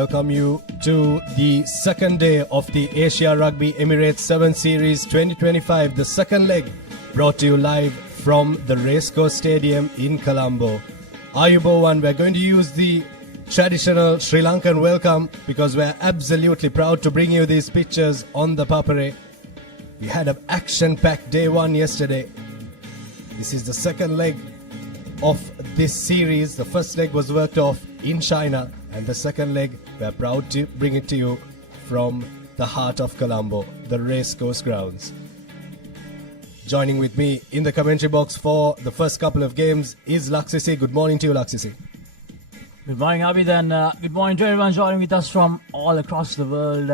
welcome you to the second day of the Asia Rugby Emirates 7 Series 2025, the second leg, brought to you live from the Racecourse Stadium in Colombo. Ayubowan, we're going to use the traditional Sri Lankan welcome because we're absolutely proud to bring you these pictures on the Papare. We had an action-packed day one yesterday. This is the second leg of this series. The first leg was worked off in China, and the second leg, we're proud to bring it to you from the heart of Colombo, the Racecourse grounds. Joining with me in the commentary box for the first couple of games is Laksisi. Good morning to you, Laksisi. Good morning, Abid, and good morning to everyone joining with us from all across the world.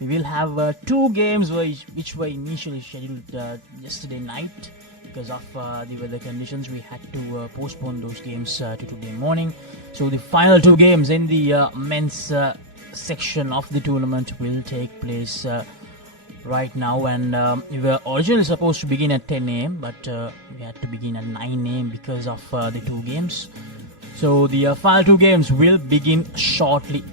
We will have two games which were initially scheduled yesterday night. Because of the weather conditions, we had to postpone those games to today morning. So the final two games in the men's section of the tournament will take place right now. And we were originally supposed to begin at 10 a.m. but we had to begin at 9 a.m. because of the two games. So the final two games will begin shortly.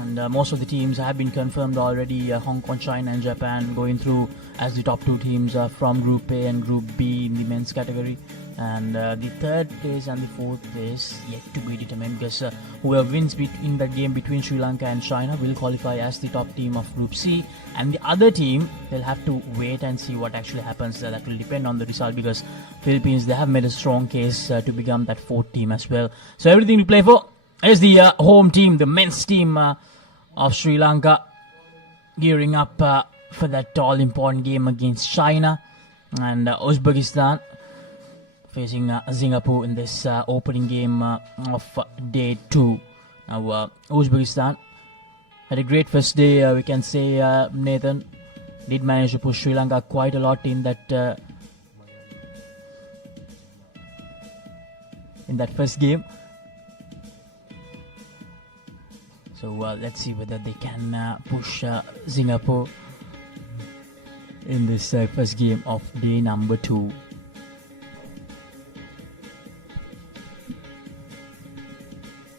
And most of the teams have been confirmed already. Hong Kong, China and Japan going through as the top two teams from Group A and Group B in the men's category. And the third place and the fourth place yet to be determined, because whoever wins in that game between Sri Lanka and China will qualify as the top team of Group C. And the other team, they'll have to wait and see what actually happens. That will depend on the result, because Philippines, they have made a strong case to become that fourth team as well. So everything to play for is the home team, the men's team of Sri Lanka, gearing up for that all-important game against China, and Uzbekistan facing Singapore in this opening game of day two. Now, Uzbekistan had a great first day, we can say. Nathan did manage to push Sri Lanka quite a lot in that first game. So let's see whether they can push Singapore in this first game of day number 2.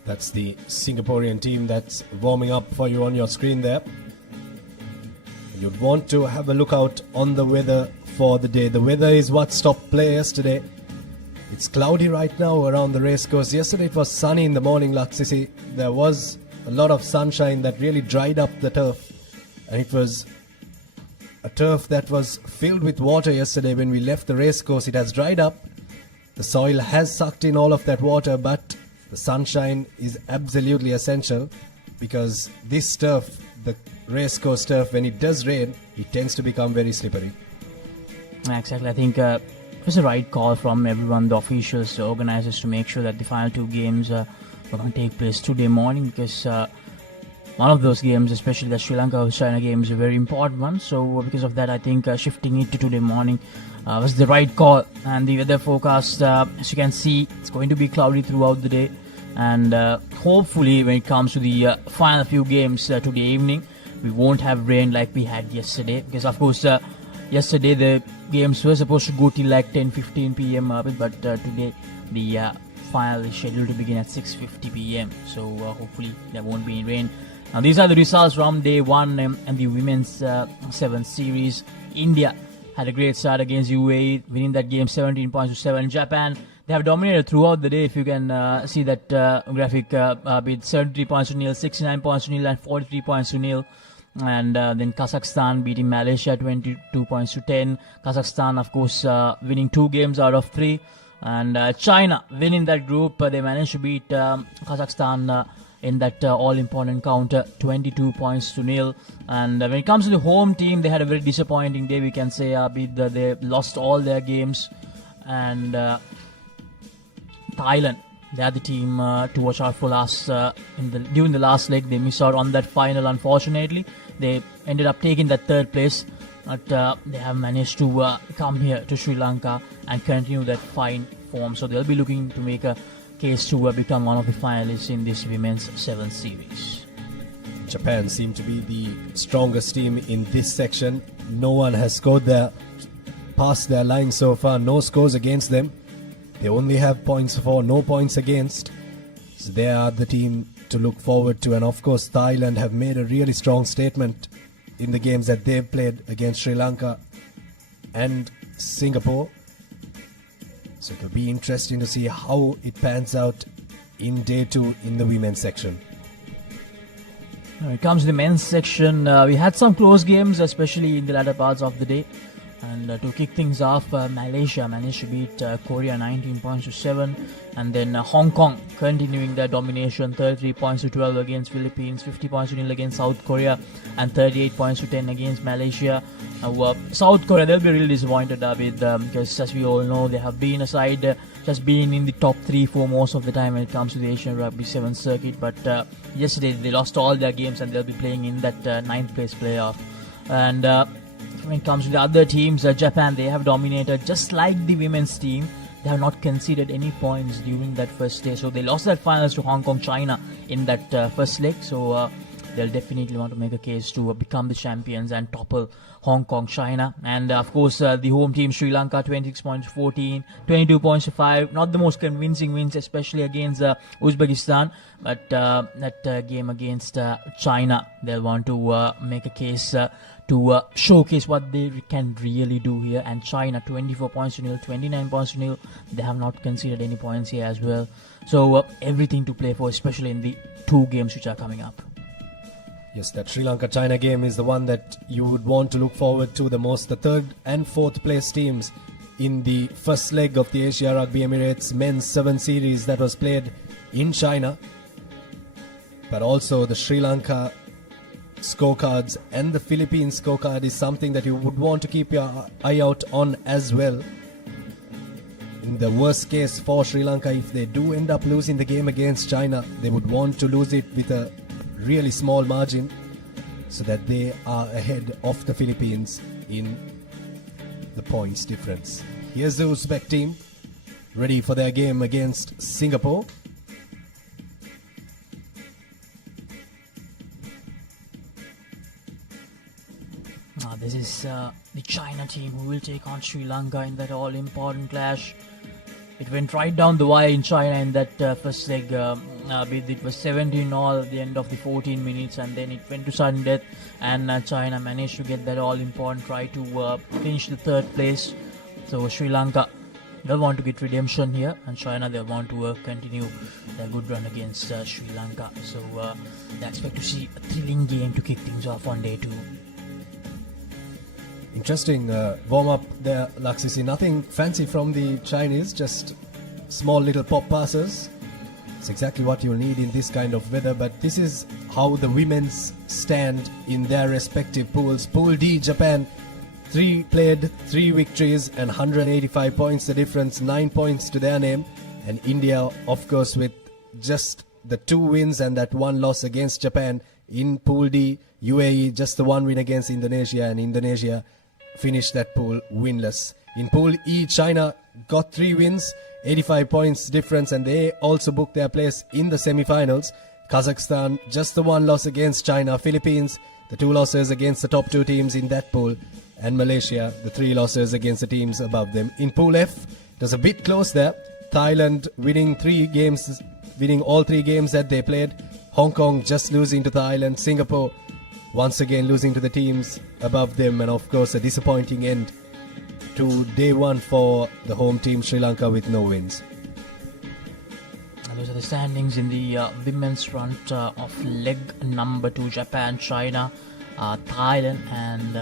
That's the Singaporean team that's warming up for you on your screen there. You'd want to have a look out on the weather for the day. The weather is what stopped play yesterday. It's cloudy right now around the racecourse. Yesterday it was sunny in the morning, Laksisi. There was a lot of sunshine that really dried up the turf, and it was a turf that was filled with water yesterday. When we left the racecourse, it has dried up. The soil has sucked in all of that water, but the sunshine is absolutely essential, because this turf, the racecourse turf, when it does rain, it tends to become very slippery. Exactly. I think it was the right call from everyone, the officials, the organizers, to make sure that the final two games were going to take place today morning, because one of those games, especially the Sri Lanka vs China game, is a very important one. So because of that, I think shifting it to today morning was the right call. And the weather forecast, as you can see, it's going to be cloudy throughout the day, and hopefully when it comes to the final few games today evening, we won't have rain like we had yesterday, because of course yesterday the games were supposed to go till like 10:15 p.m. But today the final is scheduled to begin at 6:50 p.m. So hopefully there won't be any rain. Now these are the results from day one and the women's 7th series. India had a great start against UAE, winning that game 17 points to 7. Japan, they have dominated throughout the day. If you can see that graphic, with 73 points to nil, 69 points to nil, and 43 points to nil. And then Kazakhstan beating Malaysia 22 points to 10. Kazakhstan, of course, winning 2 games out of 3. And China winning that group. They managed to beat Kazakhstan in that all-important counter, 22 points to nil. And when it comes to the home team, they had a very disappointing day, we can say. They lost all their games. And Thailand, they are the team to watch out for during the last leg. They missed out on that final, unfortunately. They ended up taking that third place, but they have managed to come here to Sri Lanka and continue that fine form. So they'll be looking to make a case to become one of the finalists in this women's 7th series. Japan seem to be the strongest team in this section. No one has scored past their line so far. No scores against them. They only have points for, no points against. So they are the team to look forward to. And of course, Thailand have made a really strong statement in the games that they've played against Sri Lanka and Singapore. So it'll be interesting to see how it pans out in day 2 in the women's section. When it comes to the men's section, we had some close games, especially in the latter parts of the day. And to kick things off, Malaysia managed to beat Korea 19 points to 7. And then Hong Kong continuing their domination, 33 points to 12 against Philippines, 50 points to 0 against South Korea, and 38 points to 10 against Malaysia. South Korea, they'll be really disappointed with because as we all know, they have been a side just been in the top 3-4 most of the time when it comes to the Asian Rugby 7 circuit. But yesterday they lost all their games and they'll be playing in that 9th place playoff. And when it comes to the other teams, Japan, they have dominated just like the women's team. They have not conceded any points during that first day. So they lost their finals to Hong Kong, China in that first leg. So they'll definitely want to make a case to become the champions and topple Hong Kong, China. And of course, the home team, Sri Lanka, 26 points to 14, 22 points to 5. Not the most convincing wins, especially against Uzbekistan. But that game against China, they'll want to make a case to showcase what they can really do here. And China, 24 points to 0, 29 points to 0. They have not conceded any points here as well. So everything to play for, especially in the 2 games which are coming up. Yes, that Sri Lanka-China game is the one that you would want to look forward to the most. The 3rd and 4th place teams in the first leg of the Asia Rugby Emirates Men's 7 series that was played in China. But also the Sri Lanka scorecards and the Philippines scorecard is something that you would want to keep your eye out on as well. In the worst case for Sri Lanka, if they do end up losing the game against China, they would want to lose it with a really small margin so that they are ahead of the Philippines in the points difference. Here's the Uzbek team ready for their game against Singapore. This is the China team who will take on Sri Lanka in that all-important clash. It went right down the wire in China in that first leg. It was 17-all at the end of the 14 minutes, and then it went to sudden death. And China managed to get that all-important try to finish the 3rd place. So Sri Lanka, they'll want to get redemption here, and China, they'll want to continue their good run against Sri Lanka. So they expect to see a thrilling game to kick things off on day 2. Interesting warm-up there, Laksisi. Nothing fancy from the Chinese, just small little pop passes. It's exactly what you'll need in this kind of weather. But this is how the women's stand in their respective pools. Pool D, Japan, 3 played, 3 victories and 185 points the difference, 9 points to their name. And India, of course, with just the 2 wins and that 1 loss against Japan. In Pool D, UAE, just the 1 win against Indonesia, and Indonesia finished that pool winless. In Pool E, China got 3 wins, 85 points difference, and they also booked their place in the semi-finals. Kazakhstan, just the 1 loss against China. Philippines, the 2 losses against the top 2 teams in that pool. And Malaysia, the 3 losses against the teams above them. In Pool F, it was a bit close there. Thailand winning all 3 games that they played. Hong Kong just losing to Thailand. Singapore once again losing to the teams above them, and of course a disappointing end to day 1 for the home team Sri Lanka with no wins. And those are the standings in the women's front of leg number 2. Japan, China, Thailand and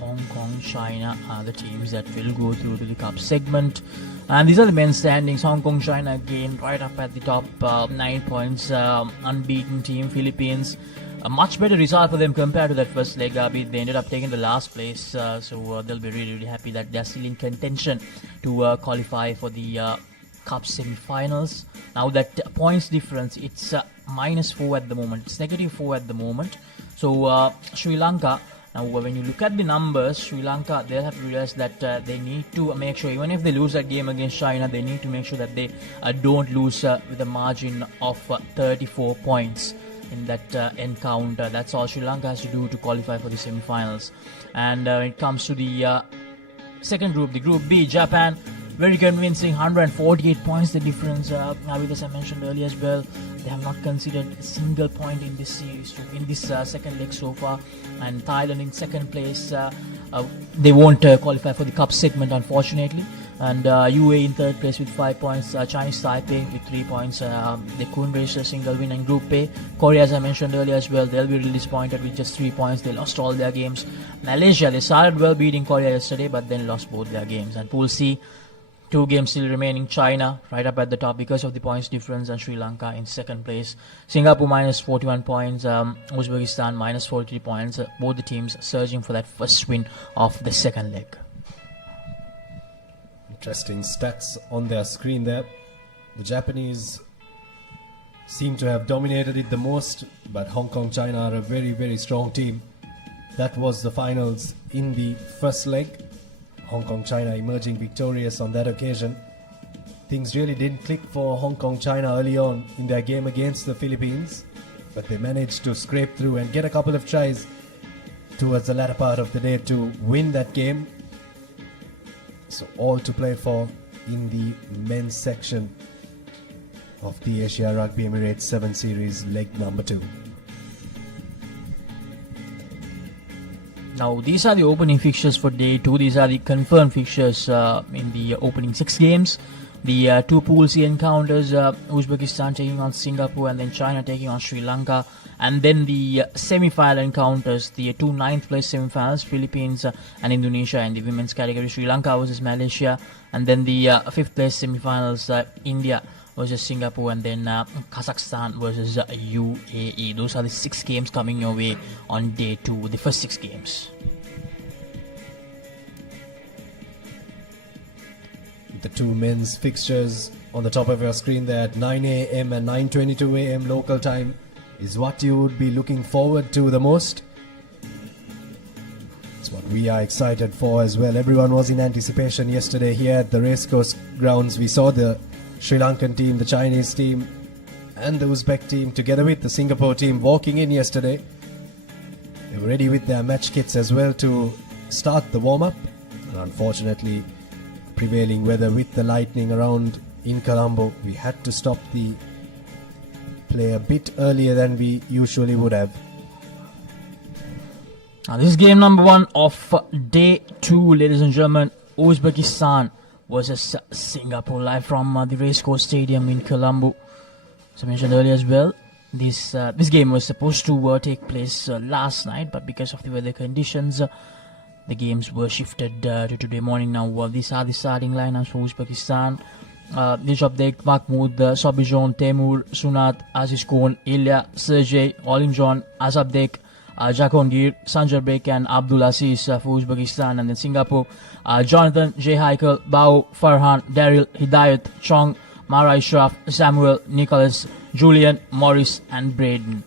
Hong Kong, China are the teams that will go through to the cup segment. And these are the men's standings. Hong Kong, China again right up at the top, 9 points, unbeaten team. Philippines, a much better result for them compared to that first leg. They ended up taking the last place, so they'll be really, really happy that they're still in contention to qualify for the Cup semi-finals. Now that points difference, it's -4 at the moment. It's -4 at the moment. So Sri Lanka, now when you look at the numbers, Sri Lanka, they'll have to realize that they need to make sure, even if they lose that game against China, they need to make sure that they don't lose with a margin of 34 points in that encounter. That's all Sri Lanka has to do to qualify for the semi-finals. And when it comes to the second group, the Group B, Japan, very convincing. 148 points the difference. As I mentioned earlier as well, they have not conceded a single point in this series to win this second leg so far. And Thailand in second place. They won't qualify for the cup segment, unfortunately. And UAE in third place with 5 points. Chinese Taipei with 3 points. They couldn't reach a single win in Group A. Korea, as I mentioned earlier as well, they'll be really disappointed with just 3 points. They lost all their games. Malaysia, they started well beating Korea yesterday, but then lost both their games. And Pool C, 2 games still remaining. China right up at the top because of the points difference, and Sri Lanka in second place. Singapore minus 41 points. Uzbekistan minus 43 points. Both the teams surging for that first win of the second leg. Interesting stats on their screen there. The Japanese seem to have dominated it the most, but Hong Kong, China are a very, very strong team. That was the finals in the first leg. Hong Kong, China emerging victorious on that occasion. Things really didn't click for Hong Kong, China early on in their game against the Philippines, but they managed to scrape through and get a couple of tries towards the latter part of the day to win that game. So all to play for in the men's section of the Asia Rugby Emirates 7 Series leg number 2. Now these are the opening fixtures for day 2. These are the confirmed fixtures in the opening 6 games. The 2 Pool C encounters, Uzbekistan taking on Singapore and then China taking on Sri Lanka. And then the semi-final encounters, the 2 9th place semi-finals, Philippines and Indonesia in the women's category, Sri Lanka versus Malaysia. And then the 5th place semi-finals, India versus Singapore, and then Kazakhstan versus UAE. Those are the 6 games coming your way on day 2, the first 6 games. The 2 men's fixtures on the top of your screen there at 9 a.m. and 9:22 a.m. local time is what you would be looking forward to the most. It's what we are excited for as well. Everyone was in anticipation yesterday here at the racecourse grounds. We saw the Sri Lankan team, the Chinese team and the Uzbek team together with the Singapore team walking in yesterday. They were ready with their match kits as well to start the warm-up. And unfortunately, prevailing weather with the lightning around in Colombo, we had to stop the play a bit earlier than we usually would have. Now this is game number 1 of day 2, ladies and gentlemen. Uzbekistan versus Singapore, live from the Racecourse Stadium in Colombo. As I mentioned earlier as well, this game was supposed to take place last night, but because of the weather conditions, the games were shifted to today morning. Now these are the starting lineups for Uzbekistan. Dijabdek, Mahmoud, Sobijon, Temur, Sunat, Aziz Khan, Ilya, Sergey, Olimjon, Azabdek, Jakongir, Sanjarbek and Abdul Aziz for Uzbekistan. And then Singapore, Jonathan, Jay Heikel, Bao, Farhan, Daryl, Hidayat, Chong, Mara Ishraf, Samuel, Nicholas, Julian, Morris and Braden.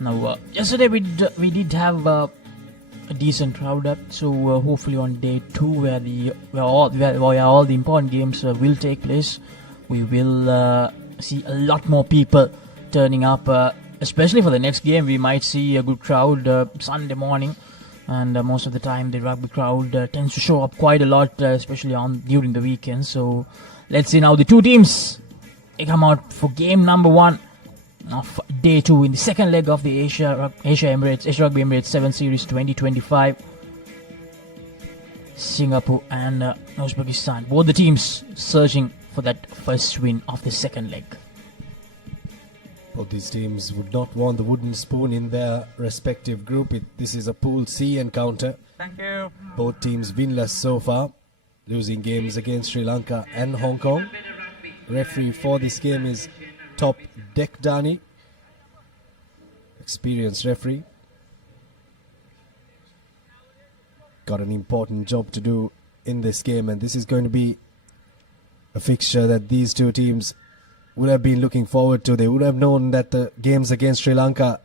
Now, yesterday we did have a decent crowd up, so hopefully on day 2, where all the important games will take place, we will see a lot more people turning up. Especially for the next game, we might see a good crowd Sunday morning, and most of the time the rugby crowd tends to show up quite a lot, especially during the weekend. So let's see now the 2 teams come out for game number 1 of day 2 in the second leg of the Asia Rugby Emirates 7 Series 2025. Singapore and Uzbekistan, both the teams searching for that first win of the second leg. Both these teams would not want the wooden spoon in their respective group. This is a Pool C encounter. Thank you. Both teams winless so far, losing games against Sri Lanka and Hong Kong. Referee for this game is Top Dek Dani, experienced referee. Got an important job to do in this game, and this is going to be a fixture that these 2 teams would have been looking forward to. They would have known that the games against Sri Lanka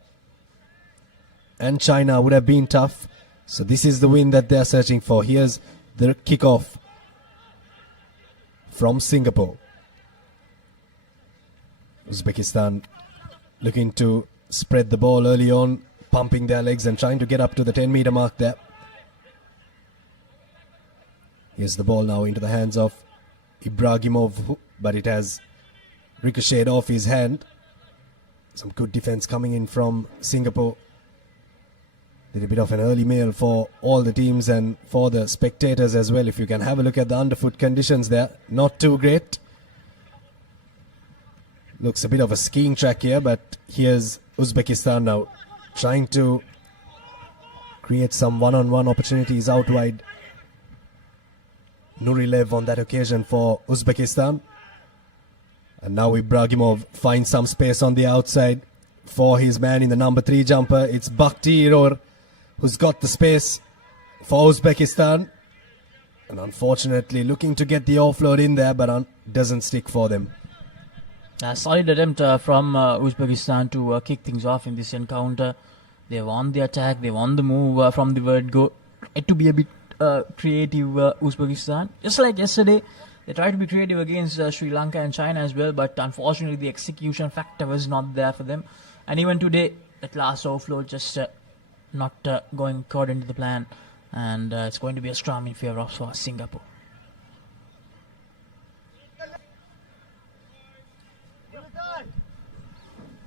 and China would have been tough. So this is the win that they are searching for. Here's the kickoff from Singapore. Uzbekistan looking to spread the ball early on, pumping their legs and trying to get up to the 10-meter mark there. Here's the ball now into the hands of Ibrahimov, but it has ricocheted off his hand. Some good defense coming in from Singapore. Did a bit of an early meal for all the teams and for the spectators as well. If you can have a look at the underfoot conditions there, not too great. Looks a bit of a skiing track here, but here's Uzbekistan now trying to create some one-on-one opportunities out wide. Nurilev on that occasion for Uzbekistan. And now Ibrahimov finds some space on the outside for his man in the number 3 jumper. It's Bakhti Iror who's got the space for Uzbekistan. And unfortunately looking to get the offload in there, but doesn't stick for them. A solid attempt from Uzbekistan to kick things off in this encounter. They won the attack, they won the move from the word go. It to be a bit creative, Uzbekistan. Just like yesterday, they tried to be creative against Sri Lanka and China as well, but unfortunately the execution factor was not there for them. And even today, that last offload just not going according to the plan. And it's going to be a storm in favor of Singapore.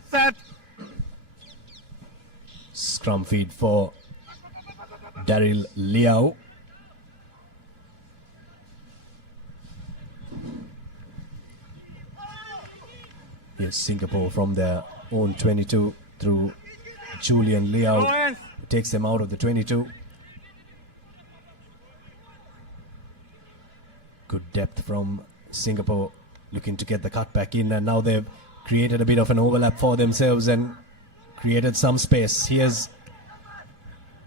Set. Scrum feed for Daryl Liao. Here's Singapore from their own 22 through Julian Liao. Who takes them out of the 22. Good depth from Singapore, looking to get the cut back in, and now they've created a bit of an overlap for themselves and created some space. Here's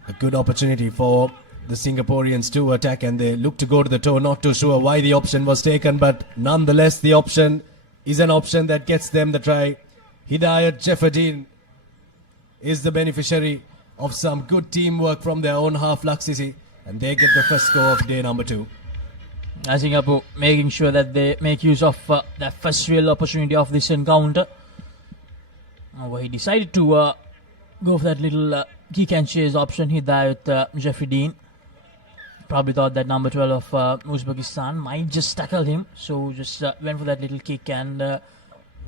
a good opportunity for the Singaporeans to attack, and they look to go to the toe. Not too sure why the option was taken, but nonetheless the option is an option that gets them the try. Hidayat Jefferdine is the beneficiary of some good teamwork from their own half, Laksisi, and they get the first score of day number 2. Singapore making sure that they make use of that first real opportunity of this encounter. Where he decided to go for that little kick and chase option. Hidayat Jefferdine probably thought that number 12 of Uzbekistan might just tackle him, so just went for that little kick, and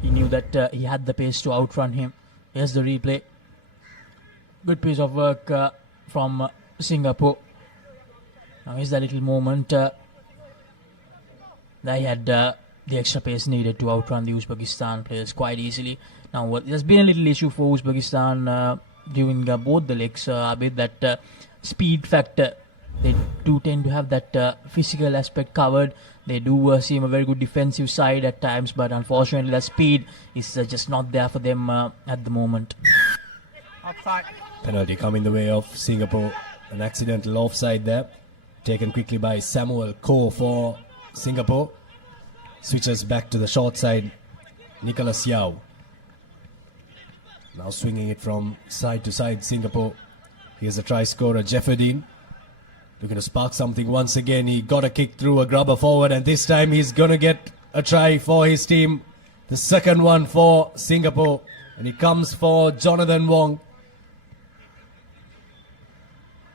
he knew that he had the pace to outrun him. Here's the replay. Good piece of work from Singapore. Now here's that little moment. They had the extra pace needed to outrun the Uzbekistan players quite easily. Now, there's been a little issue for Uzbekistan during both the legs, with that speed factor. They do tend to have that physical aspect covered. They do seem a very good defensive side at times, but unfortunately the speed is just not there for them at the moment. Offside. Penalty coming the way of Singapore. An accidental offside there. Taken quickly by Samuel Koh for Singapore. Switches back to the short side. Nicholas Yao. Now swinging it from side to side, Singapore. Here's a try scorer, Jefferdine. Looking to spark something once again. He got a kick through, a grubber forward, and this time he's going to get a try for his team. The second one for Singapore. And it comes for Jonathan Wong.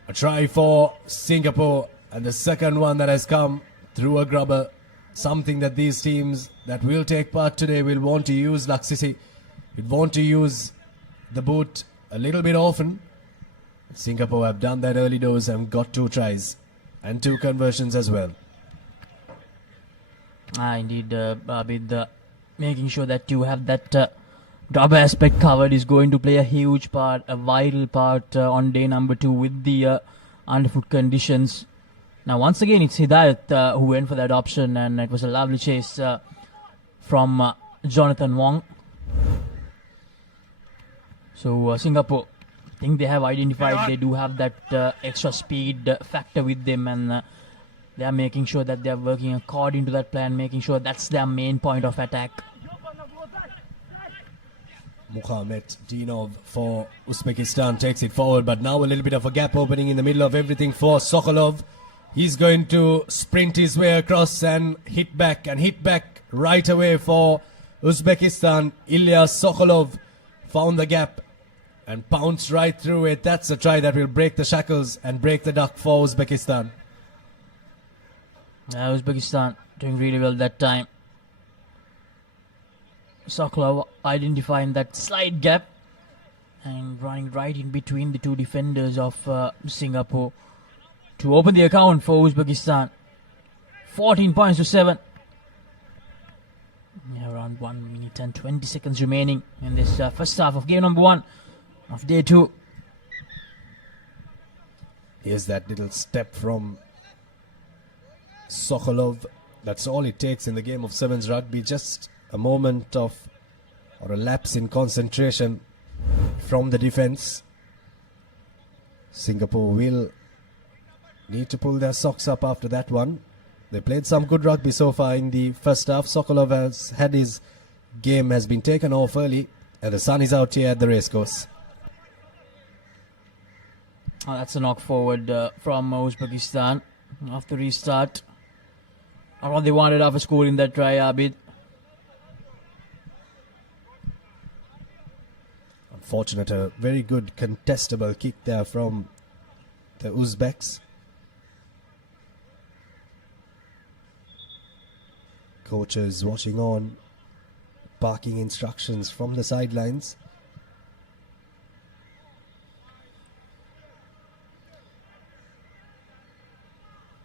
A try for Singapore. And the second one that has come through a grubber. Something that these teams that will take part today will want to use, Laksisi. Will want to use the boot a little bit often. Singapore have done that early dose and got 2 tries and 2 conversions as well. Indeed, with making sure that you have that grubber aspect covered is going to play a huge part, a vital part on day number 2 with the underfoot conditions. Now, once again, it's Hidayat who went for that option, and it was a lovely chase from Jonathan Wong. So, Singapore, I think they have identified they do have that extra speed factor with them, and they are making sure that they are working according to that plan, making sure that's their main point of attack. Mukhamed Dinov for Uzbekistan takes it forward, but now a little bit of a gap opening in the middle of everything for Sokolov. He's going to sprint his way across and hit back right away for Uzbekistan. Ilyas Sokolov found the gap and pounced right through it. That's a try that will break the shackles and break the duck for Uzbekistan. Uzbekistan doing really well that time. Sokolov identifying that slight gap and running right in between the two defenders of Singapore to open the account for Uzbekistan. 14 points to 7. Around 1 minute and 20 seconds remaining in this first half of game number 1 of day 2. Here's that little step from Sokolov. That's all it takes in the game of sevens rugby. Just a moment of, or a lapse in concentration from the defense. Singapore will need to pull their socks up after that one. They played some good rugby so far in the first half. Sokolov has had his game has been taken off early, and the sun is out here at the racecourse. That's a knock forward from Uzbekistan after restart. Not what they wanted after scoring that try, Abid. Unfortunate, a very good contestable kick there from the Uzbeks. Coaches watching on, barking instructions from the sidelines.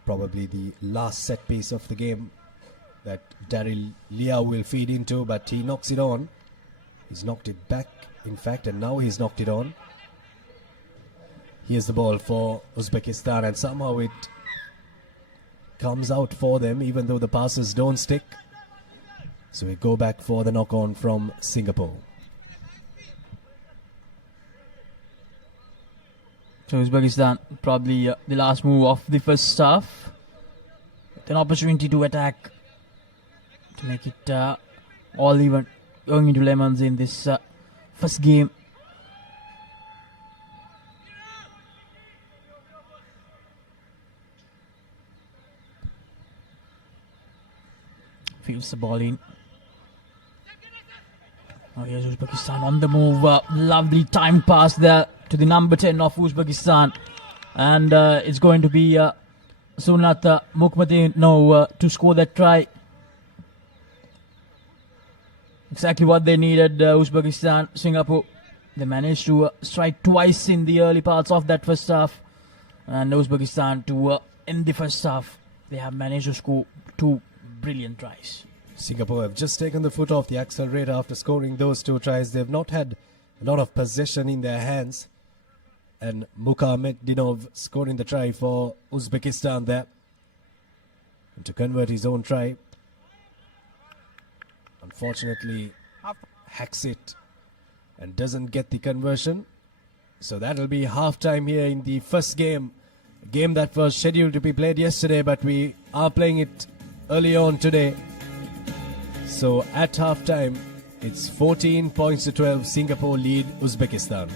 Probably the last set piece of the game that Daryl Liao will feed into, but he knocks it on. He's knocked it back, in fact, and now he's knocked it on. Here's the ball for Uzbekistan, and somehow it comes out for them, even though the passes don't stick. So we go back for the knock on from Singapore. So Uzbekistan, probably the last move of the first half. With an opportunity to attack, to make it all even, going into lemons in this first game. Feels the ball in. Oh, here's Uzbekistan on the move. Lovely time pass there to the number 10 of Uzbekistan. And it's going to be Sunat Mukhmadinov to score that try. Exactly what they needed, Uzbekistan. Singapore, they managed to strike twice in the early parts of that first half. And Uzbekistan, to end the first half, they have managed to score 2 brilliant tries. Singapore have just taken the foot off the accelerator after scoring those 2 tries. They've not had a lot of possession in their hands. And Mukhmadinov scoring the try for Uzbekistan there. And to convert his own try. Unfortunately, hacks it and doesn't get the conversion. So that'll be half-time here in the first game. A game that was scheduled to be played yesterday, but we are playing it early on today. So at half-time, it's 14 points to 12. Singapore lead Uzbekistan.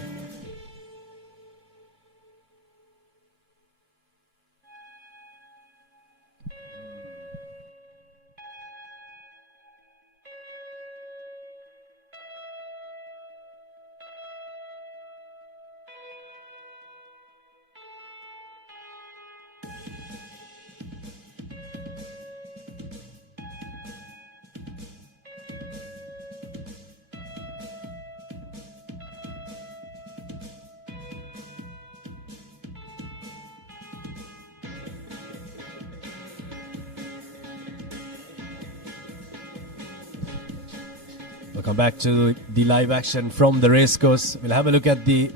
Welcome back to the live action from the racecourse. We'll have a look at the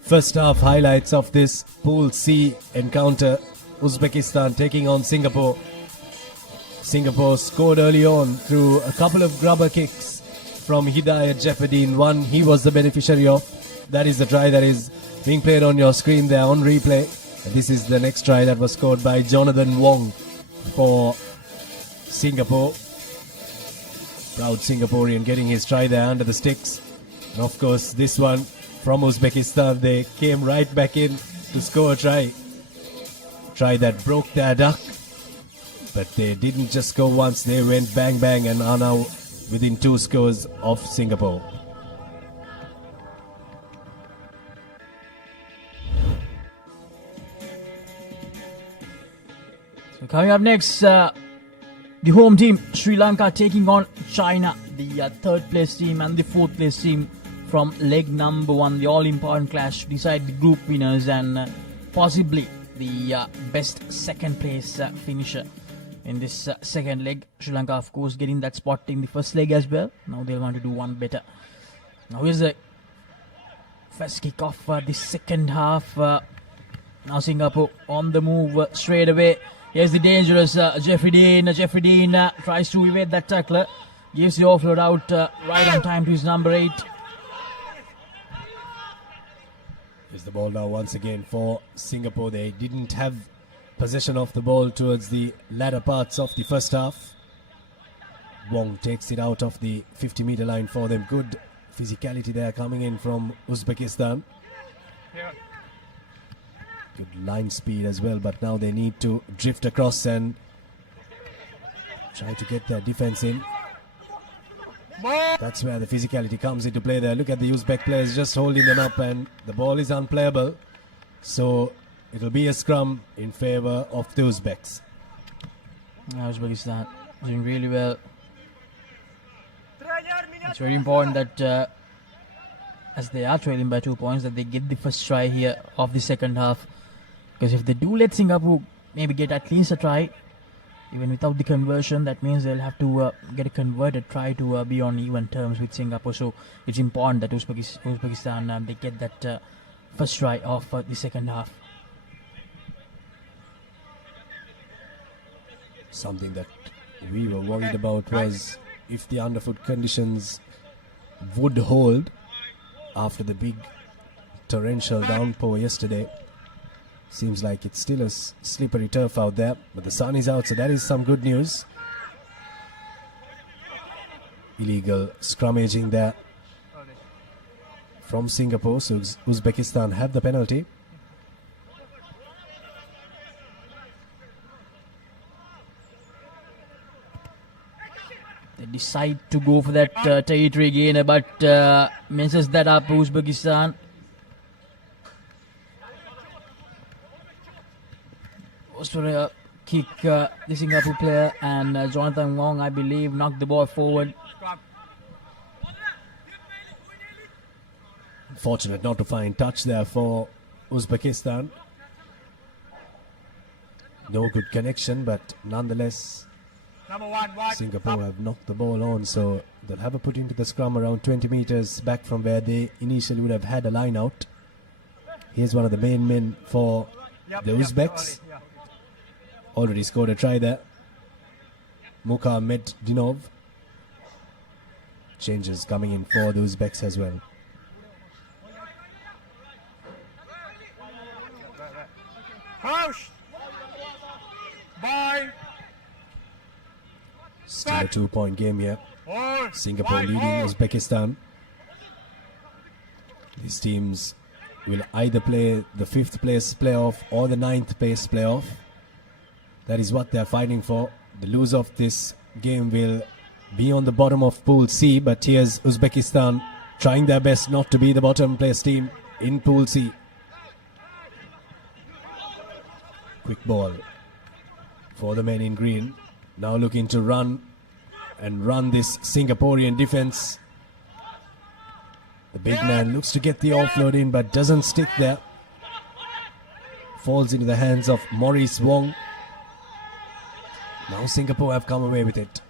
first half highlights of this Pool C encounter. Uzbekistan taking on Singapore. Singapore scored early on through a couple of grubber kicks from Hidayat Jeopardy. One he was the beneficiary of. That is the try that is being played on your screen there on replay. And this is the next try that was scored by Jonathan Wong for Singapore. Proud Singaporean getting his try there under the sticks. And of course, this one from Uzbekistan, they came right back in to score a try. Try that broke their duck. But they didn't just go once, they went bang bang and are now within 2 scores of Singapore. Coming up next, the home team, Sri Lanka, taking on China, the third place team and the fourth place team from leg number 1, the all-important clash to decide the group winners and possibly the best second place finisher in this second leg. Sri Lanka, of course, getting that spot in the first leg as well. Now they'll want to do one better. Now here's the first kick off the second half. Now Singapore on the move straight away. Here's the dangerous Jeffrey Dean. Jeffrey Dean tries to evade that tackler. Gives the offload out right on time to his number 8. Here's the ball now once again for Singapore. They didn't have possession of the ball towards the latter parts of the first half. Wong takes it out of the 50-meter line for them. Good physicality there coming in from Uzbekistan. Good line speed as well, but now they need to drift across and try to get their defense in. That's where the physicality comes into play there. Look at the Uzbek players just holding them up, and the ball is unplayable. So it'll be a scrum in favor of the Uzbeks. Uzbekistan doing really well. It's very important that as they are trailing by 2 points, that they get the first try here of the second half. Because if they do let Singapore maybe get at least a try, even without the conversion, that means they'll have to get a converted try to be on even terms with Singapore. So it's important that Uzbekistan they get that first try of the second half. Something that we were worried about was if the underfoot conditions would hold after the big torrential downpour yesterday. Seems like it's still a slippery turf out there, but the sun is out, so that is some good news. Illegal scrummaging there from Singapore, so Uzbekistan have the penalty. They decide to go for that territory gainer, but messes that up Uzbekistan. Goes for a kick, the Singapore player, and Jonathan Wong, I believe, knocked the ball forward. Fortunate not to find touch there for Uzbekistan. No good connection, but nonetheless, Singapore have knocked the ball on, so they'll have a put into the scrum around 20 meters back from where they initially would have had a line out. Here's one of the main men for the Uzbeks. Already scored a try there. Muka Meddinov. Changes coming in for the Uzbeks as well. Push. Bye. Still a 2-point game here. Singapore leading Uzbekistan. These teams will either play the 5th place playoff or the 9th place playoff. That is what they're fighting for. The loser of this game will be on the bottom of Pool C, but here's Uzbekistan trying their best not to be the bottom place team in Pool C. Quick ball for the men in green. Now looking to run this Singaporean defense. The big man looks to get the offload in, but doesn't stick there. Falls into the hands of Maurice Wong. Now Singapore have come away with it.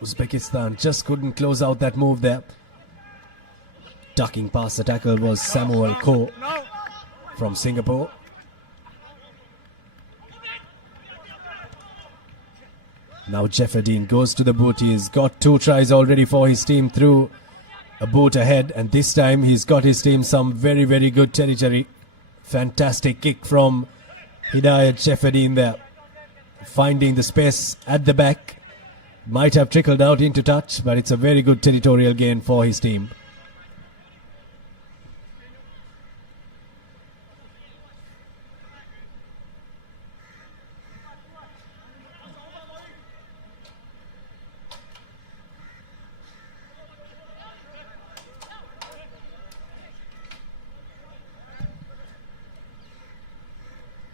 Uzbekistan just couldn't close out that move there. Ducking past the tackle was Samuel Koh from Singapore. Now Jefferdine goes to the boot. He's got 2 tries already for his team through a boot ahead, and this time he's got his team some very, very good territory. Fantastic kick from Hidayat Jefferdine there. Finding the space at the back. Might have trickled out into touch, but it's a very good territorial gain for his team.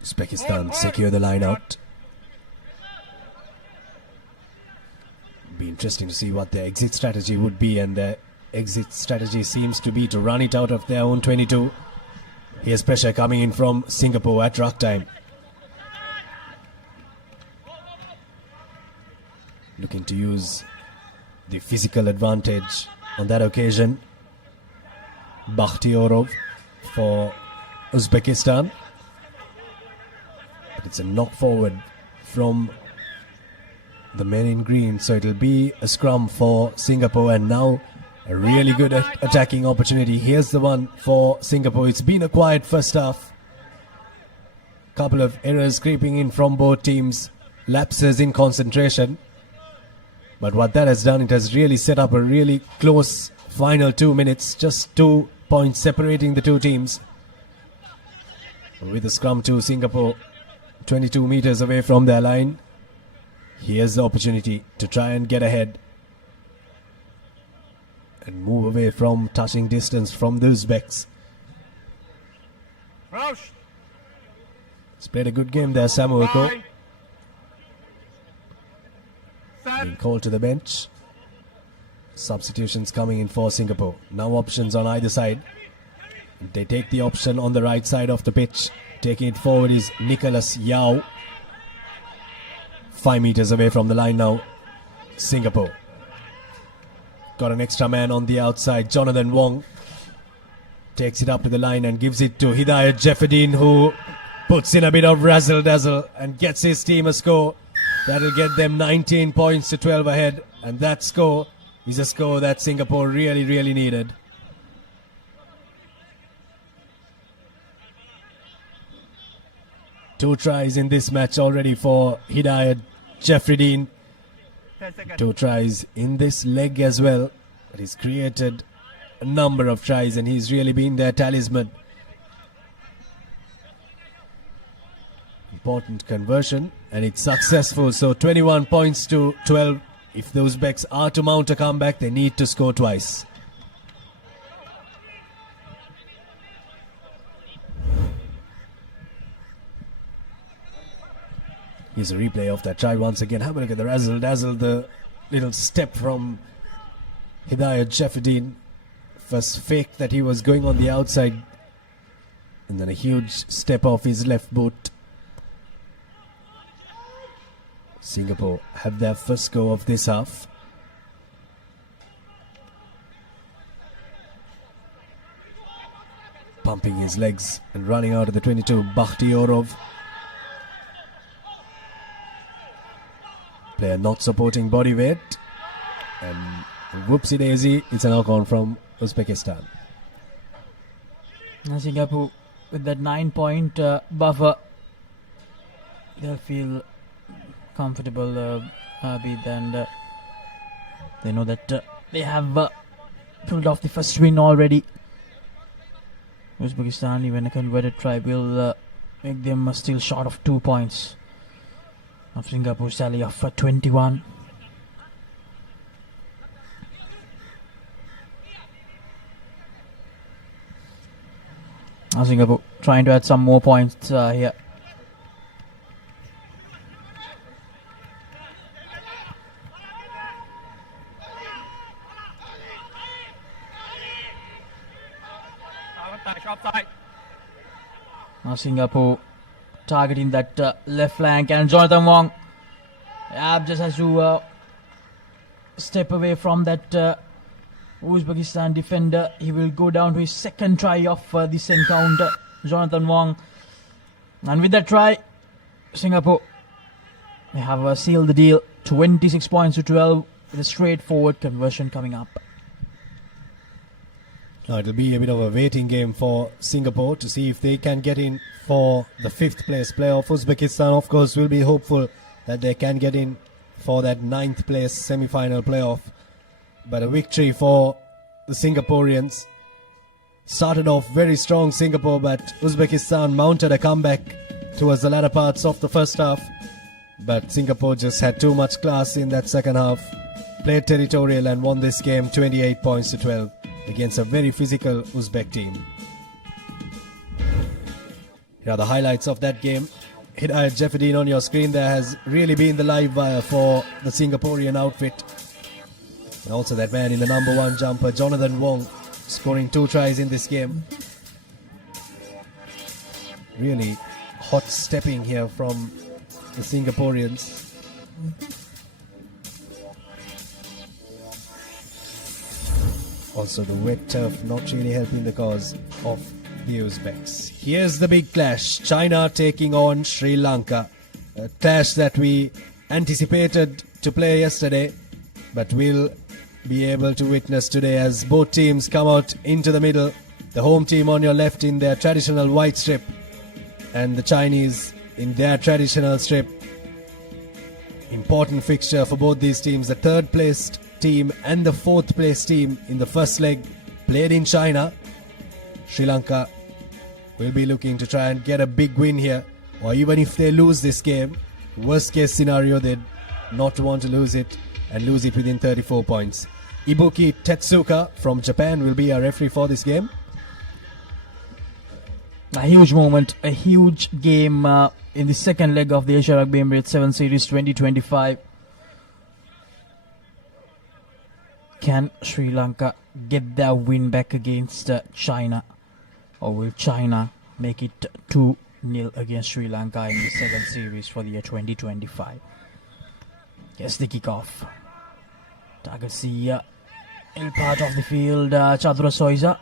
Uzbekistan secure the line out. Interesting to see what their exit strategy would be, and their exit strategy seems to be to run it out of their own 22. Here's pressure coming in from Singapore at ruck time. Looking to use the physical advantage on that occasion. Bakhtiyorov for Uzbekistan. But it's a knock forward from the men in green, so it'll be a scrum for Singapore, and now a really good attacking opportunity. Here's the one for Singapore. It's been a quiet first half. Couple of errors creeping in from both teams, lapses in concentration. But what that has done, it has really set up a really close final 2 minutes, just 2 points separating the two teams. With the scrum to Singapore, 22 meters away from their line. Here's the opportunity to try and get ahead and move away from touching distance from the Uzbeks. Roush. He's played a good game there, Samuelko. Bye. Being Set. called to the bench. Substitutions coming in for Singapore. Now options on either side. They take the option on the right side of the pitch. Taking it forward is Nicholas Yao. 5 meters away from the line now. Singapore. Got an extra man on the outside. Jonathan Wong takes it up to the line and gives it to Hidayat Jeffedin, who puts in a bit of razzle-dazzle and gets his team a score. That'll get them 19 points to 12 ahead. And that score is a score that Singapore really, really needed. Two tries in this match already for Hidayat Jeffedin. 10 seconds. 2 tries in this leg as well. But he's created a number of tries and he's really been their talisman. Important conversion and it's successful. So 21 points to 12. If the Uzbeks are to mount a comeback, they need to score twice. Here's a replay of that try once again. Have a look at the razzle-dazzle, the little step from Hidayat Jeffedin. First fake that he was going on the outside. And then a huge step off his left boot. Singapore have their first go of this half. Pumping his legs and running out of the 22, Bakhtiyorov. Player not supporting body weight. And whoopsie daisy, it's a knock on from Uzbekistan. And Singapore, with that 9-point buffer, they'll feel comfortable and they know that they have pulled off the first win already. Uzbekistan, even a converted try will make them still short of 2 points of Singapore's tally of 21. Now Singapore trying to add some more points here. Offside. Now Singapore targeting that left flank, and Jonathan Wong just has to step away from that Uzbekistan defender. He will go down to his second try of this encounter, Jonathan Wong. And with that try, Singapore, they have sealed the deal. 26 points to 12 with a straightforward conversion coming up. Now it'll be a bit of a waiting game for Singapore to see if they can get in for the 5th place playoff. Uzbekistan, of course, will be hopeful that they can get in for that 9th place semi-final playoff. But a victory for the Singaporeans. Started off very strong, Singapore, but Uzbekistan mounted a comeback towards the latter parts of the first half. But Singapore just had too much class in that second half. Played territorial and won this game 28 points to 12 against a very physical Uzbek team. Here are the highlights of that game. Hidayat Jeffedin on your screen there has really been the live wire for the Singaporean outfit. And also that man in the number 1 jumper, Jonathan Wong, scoring 2 tries in this game. Really hot stepping here from the Singaporeans. Also the wet turf not really helping the cause of the Uzbeks. Here's the big clash. China taking on Sri Lanka. A clash that we anticipated to play yesterday, but we'll be able to witness today as both teams come out into the middle. The home team on your left in their traditional white strip, and the Chinese in their traditional strip. Important fixture for both these teams. The 3rd placed team and the 4th placed team in the first leg played in China. Sri Lanka will be looking to try and get a big win here, or even if they lose this game, worst case scenario, they'd not want to lose it and lose it within 34 points. Ibuki Tetsuka from Japan will be our referee for this game. A huge moment, a huge game in the second leg of the Asia Rugby Emirates 7 Series 2025. Can Sri Lanka get their win back against China, or will China make it 2-0 against Sri Lanka in the 2nd series for the year 2025? Here's the kickoff. Target C in part of the field. Chandra Soiza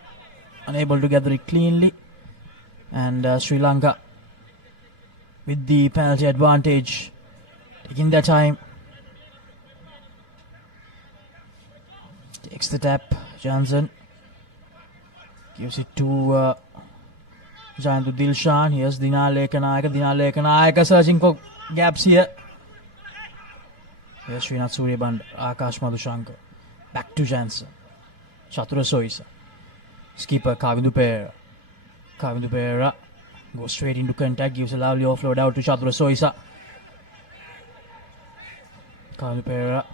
unable to gather it cleanly, and Sri Lanka with the penalty advantage, taking their time. Takes the tap. Johnson gives it to Jantu Dilshan. Here's Dinale Kanayaka searching for gaps here. Here's Srinath Suryaband, Akash Madhushankar. Back to Jansen. Chatura Soisa. Skipper Kavindu Pereira. Kavindu Pereira goes straight into contact, gives a lovely offload out to Chatura Soisa. Kavindu Pereira.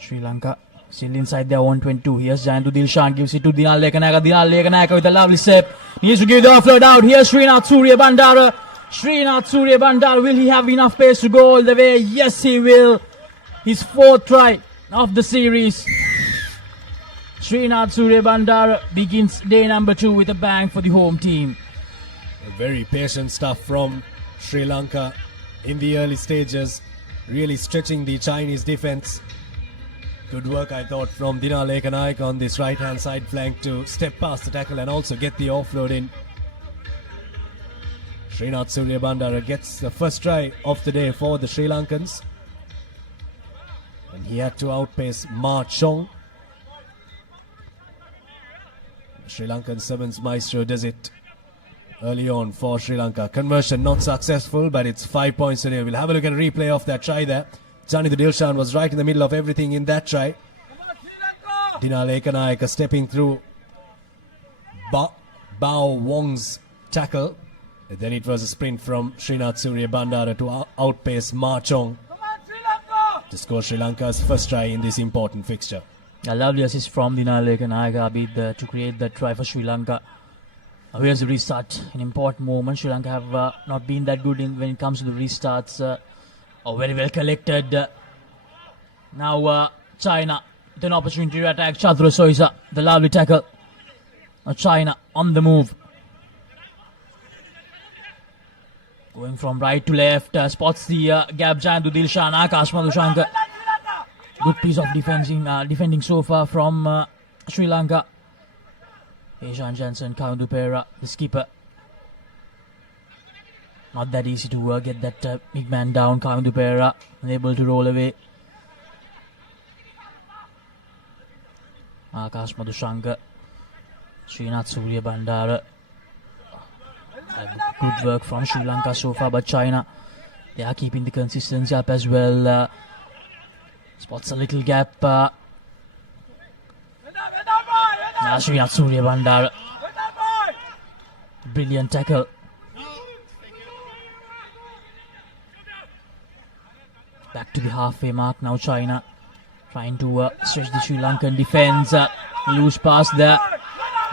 Sri Lanka still inside their 122. Here's Jantu Dilshan, gives it to Dinal Lekanaka. Dinal Lekanaka with a lovely step. Needs to give the offload out. Here's Srinath Suryabandara. Srinath Suryabandara, will he have enough pace to go all the way? Yes, he will. His 4th try of the series. Srinath Suryabandara begins day number 2 with a bang for the home team. Very patient stuff from Sri Lanka in the early stages, really stretching the Chinese defense. Good work, I thought, from Dina Lekanaik on this right-hand side flank to step past the tackle and also get the offload in. Srinath Suryabandara gets the first try of the day for the Sri Lankans. And he had to outpace Ma Chong. The Sri Lankan Sevens Maestro does it early on for Sri Lanka. Conversion not successful, but it's 5 points today. We'll have a look at a replay of that try there. Janitha Dilshan was right in the middle of everything in that try. Dina Lekanaika stepping through Bao Wong's tackle. And then it was a sprint from Srinath Suryabandara to outpace Ma Chong to score Sri Lanka's first try in this important fixture. A lovely assist from Dina Lekanaika to create that try for Sri Lanka. Here's the restart, an important moment. Sri Lanka have not been that good when it comes to the restarts. Very well collected. Now China with an opportunity to attack. Chandra Soisa, the lovely tackle. China on the move. Going from right to left, spots the gap. Jantu Dilshan, Akash Madhushankar. Good piece of defending so far from Sri Lanka. Ishan Jansen, Kavindu Pereira, the skipper. Not that easy to get that big man down. Kavindu Pereira unable to roll away. Akash Madhushankar, Srinath Suryabandara. Good work from Sri Lanka so far, but China, they are keeping the consistency up as well. Spots a little gap. Srinath Suryabandara. Brilliant tackle. Back to the halfway mark now. China trying to stretch the Sri Lankan defense. Loose pass there.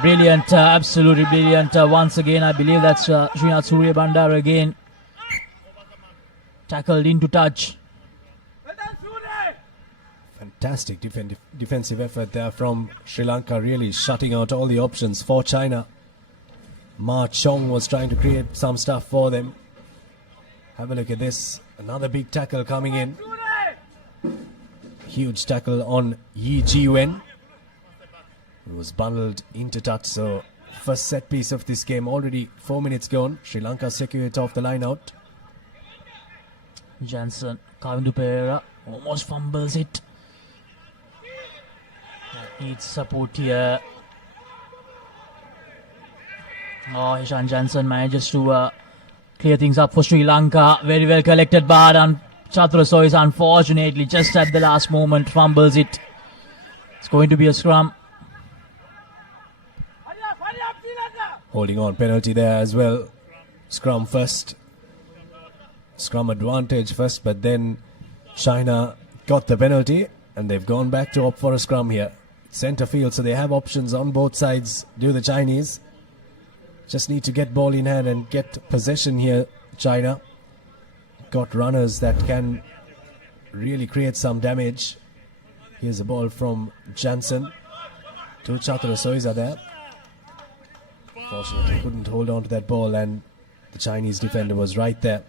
Brilliant, absolutely brilliant. Once again, I believe that's Srinath Suryabandara again. Tackled into touch. Fantastic defensive effort there from Sri Lanka, really shutting out all the options for China. Ma Chong was trying to create some stuff for them. Have a look at this. Another big tackle coming in. Huge tackle on Yi Ji-wen. It was bundled into touch. So first set piece of this game, already 4 minutes gone. Sri Lanka secure it off the line out. Jansen, Kavindu Pereira almost fumbles it. Needs support here. Oh, Hishan Jansen manages to clear things up for Sri Lanka. Very well collected, but Chatura Sois unfortunately just at the last moment fumbles it. It's going to be a scrum. Holding on, penalty there as well. Scrum first. Scrum advantage first, but then China got the penalty and they've gone back to opt for a scrum here. Centre field, so they have options on both sides. Do the Chinese. Just need to get ball in hand and get possession here, China. Got runners that can really create some damage. Here's a ball from Jansen. Two Chatura Sois are there. Fortunately, couldn't hold on to that ball and the Chinese defender was right there.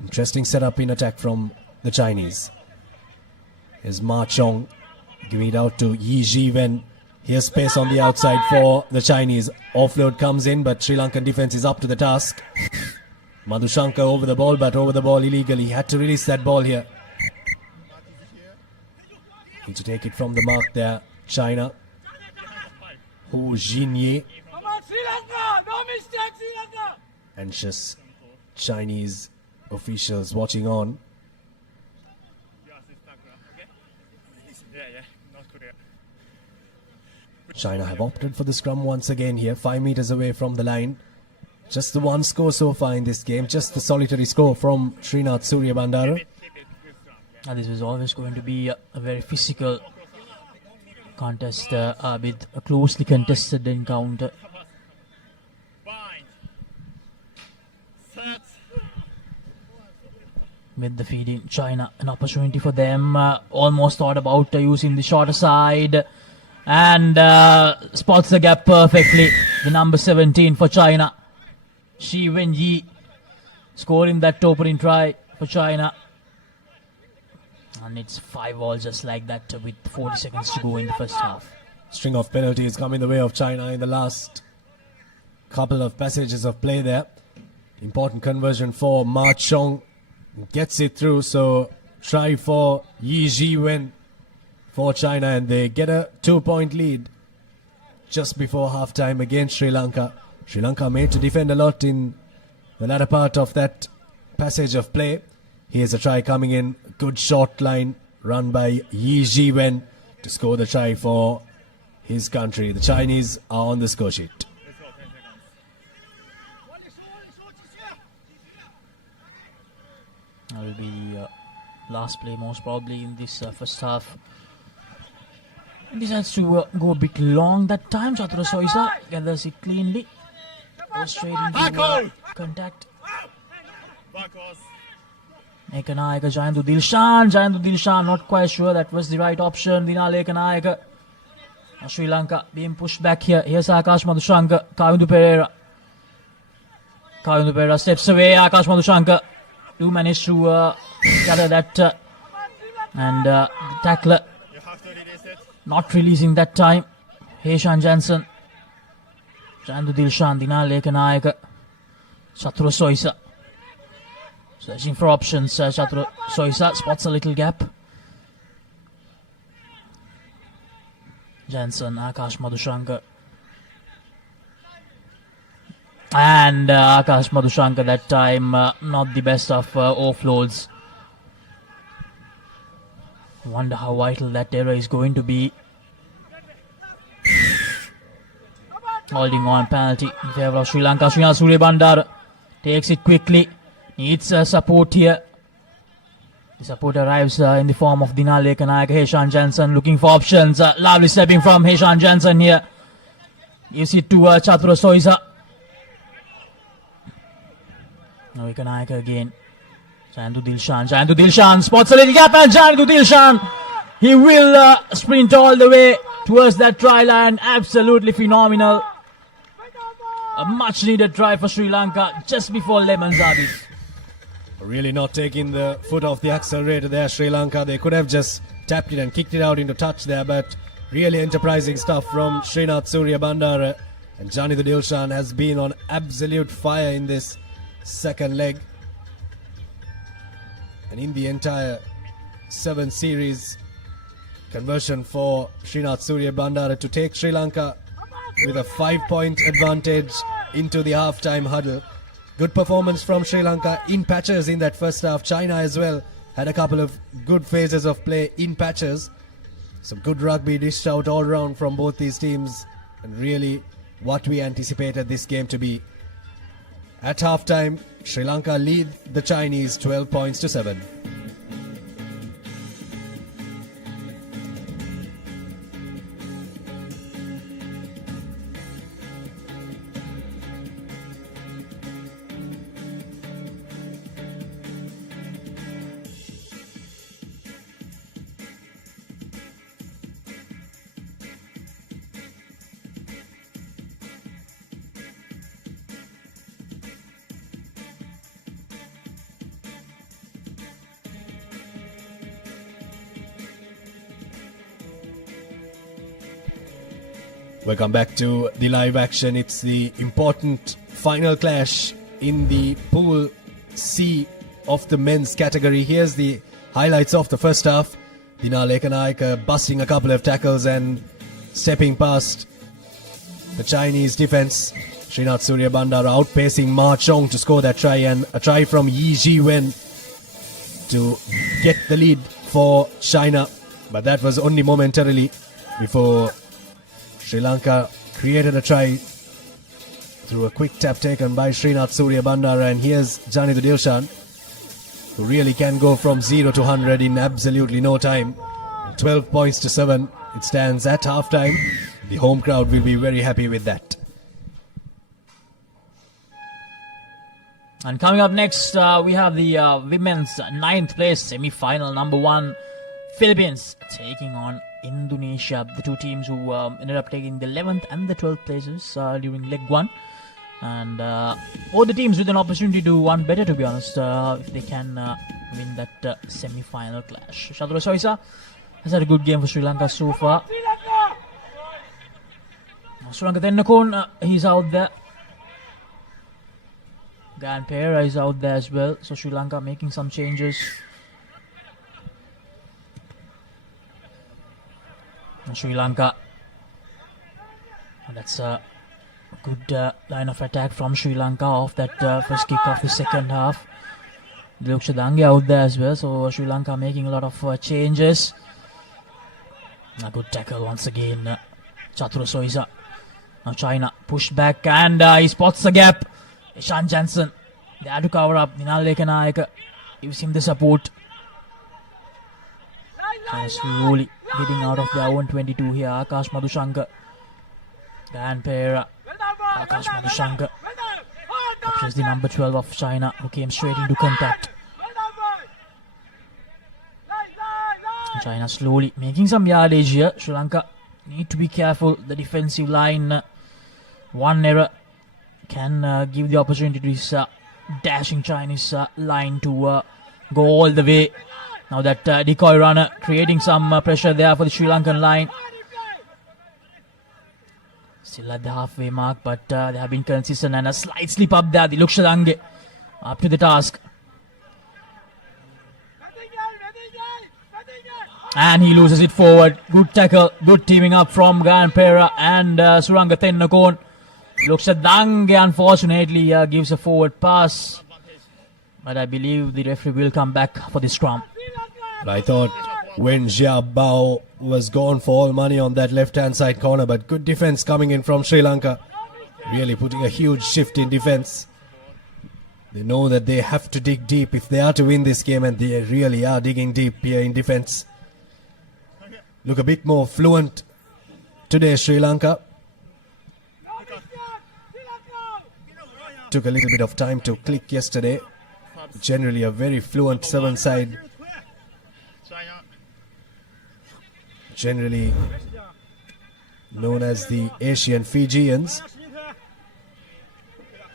Interesting setup in attack from the Chinese. Here's Ma Chong giving it out to Yi Ji-wen. Here's space on the outside for the Chinese. Offload comes in, but Sri Lankan defense is up to the task. Madhushanka over the ball, but over the ball illegally. Had to release that ball here. Need to take it from the mark there, China. Hu Jinye. Come on, Sri Lanka! No mistake, Sri Lanka! Anxious Chinese officials watching on. China have opted for the scrum once again here, 5 meters away from the line. Just the one score so far in this game, just the solitary score from Srinath Suryabandara. This was always going to be a very physical contest with a closely contested encounter. With the feeding, China, an opportunity for them. Almost thought about using the shorter side. And spots the gap perfectly. The number 17 for China. Shi Wenyi scoring that opening try for China. And it's 5-all just like that with 40 seconds to go in the first half. String of penalties come in the way of China in the last couple of passages of play there. Important conversion for Ma Chong. Gets it through, so try for Yi Ji-wen for China, and they get a 2-point lead just before half-time against Sri Lanka. Sri Lanka made to defend a lot in the latter part of that passage of play. Here's a try coming in. Good short line run by Yi Ji-wen to score the try for his country. The Chinese are on the score sheet. That will be the last play most probably in this first half. And decides to go a bit long that time. Chatura Soisa gathers it cleanly. Goes straight into contact. Ekanayaka, Jayantu Dilshan, not quite sure that was the right option. Dinale Ekanayaka. Sri Lanka being pushed back here. Here's Akash Madhushanka, Kavindu Pereira. Kavindu Pereira steps away. Akash Madhushanka do manage to gather that and the tackler not releasing that time. Hishan Jansen, Jayantu Dilshan, Dinale Ekanayaka, Chatura Soisa. Searching for options. Chatura Soisa spots a little gap. Jansen, Akash Madhushanka. And Akash Madhushanka that time not the best of offloads. Wonder how vital that error is going to be. Holding on, penalty in favor of Sri Lanka. Srinath Suryabandara takes it quickly. Needs support here. The support arrives in the form of Dinale Ekanayaka. Hishan Jansen looking for options. Lovely stepping from Hishan Jansen here. Gives it to Chatura Soisa. Now Ekanayaka again. Jayantu Dilshan spots a little gap and Jayantu Dilshan He will sprint all the way towards that try line. Absolutely phenomenal. A much needed try for Sri Lanka just before Lemon Zabi. Really not taking the foot off the accelerator there, Sri Lanka. They could have just tapped it and kicked it out into touch there, but really enterprising stuff from Srinath Surya Bandara. And Johnny the Dilshan has been on absolute fire in this second leg. And in the entire 7 series, conversion for Srinath Surya Bandara to take Sri Lanka with a 5-point advantage into the half-time huddle. Good performance from Sri Lanka in patches in that first half. China as well had a couple of good phases of play in patches. Some good rugby dished out all round from both these teams, and really what we anticipated this game to be. At half-time, Sri Lanka lead the Chinese 12 points to 7. Welcome back to the live action. It's the important final clash in the Pool C of the men's category. Here's the highlights of the first half. Dina Lekanayaka busting a couple of tackles and stepping past the Chinese defense. Srinath Surya Bandara outpacing Ma Chong to score that try, and a try from Yi Ji Wen to get the lead for China. But that was only momentarily before Sri Lanka created a try through a quick tap taken by Srinath Surya Bandara. And here's Johnny the Dilshan, who really can go from 0 to 100 in absolutely no time. 12 points to 7. It stands at halftime. The home crowd will be very happy with that. And coming up next, we have the women's 9th place semi-final, number 1, Philippines taking on Indonesia. The two teams who ended up taking the 11th and the 12th places during leg 1. And all the teams with an opportunity to one better, to be honest, if they can win that semi-final clash. Shadra Soisa has had a good game for Sri Lanka so far. Sri Lanka Tennakon, he's out there. Gan Pereira is out there as well. So Sri Lanka making some changes. And Sri Lanka, that's a good line of attack from Sri Lanka off that first kick of the second half. Dilok Shadange out there as well. So Sri Lanka making a lot of changes. A good tackle once again. Chatura Soisa. Now China pushed back and he spots the gap. Ishan Jansen there to cover up. Ninal Lekanayaka gives him the support. And slowly getting out of their own 22 here. Akash Madhushankar. Dan Pereira. Akash Madhushankar. Captures the number 12 of China, who came straight into contact. China slowly making some yardage here. Sri Lanka need to be careful. The defensive line, one error can give the opportunity to this dashing Chinese line to go all the way. Now that decoy runner creating some pressure there for the Sri Lankan line. Still at the halfway mark, but they have been consistent, and a slight slip up there. The Lukshadange up to the task. And he loses it forward. Good tackle, good teaming up from Gan Pereira and Suranga Tennakon. Lukshadange unfortunately gives a forward pass. But I believe the referee will come back for the scrum. I thought when Jia Bao was gone for all money on that left-hand side corner, but good defense coming in from Sri Lanka. Really putting a huge shift in defense. They know that they have to dig deep if they are to win this game, and they really are digging deep here in defense. Look a bit more fluent today, Sri Lanka. Took a little bit of time to click yesterday. Generally a very fluent seven-side generally known as the Asian Fijians.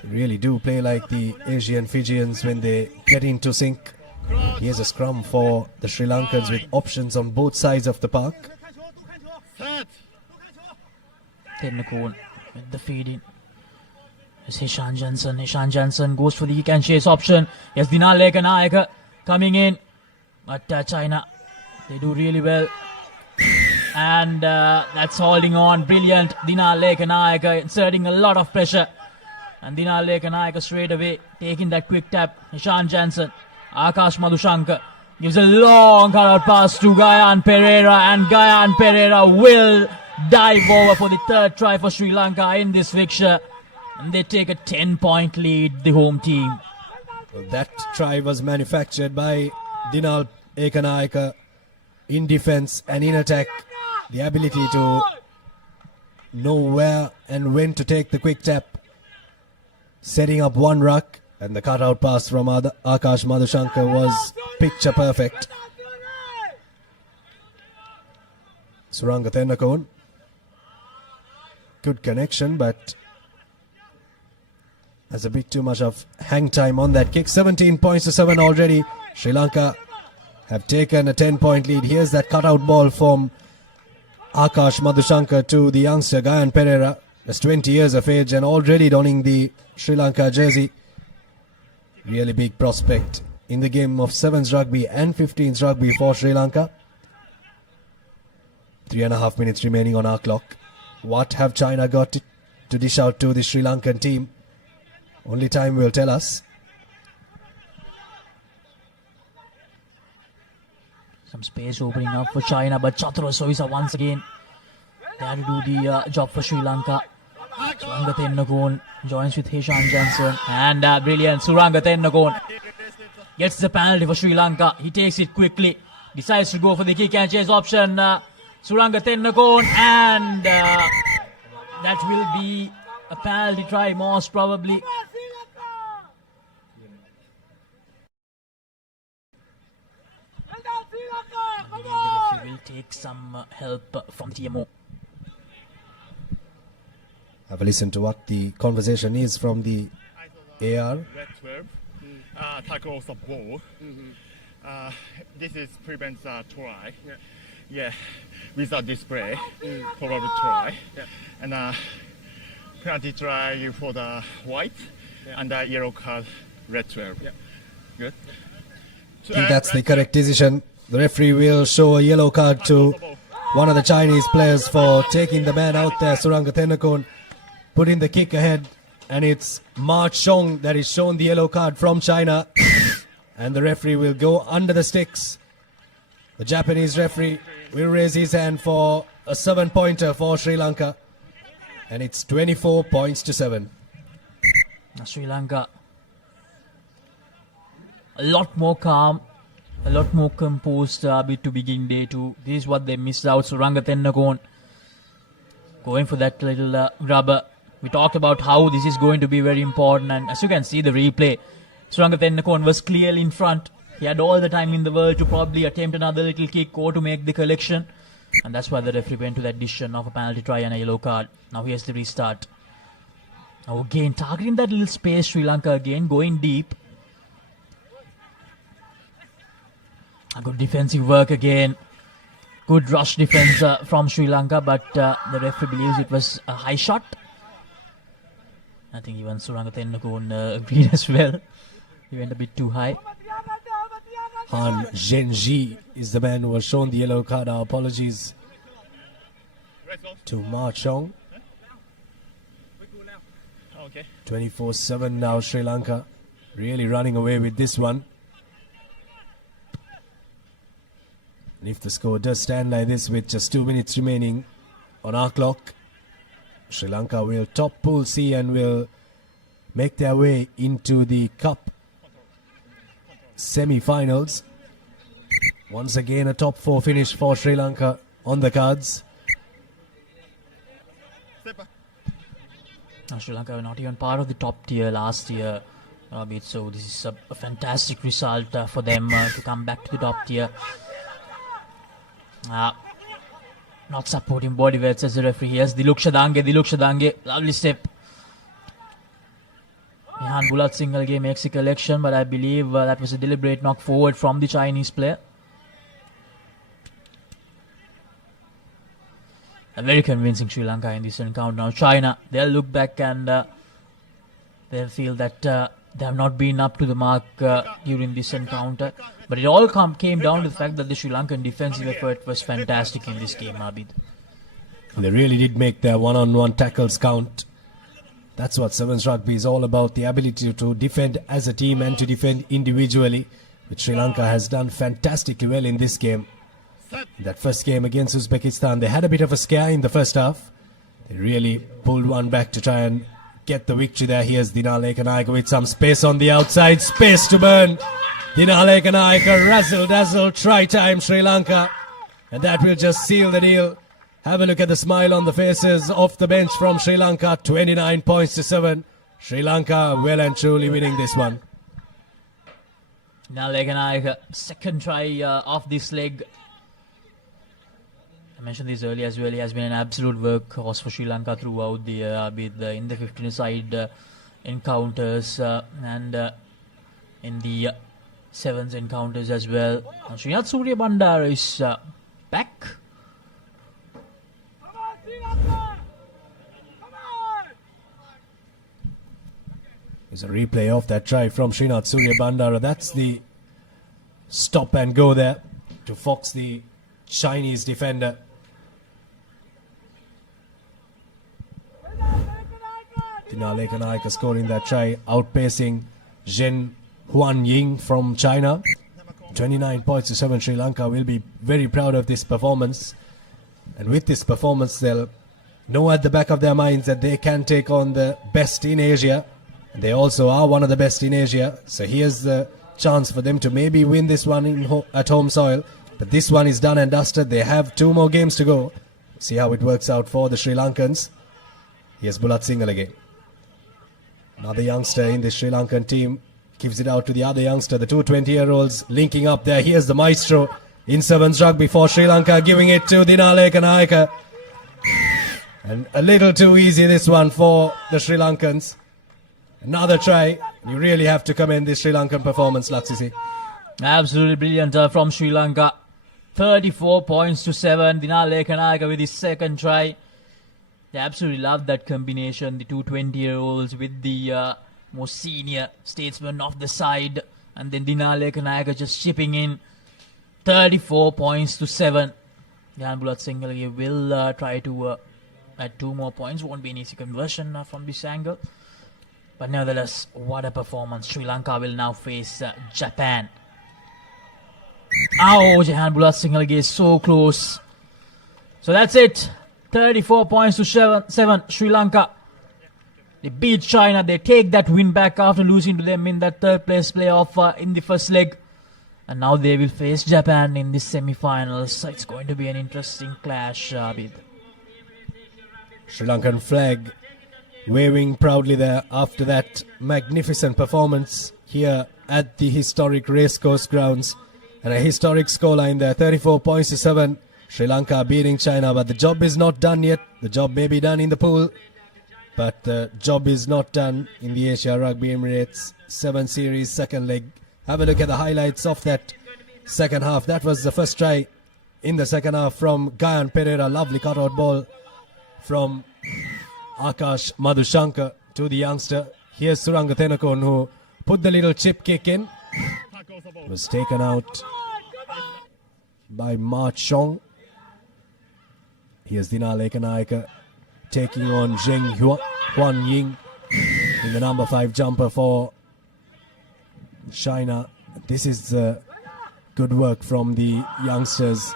They really do play like the Asian Fijians when they get into sync. Here's a scrum for the Sri Lankans with options on both sides of the park. Tennakon with the feed in. It's Hishan Jensen. Hishan Jensen goes for the kick and chase option. Yes, Dinal Lekanayaka coming in. But China, they do really well. And that's holding on. Brilliant. Dinal Lekanayaka inserting a lot of pressure. And Dinal Lekanayaka straight away taking that quick tap. Hishan Jensen. Akash Madhushankar gives a long cutout pass to Gayan Pereira. And Gayan Pereira will dive over for the third try for Sri Lanka in this fixture. And they take a 10-point lead, the home team. Well, that try was manufactured by Dinal Ekanayaka in defense and in attack. The ability to know where and when to take the quick tap. Setting up one ruck, and the cutout pass from Akash Madhushankar was picture perfect. Suranga Tennakon. Good connection, but has a bit too much of hang time on that kick. 17 points to 7 already. Sri Lanka have taken a 10-point lead. Here's that cutout ball from Akash Madhushankar to the youngster Gayan Pereira. Just 20 years of age and already donning the Sri Lanka jersey. Really big prospect in the game of 7s rugby and 15s rugby for Sri Lanka. 3.5 minutes remaining on our clock. What have China got to dish out to the Sri Lankan team? Only time will tell us. Some space opening up for China, but Chatro Soisa once again there to do the job for Sri Lanka. Suranga Tennakon joins with Hishan Jensen, and brilliant. Suranga Tennakon gets the penalty for Sri Lanka. He takes it quickly, decides to go for the kick and chase option. Suranga Tennakon, and that will be a penalty try most probably. He will take some help from TMO. Have a listen to what the conversation is from the AR. Red 12, tackles the ball. This is prevents a try. Yeah, with a display, probably try. And penalty try for the white and the yellow card, red 12. Good. I think that's the correct decision. The referee will show a yellow card to one of the Chinese players for taking the man out there, Suranga Tennakon, putting the kick ahead, and it's Ma Chong that is shown the yellow card from China, and the referee will go under the sticks. The Japanese referee will raise his hand for a 7-pointer for Sri Lanka, and it's 24 points to 7. Now Sri Lanka a lot more calm, a lot more composed to begin day 2. This is what they missed out. Suranga Tennakon going for that little rubber. We talked about how this is going to be very important, and as you can see the replay, Suranga Tennakon was clearly in front. He had all the time in the world to probably attempt another little kick or to make the collection, and that's why the referee went to that decision of a penalty try and a yellow card. Now here's the restart. Now again targeting that little space, Sri Lanka again going deep. A good defensive work again. Good rush defense from Sri Lanka, but the referee believes it was a high shot. I think even Suranga Tennakon agreed as well. He went a bit too high. Han Zhenji is the man who was shown the yellow card. Our apologies to Ma Chong. Okay. 24-7 now, Sri Lanka really running away with this one. And if the score does stand like this with just 2 minutes remaining on our clock, Sri Lanka will top Pool C and will make their way into the Cup semi-finals. Once again, a top 4 finish for Sri Lanka on the cards. Now Sri Lanka were not even part of the top tier last year, so this is a fantastic result for them to come back to the top tier. not supporting body weight, says the referee. Yes, Diluk Shadange, lovely step. Ihan Bulat Single game makes a collection, but I believe that was a deliberate knock forward from the Chinese player. A very convincing Sri Lanka in this encounter. Now China, they'll look back and they'll feel that they have not been up to the mark during this encounter. But it all came down to the fact that the Sri Lankan defensive effort was fantastic in this game, Abid. They really did make their one-on-one tackles count. That's what Sevens Rugby is all about, the ability to defend as a team and to defend individually, which Sri Lanka has done fantastically well in this game. In that first game against Uzbekistan, they had a bit of a scare in the first half. They really pulled one back to try and get the victory there. Here's Dinal Ekanayake with some space on the outside, space to burn. Dinal Ekanayake, razzle-dazzle, try time Sri Lanka. And that will just seal the deal. Have a look at the smile on the faces of the bench from Sri Lanka. 29 points to 7. Sri Lanka well and truly winning this one. Now Leganayake, second try of this leg. I mentioned this earlier as well. He has been an absolute workhorse for Sri Lanka throughout the year, in the 15-side encounters and in the sevens encounters as well. Srinath Surya Bandara is back. There's a replay of that try from Srinath Surya Bandara. That's the stop and go there to fox the Chinese defender. Dinal Ekanayake scoring that try, outpacing Zhen Huan Ying from China. 29 points to 7. Sri Lanka will be very proud of this performance. And with this performance, they'll know at the back of their minds that they can take on the best in Asia. They also are one of the best in Asia. So here's the chance for them to maybe win this one at home soil. But this one is done and dusted. They have 2 more games to go. See how it works out for the Sri Lankans. Here's Bulat Singhal again. Another youngster in the Sri Lankan team gives it out to the other youngster. The 2 20-year-olds linking up there. Here's the maestro in sevens rugby for Sri Lanka, giving it to Dinal Ekanayake. And a little too easy this one for the Sri Lankans. Another try. You really have to commend this Sri Lankan performance, Laksisi. Absolutely brilliant from Sri Lanka. 34 points to 7. Dinal Ekanayake with his second try. They absolutely love that combination. The 2 20-year-olds with the more senior statesman of the side. And then Dinal Ekanayake just chipping in. 34 points to 7. Jan Bulat Singhal will try to add 2 more points. Won't be an easy conversion from this angle. But nevertheless, what a performance. Sri Lanka will now face Japan. Oh, Jahan Bulat Singhal is so close. So that's it. 34 points to 7. Sri Lanka. They beat China. They take that win back after losing to them in that third place playoff in the first leg. And now they will face Japan in the semi-finals. So it's going to be an interesting clash, Abid. Sri Lankan flag waving proudly there after that magnificent performance here at the historic racecourse grounds. And a historic scoreline there, 34 points to 7. Sri Lanka beating China, but the job is not done yet. The job may be done in the pool, but the job is not done in the Asia Rugby Emirates 7 Series second leg. Have a look at the highlights of that second half. That was the first try in the second half from Gayan Pereira. Lovely cutout ball from Akash Madhushankar to the youngster. Here's Suranga Thenakon who put the little chip kick in. Was taken out by Ma Chong. Here's Dinal Ekanayake taking on Zheng Huan Ying in the number 5 jumper for China. This is good work from the youngsters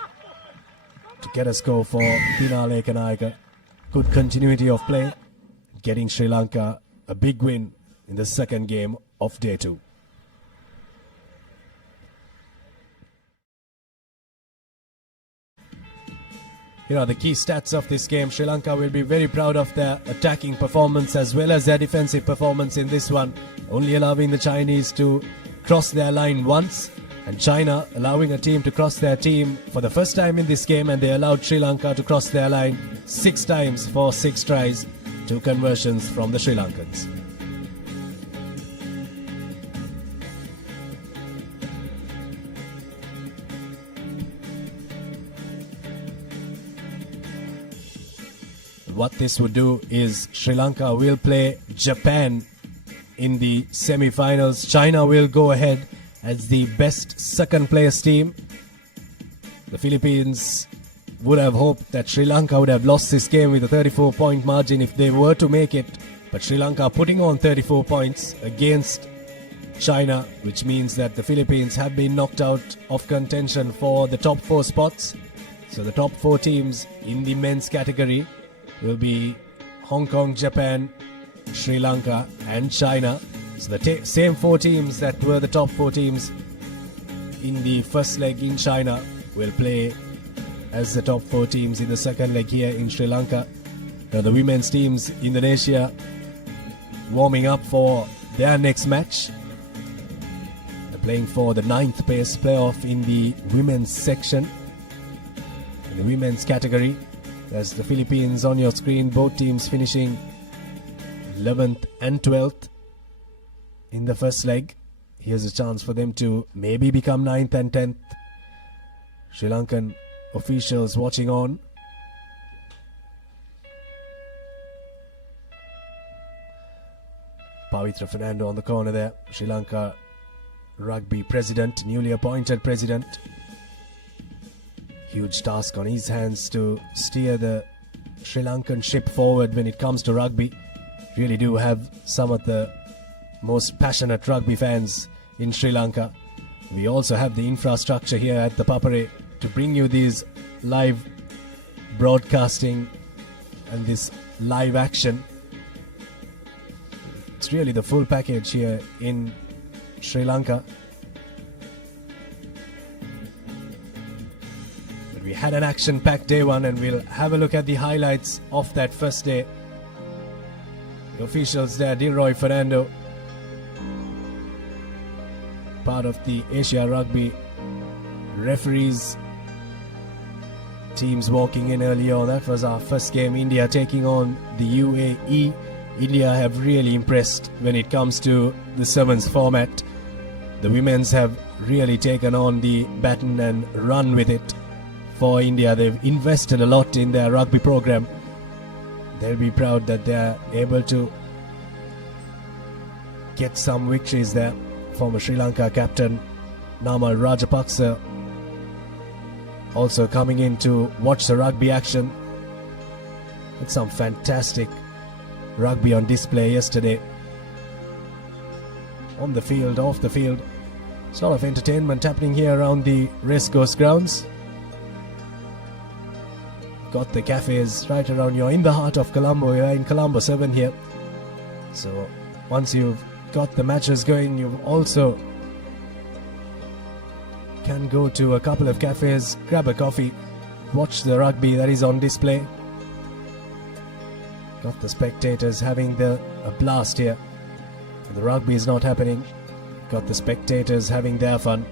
to get a score for Dinal Ekanayake. Good continuity of play, getting Sri Lanka a big win in the second game of day 2. Here are the key stats of this game. Sri Lanka will be very proud of their attacking performance as well as their defensive performance in this one. Only allowing the Chinese to cross their line once And China allowing a team to cross their team for the first time in this game, and they allowed Sri Lanka to cross their line 6 times for 6 tries, 2 conversions from the Sri Lankans. What this would do is Sri Lanka will play Japan in the semi-finals. China will go ahead as the best second place team. The Philippines would have hoped that Sri Lanka would have lost this game with a 34-point margin if they were to make it. But Sri Lanka putting on 34 points against China, which means that the Philippines have been knocked out of contention for the top 4 spots. So the top 4 teams in the men's category will be Hong Kong, Japan, Sri Lanka and China. So the same 4 teams that were the top 4 teams in the first leg in China will play as the top 4 teams in the second leg here in Sri Lanka. Now the women's teams, Indonesia, warming up for their next match. They're playing for the 9th place playoff in the women's section. In the women's category, there's the Philippines on your screen, both teams finishing 11th and 12th in the first leg. Here's a chance for them to maybe become 9th and 10th. Sri Lankan officials watching on. Pavitra Fernando on the corner there. Sri Lanka Rugby president, newly appointed president. Huge task on his hands to steer the Sri Lankan ship forward when it comes to rugby. Really do have some of the most passionate rugby fans in Sri Lanka. We also have the infrastructure here at the Papare to bring you these live broadcasting and this live action. It's really the full package here in Sri Lanka. But we had an action-packed day 1, and we'll have a look at the highlights of that first day. The officials there, Dilroy Fernando, part of the Asia Rugby referees. Teams walking in earlier on. That was our first game. India taking on the UAE. India have really impressed when it comes to the sevens format. The women's have really taken on the baton and run with it. For India, they've invested a lot in their rugby program. They'll be proud that they're able to get some victories there. Former Sri Lanka captain Namal Rajapaksa also coming in to watch the rugby action. With some fantastic rugby on display yesterday. On the field, off the field. There's a lot of entertainment happening here around the racecourse grounds. Got the cafes right around you. In the heart of Colombo. You're in Colombo 7 here. So once you've got the matches going, you also can go to a couple of cafes, grab a coffee, watch the rugby that is on display. Got the spectators having a blast here. The rugby is not happening. Got the spectators having their fun.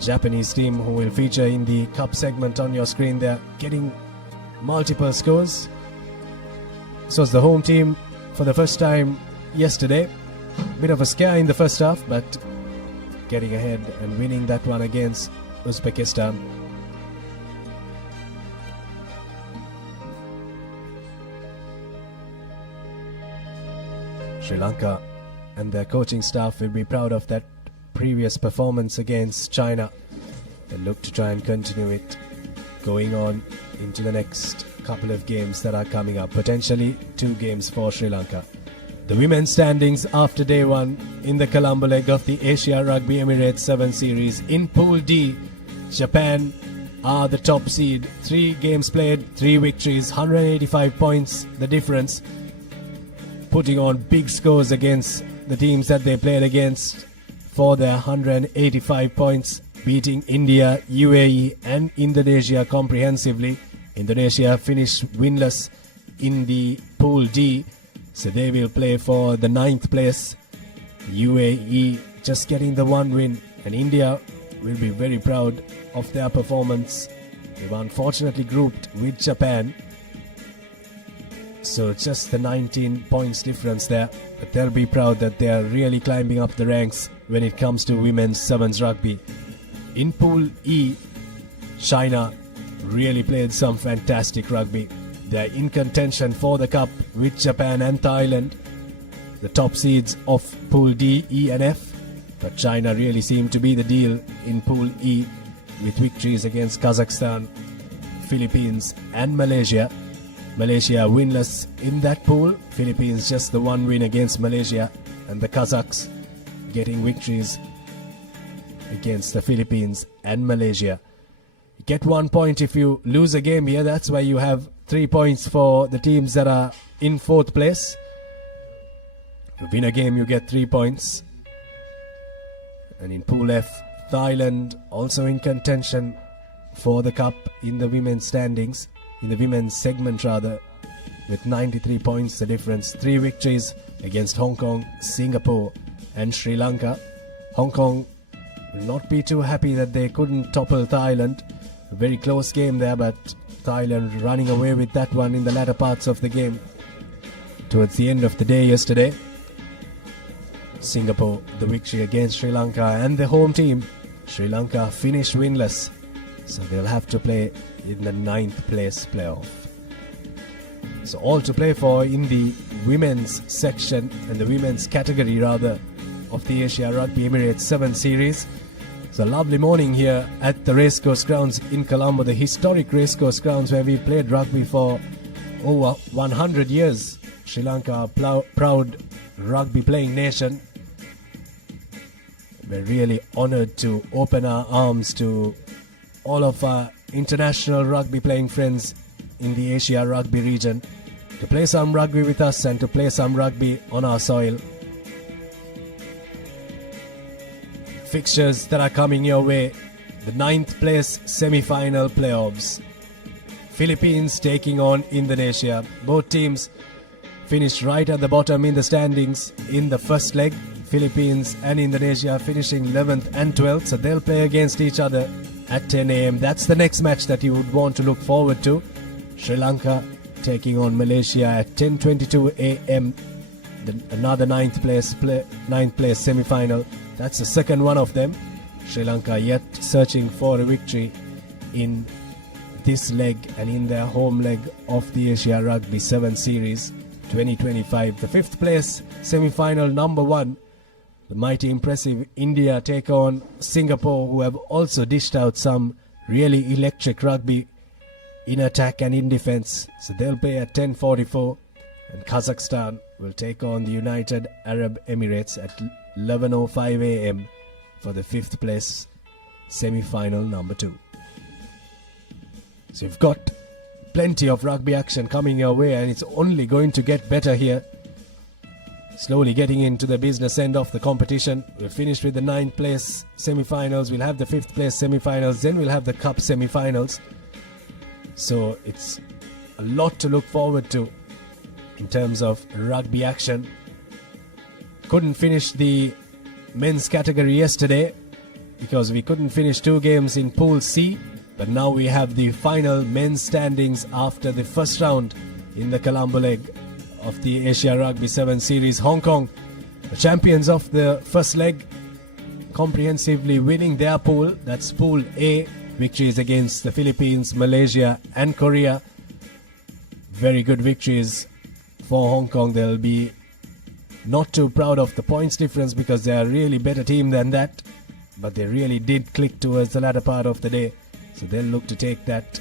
Japanese team who will feature in the cup segment on your screen there, getting multiple scores. This was the home team for the first time yesterday. Bit of a scare in the first half, but getting ahead and winning that one against Uzbekistan. Sri Lanka and their coaching staff will be proud of that previous performance against China and look to try and continue it going on into the next couple of games that are coming up. Potentially 2 games for Sri Lanka. The women's standings after day 1 in the Colombo leg of the Asia Rugby Emirates 7 series. In Pool D, Japan are the top seed. 3 games played, 3 victories, 185 points the difference. Putting on big scores against the teams that they played against for their 185 points, beating India, UAE and Indonesia comprehensively. Indonesia finished winless in the Pool D, so they will play for the 9th place. UAE just getting the 1 win, and India will be very proud of their performance. They were unfortunately grouped with Japan, so just the 19 points difference there, but they'll be proud that they are really climbing up the ranks when it comes to women's sevens rugby. In Pool E, China really played some fantastic rugby. They are in contention for the cup with Japan and Thailand, the top seeds of Pool D, E and F, but China really seemed to be the deal in Pool E with victories against Kazakhstan, Philippines and Malaysia. Malaysia winless in that pool, Philippines just the one win against Malaysia, and the Kazakhs getting victories against the Philippines and Malaysia. You get 1 point if you lose a game here, that's why you have 3 points for the teams that are in 4th place. If you win a game, you get 3 points. And in Pool F, Thailand also in contention for the cup in the women's standings, in the women's segment rather, with 93 points the difference. 3 victories against Hong Kong, Singapore and Sri Lanka. Hong Kong will not be too happy that they couldn't topple Thailand. A very close game there, but Thailand running away with that one in the latter parts of the game. Towards the end of the day yesterday, Singapore the victory against Sri Lanka, and the home team Sri Lanka finished winless, so they'll have to play in the 9th place playoff. So all to play for in the women's section and the women's category rather of the Asia Rugby Emirates 7 series. It's a lovely morning here at the Racecourse Grounds in Colombo, the historic Racecourse Grounds where we've played rugby for over 100 years. Sri Lanka, a proud rugby playing nation. We're really honoured to open our arms to all of our international rugby playing friends in the Asia Rugby region to play some rugby with us and to play some rugby on our soil. Fixtures that are coming your way: the 9th place semi-final playoffs. Philippines taking on Indonesia. Both teams finished right at the bottom in the standings in the first leg. Philippines and Indonesia finishing 11th and 12th, so they'll play against each other at 10 a.m. That's the next match that you would want to look forward to. Sri Lanka taking on Malaysia at 10:22 a.m. Another 9th place semi-final. That's the second one of them. Sri Lanka yet searching for a victory in this leg and in their home leg of the Asia Rugby 7 Series 2025. The 5th place semi-final number 1. The mighty impressive India take on Singapore, who have also dished out some really electric rugby in attack and in defense. So they'll play at 10:44. And Kazakhstan will take on the United Arab Emirates at 11:05 a.m. for the 5th place semi-final number 2. So you've got plenty of rugby action coming your way, and it's only going to get better here. Slowly getting into the business end of the competition. We'll finish with the 9th place semi-finals. We'll have the 5th place semi-finals. Then we'll have the cup semi-finals. So it's a lot to look forward to in terms of rugby action. Couldn't finish the men's category yesterday because we couldn't finish 2 games in Pool C. But now we have the final men's standings after the first round in the Colombo leg of the Asia Rugby 7 Series. Hong Kong, the champions of the first leg, comprehensively winning their pool. That's Pool A. Victories against the Philippines, Malaysia and Korea. Very good victories for Hong Kong. They'll be not too proud of the points difference because they are a really better team than that. But they really did click towards the latter part of the day. So they'll look to take that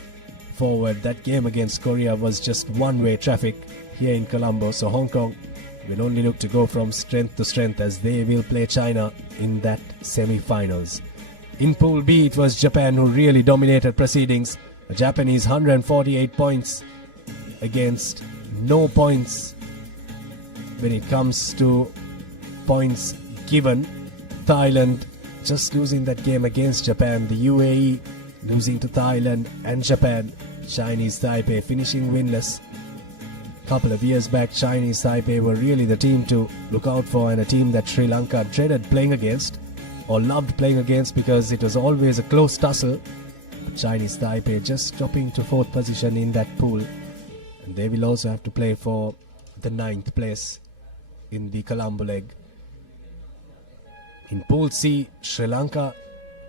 forward. That game against Korea was just one-way traffic here in Colombo. So Hong Kong will only look to go from strength to strength as they will play China in that semi-finals. In Pool B, it was Japan who really dominated proceedings. The Japanese 148 points against no points when it comes to points given. Thailand just losing that game against Japan. The UAE losing to Thailand and Japan. Chinese Taipei finishing winless. Couple of years back, Chinese Taipei were really the team to look out for and a team that Sri Lanka dreaded playing against. or loved playing against because it was always a close tussle. Chinese Taipei just dropping to 4th position in that pool. And they will also have to play for the 9th place in the Colombo leg. In Pool C, Sri Lanka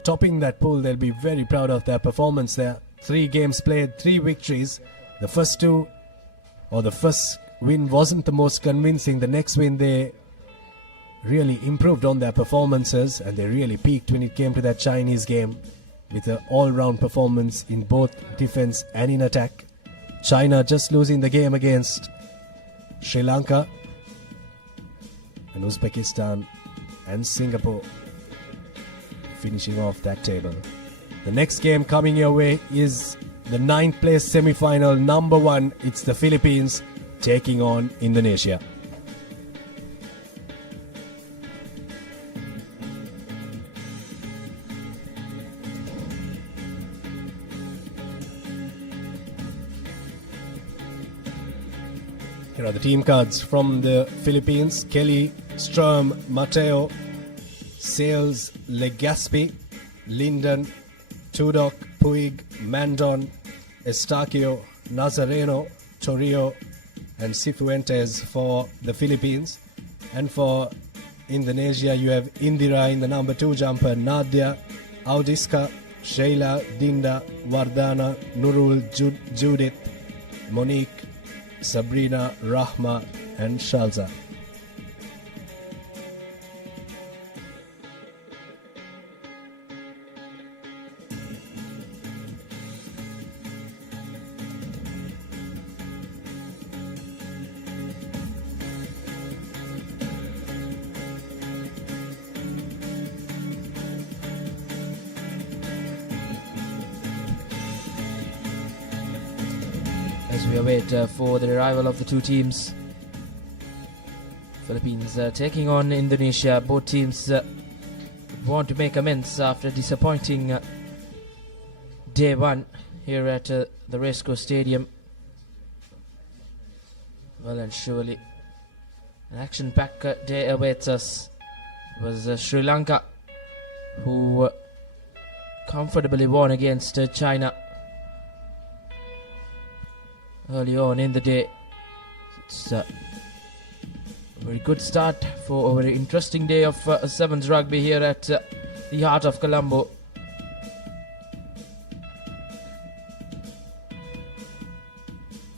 topping that pool. They'll be very proud of their performance there. 3 games played, 3 victories. The first win wasn't the most convincing. The next win they really improved on their performances and they really peaked when it came to that Chinese game with an all-round performance in both defense and in attack. China just losing the game against Sri Lanka, and Uzbekistan and Singapore finishing off that table. The next game coming your way is the 9th place semi-final, number 1. It's the Philippines taking on Indonesia. Here are the team cards from the Philippines. Kelly, Sturm, Mateo, Sales, Legaspi, Linden, Tudok, Puig, Mandon, Estacio, Nazareno, Torrio and Cifuentes for the Philippines. And for Indonesia, you have Indira in the number 2 jumper, Nadia, Audiska, Sheila, Dinda, Wardana, Nurul, Judith, Monique, Sabrina, Rahma and Shalza. As we await for the arrival of the two teams. Philippines taking on Indonesia. Both teams want to make amends after disappointing day 1 here at the Racecourse Stadium. Well and surely an action-packed day awaits us. It was Sri Lanka who comfortably won against China early on in the day. It's a very good start for a very interesting day of sevens rugby here at the heart of Colombo.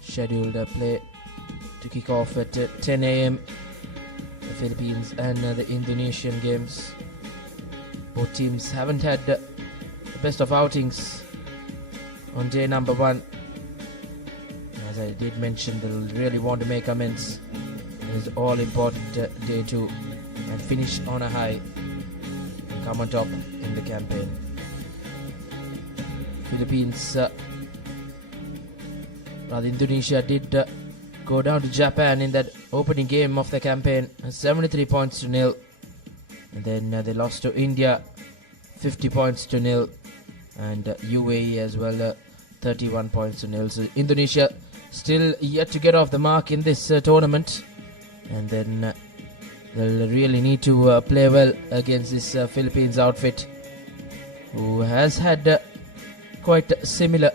Scheduled play to kick off at 10 a.m. The Philippines and the Indonesian games. Both teams haven't had the best of outings on day number 1. As I did mention, they'll really want to make amends. It is all important day 2 and finish on a high and come on top in the campaign. Philippines, Indonesia did go down to Japan in that opening game of the campaign, 73 points to nil, and then they lost to India 50 points to nil, and UAE as well 31 points to nil. So Indonesia still yet to get off the mark in this tournament, and then they'll really need to play well against this Philippines outfit, who has had quite a similar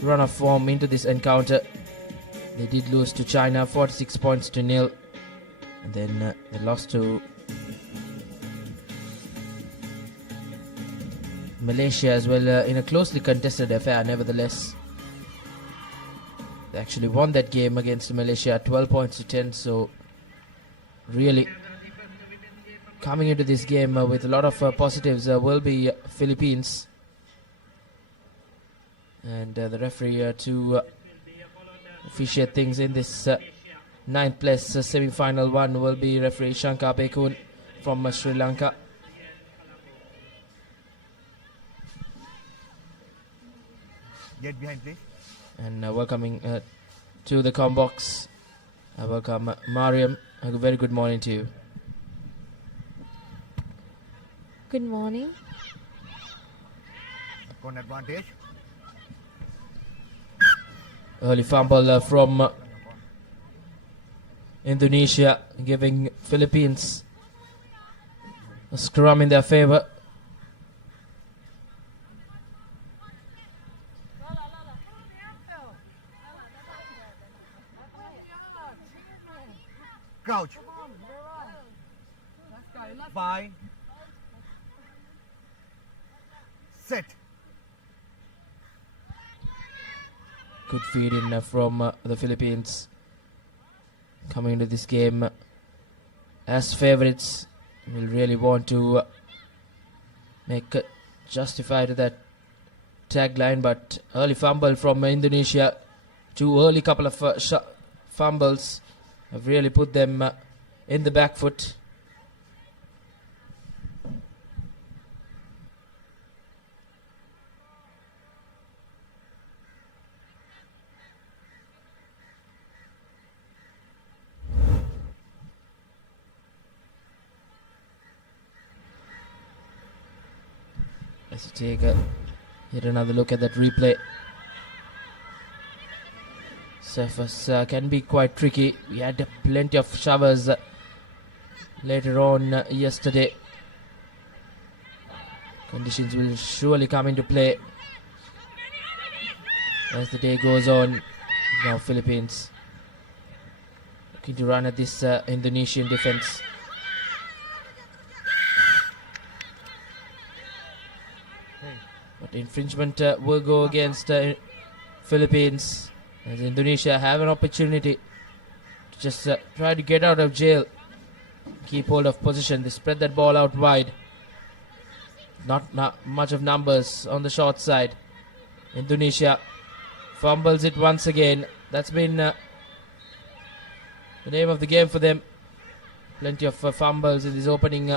run of form into this encounter. They did lose to China 46 points to nil, and then they lost to Malaysia as well in a closely contested affair. Nevertheless, they actually won that game against Malaysia 12 points to 10. So really coming into this game with a lot of positives will be Philippines, and the referee to officiate things in this 9th place semi-final 1 will be referee Shankar Bekun from Sri Lanka. Get behind, please. And welcoming to the combox, welcome Mariam. A very good morning to you. Good morning. On advantage. Early fumble from Indonesia, giving Philippines A scrum in their favour. Crouch. Bye. Set. Good feed in from the Philippines. Coming into this game as favourites, will really want to make justify to that tagline, but early fumble from Indonesia. Too early couple of fumbles have really put them in the back foot. Let's take yet another look at that replay. Surface can be quite tricky. We had plenty of showers later on yesterday. Conditions will surely come into play as the day goes on. Now Philippines looking to run at this Indonesian defense. But infringement will go against Philippines, as Indonesia have an opportunity to just try to get out of jail, keep hold of position. They spread that ball out wide. Not much of numbers on the short side. Indonesia fumbles it once again. That's been the name of the game for them. Plenty of fumbles in this opening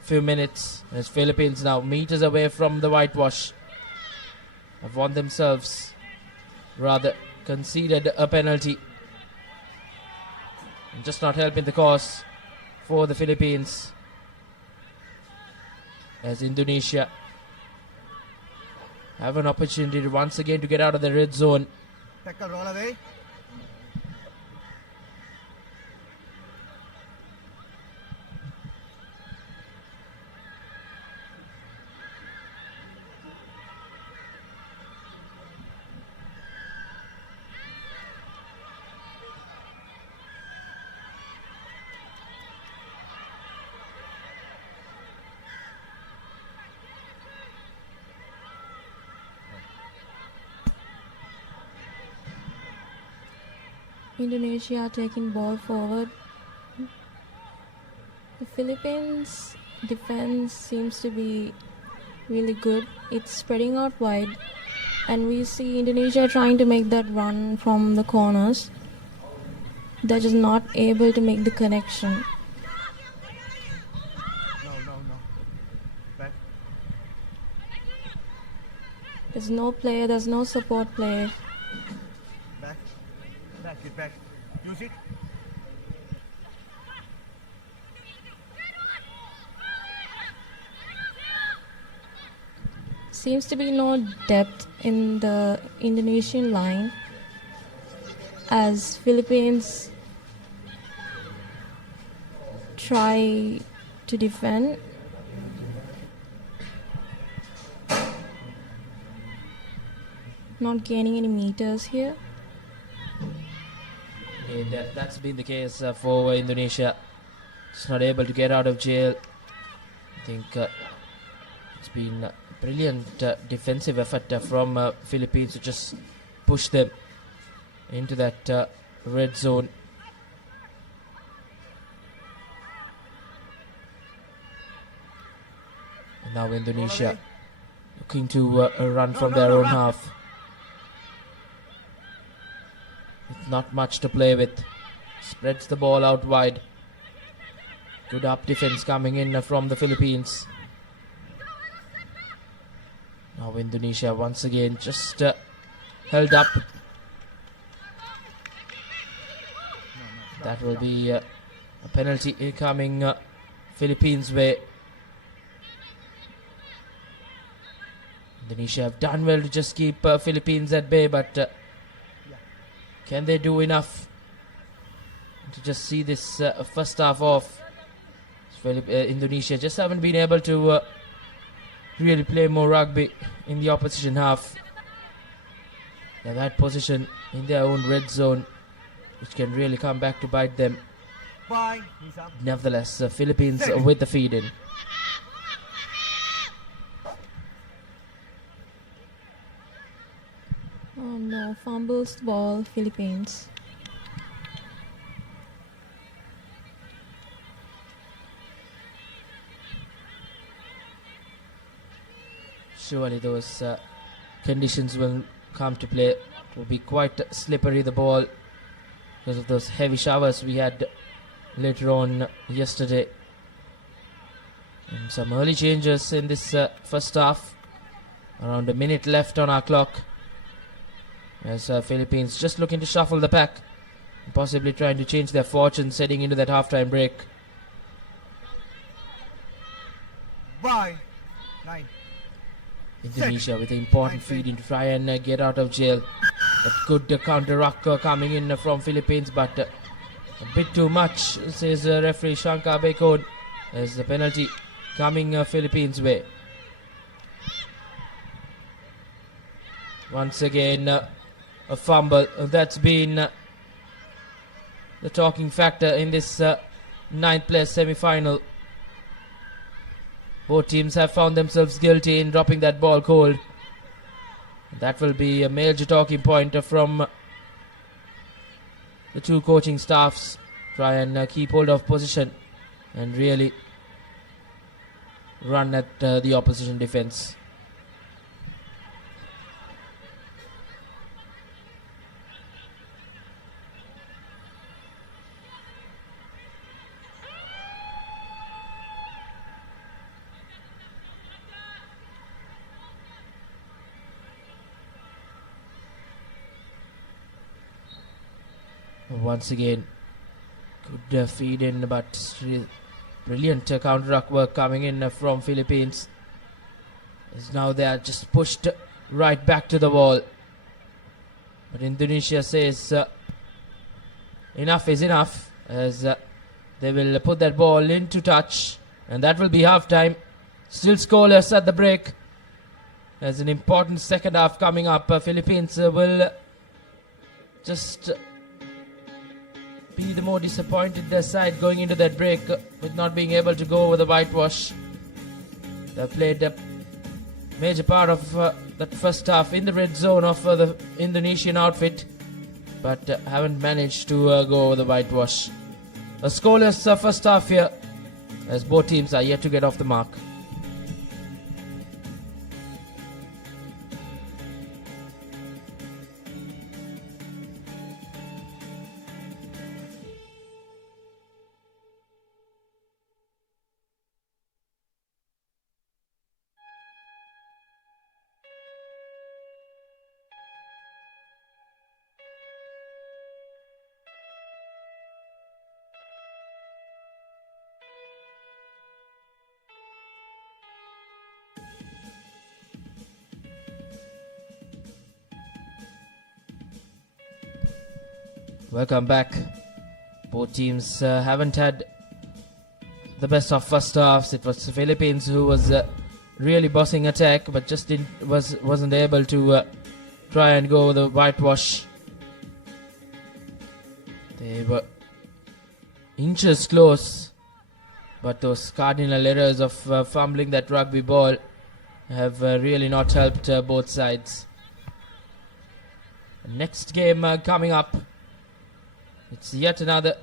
few minutes, as Philippines now meters away from the whitewash have won themselves, rather conceded a penalty, and just not helping the cause for the Philippines, as Indonesia have an opportunity to once again to get out of the red zone. Tackle roll away. Indonesia taking ball forward. The Philippines defense seems to be really good. It's spreading out wide, and we see Indonesia trying to make that run from the corners. They're just not able to make the connection. No. Back. There's no play, there's no support play. Get back. Use it. Seems to be no depth in the Indonesian line, as Philippines try to defend. Not gaining any meters here. And that's been the case for Indonesia. Just not able to get out of jail. I think it's been a brilliant defensive effort from Philippines to just push them into that red zone. And now Indonesia looking to run from their own half. With not much to play with. Spreads the ball out wide. Good up defense coming in from the Philippines. Now Indonesia once again just held up. That will be a penalty coming Philippines' way. Indonesia have done well to just keep Philippines at bay, but can they do enough to just see this first half off? Indonesia just haven't been able to really play more rugby in the opposition half. They've had position in their own red zone, which can really come back to bite them. Bye. He's up. Nevertheless, Philippines with the feed in. Oh no, fumbles the ball, Philippines. Surely those conditions will come to play. It will be quite slippery, the ball, because of those heavy showers we had later on yesterday. And some early changes in this first half. Around a minute left on our clock, as Philippines just looking to shuffle the pack, possibly trying to change their fortunes heading into that halftime break. Bye. 9. Indonesia with an important feed in to try and get out of jail. A good counter-ruck coming in from Philippines, but a bit too much, says referee Shankar Bekod, as the penalty coming Philippines' way. Once again, a fumble. That's been the talking factor in this ninth place semi-final. Both teams have found themselves guilty in dropping that ball cold. That will be a major talking point from the two coaching staffs. Try and keep hold of position and really run at the opposition defense. Once again, good feed in, but brilliant counter-ruck work coming in from Philippines. As now they are just pushed right back to the wall. But Indonesia says enough is enough, as they will put that ball into touch, and that will be half-time. Still scoreless at the break. There's an important second half coming up. Philippines will just be the more disappointed side going into that break with not being able to go over the whitewash. They played a major part of that first half in the red zone of the Indonesian outfit, but haven't managed to go over the whitewash. A scoreless first half here, as both teams are yet to get off the mark. Welcome back. Both teams haven't had the best of first halves. It was the Philippines who was really bossing attack, but just wasn't able to try and go the whitewash. They were inches close, but those cardinal errors of fumbling that rugby ball have really not helped both sides. Next game coming up. It's yet another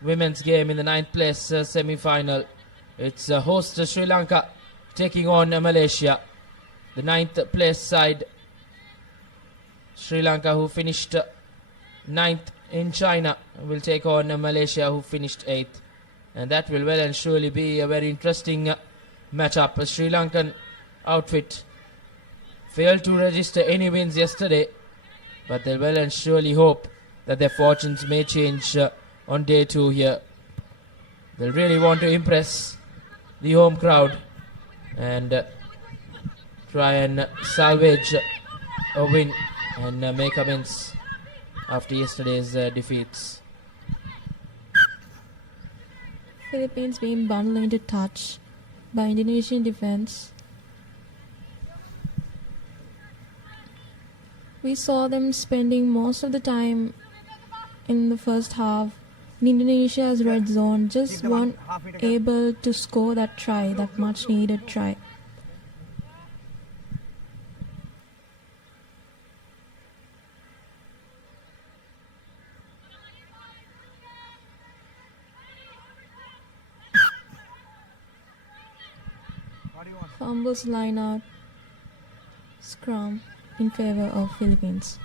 women's game in the 9th place semi-final. It's host Sri Lanka taking on Malaysia. The 9th place side, Sri Lanka, who finished 9th in China, will take on Malaysia, who finished 8th. And that will well and surely be a very interesting matchup. A Sri Lankan outfit failed to register any wins yesterday, but they'll well and surely hope that their fortunes may change on day 2 here. They'll really want to impress the home crowd and try and salvage a win and make amends after yesterday's defeats. Philippines being bundled into touch by Indonesian defense. We saw them spending most of the time in the first half in Indonesia's red zone, just weren't able to score that try, that much needed try. Fumbles line out, scrum in favor of Philippines.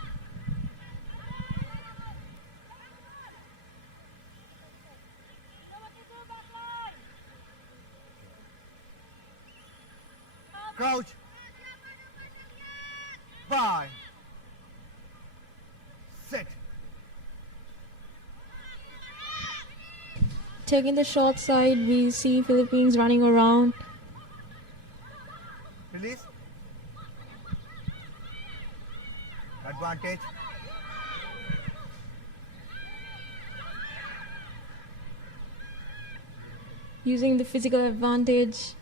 Crouch. Bye. Sit. Taking the short side, we see Philippines running around. Release. Advantage. Using the physical advantage.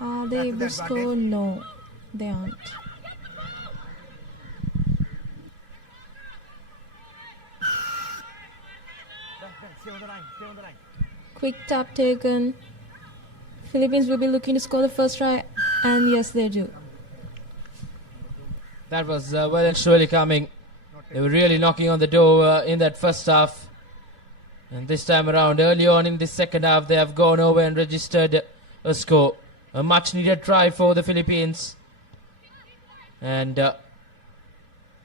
Are they able to score? No, they aren't. Stay on the line. Stay on the line. Quick tap taken. Philippines will be looking to score the first try, and yes, they do. That was well and surely coming. They were really knocking on the door in that first half. And this time around, early on in the second half, they have gone over and registered a score. A much needed try for the Philippines. And the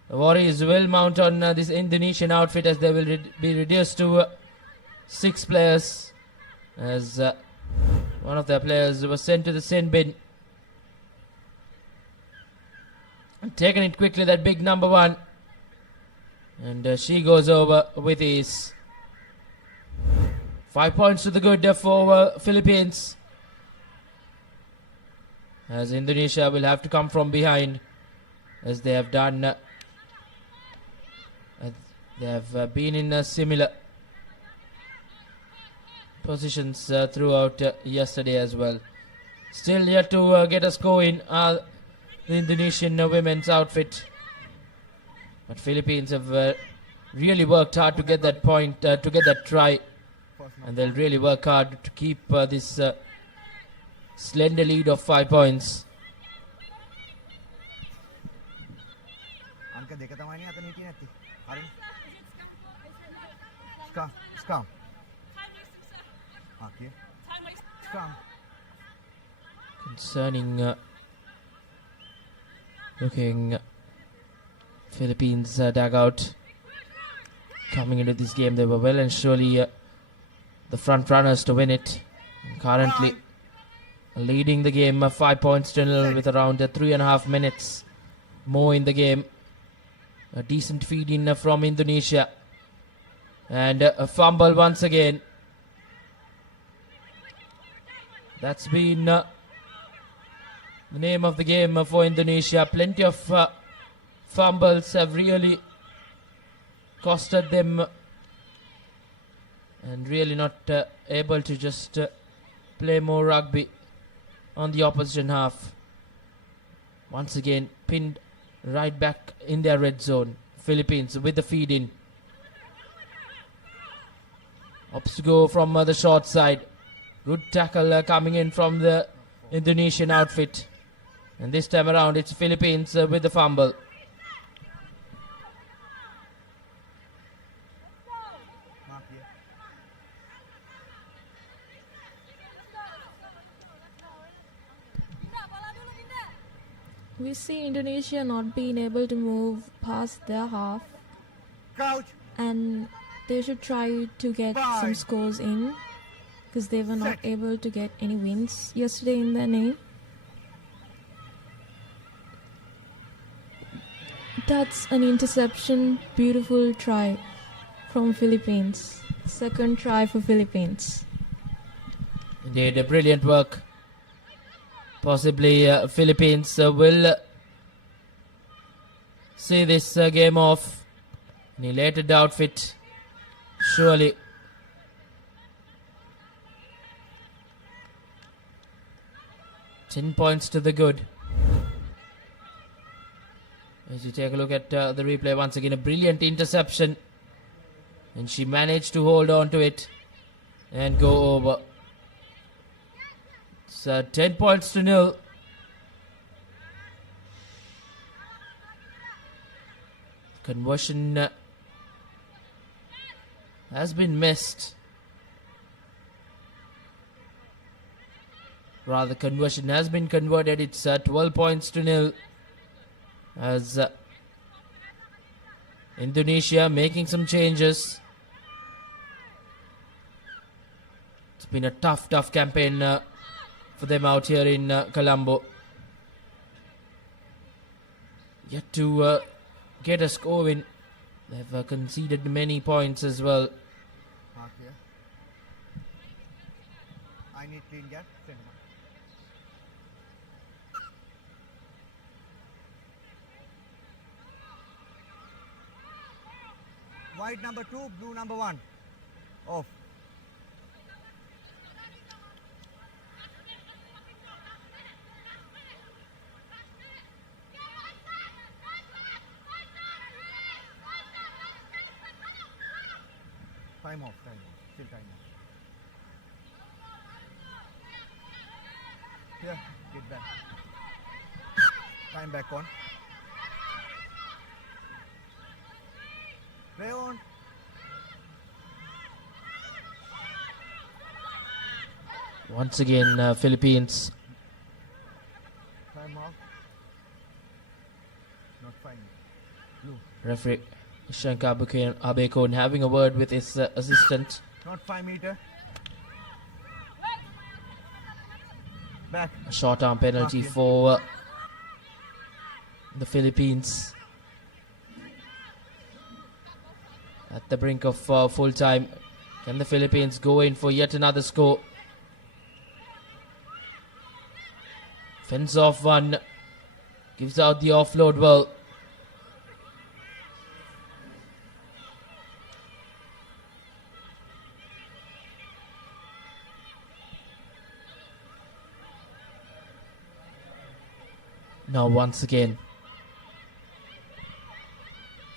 Warriors will mount on this Indonesian outfit as they will be reduced to 6 players. As one of their players was sent to the sin bin. Taking it quickly, that big number 1. And she goes over with ease. 5 points to the good for Philippines. As Indonesia will have to come from behind, as they have done. They have been in similar positions throughout yesterday as well. Still yet to get a score in the Indonesian women's outfit. But Philippines have really worked hard to get that point, to get that try. And they'll really work hard to keep this slender lead of 5 points. Angka දෙක තමයි නේ අතන හිටියේ නැත්තේ. හරි. Scrum. Okay. Scrum. Concerning looking Philippines dugout coming into this game, they were well and surely the front runners to win it. And currently leading the game 5 points to 0 with around 3.5 minutes more in the game. A decent feed in from Indonesia. And a fumble once again. That's been the name of the game for Indonesia. Plenty of fumbles have really costed them. And really not able to just play more rugby on the opposition half. Once again pinned right back in their red zone. Philippines with the feed in. Opts to go from the short side. Good tackle coming in from the Indonesian outfit. And this time around it's Philippines with the fumble. We see Indonesia not being able to move past their half, Crouch. and they should try to get some scores in, because they were not able to get any wins yesterday in their name. That's an interception. Beautiful try from Philippines. Second try for Philippines. Indeed, a brilliant work. Possibly Philippines will see this game off. An elated outfit, surely. 10 points to the good. As you take a look at the replay once again, a brilliant interception. And she managed to hold on to it and go over. It's 10 points to nil. Conversion has been missed. Rather, conversion has been converted. It's 12 points to nil. As Indonesia making some changes. It's been a tough campaign for them out here in Colombo. Yet to get a score win. They've conceded many points as well. Mark here. I need clean gap. Send mark. White number 2, blue number 1. Off. Time off. Still time off. Here, get back. Time back on. Play on. Once again, Philippines. Time off. Not fine. Blue. Referee Shankar Abekon having a word with his assistant. Not 5 meter. Back. A short arm penalty Okay. for the Philippines. At the brink of full time. Can the Philippines go in for yet another score? Fends off one. Gives out the offload well. Now once again,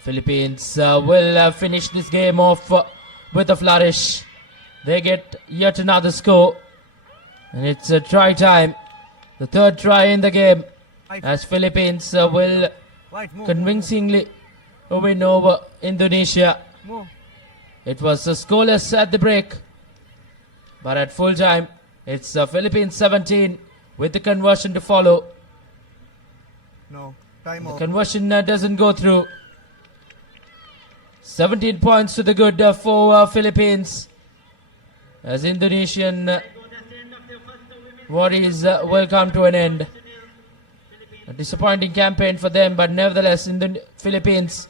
Philippines will finish this game off with a flourish. They get yet another score, and it's a try time. The third try in the game, as Philippines will White, move. convincingly win over Indonesia. Move. It was scoreless at the break, but at full time, it's Philippines 17 with the conversion to follow. No. Time The off. conversion doesn't go through. 17 points to the good for Philippines, as Indonesian worries will come to an end. A disappointing campaign for them, but nevertheless, the Philippines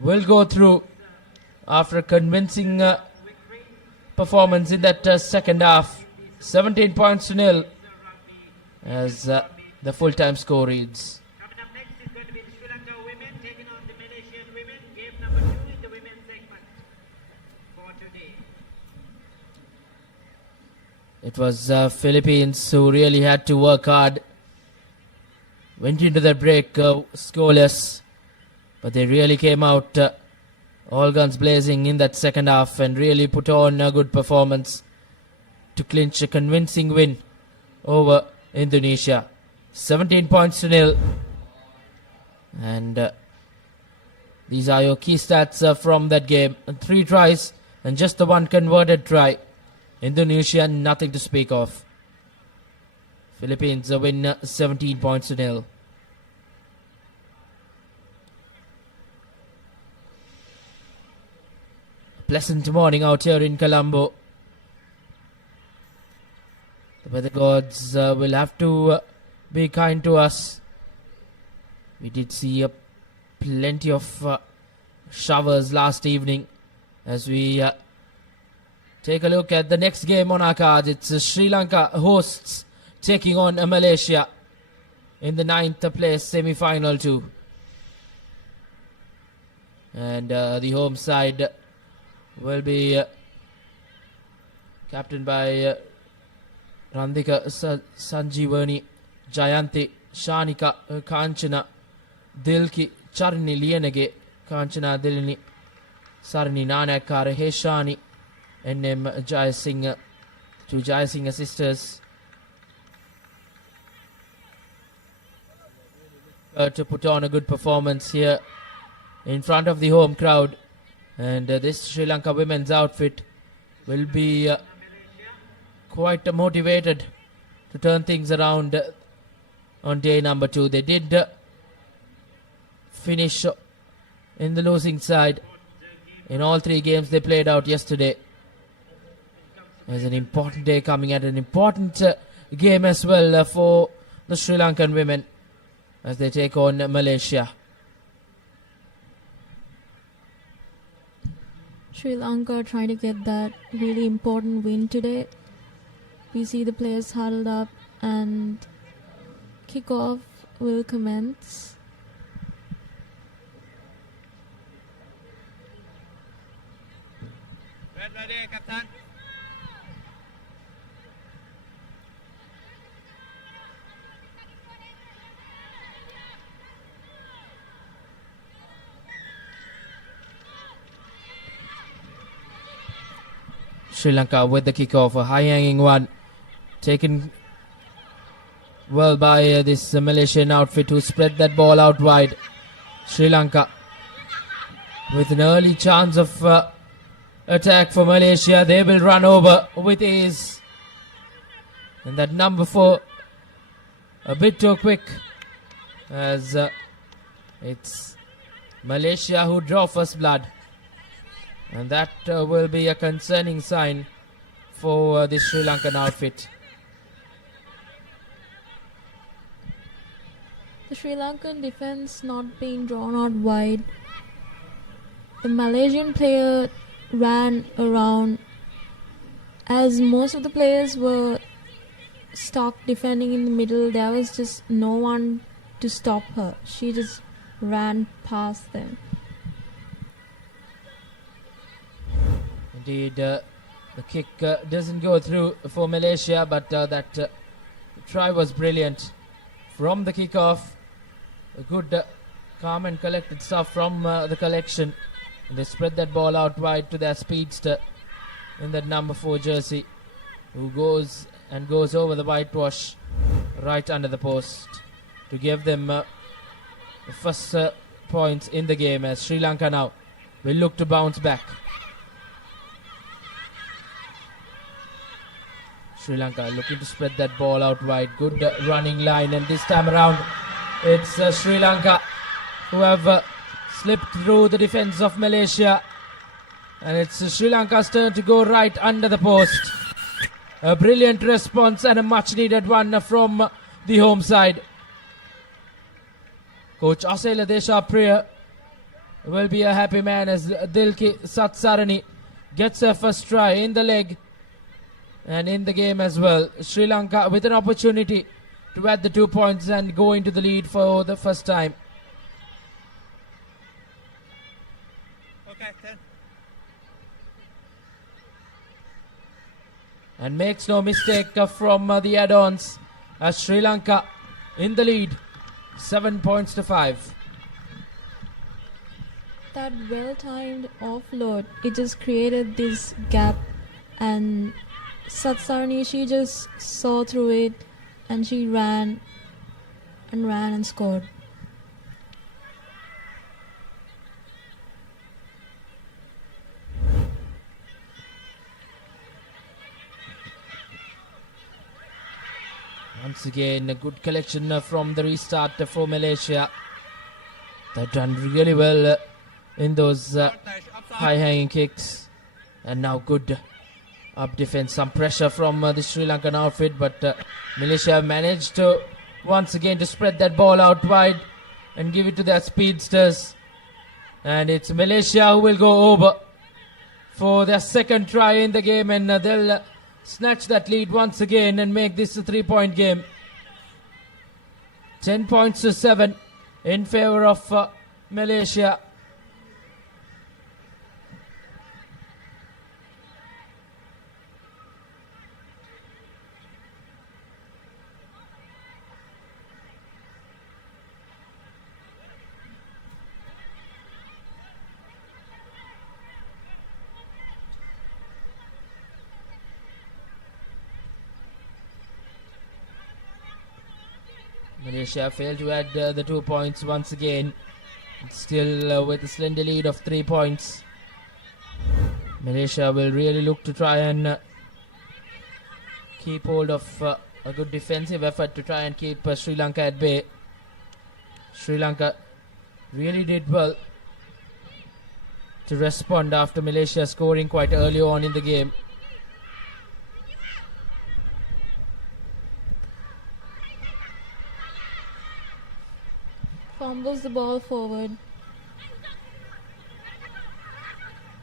will go through after a convincing performance in that second half. 17 points to nil, as the full-time score reads. Coming up next is going to be the Sri Lanka women taking on the Malaysian women. Game number 2 in the women's segment for today. It was Philippines who really had to work hard. Went into the break scoreless, but they really came out all guns blazing in that second half and really put on a good performance to clinch a convincing win over Indonesia. 17 points to nil. And these are your key stats from that game. 3 tries and just the 1 converted try. Indonesia, nothing to speak of. Philippines win 17 points to nil. A pleasant morning out here in Colombo. The weather gods will have to be kind to us. We did see plenty of showers last evening. As we take a look at the next game on our card, it's Sri Lanka hosts taking on Malaysia in the 9th place semi-final 2. And the home side will be captained by Randhika Sanjeevani Jayanti, Shanika, Kanchana, Dilki, Charni Lienege, Kanchana Dilini, Sarni Nanakar, Heshani, NM Jaya Singh, two Jaya Singh sisters. To put on a good performance here in front of the home crowd, and this Sri Lanka women's outfit will be quite motivated to turn things around on day number 2. They did finish in the losing side in all 3 games they played out yesterday. There's an important day coming at an important game as well for the Sri Lankan women as they take on Malaysia. Sri Lanka trying to get that really important win today. We see the players huddled up and kickoff will commence. Ready, Captain. Sri Lanka with the kickoff, a high-hanging one, taken well by this Malaysian outfit who spread that ball out wide. Sri Lanka with an early chance of attack for Malaysia. They will run over with ease. And that number 4, a bit too quick, as it's Malaysia who draw first blood. And that will be a concerning sign for the Sri Lankan outfit. The Sri Lankan defense not being drawn out wide. The Malaysian player ran around as most of the players were stuck defending in the middle. There was just no one to stop her. She just ran past them. Indeed, the kick doesn't go through for Malaysia, but that try was brilliant from the kickoff. A good, calm and collected stuff from the collection. And they spread that ball out wide to their speedster in that number 4 jersey, who goes over the whitewash right under the post to give them the first points in the game, as Sri Lanka now will look to bounce back. Sri Lanka looking to spread that ball out wide. Good running line, and this time around it's Sri Lanka who have slipped through the defense of Malaysia, and it's Sri Lanka's turn to go right under the post. A brilliant response and a much needed one from the home side. Coach Asela Deshapriya will be a happy man as Dilki Satsarani gets her first try in the leg and in the game as well. Sri Lanka with an opportunity to add the 2 points and go into the lead for the first time. Okay, 10. And makes no mistake from the add-ons as Sri Lanka in the lead, 7 points to 5. That well-timed offload, it just created this gap, and Satsarani, she just saw through it and she ran and scored. Once again, a good collection from the restart for Malaysia. They've done really well in those high-hanging kicks. And now good up defense, some pressure from the Sri Lankan outfit, but Malaysia have managed to once again to spread that ball out wide and give it to their speedsters. And it's Malaysia who will go over for their second try in the game, and they'll snatch that lead once again and make this a 3-point game. 10 points to 7 in favor of Malaysia. Malaysia failed to add the 2 points once again. Still with a slender lead of 3 points. Malaysia will really look to try and keep hold of a good defensive effort to try and keep Sri Lanka at bay. Sri Lanka really did well to respond after Malaysia scoring quite early on in the game. Fumbles the ball forward.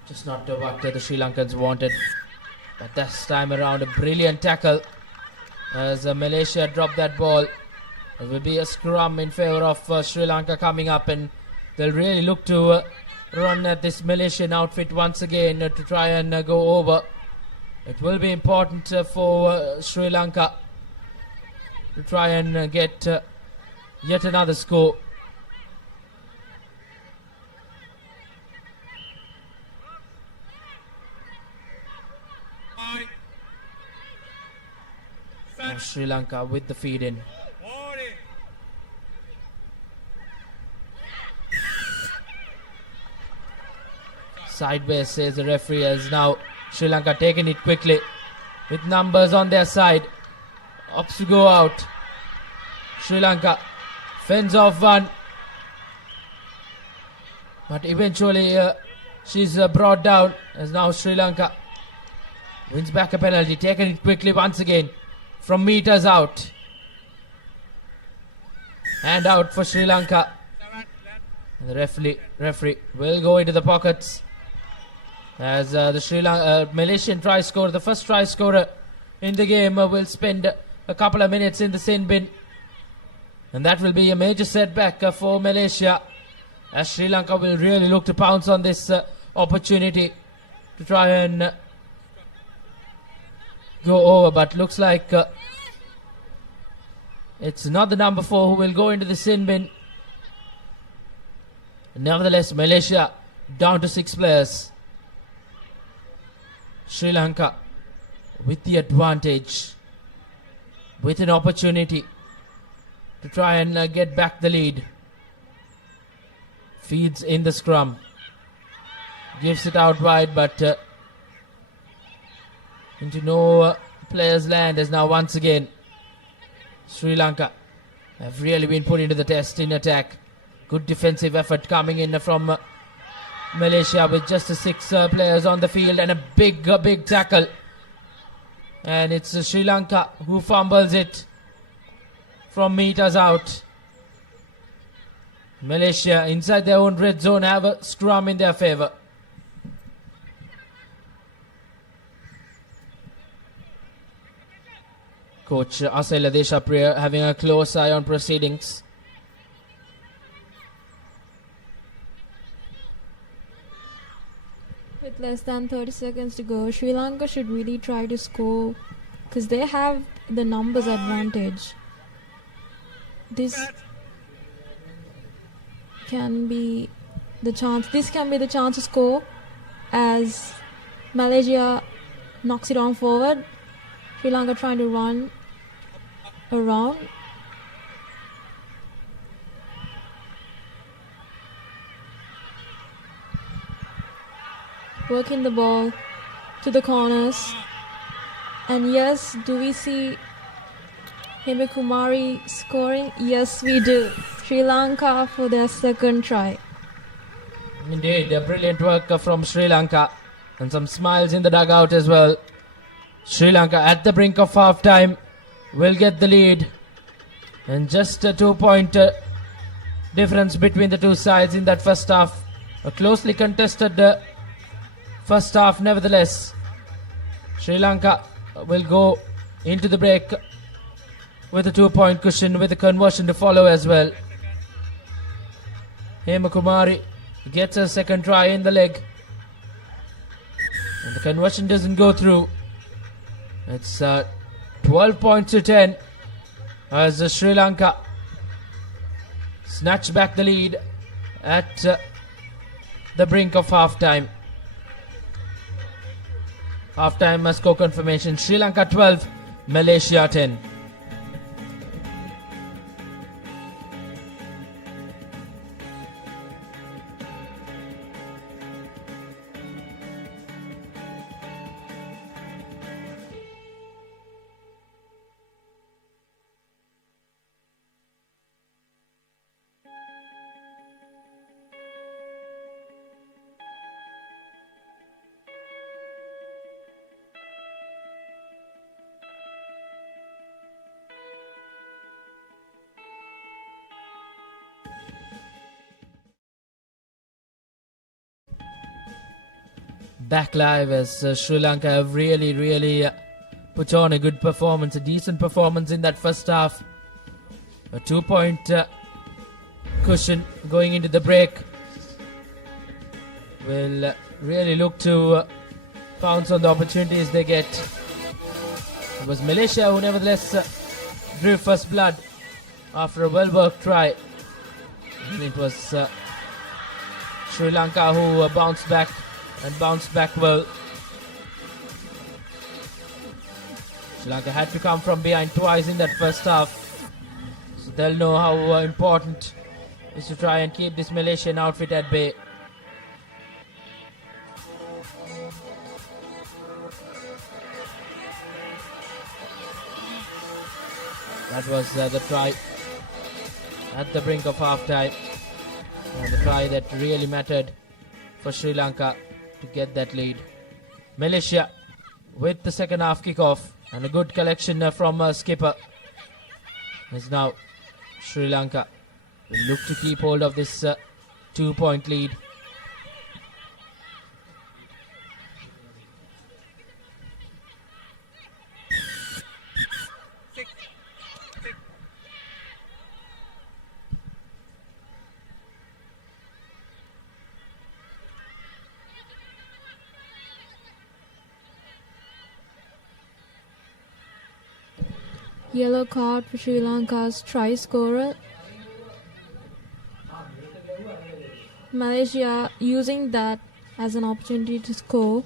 Just not what the Sri Lankans wanted. But this time around, a brilliant tackle as Malaysia dropped that ball. It will be a scrum in favour of Sri Lanka coming up, and they'll really look to run at this Malaysian outfit once again to try and go over. It will be important for Sri Lanka to try and get yet another score. Now Sri Lanka with the feed in. Sideways, says the referee, as now Sri Lanka taking it quickly with numbers on their side. Opts to go out. Sri Lanka fends off one, but eventually she's brought down as now Sri Lanka wins back a penalty, taking it quickly once again from meters out. And out for Sri Lanka. And the referee will go into the pockets as the Malaysian try scorer, the first try scorer in the game, will spend a couple of minutes in the sin bin, and that will be a major setback for Malaysia, as Sri Lanka will really look to pounce on this opportunity to try and go over, but looks like it's not the number 4 who will go into the sin bin. Nevertheless, Malaysia down to 6 players. Sri Lanka with the advantage, with an opportunity to try and get back the lead. Feeds in the scrum, gives it out wide, but into no player's land, as now once again Sri Lanka have really been put into the test in attack. Good defensive effort coming in from Malaysia with just 6 players on the field, and a big tackle, and it's Sri Lanka who fumbles it from meters out. Malaysia inside their own red zone have a scrum in their favour. Coach Asela Deshapriya having a close eye on proceedings. With less than 30 seconds to go, Sri Lanka should really try to score because they have the numbers advantage. This can be the chance. This can be the chance to score as Malaysia knocks it on forward. Sri Lanka trying to run around. Working the ball to the corners. And yes, do we see Hemakumari scoring? Yes, we do. Sri Lanka for their second try. Indeed, a brilliant work from Sri Lanka, and some smiles in the dugout as well. Sri Lanka at the brink of half time will get the lead, and just a 2-point difference between the two sides in that first half. A closely contested first half nevertheless. Sri Lanka will go into the break with a 2-point cushion, with a conversion to follow as well. Hemakumari gets a second try in the leg, and the conversion doesn't go through. It's 12 points to 10 as Sri Lanka snatch back the lead at the brink of half-time. Half-time score confirmation: Sri Lanka 12, Malaysia 10. back live as Sri Lanka have really put on a good performance, a decent performance in that first half. A 2-point cushion going into the break. Will really look to pounce on the opportunities they get. It was Malaysia who nevertheless drew first blood after a well-worked try. And it was Sri Lanka who bounced back well. Sri Lanka had to come from behind twice in that first half. So they'll know how important it is to try and keep this Malaysian outfit at bay. That was the try at the brink of half-time. The try that really mattered for Sri Lanka to get that lead. Malaysia with the second half kickoff and a good collection from skipper. As now Sri Lanka will look to keep hold of this 2-point lead. Yellow card for Sri Lanka's try scorer. Malaysia using that as an opportunity to score.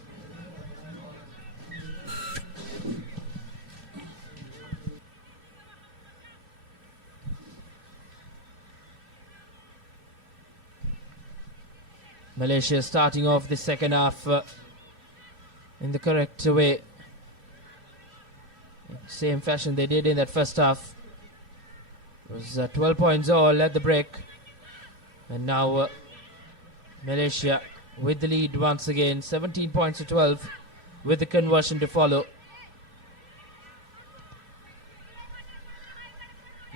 Malaysia starting off the second half in the correct way. Same fashion they did in that first half. It was 12 points all at the break. And now Malaysia with the lead once again, 17 points to 12 with the conversion to follow.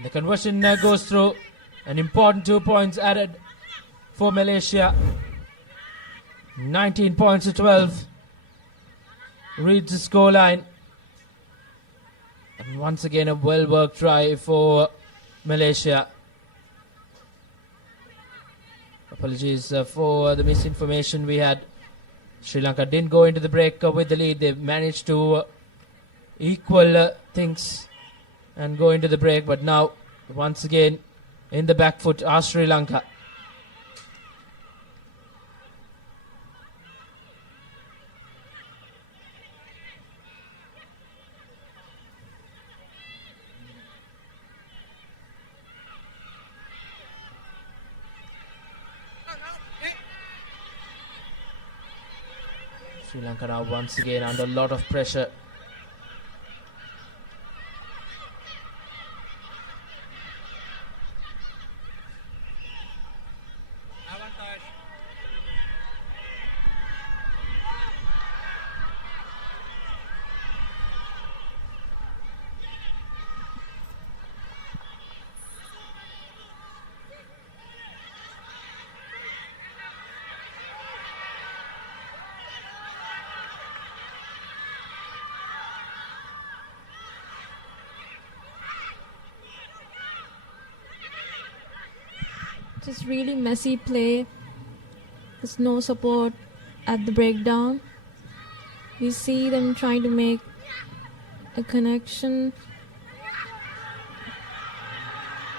The conversion goes through. An important 2 points added for Malaysia. 19 points to 12 reads the scoreline. And once again a well-worked try for Malaysia. Apologies for the misinformation we had. Sri Lanka didn't go into the break with the lead. They managed to equal things and go into the break. But now, once again, in the back foot are Sri Lanka. Sri Lanka now once again under a lot of pressure. Just really messy play. There's no support at the breakdown. We see them trying to make a connection.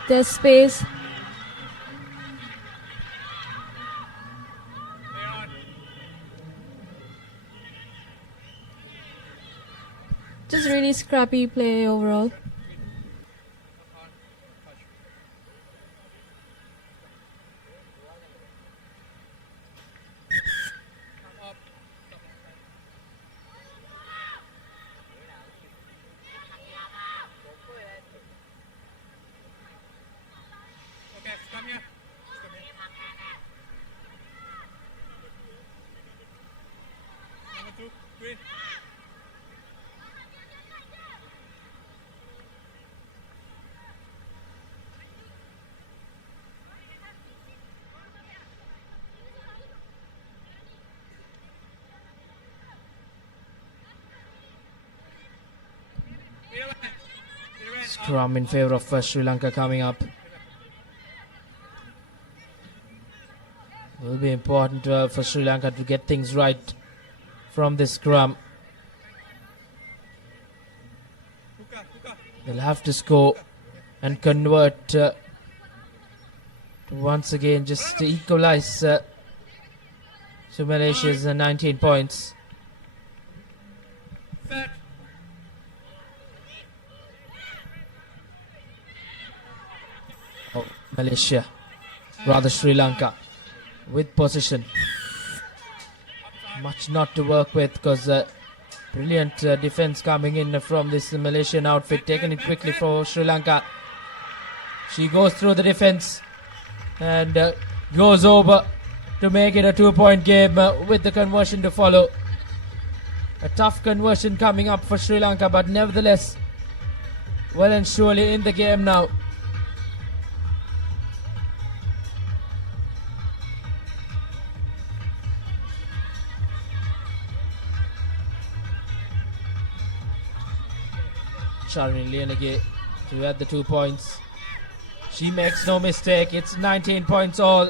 There's space. Just really scrappy play overall. Scrum in favor of Sri Lanka coming up. It will be important for Sri Lanka to get things right from this scrum. They'll have to score and convert to once again just to equalize to Malaysia's 19 points. Oh, Malaysia, rather Sri Lanka, with possession. Much not to work with because brilliant defense coming in from this Malaysian outfit, taking it quickly for Sri Lanka. She goes through the defense and goes over to make it a 2-point game with the conversion to follow. A tough conversion coming up for Sri Lanka, but nevertheless, well and surely in the game now. Sharon Lianage to add the 2 points. She makes no mistake. It's 19 points all.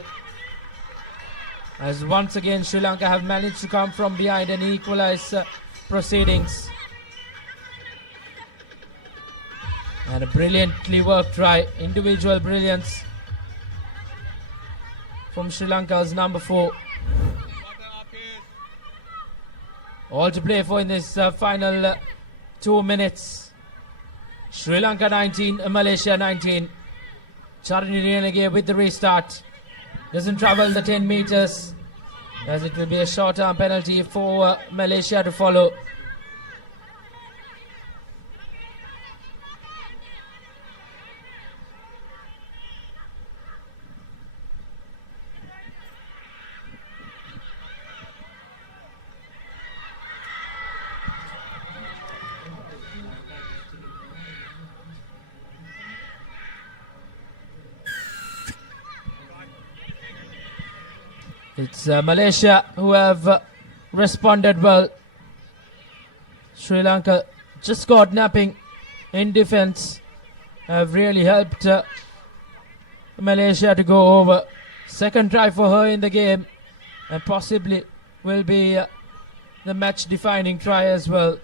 As once again Sri Lanka have managed to come from behind and equalize proceedings. And a brilliantly worked try. Individual brilliance from Sri Lanka's number 4. All to play for in this final 2 minutes. Sri Lanka 19, Malaysia 19. Charini Renegade with the restart. Doesn't travel the 10 meters as it will be a short-term penalty for Malaysia to follow. It's Malaysia who have responded well. Sri Lanka just got napping in defense. Have really helped Malaysia to go over. Second try for her in the game and possibly will be the match defining try as well.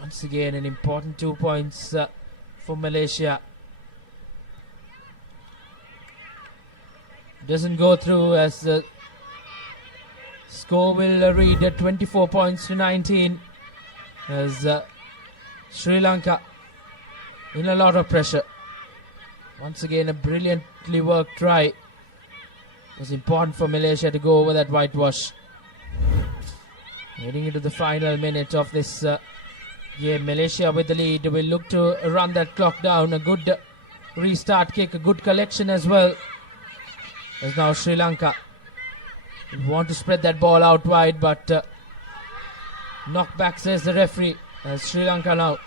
Once again an important 2 points for Malaysia. Doesn't go through as the score will read at 24 points to 19 as Sri Lanka in a lot of pressure. Once again a brilliantly worked try. It was important for Malaysia to go over that whitewash. Heading into the final minute of this game, Malaysia with the lead will look to run that clock down. A good restart kick, a good collection as well. As now Sri Lanka want to spread that ball out wide, but knock back, says the referee. As Sri Lanka now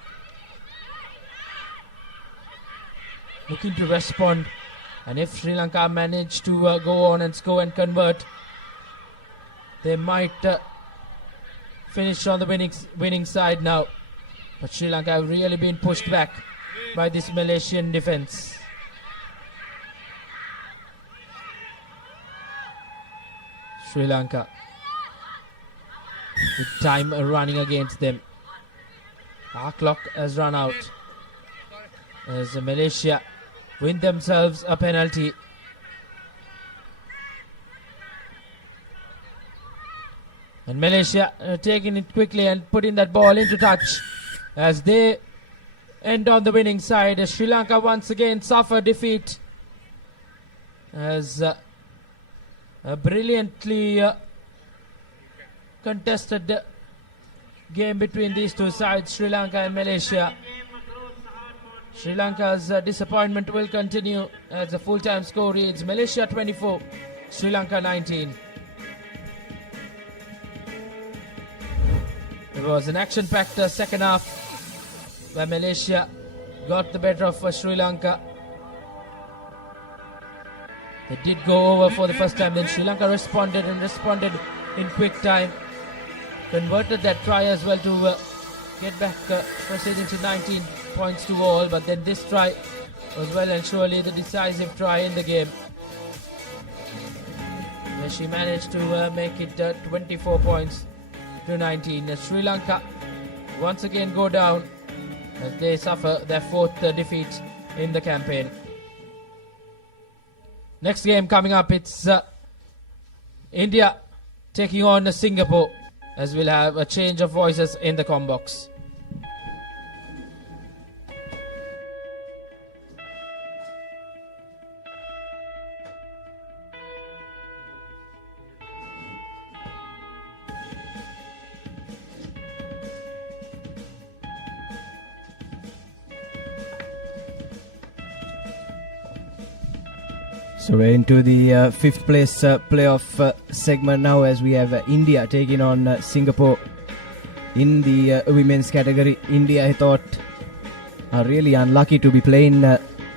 looking to respond, and if Sri Lanka manage to go on and score and convert, they might finish on the winning side now. But Sri Lanka have really been pushed back by this Malaysian defense. Sri Lanka with time running against them. Our clock has run out as Malaysia win themselves a penalty. And Malaysia taking it quickly and putting that ball into touch as they end on the winning side. As Sri Lanka once again suffer defeat as a brilliantly contested game between these two sides, Sri Lanka and Malaysia. Sri Lanka's disappointment will continue as the full-time score reads Malaysia 24, Sri Lanka 19. It was an action-packed second half where Malaysia got the better of Sri Lanka. They did go over for the first time, then Sri Lanka responded in quick time. Converted that try as well to get back proceeding to 19 points to all, but then this try was well and surely the decisive try in the game, where she managed to make it 24 points to 19. Sri Lanka once again go down as they suffer their fourth defeat in the campaign. Next game coming up, it's India taking on Singapore, as we'll have a change of voices in the comm box. So we're into the fifth place playoff segment now, as we have India taking on Singapore. In the women's category, India, I thought, are really unlucky to be playing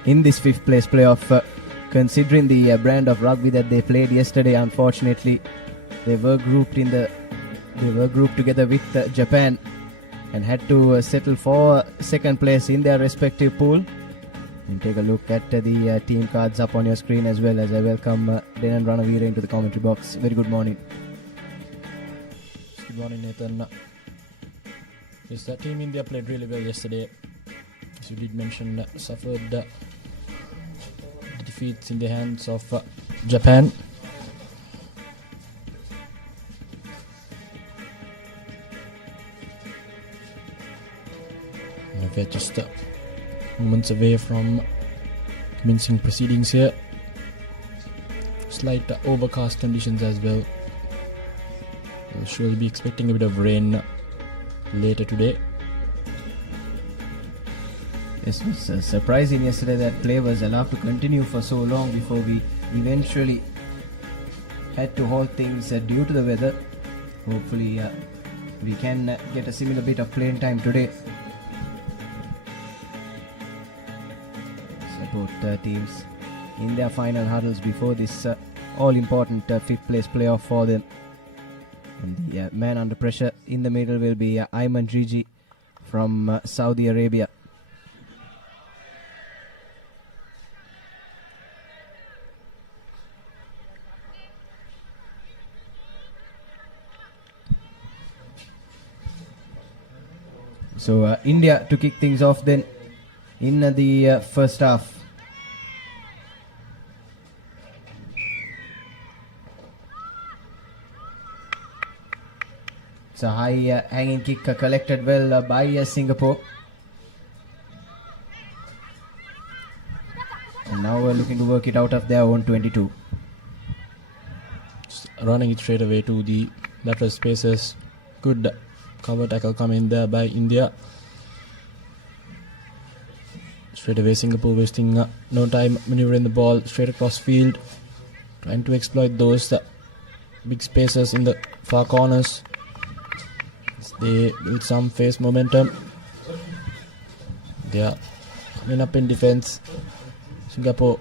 in this fifth place playoff, considering the brand of rugby that they played yesterday. Unfortunately, they were grouped together with Japan and had to settle for second place in their respective pool. And take a look at the team cards up on your screen, as well as I welcome Denan Ranavira into the commentary box. Very good morning. Good morning, Nathan. Yes, that team India played really well yesterday. As you did mention, suffered the defeats in the hands of Japan. We're just moments away from commencing proceedings here. Slight overcast conditions as well. We'll surely be expecting a bit of rain later today. It was surprising yesterday that play was allowed to continue for so long before we eventually had to halt things due to the weather. Hopefully we can get a similar bit of playing time today. Both teams in their final hurdles before this all-important fifth place playoff for them. And the man under pressure in the middle will be Ayman Jiji from Saudi Arabia. So India to kick things off then in the first half. It's a high hanging kick collected well by Singapore. And now we're looking to work it out of their own 22. Just running it straight away to the lateral spaces. Good cover tackle coming there by India. Straight away Singapore wasting no time maneuvering the ball straight across field, trying to exploit those big spaces in the far corners. They build some face momentum. They are coming up in defense. Singapore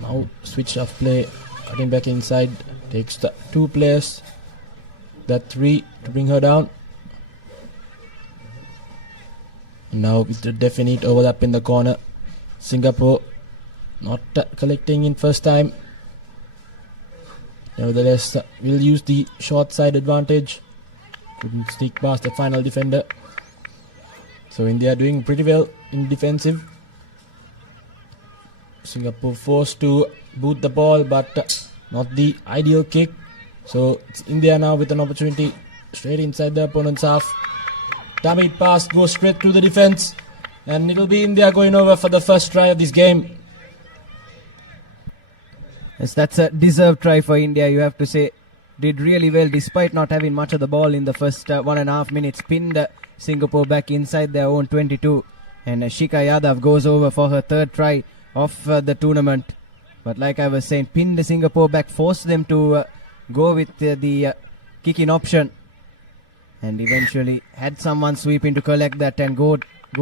now switch of play, cutting back inside, takes the two players, that three to bring her down. Now with the definite overlap in the corner, Singapore not collecting in first time. Nevertheless, will use the short side advantage. Couldn't sneak past the final defender. So India doing pretty well in defensive. Singapore forced to boot the ball, but not the ideal kick. So it's India now with an opportunity straight inside the opponent's half. Dummy pass goes straight to the defense, and it'll be India going over for the first try of this game. Yes, that's a deserved try for India, you have to say. Did really well despite not having much of the ball in the first 1.5 minutes. Pinned Singapore back inside their own 22. And Shika Yadav goes over for her third try of the tournament. But like I was saying, pinned Singapore back, forced them to go with the kicking option. And eventually had someone sweep in to collect that and go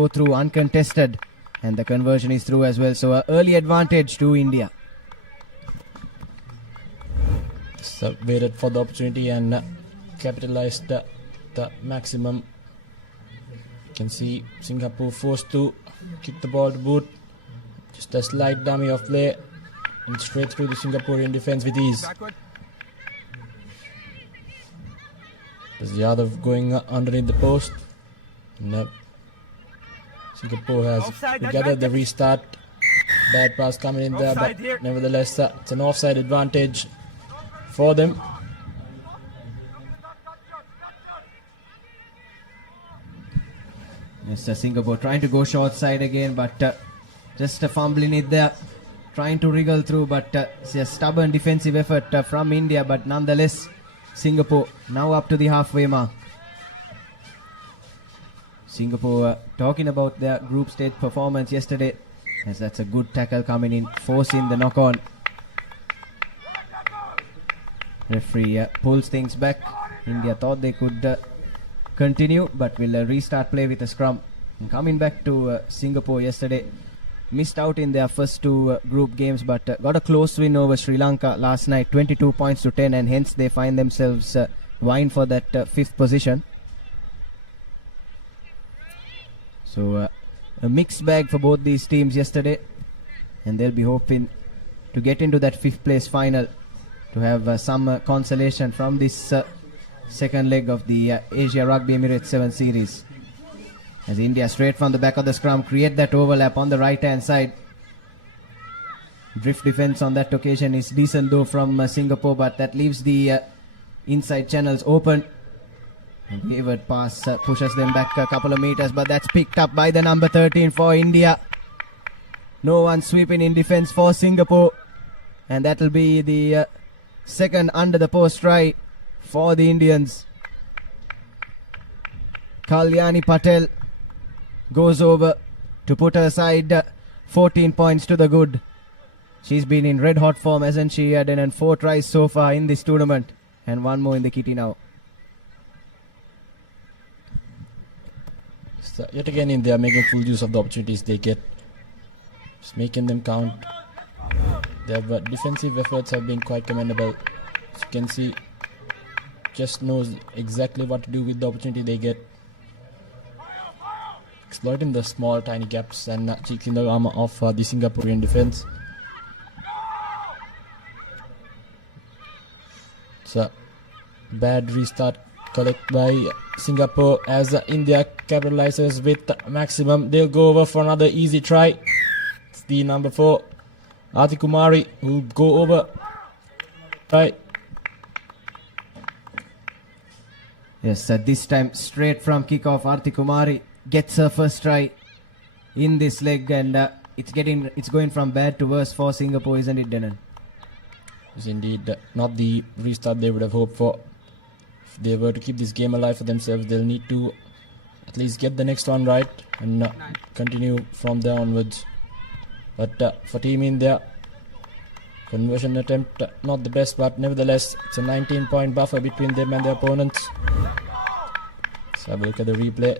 through uncontested. And the conversion is through as well. So an early advantage to India. So waited for the opportunity and capitalized the maximum can see Singapore forced to kick the ball to boot. Just a slight dummy of play and straight through the Singaporean defense with ease. There's the other going underneath the post. Nope. Singapore has gathered the restart. Bad pass coming in there, but nevertheless it's an offside advantage for them. Yes, Singapore trying to go short side again, but just fumbling it there. Trying to wriggle through, but it's a stubborn defensive effort from India, but nonetheless, Singapore now up to the halfway mark. Singapore talking about their group stage performance yesterday, as that's a good tackle coming in, forcing the knock on. Referee pulls things back. India thought they could continue, but will restart play with a scrum. And coming back to Singapore yesterday, missed out in their first two group games, but got a close win over Sri Lanka last night, 22 points to 10, and hence they find themselves vying for that fifth position. So a mixed bag for both these teams yesterday, and they'll be hoping to get into that fifth place final to have some consolation from this second leg of the Asia Rugby Emirates 7 series. As India straight from the back of the scrum create that overlap on the right hand side. Drift defense on that occasion is decent though from Singapore, but that leaves the inside channels open. And wayward pass pushes them back a couple of meters, but that's picked up by the number 13 for India. No one sweeping in defense for Singapore, and that'll be the second under the post try for the Indians. Kalyani Patel goes over to put her side 14 points to the good. She's been in red hot form, hasn't she, and 4 tries so far in this tournament, and 1 more in the kitty now. So yet again India making full use of the opportunities they get, just making them count. Their defensive efforts have been quite commendable. As you can see, just knows exactly what to do with the opportunity they get, exploiting the small tiny gaps and cheeks in the armor of the Singaporean defense. So bad restart collect by Singapore as India capitalizes with maximum. They'll go over for another easy try. It's the number 4 Aarti Kumari who go over. Right. Yes, this time straight from kickoff, Aarti Kumari gets her first try in this leg, and it's going from bad to worse for Singapore, isn't it, Denon? It's indeed not the restart they would have hoped for. If they were to keep this game alive for themselves, they'll need to at least get the next one right and continue from there onwards. But for Team India, conversion attempt not the best, but nevertheless it's a 19-point buffer between them and their opponents. Let's have a look at the replay.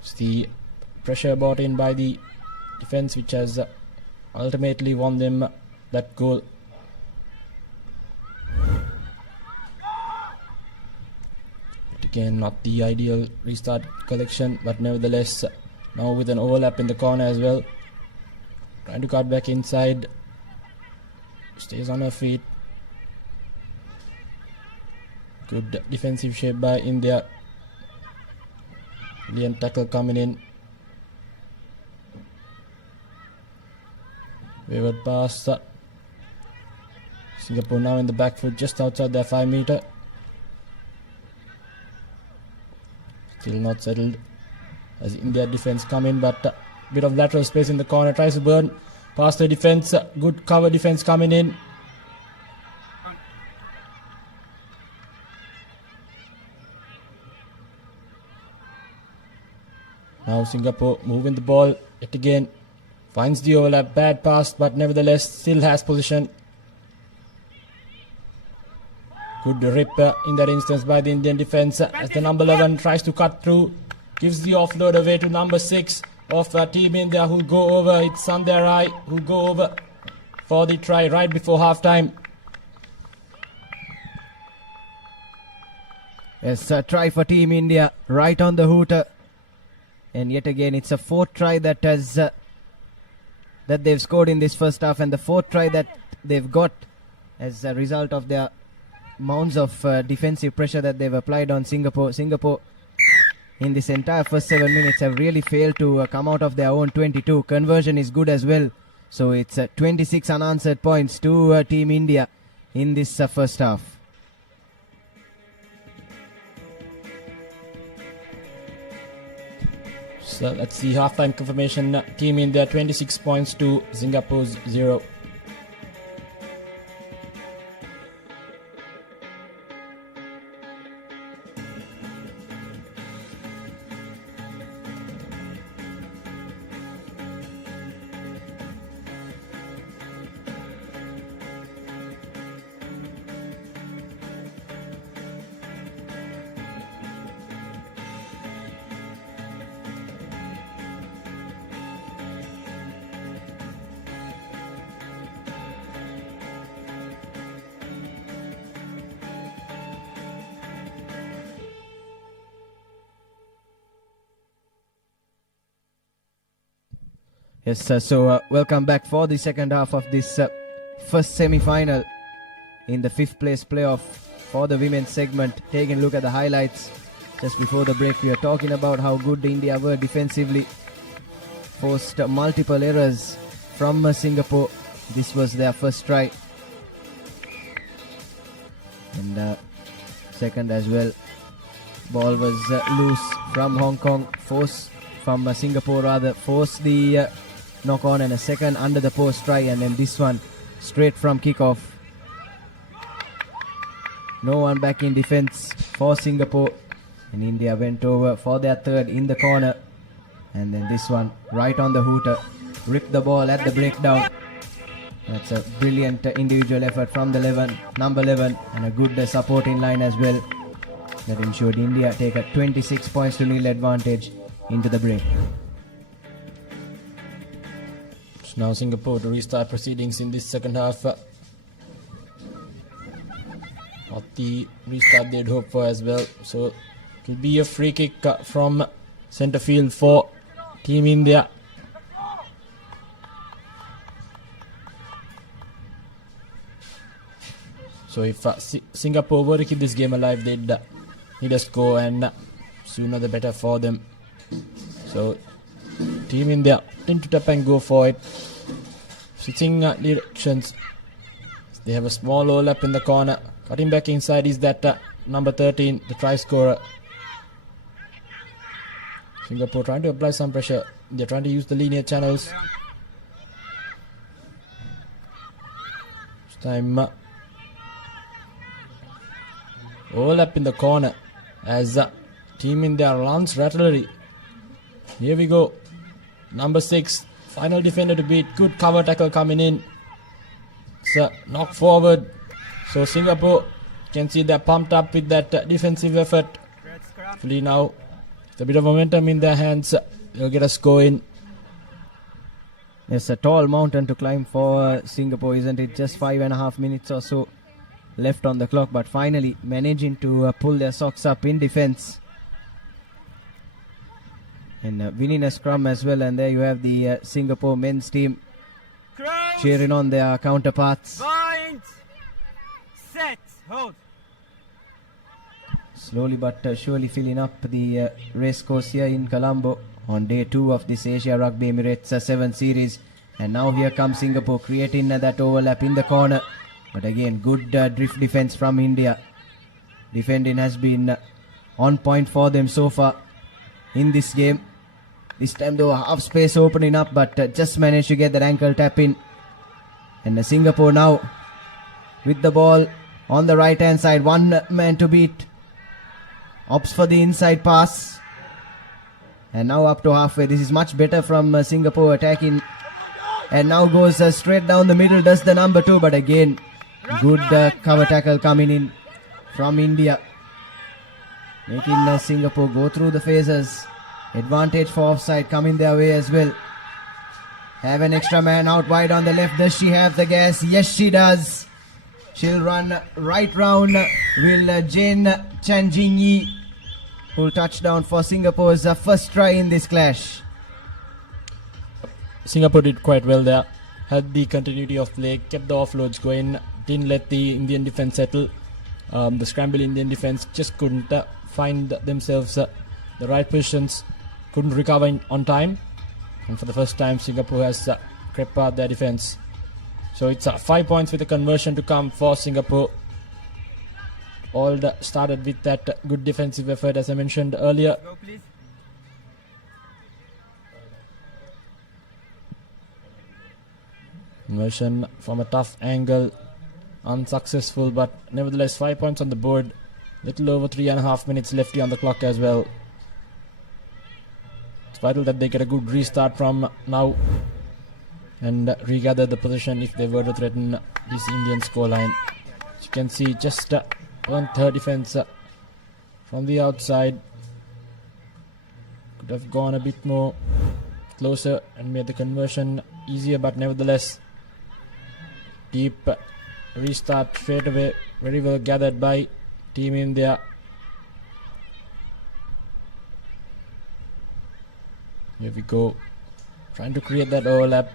It's the pressure brought in by the defense which has ultimately won them that goal. But again, not the ideal restart collection, but nevertheless now with an overlap in the corner as well. Trying to cut back inside. Stays on her feet. Good defensive shape by India. Brilliant tackle coming in. Wayward pass. Singapore now in the back foot just outside their 5 meter. Still not settled as India defense come in, but bit of lateral space in the corner. Tries to burn past the defense. Good cover defense coming in. Now Singapore moving the ball yet again. Finds the overlap. Bad pass, but nevertheless still has position. Good rip in that instance by the Indian defense as the number 11 tries to cut through. Gives the offload away to number 6 of Team India who go over. It's Sandhya Rai who go over for the try right before half-time. Yes, a try for Team India right on the hooter. And yet again, it's a fourth try that has that they've scored in this first half, and the fourth try that they've got as a result of their mounds of defensive pressure that they've applied on Singapore. Singapore, in this entire first 7 minutes, have really failed to come out of their own 22. Conversion is good as well. So it's 26 unanswered points to Team India in this first half. So let's see halftime confirmation. Team India 26 points to Singapore's 0. Yes, so welcome back for the second half of this first semi-final in the fifth place playoff for the women's segment. Taking a look at the highlights just before the break, we are talking about how good India were defensively. Forced multiple errors from Singapore. This was their first try. And second as well. Ball was loose from Hong Kong. From Singapore rather. Forced the knock on, and a second under the post try, and then this one straight from kickoff. No one back in defense for Singapore, and India went over for their third in the corner, and then this one right on the hooter, ripped the ball at the breakdown. That's a brilliant individual effort from the number 11, and a good supporting line as well that ensured India take a 26 points to nil advantage into the break. Now Singapore to restart proceedings in this second half. Not the restart they'd hoped for as well. So it will be a free kick from centre field for Team India. So if Singapore were to keep this game alive, they'd need a score, and sooner the better for them. So Team India tend to tap and go for it. Switching directions. They have a small overlap in the corner. Cutting back inside is that number 13, the try scorer. Singapore trying to apply some pressure. They're trying to use the linear channels. This time overlap in the corner as Team India runs artillery. Here we go. Number 6, final defender to beat. Good cover tackle coming in. It's a knock forward. So Singapore can see they're pumped up with that defensive effort. Hopefully now, with a bit of momentum in their hands, they'll get a score in. It's a tall mountain to climb for Singapore, isn't it? Just 5.5 minutes or so left on the clock, but finally managing to pull their socks up in defense. And winning a scrum as well, and there you have the Singapore men's team cheering on their counterparts. Point. Set. Hold. Slowly but surely filling up the race course here in Colombo on day 2 of this Asia Rugby Emirates 7 series. And now here comes Singapore creating that overlap in the corner. But again, good drift defense from India. Defending has been on point for them so far in this game. This time though, half space opening up, but just managed to get that ankle tap in. And Singapore now with the ball on the right hand side. One man to beat. Opts for the inside pass. And now up to halfway. This is much better from Singapore attacking. And now goes straight down the middle. Does the number 2, but again, good cover tackle coming in from India. Making Singapore go through the phases. Advantage for offside coming their way as well. Have an extra man out wide on the left. Does she have the gas? Yes, she does. She'll run right round. Will Jane Chanjingyi Full touchdown for Singapore's first try in this clash. Singapore did quite well there. Had the continuity of play, kept the offloads going, didn't let the Indian defense settle. The scramble Indian defense just couldn't find themselves the right positions, couldn't recover on time. And for the first time, Singapore has crept past their defense. So it's 5 points with a conversion to come for Singapore. All started with that good defensive effort, as I mentioned earlier. Go, please. Conversion from a tough angle, unsuccessful, but nevertheless 5 points on the board. Little over 3.5 minutes left on the clock as well. It's vital that they get a good restart from now and regather the position if they were to threaten this Indian scoreline. As you can see, just one third defense from the outside. Could have gone a bit more closer and made the conversion easier, but nevertheless, deep restart straight away. Very well gathered by Team India. Here we go. Trying to create that overlap.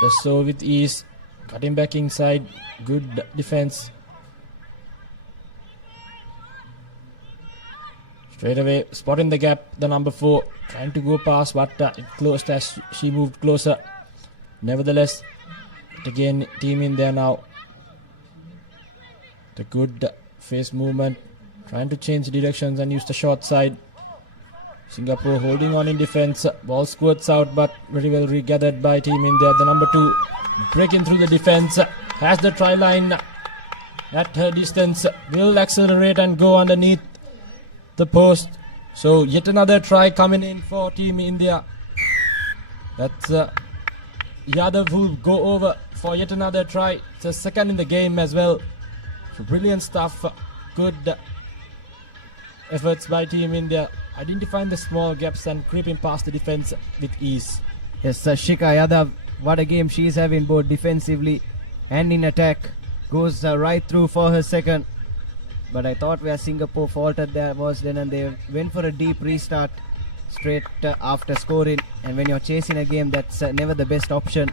Does so with ease. Cutting back inside. Good defense. Straight away, spotting the gap, the number 4. Trying to go past, but it closed as she moved closer. Nevertheless, again, Team India now. The good face movement. Trying to change directions and use the short side. Singapore holding on in defense. Ball squirts out, but very well regathered by Team India. The number 2 breaking through the defense. Has the try line at her distance. Will accelerate and go underneath the post. So yet another try coming in for Team India. That's Yadav who will go over for yet another try. It's a second in the game as well. So brilliant stuff. Good efforts by Team India, identifying the small gaps and creeping past the defense with ease. Yes, Shika Yadav, what a game she is having both defensively and in attack. Goes right through for her second. But I thought where Singapore faltered there was then, and they went for a deep restart straight after scoring. And when you're chasing a game, that's never the best option,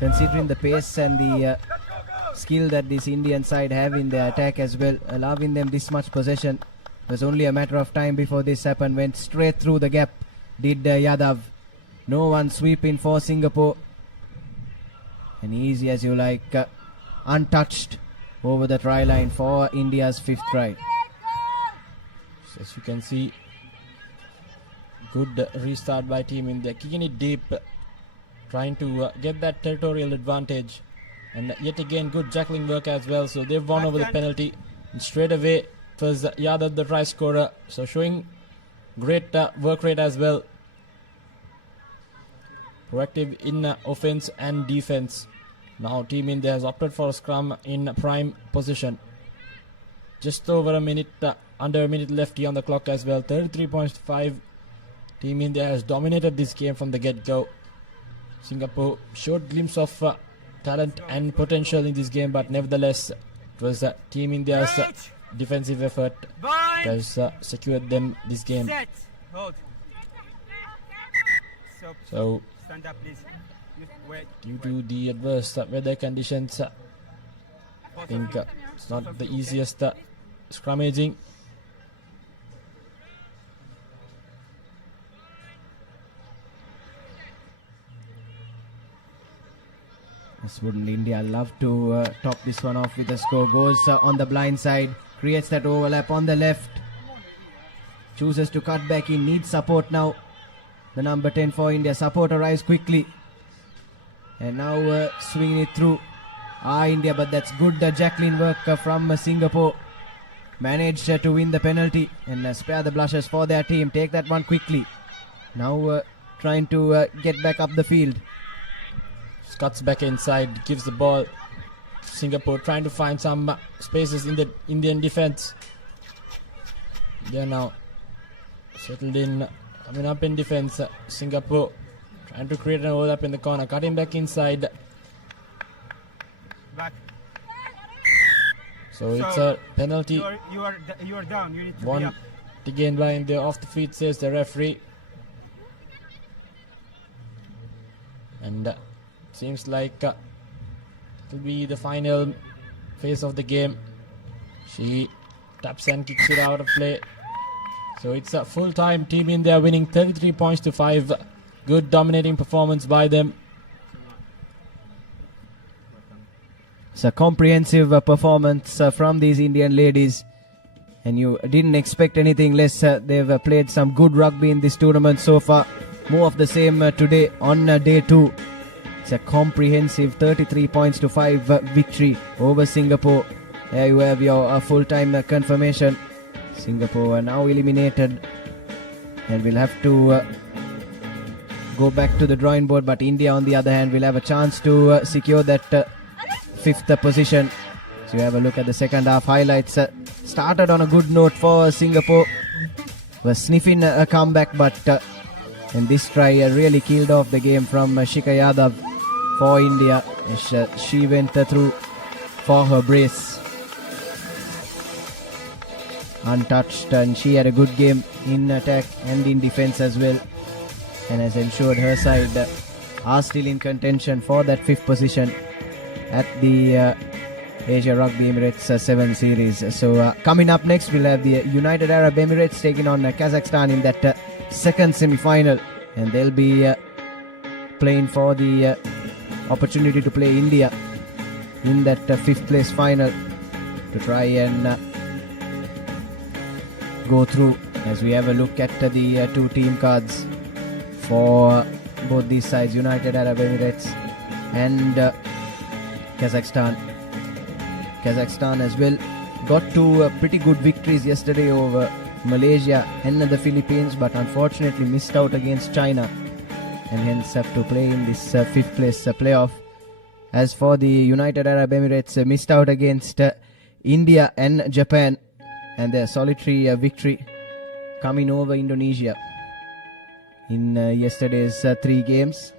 considering the pace and the skill that this Indian side have in their attack as well. Allowing them this much possession, it was only a matter of time before this happened. Went straight through the gap, did Yadav. No one sweeping for Singapore. And easy as you like, untouched over the try line for India's 5th try. So as you can see, good restart by Team India, kicking it deep, trying to get that territorial advantage, and yet again good juggling work as well. So they've won over the penalty, and straight away it was Yadav the try scorer, so showing great work rate as well, proactive in offense and defense. Now Team India has opted for a scrum in prime position. Just over a minute, under a minute left here on the clock as well. 33.5. Team India has dominated this game from the get-go. Singapore showed glimpse of talent and potential in this game, but nevertheless, it was Team India's defensive effort that has secured them this game. Set. Hold. So, Stand up, please. due to the adverse weather conditions, I think it's not the easiest scrummaging. Yes, wouldn't India love to top this one off with a score? Goes on the blind side, creates that overlap on the left, chooses to cut back in, needs support now. The number 10 for India, support arrives quickly, and now swinging it through. India, but that's good Jacqueline work from Singapore. Managed to win the penalty and spare the blushes for their team. Take that one quickly. Now trying to get back up the field. Cuts back inside, gives the ball. Singapore trying to find some spaces in the Indian defense. They are now settled in, coming up in defense. Singapore trying to create an overlap in the corner, cutting back inside. Back. So it's a penalty. You are down. You need to be One up. again line there off the feet, says the referee. And seems like it will be the final phase of the game. She taps and kicks it out of play. So it's a full-time Team India winning 33 points to 5. Good dominating performance by them. It's a comprehensive performance from these Indian ladies, and you didn't expect anything less. They've played some good rugby in this tournament so far. More of the same today on day 2. It's a comprehensive 33 points to 5 victory over Singapore. There you have your full-time confirmation. Singapore are now eliminated, and we'll have to go back to the drawing board. But India, on the other hand, will have a chance to secure that 5th position. So you have a look at the second half highlights. Started on a good note for Singapore. Was sniffing a comeback, but and this try really killed off the game from Shikha Yadav for India. She went through for her brace untouched, and she had a good game in attack and in defense as well, and has ensured her side are still in contention for that 5th position at the Asia Rugby Emirates 7 series. So coming up next, we'll have the United Arab Emirates taking on Kazakhstan in that second semi-final, and they'll be playing for the opportunity to play India in that 5th place final to try and go through. As we have a look at the 2 team cards for both these sides, United Arab Emirates and Kazakhstan. Kazakhstan as well got 2 pretty good victories yesterday over Malaysia and the Philippines, but unfortunately missed out against China, and hence have to play in this 5th place playoff. As for the United Arab Emirates, missed out against India and Japan, and their solitary victory coming over Indonesia in yesterday's 3 games.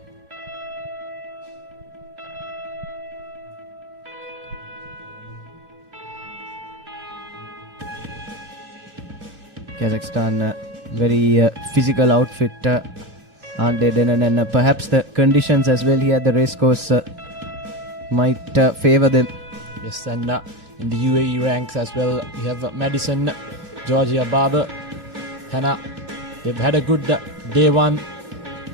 Kazakhstan, very physical outfit, aren't they? And perhaps the conditions as well here at the racecourse might favor them. Yes, and in the UAE ranks as well, we have Madison, Georgia Barber, Hannah. They've had a good day 1,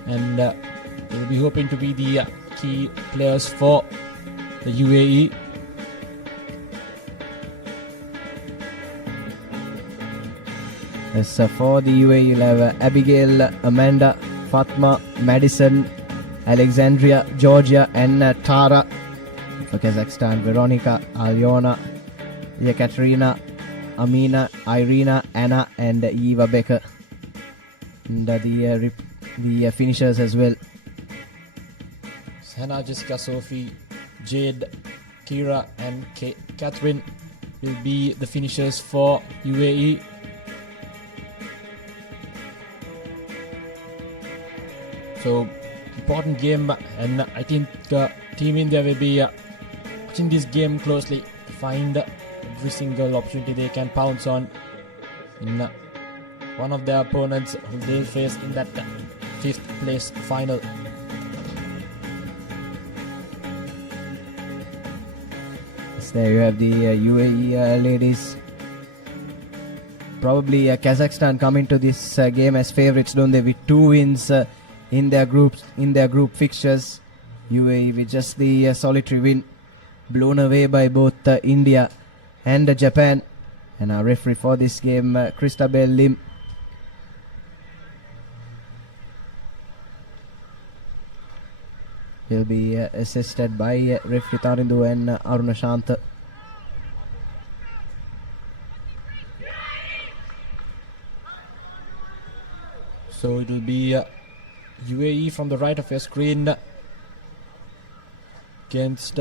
and they'll be hoping to be the key players for the UAE. Yes, for the UAE, you'll have Abigail, Amanda, Fatma, Madison, Alexandria, Georgia, and Tara. For Kazakhstan, Veronica, Alyona, Yekaterina, Amina, Irina, Anna, and Eva Becker. And the finishers as well. Hannah, Jessica, Sophie, Jade, Kira, and Catherine will be the finishers for UAE. So, important game, and I think Team India will be watching this game closely to find every single opportunity they can pounce on in one of their opponents who they'll face in that 5th place final. So there you have the UAE ladies. Probably Kazakhstan coming to this game as favourites, don't they, with 2 wins in their group fixtures. UAE with just the solitary win, blown away by both India and Japan. And our referee for this game, Christabel Lim. He'll be assisted by referee Tarindu and Aruna Shanta. So it will be UAE from the right of your screen against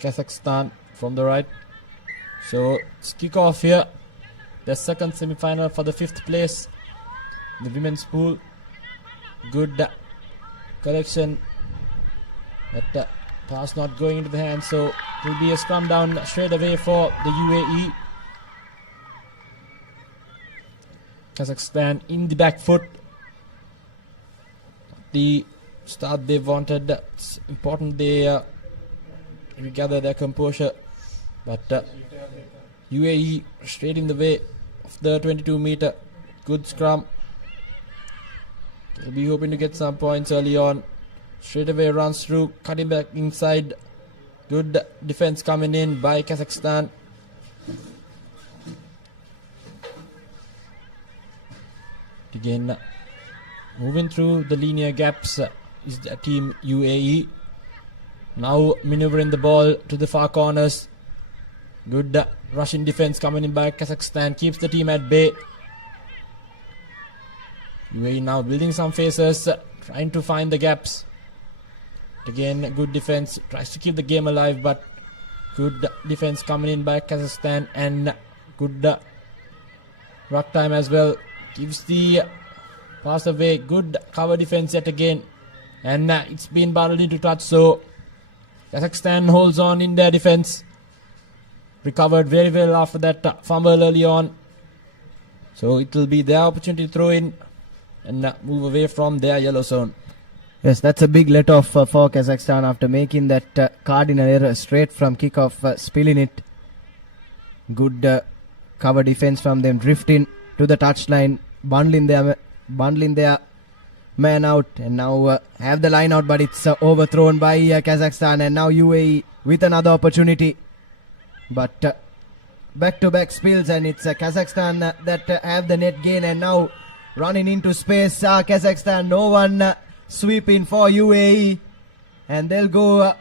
Kazakhstan from the right. So it's kick off here. The second semi-final for the 5th place in the women's pool. Good collection at Pass not going into the hands, so it will be a scrum down straight away for the UAE. Kazakhstan in the back foot. The start they wanted. It's important they regather their composure. But UAE straight in the way of the 22-meter. Good scrum. They'll be hoping to get some points early on. Straight away runs through, cutting back inside. Good defense coming in by Kazakhstan. Again, moving through the linear gaps is the team UAE. Now maneuvering the ball to the far corners. Good Russian defense coming in by Kazakhstan. Keeps the team at bay. UAE now building some faces, trying to find the gaps. Again, good defense. Tries to keep the game alive, but good defense coming in by Kazakhstan. And good ruck time as well. Gives the pass away. Good cover defense yet again. And it's been battled into touch, so Kazakhstan holds on in their defense. Recovered very well after that fumble early on. So it will be their opportunity to throw in and move away from their yellow zone. Yes, that's a big let-off for Kazakhstan after making that cardinal error straight from kickoff, spilling it. Good cover defense from them, drifting to the touchline, bundling their man out, and now have the line out, but it's overthrown by Kazakhstan, and now UAE with another opportunity. But back-to-back spills, and it's Kazakhstan that have the net gain, and now running into space. Kazakhstan, no one sweeping for UAE, and they'll go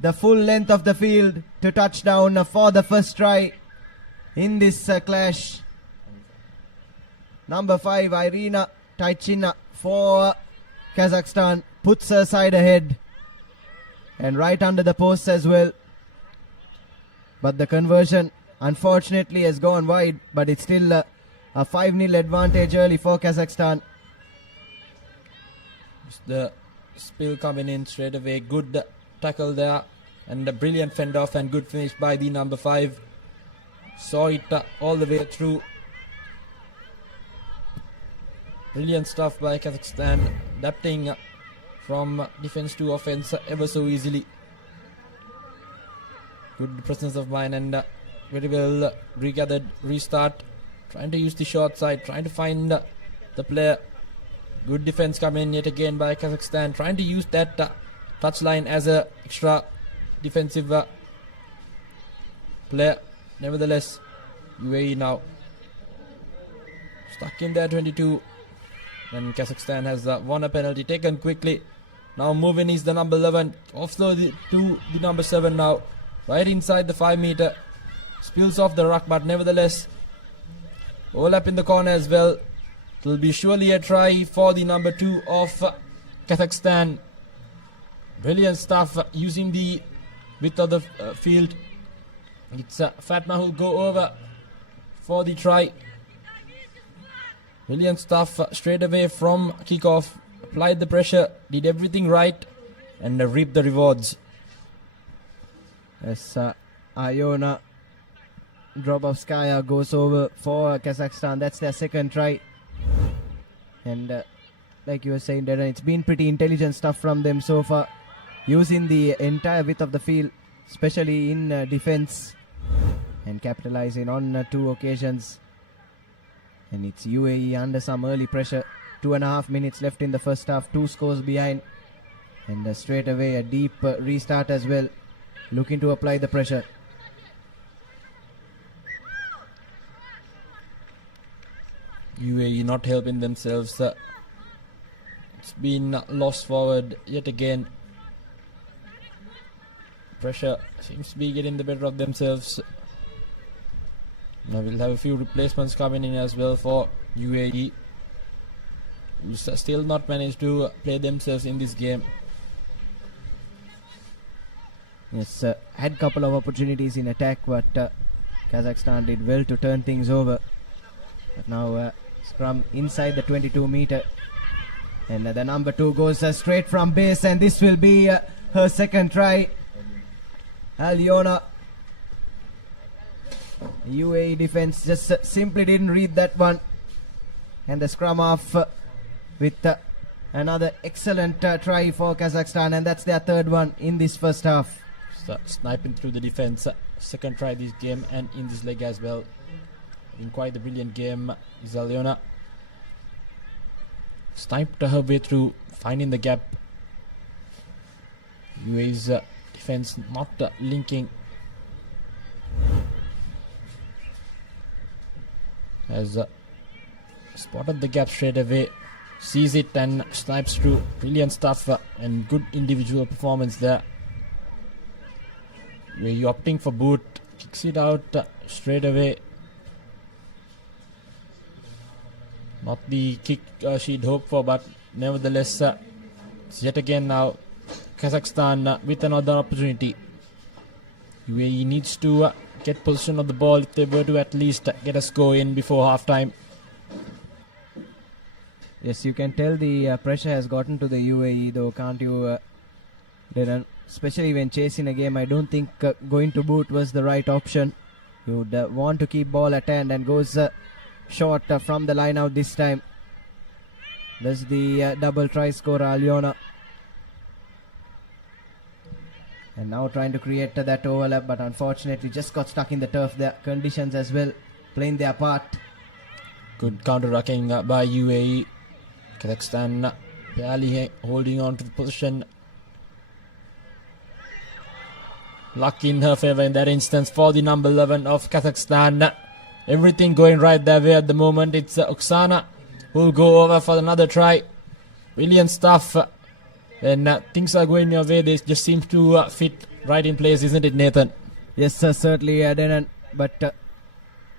the full length of the field to touchdown for the first try in this clash. Number 5, Irina Taichina for Kazakhstan, puts her side ahead and right under the post as well. But the conversion unfortunately has gone wide, but it's still a 5-0 advantage early for Kazakhstan. The spill coming in straight away. Good tackle there and a brilliant fend off and good finish by the number 5. Saw it all the way through. Brilliant stuff by Kazakhstan, adapting from defense to offense ever so easily. Good presence of mind and very well regathered restart. Trying to use the short side, trying to find the player. Good defense coming in yet again by Kazakhstan, trying to use that touchline as a extra defensive player. Nevertheless, UAE now stuck in there 22. And Kazakhstan has won a penalty taken quickly. Now moving is the number 11. Offload to the number 7 now. Right inside the 5 meter. Spills off the ruck, but nevertheless, overlap in the corner as well. It will be surely a try for the number 2 of Kazakhstan. Brilliant stuff using the width of the field. It's Fatma who will go over for the try. Brilliant stuff straight away from kickoff. Applied the pressure, did everything right, and reaped the rewards. As Iona Drobovskaya goes over for Kazakhstan. That's their second try. And like you were saying, Darren, it's been pretty intelligent stuff from them so far. Using the entire width of the field, especially in defense, and capitalizing on 2 occasions. And it's UAE under some early pressure. 2.5 minutes left in the first half. 2 scores behind. And straight away a deep restart as well. Looking to apply the pressure. UAE not helping themselves. It's been lost forward yet again. Pressure seems to be getting the better of themselves. Now we'll have a few replacements coming in as well for UAE, who still not managed to play themselves in this game. Yes, had a couple of opportunities in attack, but Kazakhstan did well to turn things over. But now scrum inside the 22 meter. And the number 2 goes straight from base, and this will be her second try. Aliona. UAE defense just simply didn't read that one. And the scrum off with another excellent try for Kazakhstan, and that's their third one in this first half. Sniping through the defense. Second try this game and in this leg as well. In quite a brilliant game, Zaliona sniped her way through, finding the gap. UAE's defense not linking. Has spotted the gap straight away, sees it and snipes through. Brilliant stuff and good individual performance there. UAE opting for boot, kicks it out straight away. Not the kick she'd hoped for, but nevertheless, it's yet again now Kazakhstan with another opportunity. UAE needs to get possession of the ball if they were to at least get a score in before half time. Yes, you can tell the pressure has gotten to the UAE though, can't you, Dylan? Especially when chasing a game, I don't think going to boot was the right option. You'd want to keep ball at hand, and goes short from the line out this time. That's the double try scorer, Aliona. And now trying to create that overlap, but unfortunately just got stuck in the turf there. Conditions as well playing their part. Good counter-rucking by UAE. Kazakhstan barely holding on to the position. Luck in her favor in that instance for the number 11 of Kazakhstan. Everything going right their way at the moment. It's Oksana who will go over for another try. Brilliant stuff. When things are going your way, they just seem to fit right in place, isn't it, Nathan? Yes, sir, certainly, Denan. But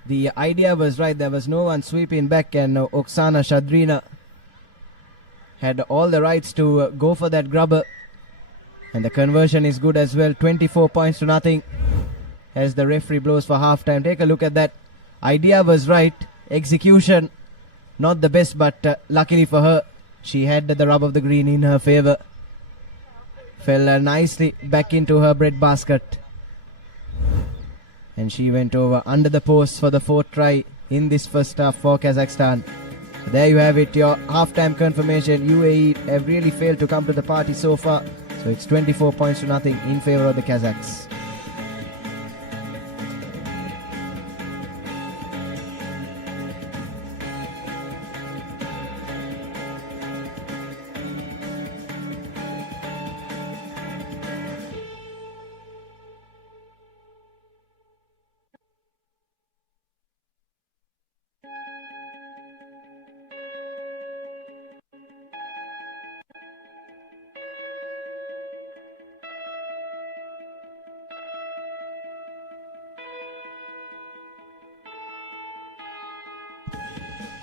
the idea was right. There was no one sweeping back, and Oksana Shadrina had all the rights to go for that grubber. And the conversion is good as well. 24 points to nothing as the referee blows for halftime. Take a look at that. Idea was right. Execution not the best, but luckily for her, she had the rub of the green in her favor. Fell nicely back into her bread basket. And she went over under the post for the fourth try in this first half for Kazakhstan. There you have it, your halftime confirmation. UAE have really failed to come to the party so far. So it's 24 points to nothing in favor of the Kazakhs.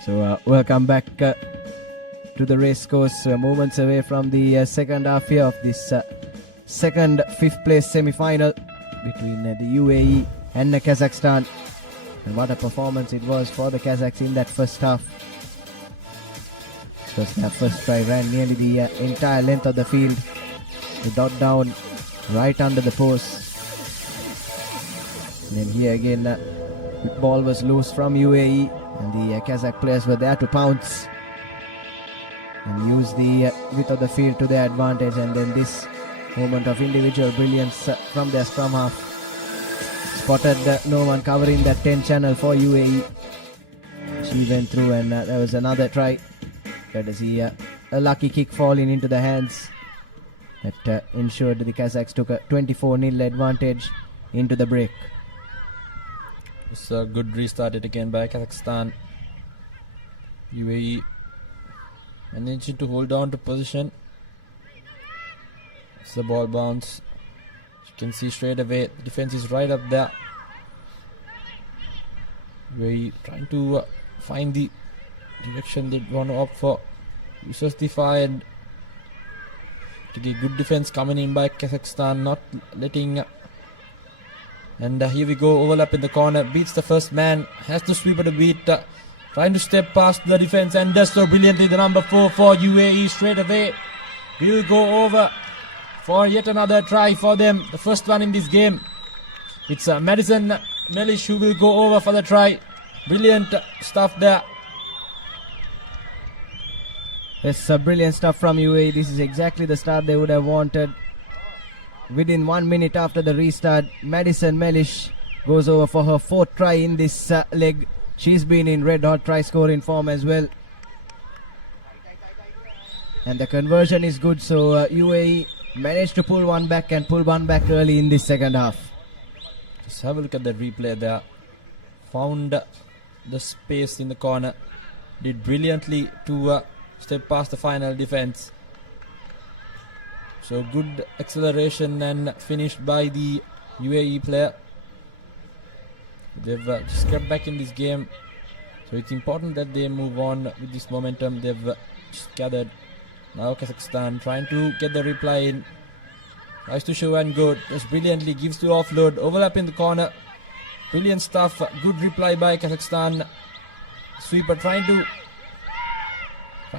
So welcome back to the race course, moments away from the second half here of this second fifth place semi-final between the UAE and Kazakhstan. And what a performance it was for the Kazakhs in that first half. Because their first try ran nearly the entire length of the field. They dot down right under the post. And then here again, the ball was loose from UAE. And the Kazakh players were there to pounce and use the width of the field to their advantage. And then this moment of individual brilliance from their scrum half. Spotted no one covering that 10 channel for UAE. She went through, and there was another try. Courtesy a lucky kick falling into the hands that ensured the Kazakhs took a 24-0 advantage into the break. It's a good restart it again by Kazakhstan. UAE managing to hold on to position. It's the ball bounce. You can see straight away the defense is right up there. UAE trying to find the direction they want to opt for. Uses the fire and to get good defense coming in by Kazakhstan, not letting. And here we go, overlap in the corner, beats the first man, has to sweep at a beat, trying to step past the defense, and does so brilliantly. The number 4 for UAE straight away. Will go over for yet another try for them. The first one in this game. It's Madison Mellish who will go over for the try. Brilliant stuff there. It's brilliant stuff from UAE. This is exactly the start they would have wanted. Within 1 minute after the restart, Madison Mellish goes over for her fourth try in this leg. She's been in red hot try scoring form as well. And the conversion is good, so UAE managed to pull one back and pull one back early in this second half. Just have a look at the replay there. Found the space in the corner. Did brilliantly to step past the final defense. So good acceleration and finished by the UAE player. They've just kept back in this game. So it's important that they move on with this momentum they've just gathered. Now Kazakhstan trying to get the reply in. Tries to show and go. Just brilliantly gives to offload. Overlap in the corner. Brilliant stuff. Good reply by Kazakhstan. Sweeper trying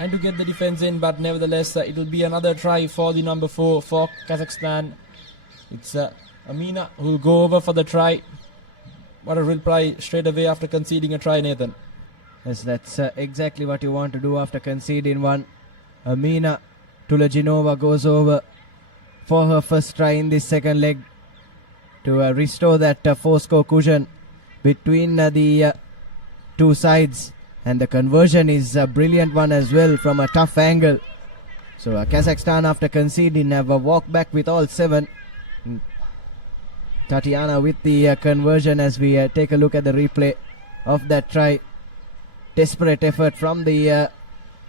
to get the defense in, but nevertheless it will be another try for the number 4 for Kazakhstan. It's Amina who will go over for the try. What a reply straight away after conceding a try, Nathan. Yes, that's exactly what you want to do after conceding one. Amina Tulajinova goes over for her first try in this second leg to restore that 4-score cushion between the two sides. And the conversion is a brilliant one as well from a tough angle. So Kazakhstan, after conceding, have walked back with all 7. Tatiana with the conversion as we take a look at the replay of that try. Desperate effort from the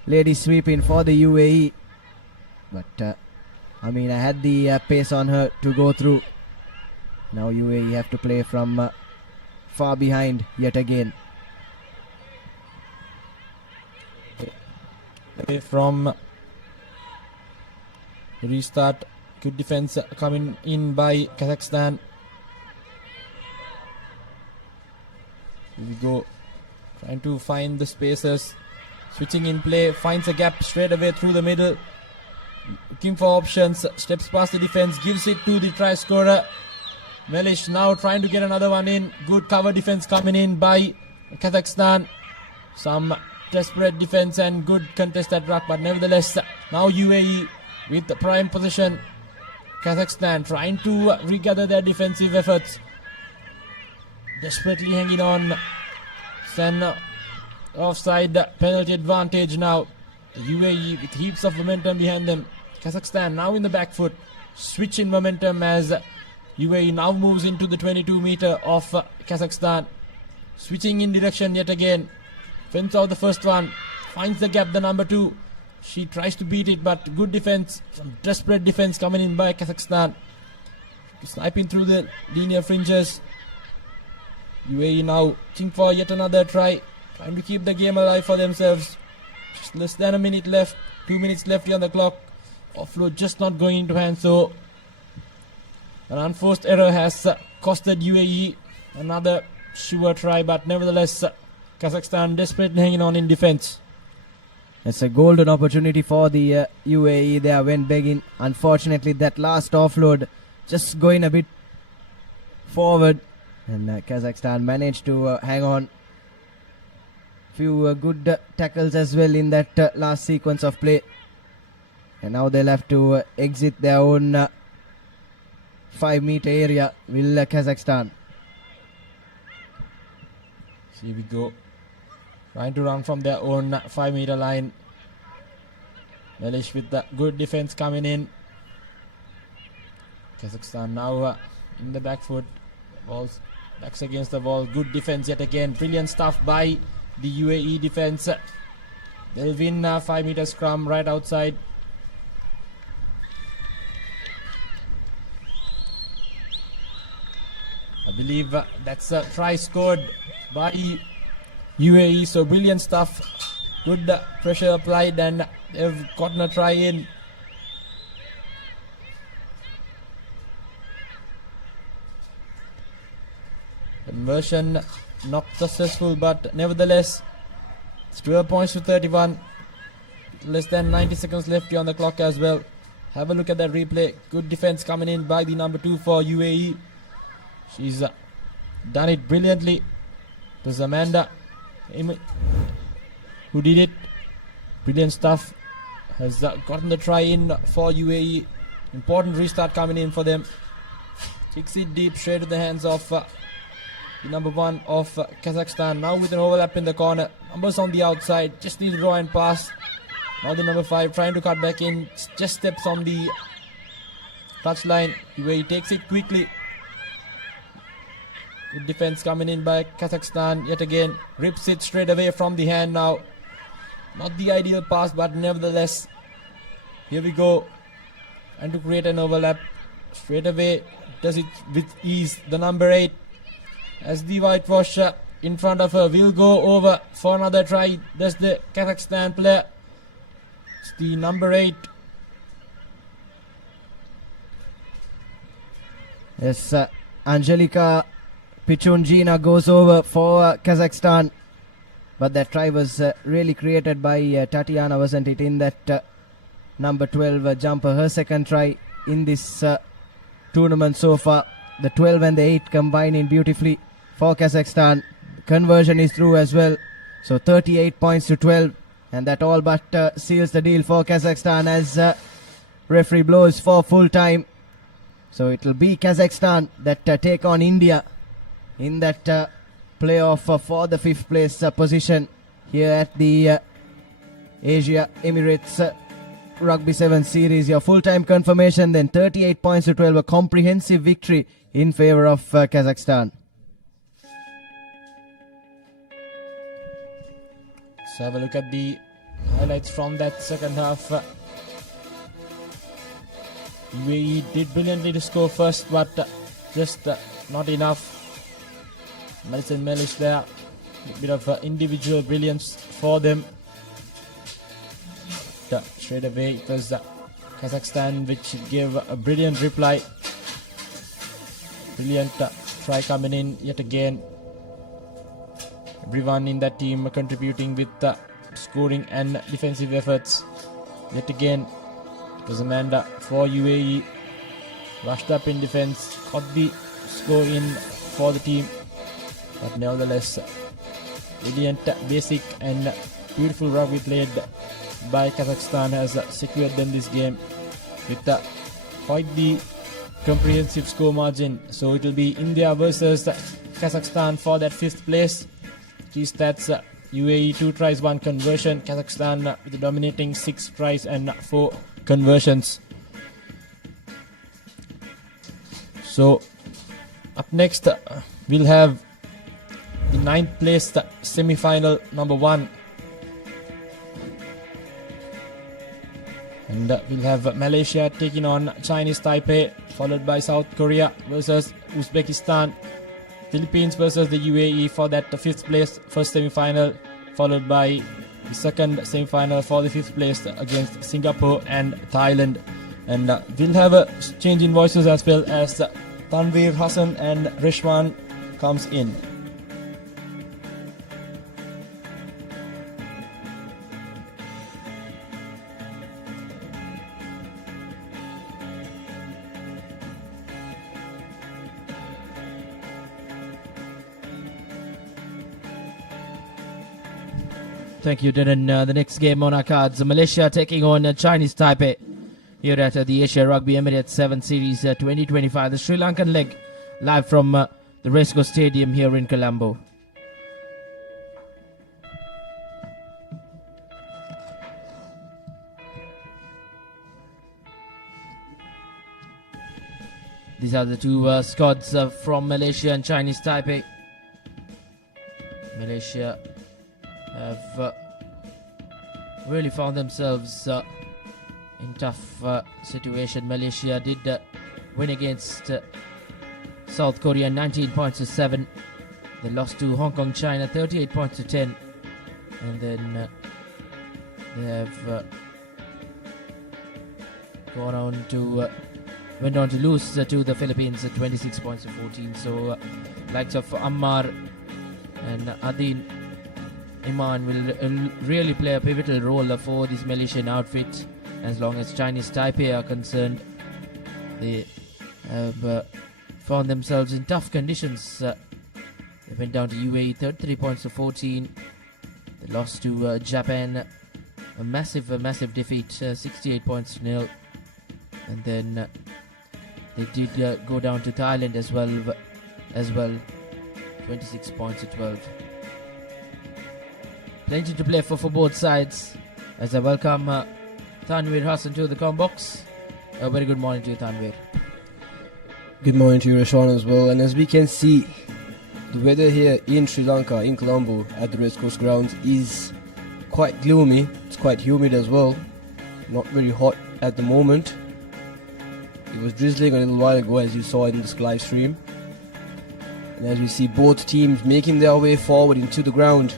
lady sweeping for the UAE. But Amina had the pace on her to go through. Now UAE have to play from far behind yet again. From restart, good defense coming in by Kazakhstan. Here we go, trying to find the spaces, switching in play, finds a gap straight away through the middle, looking for options, steps past the defense, gives it to the try scorer. Melish now trying to get another one in. Good cover defense coming in by Kazakhstan. Some desperate defense and good contested ruck, but nevertheless now UAE with the prime position. Kazakhstan trying to regather their defensive efforts, desperately hanging on. Then offside penalty advantage now. The UAE with heaps of momentum behind them. Kazakhstan now in the back foot, switch in momentum as UAE now moves into the 22-meter of Kazakhstan, switching in direction yet again. Fends out the first one, finds the gap, the number 2. She tries to beat it, but good defense, some desperate defense coming in by Kazakhstan. Sniping through the linear fringes. UAE now looking for yet another try, trying to keep the game alive for themselves. Just less than a minute left, 2 minutes left here on the clock. Offload just not going into hand, so an unforced error has costed UAE another sure try, but nevertheless Kazakhstan desperately hanging on in defense. It's a golden opportunity for the UAE. They went begging. Unfortunately, that last offload just going a bit forward, and Kazakhstan managed to hang on. Few good tackles as well in that last sequence of play. And now they'll have to exit their own 5-meter area, will Kazakhstan. So here we go. Trying to run from their own 5-meter line. Melish with the good defense coming in. Kazakhstan now in the back foot. Balls backs against the wall. Good defense yet again. Brilliant stuff by the UAE defense. They'll win 5-meter scrum right outside. I believe that's a try scored by UAE, so brilliant stuff. Good pressure applied and they've gotten a try in. Conversion not successful, but nevertheless it's 12 points to 31. Less than 90 seconds left here on the clock as well. Have a look at that replay. Good defense coming in by the number 2 for UAE. She's done it brilliantly. It was Amanda who did it. Brilliant stuff. Has gotten the try in for UAE. Important restart coming in for them. Kicks it deep straight to the hands of the number 1 of Kazakhstan. Now with an overlap in the corner. Numbers on the outside. Just need to draw and pass. Now the number 5 trying to cut back in. Just steps on the touchline. UAE takes it quickly. Good defense coming in by Kazakhstan yet again. Rips it straight away from the hand now. Not the ideal pass, but nevertheless. Here we go. And to create an overlap. Straight away. Does it with ease. The number 8. As the whitewash in front of her will go over for another try. That's the Kazakhstan player. It's the number 8. Yes, Angelika Pichunjina goes over for Kazakhstan. But that try was really created by Tatiana, wasn't it? In that number 12 jumper. Her second try in this tournament so far. The 12 and the 8 combining beautifully for Kazakhstan. Conversion is through as well. So 38 points to 12. And that all but seals the deal for Kazakhstan as referee blows for full time. So it will be Kazakhstan that take on India in that playoff for the 5th place position here at the Asia Emirates Rugby 7 series. Your full-time confirmation then 38 points to 12. A comprehensive victory in favor of Kazakhstan. Let's have a look at the highlights from that second half. UAE did brilliantly to score first, but just not enough. Melson Melish there. A bit of individual brilliance for them. Straight away it was Kazakhstan which gave a brilliant reply. Brilliant try coming in yet again. Everyone in that team contributing with scoring and defensive efforts. Yet again it was Amanda for UAE. Rushed up in defense. Got the score in for the team. But nevertheless, brilliant, basic and beautiful rugby played by Kazakhstan has secured them this game with quite the comprehensive score margin. So it will be India versus Kazakhstan for that 5th place. Key stats: UAE 2 tries, 1 conversion. Kazakhstan with the dominating 6 tries and 4 conversions. So up next we'll have the 9th place semi-final number 1. And we'll have Malaysia taking on Chinese Taipei, followed by South Korea versus Uzbekistan. Philippines versus the UAE for that 5th place first semi-final, followed by the second semi-final for the 5th place against Singapore and Thailand. And we'll have a change in voices as well as Tanveer Hassan and Rishwan comes in. Thank you, Dylan. The next game on our cards, Malaysia taking on Chinese Taipei here at the Asia Rugby Emirates 7 Series 2025. The Sri Lankan leg live from the Racecourse Stadium here in Colombo. These are the two squads from Malaysia and Chinese Taipei. Malaysia have really found themselves in tough situation. Malaysia did win against South Korea 19 points to 7. They lost to Hong Kong, China 38 points to 10. And then they have went on to lose to the Philippines at 26 points to 14. So likes of Ammar and Adin Iman will really play a pivotal role for this Malaysian outfit. as long as Chinese Taipei are concerned. They have found themselves in tough conditions. They went down to UAE 33 points to 14. They lost to Japan, a massive defeat, 68 points to 0. And then they did go down to Thailand as well, 26 points to 12. Plenty to play for both sides. As I welcome Tanvir Hassan to the com box. A very good morning to you, Tanvir. Good morning to you, Rashwan, as well. And as we can see, the weather here in Sri Lanka, in Colombo, at the Race Course grounds is quite gloomy. It's quite humid as well. Not very hot at the moment. It was drizzling a little while ago, as you saw in this live stream. And as we see both teams making their way forward into the ground.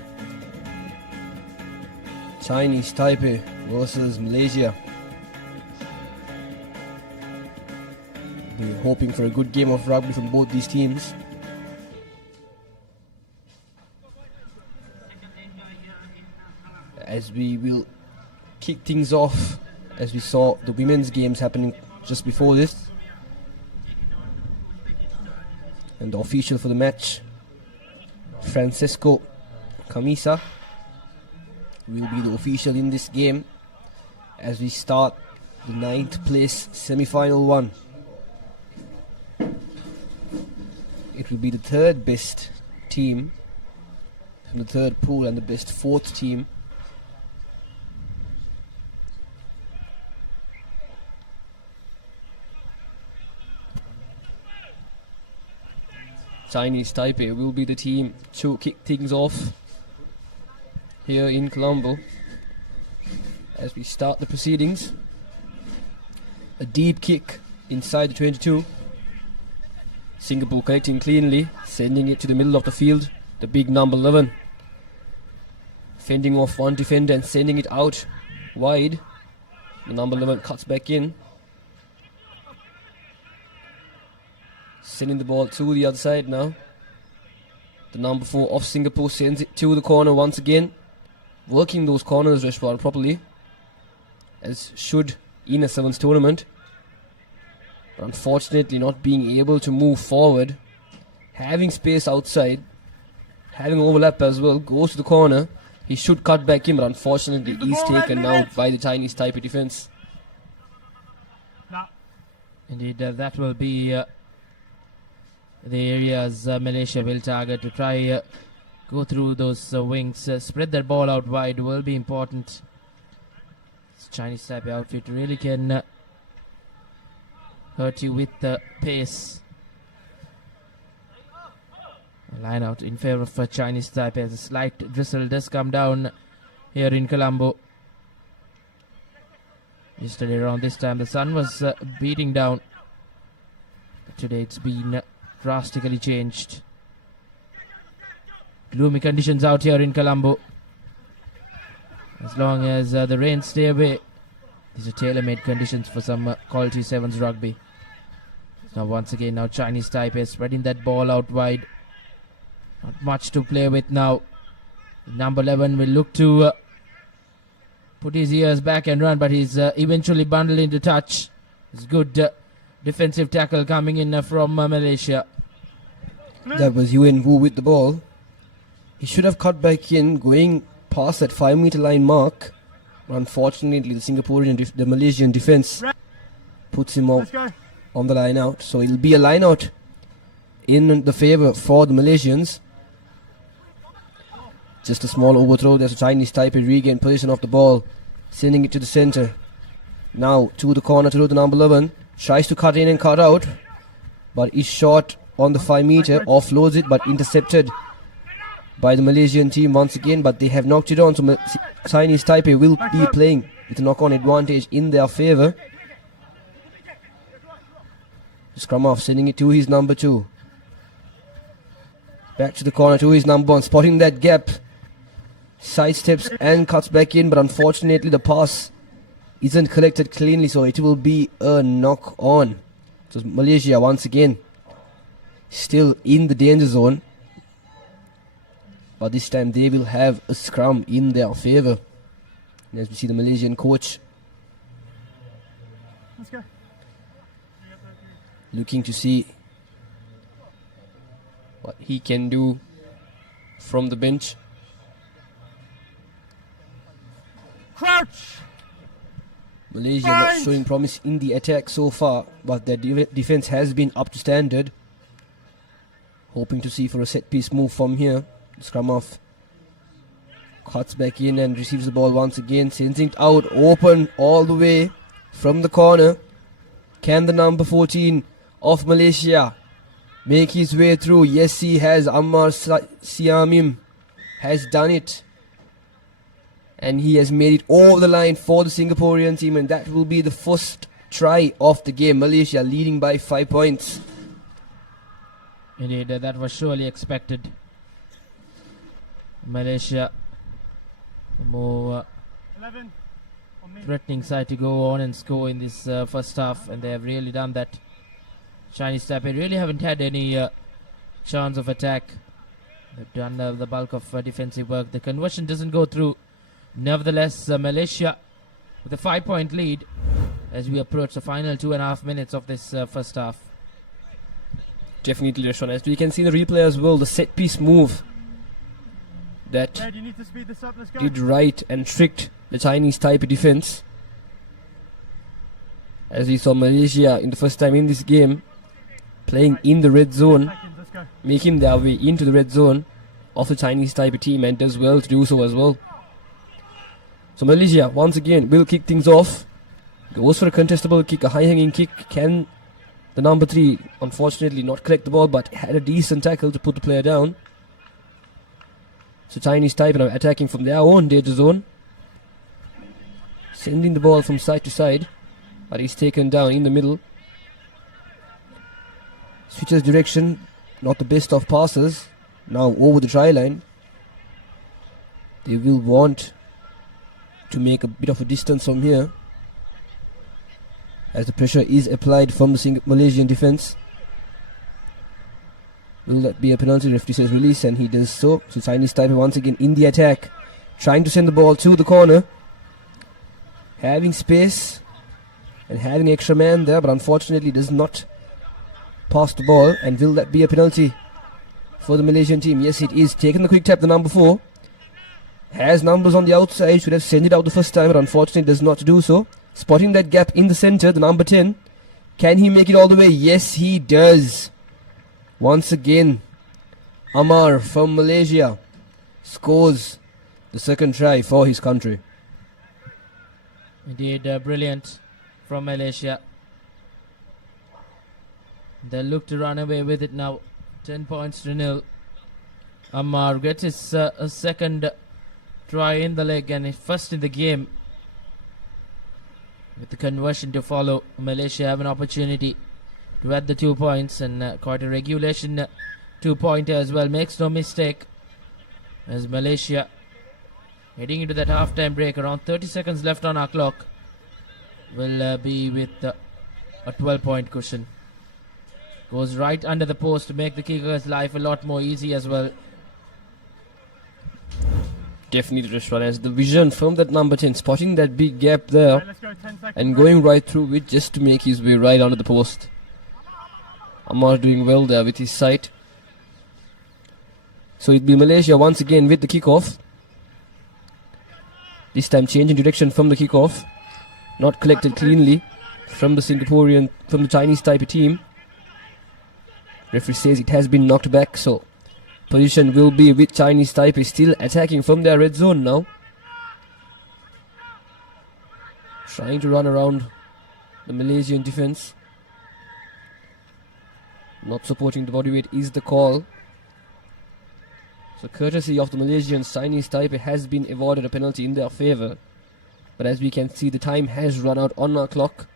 Chinese Taipei versus Malaysia. We're hoping for a good game of rugby from both these teams. As we will kick things off, as we saw the women's games happening just before this. And the official for the match, Francesco Camisa, will be the official in this game as we start the 9th place semi-final one. It will be the third best team from the third pool and the best fourth team. Chinese Taipei will be the team to kick things off here in Colombo as we start the proceedings. A deep kick inside the 22. Singapore collecting cleanly, sending it to the middle of the field. The big number 11 fending off one defender and sending it out wide. The number 11 cuts back in, sending the ball to the other side now. The number 4 of Singapore sends it to the corner once again, working those corners Reshwar properly, as should in a sevens tournament. But unfortunately not being able to move forward, having space outside, having overlap as well, goes to the corner. He should cut back in, but unfortunately he's taken out by the Chinese Taipei defense. Indeed, that will be the areas Malaysia will target to try go through those wings. Spread that ball out wide will be important. This Chinese Taipei outfit really can hurt you with the pace. A line out in favor of Chinese Taipei as a slight drizzle does come down here in Colombo. Yesterday around this time the sun was beating down. But today it's been drastically changed. Gloomy conditions out here in Colombo. As long as the rain stay away, these are tailor-made conditions for some quality sevens rugby. Now once again, now Chinese Taipei spreading that ball out wide. Not much to play with now. Number 11 will look to put his ears back and run, but he's eventually bundled into touch. It's good defensive tackle coming in from Malaysia. That was Yuen Wu with the ball. He should have cut back in, going past that 5 meter line mark. But unfortunately, the Singaporean, the Malaysian defense puts him out on the line out. So it'll be a line out in the favor for the Malaysians. Just a small overthrow. There's a Chinese Taipei regain possession of the ball, sending it to the center. Now to the corner to the number 11. Tries to cut in and cut out, but is short on the 5 meter. Offloads it, but intercepted by the Malaysian team once again. But they have knocked it on, so Chinese Taipei will be playing with a knock-on advantage in their favor. Scrum off, sending it to his number 2. Back to the corner to his number 1, spotting that gap. Sidesteps and cuts back in, but unfortunately the pass isn't collected cleanly, so it will be a knock on. So Malaysia once again still in the danger zone, but this time they will have a scrum in their favor. And as we see the Malaysian coach looking to see what he can do from the bench. Crouch! Malaysia not showing promise in the attack so far, but their defense has been up to standard. Hoping to see for a set piece move from here. Scrum off. Cuts back in and receives the ball once again. Sends it out open all the way from the corner. Can the number 14 of Malaysia make his way through? Yes, he has. Ammar Siamim has done it. And he has made it over the line for the Singaporean team, and that will be the first try of the game. Malaysia leading by 5 points. Indeed, that was surely expected. Malaysia, the more threatening side to go on and score in this first half, and they have really done that. Chinese Taipei really haven't had any chance of attack. They've done the bulk of defensive work. The conversion doesn't go through. Nevertheless, Malaysia with a 5-point lead as we approach the final 2.5 minutes of this first half. Definitely, Rashwan. As we can see the replay as well, the set piece move that did right and tricked the Chinese Taipei defense. As we saw Malaysia in the first time in this game playing in the red zone, making their way into the red zone of the Chinese Taipei team, and does well to do so as well. So Malaysia once again will kick things off. Goes for a contestable kick, a high hanging kick. Can the number 3 unfortunately not collect the ball, but had a decent tackle to put the player down. So Chinese Taipei now attacking from their own danger zone, sending the ball from side to side, but he's taken down in the middle. Switches direction, not the best of passes. Now over the try line. They will want to make a bit of a distance from here, as the pressure is applied from the Malaysian defense. Will that be a penalty? Referee says release, and he does so. So Chinese Taipei once again in the attack, trying to send the ball to the corner, having space and having extra man there, but unfortunately does not pass the ball. And will that be a penalty for the Malaysian team? Yes, it is. Taking the quick tap, the number 4 has numbers on the outside, should have sent it out the first time, but unfortunately does not do so. Spotting that gap in the center, the number 10. Can he make it all the way? Yes, he does. Once again, Ammar from Malaysia scores the second try for his country. Indeed, brilliant from Malaysia. They look to run away with it now. 10 points to 0. Ammar gets his second try in the leg and his first in the game. With the conversion to follow, Malaysia have an opportunity to add the 2 points, and quite a regulation 2-pointer as well. Makes no mistake, as Malaysia heading into that half-time break. Around 30 seconds left on our clock. Will be with a 12-point cushion. Goes right under the post to make the kicker's life a lot more easy as well. Definitely, Rashwan, as the vision from that number 10, spotting that big gap there and going right through it just to make his way right under the post. Ammar doing well there with his sight. So it'll be Malaysia once again with the kickoff. This time changing direction from the kickoff. Not collected cleanly from the Chinese Taipei team. Referee says it has been knocked back, so position will be with Chinese Taipei, still attacking from their red zone now. Trying to run around the Malaysian defense. Not supporting the body weight is the call. So courtesy of the Malaysians, Chinese Taipei has been awarded a penalty in their favour. But as we can see, the time has run out on our clock.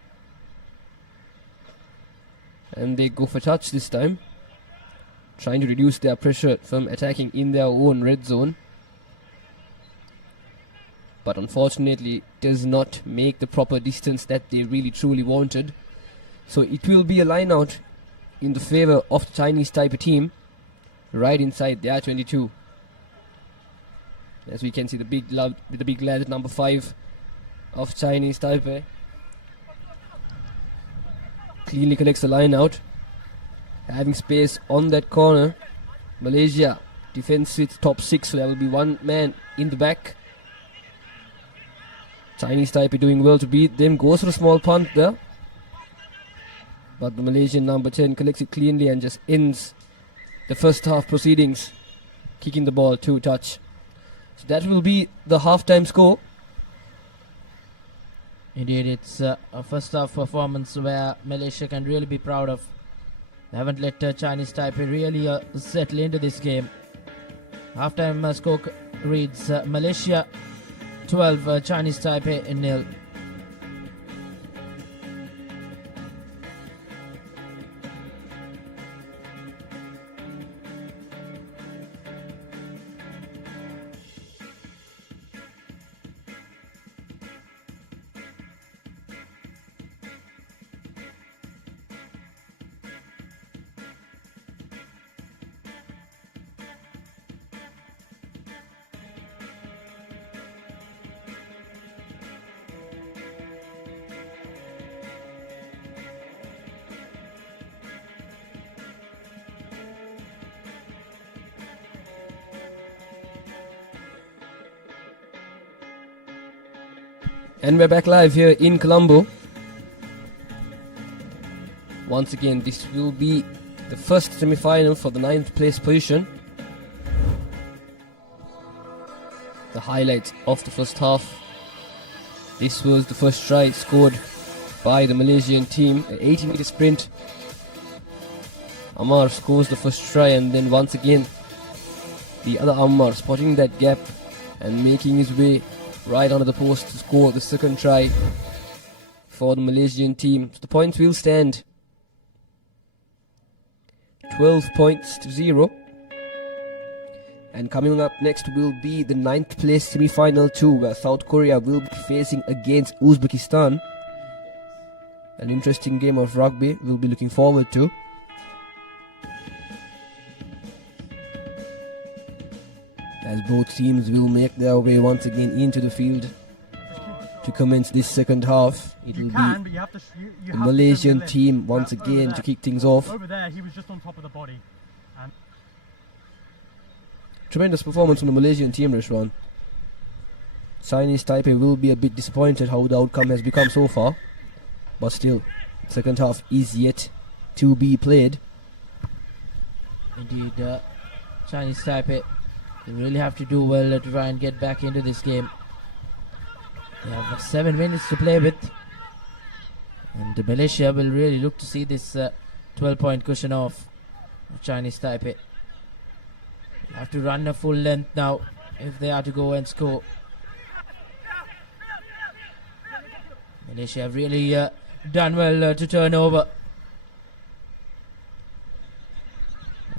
And they go for touch this time, trying to reduce their pressure from attacking in their own red zone. But unfortunately does not make the proper distance that they really truly wanted. So it will be a line out in the favour of the Chinese Taipei team, right inside their 22. As we can see, the big lad at number 5 of Chinese Taipei cleanly collects the line out. having space on that corner. Malaysia defends with top 6, so there will be one man in the back. Chinese Taipei doing well to beat them. Goes for a small punt there. But the Malaysian number 10 collects it cleanly and just ends the first half proceedings, kicking the ball to touch. So that will be the halftime score. Indeed, it's a first half performance where Malaysia can really be proud of. They haven't let Chinese Taipei really settle into this game. Halftime score reads Malaysia 12, Chinese Taipei 0. And we're back live here in Colombo. Once again, this will be the first semi-final for the 9th place position. The highlights of the first half. This was the first try scored by the Malaysian team, an 80-meter sprint. Ammar scores the first try, and then once again the other Ammar spotting that gap and making his way right onto the post to score the second try for the Malaysian team. So the points will stand 12 points to 0. And coming up next will be the 9th place semi-final 2, where South Korea will be facing against Uzbekistan. An interesting game of rugby we'll be looking forward to. As both teams will make their way once again into the field to commence this second half. It will be the Malaysian team once again to kick things off. Over there, he was just on top of the body. And tremendous performance from the Malaysian team, Rishwan. Chinese Taipei will be a bit disappointed how the outcome has become so far. But still, second half is yet to be played. Indeed, Chinese Taipei, they really have to do well to try and get back into this game. They have 7 minutes to play with. And Malaysia will really look to see this 12-point cushion off Chinese Taipei. They'll have to run a full length now if they are to go and score. Malaysia have really done well to turn over.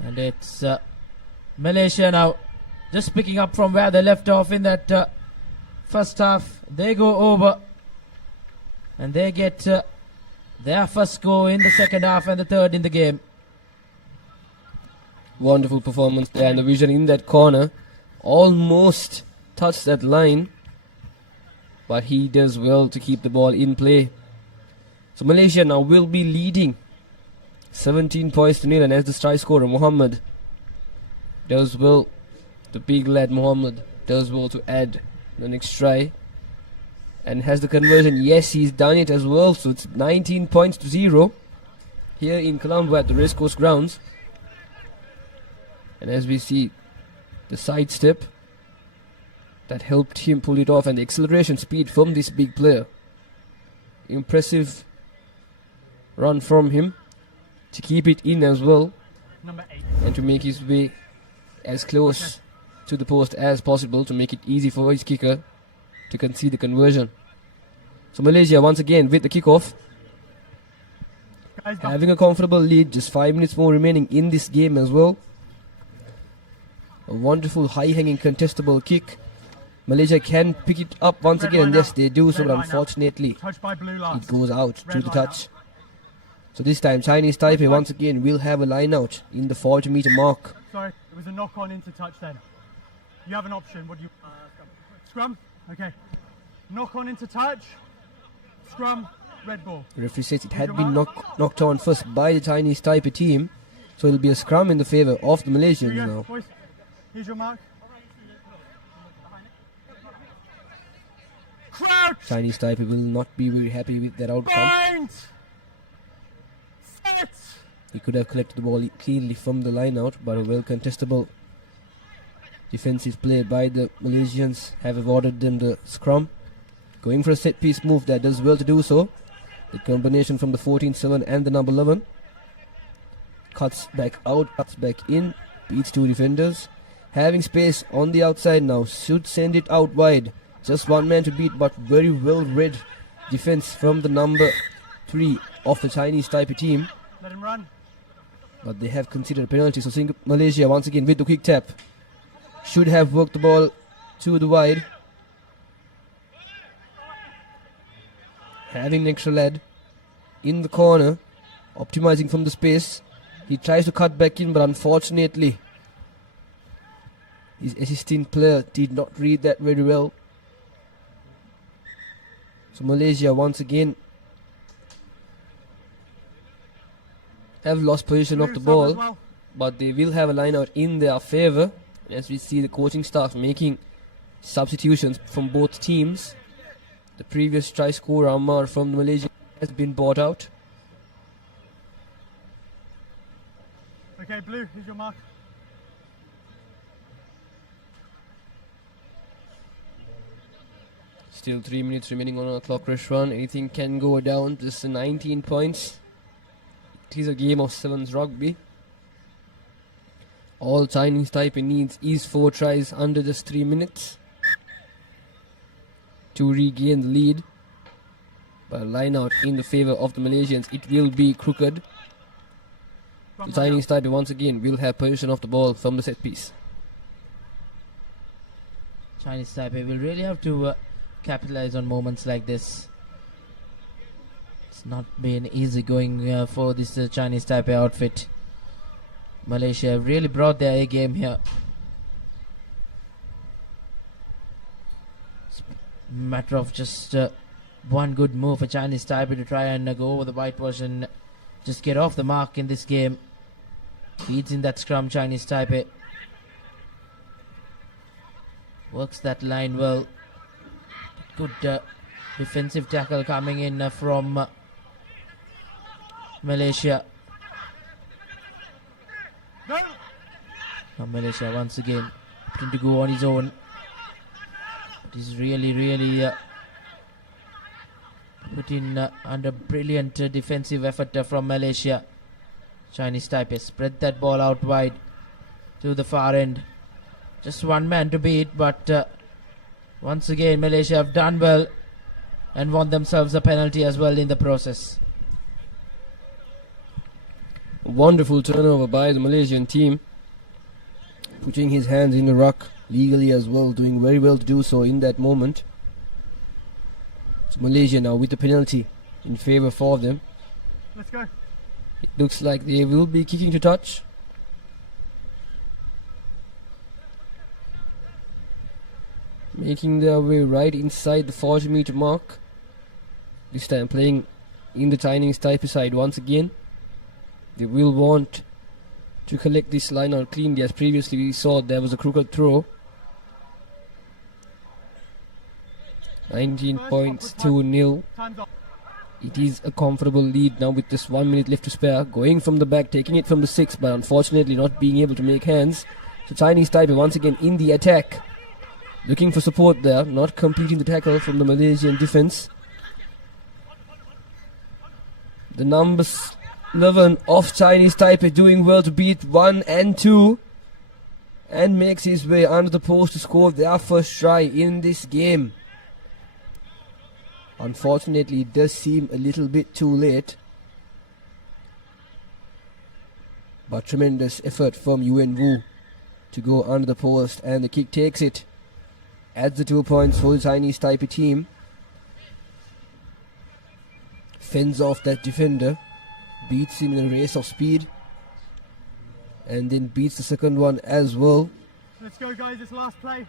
And it's Malaysia now just picking up from where they left off in that first half. They go over and they get their first goal in the second half and the third in the game. Wonderful performance there, and the vision in that corner almost touched that line, but he does well to keep the ball in play. So Malaysia now will be leading 17 points to 0, and as the try scorer Muhammad does well, the big lad Muhammad does well to add the next try and has the conversion. Yes, he's done it as well, so it's 19 points to 0 here in Colombo at the Racecourse grounds. And as we see, the sidestep that helped him pull it off, and the acceleration speed from this big player. Impressive run from him to keep it in as well, number 8. and to make his way as close to the post as possible to make it easy for his kicker to concede the conversion. So Malaysia once again with the kickoff, having a comfortable lead, just 5 minutes more remaining in this game as well. A wonderful high-hanging contestable kick. Malaysia can pick it up once again, and yes, they do so, but unfortunately it goes out to the touch. So this time Chinese Taipei once again will have a line out in the 40-meter mark. Sorry, it was a knock-on into touch then. You have an option. What do you... scrum? Okay. Knock-on into touch. Scrum. Red ball. The referee says it had been knocked on first by the Chinese Taipei team, So it'll be a scrum in the favour of the Here Malaysians you go, now. boys. Here's your mark. Crouch! Chinese Taipei will not be very happy with that outcome. Bind! Sit! He could have collected the ball cleanly from the line out, but a well contestable defensive play by the Malaysians have awarded them the scrum. Going for a set piece move that does well to do so. The combination from the 14-7 and the number 11. Cuts back out, cuts back in, beats two defenders. Having space on the outside now, should send it out wide. Just one man to beat, but very well read defense from the number 3 of the Chinese Taipei team. Let him run. But they have considered a penalty, so Malaysia once again with the quick tap. Should have worked the ball to the wide. Having an extra lad in the corner, optimizing from the space. He tries to cut back in, but unfortunately his assistant player did not read that very well. So Malaysia once again have lost position of the ball, but they will have a line out in their favour as we see the coaching staff making substitutions from both teams. The previous try scorer Ammar from Malaysia has been bought out. Okay, Blue, here's your mark. Still 3 minutes remaining on our clock rush run. Anything can go down. Just 19 points. It is a game of sevens rugby. All Chinese Taipei needs is 4 tries under just 3 minutes to regain the lead. But a line out in the favour of the Malaysians. It will be crooked. The Chinese Taipei once again will have possession of the ball from the set piece. Chinese Taipei will really have to capitalize on moments like this. It's not been easy going for this Chinese Taipei outfit. Malaysia have really brought their A game here. It's a matter of just one good move for Chinese Taipei to try and go over the whitewash and just get off the mark in this game. Beats in that scrum, Chinese Taipei. Works that line well. Good defensive tackle coming in from Malaysia. Now Malaysia once again opting to go on his own. But he's really put in under brilliant defensive effort from Malaysia. Chinese Taipei spread that ball out wide to the far end. Just one man to beat, but once again Malaysia have done well and won themselves a penalty as well in the process. A wonderful turnover by the Malaysian team. Putting his hands in the ruck legally as well, doing very well to do so in that moment. So Malaysia now with the penalty in favour for them. Let's go. It looks like they will be kicking to touch. Making their way right inside the 40-meter mark. This time playing in the Chinese Taipei side once again. They will want to collect this line out cleanly, as previously we saw there was a crooked throw. 19 points to nil. It is a comfortable lead now with just 1 minute left to spare. Going from the back, taking it from the 6, but unfortunately not being able to make hands. So Chinese Taipei once again in the attack. Looking for support there, not completing the tackle from the Malaysian defense. The numbers 11 of Chinese Taipei doing well to beat 1 and 2 and makes his way under the post to score their first try in this game. Unfortunately, it does seem a little bit too late, but tremendous effort from Yuan Wu to go under the post, and the kick takes it. Adds the 2 points for the Chinese Taipei team. Fends off that defender, beats him in a race of speed, and then beats the second one as well. Let's go, guys. It's last play.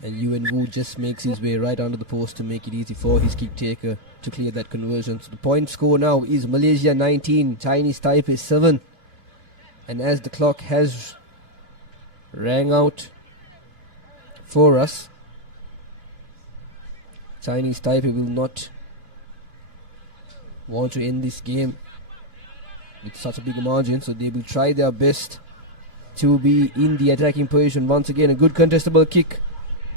And Yuan Wu just makes his way right under the post to make it easy for his kick taker to clear that conversion. So the point score now is Malaysia 19, Chinese Taipei 7. And as the clock has rang out for us, Chinese Taipei will not want to end this game with such a big margin, so they will try their best to be in the attacking position. Once again, a good contestable kick.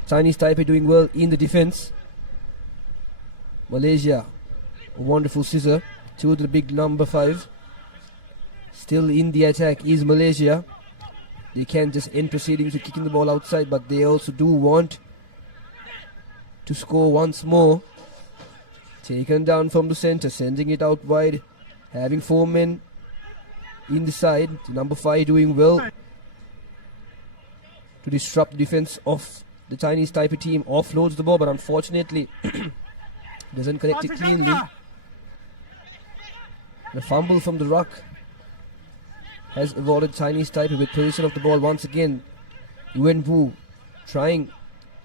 Chinese Taipei doing well in the defense. Malaysia, a wonderful scissor to the big number 5. Still in the attack is Malaysia. They can't just end proceedings with kicking the ball outside, but they also do want to score once more. Taken down from the center, sending it out wide, having 4 men in the side. Number 5 doing well to disrupt the defense of the Chinese Taipei team. Offloads the ball, but unfortunately doesn't collect it cleanly. And a fumble from the ruck has avoided Chinese Taipei with possession of the ball once again. Yuan Wu trying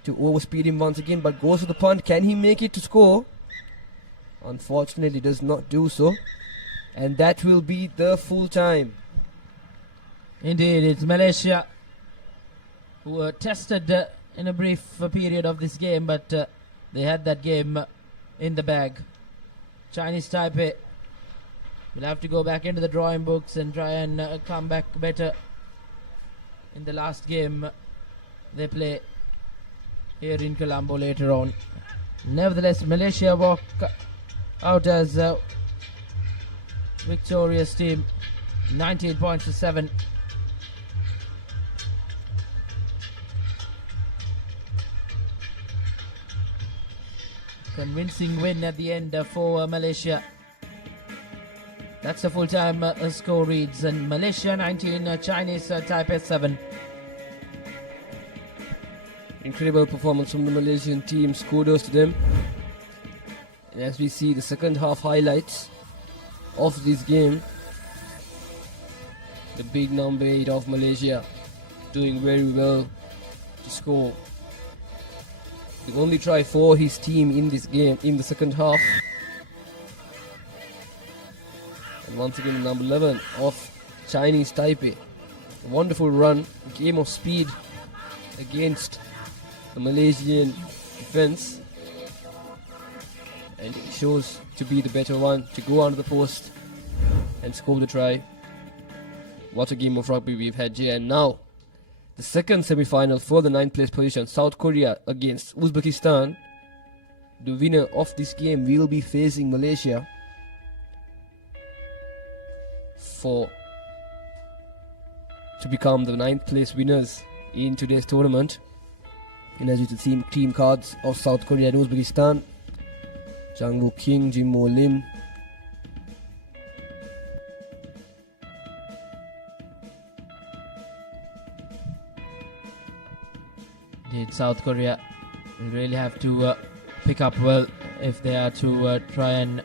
to overspeed him once again, but goes for the punt. Can he make it to score? Unfortunately does not do so. And that will be the full time. Indeed, it's Malaysia who were tested in a brief period of this game, but they had that game in the bag. Chinese Taipei will have to go back into the drawing books and try and come back better in the last game they play here in Colombo later on. Nevertheless, Malaysia walk out as a victorious team, 19 points to 7. Convincing win at the end for Malaysia. That's the full-time score reads, and Malaysia 19, Chinese Taipei 7. Incredible performance from the Malaysian team. Kudos to them. And as we see the second half highlights of this game, the big number 8 of Malaysia doing very well to score. The only try for his team in this game in the second half. And once again, number 11 of Chinese Taipei. A wonderful run, game of speed against the Malaysian defense. And it shows to be the better one to go under the post and score the try. What a game of rugby we've had here. And now, the second semi-final for the 9th place position, South Korea against Uzbekistan. The winner of this game will be facing Malaysia to become the 9th place winners in today's tournament. And as you can see, team cards of South Korea and Uzbekistan: Jang Woo King, Jim Mo Lim, South Korea will really have to pick up well if they are to try and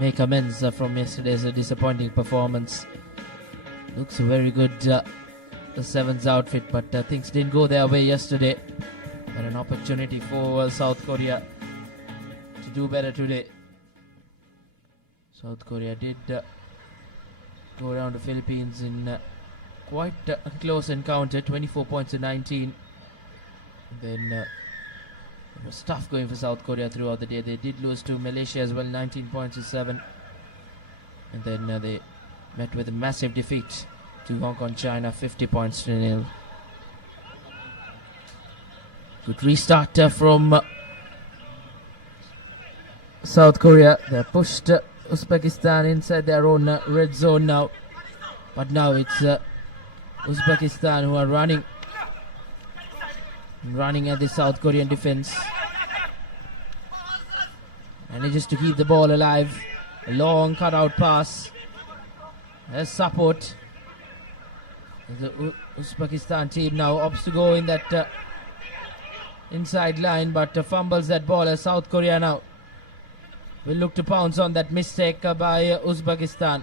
make amends from yesterday's disappointing performance. Looks very good, the Sevens outfit, but things didn't go their way yesterday. But an opportunity for South Korea to do better today. South Korea did go around the Philippines in quite a close encounter, 24 points to 19. Then it was tough going for South Korea throughout the day. They did lose to Malaysia as well, 19 points to 7. And then they met with a massive defeat to Hong Kong China, 50 points to 0. Good restart from South Korea. They pushed Uzbekistan inside their own red zone now. But now it's Uzbekistan who are running at the South Korean defense. Manages to keep the ball alive. A long cutout pass. There's support. The Uzbekistan team now opts to go in that inside line, but fumbles that ball as South Korea now will look to pounce on that mistake by Uzbekistan.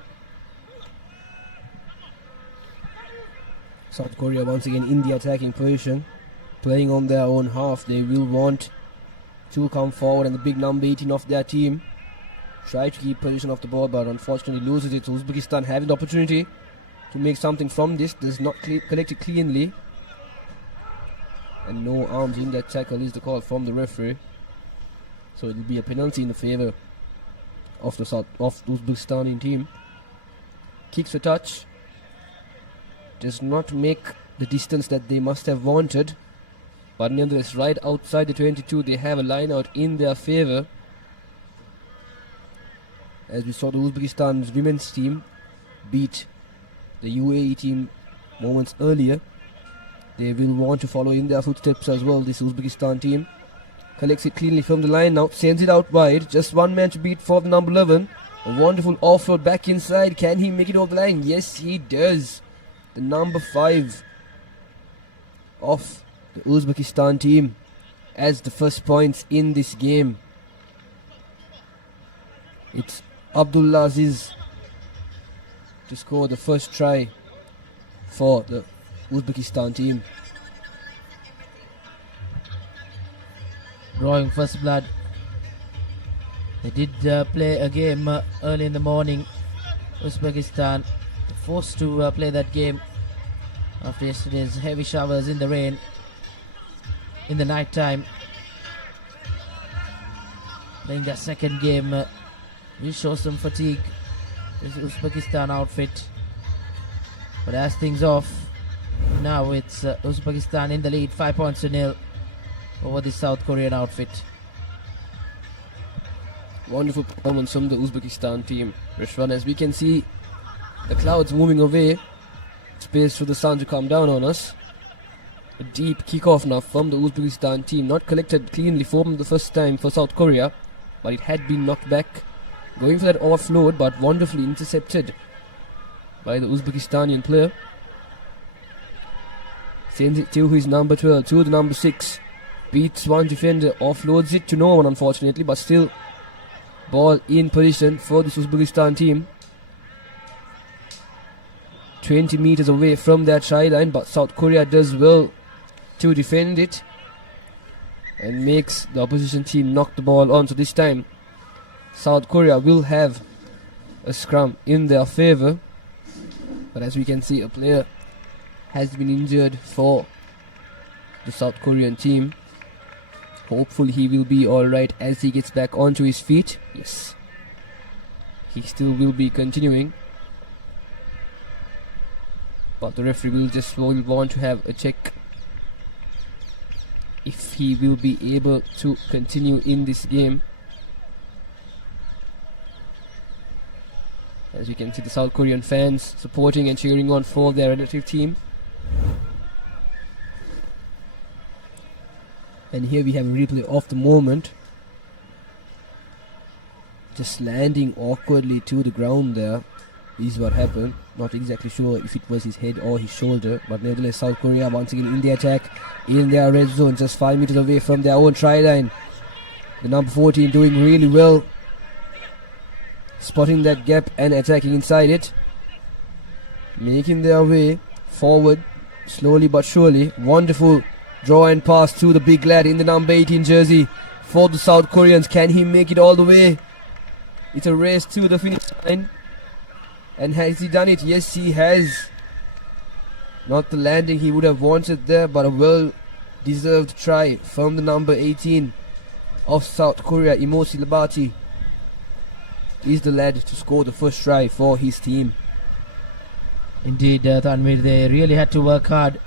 South Korea once again in the attacking position, playing on their own half. They will want to come forward, and the big number 18 of their team try to keep possession of the ball, but unfortunately loses it. Uzbekistan having the opportunity to make something from this, does not collect it cleanly. And no arms in that tackle is the call from the referee. So it will be a penalty in the favour of the Uzbekistani team. Kicks a touch. Does not make the distance that they must have wanted. But nonetheless, right outside the 22, they have a line out in their favour. As we saw the Uzbekistan's women's team beat the UAE team moments earlier. They will want to follow in their footsteps as well, this Uzbekistan team. Collects it cleanly from the line now, sends it out wide. Just one man to beat for the number 11. A wonderful offload back inside. Can he make it over the line? Yes, he does. The number 5 of the Uzbekistan team as the first points in this game. It's Abdullah Aziz to score the first try for the Uzbekistan team. Drawing first blood. They did play a game early in the morning. Uzbekistan forced to play that game after yesterday's heavy showers in the rain in the night time. Playing their second game will show some fatigue. This Uzbekistan outfit. But as things off, now it's Uzbekistan in the lead, 5 points to nil over the South Korean outfit. Wonderful performance from the Uzbekistan team, Rishwan. As we can see the clouds moving away, space for the sun to come down on us. A deep kick-off now from the Uzbekistan team, not collected cleanly for the first time for South Korea, but it had been knocked back. Going for that offload, but wonderfully intercepted by the Uzbekistanian player. Sends it to his number 12, to the number 6. Beats one defender, offloads it to no one unfortunately, but still ball in position for the Uzbekistan team. 20 meters away from that try line, but South Korea does well to defend it and makes the opposition team knock the ball on. So this time South Korea will have a scrum in their favour, but as we can see, a player has been injured for the South Korean team. Hopefully he will be alright as he gets back onto his feet. Yes, he still will be continuing, but the referee will want to have a check if he will be able to continue in this game. As you can see, the South Korean fans supporting and cheering on for their relative team. And here we have a replay of the moment. Just landing awkwardly to the ground there is what happened. Not exactly sure if it was his head or his shoulder, but nevertheless South Korea once again in the attack, in their red zone, just 5 meters away from their own try line. The number 14 doing really well, spotting that gap and attacking inside it, making their way forward slowly but surely. Wonderful draw and pass to the big lad in the number 18 jersey for the South Koreans. Can he make it all the way? It's a race to the finish line. And has he done it? Yes, he has. Not the landing he would have wanted there, but a well-deserved try from the number 18 of South Korea, Imosi Labati. Is the lad to score the first try for his team. Indeed, Tanvir, they really had to work hard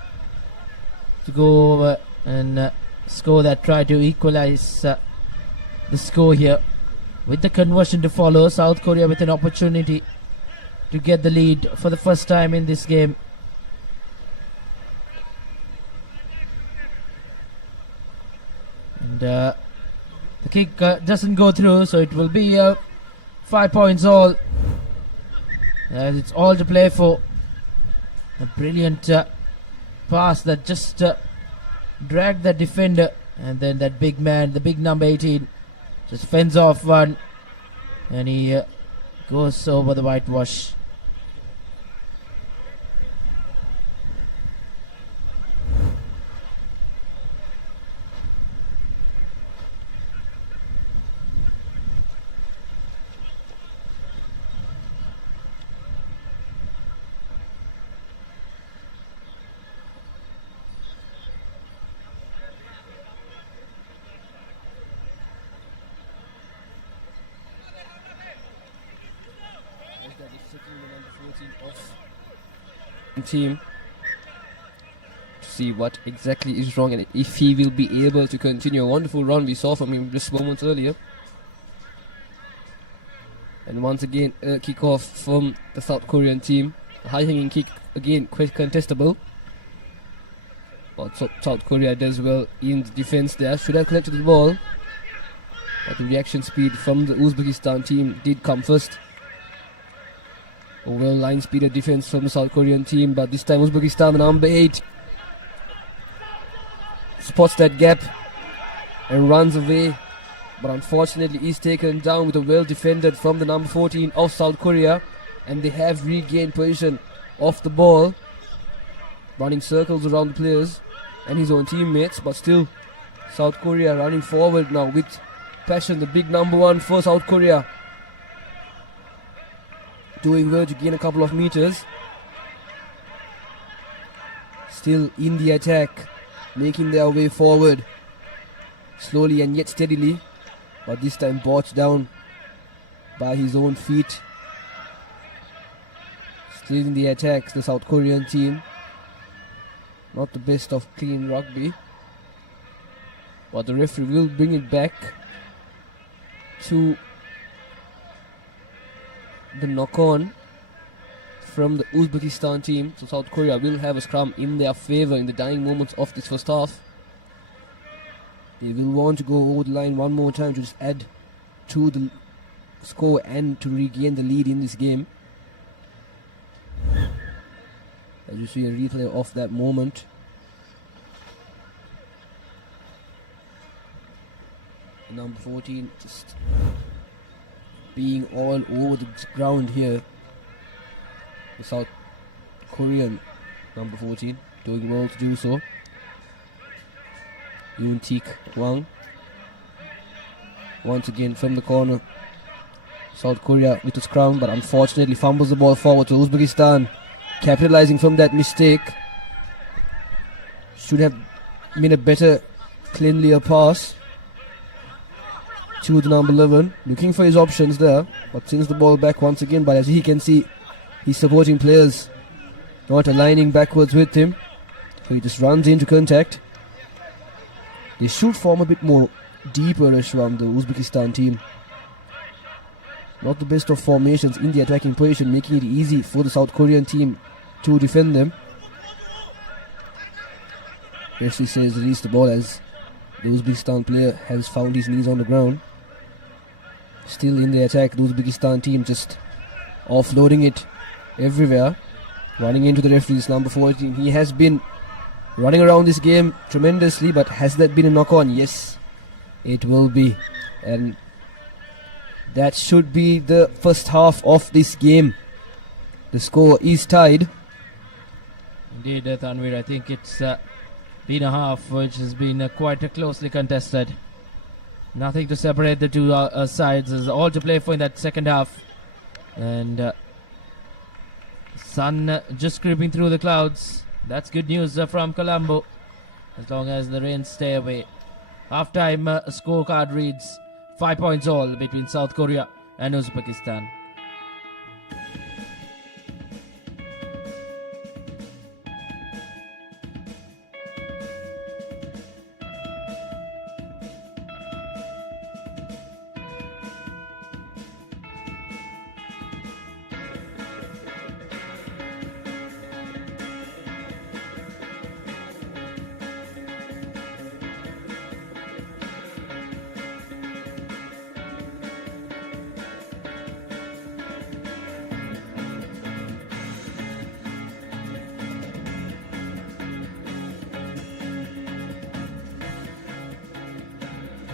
to go over and score that try to equalize the score here. With the conversion to follow, South Korea with an opportunity to get the lead for the first time in this game. And the kick doesn't go through, so it will be 5 points all. And it's all to play for. A brilliant pass that just dragged the defender, and then that big man, the big number 18, just fends off one, and he goes over the whitewash. checking the number 14 of team to see what exactly is wrong and if he will be able to continue a wonderful run we saw from him just moments earlier. And once again, a kick off from the South Korean team. A high-hanging kick, again, quite contestable. But South Korea does well in the defense there. Should have collected the ball. But the reaction speed from the Uzbekistan team did come first. A well-line-speeded defense from the South Korean team. But this time Uzbekistan, number 8, spots that gap and runs away. But unfortunately is taken down with a well defended from the number 14 of South Korea, and they have regained position of the ball, running circles around the players and his own teammates, but still South Korea running forward now with passion. The big number 1 for South Korea doing well to gain a couple of meters, still in the attack, making their way forward slowly and yet steadily. But this time brought down by his own feet. Still in the attacks, the South Korean team. Not the best of clean rugby. But the referee will bring it back to the knock-on from the Uzbekistan team. So South Korea will have a scrum in their favour in the dying moments of this first half. They will want to go over the line one more time to just add to the score and to regain the lead in this game. As you see a replay of that moment. Number 14 just being all over the ground here. The South Korean number 14 doing well to do so. Yoon Teek Wang once again from the corner. South Korea with a scrum, but unfortunately fumbles the ball forward to Uzbekistan, capitalizing from that mistake. Should have been a better, cleanlier pass to the number 11, looking for his options there, but sends the ball back once again. But as he can see, his supporting players not aligning backwards with him, so he just runs into contact. They should form a bit more deeper Ashram, the Uzbekistan team. Not the best of formations in the attacking position, making it easy for the South Korean team to defend them. Referee says release the ball as the Uzbekistan player has found his knees on the ground. Still in the attack, the Uzbekistan team just offloading it everywhere. Running into the referee's number 14. He has been running around this game tremendously, but has that been a knock-on? Yes, it will be. And that should be the first half of this game. The score is tied. Indeed, Tanvir, I think it's been a half which has been quite closely contested. Nothing to separate the two sides. It's all to play for in that second half. And sun just creeping through the clouds. That's good news from Colombo, as long as the rains stay away. Half-time scorecard reads 5 points all between South Korea and Uzbekistan.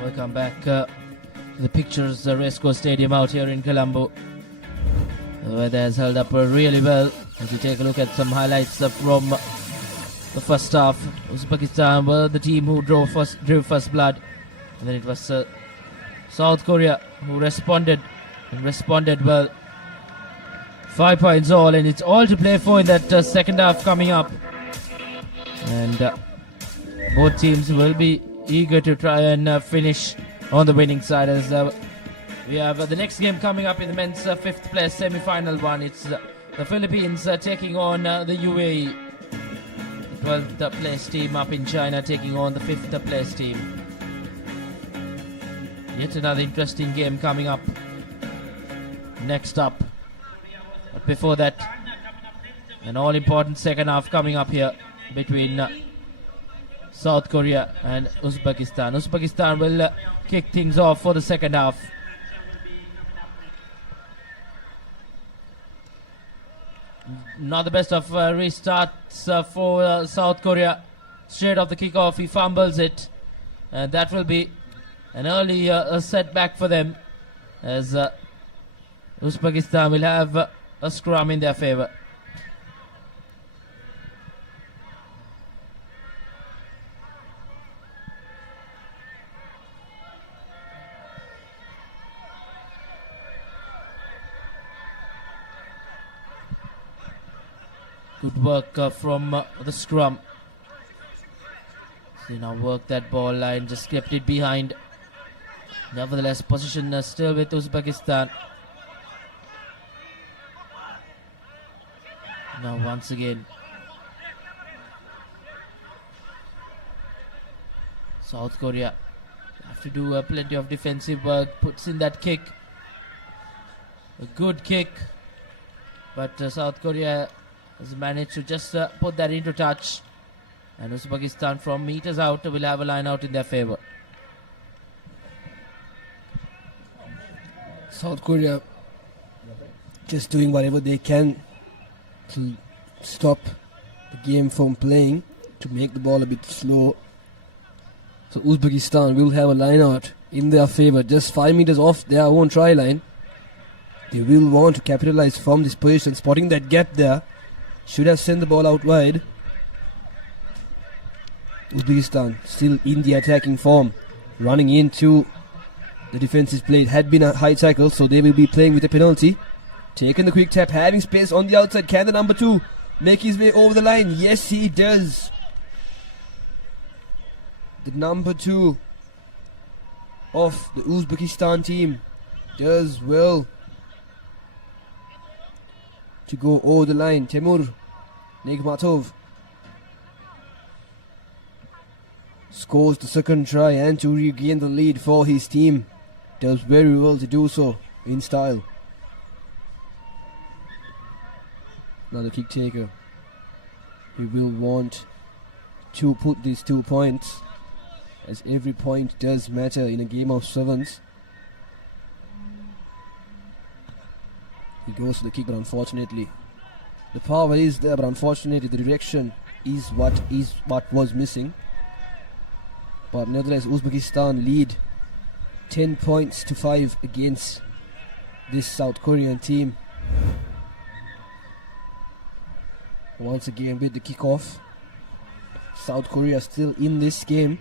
Welcome back to the Pictures Racecourse Stadium out here in Colombo. The weather has held up really well. As we take a look at some highlights from the first half, Uzbekistan were the team who drew first blood, and then it was South Korea who responded well. 5 points all, and it's all to play for in that second half coming up. And both teams will be eager to try and finish on the winning side, as We have the next game coming up in the men's fifth place semi-final one. It's the Philippines taking on the UAE. The 12th place team up in China taking on the 5th place team. Yet another interesting game coming up. Next up. But before that, an all-important second half coming up here between South Korea and Uzbekistan. Uzbekistan will kick things off for the second half. Not the best of restarts for South Korea. Straight off the kickoff, he fumbles it. And that will be an early setback for them, as Uzbekistan will have a scrum in their favor. Good work from the scrum. So now work that ball line, just kept it behind. Nevertheless, position still with Uzbekistan. Now once again, South Korea have to do plenty of defensive work, puts in that kick. A good kick, but South Korea has managed to just put that into touch, and Uzbekistan from meters out will have a line out in their favor. South Korea just doing whatever they can to stop the game from playing, to make the ball a bit slow. So Uzbekistan will have a line out in their favor, just 5 meters off their own try line. They will want to capitalize from this position, spotting that gap there. Should have sent the ball out wide. Uzbekistan still in the attacking form, running into the defensive play. It had been a high tackle, so they will be playing with a penalty. Taking the quick tap, having space on the outside. Can the number 2 make his way over the line? Yes, he does. The number 2 of the Uzbekistan team does well to go over the line. Temur Negmatov scores the second try and to regain the lead for his team. Does very well to do so in style. Another kick taker. He will want to put these 2 points, as every point does matter in a game of sevens. He goes to the kick, but unfortunately the power is there, but unfortunately the direction is what was missing. But nevertheless, Uzbekistan lead 10 points to 5 against this South Korean team. Once again with the kickoff, South Korea still in this game,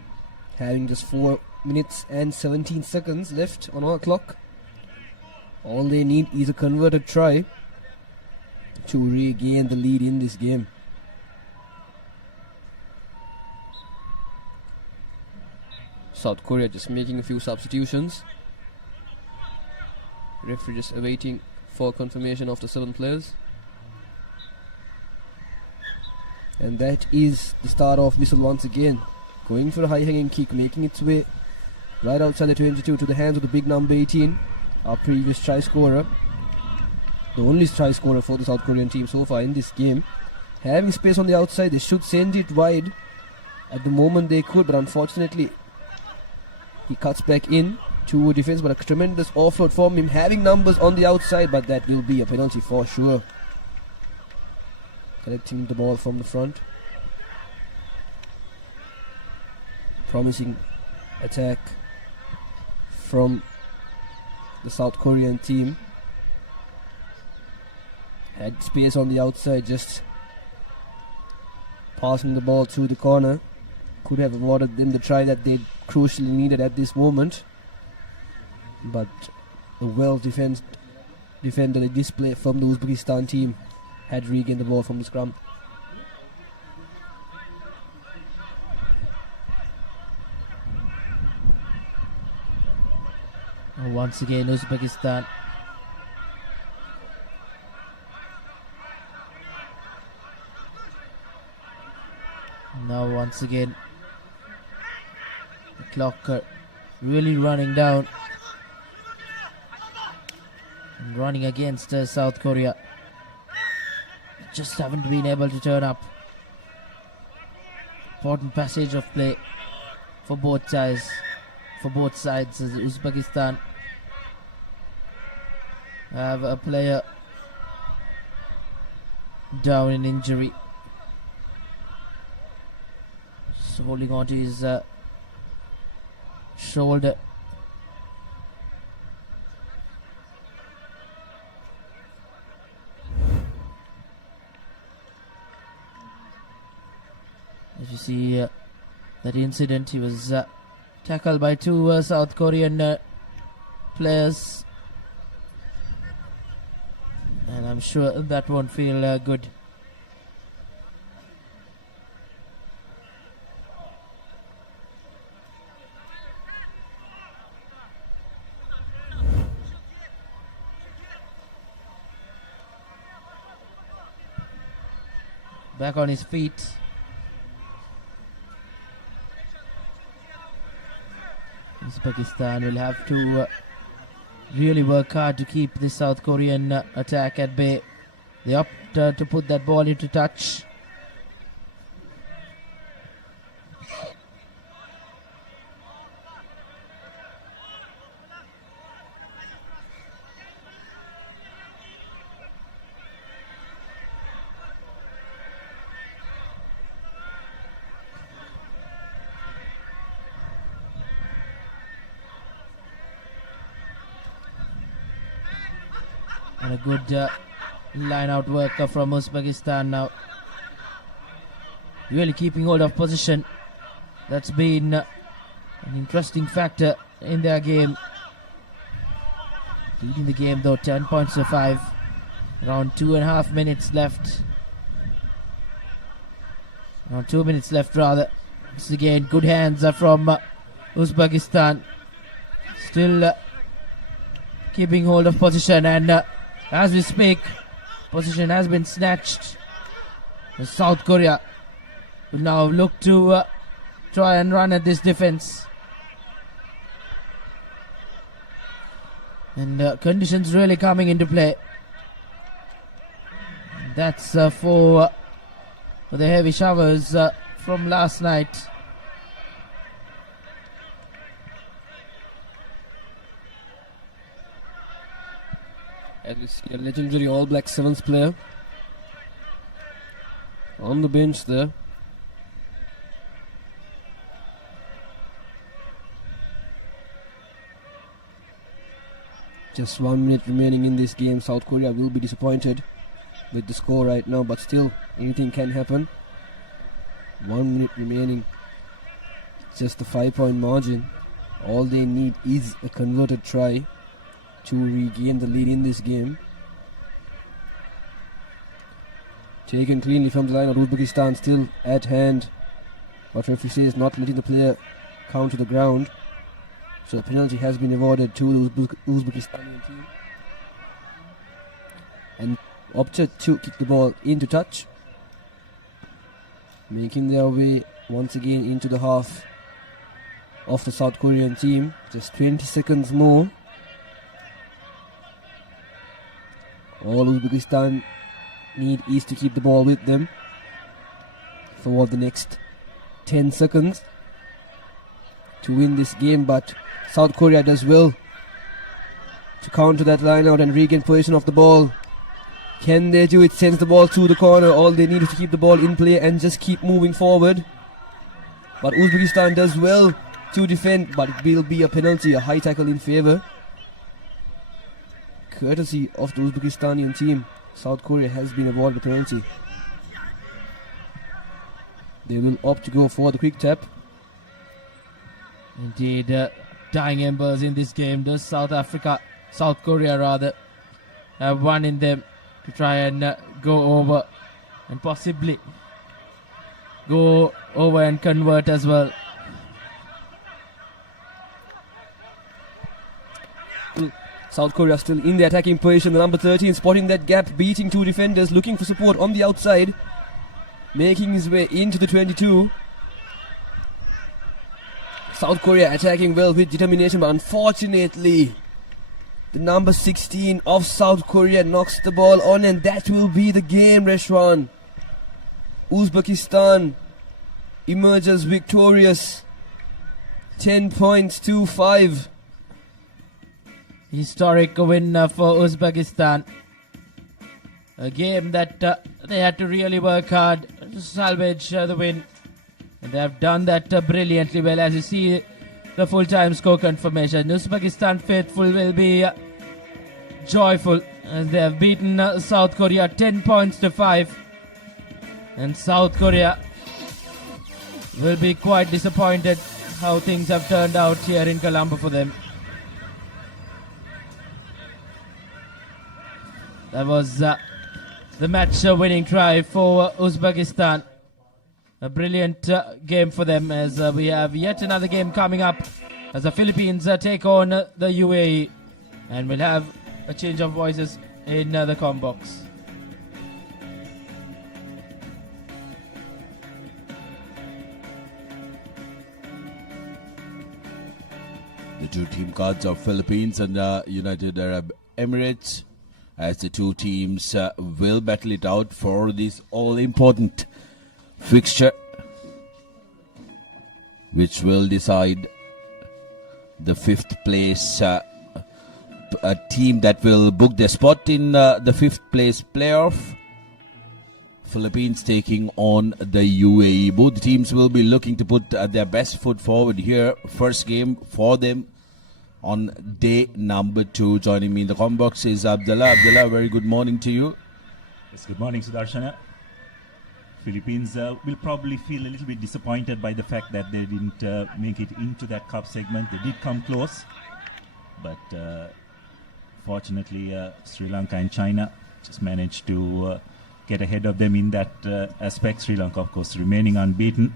having just 4 minutes and 17 seconds left on our clock. All they need is a converted try to regain the lead in this game. South Korea just making a few substitutions. Referee just awaiting for confirmation of the 7 players. And that is the start of whistle once again. Going for a high hanging kick, making its way right outside the 22 to the hands of the big number 18. Our previous try scorer. The only try scorer for the South Korean team so far in this game. Having space on the outside, they should send it wide. At the moment they could, but unfortunately he cuts back in to defense, but a tremendous offload from him. Having numbers on the outside, but that will be a penalty for sure. Collecting the ball from the front. Promising attack from the South Korean team. Had space on the outside, just passing the ball to the corner. Could have awarded them the try that they crucially needed at this moment. But a well-defended display from the Uzbekistan team had regained the ball from the scrum. once again, Uzbekistan. Now once again, the clock really running down and running against South Korea. Just haven't been able to turn up. Important passage of play for both sides. As Uzbekistan have a player down in injury. So holding on to his shoulder. As you see that incident, he was tackled by two South Korean players, and I'm sure that won't feel good. Back on his feet. Uzbekistan will have to really work hard to keep the South Korean attack at bay. They opt to put that ball into touch. And a good line out work from Uzbekistan now. Really keeping hold of position. That's been an interesting factor in their game. Leading the game though, 10 points to 5. Around 2.5 minutes left. Around 2 minutes left rather. Once again, good hands from Uzbekistan. Still keeping hold of position, and as we speak, position has been snatched. South Korea will now look to try and run at this defense. And conditions really coming into play. That's for the heavy showers from last night. And we see a legendary All Black Sevens player on the bench there. Just 1 minute remaining in this game. South Korea will be disappointed with the score right now, but still anything can happen. 1 minute remaining. Just a 5-point margin. All they need is a converted try to regain the lead in this game. Taken cleanly from the line of Uzbekistan, still at hand, but referee says not letting the player count to the ground. So the penalty has been awarded to the Uzbekistani team, and opted to kick the ball into touch, making their way once again into the half of the South Korean team. Just 20 seconds more. All Uzbekistan need is to keep the ball with them for the next 10 seconds to win this game, but South Korea does well to counter that line out and regain possession of the ball. Can they do it? Sends the ball to the corner. All they need is to keep the ball in play and just keep moving forward. But Uzbekistan does well to defend, but it will be a penalty, a high tackle in favor, courtesy of the Uzbekistani team. South Korea has been awarded a penalty. They will opt to go for the quick tap. Indeed, dying embers in this game. Does South Korea rather, have one in them to try and go over and possibly go over and convert as well. South Korea still in the attacking position. The number 13 spotting that gap, beating two defenders, looking for support on the outside, making his way into the 22. South Korea attacking well with determination, but unfortunately the number 16 of South Korea knocks the ball on, and that will be the game, Reshwan. Uzbekistan emerges victorious, 10 points to 5. Historic win for Uzbekistan. A game that they had to really work hard to salvage the win. And they have done that brilliantly well. As you see the full-time score confirmation, Uzbekistan faithful will be joyful as they have beaten South Korea 10 points to 5. And South Korea will be quite disappointed how things have turned out here in Colombo for them. That was the match winning try for Uzbekistan. A brilliant game for them, as we have yet another game coming up as the Philippines take on the UAE, and we'll have a change of voices in the comm box. The two team cards of Philippines and United Arab Emirates, as the two teams will battle it out for this all-important fixture, which will decide the 5th place a team that will book their spot in the 5th place playoff. Philippines taking on the UAE. Both teams will be looking to put their best foot forward here. First game for them on day number 2. Joining me in the comm box is Abdullah. Abdullah, very good morning to you. Yes, good morning, Sudarshana. Philippines will probably feel a little bit disappointed by the fact that they didn't make it into that cup segment. They did come close, but fortunately Sri Lanka and China just managed to get ahead of them in that aspect. Sri Lanka, of course, remaining unbeaten,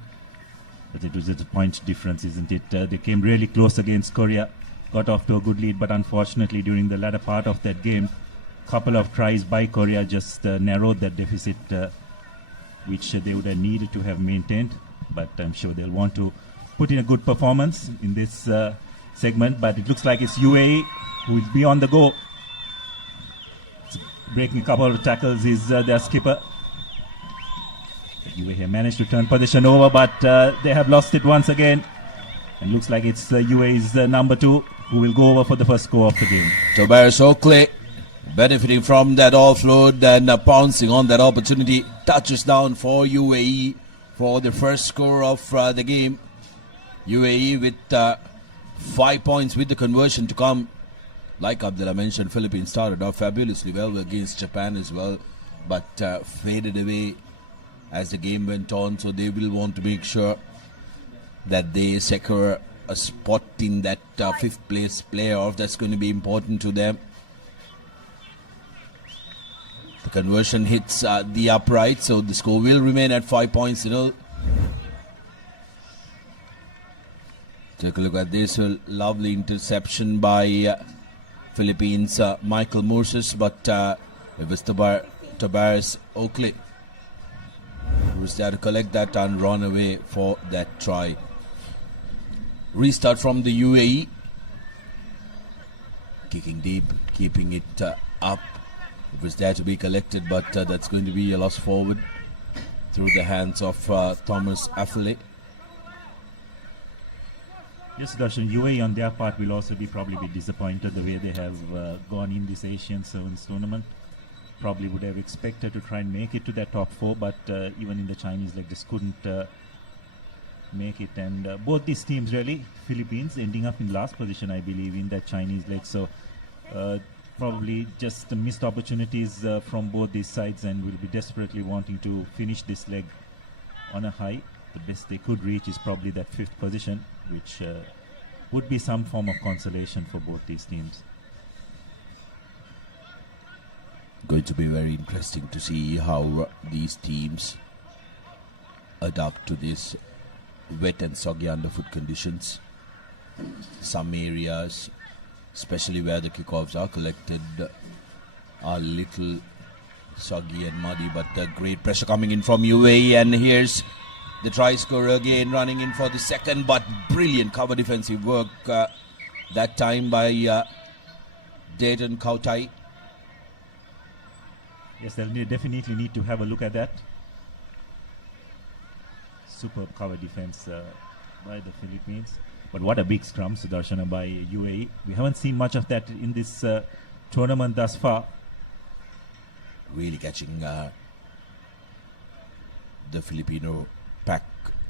but it was a point difference, isn't it? They came really close against Korea, got off to a good lead, but unfortunately during the latter part of that game, couple of tries by Korea just narrowed that deficit, which they would have needed to have maintained. But I'm sure they'll want to put in a good performance in this segment. But it looks like it's UAE who will be on the go. Breaking a couple of tackles is their skipper. UAE have managed to turn position over, but they have lost it once again. And looks like it's UAE's number 2 who will go over for the first score of the game. Tobias Oakley benefiting from that offload and pouncing on that opportunity. Touches down for UAE for the first score of the game. UAE with 5 points with the conversion to come. Like Abdullah mentioned, Philippines started off fabulously well against Japan as well, but faded away as the game went on. So they will want to make sure that they secure a spot in that 5th place playoff. That's going to be important to them. The conversion hits the upright, so the score will remain at 5 points. Take a look at this lovely interception by Philippines, Michael Moses, but it was Tobias Oakley who was there to collect that and run away for that try. Restart from the UAE. Kicking deep, keeping it up. It was there to be collected, but that's going to be a loss forward through the hands of Thomas Affley. Yes, Darshan, UAE on their part will also be probably be disappointed the way they have gone in this Asian Sevens tournament. Probably would have expected to try and make it to that top 4, but even in the Chinese leg just couldn't make it. And both these teams really, Philippines ending up in last position, I believe, in that Chinese leg. So probably just missed opportunities from both these sides, and will be desperately wanting to finish this leg on a high. The best they could reach is probably that 5th position, which would be some form of consolation for both these teams. Going to be very interesting to see how these teams adapt to this wet and soggy underfoot conditions. Some areas especially where the kickoffs are collected, are little soggy and muddy, but great pressure coming in from UAE, and here's the try scorer again running in for the second, but brilliant cover defensive work that time by Dayton Kautai. Yes, they'll definitely need to have a look at that. Superb cover defense by the Philippines. But what a big scrum, Sudarshana, by UAE. We haven't seen much of that in this tournament thus far. Really catching the Filipino pack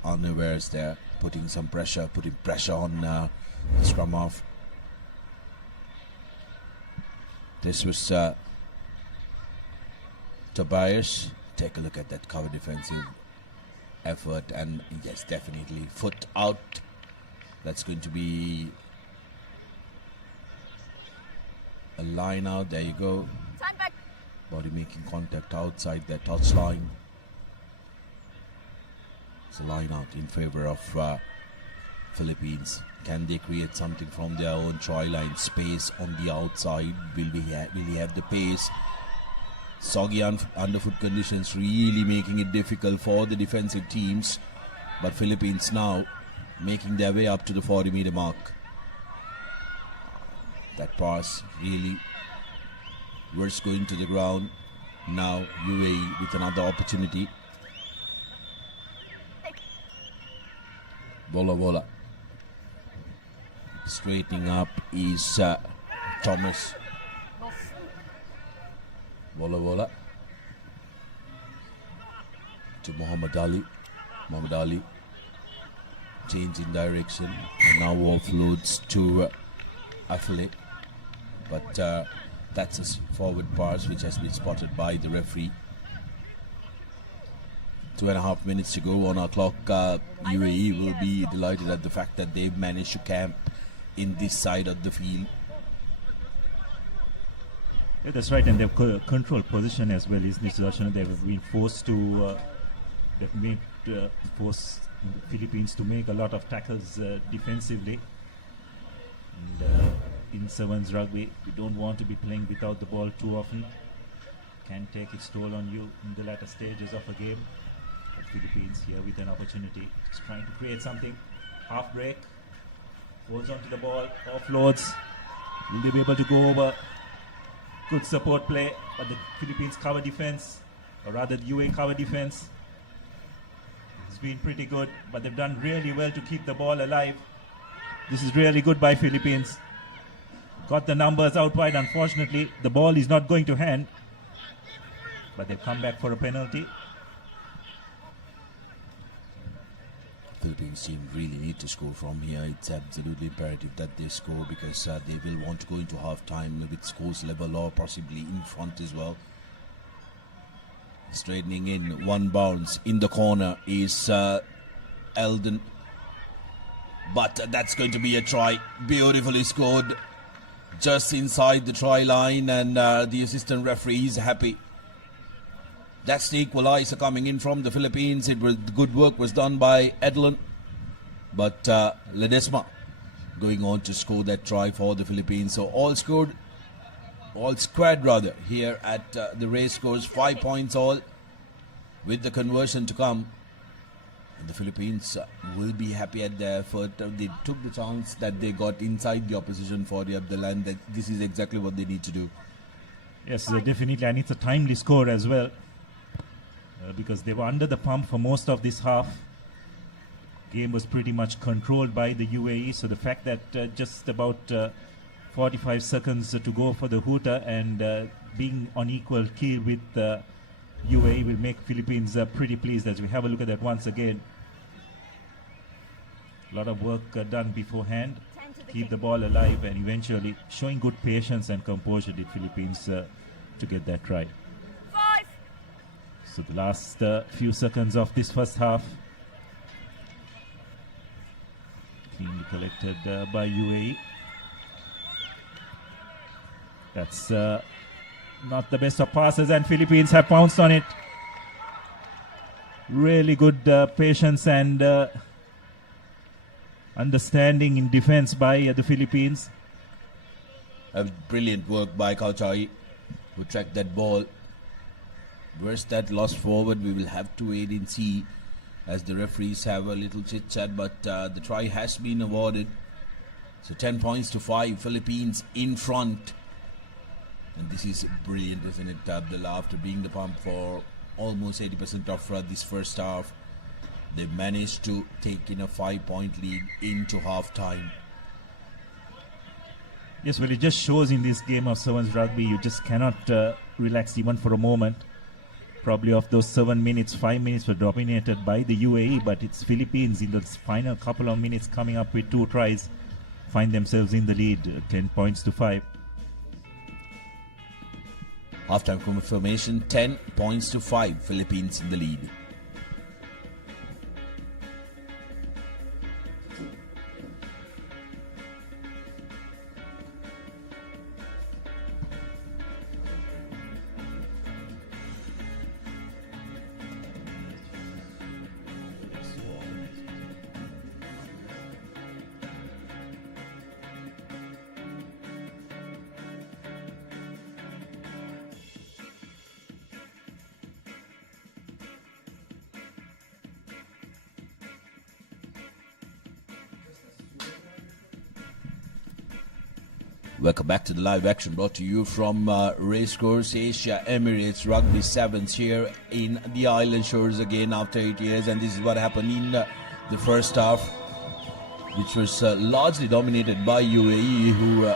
unawares there, putting pressure on the scrum half. This was Tobias. Take a look at that cover defensive effort, and yes, definitely foot out. That's going to be a line out. There you go. Body making contact outside their touchline. It's a line out in favor of Philippines. Can they create something from their own try line? Space on the outside. Will he have the pace? Soggy underfoot conditions really making it difficult for the defensive teams. But Philippines now making their way up to the 40-meter mark. That pass really was going to the ground. Now UAE with another opportunity. Bola. Straightening up is Thomas. Bola to Muhammad Ali. Muhammad Ali changing direction. Now offloads to Affle. But that's a forward pass which has been spotted by the referee. 2.5 minutes to go on our clock. UAE will be delighted at the fact that they've managed to camp in this side of the field. Yeah, that's right, and they've controlled position as well, isn't it, Sudarshan? They've been forced to force the Philippines to make a lot of tackles defensively. And in sevens rugby, you don't want to be playing without the ball too often. Can take its toll on you in the latter stages of a game. But Philippines here with an opportunity, just trying to create something. Half break, holds onto the ball, offloads. Will they be able to go over? Good support play, but the Philippines cover defense, or rather the UAE cover defense, has been pretty good, but they've done really well to keep the ball alive. This is really good by Philippines. Got the numbers out wide. Unfortunately, the ball is not going to hand, but they've come back for a penalty. Philippines team really need to score from here. It's absolutely imperative that they score, because they will want to go into half time with scores level or possibly in front as well. Straightening in, one bounce in the corner is Eldon, but that's going to be a try. Beautifully scored just inside the try line, and the assistant referee is happy. That's the equalizer coming in from the Philippines. Good work was done by Edlin, but Ledesma going on to score that try for the Philippines. So all squad here at the race course, 5 points all with the conversion to come. And the Philippines will be happy at their effort. They took the chance that they got inside the opposition for the Abdullah, and that this is exactly what they need to do. Yes, definitely, and it's a timely score as well. Because they were under the pump for most of this half. Game was pretty much controlled by the UAE, so the fact that just about 45 seconds to go for the hooter and being on equal keel with UAE will make Philippines pretty pleased as we have a look at that once again. A lot of work done beforehand, keep the ball alive, and eventually showing good patience and composure did Philippines to get that right. So the last few seconds of this first half, cleanly collected by UAE. That's not the best of passes, and Philippines have pounced on it. Really good patience and understanding in defense by the Philippines. A brilliant work by Kauchai, who tracked that ball. Where's that lost forward? We will have to wait and see as the referees have a little chit chat, but the try has been awarded. So 10 points to 5, Philippines in front. And this is brilliant, isn't it, Abdullah? After being the pump for almost 80% of this first half, they managed to take in a 5-point lead into half time. Yes, well, it just shows in this game of sevens rugby, you just cannot relax even for a moment. Probably of those 7 minutes, 5 minutes were dominated by the UAE, but it's Philippines in the final couple of minutes coming up with 2 tries, find themselves in the lead, 10 points to 5. Half-time confirmation, 10 points to 5, Philippines in the lead. Welcome back to the live action brought to you from Racecourse Asia Emirates Rugby Sevens here in the island shores again after 8 years, and this is what happened in the first half, which was largely dominated by UAE, who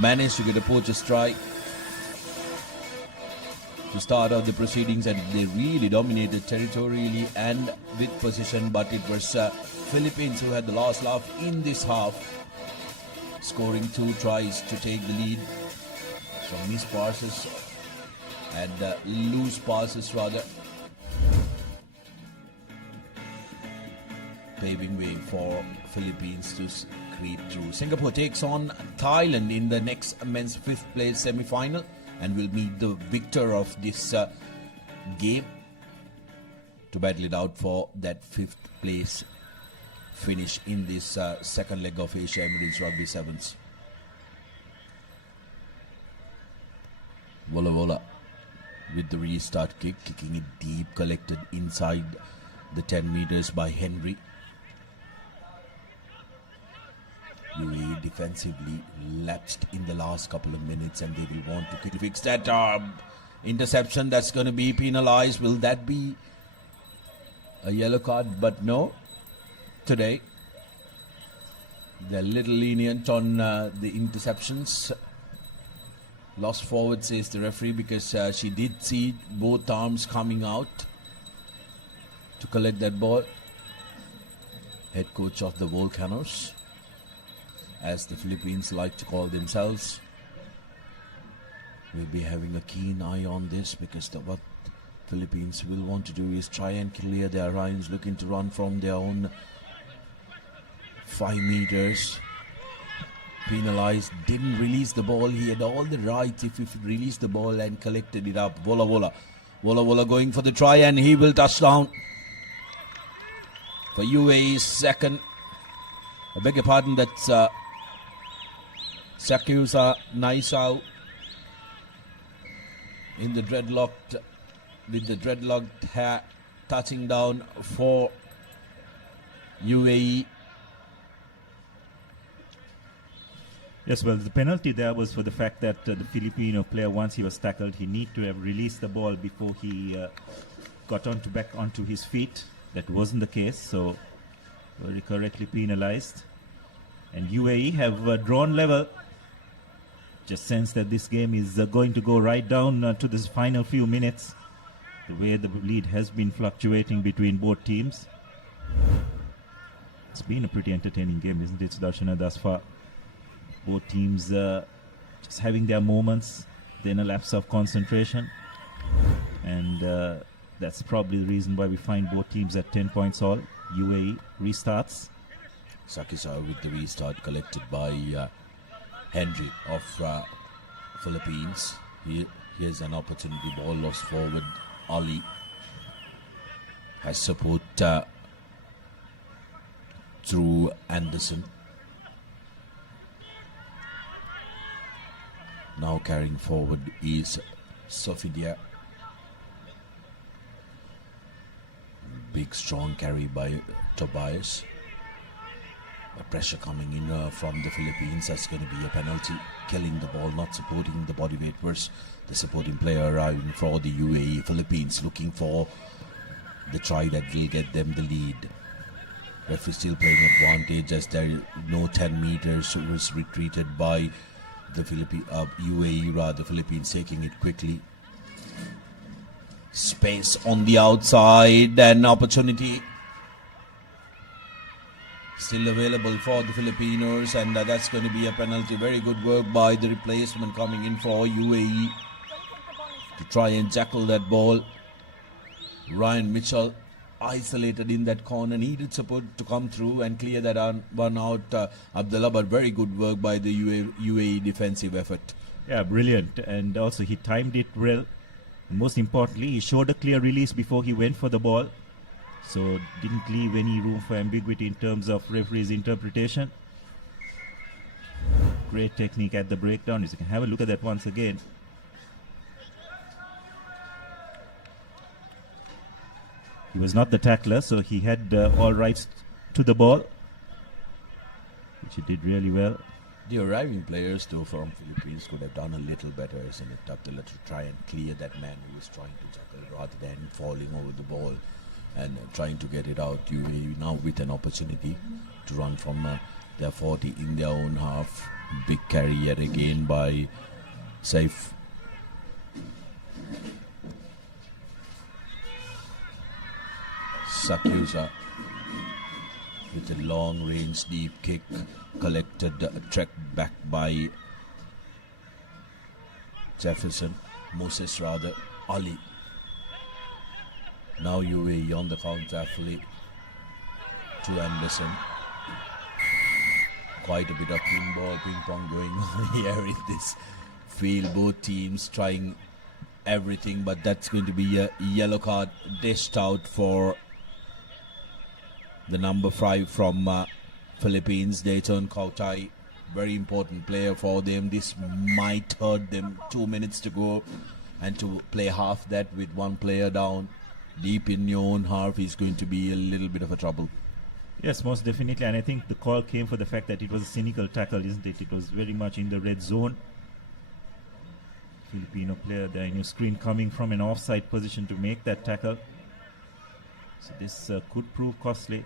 managed to get a poacher's try to start out the proceedings, and they really dominated territorially and with possession, but it was Philippines who had the last laugh in this half, scoring 2 tries to take the lead. Some missed passes and loose passes rather, paving way for Philippines to creep through. Singapore takes on Thailand in the next men's 5th place semi-final and will meet the victor of this game to battle it out for that 5th place finish in this second leg of Asia Emirates Rugby Sevens. Vola Vola with the restart kick, kicking it deep, collected inside the 10 meters by Henry. UAE defensively lapsed in the last couple of minutes, and they will want to quickly fix that interception. That's going to be penalized. Will that be a yellow card? But no. Today, they're a little lenient on the interceptions. Lost forward, says the referee, because she did see both arms coming out to collect that ball. Head coach of the Volcanoes, as the Philippines like to call themselves, will be having a keen eye on this, because what Philippines will want to do is try and clear their lines, looking to run from their own 5 meters. Penalized, didn't release the ball. He had all the rights if he released the ball and collected it up. Vola Vola. Vola Vola going for the try, and he will touch down for UAE's second. I beg your pardon, that's Sakyusa Naisau in the dreadlocked, with the dreadlocked hair, touching down for UAE. Yes, well, the penalty there was for the fact that the Filipino player, once he was tackled, he need to have released the ball before he got back onto his feet. That wasn't the case, so very correctly penalized. And UAE have drawn level. Just sense that this game is going to go right down to this final few minutes, the way the lead has been fluctuating between both teams. It's been a pretty entertaining game, isn't it, Sudarshana, thus far? Both teams just having their moments, then a lapse of concentration. And that's probably the reason why we find both teams at 10 points all. UAE restarts. Sakisa with the restart collected by Henry of Philippines. Here's an opportunity, ball lost forward. Ali has support through Anderson. Now carrying forward is Sofidia. Big strong carry by Tobias. A pressure coming in from the Philippines. That's going to be a penalty. Killing the ball, not supporting the body weight versus the supporting player arriving for the UAE. Philippines looking for the try that will get them the lead. Referee still playing advantage as there no 10 meters was retreated by the UAE, rather Philippines taking it quickly. Space on the outside and opportunity still available for the Filipinos, and that's going to be a penalty. Very good work by the replacement coming in for UAE to try and jackal that ball. Ryan Mitchell isolated in that corner, needed support to come through and clear that one out, Abdullah, but very good work by the UAE defensive effort. Yeah, brilliant. And also he timed it well. Most importantly, he showed a clear release before he went for the ball. So didn't leave any room for ambiguity in terms of referee's interpretation. Great technique at the breakdown. You can have a look at that once again. He was not the tackler, so he had all rights to the ball, which he did really well. The arriving players, though, from Philippines could have done a little better, isn't it, Abdullah, to try and clear that man who was trying to jackal rather than falling over the ball and trying to get it out. UAE now with an opportunity to run from their 40 in their own half. Big carry yet again by Saif. Sakyusa with a long range deep kick, collected, tracked back by Moses rather, Ali. Now UAE on the counter fully to Anderson. Quite a bit of ping pong going on here in this field. Both teams trying everything, but that's going to be a yellow card dished out for the number 5 from Philippines, Dayton Kautai. Very important player for them. This might hurt them. 2 minutes to go, and to play half that with one player down deep in your own half is going to be a little bit of a trouble. Yes, most definitely, and I think the call came for the fact that it was a cynical tackle, isn't it? It was very much in the red zone. Filipino player there in your screen coming from an offside position to make that tackle. So this could prove costly.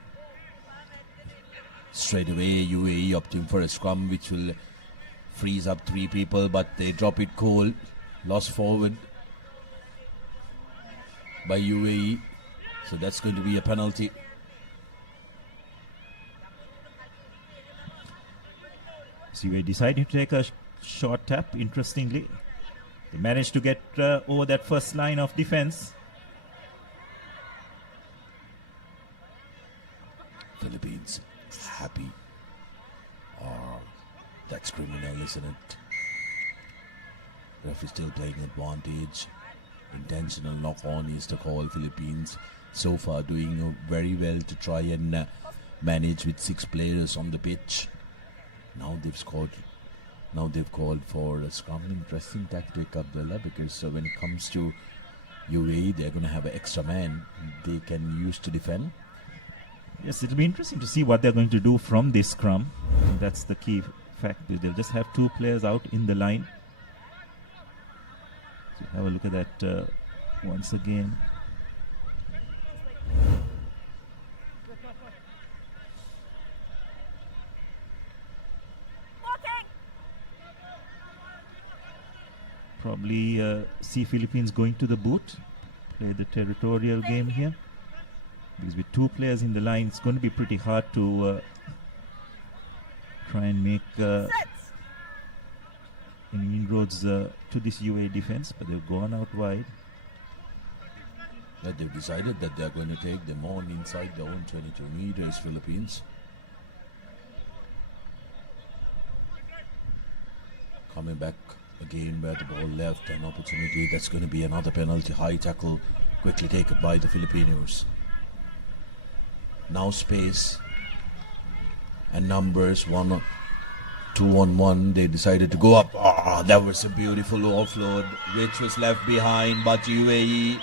Straight away UAE opting for a scrum which will freeze up 3 people, but they drop it cold. Lost forward by UAE, so that's going to be a penalty. So we decided to take a short tap. Interestingly, they managed to get over that first line of defense. Philippines happy. Oh, that's criminal, isn't it? Referee still playing advantage. Intentional knock-on is the call. Philippines so far doing very well to try and manage with 6 players on the pitch. Now they've scored. Now they've called for a scrum. Interesting tactic, Abdullah, because when it comes to UAE, they're going to have an extra man they can use to defend. Yes, it'll be interesting to see what they're going to do from this scrum. That's the key fact. They'll just have 2 players out in the line. So have a look at that once again. Probably see Philippines going to the boot, play the territorial game here. Because with 2 players in the line, it's going to be pretty hard to try and make any inroads to this UAE defense, but they've gone out wide. But they've decided that they're going to take them on inside their own 22 meters, Philippines. Coming back again where the ball left, an opportunity. That's going to be another penalty. High tackle quickly taken by the Filipinos. Now space and numbers. One 2-on-1. They decided to go up. That was a beautiful offload which was left behind, but UAE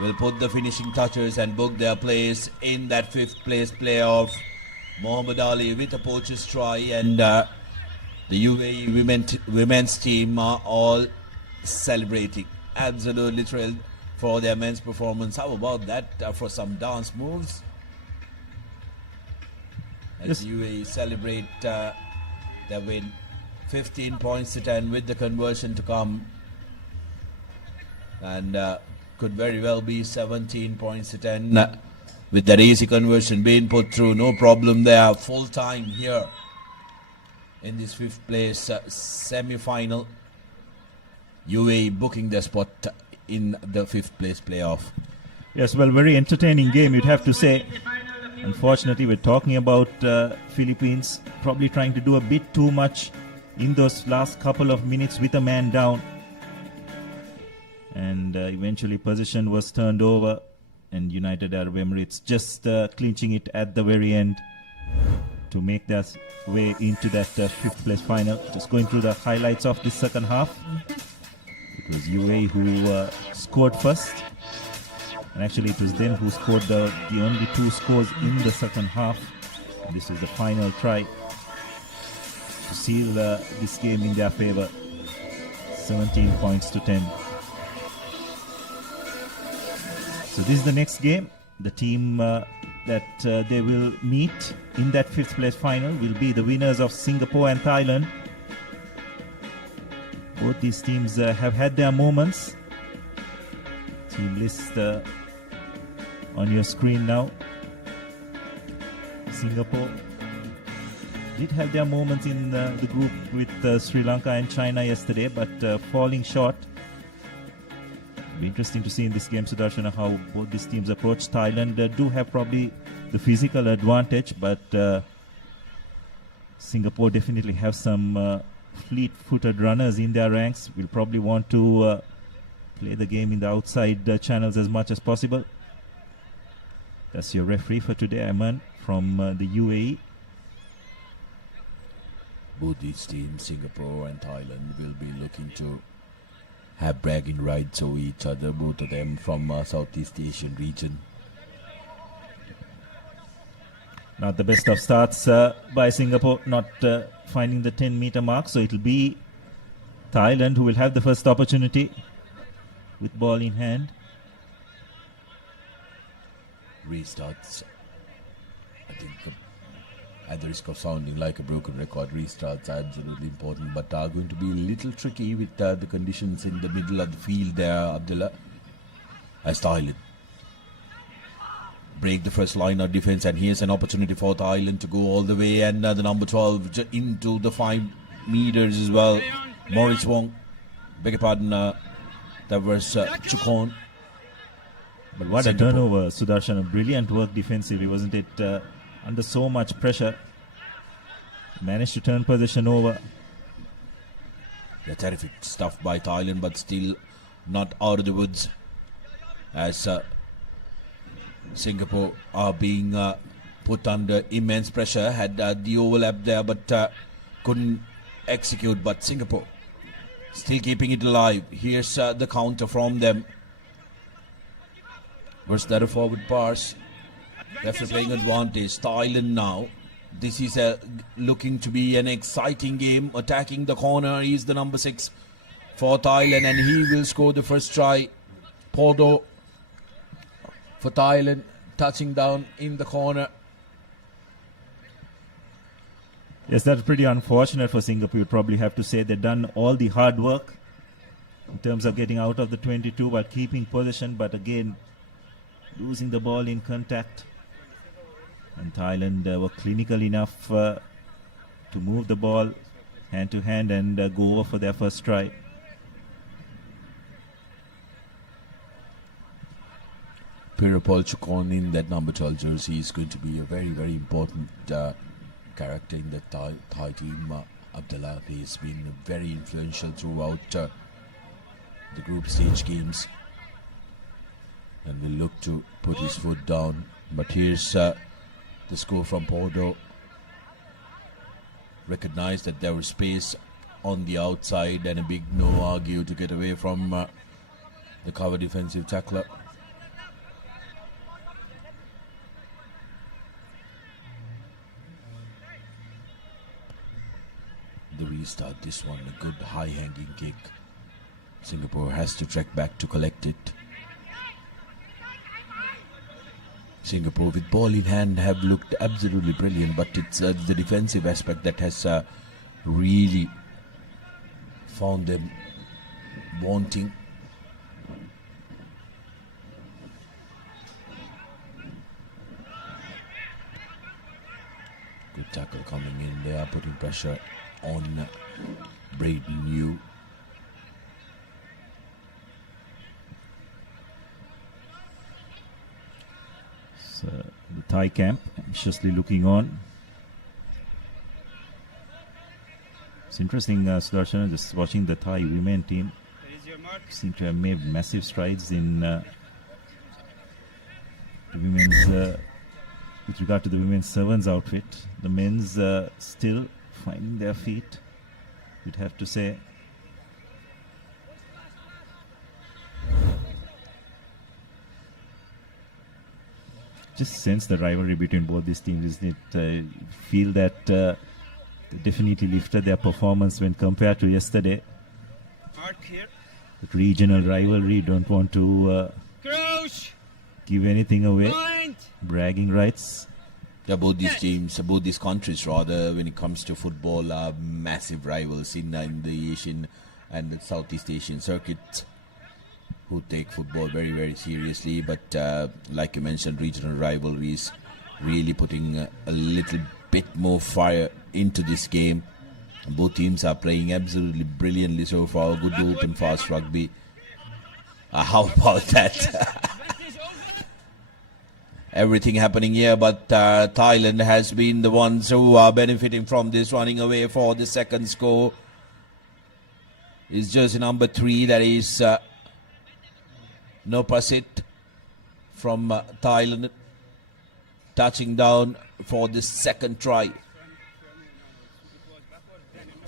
will put the finishing touches and book their place in that 5th place playoff. Mohammad Ali with a poacher's try, and the UAE women's team are all celebrating, absolutely thrilled for their men's performance. How about that for some dance moves? As UAE celebrate their win, 15 points to 10 with the conversion to come, and could very well be 17 points to 10 with that easy conversion being put through. No problem there. Full time here in this 5th place semi-final. UAE booking their spot in the 5th place playoff. Yes, well, very entertaining game, you'd have to say. Unfortunately, we're talking about Philippines probably trying to do a bit too much in those last couple of minutes with a man down. And eventually possession was turned over, and United Arab Emirates just clinching it at the very end to make their way into that 5th place final. Just going through the highlights of the second half. It was UAE who scored first, and actually it was them who scored the only 2 scores in the second half. And this was the final try to seal this game in their favor. 17 points to 10. So this is the next game. The team that they will meet in that 5th place final will be the winners of Singapore and Thailand. Both these teams have had their moments. Team list on your screen now. Singapore did have their moments in the group with Sri Lanka and China yesterday, but falling short. It'll be interesting to see in this game, Sudarshana, how both these teams approach. Thailand do have probably the physical advantage, but Singapore definitely have some fleet-footed runners in their ranks. Will probably want to play the game in the outside channels as much as possible. That's your referee for today, Ayman, from the UAE. Both these teams, Singapore and Thailand, will be looking to have bragging rights over each other, both of them from Southeast Asian region. Not the best of starts by Singapore, not finding the 10-meter mark, so it'll be Thailand who will have the first opportunity with ball in hand. Restarts, I think, at the risk of sounding like a broken record, restarts are absolutely important, but are going to be a little tricky with the conditions in the middle of the field there, Abdullah, as Thailand break the first line of defense. And here's an opportunity for Thailand to go all the way, and the number 12 into the 5 meters as well. Maurice Wong, beg your pardon, that was Chukon. But what a turnover, Sudarshan. Brilliant work defensively, wasn't it? Under so much pressure, managed to turn possession over. Yeah, terrific stuff by Thailand, but still not out of the woods, as Singapore are being put under immense pressure. Had the overlap there, but couldn't execute. But Singapore still keeping it alive. Here's the counter from them. Was that a forward pass? After playing advantage, Thailand now. This is looking to be an exciting game. Attacking the corner, he's the number 6 for Thailand, and he will score the first try. Pordo for Thailand, touching down in the corner. Yes, that's pretty unfortunate for Singapore. You'd probably have to say they've done all the hard work in terms of getting out of the 22 while keeping possession, but again, losing the ball in contact. And Thailand were clinical enough to move the ball hand to hand and go over for their first try. Pirapol Chukon in that number 12 jersey is going to be a very, very important character in the Thai team. Abdullah, he's been very influential throughout the group stage games, and will look to put his foot down. But here's the score from Porto. recognized that there was space on the outside and a big no argue to get away from the cover defensive tackler. The restart, this one, a good high hanging kick. Singapore has to trek back to collect it. Singapore with ball in hand have looked absolutely brilliant, but it's the defensive aspect that has really found them wanting. Good tackle coming in. They are putting pressure on Braden Yu. So the Thai camp anxiously looking on. It's interesting, Sudarshan, just watching the Thai women team. Seem to have made massive strides in the women's, with regard to the women's sevens outfit. The men's still finding their feet, you'd have to say. Just sense the rivalry between both these teams, isn't it? Feel that they definitely lifted their performance when compared to yesterday. But regional rivalry, don't want to give anything away. Bragging rights. Yeah, both these teams, both these countries rather, when it comes to football, are massive rivals in the Asian and the Southeast Asian circuit, who take football very, very seriously. But like you mentioned, regional rivalries really putting a little bit more fire into this game. And both teams are playing absolutely brilliantly so far. Good open, fast rugby. How about that? Everything happening here, but Thailand has been the ones who are benefiting from this, running away for the second score. Is jersey number 3, that is Nopasit from Thailand, touching down for the second try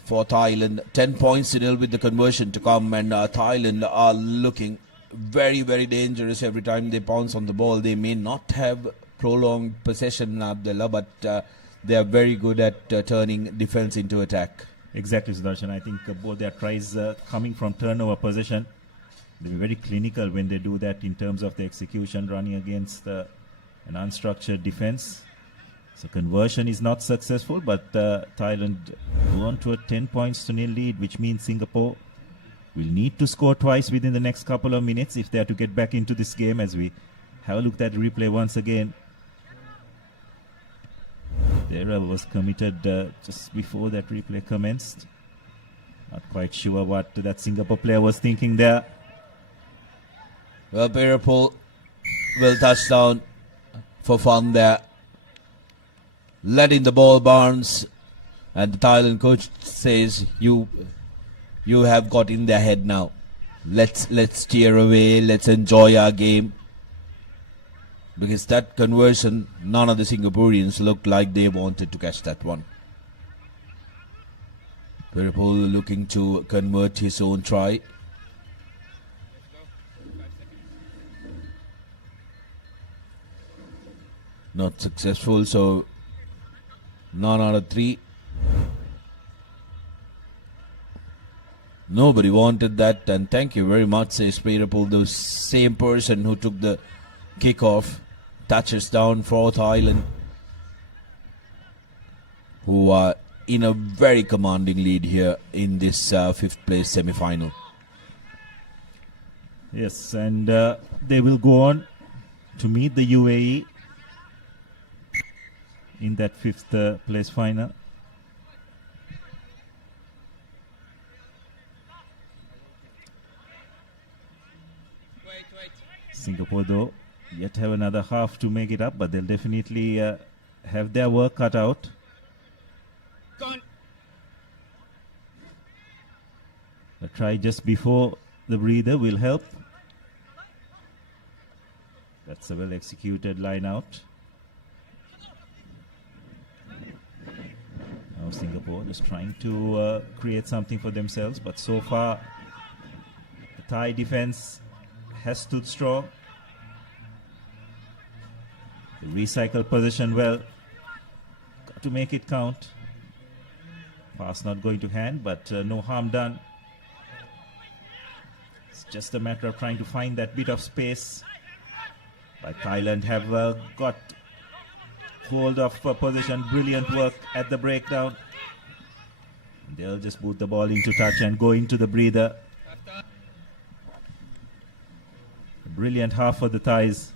for Thailand. 10 points to nil with the conversion to come, and Thailand are looking very, very dangerous every time they pounce on the ball. They may not have prolonged possession, Abdullah, but they are very good at turning defense into attack. Exactly, Sudarshan. I think both their tries coming from turnover possession. They were very clinical when they do that in terms of the execution, running against an unstructured defense. So conversion is not successful, but Thailand go on to a 10 points to nil lead, which means Singapore will need to score twice within the next couple of minutes if they are to get back into this game, as we have a look at the replay once again. The error was committed just before that replay commenced. Not quite sure what that Singapore player was thinking there. Well, Perapol will touch down for fun there. Letting the ball bounce, and the Thailand coach says, you have got in their head now. Let's steer away, let's enjoy our game. Because that conversion, none of the Singaporeans looked like they wanted to catch that one. Perapol looking to convert his own try. Not successful, so none out of 3. Nobody wanted that, and thank you very much, says Perapol, the same person who took the kickoff. Touches down for Thailand, who are in a very commanding lead here in this 5th place semi-final. Yes, and they will go on to meet the UAE in that 5th place final. Singapore, though, yet have another half to make it up, but they'll definitely have their work cut out. A try just before the breather will help. That's a well executed line out. Now from Singapore, just trying to create something for themselves. But so far, the Thai defense has stood strong. They recycle possession well. Got to make it count. Pass not going to hand, but no harm done. It's just a matter of trying to find that bit of space. But Thailand have got hold of possession. Brilliant work at the breakdown. They'll just boot the ball into touch and go into the breather. A brilliant half for the Thais.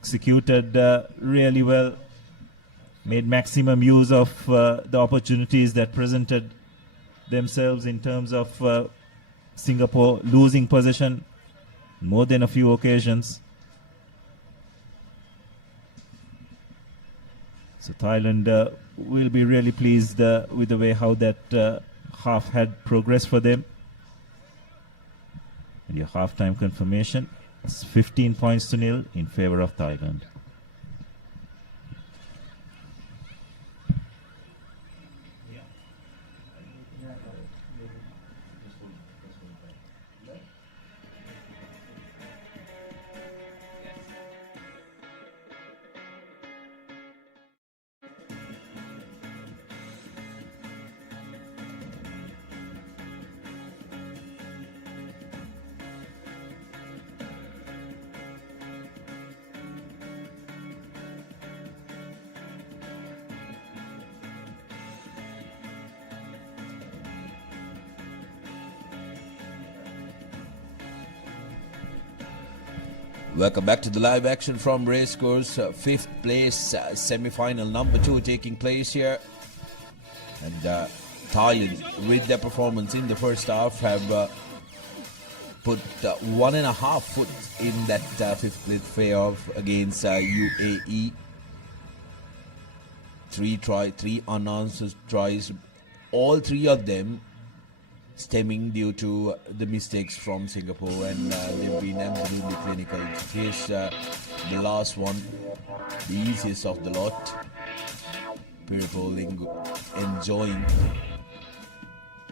Executed really well. Made maximum use of the opportunities that presented themselves in terms of Singapore losing possession more than a few occasions. So Thailand will be really pleased with the way how that half had progressed for them. And your halftime confirmation is 15 points to nil in favor of Thailand. Welcome back to the live action from Racecourse. Fifth place semi-final number 2 taking place here. And Thailand, with their performance in the first half, have put 1.5 foot in that fifth place playoff against UAE. 3 unanswered tries, all 3 of them stemming due to the mistakes from Singapore, and they've been absolutely clinical. Here's the last one, the easiest of the lot. Piripol enjoying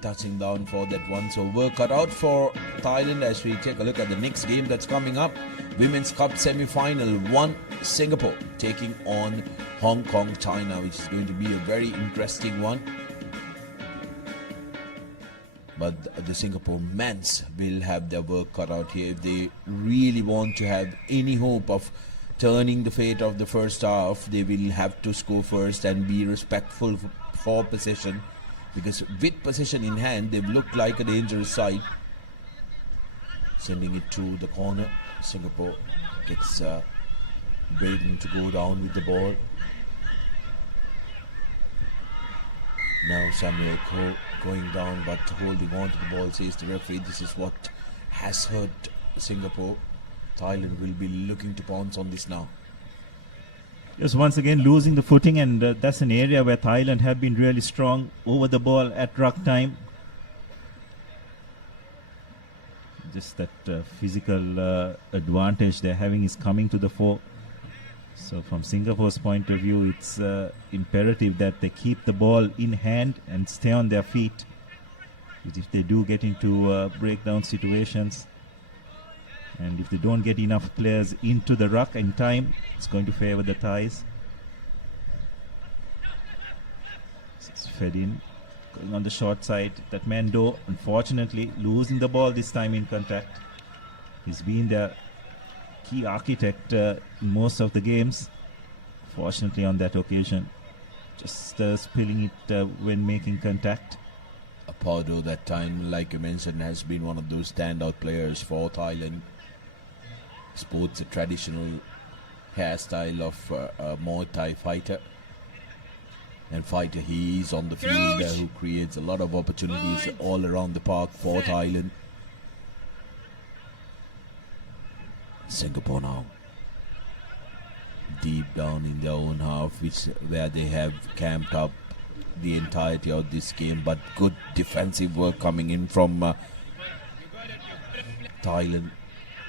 touching down for that one. So work cut out for Thailand as we take a look at the next game that's coming up. Women's Cup semi-final 1, Singapore taking on Hong Kong, China, which is going to be a very interesting one. But the Singapore men's will have their work cut out here if they really want to have any hope of turning the fate of the first half. They will have to score first and be respectful for possession, because with possession in hand they've looked like a dangerous side. Sending it to the corner. Singapore gets Braden to go down with the ball. Now Samuel Coe going down but holding on to the ball, says the referee. This is what has hurt Singapore. Thailand will be looking to pounce on this now. Yes, once again losing the footing, and that's an area where Thailand have been really strong over the ball at ruck time. Just that physical advantage they're having is coming to the fore. So from Singapore's point of view, it's imperative that they keep the ball in hand and stay on their feet. Because if they do get into breakdown situations, and if they don't get enough players into the ruck in time, it's going to favor the Thais. It's fed in, going on the short side. That Mendo, unfortunately, losing the ball this time in contact. He's been their key architect in most of the games. Fortunately, on that occasion, just spilling it when making contact. Pardo that time, like you mentioned, has been one of those standout players for Thailand. Sports a traditional hairstyle of a Muay Thai fighter. And fighter he is on the field who creates a lot of opportunities all around the park for Thailand. Singapore now deep down in their own half, where they have camped up the entirety of this game, but good defensive work coming in from Thailand.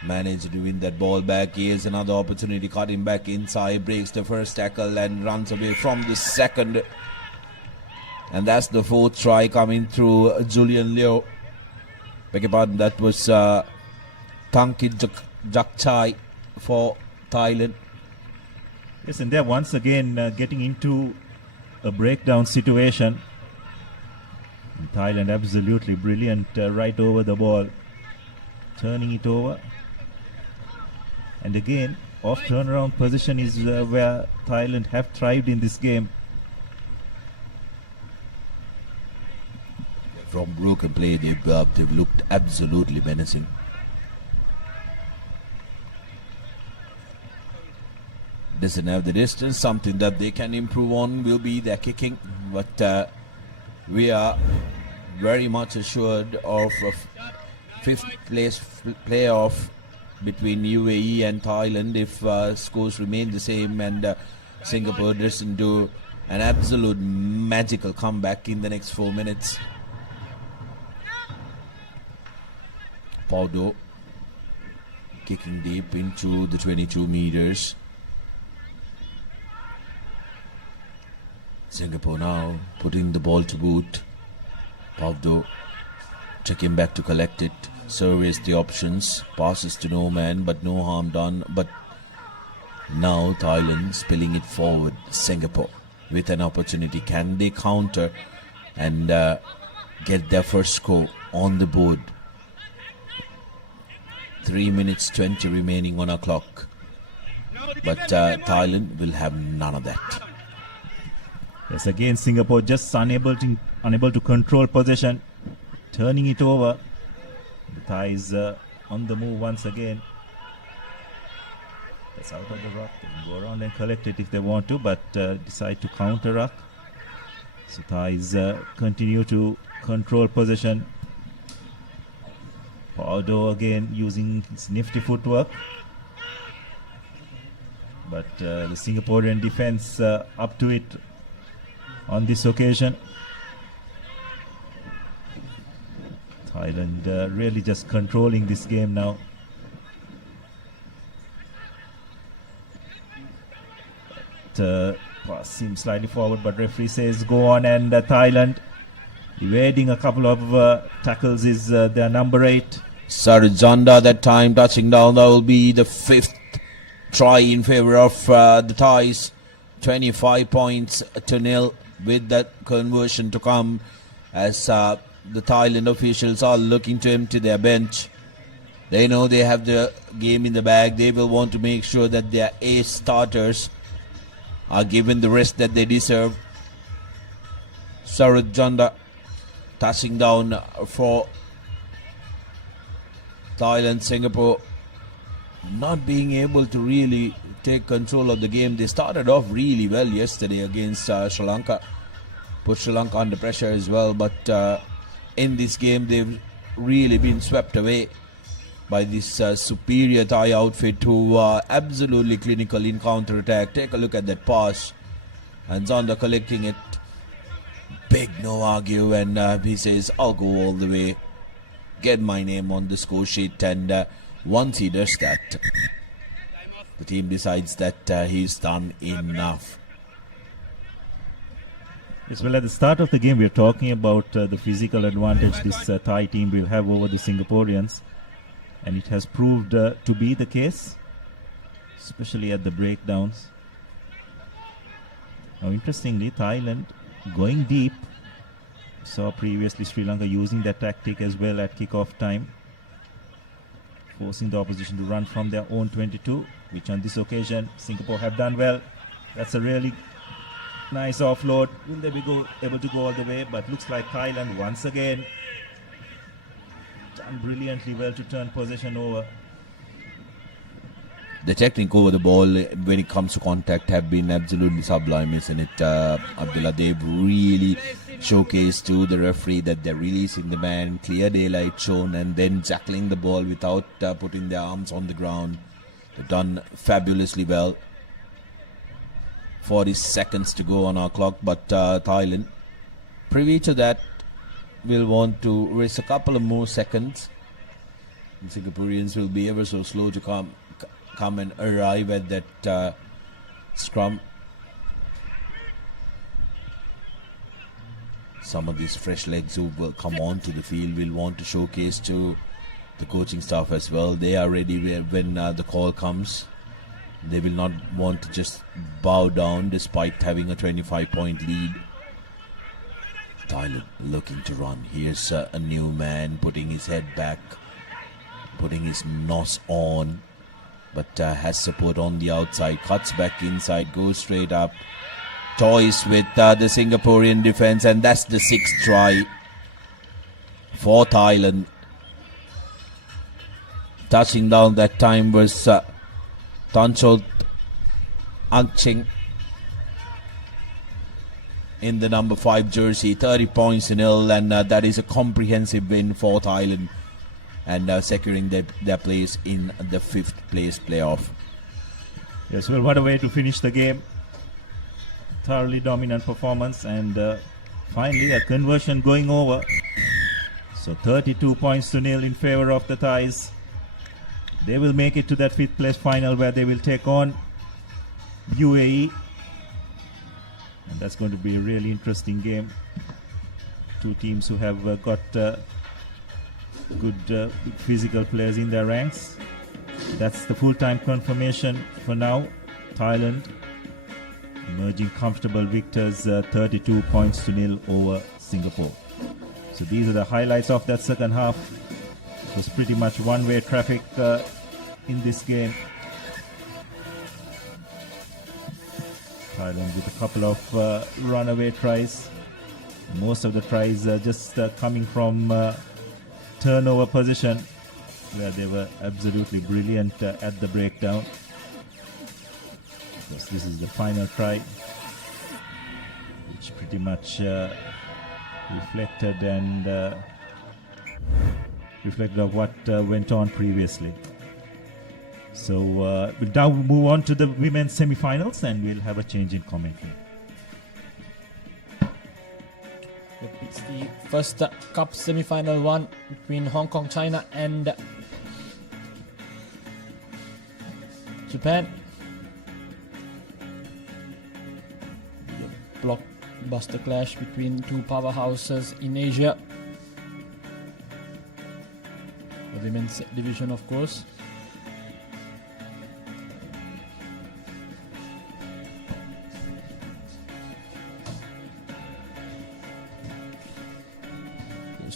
Managed to win that ball back. Here's another opportunity, cutting back inside, breaks the first tackle and runs away from the second. And that's the fourth try coming through Julian Leo. Beg your pardon, that was Tankit Jakchai for Thailand. Yes, and they're once again getting into a breakdown situation. And Thailand absolutely brilliant right over the ball, turning it over. And again, off turnaround position is where Thailand have thrived in this game. From broken play, they've looked absolutely menacing. Doesn't have the distance. Something that they can improve on will be their kicking. But we are very much assured of a fifth place playoff between UAE and Thailand if scores remain the same and Singapore doesn't do an absolute magical comeback in the next 4 minutes. Paudo kicking deep into the 22 meters. Singapore now putting the ball to boot. Paudo checking back to collect it. Surveys the options. Passes to no man, but no harm done. But now Thailand spilling it forward. Singapore with an opportunity. Can they counter and get their first score on the board? 3 minutes 20 remaining on our clock. But Thailand will have none of that. Yes, again Singapore just unable to control possession, turning it over. The Thais on the move once again. That's out of the ruck. They can go around and collect it if they want to, but decide to counter ruck. So Thais continue to control possession. Paudo again using his nifty footwork. But the Singaporean defense up to it on this occasion. Thailand really just controlling this game now. Pass seems slightly forward, but referee says go on, and Thailand evading a couple of tackles is their number 8. Sarjanda that time touching down. That will be the 5th try in favor of the Thais. 25 points to nil with that conversion to come as the Thailand officials are looking to empty their bench. They know they have the game in the bag. They will want to make sure that their ace starters are given the rest that they deserve. Sarjanda touching down for Thailand. Singapore not being able to really take control of the game. They started off really well yesterday against Sri Lanka, put Sri Lanka under pressure as well, but in this game they've really been swept away by this superior Thai outfit who are absolutely clinical in counter attack. Take a look at that pass and Zonda collecting it. Big no argue, and he says I'll go all the way, get my name on the score sheet, and once he does that, the team decides that he's done enough. Yes, well, at the start of the game, we are talking about the physical advantage this Thai team will have over the Singaporeans, and it has proved to be the case, especially at the breakdowns. Now, interestingly, Thailand going deep. Saw previously Sri Lanka using that tactic as well at kick-off time, forcing the opposition to run from their own 22, which on this occasion Singapore have done well. That's a really nice offload. Will they be able to go all the way? But looks like Thailand once again done brilliantly well to turn possession over. The technique over the ball when it comes to contact have been absolutely sublime, isn't it, Abdullah? They've really showcased to the referee that they're releasing the man, clear daylight shown, and then tackling the ball without putting their arms on the ground. They've done fabulously well. 40 seconds to go on our clock, but Thailand, privy to that, will want to race a couple of more seconds. The Singaporeans will be ever so slow to come and arrive at that scrum. some of these fresh legs who will come onto the field will want to showcase to the coaching staff as well. They are ready when the call comes. They will not want to just bow down despite having a 25-point lead. Thailand looking to run. Here's a new man putting his head back, putting his nose on, but has support on the outside. Cuts back inside, goes straight up. Toys with the Singaporean defense, and that's the 6th try for Thailand. Touching down that time was Tanchol Angching in the number 5 jersey. 30 points to nil, and that is a comprehensive win for Thailand, and securing their place in the 5th place playoff. Yes, well, what a way to finish the game. Thoroughly dominant performance, and finally a conversion going over. So 32 points to nil in favor of the Thais. They will make it to that 5th place final where they will take on UAE, and that's going to be a really interesting game. Two teams who have got good physical players in their ranks. That's the full-time confirmation for now. Thailand emerging comfortable victors, 32 points to nil over Singapore. So these are the highlights of that second half. It was pretty much one-way traffic in this game. Thailand with a couple of runaway tries. Most of the tries just coming from turnover position, where they were absolutely brilliant at the breakdown. Because this is the final try, which pretty much reflected of what went on previously. So we'll now move on to the women's semi-finals, and we'll have a change in commentary. It's the first cup semi-final one between Hong Kong, China and Japan. The blockbuster clash between two powerhouses in Asia. The women's division, of course.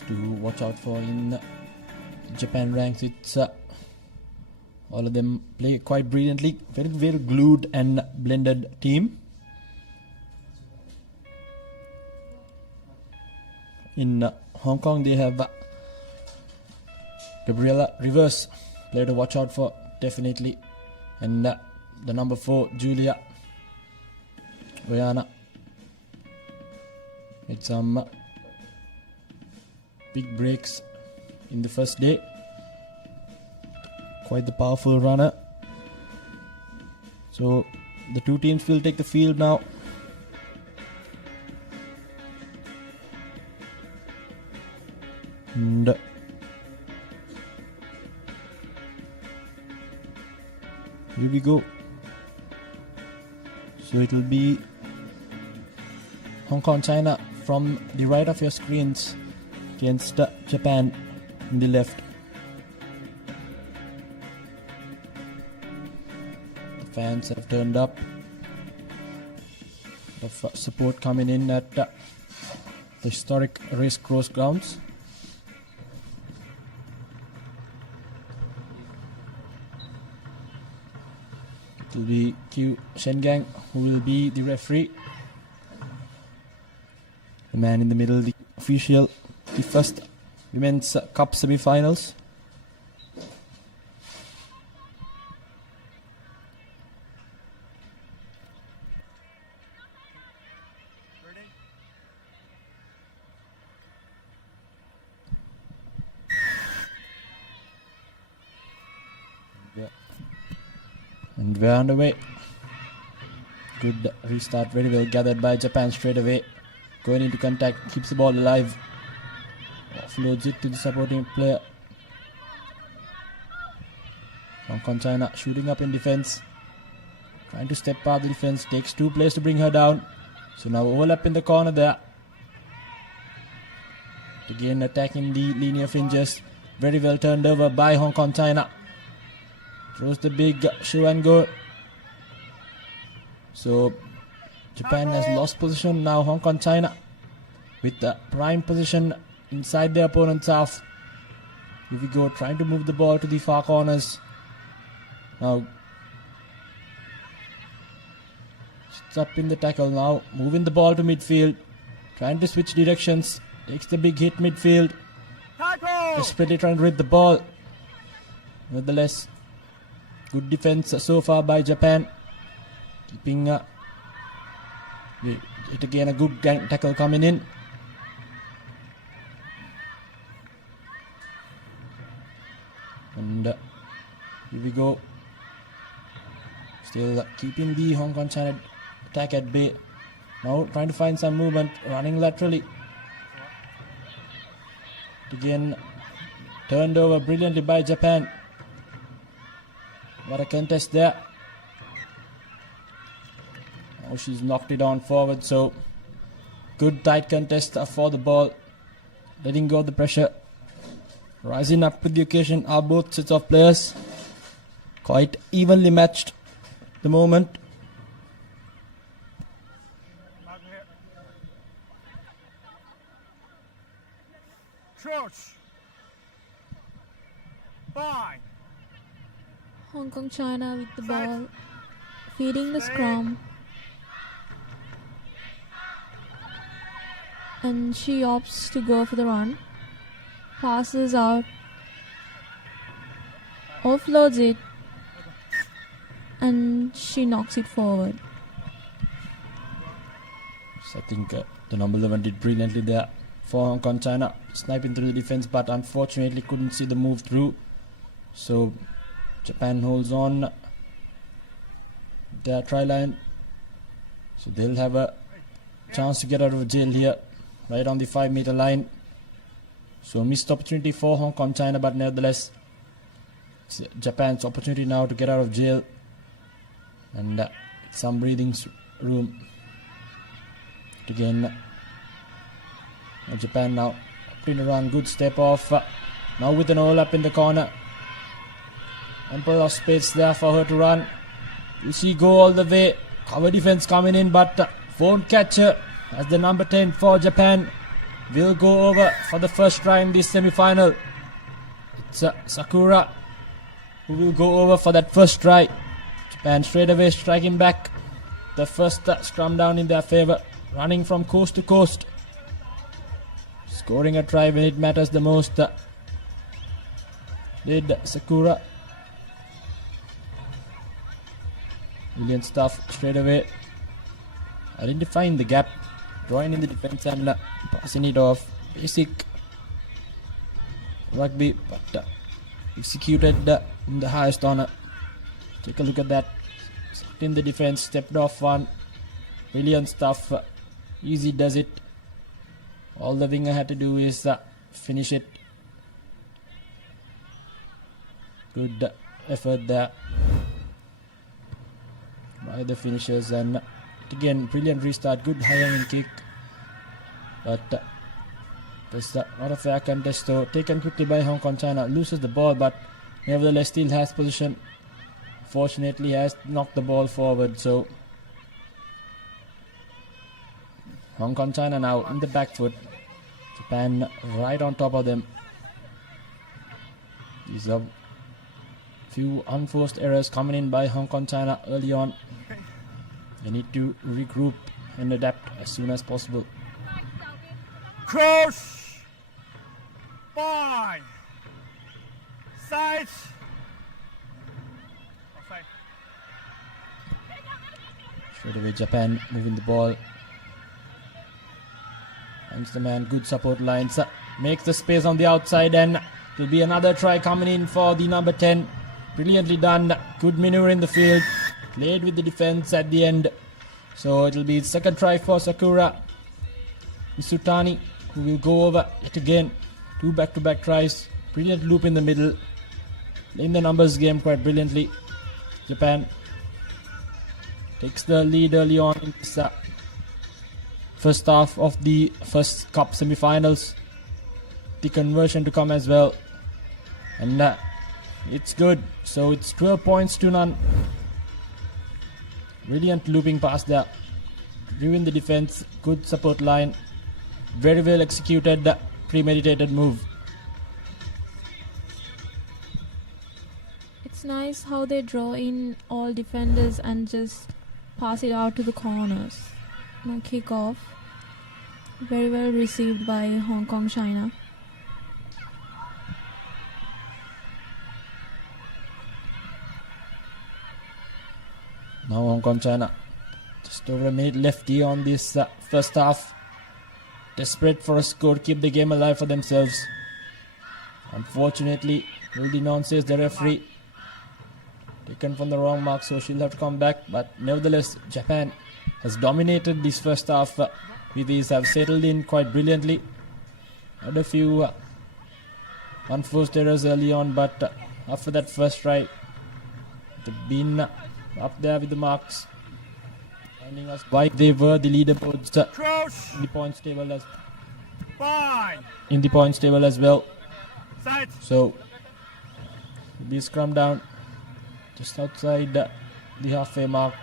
To watch out for in Japan ranks, it's all of them play quite brilliantly. Very, very glued and blended team. In Hong Kong, they have Gabriella Rivers, player to watch out for, definitely. And the number 4, Julia Rihanna. It's big breaks in the first day. Quite the powerful runner. So the two teams will take the field now. And here we go. So it will be Hong Kong, China from the right of your screens against Japan in the left. The fans have turned up. Of support coming in at the historic racecourse grounds. It will be Q Shengang who will be the referee. The man in the middle, the official. The first women's cup semi-finals. And we're underway. Good restart, very well gathered by Japan straight away. Going into contact, keeps the ball alive. Offloads it to the supporting player. Hong Kong, China shooting up in defense. Trying to step past the defense. Takes 2 players to bring her down. So now overlap in the corner there. Again attacking the linear fringes. Very well turned over by Hong Kong China. Throws the big shoe and go. So Japan has lost position. Now Hong Kong China with the prime position inside the opponent's half. Here we go, trying to move the ball to the far corners. Now it's up in the tackle now, moving the ball to midfield, trying to switch directions, takes the big hit midfield, desperately trying to rid the ball. Nevertheless, good defense so far by Japan, keeping it again, a good tackle coming in. And here we go, still keeping the Hong Kong China attack at bay. Now trying to find some movement, running laterally. Again turned over brilliantly by Japan. What a contest there. Now she's knocked it on forward, so good tight contest for the ball, letting go of the pressure. Rising up to the occasion are both sets of players, quite evenly matched at the moment. Crouch. Fine. Hong Kong China with the ball, feeding the scrum, and she opts to go for the run. Passes out, offloads it, and she knocks it forward. So I think the number 11 did brilliantly there for Hong Kong China, sniping through the defense, but unfortunately couldn't see the move through. So Japan holds on their try line, so they'll have a chance to get out of jail here, right on the 5-meter line. So missed opportunity for Hong Kong China, but nevertheless it's Japan's opportunity now to get out of jail and some breathing room. Again, Japan now putting around, good step off. Now with an overlap in the corner, ample of space there for her to run. Will she go all the way? Cover defense coming in, but won't catch her, as the number 10 for Japan will go over for the first try in this semi-final. It's Sakura who will go over for that first try. Japan straight away striking back. The first scrum down in their favour, running from coast to coast, scoring a try when it matters the most. Did Sakura. Brilliant stuff straight away, identifying the gap, drawing in the defense and passing it off. Basic rugby, but executed in the highest honor. Take a look at that. Stepped in the defense, stepped off one. Brilliant stuff. Easy does it. All the winger had to do is finish it. Good effort there by the finishers, and again brilliant restart, good high hanging kick, but there's not a fair contest, so taken quickly by Hong Kong China. Loses the ball, but nevertheless still has position. Fortunately has knocked the ball forward, so Hong Kong China now in the back foot, Japan right on top of them. These are few unforced errors coming in by Hong Kong China early on. They need to regroup and adapt as soon as possible. Cross. Fine. Sides. Offside. Straight away Japan moving the ball. Finds the man, good support lines. Makes the space on the outside, and it will be another try coming in for the number 10. Brilliantly done, good maneuver in the field, played with the defense at the end. So it will be second try for Sakura Isutani, who will go over yet again. 2 back-to-back tries, brilliant loop in the middle, playing the numbers game quite brilliantly. Japan takes the lead early on in this first half of the first cup semi-finals. the conversion to come as well. And it's good. So it's 12 points to none. Brilliant looping pass there. Ruined the defense. Good support line. Very well executed, premeditated move. It's nice how they draw in all defenders and just pass it out to the corners. Kick off. Very well received by Hong Kong, China. Now Hong Kong, China. Just over a minute left here on this first half. Desperate for a score, keep the game alive for themselves. Unfortunately, will denounces the referee. Taken from the wrong mark, so she'll have to come back. But nevertheless, Japan has dominated this first half. These have settled in quite brilliantly. Had a few unforced errors early on, but after that first try, they've been up there with the marks. Finding us why they were the leaderboards in the points table as well. So be scrum down just outside the halfway mark.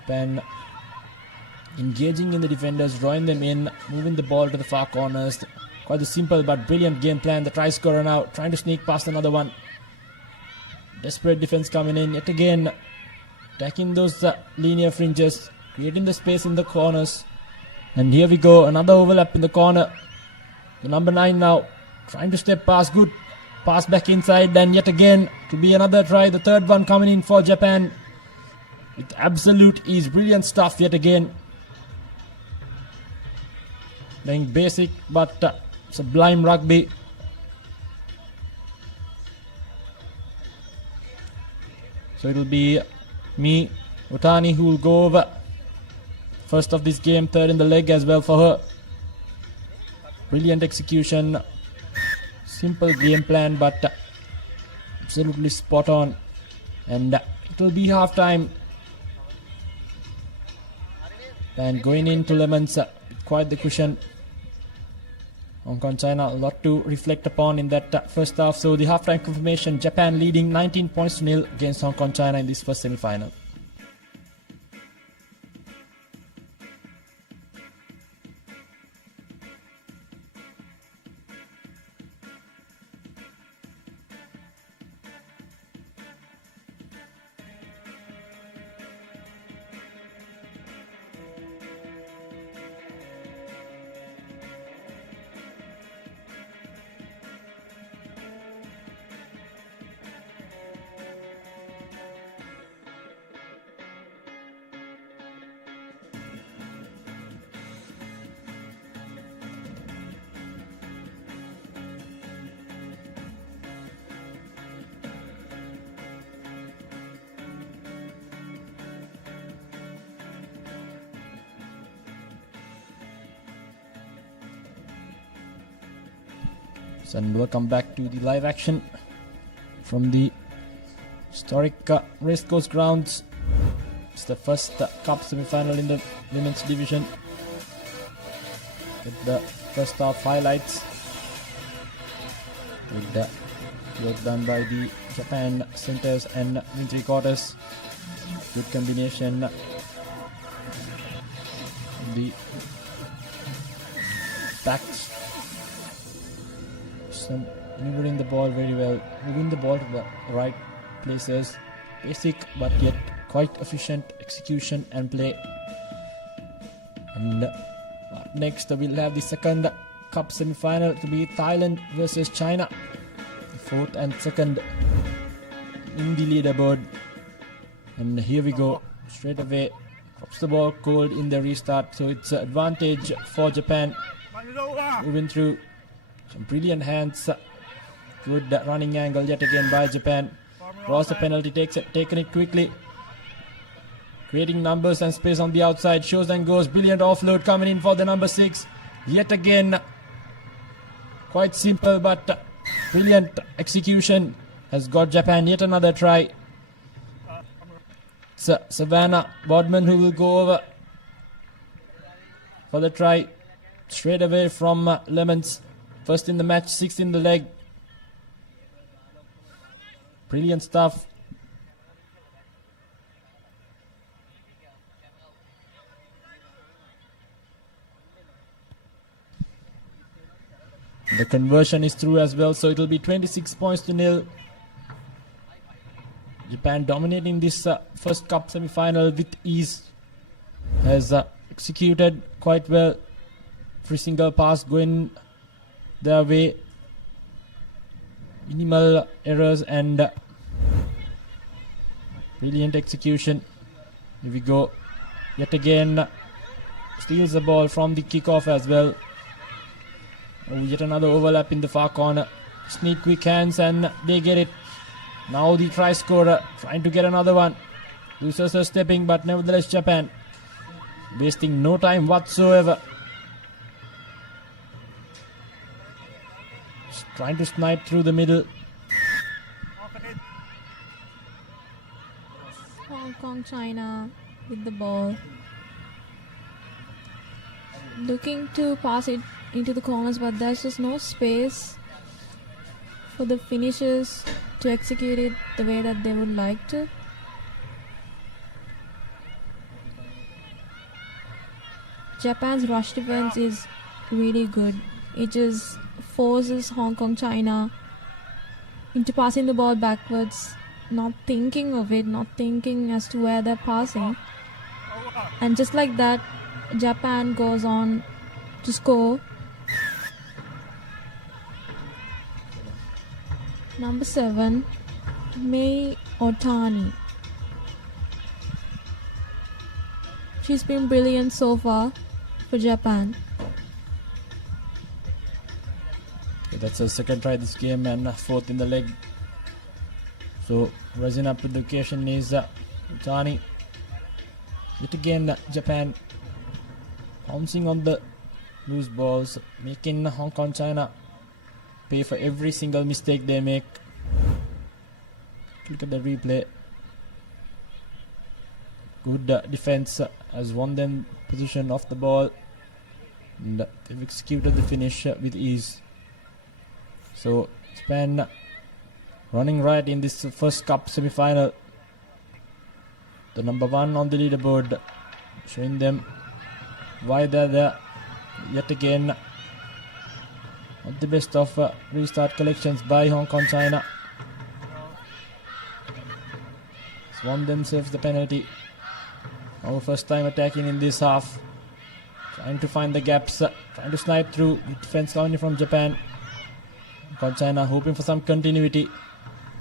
Japan engaging in the defenders, drawing them in, moving the ball to the far corners. Quite a simple but brilliant game plan. The try scorer now trying to sneak past another one. Desperate defense coming in yet again, attacking those linear fringes, creating the space in the corners. And here we go, another overlap in the corner. The number 9 now trying to step past, good pass back inside, and yet again to be another try, the third one coming in for Japan with absolute ease. Brilliant stuff yet again. Playing basic but sublime rugby. So it will be me, Otani, who will go over first of this game, third in the leg as well for her. Brilliant execution, simple game plan, but absolutely spot on. And it will be half time. And going into Lemons, quite the cushion. Hong Kong, China, a lot to reflect upon in that first half. So the halftime confirmation, Japan leading 19 points to nil against Hong Kong, China in this first semi-final. And welcome back to the live action from the historic racecourse grounds. It's the first cup semi-final in the women's division. With the first half highlights. With the work done by the Japan centers and wing three quarters. Good combination. The backs. Maneuvering the ball very well, moving the ball to the right places. Basic but yet quite efficient execution and play. And next we'll have the second cup semi-final to be Thailand versus China. The fourth and second in the leaderboard. And here we go, straight away. Drops the ball cold in the restart, so it's an advantage for Japan. Moving through. Some brilliant hands. Good running angle yet again by Japan. Draws the penalty, taken it quickly. Creating numbers and space on the outside. Shows and goes. Brilliant offload coming in for the number 6. Yet again. Quite simple but brilliant execution has got Japan yet another try. It's Savannah Bodman who will go over for the try. Straight away from Lemons. First in the match, 6 in the leg. Brilliant stuff. The conversion is through as well, so it will be 26 points to nil. Japan dominating this first cup semi-final with ease. Has executed quite well. Every single pass going their way. Minimal errors and brilliant execution. Here we go. Yet again, steals the ball from the kickoff as well. Oh, yet another overlap in the far corner. Sneak quick hands and they get it. Now the try scorer trying to get another one. Losers are stepping, but nevertheless Japan wasting no time whatsoever. Just trying to snipe through the middle. Hong Kong, China with the ball. Looking to pass it into the corners, but there's just no space for the finishers to execute it the way that they would like to. Japan's rush defense is really good. It just forces Hong Kong, China into passing the ball backwards, not thinking of it, not thinking as to where they're passing. And just like that, Japan goes on to score. Number 7, Mei Otani. She's been brilliant so far for Japan. Okay, that's her second try this game and fourth in the leg. So rising up to the occasion is Utani. Yet again Japan bouncing on the loose balls, making Hong Kong, China pay for every single mistake they make. Look at the replay. Good defense has won them position off the ball, and they've executed the finish with ease. So Japan running right in this first cup semi-final. The number 1 on the leaderboard, showing them why they're there. Yet again, not the best of restart collections by Hong Kong, China. It's won themselves the penalty. Our first time attacking in this half. Trying to find the gaps, trying to snipe through. Defense coming from Japan. Hong Kong, China hoping for some continuity.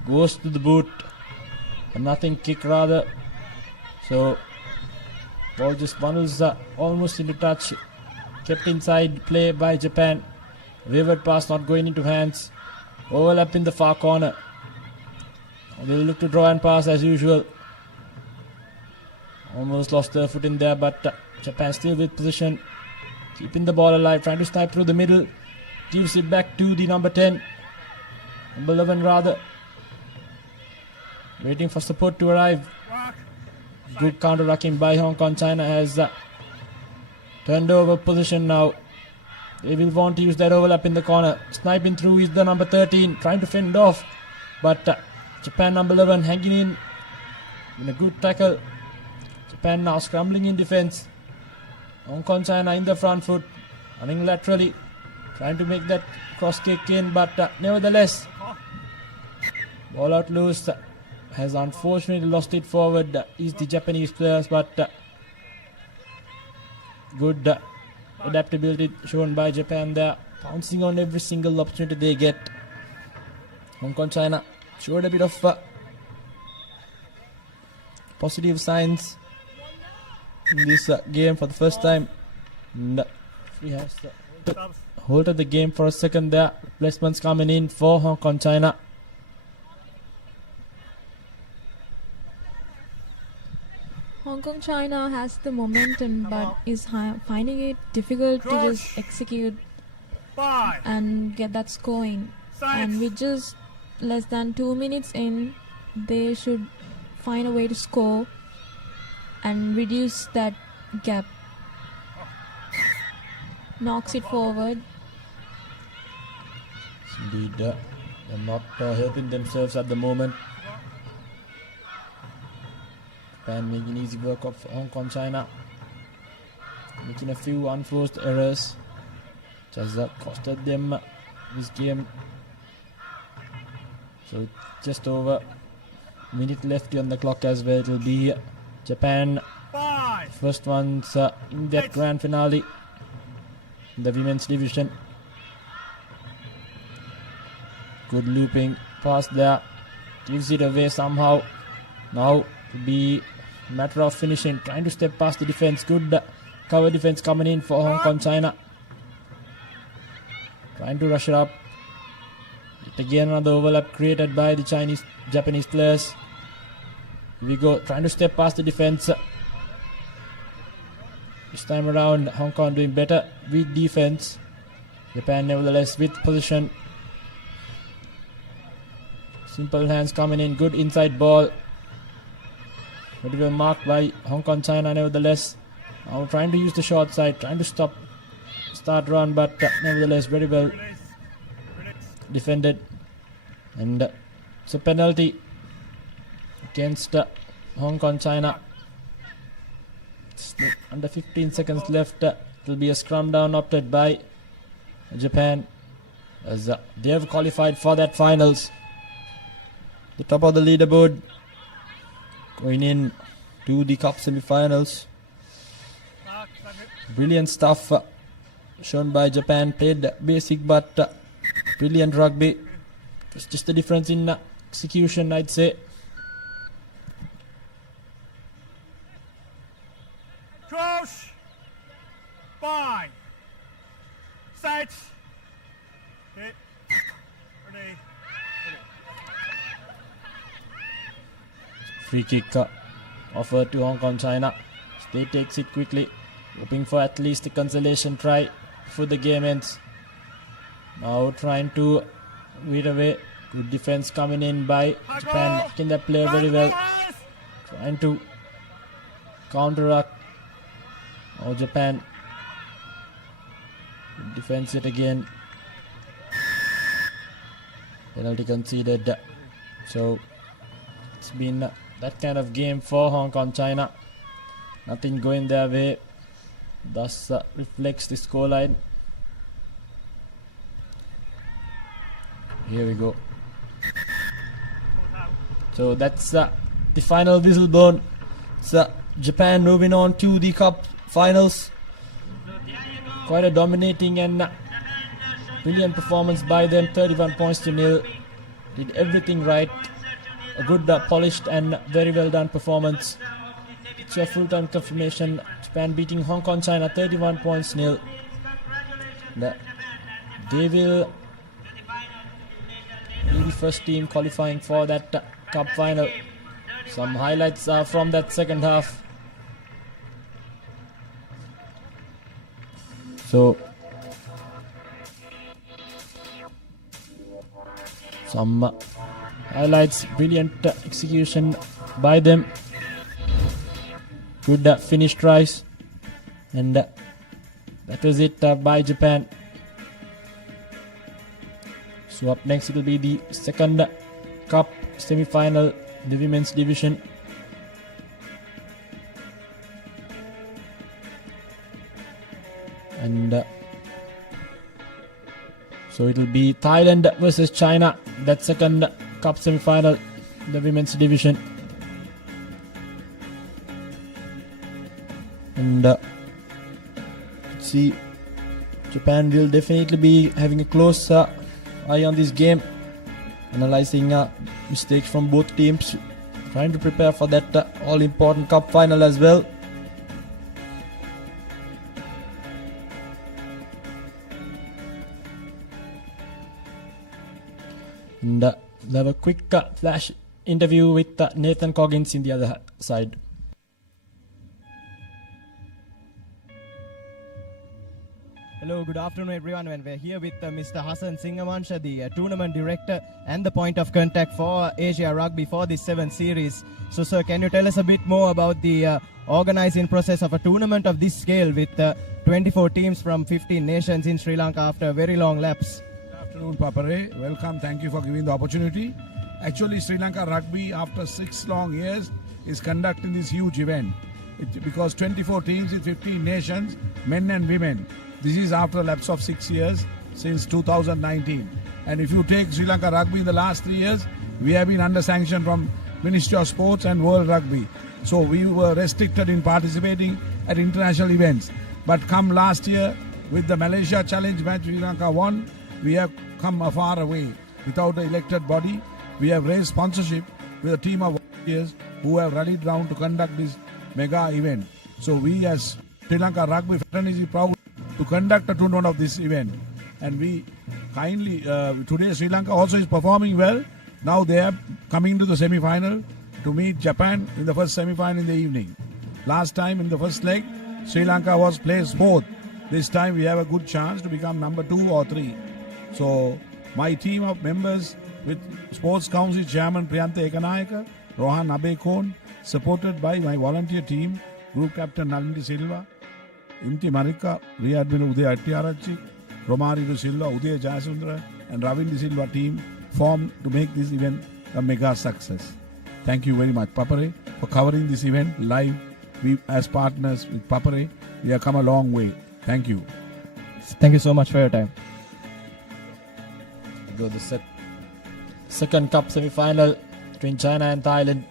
Goes to the boot. A nothing kick rather. So, ball just funnels almost into touch. Kept inside play by Japan. Wayward pass not going into hands. Overlap in the far corner. They'll look to draw and pass as usual. Almost lost their foot in there, but Japan still with position. Keeping the ball alive, trying to snipe through the middle. Gives it back to the number 10. Number 11 rather. Waiting for support to arrive. Good counter-attacking by Hong Kong. China has turned over position now. They will want to use that overlap in the corner. Sniping through is the number 13, trying to fend off. But Japan number 11 hanging in a good tackle. Japan now scrambling in defense. Hong Kong, China in the front foot, running laterally, trying to make that cross kick in, but nevertheless, ball out loose. Has unfortunately lost it forward is the Japanese players, but good adaptability shown by Japan there, pouncing on every single opportunity they get. Hong Kong, China showed a bit of positive signs in this game for the first time. And he has hold of the game for a second there. Replacements coming in for Hong Kong, China. Hong Kong, China has the momentum, but is finding it difficult to just execute and get that scoring. And with just less than 2 minutes in, they should find a way to score and reduce that gap. Knocks it forward. Indeed, they're not helping themselves at the moment. Japan making easy work of Hong Kong, China. Making a few unforced errors, which has costed them this game. So just over a minute left on the clock as well. It will be Japan first ones in that grand finale in the women's division. Good looping pass there, gives it away somehow. Now it will be a matter of finishing, trying to step past the defense. Good cover defense coming in for Hong Kong, China. Trying to rush it up. Yet again another overlap created by the Japanese players. Here we go, trying to step past the defense. This time around, Hong Kong doing better with defense. Japan nevertheless with position. Simple hands coming in, good inside ball. Very well marked by Hong Kong, China nevertheless. Now trying to use the short side, trying to start run, but nevertheless very well defended. And it's a penalty against Hong Kong, China. Under 15 seconds left. It will be a scrum down opted by Japan, as they have qualified for that finals. The top of the leaderboard, going in to the cup semi-finals. Brilliant stuff shown by Japan. Played basic but brilliant rugby. It's just the difference in execution, I'd say. Crouch. 5. Set. Okay. Ready. Free kick offered to Hong Kong, China. They takes it quickly, hoping for at least a consolation try before the game ends. Now trying to weed away. Good defense coming in by Japan, knocking that player very well. Trying to counteract. Now Japan. Good defense yet again. Penalty conceded. So it's been that kind of game for Hong Kong, China. Nothing going their way. Thus reflects the scoreline. Here we go. So that's the final whistle blown. It's Japan moving on to the cup finals. Quite a dominating and brilliant performance by them. 31 points to nil. Did everything right. A good polished and very well done performance. It's a full-time confirmation. Japan beating Hong Kong, China 31 points nil. They will be the first team qualifying for that cup final. Some highlights from that second half. So some highlights, brilliant execution by them. Good finish tries, and that was it by Japan. So up next it will be the second cup semi-final, the women's division. And so it will be Thailand versus China, that second cup semi-final, the women's division. And let's see, Japan will definitely be having a close eye on this game, analyzing mistakes from both teams, trying to prepare for that all-important cup final as well. And we'll have a quick flash interview with Nathan Coggins in the other side. Hello, good afternoon everyone. And we're here with Mr. Hassan Singamansha, the tournament director and the point of contact for Asia Rugby for this 7th series. So sir, can you tell us a bit more about the organizing process of a tournament of this scale with 24 teams from 15 nations in Sri Lanka after a very long lapse? Good afternoon, Papare. Welcome. Thank you for giving the opportunity. Actually, Sri Lanka Rugby, after 6 long years, is conducting this huge event. Because 24 teams in 15 nations, men and women. This is after a lapse of 6 years since 2019. And if you take Sri Lanka Rugby in the last 3 years, we have been under sanction from Ministry of Sports and World Rugby. So we were restricted in participating at international events. But come last year, with the Malaysia Challenge match Sri Lanka won, we have come a far away. Without the elected body, we have raised sponsorship with a team of volunteers who have rallied round to conduct this mega event. So we as Sri Lanka Rugby fraternity is proud to conduct a tournament of this event. And we kindly, today Sri Lanka also is performing well. Now they are coming to the semi-final to meet Japan in the first semi-final in the evening. Last time in the first leg, Sri Lanka was placed fourth. This time we have a good chance to become number 2 or 3. So my team of members with Sports Council Chairman Priyantha Ekanayaka, Rohan Abekon, supported by my volunteer team, Group Captain Nalindi Silva, Imti Marika, Rear Admiral Uday Attiarachi, Romari De Silva, Uday Jasundra, and Ravindi Silva team formed to make this event a mega success. Thank you very much, Papare, for covering this event live. We, as partners with Papare, we have come a long way. Thank you. Thank you so much for your time. Go the second cup semi-final between China and Thailand.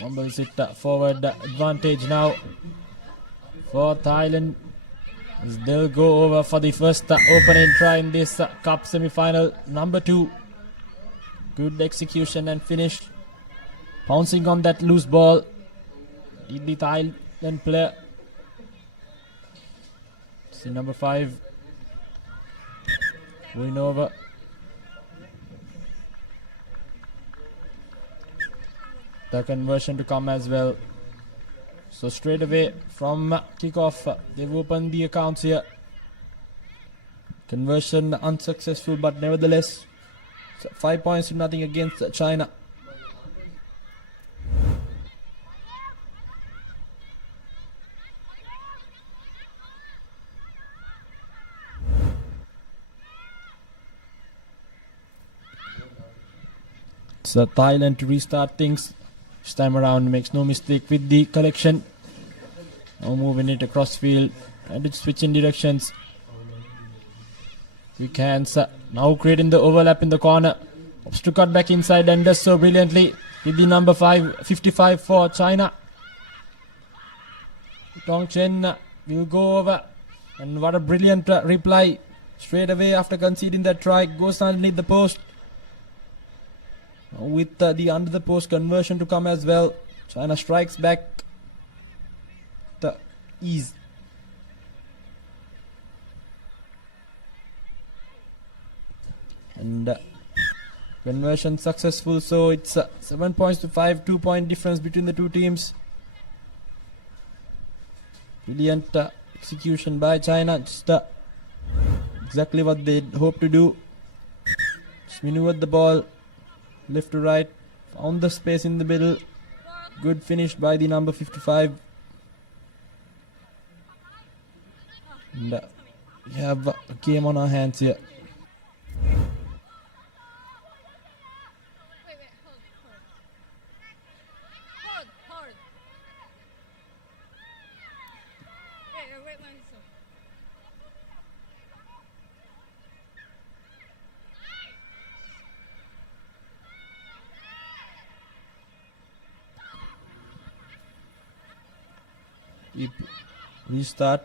Fumbles it forward advantage now for Thailand as they'll go over for the first opening try in this cup semi-final. Number 2. Good execution and finish. Pouncing on that loose ball. Did the Thailand player. See number 5. Going over. The conversion to come as well. So straight away from kickoff, they've opened the accounts here. Conversion unsuccessful, but nevertheless, 5 points to nothing against China. So Thailand to restart things. This time around makes no mistake with the collection. Now moving it across field and it's switching directions. Quick hands now creating the overlap in the corner. Opts to cut back inside and does so brilliantly with the number 55 for China. Tong Chen will go over, and what a brilliant reply straight away after conceding that try. Goes underneath the post. With the under the post conversion to come as well. China strikes back the ease. And conversion successful, so it's 7 points to 5, 2 point difference between the two teams. Brilliant execution by China, just exactly what they hoped to do. Just maneuvered the ball left to right, found the space in the middle. Good finish by the number 55. And we have a game on our hands here. Restart,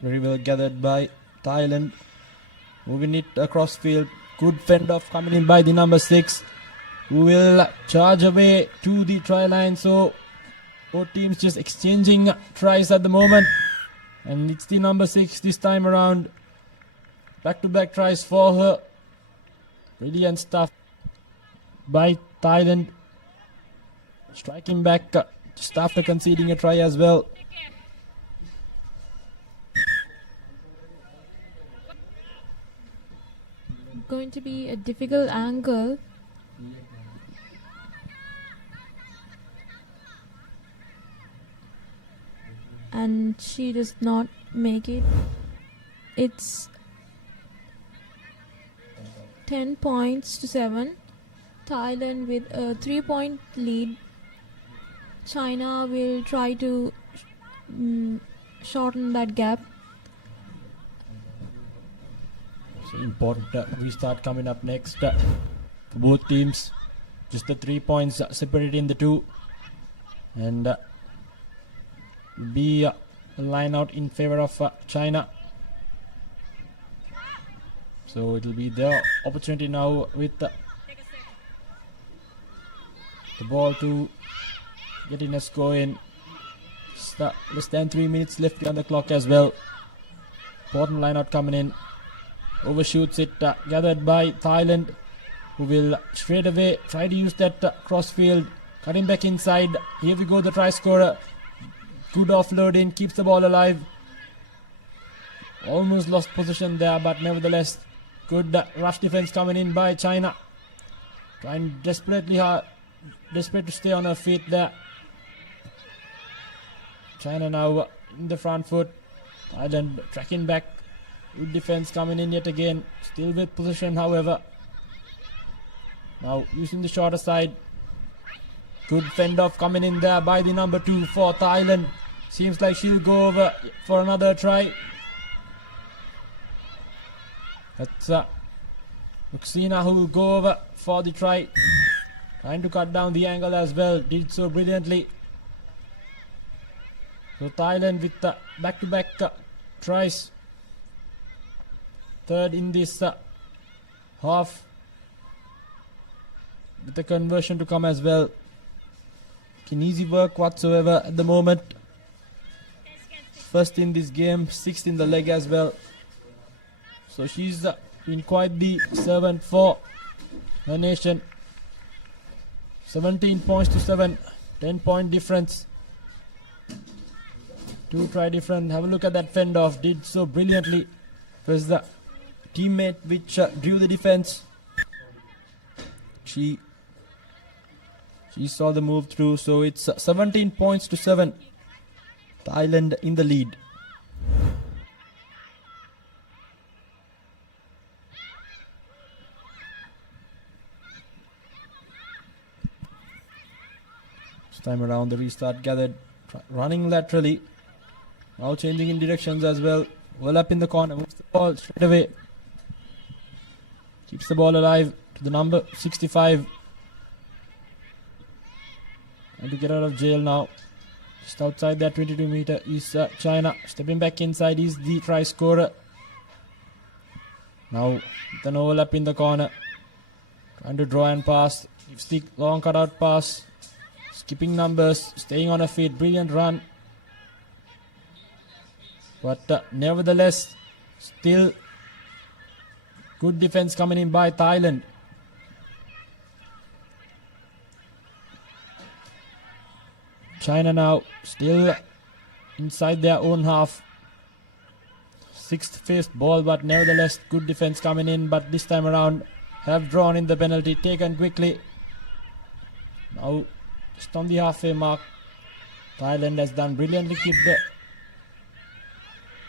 very well gathered by Thailand. Moving it across field. Good fend off coming in by the number 6, who will charge away to the try line. So both teams just exchanging tries at the moment. And it's the number 6 this time around. Back-to-back tries for her. Brilliant stuff by Thailand. Striking back just after conceding a try as well. Going to be a difficult angle. And she does not make it. it's 10 points to 7. Thailand with a 3-point lead. China will try to shorten that gap. So important restart coming up next for both teams. Just the 3 points separated in the two, and be a line out in favor of China. So it will be their opportunity now with the ball to get in a score in. Less than 3 minutes left on the clock as well. Important line out coming in. Overshoots it, gathered by Thailand, who will straight away try to use that crossfield, cutting back inside. Here we go, the try scorer. Good offloading, keeps the ball alive. Almost lost position there, but nevertheless, good rush defense coming in by China. Trying desperate to stay on her feet there. China now in the front foot. Thailand tracking back. Good defense coming in yet again. Still with possession, however. Now using the shorter side. Good fend off coming in there by the number 2 for Thailand. Seems like she'll go over for another try. That's Muxina who will go over for the try. Trying to cut down the angle as well. Did so brilliantly. So Thailand with back-to-back tries. Third in this half. With the conversion to come as well. Can easy work whatsoever at the moment. First in this game, 6th in the leg as well. So she's been quite the servant for her nation. 17 points to 7, 10-point difference. 2 try different. Have a look at that fend off. Did so brilliantly. It was the teammate which drew the defense. She saw the move through. So it's 17 points to 7. Thailand in the lead. This time around the restart gathered, running laterally. Now changing in directions as well. Well up in the corner, moves the ball straight away. Keeps the ball alive to the number 65. Trying to get out of jail now. Just outside that 22 meter is China. Stepping back inside is the try scorer. Now with an overlap in the corner. Trying to draw and pass. Gives the long cutout pass. Skipping numbers. Staying on her feet. Brilliant run. But nevertheless, still good defense coming in by Thailand. China now still inside their own half. 6th faced ball, but nevertheless good defense coming in. But this time around have drawn in the penalty, taken quickly. Now just on the halfway mark. Thailand has done brilliantly, keep the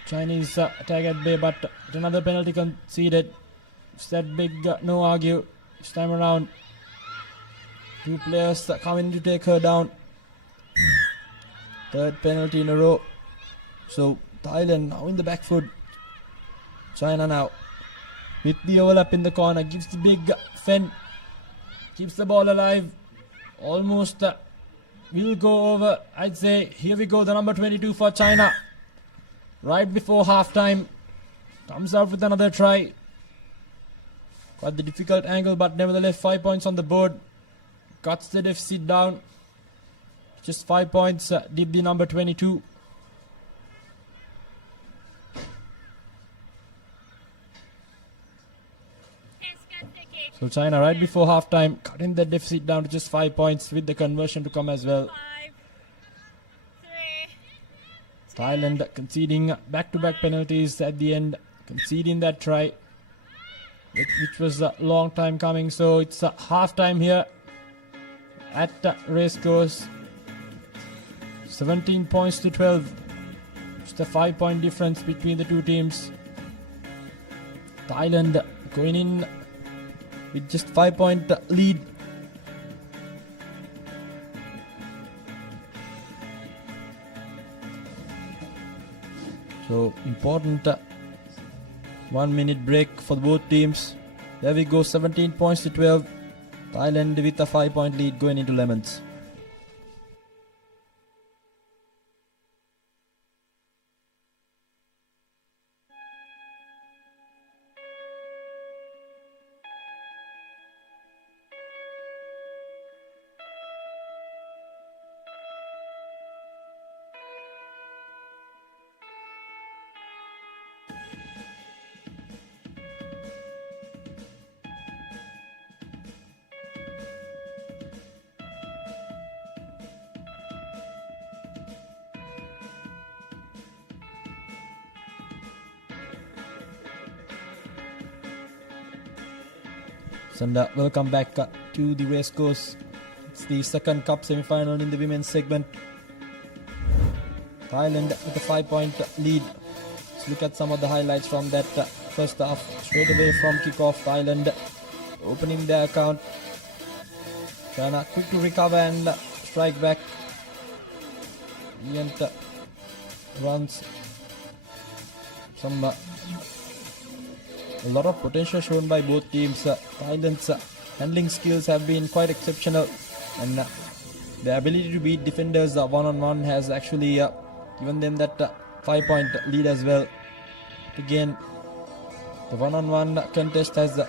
Chinese attack at bay, but another penalty conceded. It's that big no argue. This time around, 2 players coming to take her down. 3rd penalty in a row. So Thailand now in the back foot. China now with the overlap in the corner, gives the big fend, keeps the ball alive. Almost will go over. I'd say here we go, the number 22 for China. Right before halftime, comes out with another try. Quite the difficult angle, but nevertheless 5 points on the board. Cuts the deficit down. Just 5 points, did the number 22. So China right before halftime, cutting the deficit down to just 5 points with the conversion to come as well. 5, 3, Thailand conceding back-to-back penalties at the end, conceding that try, which was a long time coming. So it's halftime here at Racecourse. 17 points to 12. Just a 5 point difference between the two teams. Thailand going in with just 5-point lead. So important 1 minute break for both teams. There we go, 17 points to 12. Thailand with a 5-point lead going into lemons. And welcome back to the race course. It's the second cup semi-final in the women's segment. Thailand with a 5-point lead. Let's look at some of the highlights from that first half. Straight away from kickoff, Thailand opening their account. Trying to quickly recover and strike back. Brilliant runs. A lot of potential shown by both teams. Thailand's handling skills have been quite exceptional, and the ability to beat defenders one-on-one has actually given them that 5-point lead as well. Again, the one-on-one contest has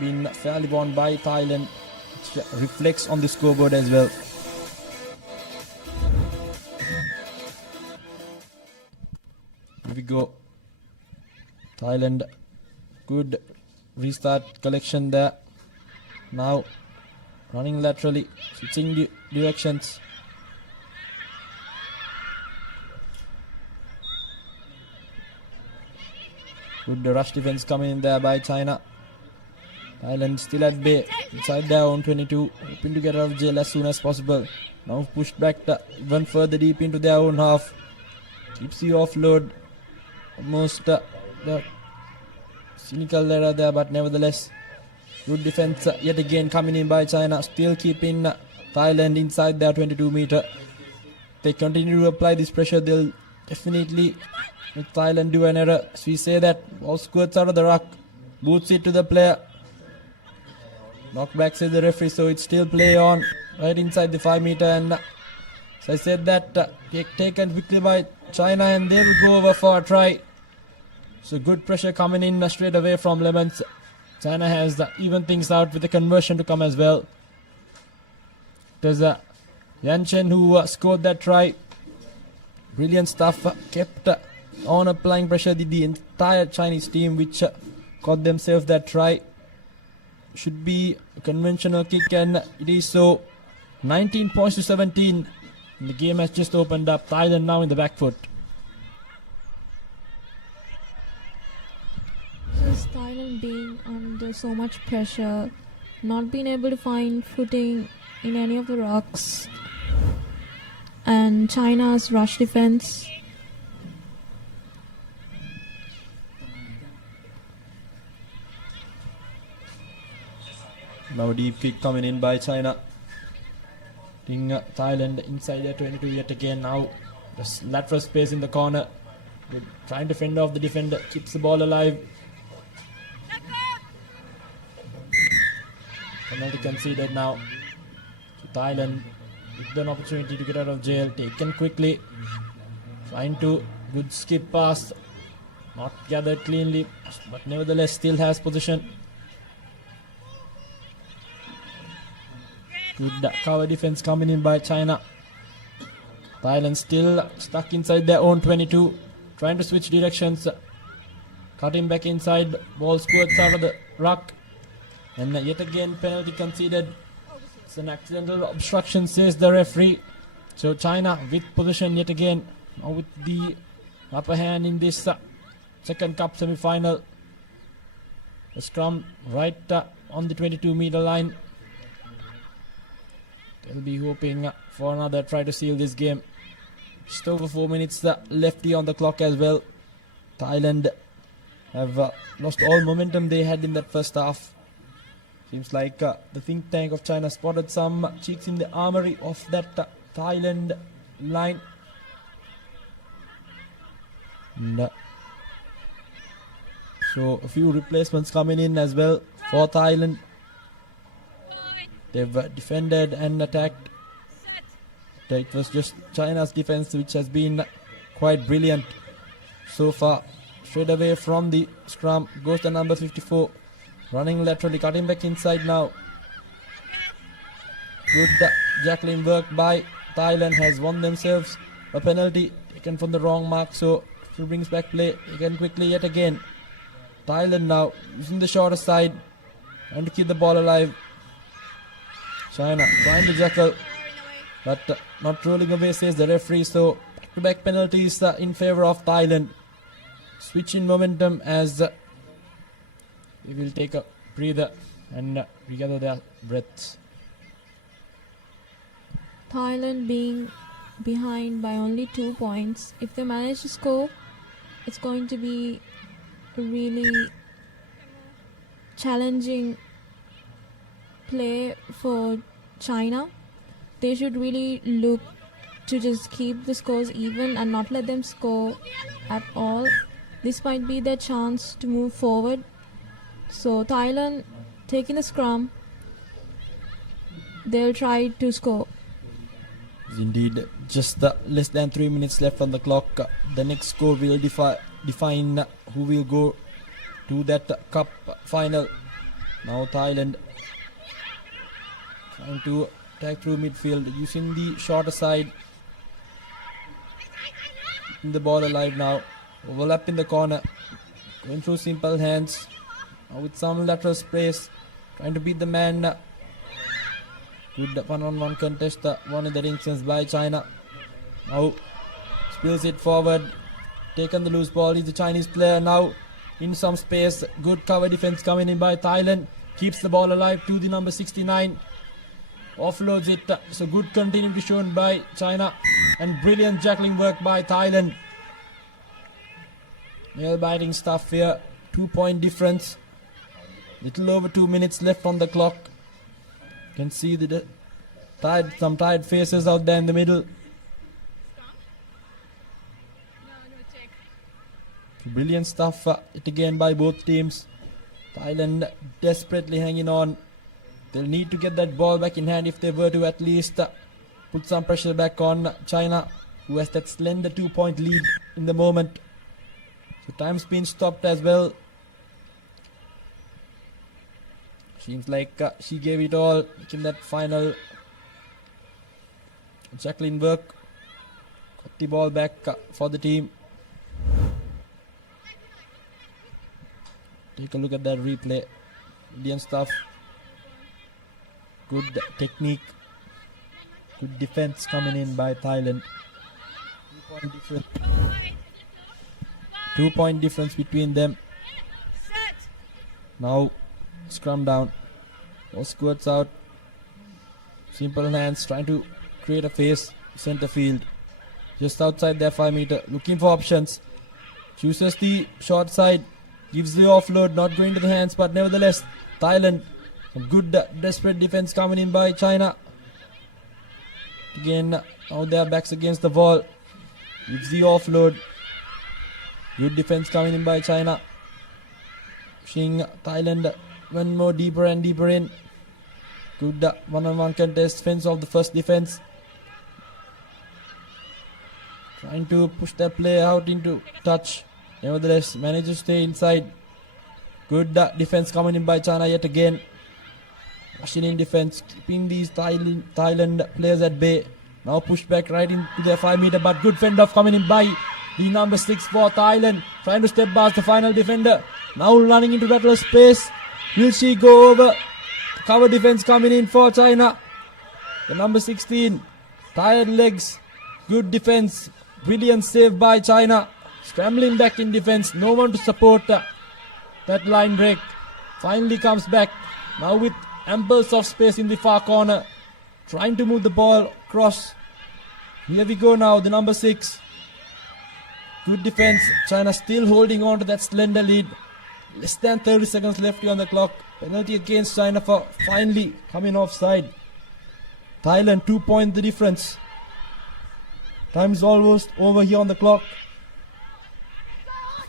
been fairly won by Thailand, which reflects on the scoreboard as well. Here we go. Thailand. Good restart collection there. Now running laterally, switching directions. Good rush defense coming in there by China. Thailand still at bay inside their own 22, hoping to get out of jail as soon as possible. Now pushed back even further deep into their own half. Keeps the offload. Almost the cynical error there, but nevertheless good defense yet again coming in by China, still keeping Thailand inside their 22 meter. They continue to apply this pressure, they'll definitely make Thailand do an error. As we say that, ball squirts out of the ruck, boots it to the player. Knockback says the referee, so it's still play on right inside the 5 meter, and as I said that taken quickly by China, and they will go over for a try. So good pressure coming in straight away from Lemons. China has even things out with the conversion to come as well. There's Yan Chen who scored that try. Brilliant stuff. Kept on applying pressure. The entire Chinese team which got themselves that try. Should be a conventional kick, and it is so. 19 points to 17. The game has just opened up. Thailand now in the back foot. Just Thailand being under so much pressure, not being able to find footing in any of the rocks, and China's rush defense. Now a deep kick coming in by China. Thailand inside their 22 yet again. Now the lateral space in the corner. They're trying to fend off the defender. Keeps the ball alive. Penalty conceded now to Thailand. With an opportunity to get out of jail. Taken quickly. Trying to. Good skip pass. Not gathered cleanly. But nevertheless still has position. Good cover defense coming in by China. Thailand still stuck inside their own 22. Trying to switch directions. Cutting back inside. Ball squirts out of the ruck. And yet again penalty conceded. It's an accidental obstruction, says the referee. So China with position yet again. Now with the upper hand in this second cup semi-final. The scrum right on the 22 meter line. They'll be hoping for another try to seal this game. Just over 4 minutes lefty on the clock as well. Thailand have lost all momentum they had in that first half. Seems like the think tank of China spotted some cheeks in the armory of that Thailand line. And, so a few replacements coming in as well for Thailand. They've defended and attacked. It was just China's defense which has been quite brilliant so far. Straight away from the scrum goes the number 54. Running laterally, cutting back inside now. Good Jacqueline work by Thailand has won themselves a penalty taken from the wrong mark. So she brings back play again quickly yet again. Thailand now using the shorter side, trying to keep the ball alive. China trying to jackal, but not rolling away, says the referee. So back-to-back penalties in favor of Thailand. Switch in momentum as we will take a breather and regather their breaths. Thailand being behind by only 2 points. If they manage to score, it's going to be a really challenging play for China. They should really look to just keep the scores even and not let them score at all. This might be their chance to move forward. So Thailand taking the scrum, they'll try to score. Indeed, just less than 3 minutes left on the clock. The next score will define who will go to that cup final. Now Thailand trying to attack through midfield using the shorter side. Keeping the ball alive now. Overlap in the corner. Going through simple hands. Now with some lateral space. Trying to beat the man. Good one-on-one contest won in that instance by China. Now spills it forward. Taken the loose ball is the Chinese player now in some space. Good cover defense coming in by Thailand. Keeps the ball alive to the number 69. Offloads it. So good continuity shown by China. And brilliant jackling work by Thailand. Nail-biting stuff here. 2-point difference. Little over 2 minutes left on the clock. You can see some tired faces out there in the middle. Brilliant stuff it again by both teams. Thailand desperately hanging on. They'll need to get that ball back in hand if they were to at least put some pressure back on China, who has that slender 2-point lead in the moment. So time's been stopped as well. Seems like she gave it all in that final. Jacqueline work. Got the ball back for the team. Take a look at that replay. Brilliant stuff. Good technique. Good defense coming in by Thailand. 2-point difference between them. Now scrum down. No squirts out. Simple hands trying to create a face. Center field. Just outside their 5 meter. Looking for options. Chooses the short side. Gives the offload. Not going to the hands, but nevertheless Thailand. Some good desperate defense coming in by China. Again, now their backs against the wall. Gives the offload. Good defense coming in by China. Pushing Thailand one more deeper and deeper in. Good one-on-one contest. Fence off the first defense. Trying to push their play out into touch. Nevertheless, manages to stay inside. Good defense coming in by China yet again. Rushing in defense, keeping these Thailand players at bay. Now pushed back right into their 5 meter, but good fend off coming in by the number 6 for Thailand. Trying to step past the final defender. Now running into that space. Will she go over? Cover defense coming in for China. The number 16. Tired legs. Good defense. Brilliant save by China. Scrambling back in defense. No one to support that line break. Finally comes back. Now with ample soft space in the far corner. Trying to move the ball across. Here we go now. The number 6. Good defense. China still holding on to that slender lead. Less than 30 seconds left on the clock. Penalty against China for finally coming offside. Thailand 2 point the difference. Time is almost over here on the clock.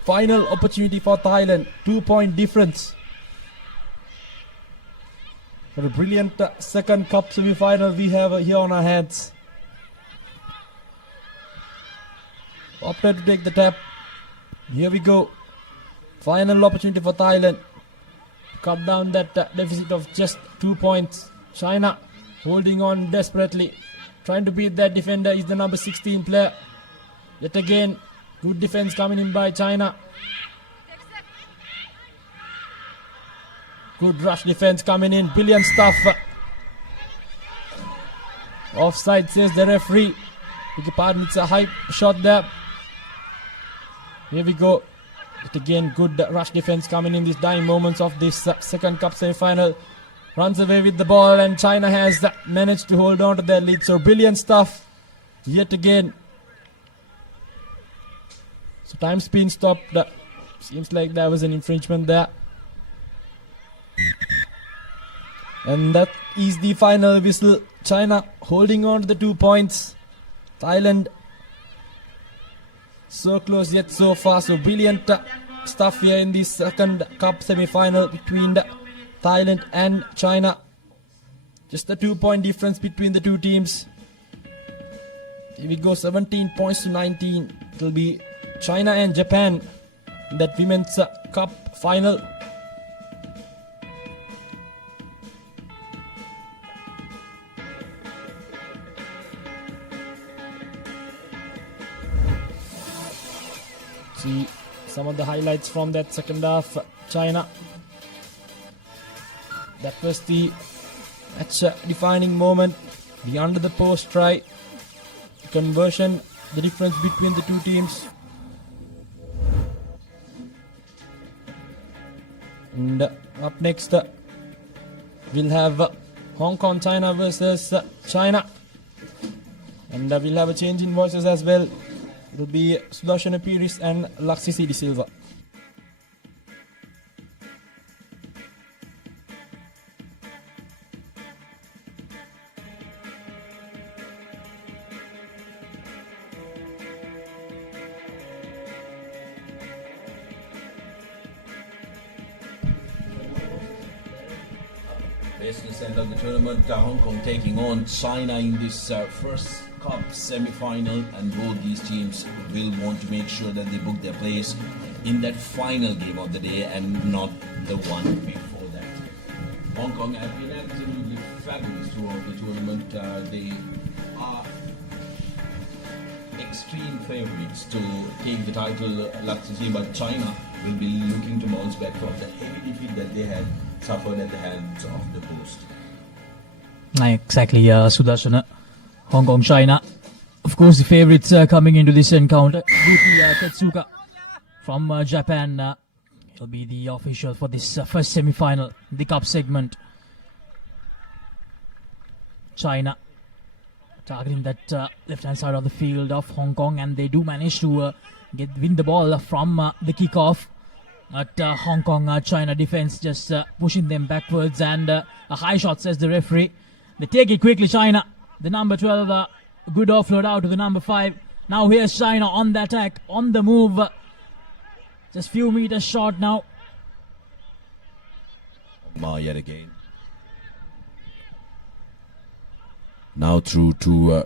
Final opportunity for Thailand. 2 point difference. What a brilliant second cup semi-final we have here on our hands. Opted to take the tap. Here we go. Final opportunity for Thailand. Cut down that deficit of just 2 points. China holding on desperately. Trying to beat that defender is the number 16 player. Yet again, good defense coming in by China. Good rush defense coming in. Brilliant stuff. Offside says the referee. Beg your pardon, it's a high shot there. Here we go. Yet again, good rush defense coming in these dying moments of this second cup semi-final. Runs away with the ball and China has managed to hold on to their lead. So brilliant stuff. Yet again. So time's been stopped. Seems like there was an infringement there. And that is the final whistle. China holding on to the 2 points. Thailand so close yet so far. So brilliant stuff here in the second cup semi-final between Thailand and China. Just a 2 point difference between the two teams. Here we go, 17 points to 19. It will be China and Japan in that women's cup final. See some of the highlights from that second half. China. That was the match defining moment. The under the post try. Conversion. The difference between the two teams. And up next we'll have Hong Kong China versus China. And we'll have a change in voices as well. It will be Sudashana Piris and Laksisi De Silva. Business end of the tournament, Hong Kong taking on China in this first cup semi-final, and both these teams will want to make sure that they book their place in that final game of the day and not the one before that. Hong Kong have been absolutely fabulous throughout the tournament. They are extreme favourites to take the title, but China will be looking to bounce back from the heavy defeat that they had suffered at the hands of the host. Exactly, Sudashana. Hong Kong, China. Of course, the favourites coming into this encounter. Yuki Tetsuka from Japan will be the official for this first semi-final, the cup segment. China targeting that left-hand side of the field of Hong Kong, and they do manage to win the ball from the kick-off. But Hong Kong China defense just pushing them backwards, and a high shot, says the referee. They take it quickly, China. The number 12, good offload out to the number 5. Now here's China on the attack, on the move. Just few meters short now. Ma yet again. Now through to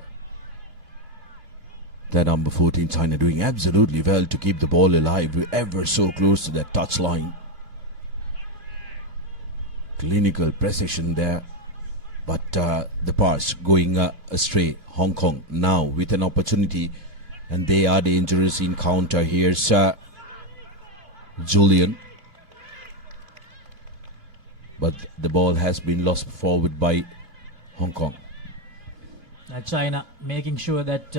that number 14, China doing absolutely well to keep the ball alive. We're ever so close to that touch line. Clinical precision there. But the pass going astray. Hong Kong now with an opportunity, and they are dangerous in counter. Here's Julian. But the ball has been lost forward by Hong Kong. China making sure that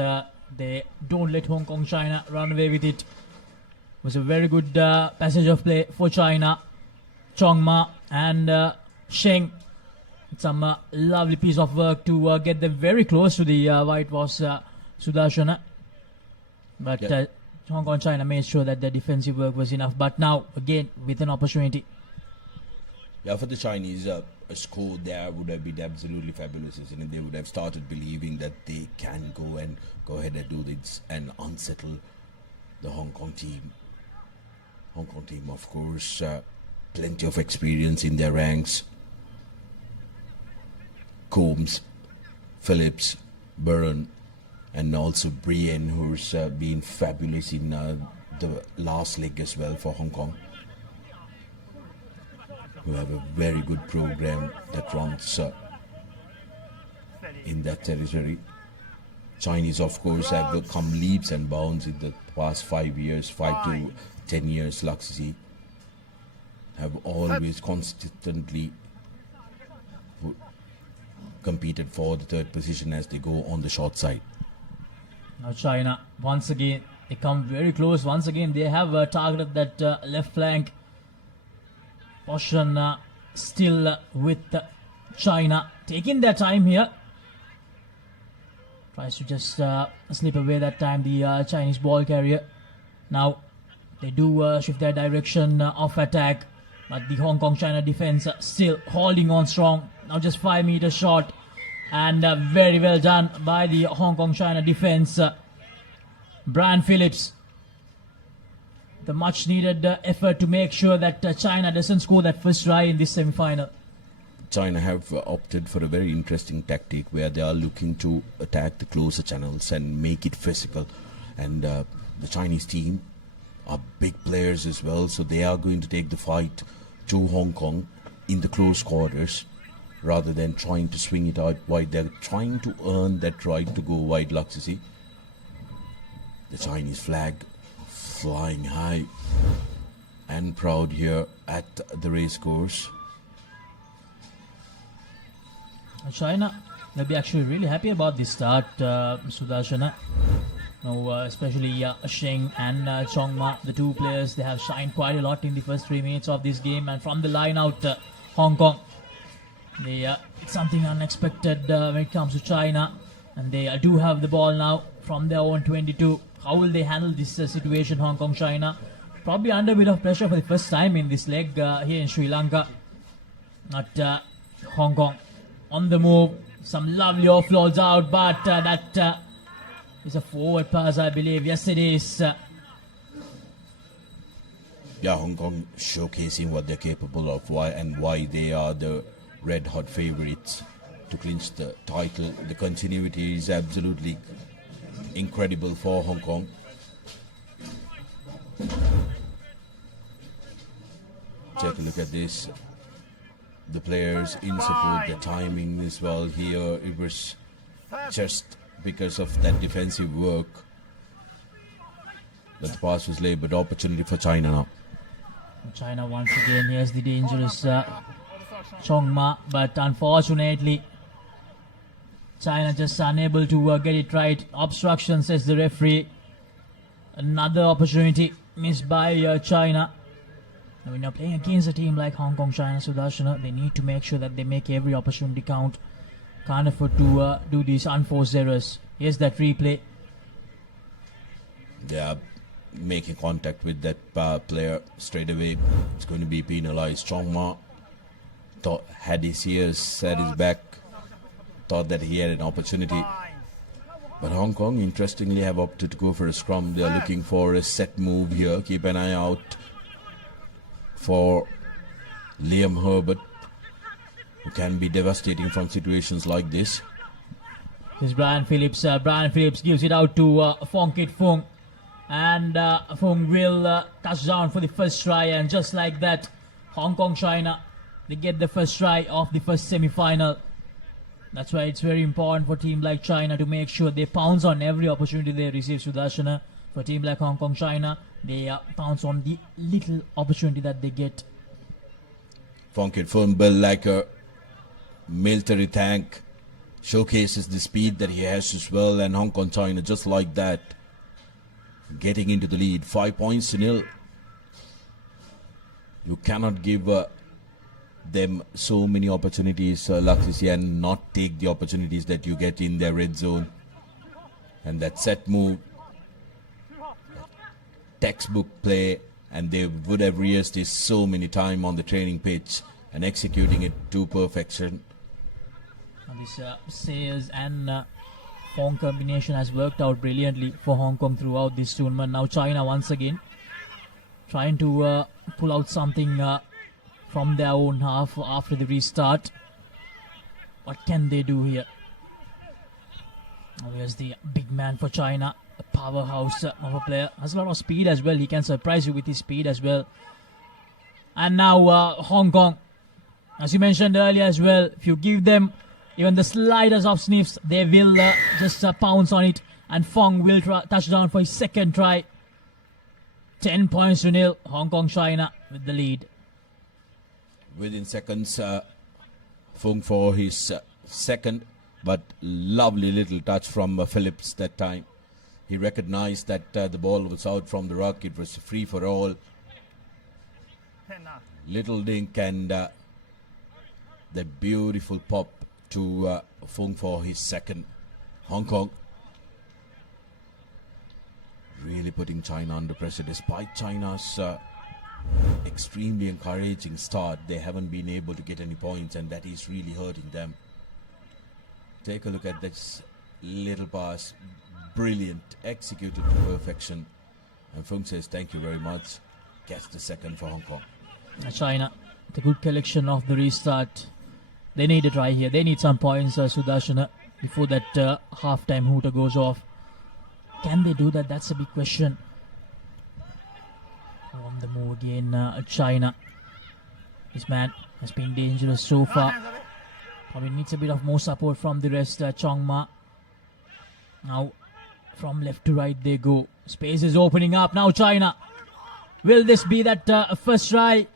they don't let Hong Kong China run away with it. It was a very good passage of play for China. Chong Ma and Sheng. Some lovely piece of work to get them very close to the whitewash Sudashana. But Hong Kong China made sure that the defensive work was enough. But now, again, with an opportunity. Yeah, for the Chinese, a score there would have been absolutely fabulous, isn't it? They would have started believing that they can go ahead and do this and unsettle the Hong Kong team. Hong Kong team, of course, plenty of experience in their ranks. Combs, Phillips, Burren, and also Brienne, who's been fabulous in the last leg as well for Hong Kong. We have a very good program that runs in that territory. Chinese, of course, have come leaps and bounds in the past 5 years, 5 to 10 years. Laxi have always consistently competed for the third position as they go on the short side. Now China, once again, they come very close. Once again, they have targeted that left flank. Portion still with China, taking their time here. Tries to just slip away that time, the Chinese ball carrier. Now, they do shift their direction of attack, but the Hong Kong China defense still holding on strong. Now just 5 meters short, and very well done by the Hong Kong China defense. Brian Phillips, the much needed effort to make sure that China doesn't score that first try in this semi-final. China have opted for a very interesting tactic where they are looking to attack the closer channels and make it physical. And the Chinese team are big players as well, so they are going to take the fight to Hong Kong in the close quarters rather than trying to swing it out wide. They're trying to earn that right to go wide, Laxisi. The Chinese flag flying high and proud here at the race course. China, they'll be actually really happy about this start, Sudarshana. Now, especially Sheng and Chongma, the two players, they have shined quite a lot in the first 3 minutes of this game. And from the line out, Hong Kong, it's something unexpected when it comes to China. And they do have the ball now from their own 22. How will they handle this situation, Hong Kong China? Probably under a bit of pressure for the first time in this leg here in Sri Lanka. Not Hong Kong on the move. Some lovely offloads out, but that is a forward pass, I believe. Yes, it is. Yeah, Hong Kong showcasing what they're capable of, why they are the red-hot favourites to clinch the title. The continuity is absolutely incredible for Hong Kong. Take a look at this. The players in support, the timing as well here. It was just because of that defensive work that the pass was laid, but opportunity for China now. China once again, here's the dangerous Chongma, but unfortunately China just unable to get it right. Obstruction, says the referee. Another opportunity missed by China. Now, when you're playing against a team like Hong Kong China, Sudarshana, they need to make sure that they make every opportunity count. Can't afford to do these unforced errors. Here's that replay. They are making contact with that player straight away. It's going to be penalized. Chongma had his ears at his back, thought that he had an opportunity. But Hong Kong, interestingly, have opted to go for a scrum. They are looking for a set move here. Keep an eye out for Liam Herbert, who can be devastating from situations like this. This is Brian Phillips. Brian Phillips gives it out to Fong Kit Fung. And Fung will touch down for the first try. And just like that, Hong Kong China, they get the first try of the first semi-final. That's why it's very important for a team like China to make sure they pounce on every opportunity they receive, Sudarshana. For a team like Hong Kong China, they pounce on the little opportunity that they get. Fong Kit Fung, built like a military tank, showcases the speed that he has as well. And Hong Kong China, just like that, getting into the lead, 5-0. You cannot give them so many opportunities, Laxisi, and not take the opportunities that you get in their red zone. And that set move textbook play, and they would have rehearsed this so many times on the training pitch and executing it to perfection. This Sayers and Fong combination has worked out brilliantly for Hong Kong throughout this tournament. Now China once again trying to pull out something from their own half after the restart. What can they do here? Now here's the big man for China, a powerhouse of a player. Has a lot of speed as well. He can surprise you with his speed as well. And now Hong Kong, as you mentioned earlier as well, if you give them even the slightest of sniffs, they will just pounce on it. And Fong will touch down for his second try. 10 points to nil. Hong Kong, China with the lead. Within seconds, Fong for his second, but lovely little touch from Phillips that time. He recognized that the ball was out from the ruck. It was free for all. Little dink and the beautiful pop to Fong for his second. Hong Kong really putting China under pressure. Despite China's extremely encouraging start, they haven't been able to get any points, and that is really hurting them. Take a look at this little pass. Brilliant, executed to perfection. And Fung says thank you very much. Gets the second for Hong Kong. China, the good collection of the restart. They need a try here. They need some points, Sudarshana, before that half-time hooter goes off. Can they do that? That's a big question. On the move again, China. This man has been dangerous so far. Probably needs a bit of more support from the rest. Chong Ma. Now, from left to right they go. Space is opening up. Now China. Will this be that first try?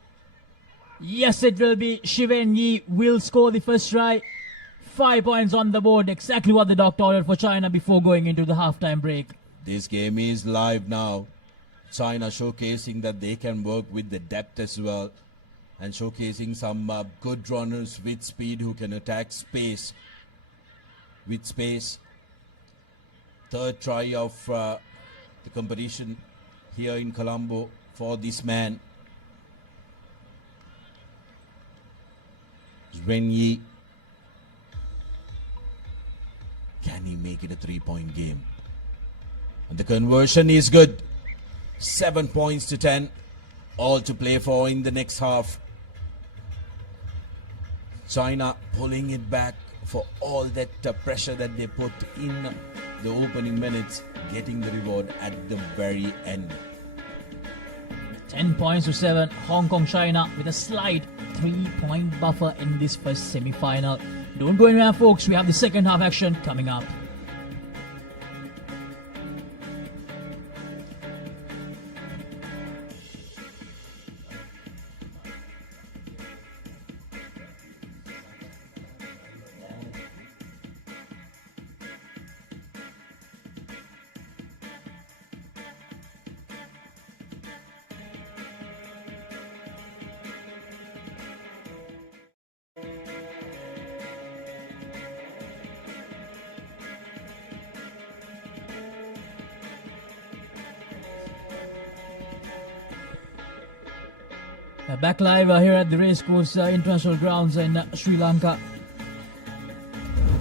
Yes, it will be. Shiwen Yi will score the first try. 5 points on the board. Exactly what the doctor ordered for China before going into the halftime break. This game is live now. China showcasing that they can work with the depth as well, and showcasing some good runners with speed who can attack space with space. Third try of the competition here in Colombo for this man. Ren Yi. Can he make it a 3-point game? And the conversion is good. 7 points to 10. All to play for in the next half. China pulling it back for all that pressure that they put in the opening minutes, getting the reward at the very end. 10 points to 7. Hong Kong, China with a slight 3-point buffer in this first semi-final. Don't go anywhere, folks. We have the second half action coming up. Back live here at the Racecourse International Grounds in Sri Lanka.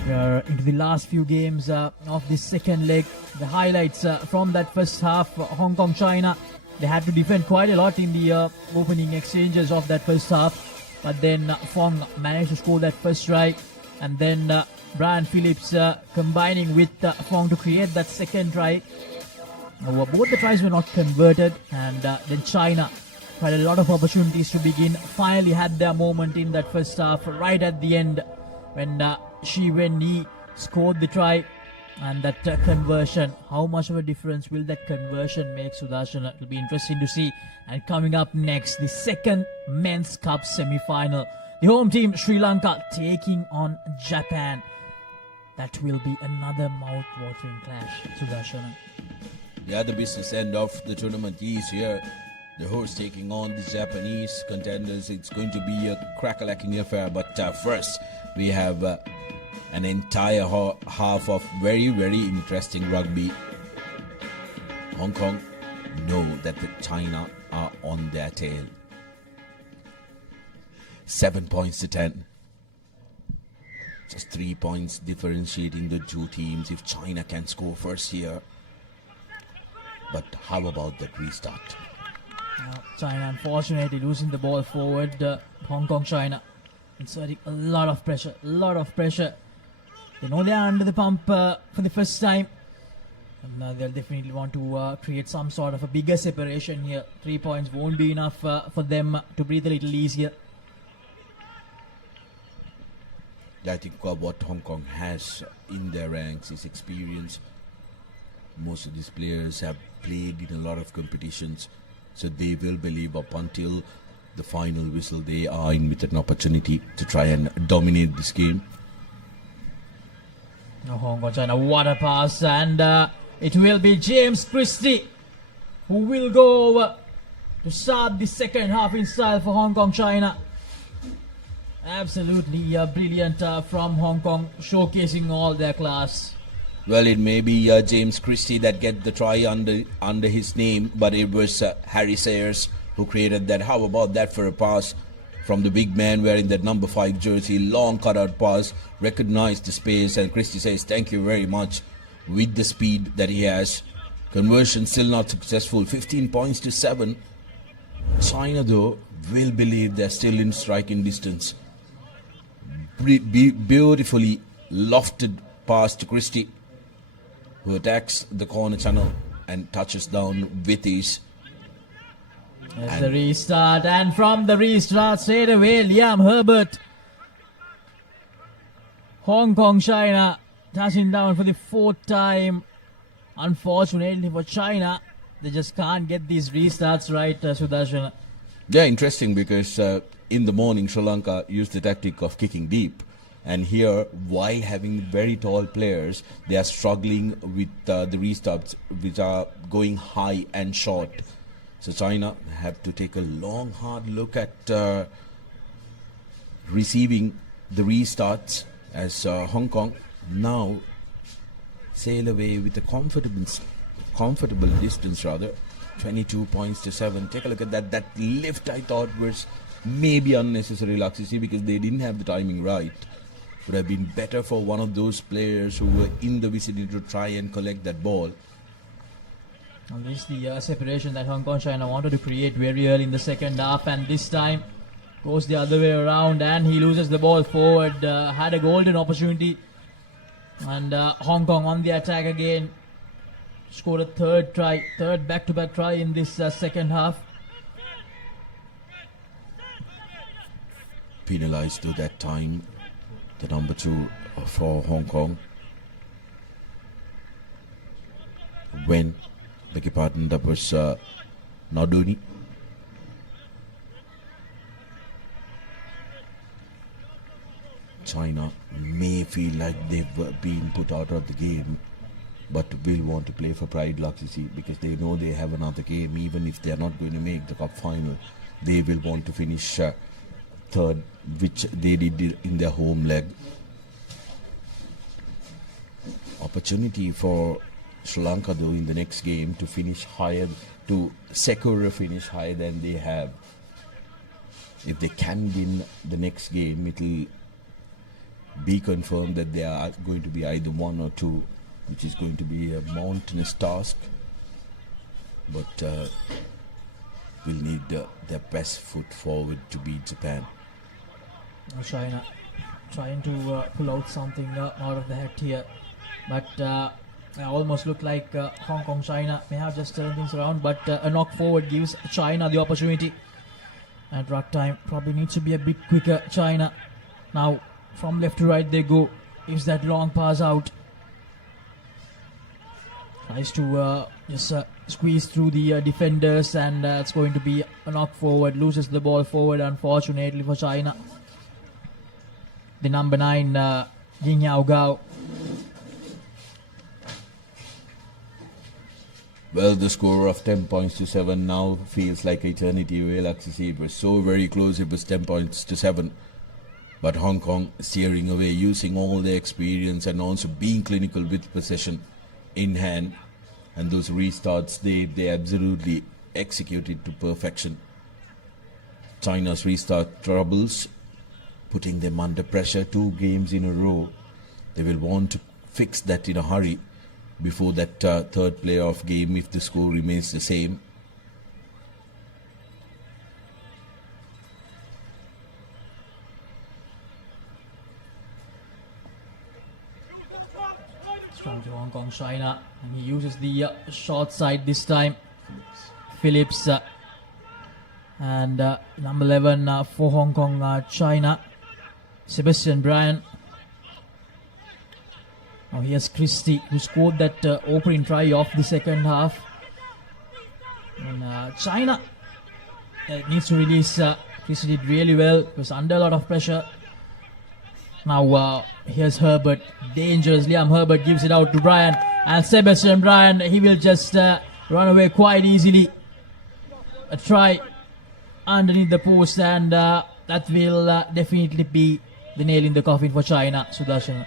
We are into the last few games of this second leg. The highlights from that first half, Hong Kong, China. They had to defend quite a lot in the opening exchanges of that first half. But then Fong managed to score that first try. And then Brian Phillips combining with Fong to create that second try. Both the tries were not converted. And then China had a lot of opportunities to begin. Finally had their moment in that first half, right at the end when Shi Wen Yi scored the try. And that conversion, how much of a difference will that conversion make, Sudarshan? It will be interesting to see. And coming up next, the second Men's Cup semi-final. The home team, Sri Lanka, taking on Japan. That will be another mouth-watering clash, Sudarshan. Yeah, the business end of the tournament is here. The host taking on the Japanese contenders. It's going to be a crack-a-lacking affair. But first, we have an entire half of very, very interesting rugby. Hong Kong know that the China are on their tail. 7 points to 10. Just 3 points differentiating the two teams if China can score first here. But how about that restart? China unfortunately losing the ball forward. Hong Kong, China inserting a lot of pressure. They know they are under the pump for the first time. And they'll definitely want to create some sort of a bigger separation here. 3 points won't be enough for them to breathe a little easier. I think what Hong Kong has in their ranks is experience. Most of these players have played in a lot of competitions, so they will believe up until the final whistle they are in with an opportunity to try and dominate this game. Hong Kong, China, what a pass, and it will be James Christie who will go over to start the second half in style for Hong Kong, China. Absolutely brilliant from Hong Kong, showcasing all their class. Well, it may be James Christie that get the try under his name, but it was Harry Sayers who created that. How about that for a pass from the big man wearing that number 5 jersey? Long cutout pass, recognized the space, and Christie says thank you very much with the speed that he has. Conversion still not successful. 15 points to 7. China, though, will believe they're still in striking distance. Beautifully lofted pass to Christie, who attacks the corner channel and touches down with ease. There's the restart, and from the restart straight away, Liam Herbert. Hong Kong, China touching down for the 4th time. Unfortunately for China, they just can't get these restarts right, Sudarshan. Yeah, interesting, because in the morning Sri Lanka used the tactic of kicking deep, and here, while having very tall players, they are struggling with the restarts which are going high and short. So China have to take a long hard look at receiving the restarts, as Hong Kong now sail away with a comfortable distance rather. 22 points to 7. Take a look at that. That lift I thought was maybe unnecessary, Laxisi, because they didn't have the timing right. Would have been better for one of those players who were in the vicinity to try and collect that ball. And this is the separation that Hong Kong, China wanted to create very early in the second half, and this time goes the other way around, and he loses the ball forward. Had a golden opportunity, and Hong Kong on the attack again. Scored a third back-to-back try in this second half. Penalized to that time, the number 2 for Hong Kong. When, beg your pardon, that was Narduni. China may feel like they've been put out of the game, but will want to play for pride, Laxisi, because they know they have another game. Even if they are not going to make the cup final, they will want to finish third, which they did in their home leg. Opportunity for Sri Lanka, though, in the next game to finish higher, to secure a finish higher than they have. If they can win the next game, it will be confirmed that they are going to be either 1 or 2, which is going to be a mountainous task, but will need their best foot forward to beat Japan. China trying to pull out something out of the hat here, but it almost looked like Hong Kong, China may have just turned things around, but a knock forward gives China the opportunity. At ruck time, probably needs to be a bit quicker. China now from left to right they go. Gives that long pass out. Tries to just squeeze through the defenders, and it's going to be a knock forward. Loses the ball forward, unfortunately for China. The number 9, Ying Yao Gao. Well, the score of 10 points to 7 now feels like eternity. Well, actually, it was so very close. It was 10 points to 7. But Hong Kong steering away, using all their experience and also being clinical with possession in hand. And those restarts, they absolutely executed to perfection. China's restart troubles, putting them under pressure 2 games in a row. They will want to fix that in a hurry before that third playoff game if the score remains the same. Strong to Hong Kong, China, and he uses the short side this time. Phillips and number 11 for Hong Kong, China, Sebastian Bryan. Now here's Christie, who scored that opening try of the second half. And China needs to release. Christie did really well. It was under a lot of pressure. Now here's Herbert, dangerous. Liam Herbert gives it out to Bryan, and Sebastian Bryan, he will just run away quite easily. A try underneath the post, and that will definitely be the nail in the coffin for China. Sudarshan.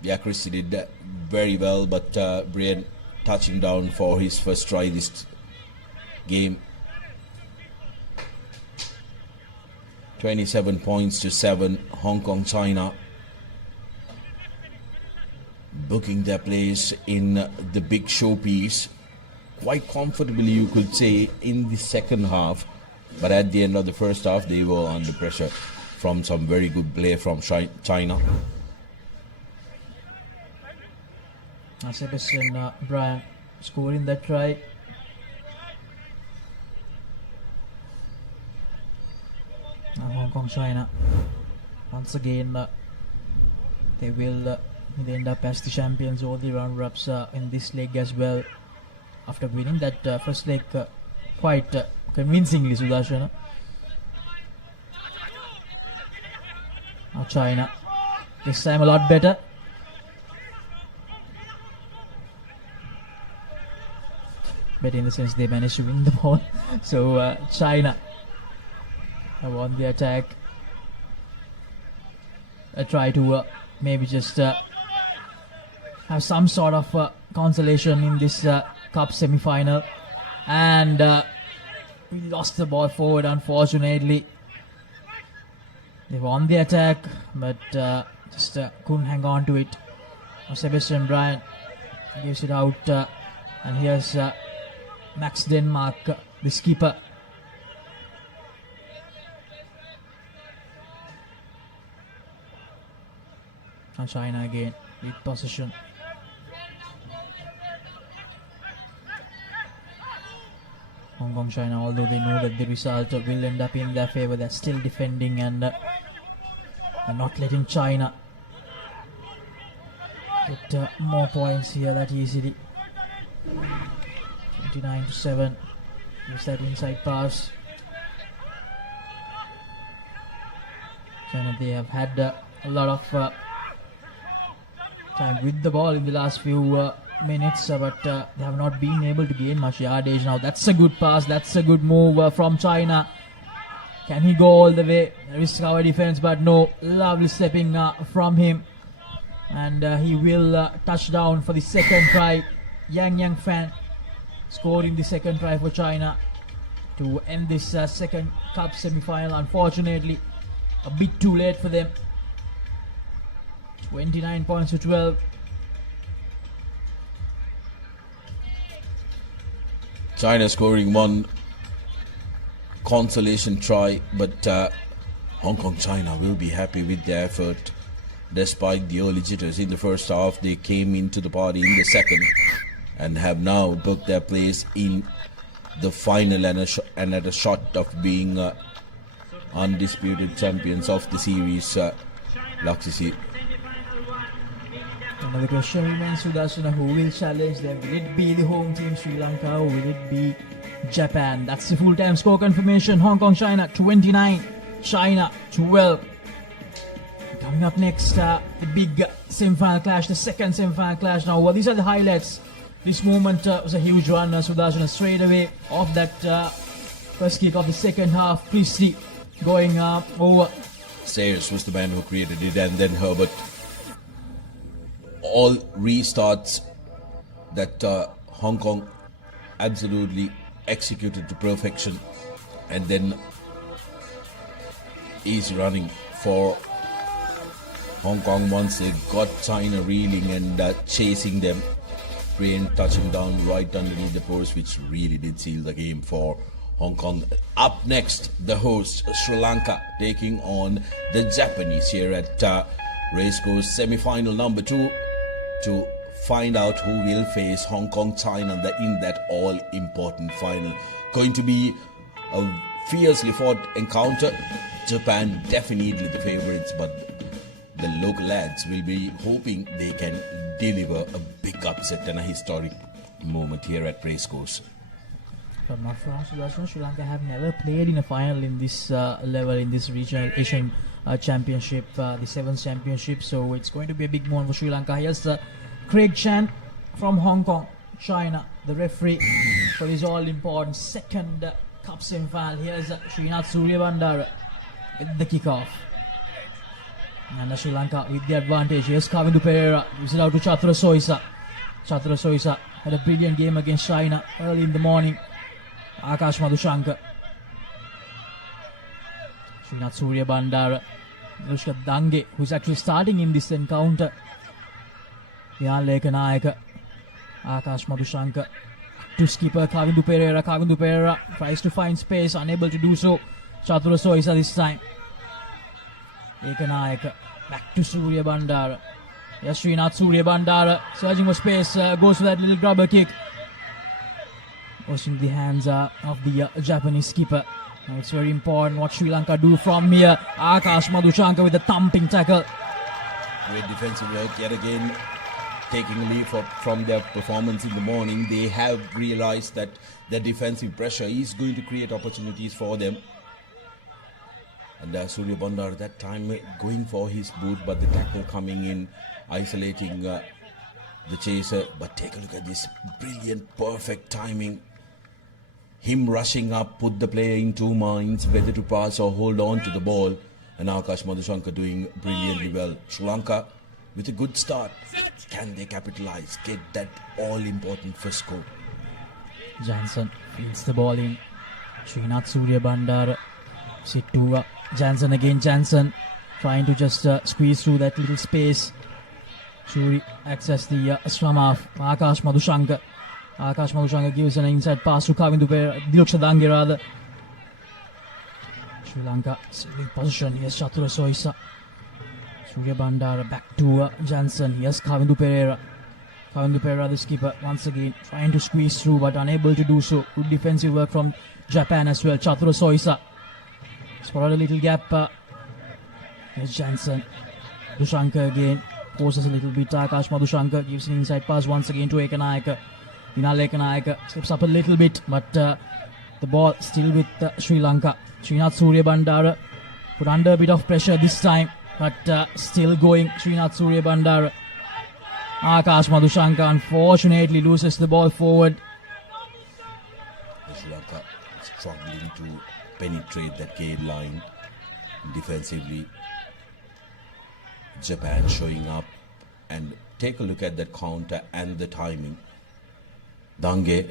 Yeah, Christie did that very well, but Bryan touching down for his first try this game. 27 points to 7, Hong Kong, China booking their place in the big showpiece quite comfortably, you could say, in the second half. But at the end of the first half, they were under pressure from some very good play from China. Sebastian Bryan scoring that try. Hong Kong, China, once again they will end up as the champions or the runner-ups in this leg as well, after winning that first leg quite convincingly. Sudarshan. Now China, this time a lot better. Better in the sense they managed to win the ball. So China have won the attack. Try to maybe just have some sort of consolation in this cup semi-final, and we lost the ball forward, unfortunately. They won the attack, but just couldn't hang on to it. Now Sebastian Bryan gives it out, and here's Max Denmark, the skipper. And China again with possession. Hong Kong, China, although they know that the result will end up in their favor, they're still defending and not letting China get more points here that easily. 29-7. Use that inside pass. China, they have had a lot of time with the ball in the last few minutes, but they have not been able to gain much yardage. Now that's a good pass, that's a good move from China. Can he go all the way? Risk our defense, but no. Lovely stepping from him, and he will touch down for the second try. Yang Fan scoring the second try for China to end this second cup semi-final. Unfortunately, a bit too late for them. 29 points to 12. China scoring one consolation try, but Hong Kong, China will be happy with their effort. Despite the early jitters in the first half, they came into the party in the second and have now booked their place in the final and at a shot of being undisputed champions of the series. Laksisi. Another question remains, Sudarshan, who will challenge them? Will it be the home team Sri Lanka, or will it be Japan? That's the full-time score confirmation. Hong Kong, China 29, China 12. Coming up next, the big semi-final clash, the second semi-final clash. Now, these are the highlights. This moment was a huge run, Sudarshan, straight away off that first kick of the second half. Christie going over. Sayers was the man who created it, and then Herbert. All restarts that Hong Kong absolutely executed to perfection, and then is running for Hong Kong once they got China reeling and chasing them. Rain touching down right underneath the post, which really did seal the game for Hong Kong. Up next, the host Sri Lanka taking on the Japanese here at Racecourse semi-final number 2 to find out who will face Hong Kong, China in that all-important final. Going to be a fiercely fought encounter. Japan definitely the favorites, but the local lads will be hoping they can deliver a big upset and a historic moment here at Racecourse. If I'm not wrong, Sri Lanka have never played in a final in this level, in this regional Asian championship, the 7th championship. So it's going to be a big moment for Sri Lanka. Here's Craig Chan from Hong Kong, China, the referee for this all-important second cup semi-final. Here's Srinath Suryabandara with the kick-off. And Sri Lanka with the advantage. Here's Kavindu Pereira. Gives it out to Chathra Soisa. Chathra Soisa had a brilliant game against China early in the morning. Akash Madhushankar. Srinath Suryabandara. Nushka Dange, who's actually starting in this encounter. Yan Lekanayaka. Akash Madhushankar. To skipper Kavindu Pereira. Kavindu Pereira tries to find space, unable to do so. Chathra Soisa this time. Ekanayaka, back to Suryabandara. Yes, Srinath Suryabandara searching for space, goes for that little grubber kick. Washing the hands of the Japanese skipper. Now it's very important what Sri Lanka do from here. Akash Madhushankar with a thumping tackle. Great defensive work yet again, taking a lead from their performance in the morning. They have realized that the defensive pressure is going to create opportunities for them. And Suryabandar that time going for his boot, but the tackle coming in, isolating the chaser. But take a look at this brilliant, perfect timing. Him rushing up, put the player in two minds, whether to pass or hold on to the ball. And Akash Madhushankar doing brilliantly well. Sri Lanka with a good start. Can they capitalize, get that all-important first score? Jansen feeds the ball in. Srinath Suryabandara. Sit to Jansen again. Jansen trying to just squeeze through that little space. Shuri access the scrum half. Akash Madhushankar. Akash Madhushankar gives an inside pass to Kavindu Pereira. Diluksha Dange rather. Sri Lanka still in position. Here's Chathra Soisa. Suryabandara back to Jansen. Here's Kavindu Pereira. Kavindu Pereira, the skipper, once again trying to squeeze through but unable to do so. Good defensive work from Japan as well. Chathra Soisa. Spotted a little gap. Here's Jansen. Madhushankar again. Forces a little bit. Akash Madhushankar gives an inside pass once again to Ekanayaka. Vinal Ekanayaka slips up a little bit, but the ball still with Sri Lanka. Srinath Suryabandara put under a bit of pressure this time, but still going. Srinath Suryabandara. Akash Madhushankar unfortunately loses the ball forward. Sri Lanka struggling to penetrate that gate line defensively. Japan showing up, and take a look at that counter and the timing. Dange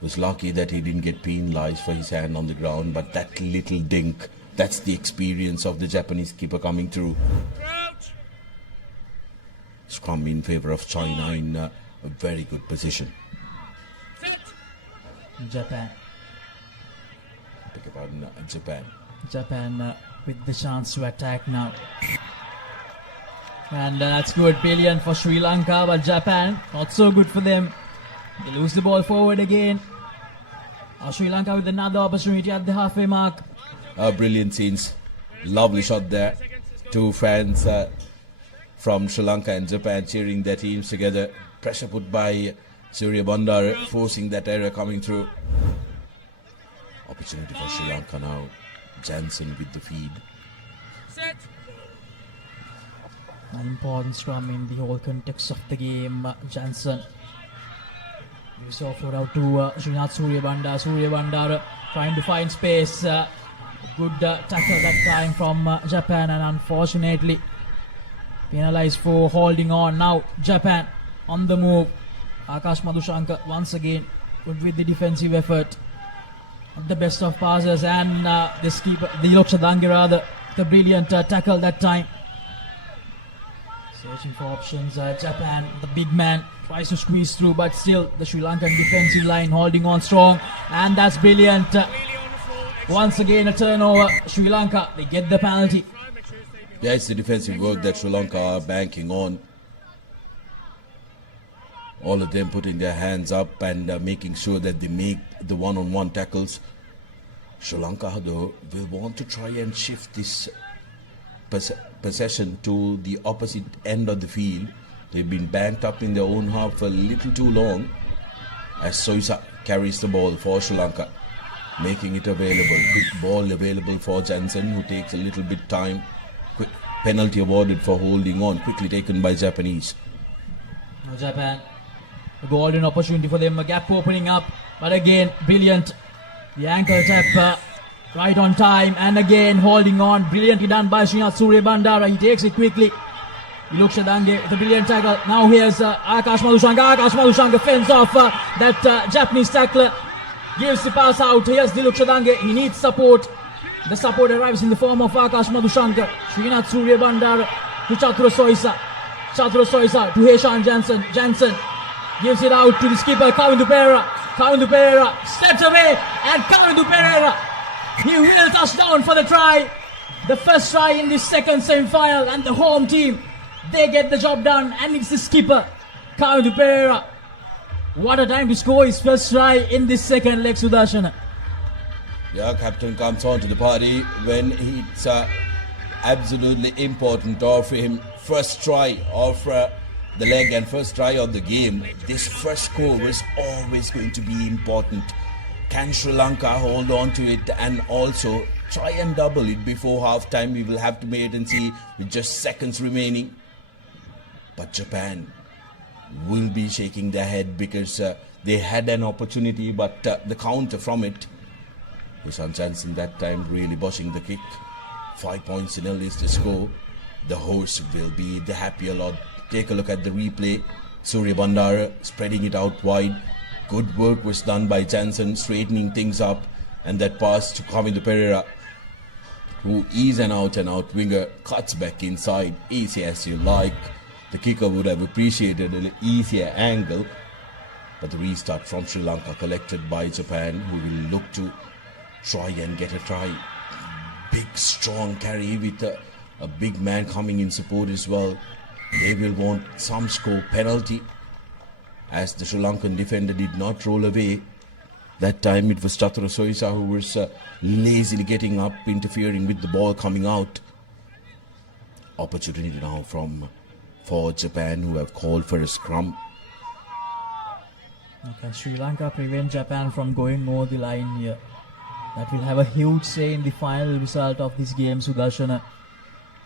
was lucky that he didn't get penalized for his hand on the ground, but that little dink, that's the experience of the Japanese keeper coming through. Scrum in favor of China in a very good position. Japan. Beg your pardon, Japan. Japan with the chance to attack now. And that's good. Brilliant for Sri Lanka, but Japan, not so good for them. They lose the ball forward again. Sri Lanka with another opportunity at the halfway mark. Brilliant scenes. Lovely shot there. Two fans from Sri Lanka and Japan cheering their teams together. Pressure put by Suryabandara, forcing that error coming through. Opportunity for Sri Lanka now. Jansen with the feed. Set. An important scrum in the whole context of the game. Jansen gives offload out to Srinath Suryabandara. Suryabandara trying to find space. Good tackle that time from Japan, and unfortunately penalized for holding on. Now Japan on the move. Akash Madhushanka once again good with the defensive effort. The best of passes, and this keeper, Dilok Shadangi rather, the brilliant tackle that time. Searching for options, Japan, the big man, tries to squeeze through, but still the Sri Lankan defensive line holding on strong, and that's brilliant. Once again a turnover, Sri Lanka, they get the penalty. Yeah, it's the defensive work that Sri Lanka are banking on. All of them putting their hands up and making sure that they make the one-on-one tackles. Sri Lanka, though, will want to try and shift this possession to the opposite end of the field. They've been banked up in their own half for a little too long, as Soisa carries the ball for Sri Lanka, making it available. Quick ball available for Jansen, who takes a little bit time. Quick penalty awarded for holding on, quickly taken by Japanese. Now Japan, a golden opportunity for them, a gap opening up, but again brilliant. The ankle tap right on time, and again holding on, brilliantly done by Srinath Surya Bandara. He takes it quickly. Dilok Shadangi, the brilliant tackle. Now here's Akash Madhushanka. Akash Madhushanka fends off that Japanese tackler. Gives the pass out. Here's Dilok Shadangi. He needs support. The support arrives in the form of Akash Madhushanka. Srinath Surya Bandara to Chatura Soisa. Chatura Soisa to Heshan Jansen. Jansen gives it out to the skipper, Kavindu Pereira. Kavindu Pereira steps away, and Kavindu Pereira, he will touch down for the try. The first try in the second semi-final, and the home team, they get the job done, and it's the skipper, Kavindu Pereira. What a time to score his first try in this second leg, Sudarshana. Yeah, captain comes on to the party when it's absolutely important to offer him first try of the leg and first try of the game. This first score is always going to be important. Can Sri Lanka hold on to it and also try and double it before half time? We will have to wait and see with just seconds remaining. But Japan will be shaking their head because they had an opportunity, but the counter from it. Heshan Jansen that time really boshing the kick. 5 points to 0 is the score. The horse will be the happier lot. Take a look at the replay. Surya Bandara spreading it out wide. Good work was done by Jansen, straightening things up. And that pass to Kavindu Pereira, who is an out-and-out winger, cuts back inside. Easy as you like. The kicker would have appreciated an easier angle. But the restart from Sri Lanka collected by Japan, who will look to try and get a try. Big, strong carry with a big man coming in support as well. They will want some score penalty, as the Sri Lankan defender did not roll away. That time it was Chatura Soisa who was lazily getting up, interfering with the ball coming out. Opportunity now for Japan, who have called for a scrum. Okay, Sri Lanka prevent Japan from going over the line here. That will have a huge say in the final result of this game, Sudarshana.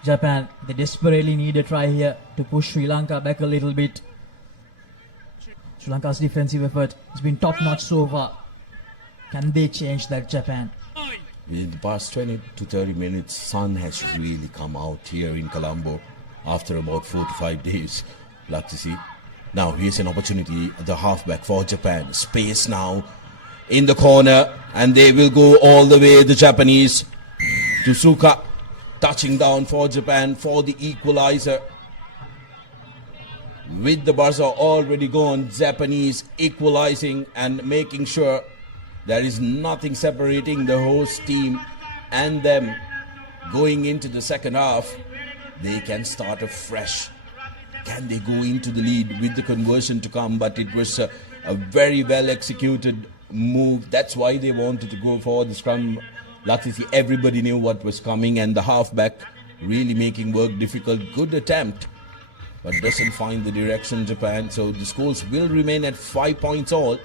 Japan, they desperately need a try here to push Sri Lanka back a little bit. Sri Lanka's defensive effort has been top-notch so far. Can they change that, Japan? In the past 20 to 30 minutes, sun has really come out here in Colombo after about 4 to 5 days. Like to see. Now here's an opportunity, the halfback for Japan. Space now in the corner, and they will go all the way, the Japanese, to Suka. Touching down for Japan for the equalizer. With the buzzer already gone, Japanese equalizing and making sure there is nothing separating the host team and them going into the second half. They can start afresh. Can they go into the lead with the conversion to come? But it was a very well executed move. That's why they wanted to go for the scrum. Luckily, everybody knew what was coming, and the halfback really making work difficult. Good attempt, but doesn't find the direction, Japan. So the scores will remain at 5 points all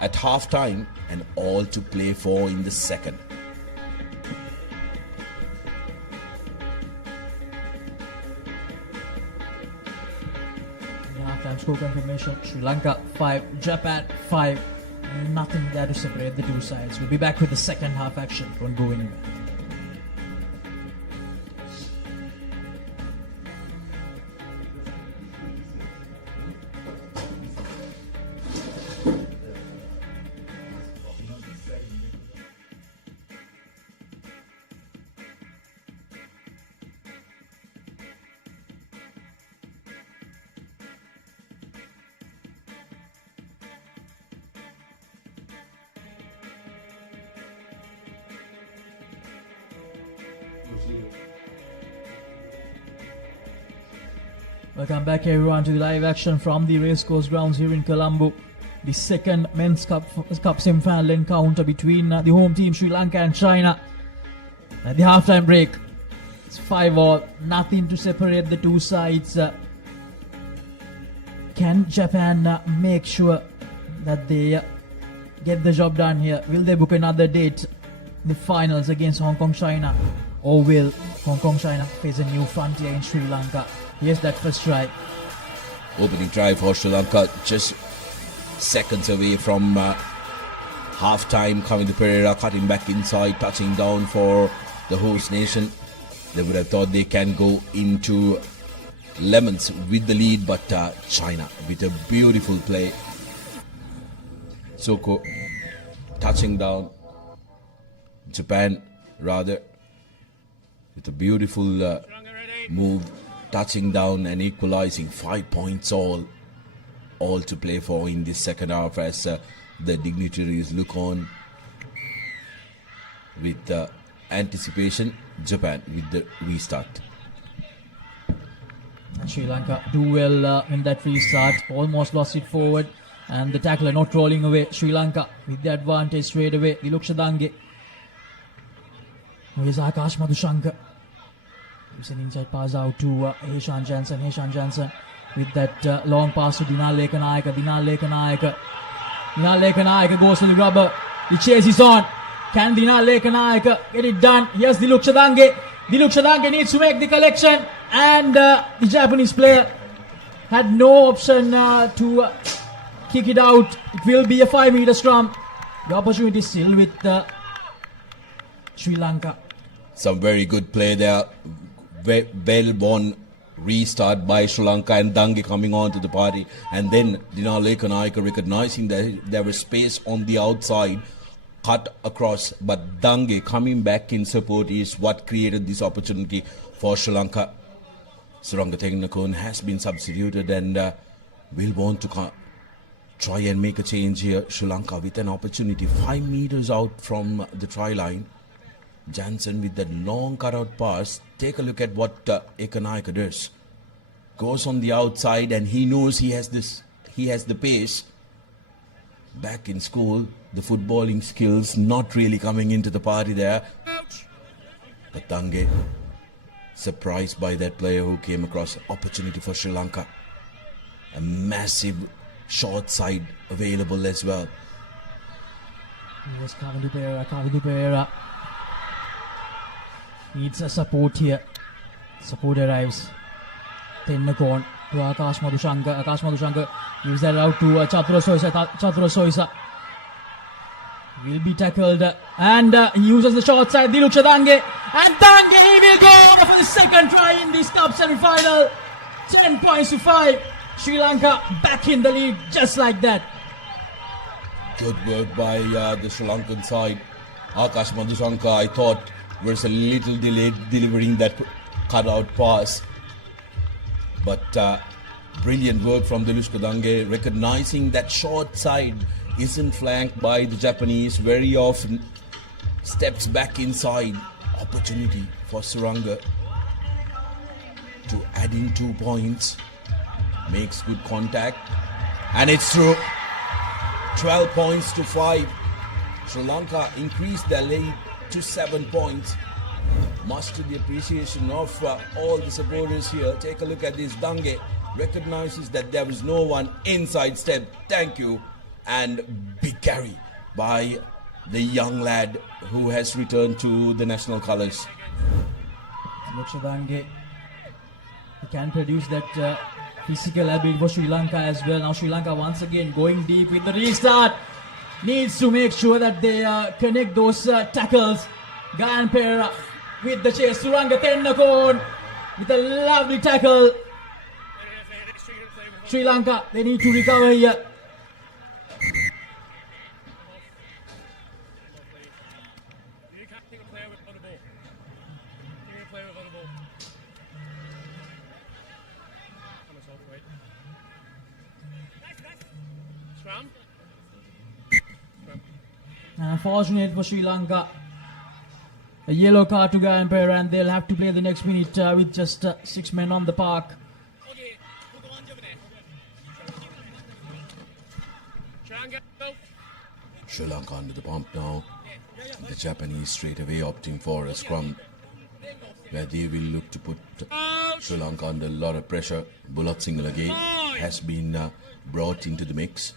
at half time, and all to play for in the second. Half-time score confirmation: Sri Lanka 5, Japan 5. Nothing there to separate the two sides. We'll be back with the second half action. Don't go anywhere. Welcome back everyone to the live action from the racecourse grounds here in Colombo. The second men's cup semi-final encounter between the home team Sri Lanka and China. At the halftime break, it's 5-all, nothing to separate the two sides. Can Japan make sure that they get the job done here? Will they book another date in the finals against Hong Kong, China? Or will Hong Kong, China face a new frontier in Sri Lanka? Here's that first try. Opening try for Sri Lanka, just seconds away from half-time. Kavindu Pereira cutting back inside, touching down for the host nation. They would have thought they can go into lemons with the lead, but China with a beautiful play. Soko touching down. Japan rather with a beautiful move, touching down and equalizing. 5 points all to play for in this second half as the dignitaries look on with anticipation. Japan with the restart. And Sri Lanka do well in that restart, almost lost it forward, and the tackler not rolling away. Sri Lanka with the advantage straight away. Diluksha Dange. Here's Akash Madhushankar. It's an inside pass out to Heshan Jansen. Heshan Jansen with that long pass to Dinal Lekanayaka. Dinal Lekanayaka. Dinal Lekanayaka goes to the rubber. The chase is on. Can Dinal Lekanayaka get it done? Yes, Diluksha Dange. Diluksha Dange needs to make the collection. And the Japanese player had no option to kick it out. It will be a 5-meter scrum. The opportunity still with Sri Lanka. Some very good play there. Well-born restart by Sri Lanka, and Dange coming on to the party. And then Dinal Lekanayaka recognizing that there was space on the outside, cut across. But Dange coming back in support is what created this opportunity for Sri Lanka. Suranga Tengnakon has been substituted and will want to try and make a change here. Sri Lanka with an opportunity 5 meters out from the try line. Jansen with that long cutout pass. Take a look at what Ekanayaka does. Goes on the outside and he knows he has the pace. Back in school, the footballing skills not really coming into the party there. But Dange surprised by that player who came across. Opportunity for Sri Lanka. A massive short side available as well. Yes, Kavindu Pereira. Kavindu Pereira needs a support here. Support arrives. Tennakon to Akash Madhushankar. Akash Madhushankar gives that out to Chatura Soisa. Chatura Soisa will be tackled and he uses the short side. Diluksha Dange, and Dange, he will go for the second try in this cup semi-final. 10 points to 5. Sri Lanka back in the lead just like that. Good work by the Sri Lankan side. Akash Madhushankar, I thought, was a little delayed delivering that cutout pass. But brilliant work from Diluksha Dange, recognizing that short side isn't flanked by the Japanese. Very often steps back inside. Opportunity for Suranga to add in 2 points. Makes good contact. And it's through. 12 points to 5. Sri Lanka increased their lead to 7 points. Much to the appreciation of all the supporters here. Take a look at this. Dange recognizes that there is no one. Inside step. Thank you. And big carry by the young lad who has returned to the national colours. Diluksha Dange, he can produce that physical ability for Sri Lanka as well. Now Sri Lanka once again going deep with the restart. Needs to make sure that they connect those tackles. Gayan Pereira with the chase. Suranga Tennakon with a lovely tackle. Sri Lanka, they need to recover here. And unfortunate for Sri Lanka, a yellow card to Guyan Pereira, and they'll have to play the next minute with just 6 men on the park. Sri Lanka under the pump now. The Japanese straight away opting for a scrum where they will look to put Sri Lanka under a lot of pressure. Bulat Singhal again has been brought into the mix.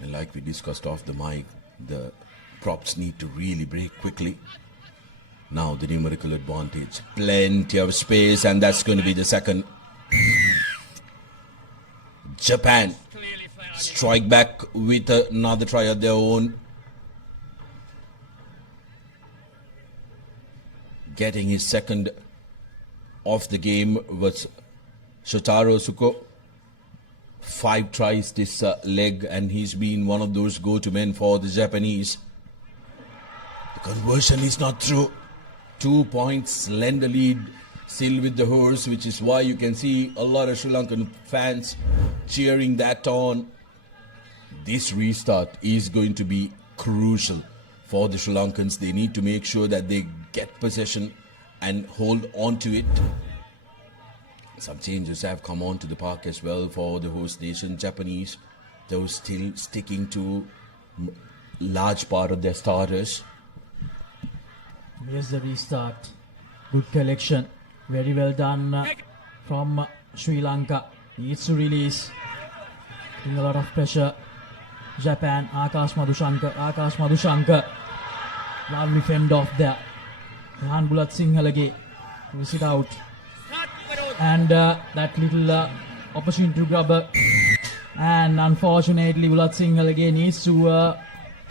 And like we discussed off the mic, the props need to really break quickly. Now the numerical advantage, plenty of space, and that's going to be the second. Japan strike back with another try of their own. Getting his second of the game was Shotaro Suko. 5 tries this leg, and he's been one of those go-to men for the Japanese. The conversion is not through. 2 points, slender lead still with the horse, which is why you can see a lot of Sri Lankan fans cheering that on. This restart is going to be crucial for the Sri Lankans. They need to make sure that they get possession and hold on to it. Some changes have come onto the park as well for the host nation. Japanese, those still sticking to large part of their starters. Here's the restart. Good collection. Very well done from Sri Lanka. Needs to release. Putting a lot of pressure. Japan, Akash Madhushankar. Lovely fend off there. Rehan Bulat Singhal again. Pulls it out. And that little opportunity to grab. And unfortunately, Bulat Singhal again needs to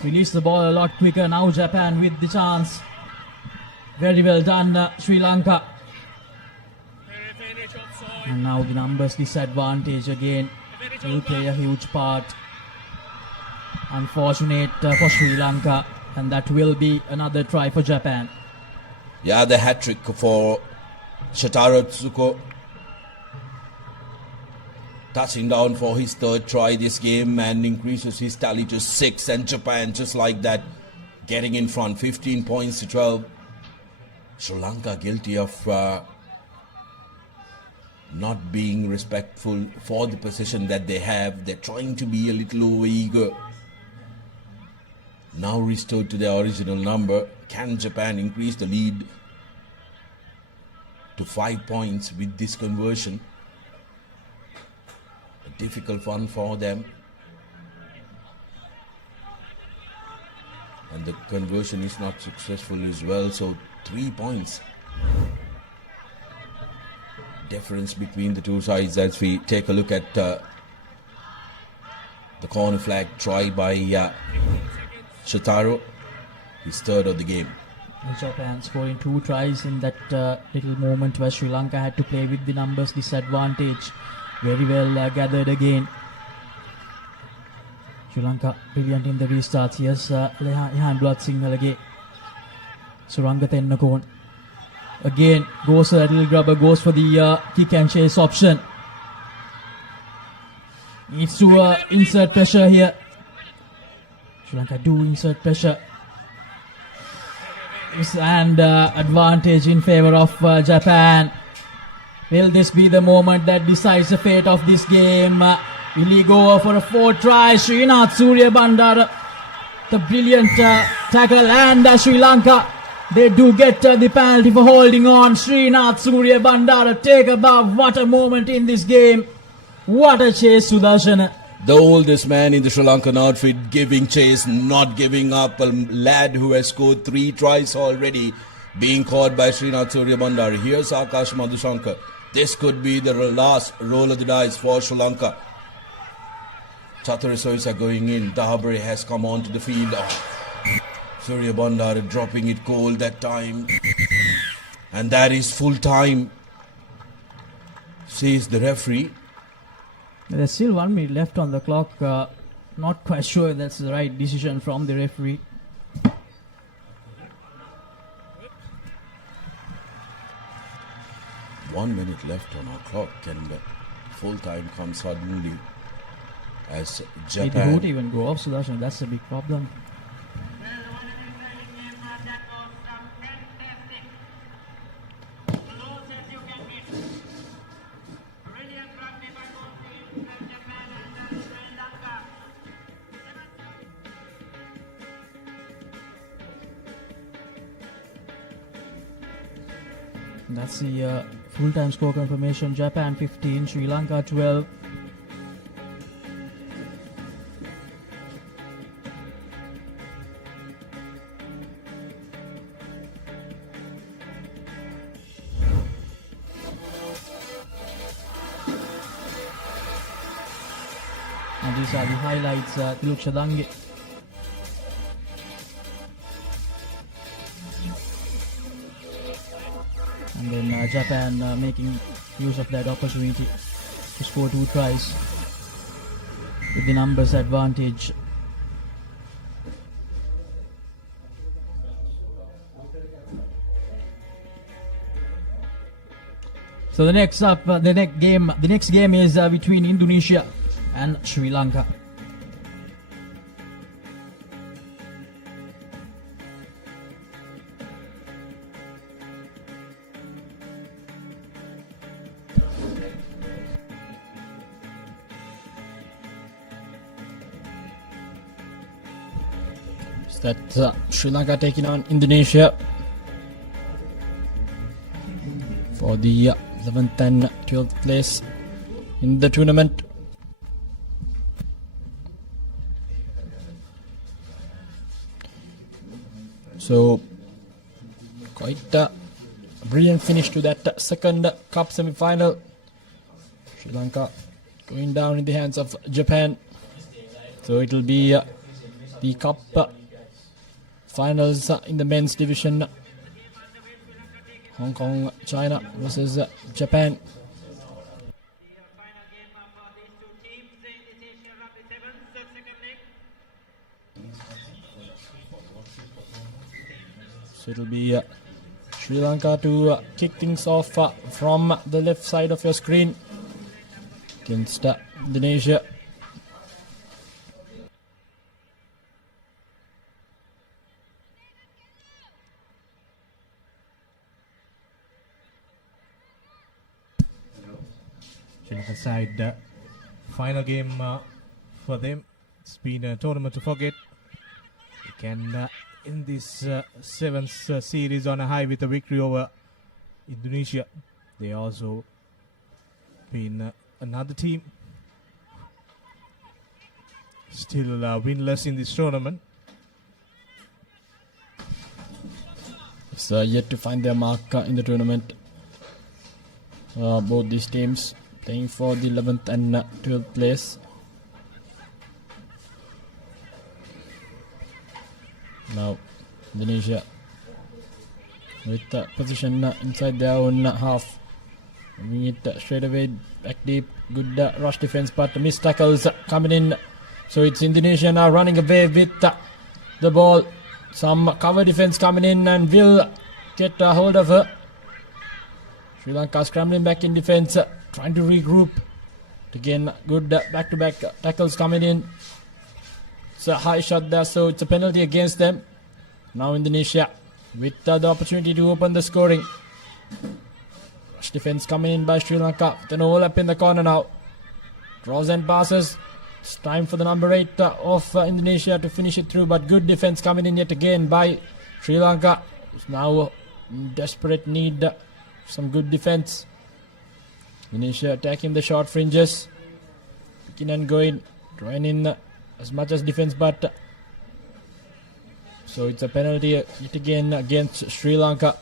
release the ball a lot quicker. Now Japan with the chance. Very well done, Sri Lanka. And now the numbers disadvantage again will play a huge part. Unfortunate for Sri Lanka, and that will be another try for Japan. Yeah, the hat-trick for Shotaro Tsuko. Touching down for his 3rd try this game and increases his tally to 6, and Japan just like that getting in front, 15 points to 12. Sri Lanka guilty of not being respectful for the position that they have. They're trying to be a little over-eager. Now restored to their original number. Can Japan increase the lead to 5 points with this conversion? A difficult one for them. And the conversion is not successful as well, so 3 points. Difference between the two sides as we take a look at the corner flag try by Shotaro. His 3rd of the game. Japan scoring 2 tries in that little moment where Sri Lanka had to play with the numbers disadvantage. Very well gathered again. Sri Lanka brilliant in the restarts. Yes, Rehan Bulat Singhal again. Suranga Tennakon. Again, goes a little grubber, goes for the kick and chase option. Needs to insert pressure here. Sri Lanka do insert pressure. And advantage in favor of Japan. Will this be the moment that decides the fate of this game? Will he go for a 4th try? Srinath Surya Bandara, the brilliant tackle, and Sri Lanka, they do get the penalty for holding on. Srinath Surya Bandara, take above. What a moment in this game. What a chase, Sudarshan. The oldest man in the Sri Lankan outfit giving chase, not giving up. A lad who has scored 3 tries already being caught by Srinath Surya Bandara. Here's Akash Madhushankar. This could be the last roll of the dice for Sri Lanka. Chaturya Soisa going in. Dahabare has come onto the field. Surya Bandara dropping it cold that time. And that is full time, says the referee. There's still 1 minute left on the clock. Not quite sure that's the right decision from the referee. One minute left on our clock, and full time comes suddenly as Japan. It won't even go off, Sudarshan. That's a big problem. That's the full-time score confirmation. Japan 15, Sri Lanka 12. And these are the highlights. Tiluk Shadange. And then Japan making use of that opportunity to score 2 tries with the numbers advantage. So the next game is between Indonesia and Sri Lanka. So that's Sri Lanka taking on Indonesia for the 11th and 12th place in the tournament. So quite a brilliant finish to that second cup semi-final. Sri Lanka going down in the hands of Japan. So it will be the cup finals in the men's division. Hong Kong, China versus Japan. So it will be Sri Lanka to kick things off from the left side of your screen against Indonesia. Sri Lanka side, final game for them. It's been a tournament to forget. They can in this 7th series on a high with a victory over Indonesia. They also been another team still winless in this tournament. It's yet to find their mark in the tournament. Both these teams playing for the 11th and 12th place. Now Indonesia with position inside their own half. Moving it straight away back deep. Good rush defense, but missed tackles coming in. So it's Indonesia now running away with the ball. Some cover defense coming in and will get a hold of her. Sri Lanka scrambling back in defense, trying to regroup. Again, good back-to-back tackles coming in. It's a high shot there, so it's a penalty against them. Now Indonesia with the opportunity to open the scoring. Rush defense coming in by Sri Lanka with an overlap in the corner now. Draws and passes. It's time for the number 8 of Indonesia to finish it through, but good defense coming in yet again by Sri Lanka. It's now in desperate need of some good defense. Indonesia attacking the short fringes. Picking and going. Drawing in as much as defense, but so it's a penalty yet again against Sri Lanka.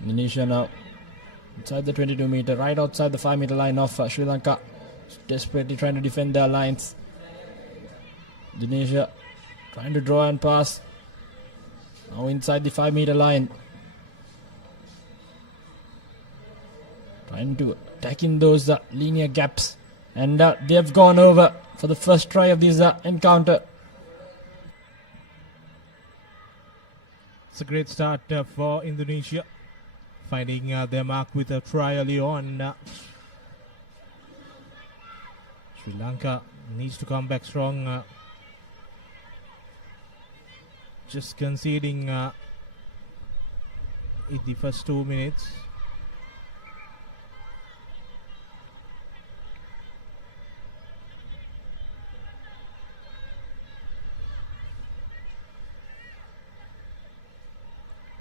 Indonesia now inside the 22 meter, right outside the 5 meter line of Sri Lanka. Desperately trying to defend their lines. Indonesia trying to draw and pass. Now inside the 5 meter line. Trying to attack in those linear gaps. And they have gone over for the first try of this encounter. It's a great start for Indonesia, finding their mark with a try early on. Sri Lanka needs to come back strong. Just conceding in the first 2 minutes.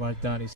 Rajdhani.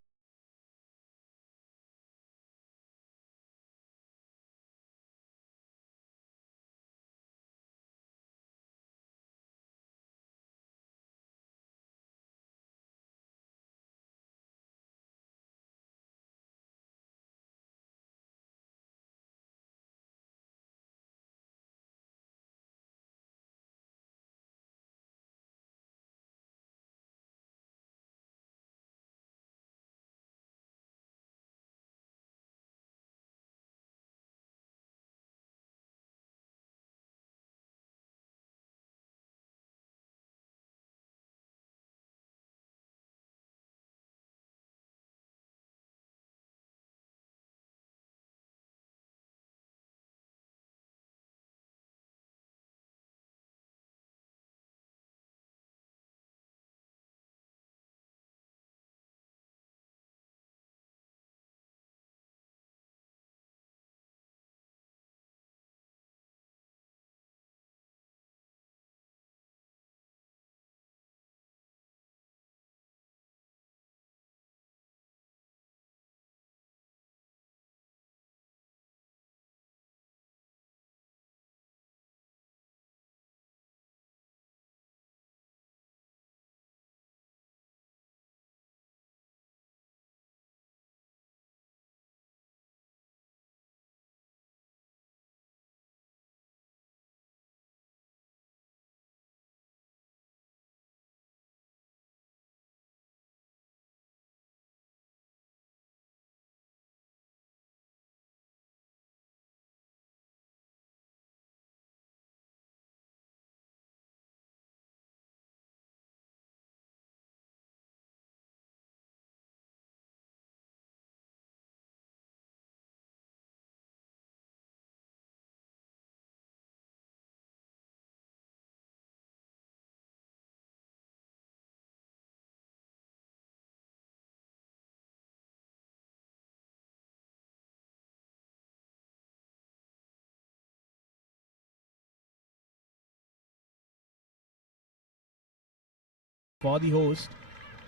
For the host,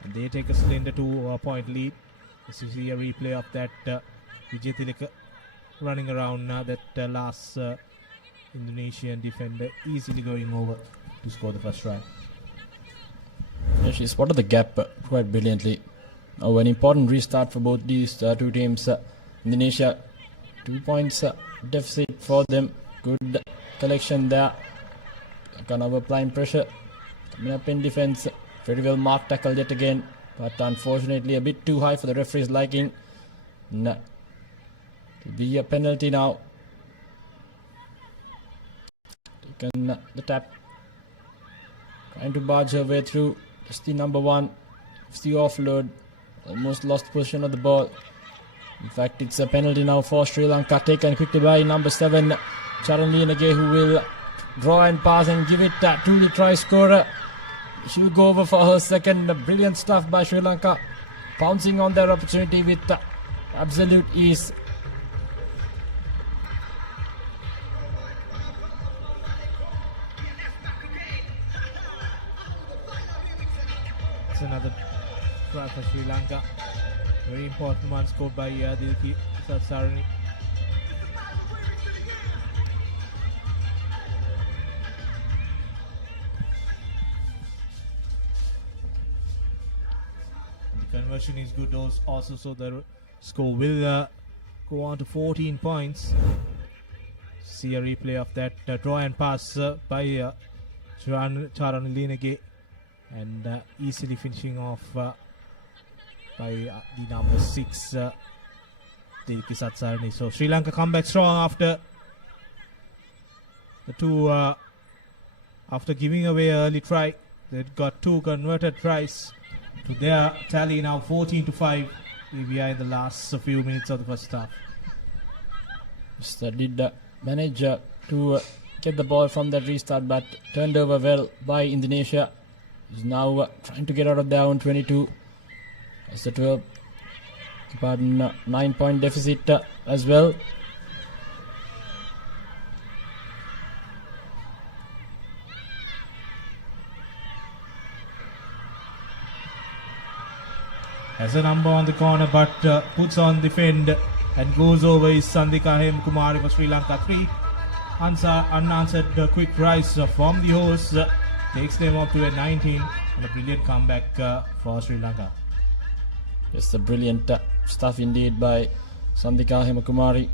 and they take a slender 2-point lead. This is a replay of that Vijay Tilaka running around that last Indonesian defender, easily going over to score the first try. Yeah, she spotted the gap quite brilliantly. Now an important restart for both these two teams. Indonesia, 2 points deficit for them. Good collection there. Kind of applying pressure. Coming up in defense. Very well marked tackle yet again, but unfortunately a bit too high for the referee's liking. No. It'll be a penalty now. Taken the tap. Trying to barge her way through. Just the number 1. It's the offload. Almost lost position of the ball. In fact, it's a penalty now for Sri Lanka. Taken quickly by number 7, Charanli Nage, who will draw and pass and give it to the try scorer. She'll go over for her second. Brilliant stuff by Sri Lanka. Pouncing on their opportunity with absolute ease. It's another try for Sri Lanka. Very important one scored by Dilki Satsarani. Conversion is good also, so the score will go on to 14 points. See a replay of that draw and pass by Charanlinege, and easily finishing off by the number 6 Dilki Satsarani. So Sri Lanka come back strong after the two after giving away an early try. They've got 2 converted tries to their tally now, 14-5. We are in the last few minutes of the first half. Did manage to get the ball from that restart, but turned over well by Indonesia. Is now trying to get out of their own 22. As the 12, pardon, 9-point deficit as well. Has a number on the corner, but puts on the fend and goes over is Sandika Hemkumari for Sri Lanka 3. Unanswered quick rise from the host takes them up to a 19 and a brilliant comeback for Sri Lanka. It's a brilliant stuff indeed by Sandika Hemakumari.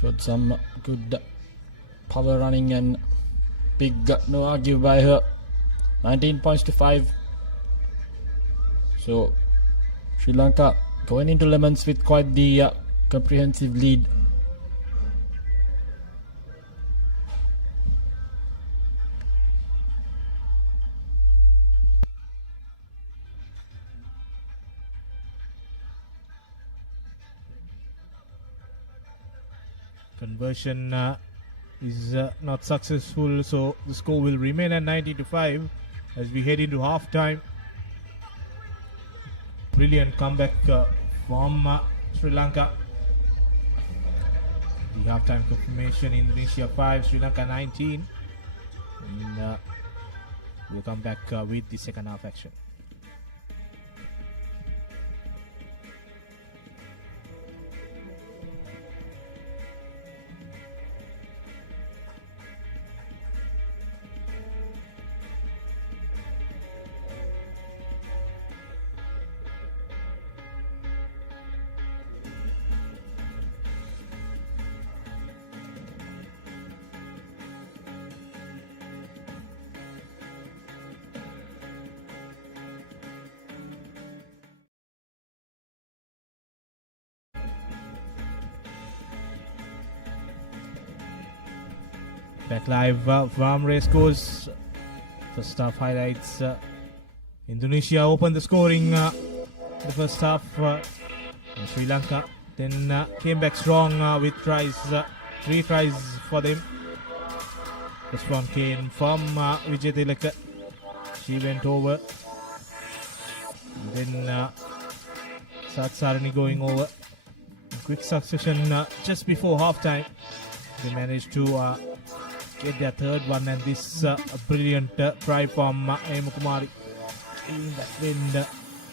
Showed some good power running and big no argue by her. 19 points to 5. So Sri Lanka going into lemons with quite the comprehensive lead. Conversion is not successful, so the score will remain at 90-5 as we head into half time. Brilliant comeback from Sri Lanka. The half time confirmation: Indonesia 5, Sri Lanka 19. And we'll come back with the second half action. Back live from Racecourse. First half highlights. Indonesia opened the scoring the first half. Sri Lanka then came back strong with tries. 3 tries for them. First one came from Vijay Tilaka. She went over. And then Satsarani going over. In quick succession just before half time. They managed to get their third one, and this a brilliant try from Hemakumari in that wind,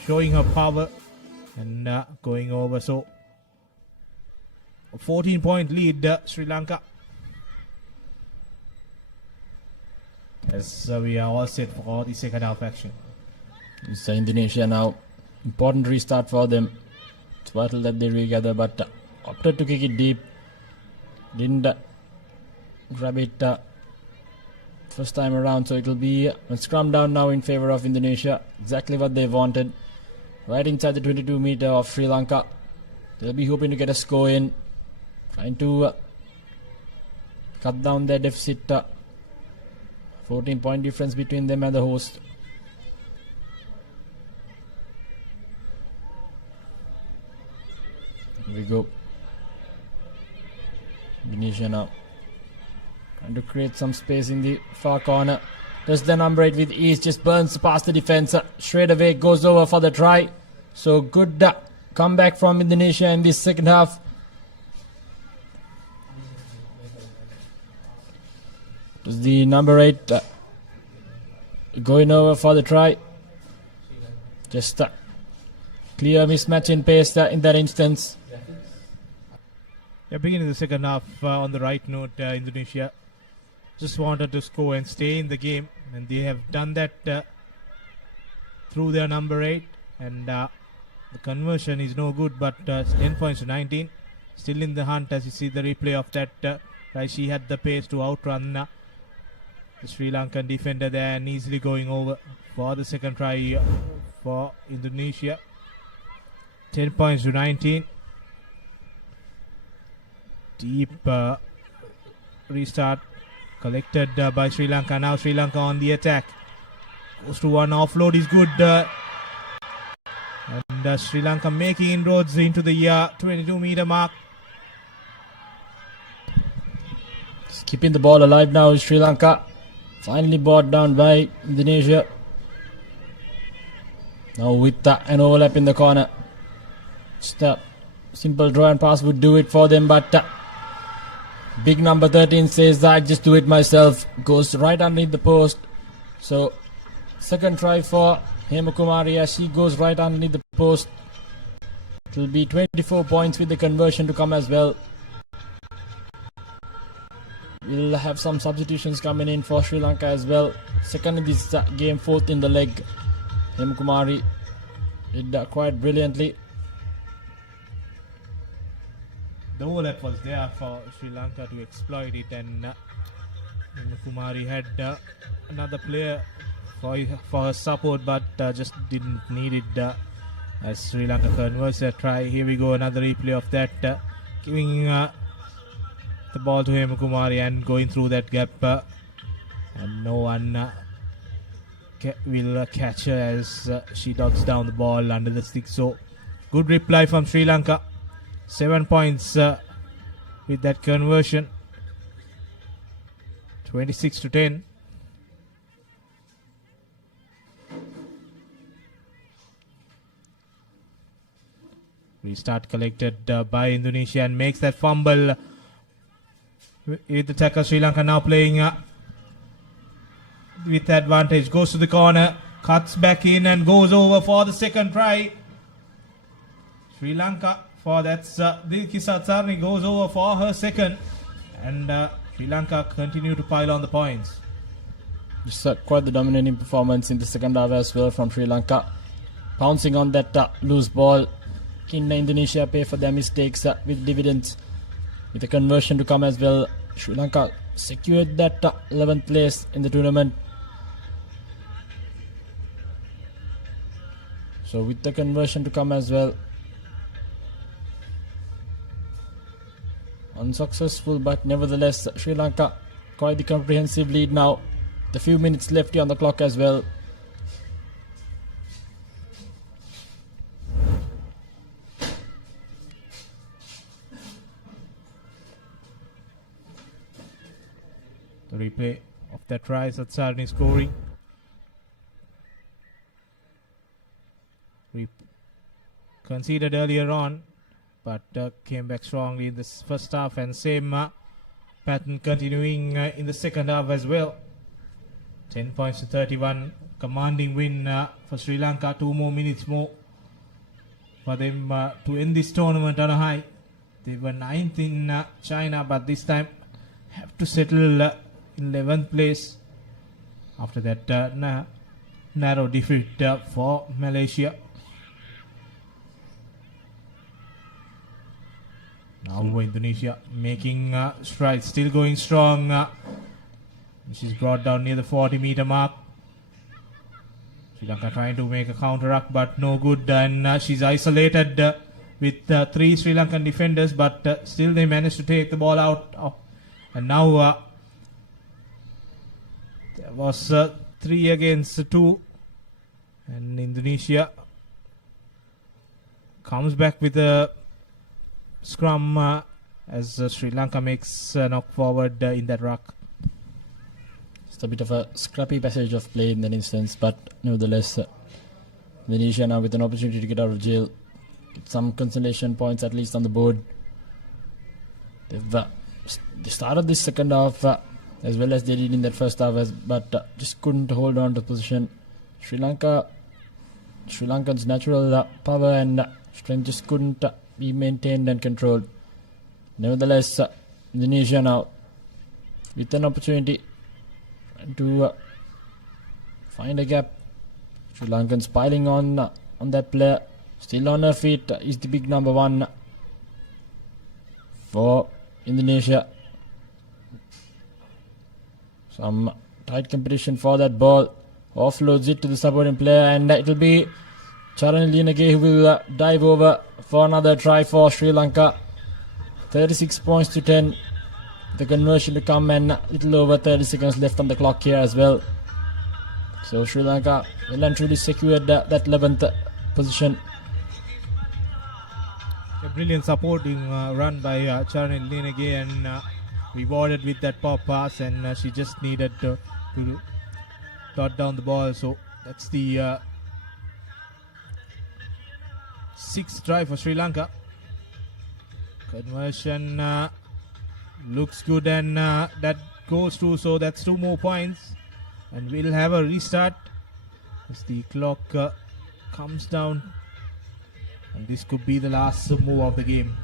showing her power and going over. So a 14-point lead, Sri Lanka, as we are all set for the second half action. It's Indonesia now. Important restart for them. It's vital that they regather, but opted to kick it deep. Didn't grab it first time around, so it will be a scrum down now in favor of Indonesia. Exactly what they wanted. Right inside the 22 meter of Sri Lanka. They'll be hoping to get a score in. Trying to cut down their deficit. 14-point difference between them and the host. Here we go. Indonesia now trying to create some space in the far corner. Does the number 8 with ease, just burns past the defense. Straight away goes over for the try. So good comeback from Indonesia in this second half. Does the number 8 going over for the try. Just clear mismatch in pace in that instance. Yeah, beginning the second half on the right note, Indonesia just wanted to score and stay in the game, and they have done that through their number 8, and the conversion is no good, but 10 points to 19, still in the hunt as you see the replay of that. She had the pace to outrun the Sri Lankan defender there and easily going over for the second try for Indonesia. 10 points to 19. Deep restart collected by Sri Lanka. Now Sri Lanka on the attack. Goes to one offload is good. And Sri Lanka making inroads into the 22 meter mark. Just keeping the ball alive now is Sri Lanka. Finally brought down by Indonesia. Now with an overlap in the corner. Just a simple draw and pass would do it for them, but big number 13 says that just do it myself. Goes right underneath the post. So second try for Hemakumari as she goes right underneath the post. It will be 24 points with the conversion to come as well. We'll have some substitutions coming in for Sri Lanka as well. Second in this game, fourth in the leg. Hemakumari did quite brilliantly. The overlap was there for Sri Lanka to exploit it, and Kumari had another player for her support, but just didn't need it as Sri Lanka converts a try. Here we go, another replay of that, giving the ball to Kumari and going through that gap, and no one will catch her as she dodges down the ball under the stick. So good reply from Sri Lanka. 7 points with that conversion. 26-10. Restart collected by Indonesia and makes that fumble with the tackle. Sri Lanka now playing with advantage. Goes to the corner, cuts back in and goes over for the second try. Sri Lanka for that's Dilkisa Tsarni goes over for her second, and Sri Lanka continue to pile on the points. Just quite the dominating performance in the second half as well from Sri Lanka, pouncing on that loose ball. Can Indonesia pay for their mistakes with dividends with the conversion to come as well? Sri Lanka secured that 11th place in the tournament. So with the conversion to come as well, unsuccessful, but nevertheless Sri Lanka quite the comprehensive lead now. The few minutes left here on the clock as well. The replay of that try, Satsarni scoring. Conceded earlier on, but came back strongly in this first half, and same pattern continuing in the second half as well. 10 points to 31, commanding win for Sri Lanka. 2 more minutes more for them to end this tournament on a high. They were 9th in China, but this time have to settle in 11th place after that narrow defeat for Malaysia. Now Indonesia making strides, still going strong. She's brought down near the 40-meter mark. Sri Lanka trying to make a counter-attack, but no good, and she's isolated with 3 Sri Lankan defenders, but still they managed to take the ball out. And now there was 3 against 2, and Indonesia comes back with a scrum as Sri Lanka makes a knock forward in that ruck. It's a bit of a scrappy passage of play in that instance, but nevertheless Indonesia now with an opportunity to get out of jail, get some consolation points at least on the board. They started this second half as well as they did in that first half, but just couldn't hold on to the position. Sri Lanka's natural power and strength just couldn't be maintained and controlled. Nevertheless, Indonesia now with an opportunity to find a gap. Sri Lankans piling on that player. Still on her feet is the big number 1 for Indonesia. Some tight competition for that ball. Offloads it to the supporting player, and it will be Charan Linage who will dive over for another try for Sri Lanka. 36 points to 10. The conversion to come, and a little over 30 seconds left on the clock here as well. So Sri Lanka well and truly secured that 11th position. A brilliant supporting run by Charan Linage, and rewarded with that pop pass, and she just needed to dot down the ball. So that's the 6th try for Sri Lanka. Conversion looks good, and that goes through, so that's 2 more points, and we'll have a restart as the clock comes down, and this could be the last move of the game.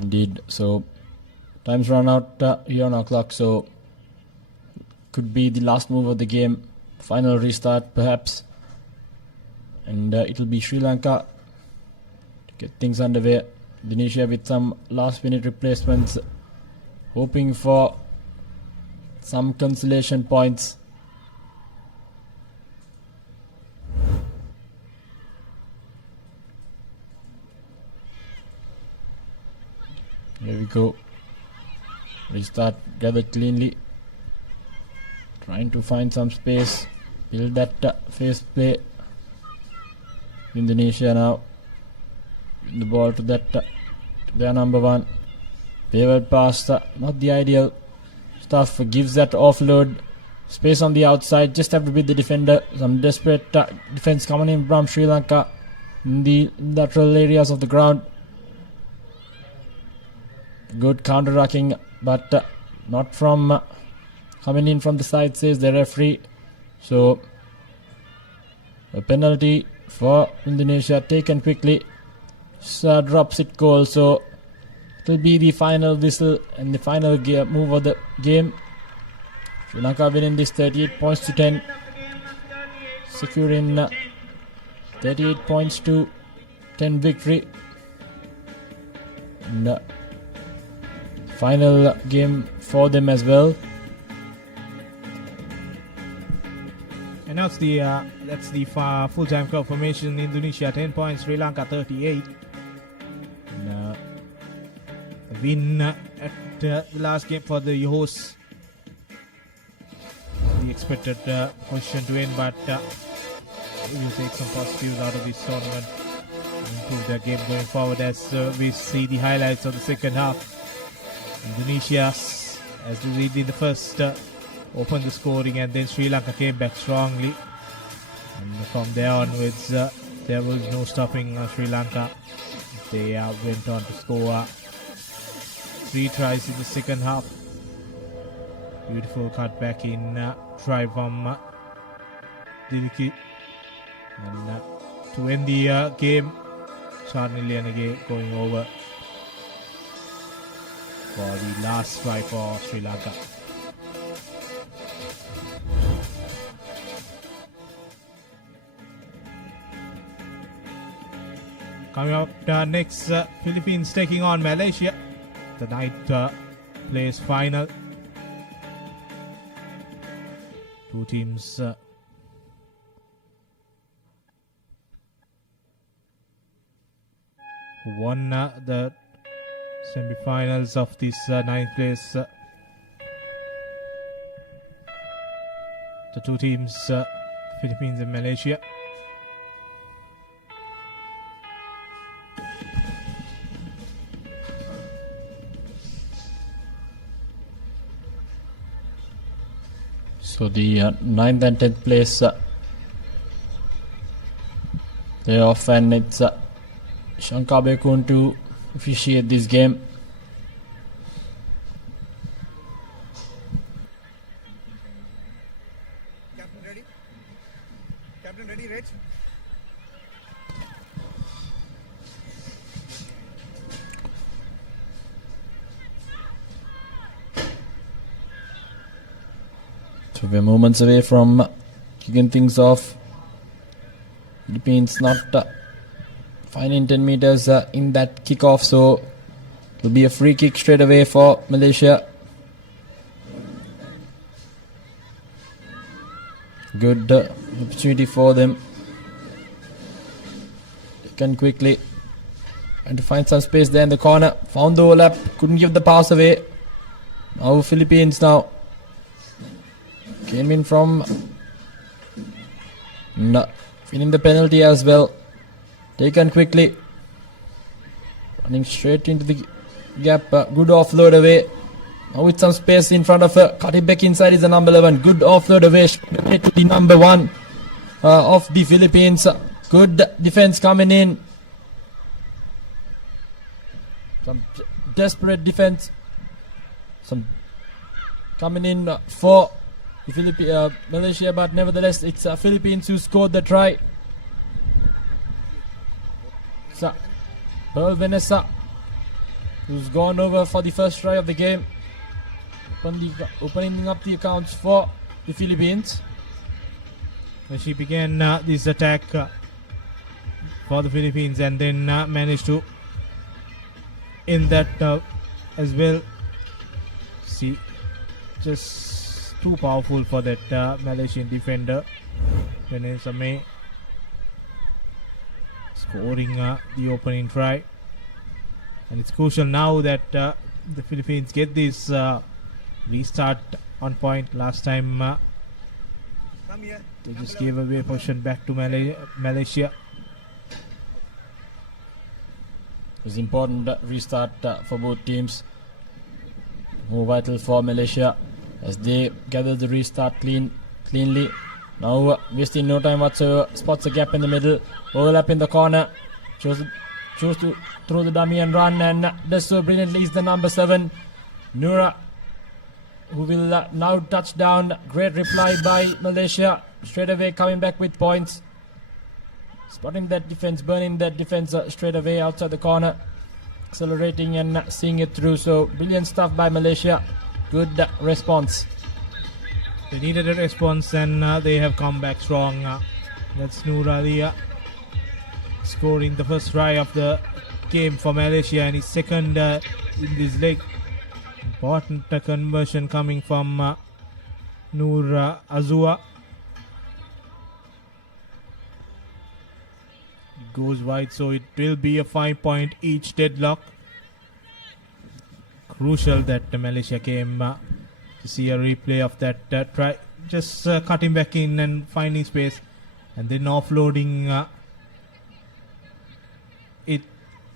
Indeed. So time's run out here on our clock, so could be the last move of the game. Final restart perhaps, and it'll be Sri Lanka to get things underway. Indonesia with some last minute replacements, hoping for some consolation points. Here we go. Restart gathered cleanly. Trying to find some space. Build that face play. Indonesia now. The ball to that to their number one. Wayward pass. Not the ideal stuff. Gives that offload. Space on the outside. Just have to beat the defender. Some desperate defense coming in from Sri Lanka in the lateral areas of the ground. Good counter-attacking, but not from coming in from the side, says the referee. So a penalty for Indonesia taken quickly. Drops it goal, so it will be the final whistle and the final move of the game. Sri Lanka winning this 38 points to 10, securing 38 points to 10 victory. And final game for them as well. And now that's the full-time crowd formation. Indonesia 10 points, Sri Lanka 38. And, a win at the last game for the hosts. The expected position to win, but we will take some positives out of this tournament and improve their game going forward as we see the highlights of the second half. Indonesia, as we did in the first, opened the scoring, and then Sri Lanka came back strongly. And from there onwards, there was no stopping Sri Lanka. They went on to score 3 tries in the second half. Beautiful cutback in try from Diliki. And to end the game, Charnilianage going over for the last try for Sri Lanka. Coming up next, Philippines taking on Malaysia. The ninth place final. Two teams who won the semi-finals of this ninth place. The two teams, Philippines and Malaysia. So the 9th and 10th place they're off, and it's Shankar Bekun to officiate this game. Captain ready? Captain ready, Reg? So we're moments away from kicking things off. Philippines not finding 10 meters in that kickoff, so it'll be a free kick straight away for Malaysia. Good opportunity for them. They can quickly and to find some space there in the corner. Found the overlap, couldn't give the pass away. Now Philippines now came in from winning the penalty as well. Taken quickly. Running straight into the gap. Good offload away. Now with some space in front of her. Cut it back inside is the number 11. Good offload away to the number 1 of the Philippines. Good defense coming in. Some desperate defense. Some coming in for Malaysia, but nevertheless it's Philippines who scored the try. So, Pearl Vanessa, who's gone over for the first try of the game, opening up the accounts for the Philippines. She began this attack for the Philippines and then managed to end that as well. See, just too powerful for that Malaysian defender. Vanessa May scoring the opening try, and it's crucial now that the Philippines get this restart on point. Last time they just gave away possession back to Malaysia. It was important restart for both teams. More vital for Malaysia as they gather the restart cleanly. Now wasting no time whatsoever, spots a gap in the middle, overlap in the corner, chose to throw the dummy and run, and does so brilliantly is the number 7, Nura, who will now touch down. Great reply by Malaysia, straight away coming back with points, spotting that defense, burning that defense straight away outside the corner, accelerating and seeing it through. So brilliant stuff by Malaysia, good response. They needed a response and they have come back strong. That's Nuralia scoring the first try of the game for Malaysia and his second in this leg. Important conversion coming from Nur Azua. Goes wide, so it will be a 5-point each deadlock. Crucial that Malaysia came to see a replay of that try. Just cutting back in and finding space and then offloading it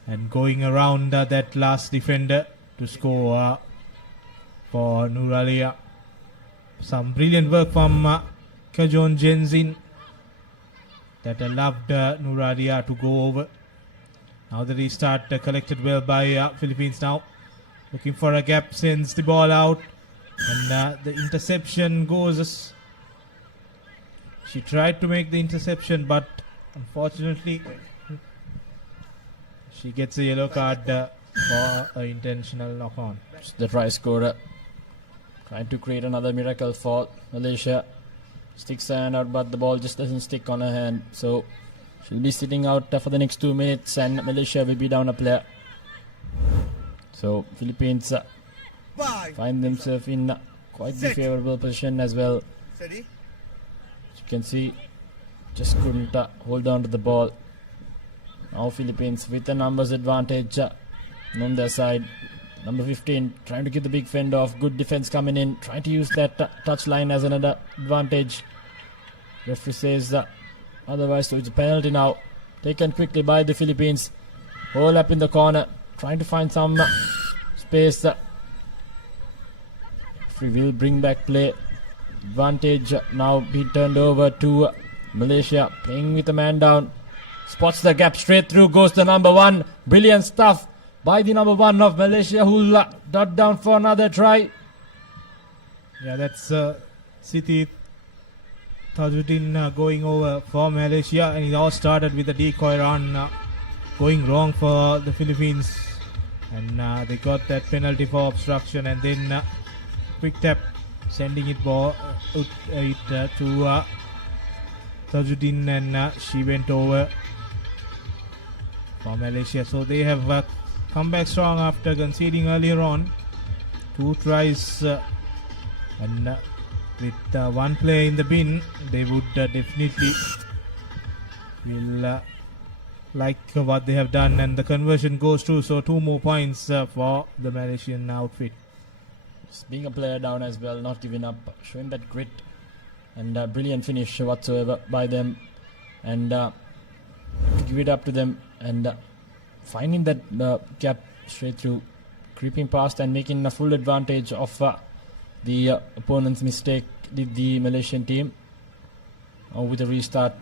and going around that last defender to score for Nuralia. Some brilliant work from Kajon Jenzin that allowed Nuralia to go over. Now the restart collected well by Philippines now. Looking for a gap, sends the ball out. And the interception goes. She tried to make the interception, but unfortunately she gets a yellow card for an intentional knock-on. The try scorer trying to create another miracle for Malaysia. Sticks her hand out, but the ball just doesn't stick on her hand. So she'll be sitting out for the next 2 minutes, and Malaysia will be down a player. So Philippines find themselves in quite the favourable position as well. As you can see, just couldn't hold on to the ball. Now Philippines with a numbers advantage on their side. Number 15 trying to get the big fend off. Good defense coming in, trying to use that touch line as another advantage. Referee says otherwise, so it's a penalty now. Taken quickly by the Philippines. All up in the corner, trying to find some space. Referee will bring back play. Advantage now be turned over to Malaysia. Playing with a man down. Spots the gap straight through, goes the number 1. Brilliant stuff by the number 1 of Malaysia, who'll dot down for another try. Yeah, that's Siti Tajuddin going over for Malaysia, and it all started with a decoy run going wrong for the Philippines, and they got that penalty for obstruction, and then quick tap sending it to Tajuddin, and she went over for Malaysia. So they have come back strong after conceding earlier on. 2 tries and with 1 player in the bin, they would definitely will like what they have done, and the conversion goes through. So 2 more points for the Malaysian outfit. Just being a player down as well, not giving up, showing that grit and brilliant finish whatsoever by them, and give it up to them, and finding that gap straight through, creeping past and making a full advantage of the opponent's mistake, the Malaysian team. With a restart,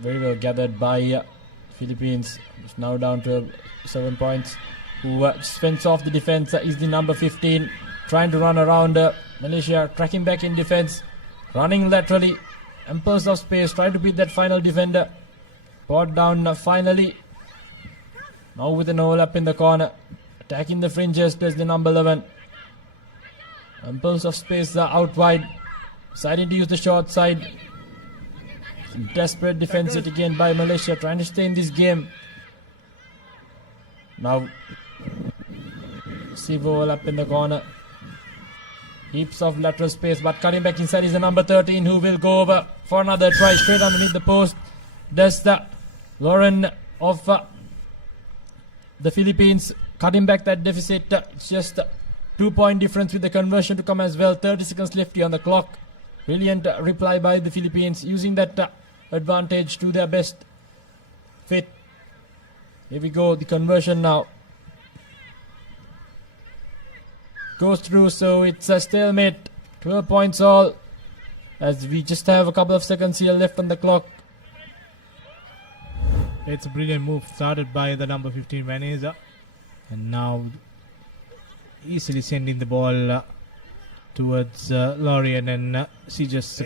very well gathered by Philippines. It's now down to 7 points. Who just fends off the defense is the number 15, trying to run around Malaysia, tracking back in defense, running laterally, impulse of space, trying to beat that final defender. Brought down finally. Now with an overlap in the corner, attacking the fringes, there's the number 11. Impulse of space out wide, deciding to use the short side. Some desperate defense yet again by Malaysia, trying to stay in this game. Now, receive overlap in the corner. Heaps of lateral space, but cutting back inside is the number 13 who will go over for another try straight underneath the post. That's the Lauren of the Philippines, cutting back that deficit. It's just a 2-point difference with the conversion to come as well. 30 seconds left on the clock. Brilliant reply by the Philippines, using that advantage to their best fit. Here we go, the conversion now goes through, so it's a stalemate. 12 points all, as we just have a couple of seconds here left on the clock. It's a brilliant move started by the number 15 Vanessa, and now easily sending the ball towards Lorien, and she just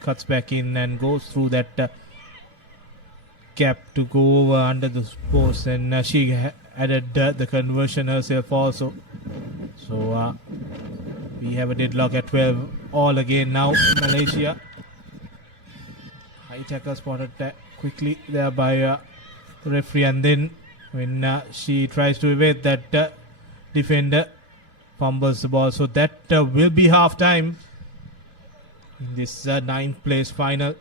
cuts back in and goes through that gap to go over under the post, and she added the conversion herself also. So we have a deadlock at 12 all again now. Malaysia, high tackle spotted quickly there by the referee, and then when she tries to evade that defender, fumbles the ball. So that will be half time in this 9th place final.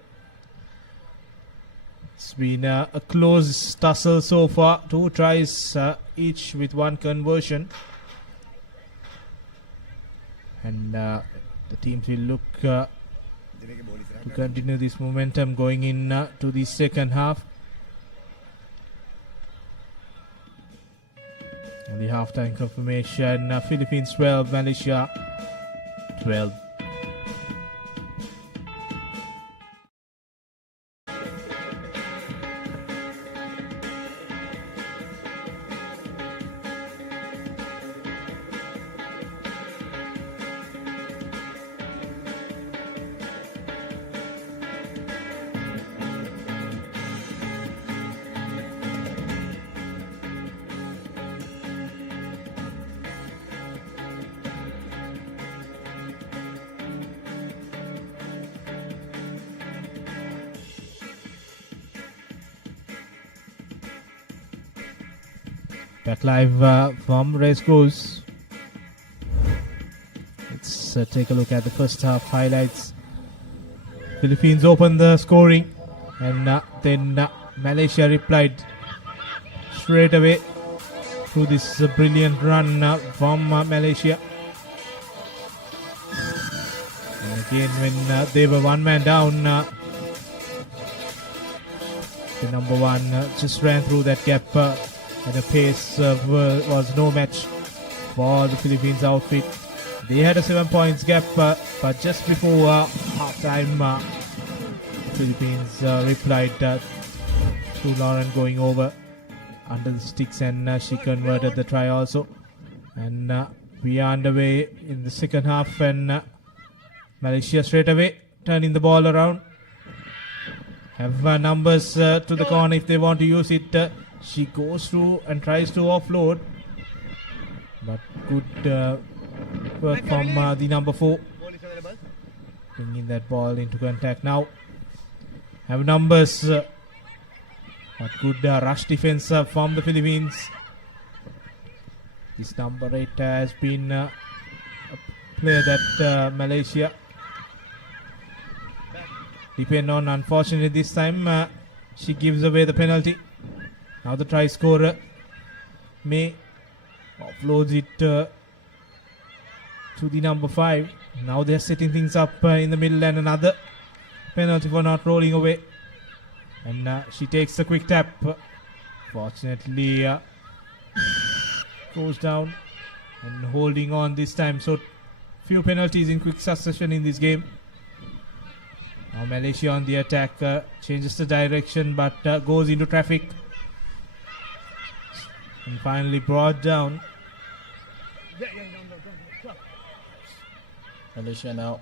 It's been a close tussle so far. 2 tries each with 1 conversion. And the teams will look to continue this momentum going in to the second half. And the halftime confirmation, Philippines 12, Malaysia 12. Back live from Racecourse. Let's take a look at the first half highlights. Philippines opened the scoring, and then Malaysia replied straight away through this brilliant run from Malaysia. And again, when they were one man down, the number 1 just ran through that gap. And the pace was no match for the Philippines outfit. They had a 7 points gap, but just before half time, Philippines replied to Lauren going over under the sticks, and she converted the try also. And we are underway in the second half, and Malaysia straight away turning the ball around. Have numbers to the corner if they want to use it. She goes through and tries to offload, but good work from the number 4, bringing that ball into contact now. Have numbers, but good rush defense from the Philippines. This number 8 has been a player that Malaysia depend on. Unfortunately this time she gives away the penalty. Now the try scorer May offloads it to the number 5. Now they're setting things up in the middle, and another penalty for not rolling away. And she takes a quick tap. Fortunately goes down and holding on this time. So few penalties in quick succession in this game. Now Malaysia on the attack, changes the direction but goes into traffic. And finally brought down. Malaysia now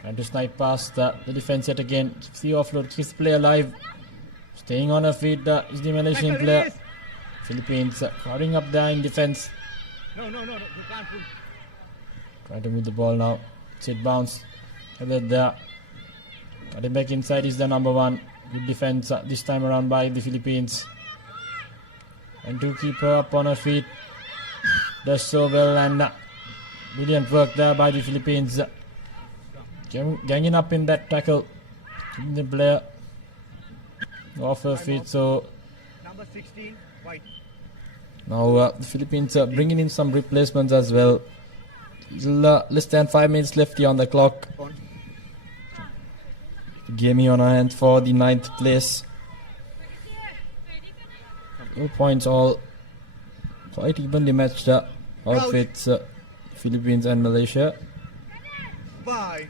trying to snipe past the defense yet again. Keeps the offload, keeps the play alive. Staying on her feet is the Malaysian player. Philippines crowding up there in defense. No, you can't put. Trying to move the ball now. Sit bounce. There. Cutting back inside is the number one. Good defense this time around by the Philippines. And to keep her up on her feet. Does so well, and brilliant work there by the Philippines. Ganging up in that tackle. Keeping the player off her feet. So Number 16, white. now the Philippines are bringing in some replacements as well. Less than 5 minutes left here on the clock. Game on our hands for the 9th place. 2 points all. Quite evenly matched outfits, Philippines and Malaysia. Bye.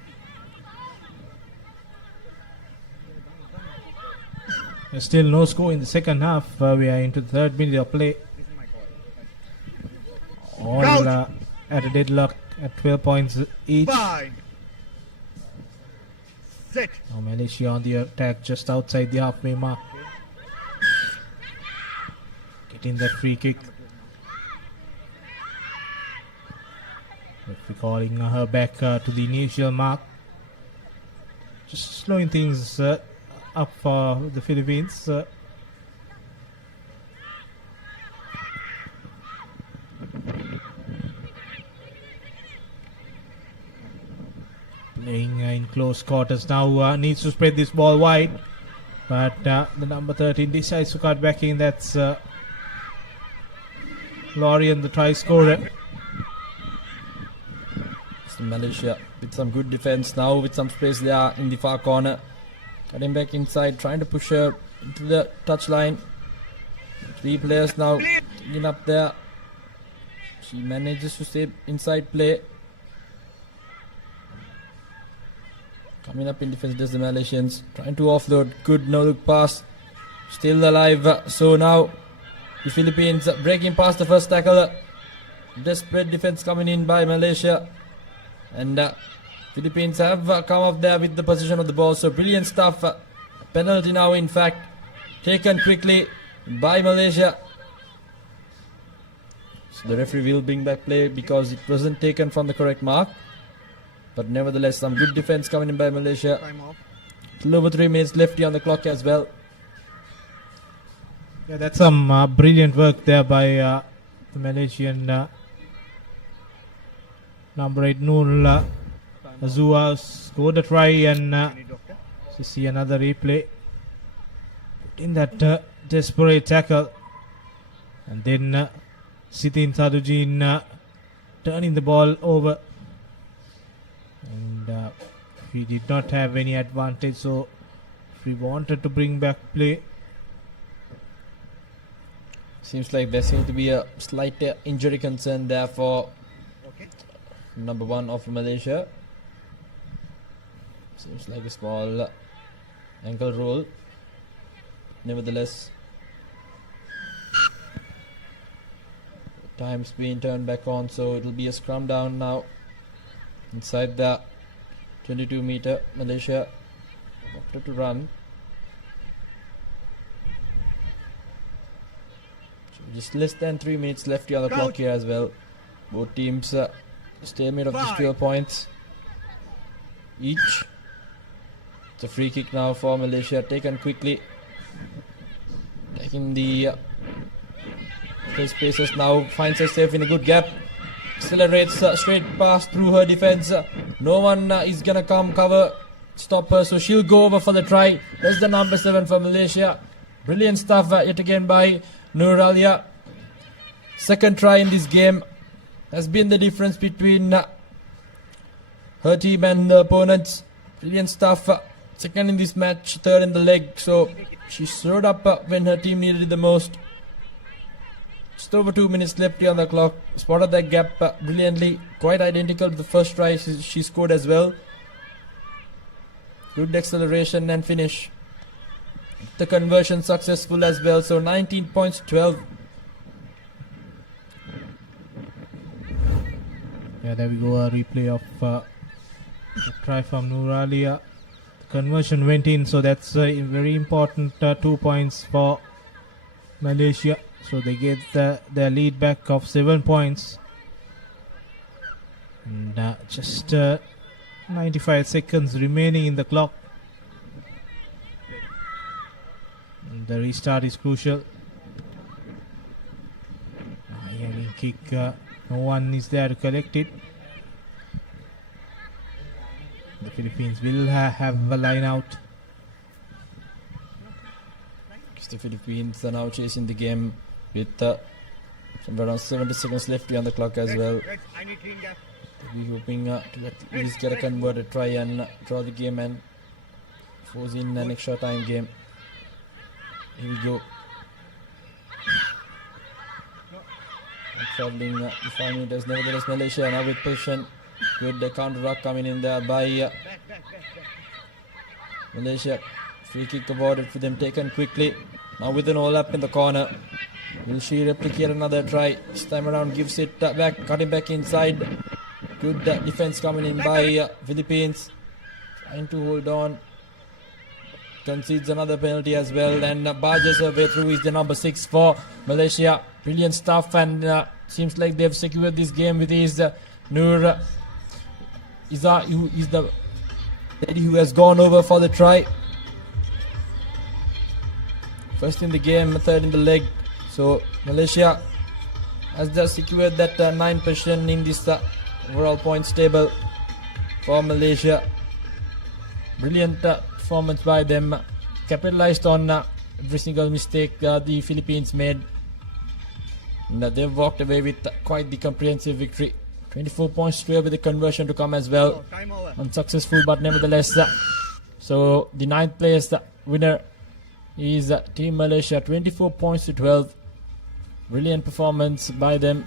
There's still no score in the second half. We are into the third minute of play. All at a deadlock at 12 points each. Bye. Set. Now Malaysia on the attack just outside the halfway mark. Getting that free kick. Referee calling her back to the initial mark. Just slowing things up for the Philippines. Playing in close quarters now, needs to spread this ball wide, but the number 13 decides to cut back in. That's Lorian, the try scorer. So Malaysia with some good defense now, with some space there in the far corner. Cutting back inside, trying to push her into the touchline. 3 players now getting up there. She manages to stay inside play. Coming up in defense does the Malaysians. Trying to offload. Good no-look pass. Still alive. So now the Philippines breaking past the first tackle. Desperate defense coming in by Malaysia. And Philippines have come up there with the position of the ball. So brilliant stuff. Penalty now in fact. Taken quickly by Malaysia. So the referee will bring back play because it wasn't taken from the correct mark. But nevertheless, some good defense coming in by Malaysia. Time off. A little over 3 minutes left here on the clock as well. Yeah, that's some brilliant work there by the Malaysian number 8 Noor Azua scored a try, and to see another replay. Put in that desperate tackle, and then Sitin Sadujin turning the ball over. And we did not have any advantage, so if we wanted to bring back play. Seems like there seems to be a slight injury concern there for number 1 of Malaysia. Seems like a small ankle roll. Nevertheless, time's being turned back on, so it'll be a scrum down now. Inside the 22 meter, Malaysia opted to run. So just less than 3 minutes left here on the clock here as well. Both teams stalemate of just 12 points each. It's a free kick now for Malaysia, taken quickly. Taking the spaces now, finds herself in a good gap. Accelerates straight past through her defense. No one is gonna come cover, stop her, so she'll go over for the try. That's the number 7 for Malaysia. Brilliant stuff yet again by Nuralia. Second try in this game has been the difference between her team and the opponents. Brilliant stuff. Second in this match, third in the leg, so she showed up when her team needed it the most. Just over 2 minutes left here on the clock. Spotted that gap brilliantly. Quite identical to the first try she scored as well. Good acceleration and finish. The conversion successful as well. So 19 points, 12. Yeah, there we go, a replay of the try from Nuralia. Conversion went in, so that's a very important 2 points for Malaysia. So they get their lead back of 7 points. And just 95 seconds remaining in the clock. And the restart is crucial. Kick, no one is there to collect it. The Philippines will have a line out. The Philippines are now chasing the game with somewhere around 70 seconds left on the clock as well. We're hoping to at least get a converted try and draw the game and force in an extra time game. Here we go. Traveling the 5 meters, nevertheless Malaysia now with position. Good counter ruck coming in there by Malaysia. Free kick awarded for them, taken quickly. Now with an all up in the corner. Will she replicate another try? This time around gives it back, cutting back inside. Good defense coming in by Philippines. Trying to hold on. Concedes another penalty as well and barges her way through is the number 6 for Malaysia. Brilliant stuff, and seems like they've secured this game with his Nur Iza, who is the lady who has gone over for the try. First in the game, third in the leg. So Malaysia has just secured that 9th position in this overall points table for Malaysia. Brilliant performance by them. Capitalized on every single mistake the Philippines made. And they've walked away with quite the comprehensive victory. 24 points straight with the conversion to come as well. Unsuccessful, but nevertheless. So the 9th place winner is Team Malaysia, 24 points to 12. Brilliant performance by them.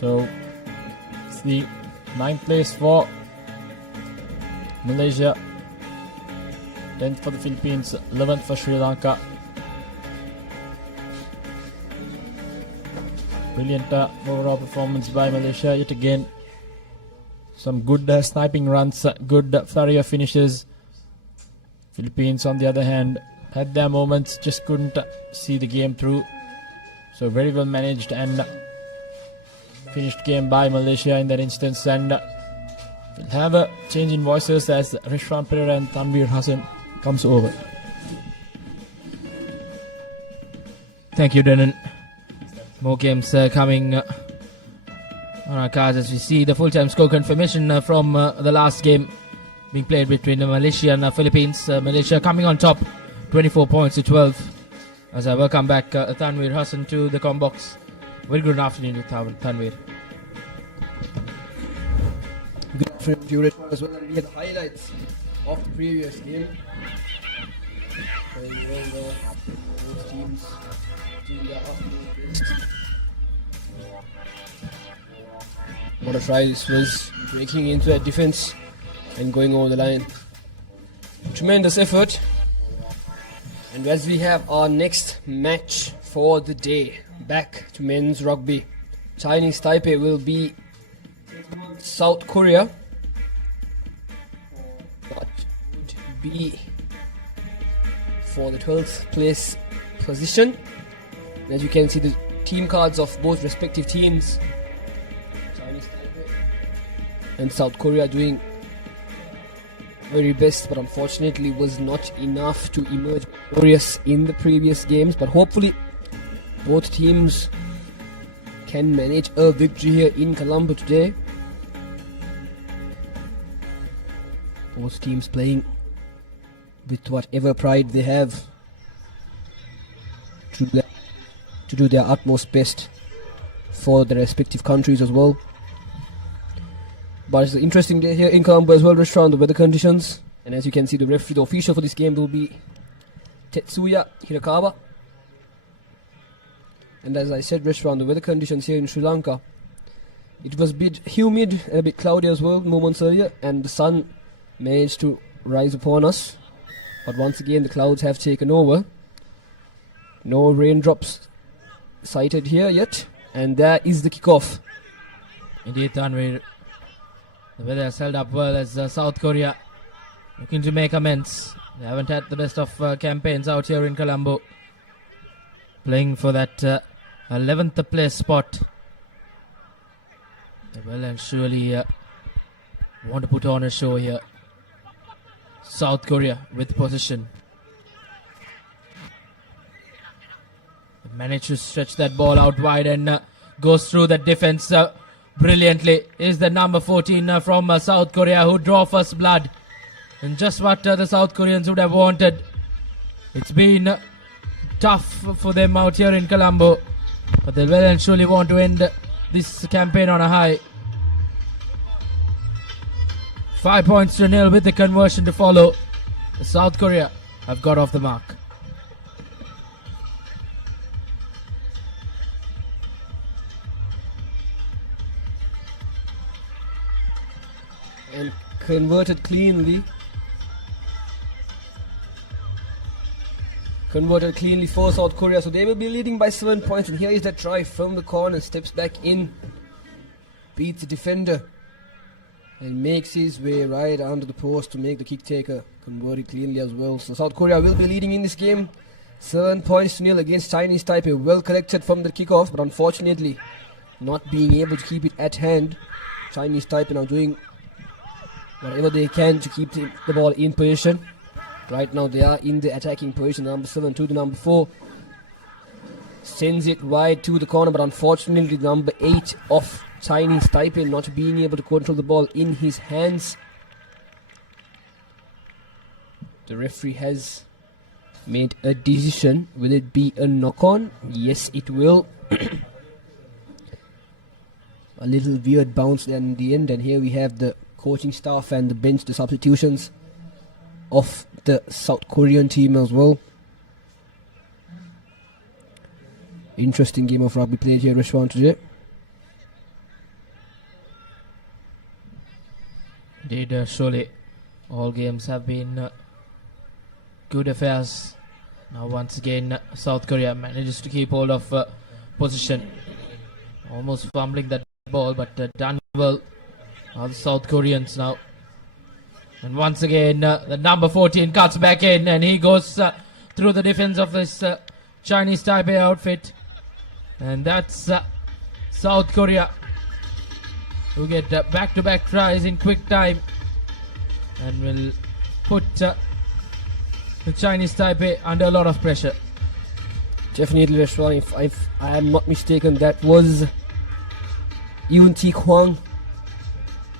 So it's the 9th place for Malaysia, 10th for the Philippines, 11th for Sri Lanka. Brilliant overall performance by Malaysia yet again. Some good sniping runs, good flurry of finishes. Philippines on the other hand had their moments, just couldn't see the game through. So very well managed and finished game by Malaysia in that instance. And we'll have a change in voices as Rishwan Pereira and Tanveer Hassan comes over. Thank you, Denon. More games coming on our cards as we see the full-time score confirmation from the last game being played between Malaysia and Philippines. Malaysia coming on top, 24 points to 12. As I welcome back Tanveer Hassan to the combox. Very good afternoon to Tanveer. Good afternoon to you as well. We had the highlights of the previous game. Very well there. Both teams doing their utmost. What a try this was, breaking into a defense and going over the line. Tremendous effort. And as we have our next match for the day, back to men's rugby. Chinese Taipei will be South Korea. But would be for the 12th place position. And as you can see, the team cards of both respective teams, Chinese Taipei and South Korea, doing very best, but unfortunately was not enough to emerge victorious in the previous games. But hopefully both teams can manage a victory here in Colombo today. Both teams playing with whatever pride they have to do their utmost best for their respective countries as well. But it's an interesting day here in Colombo as well, restaurant, the weather conditions. And as you can see, the referee, the official for this game will be Tetsuya Hirakawa. And as I said, restaurant, the weather conditions here in Sri Lanka, it was a bit humid and a bit cloudy as well moments earlier, and the sun managed to rise upon us. But once again, the clouds have taken over. No raindrops sighted here yet. And there is the kickoff. Indeed, Tanvir. The weather has held up well as South Korea looking to make amends. They haven't had the best of campaigns out here in Colombo. Playing for that 11th place spot. They well and surely want to put on a show here. South Korea with possession. They managed to stretch that ball out wide and goes through the defense brilliantly. Is the number 14 from South Korea who draw first blood. And just what the South Koreans would have wanted. It's been tough for them out here in Colombo. But they well and surely want to end this campaign on a high. 5 points to nil with the conversion to follow. South Korea have got off the mark. And converted cleanly. Converted cleanly for South Korea. So they will be leading by 7 points. And here is that try from the corner. Steps back in. Beats the defender. And makes his way right under the post to make the kick taker. Converted cleanly as well. So South Korea will be leading in this game. 7 points to nil against Chinese Taipei. Well collected from the kickoff. But unfortunately, not being able to keep it at hand. Chinese Taipei now doing whatever they can to keep the ball in position. Right now they are in the attacking position. Number 7 to the number 4. Sends it wide to the corner, but unfortunately number 8 of Chinese Taipei not being able to control the ball in his hands. The referee has made a decision. Will it be a knock-on? Yes, it will. A little weird bounce there in the end, and here we have the coaching staff and the bench, the substitutions of the South Korean team as well. Interesting game of rugby played here, Rishwan, today. Indeed, surely all games have been good affairs. Now once again South Korea manages to keep hold of position. Almost fumbling that ball, but done well. Now the South Koreans now. And once again the number 14 cuts back in and he goes through the defense of this Chinese Taipei outfit. And that's South Korea who get back-to-back tries in quick time and will put the Chinese Taipei under a lot of pressure. Definitely, Rashwan, if I am not mistaken, that was Yoon Tae Kwang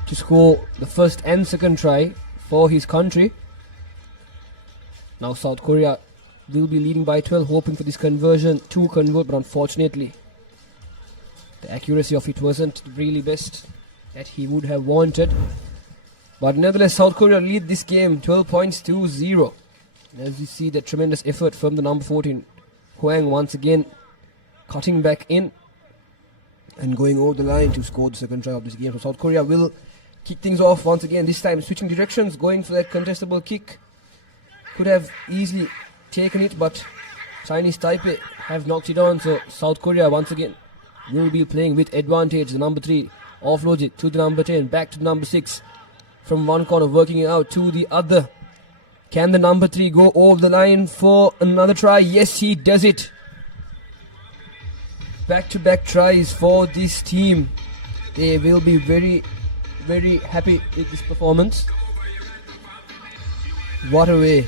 to score the first and second try for his country. Now South Korea will be leading by 12, hoping for this conversion to convert, but unfortunately the accuracy of it wasn't really best that he would have wanted. But nevertheless, South Korea lead this game 12 points to 0. And as you see, the tremendous effort from the number 14 Huang once again cutting back in and going over the line to score the second try of this game. So South Korea will kick things off once again, this time switching directions, going for that contestable kick. Could have easily taken it, but Chinese Taipei have knocked it on. So South Korea once again will be playing with advantage. The number 3 offloads it to the number 10, back to the number 6. From one corner, working it out to the other. Can the number 3 go over the line for another try? Yes, he does it. Back-to-back tries for this team. They will be very, very happy with this performance. What a way.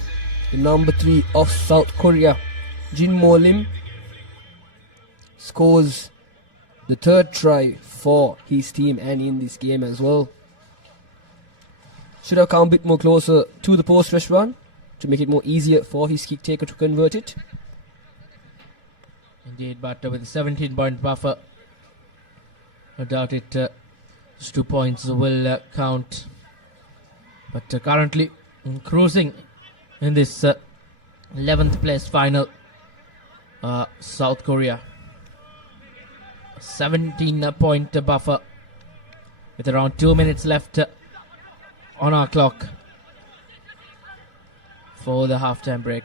The number 3 of South Korea, Jin Mo Lim, scores the third try for his team and in this game as well. Should have come a bit more closer to the post, Rashwan, to make it more easier for his kick taker to convert it. Indeed, but with a 17-point buffer, I doubt it. Just 2 points will count. But currently cruising in this 11th place final, South Korea. 17-point buffer with around 2 minutes left on our clock for the halftime break.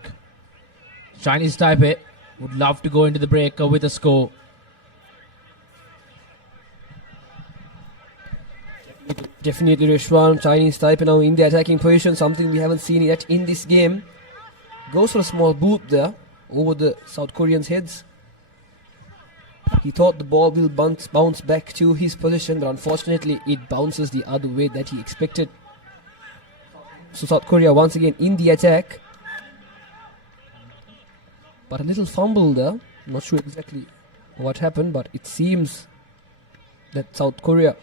Chinese Taipei would love to go into the break with a score. Definitely Reshwan, Chinese Taipei now in the attacking position, something we haven't seen yet in this game. Goes for a small boot there over the South Koreans' heads. He thought the ball will bounce back to his position, but unfortunately it bounces the other way that he expected. So South Korea once again in the attack. But a little fumble there. Not sure exactly what happened, but it seems that South Korea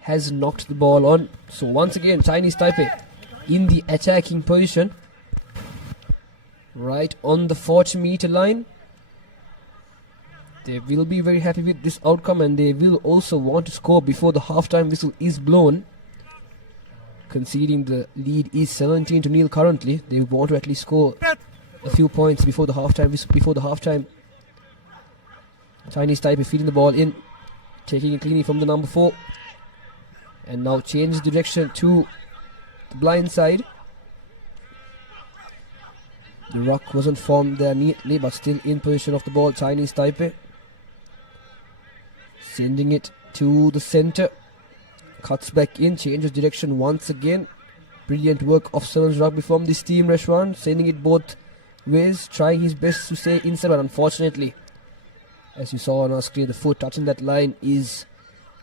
has knocked the ball on. So once again Chinese Taipei in the attacking position, right on the 40-meter line. They will be very happy with this outcome, and they will also want to score before the halftime whistle is blown. Conceding the lead is 17-0 currently. They want to at least score a few points before the halftime. Chinese Taipei feeding the ball in, taking it cleanly from the number 4, and now changes direction to the blind side. The ruck wasn't formed there neatly, but still in position of the ball. Chinese Taipei sending it to the center, cuts back in, changes direction once again. Brilliant work of Sevens Rugby from this team. Reshwan sending it both ways, trying his best to stay inside, but unfortunately, as you saw on our screen, the foot touching that line is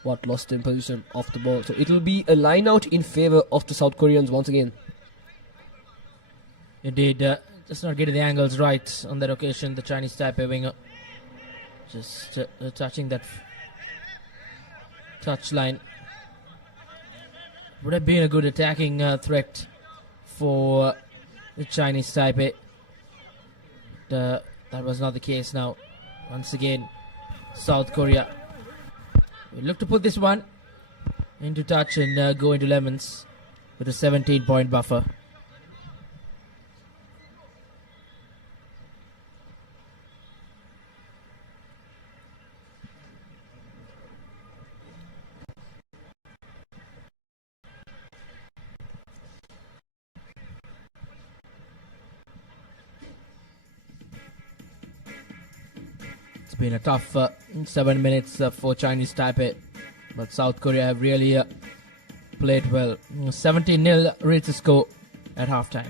what lost them position of the ball. So it will be a line out in favor of the South Koreans once again. Indeed, just not getting the angles right on that occasion. The Chinese Taipei winger just touching that touch line. Would have been a good attacking threat for the Chinese Taipei. That was not the case now. Once again, South Korea will look to put this one into touch and go into lemons with a 17-point buffer. Been a tough 7 minutes for Chinese Taipei, but South Korea have really played well. 17-0 reads the score at halftime.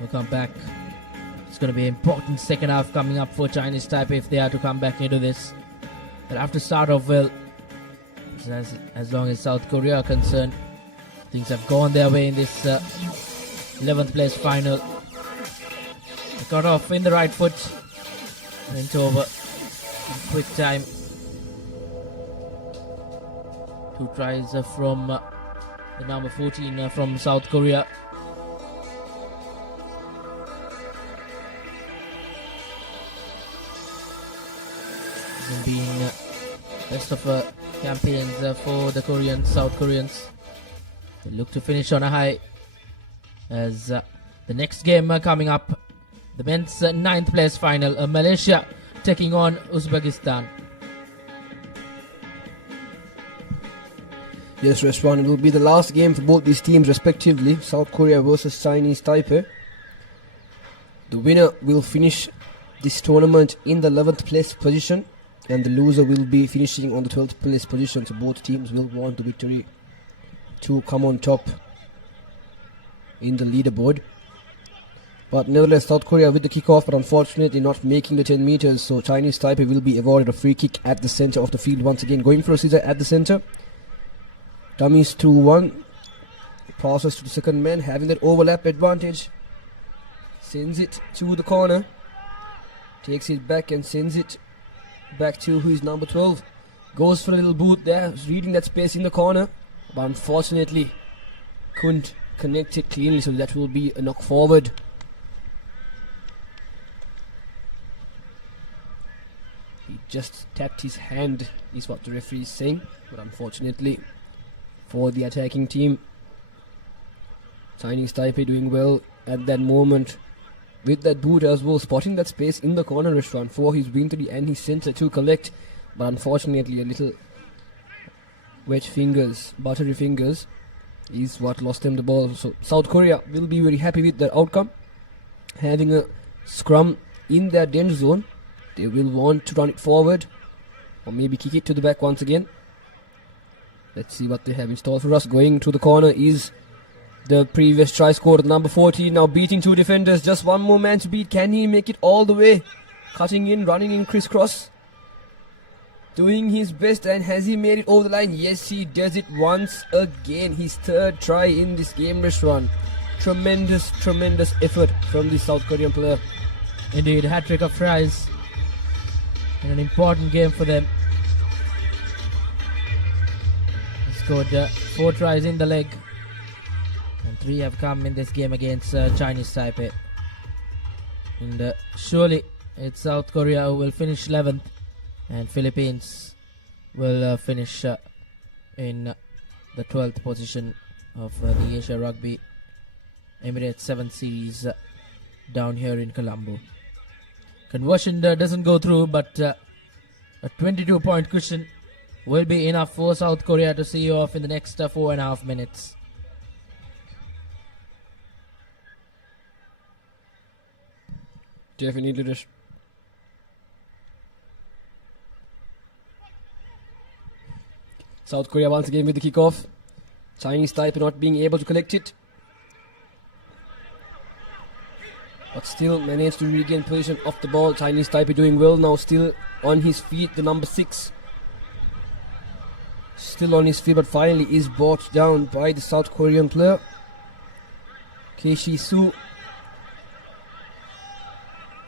We'll come back. It's going to be an important second half coming up for Chinese Taipei if they are to come back into this. But after start off well, as long as South Korea are concerned, things have gone their way in this 11th place final. They got off in the right foot, went over in quick time. 2 tries from the number 14 from South Korea. Being best of campaigns for the South Koreans. They look to finish on a high as the next game coming up, the men's 9th place final, Malaysia taking on Uzbekistan. Yes, Reshwan, it will be the last game for both these teams respectively, South Korea versus Chinese Taipei. The winner will finish this tournament in the 11th place position, and the loser will be finishing on the 12th place position. So both teams will want the victory to come on top in the leaderboard. But nevertheless, South Korea with the kickoff, but unfortunately not making the 10 meters. So Chinese Taipei will be awarded a free kick at the center of the field once again. Going for a scissor at the center. Dummies through one. Passes to the second man, having that overlap advantage. Sends it to the corner. Takes it back and sends it back to who is number 12. Goes for a little boot there, reading that space in the corner. But unfortunately, couldn't connect it cleanly, so that will be a knock forward. He just tapped his hand, is what the referee is saying, but unfortunately for the attacking team, Chinese Taipei doing well at that moment with that boot as well, spotting that space in the corner restaurant for his wing to the and his centre to collect, but unfortunately a little wedge fingers, buttery fingers is what lost them the ball. So South Korea will be very happy with the outcome, having a scrum in their danger zone. They will want to run it forward or maybe kick it to the back once again. Let's see what they have in store for us. Going to the corner is the previous try scored, number 14, now beating two defenders. Just one more man to beat. Can he make it all the way? Cutting in, running in crisscross. Doing his best, and has he made it over the line? Yes, he does it once again. His third try in this game restaurant. Tremendous, tremendous effort from the South Korean player. Indeed, hat-trick of tries in an important game for them. He scored 4 tries in the leg, and 3 have come in this game against Chinese Taipei. And surely it's South Korea who will finish 11th, and Philippines will finish in the 12th position of the Asia Rugby Emirates 7 series down here in Colombo. Conversion doesn't go through, but a 22-point cushion will be enough for South Korea to see off in the next 4.5 minutes. Definitely just South Korea once again with the kickoff. Chinese Taipei not being able to collect it, but still managed to regain position of the ball. Chinese Taipei doing well now, still on his feet. The number 6 still on his feet, but finally is brought down by the South Korean player Su.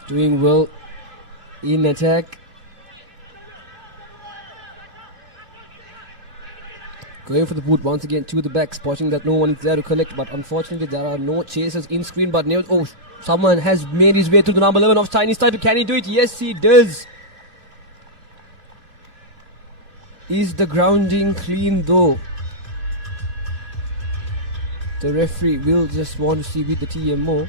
Doing well in attack. Going for the boot once again to the back, spotting that no one is there to collect, but unfortunately there are no chasers in screen. But someone has made his way to the number 11 of Chinese Taipei. Can he do it? Yes, he does. Is the grounding clean though? The referee will just want to see with the TMO.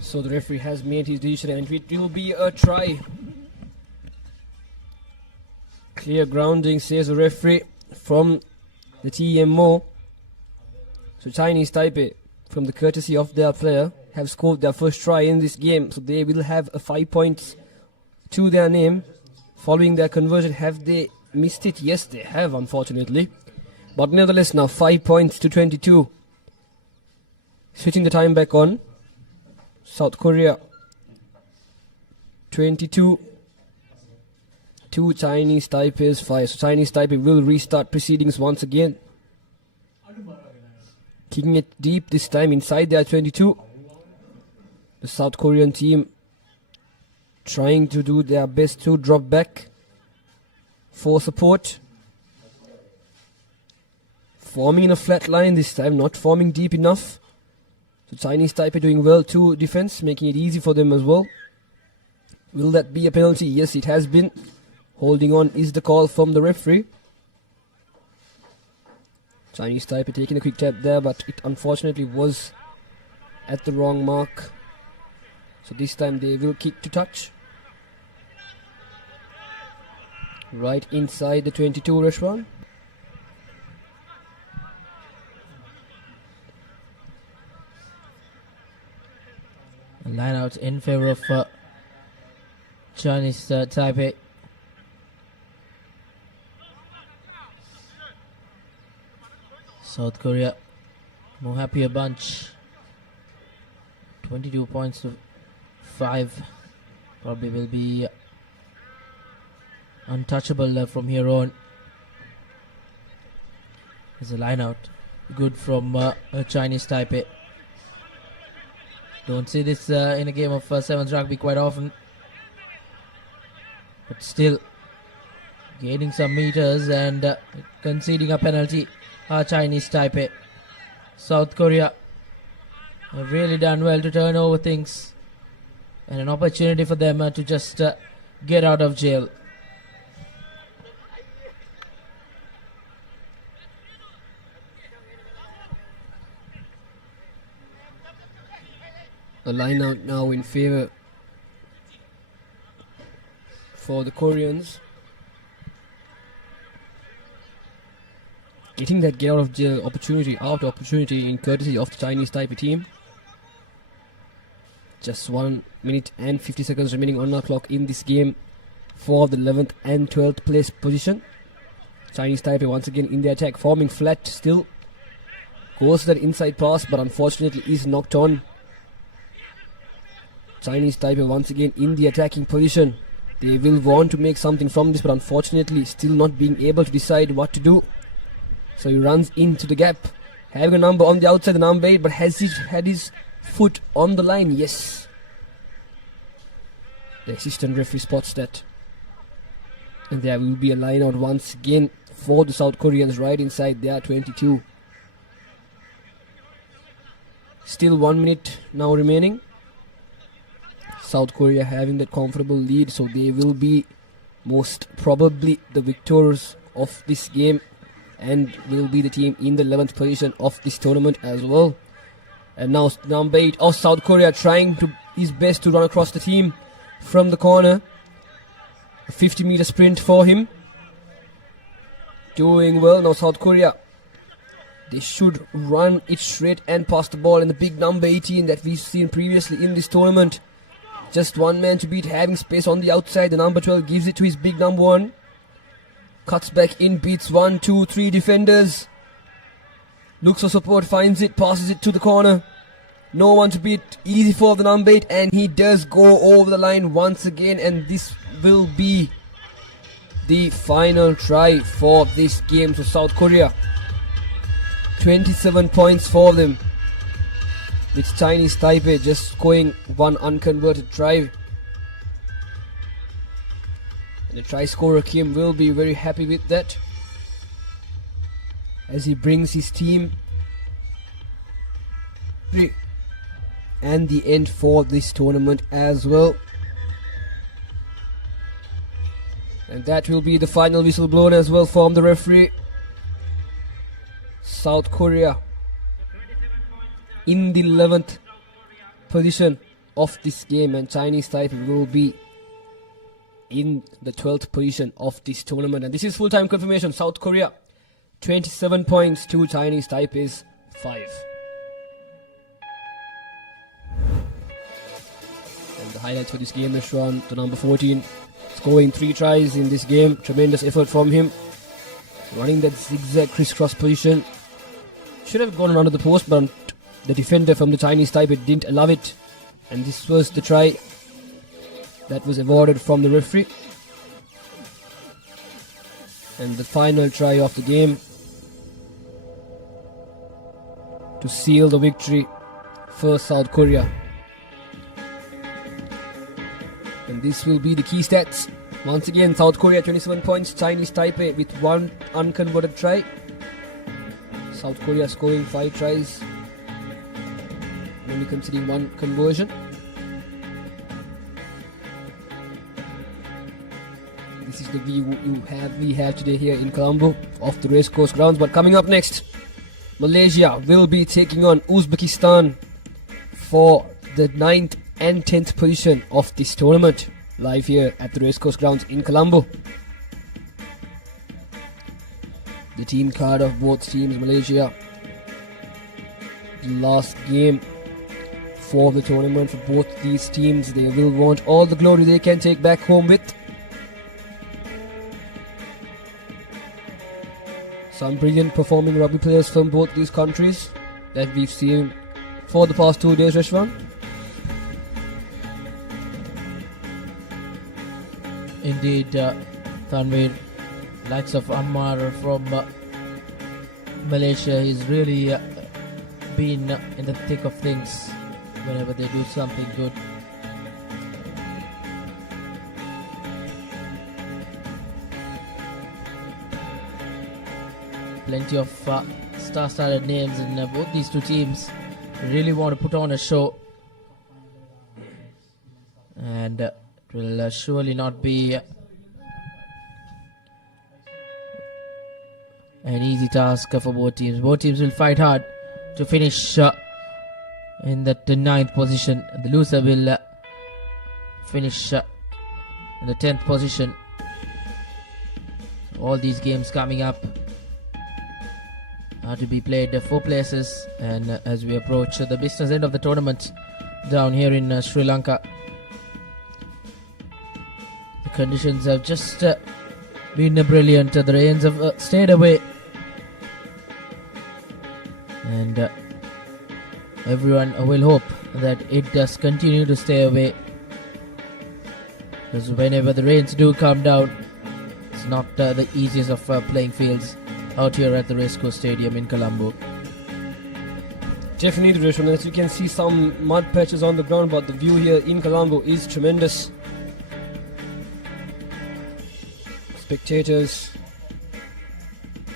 So the referee has made his decision, and it will be a try. Clear grounding, says the referee from the TMO. So Chinese Taipei, from the courtesy of their player, have scored their first try in this game. So they will have 5 points to their name following their conversion. Have they missed it? Yes, they have, unfortunately. But nevertheless, now 5 points to 22. Switching the time back on. South Korea 22 to Chinese Taipei's 5. So Chinese Taipei will restart proceedings once again. Kicking it deep this time inside their 22. The South Korean team trying to do their best to drop back for support. Forming in a flat line this time, not forming deep enough. So Chinese Taipei doing well to defense, making it easy for them as well. Will that be a penalty? Yes, it has been. Holding on is the call from the referee. Chinese Taipei taking a quick tap there, but it unfortunately was at the wrong mark. So this time they will kick to touch. Right inside the 22 restaurant. A line out in favor of Chinese Taipei. South Korea, more happier bunch. 22 points to 5. Probably will be untouchable from here on. There's a line out. Good from Chinese Taipei. Don't see this in a game of sevens rugby quite often. But still, gaining some meters and conceding a penalty are Chinese Taipei. South Korea have really done well to turn over things. And an opportunity for them to just get out of jail. A line out now in favor for the Koreans. Getting that get out of jail opportunity after opportunity in courtesy of the Chinese Taipei team. Just 1 minute and 50 seconds remaining on the clock in this game for the 11th and 12th place position. Chinese Taipei once again in the attack, forming flat still. Goes to that inside pass, but unfortunately is knocked on. Chinese Taipei once again in the attacking position. They will want to make something from this, but unfortunately still not being able to decide what to do. So he runs into the gap, having a number on the outside, the number 8, but has he had his foot on the line? Yes. The assistant referee spots that. And there will be a line out once again for the South Koreans right inside their 22. Still 1 minute now remaining. South Korea having that comfortable lead, so they will be most probably the victors of this game and will be the team in the 11th position of this tournament as well. And now number 8 of South Korea trying to his best to run across the team from the corner. A 50-meter sprint for him. Doing well now South Korea. They should run it straight and pass the ball, and the big number 18 that we've seen previously in this tournament. Just one man to beat, having space on the outside. The number 12 gives it to his big number 1. Cuts back in, beats 1, 2, 3 defenders. Looks for support, finds it, passes it to the corner. No one to beat, easy for the number 8, and he does go over the line once again, and this will be the final try for this game to South Korea. 27 points for them, with Chinese Taipei just scoring one unconverted try. And the try scorer Kim will be very happy with that, as he brings his team and the end for this tournament as well. And that will be the final whistle blown as well from the referee. South Korea in the 11th position of this game, and Chinese Taipei will be in the 12th position of this tournament. And this is full-time confirmation. South Korea 27 points to Chinese Taipei's 5. And the highlights for this game is shown to number 14, scoring 3 tries in this game. Tremendous effort from him, running that zigzag crisscross position. Should have gone under the post, but the defender from the Chinese Taipei didn't allow it, and this was the try that was awarded from the referee. And the final try of the game to seal the victory for South Korea. And this will be the key stats. Once again, South Korea 27 points, Chinese Taipei with 1 unconverted try. South Korea scoring 5 tries, only considering 1 conversion. This is the view we have today here in Colombo of the racecourse grounds. But coming up next, Malaysia will be taking on Uzbekistan for the 9th and 10th position of this tournament, live here at the racecourse grounds in Colombo. The team card of both teams, Malaysia, the last game for the tournament for both these teams. They will want all the glory they can take back home with. Some brilliant performing rugby players from both these countries that we've seen for the past 2 days, Rashwan. Indeed, Tanvir, likes of Ammar from Malaysia, he's really been in the thick of things whenever they do something good. Plenty of star-studded names in both these two teams. Really want to put on a show, and it will surely not be an easy task for both teams. Both teams will fight hard to finish in the 9th position. The loser will finish in the 10th position. So all these games coming up are to be played 4 places, and as we approach the business end of the tournament down here in Sri Lanka, the conditions have just been brilliant. The rains have stayed away, and everyone will hope that it does continue to stay away, because whenever the rains do come down, it's not the easiest of playing fields out here at the Racecourse Stadium in Colombo. Definitely, Rashwan. As you can see, some mud patches on the ground, but the view here in Colombo is tremendous. Spectators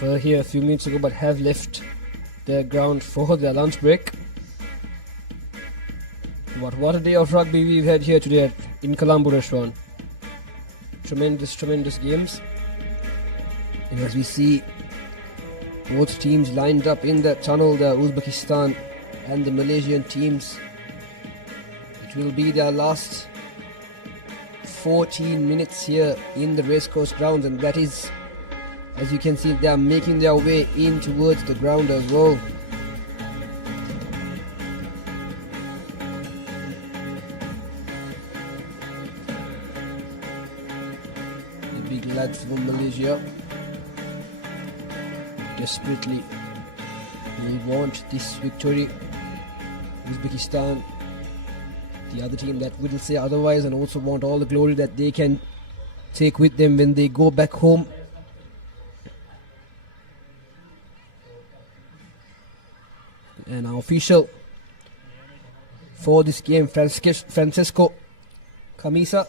were here a few minutes ago but have left their ground for their lunch break. But what a day of rugby we've had here today in Colombo, Rashwan. Tremendous games. And as we see both teams lined up in that tunnel, the Uzbekistan and the Malaysian teams, it will be their last 14 minutes here in the racecourse grounds, and that is, as you can see, they are making their way in towards the ground as well. The big lads from Malaysia desperately will want this victory. Uzbekistan, the other team that will say otherwise, and also want all the glory that they can take with them when they go back home. And our official for this game, Francisco Camisa,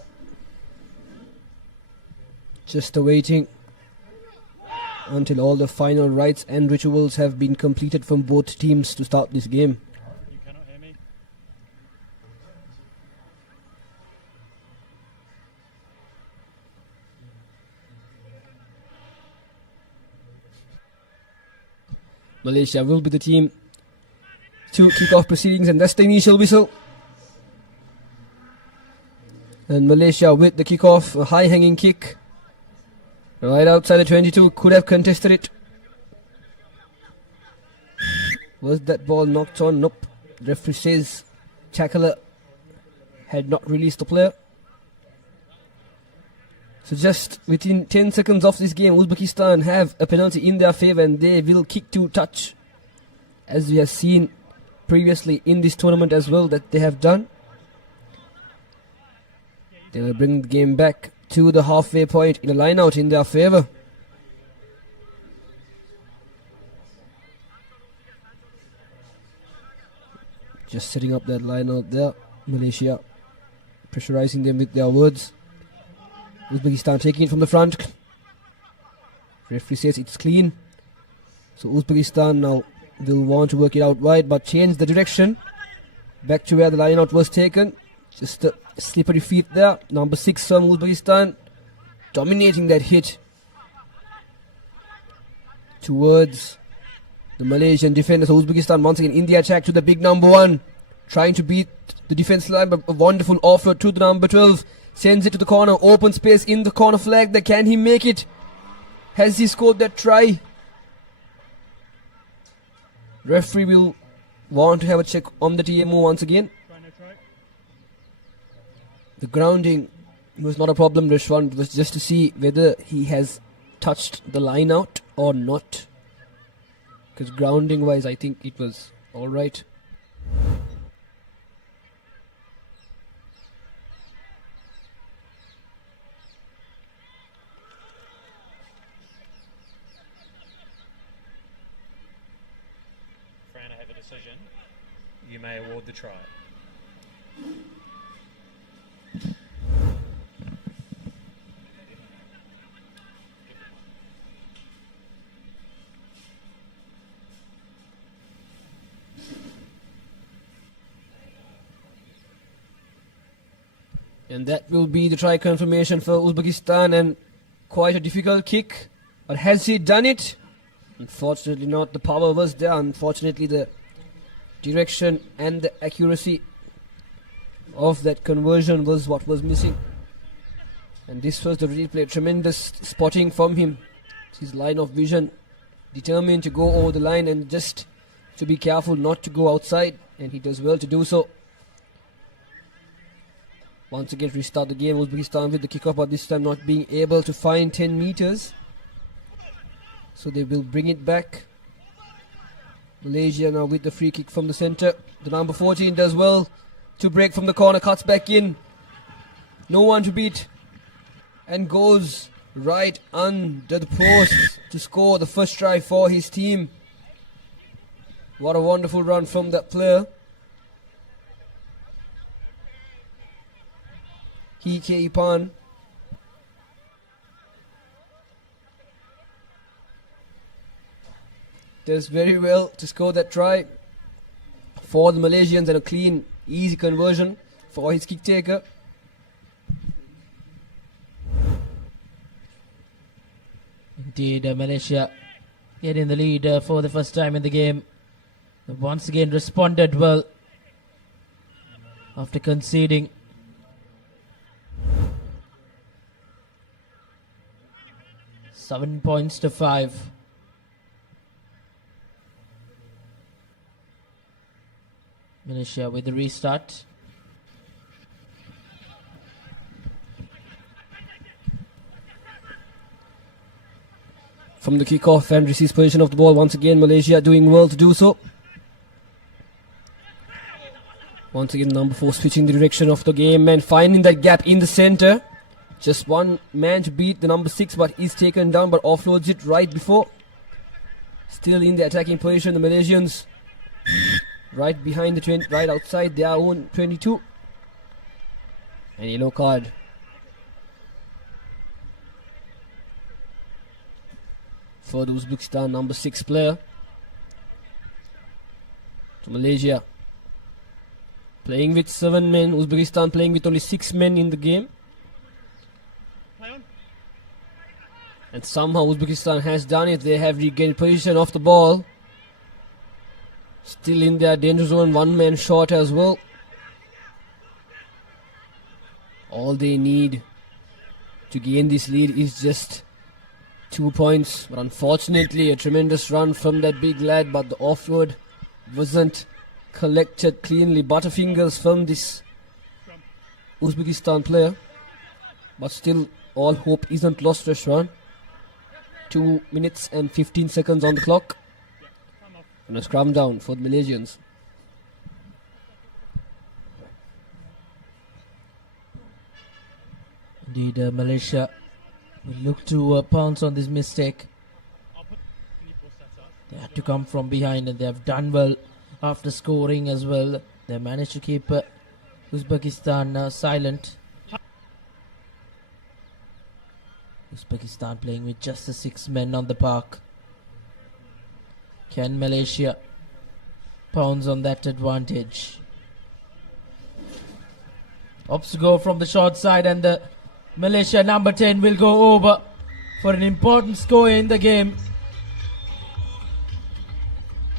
just awaiting until all the final rites and rituals have been completed from both teams to start this game. You cannot hear me? Malaysia will be the team to kick off proceedings, and that's the initial whistle. And Malaysia with the kick-off, a high-hanging kick right outside the 22, could have contested it. Was that ball knocked on? Nope. The referee says tackler had not released the player. So just within 10 seconds of this game, Uzbekistan have a penalty in their favour, and they will kick to touch, as we have seen previously in this tournament as well that they have done. They will bring the game back to the halfway point in a line out in their favour. Just setting up that line out there. Malaysia pressurizing them with their words. Uzbekistan taking it from the front. Referee says it's clean. So Uzbekistan now will want to work it out wide, but change the direction. Back to where the line out was taken. Just a slippery feet there. Number 6 from Uzbekistan dominating that hit towards the Malaysian defenders. So Uzbekistan once again in the attack to the big number 1. Trying to beat the defense line, but a wonderful offload to the number 12. Sends it to the corner. Open space in the corner flag there. Can he make it? Has he scored that try? Referee will want to have a check on the TMO once again. The grounding was not a problem, Rishwan. It was just to see whether he has touched the line out or not. Because grounding wise, I think it was alright. Fran, I have a decision. You may award the try. And that will be the try confirmation for Uzbekistan, and quite a difficult kick. But has he done it? Unfortunately not. The power was there. Unfortunately the direction and the accuracy of that conversion was what was missing. And this was the replay. Tremendous spotting from him. His line of vision. Determined to go over the line and just to be careful not to go outside. And he does well to do so. Once again, restart the game. Uzbekistan with the kickoff, but this time not being able to find 10 meters. So they will bring it back. Malaysia now with the free kick from the center. The number 14 does well to break from the corner, cuts back in. No one to beat. And goes right under the post to score the first try for his team. What a wonderful run from that player. KIKI does very well to score that try for the Malaysians, and a clean, easy conversion for his kick taker. Indeed, Malaysia getting the lead for the first time in the game. Once again responded well after conceding. Seven points to 5. Malaysia with the restart. From the kickoff and receives possession of the ball once again. Malaysia doing well to do so. Once again, number 4 switching the direction of the game and finding that gap in the center. Just one man to beat the number 6, but is taken down, but offloads it right before. Still in the attacking position, the Malaysians right behind the 20, right outside their own 22. And yellow card. For the Uzbekistan number 6 player. So Malaysia playing with 7 men, Uzbekistan playing with only 6 men in the game. And somehow Uzbekistan has done it. They have regained position of the ball. Still in their danger zone, 1 man short as well. All they need to gain this lead is just 2 points. But unfortunately, a tremendous run from that big lad, but the offload wasn't collected cleanly. Butterfingers from this Uzbekistan player. But still, all hope isn't lost, Rashwan. 2 minutes and 15 seconds on the clock. And a scrum down for the Malaysians. Indeed, Malaysia will look to pounce on this mistake. They had to come from behind, and they have done well after scoring as well. They managed to keep Uzbekistan silent. Uzbekistan playing with just the 6 men on the park. Can Malaysia pounce on that advantage? Opts to go from the short side, and the Malaysia number 10 will go over for an important score in the game.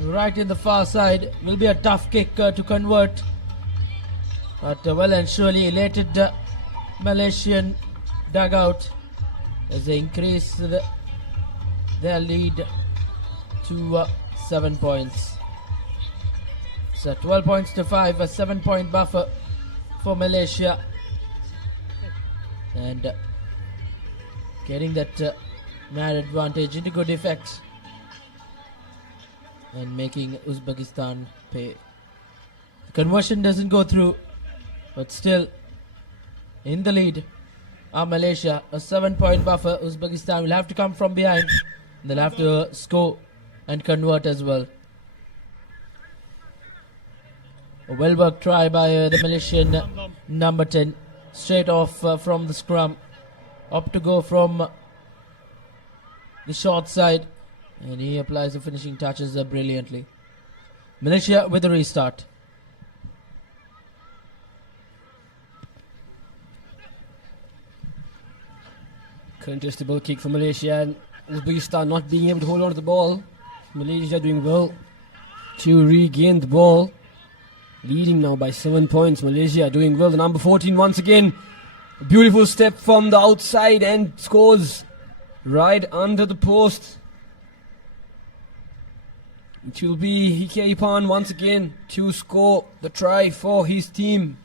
Right in the far side. Will be a tough kick to convert, but well and surely elated Malaysian dugout as they increase their lead to 7 points. So 12 points to 5, a 7-point buffer for Malaysia, and getting that man advantage into good effect and making Uzbekistan pay. The conversion doesn't go through, but still in the lead are Malaysia. A 7-point buffer. Uzbekistan will have to come from behind. They'll have to score and convert as well. A well-worked try by the Malaysian number 10. Straight off from the scrum. Up to go from the short side. And he applies the finishing touches brilliantly. Malaysia with a restart. Contestable kick for Malaysia, and Uzbekistan not being able to hold on to the ball. Malaysia doing well to regain the ball. Leading now by 7 points. Malaysia doing well. The number 14 once again. A beautiful step from the outside and scores right under the post. It will be KIKI once again to score the try for his team.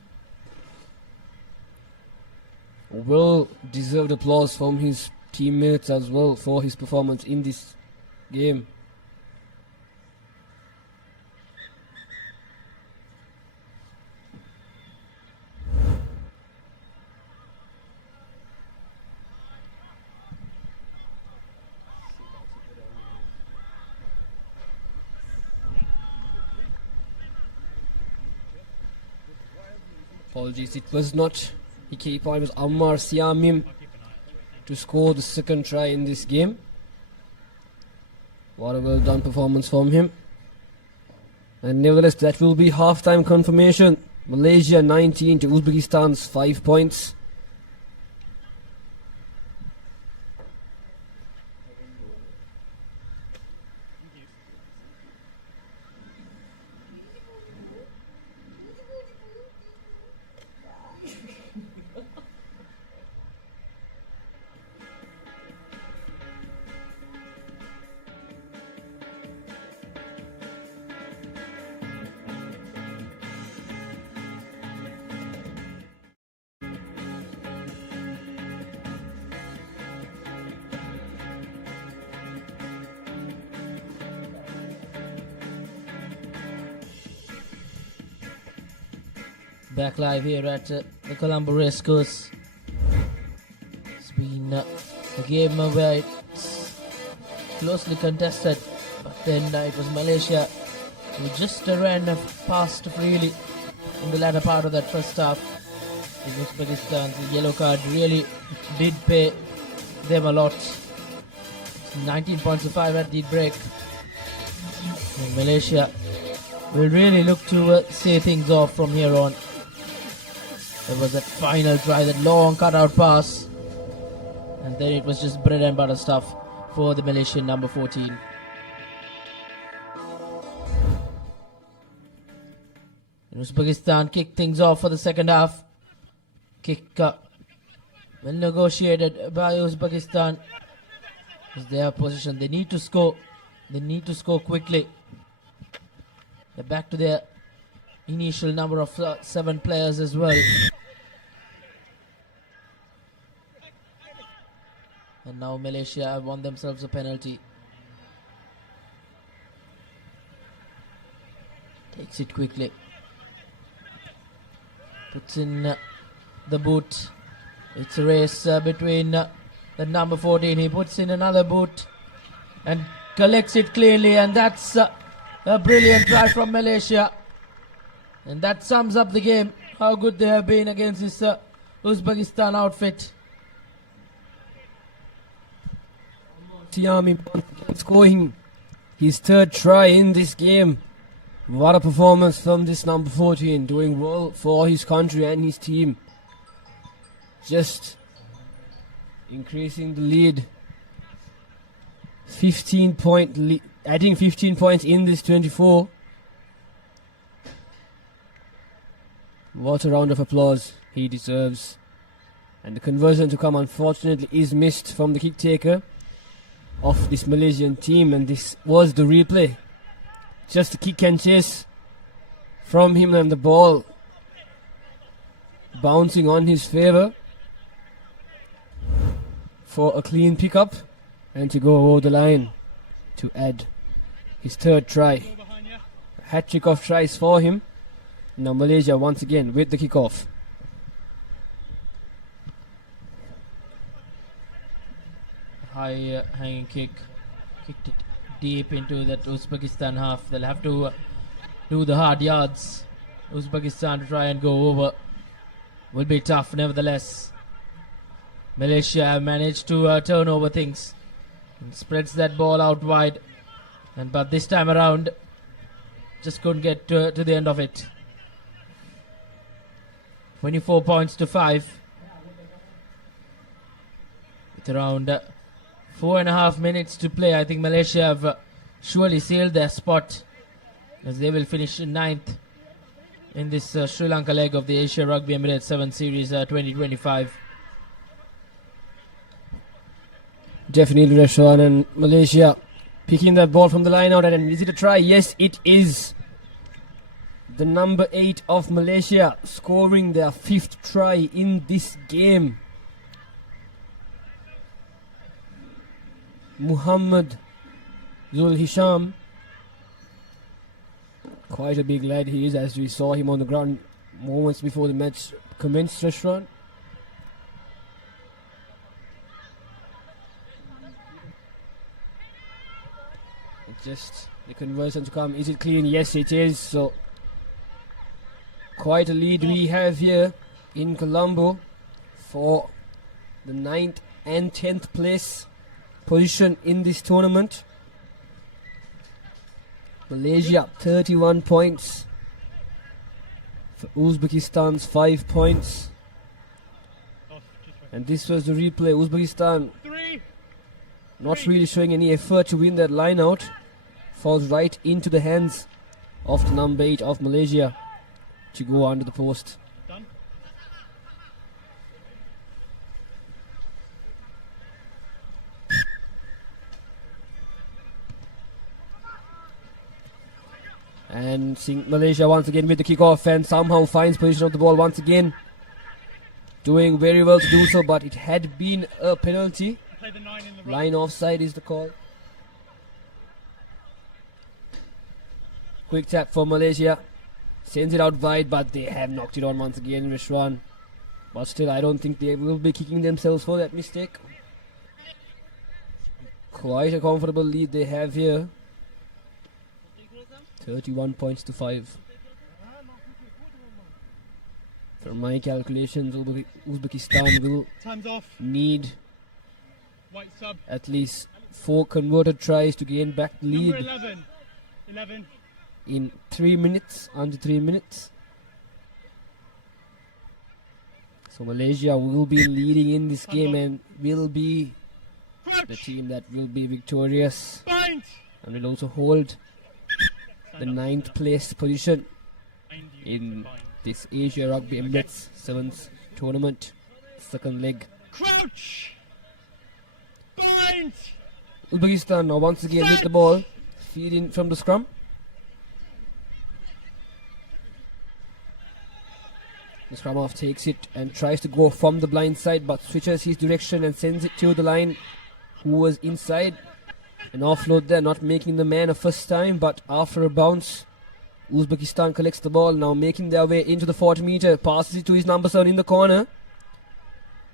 Well deserved applause from his teammates as well for his performance in this game. Apologies, it was not KIKI, it was Ammar Siamim to score the second try in this game. What a well done performance from him. And nevertheless, that will be half-time confirmation. Malaysia 19 to Uzbekistan's 5 points. Back live here at the Colombo Racecourse. It's been a game where it's closely contested, but then it was Malaysia who just ran past freely in the latter part of that first half. In Uzbekistan's yellow card really did pay them a lot. 19 points to 5 at the break. And Malaysia will really look to see things off from here on. There was that final try, that long cutout pass, and then it was just bread and butter stuff for the Malaysian number 14. Uzbekistan kicked things off for the second half. Kick well negotiated by Uzbekistan. It's their position. They need to score. They need to score quickly. They're back to their initial number of 7 players as well. And now Malaysia have won themselves a penalty. Takes it quickly. Puts in the boot. It's a race between the number 14. He puts in another boot and collects it cleanly, and that's a brilliant try from Malaysia. And that sums up the game. How good they have been against this Uzbekistan outfit. Tiami scoring his third try in this game. What a performance from this number 14, doing well for his country and his team. Just increasing the lead. 15-point lead, adding 15 points in this 24. What a round of applause he deserves. And the conversion to come, unfortunately, is missed from the kick taker of this Malaysian team, and this was the replay. Just a kick and chase from him, and the ball bouncing on his favour for a clean pickup and to go over the line to add his third try. A hat-trick of tries for him. Now Malaysia once again with the kick-off. High hanging kick. Kicked it deep into that Uzbekistan half. They'll have to do the hard yards. Uzbekistan to try and go over. Will be tough nevertheless. Malaysia managed to turn over things. And spreads that ball out wide. But this time around, just couldn't get to the end of it. 24 points to 5. With around 4.5 minutes to play, I think Malaysia have surely sealed their spot, as they will finish in 9th in this Sri Lanka leg of the Asia Rugby Emirates 7 Series 2025. Definitely Rashwan, and Malaysia picking that ball from the line out, and is it a try? Yes, it is. The number 8 of Malaysia scoring their 5th try in this game. Muhammad Zul Hisham. Quite a big lad he is, as we saw him on the ground moments before the match commenced, Rashwan. Just the conversion to come. Is it clean? Yes, it is. So quite a lead we have here in Colombo for the 9th and 10th place position in this tournament. Malaysia 31 points for Uzbekistan's 5 points. And this was the replay. Uzbekistan not really showing any effort to win that line out. Falls right into the hands of the number 8 of Malaysia to go under the post. And seeing Malaysia once again with the kickoff, and somehow finds position of the ball once again. Doing very well to do so, but it had been a penalty. Line offside is the call. Quick tap for Malaysia. Sends it out wide, but they have knocked it on once again, Rishwan. But still, I don't think they will be kicking themselves for that mistake. Quite a comfortable lead they have here. 31 points to 5. From my calculations, Uzbekistan will need at least 4 converted tries to gain back the lead. 11. In 3 minutes, under 3 minutes. So Malaysia will be leading in this game and will be the team that will be victorious and will also hold the 9th place position in this Asia Rugby Emirates 7th tournament, second leg. Uzbekistan now once again with the ball, feed in from the scrum. The scrum half takes it and tries to go from the blind side, but switches his direction and sends it to the line who was inside. An offload there, not making the man a first time, but after a bounce, Uzbekistan collects the ball, now making their way into the 40 meter, passes it to his number 7 in the corner.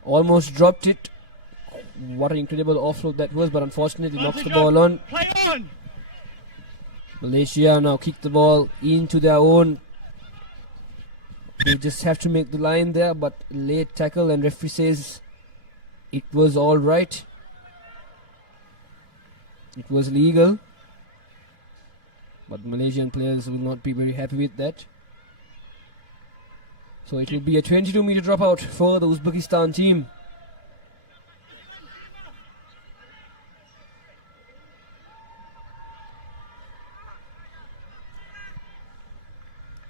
Almost dropped it. What an incredible offload that was, but unfortunately knocks the ball on. Malaysia now kick the ball into their own They just have to make the line there, but late tackle and referee says it was all right. It was legal. But Malaysian players will not be very happy with that. So it will be a 22-meter dropout for the Uzbekistan team.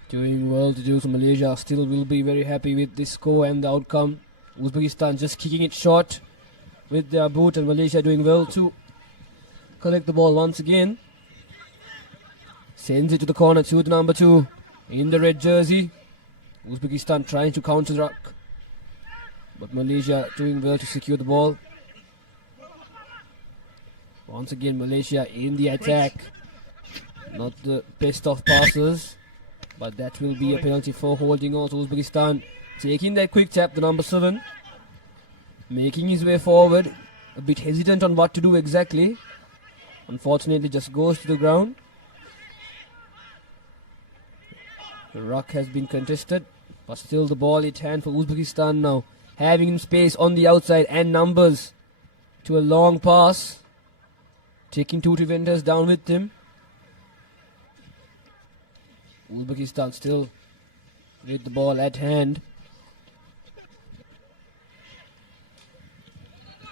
Doing well to do, so Malaysia still will be very happy with this score and the outcome. Uzbekistan just kicking it short with their boot, and Malaysia doing well to collect the ball once again. Sends it to the corner to the number 2 in the red jersey. Uzbekistan trying to counter-ruck, but Malaysia doing well to secure the ball. Once again, Malaysia in the attack. Not the best of passes, but that will be a penalty for holding on to Uzbekistan. Taking that quick tap, the number 7. Making his way forward. A bit hesitant on what to do exactly. Unfortunately, just goes to the ground. The ruck has been contested, but still the ball at hand for Uzbekistan now. Having space on the outside and numbers to a long pass. Taking 2 defenders down with him. Uzbekistan still with the ball at hand.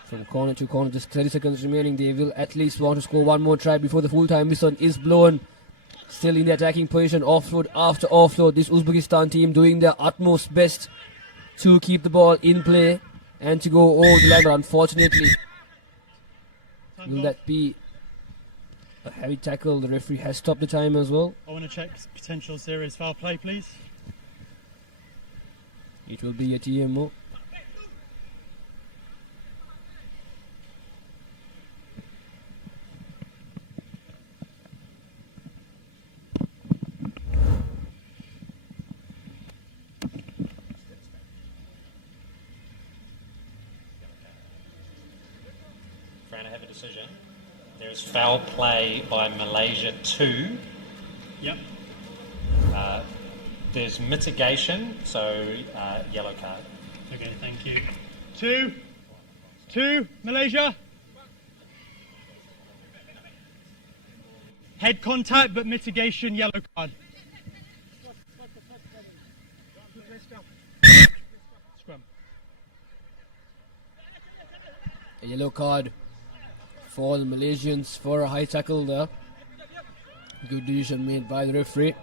From corner to corner, just 30 seconds remaining. They will at least want to score one more try before the full-time whistle is blown. Still in the attacking position, offload after offload. This Uzbekistan team doing their utmost best to keep the ball in play and to go over the line. But unfortunately, will that be a heavy tackle? The referee has stopped the time as well. I want to check potential serious foul play, please. It will be a TMO. Fran, I have a decision. There's foul play by Malaysia 2. Yep. There's mitigation, so yellow card. Okay, thank you. 2, Malaysia. Head contact, but mitigation, yellow card. Scrum. A yellow card for the Malaysians for a high tackle there. Good decision made by the referee.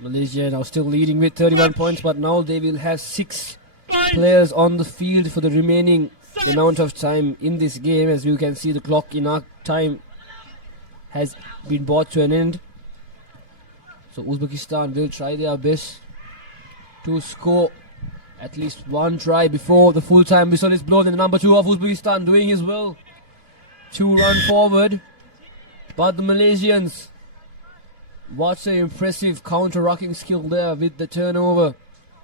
Malaysia now still leading with 31 points, but now they will have 6 players on the field for the remaining amount of time in this game. As you can see, the clock in our time has been brought to an end. So Uzbekistan will try their best to score at least one try before the full-time whistle is blown. And the number 2 of Uzbekistan doing his will to run forward. But the Malaysians, what an impressive counter-rucking skill there with the turnover.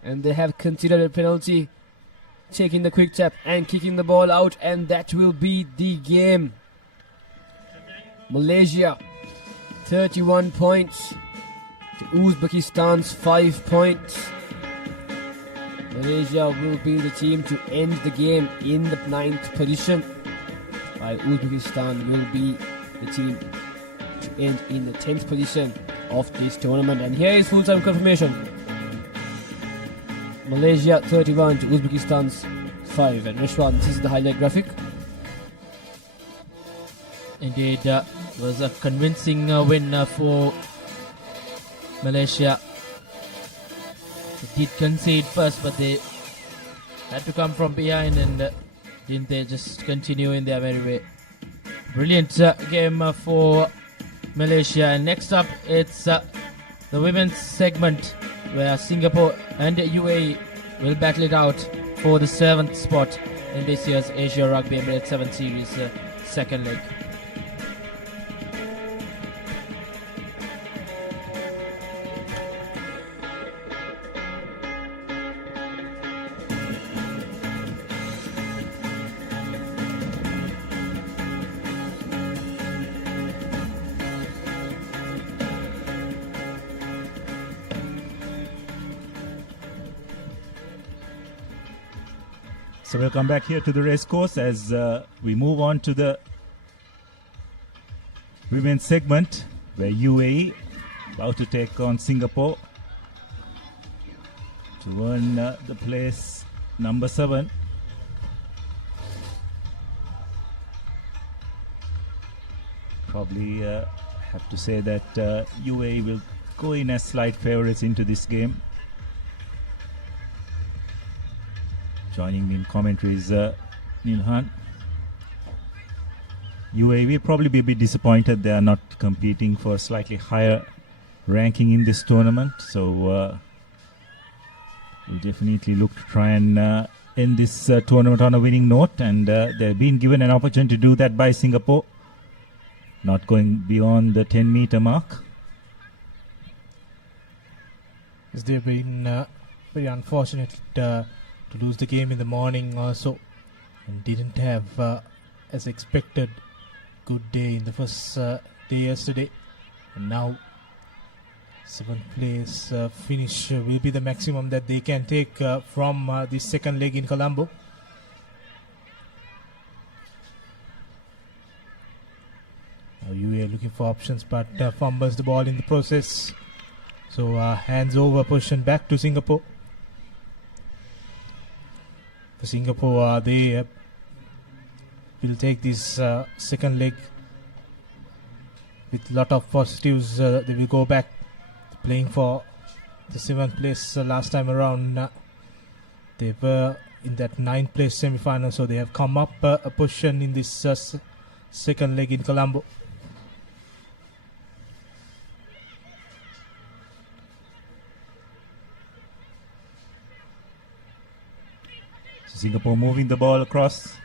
And they have considered a penalty, taking the quick tap and kicking the ball out. And that will be the game. Malaysia, 31 points to Uzbekistan's 5 points. Malaysia will be the team to end the game in the 9th position, while Uzbekistan will be the team to end in the 10th position of this tournament. And here is full-time confirmation. Malaysia 31 to Uzbekistan's 5. And Rishwan, this is the highlight graphic. Indeed, was a convincing win for Malaysia. They did concede first, but they had to come from behind, and didn't they just continue in their merry way. Brilliant game for Malaysia. And next up, it's the women's segment, where Singapore and UAE will battle it out for the 7th spot in this year's Asia Rugby Emirates 7 Series second leg. So we'll come back here to the race course as we move on to the women's segment where UAE about to take on Singapore to earn the place number 7. Probably have to say that UAE will go in as slight favourites into this game. Joining me in commentary is Nilhan. UAE will probably be a bit disappointed they are not competing for a slightly higher ranking in this tournament. So we'll definitely look to try and end this tournament on a winning note. And they've been given an opportunity to do that by Singapore. Not going beyond the 10-meter mark. They've been very unfortunate to lose the game in the morning also, and didn't have, as expected, good day in the first day yesterday. And now 7th place finish will be the maximum that they can take from this second leg in Colombo. Now UAE are looking for options, but fumbles the ball in the process. So hands over position back to Singapore. For Singapore, they will take this second leg with a lot of positives. They will go back to playing for the 7th place last time around. They were in that 9th place semi-final, so they have come up a position in this second leg in Colombo. Singapore moving the ball across.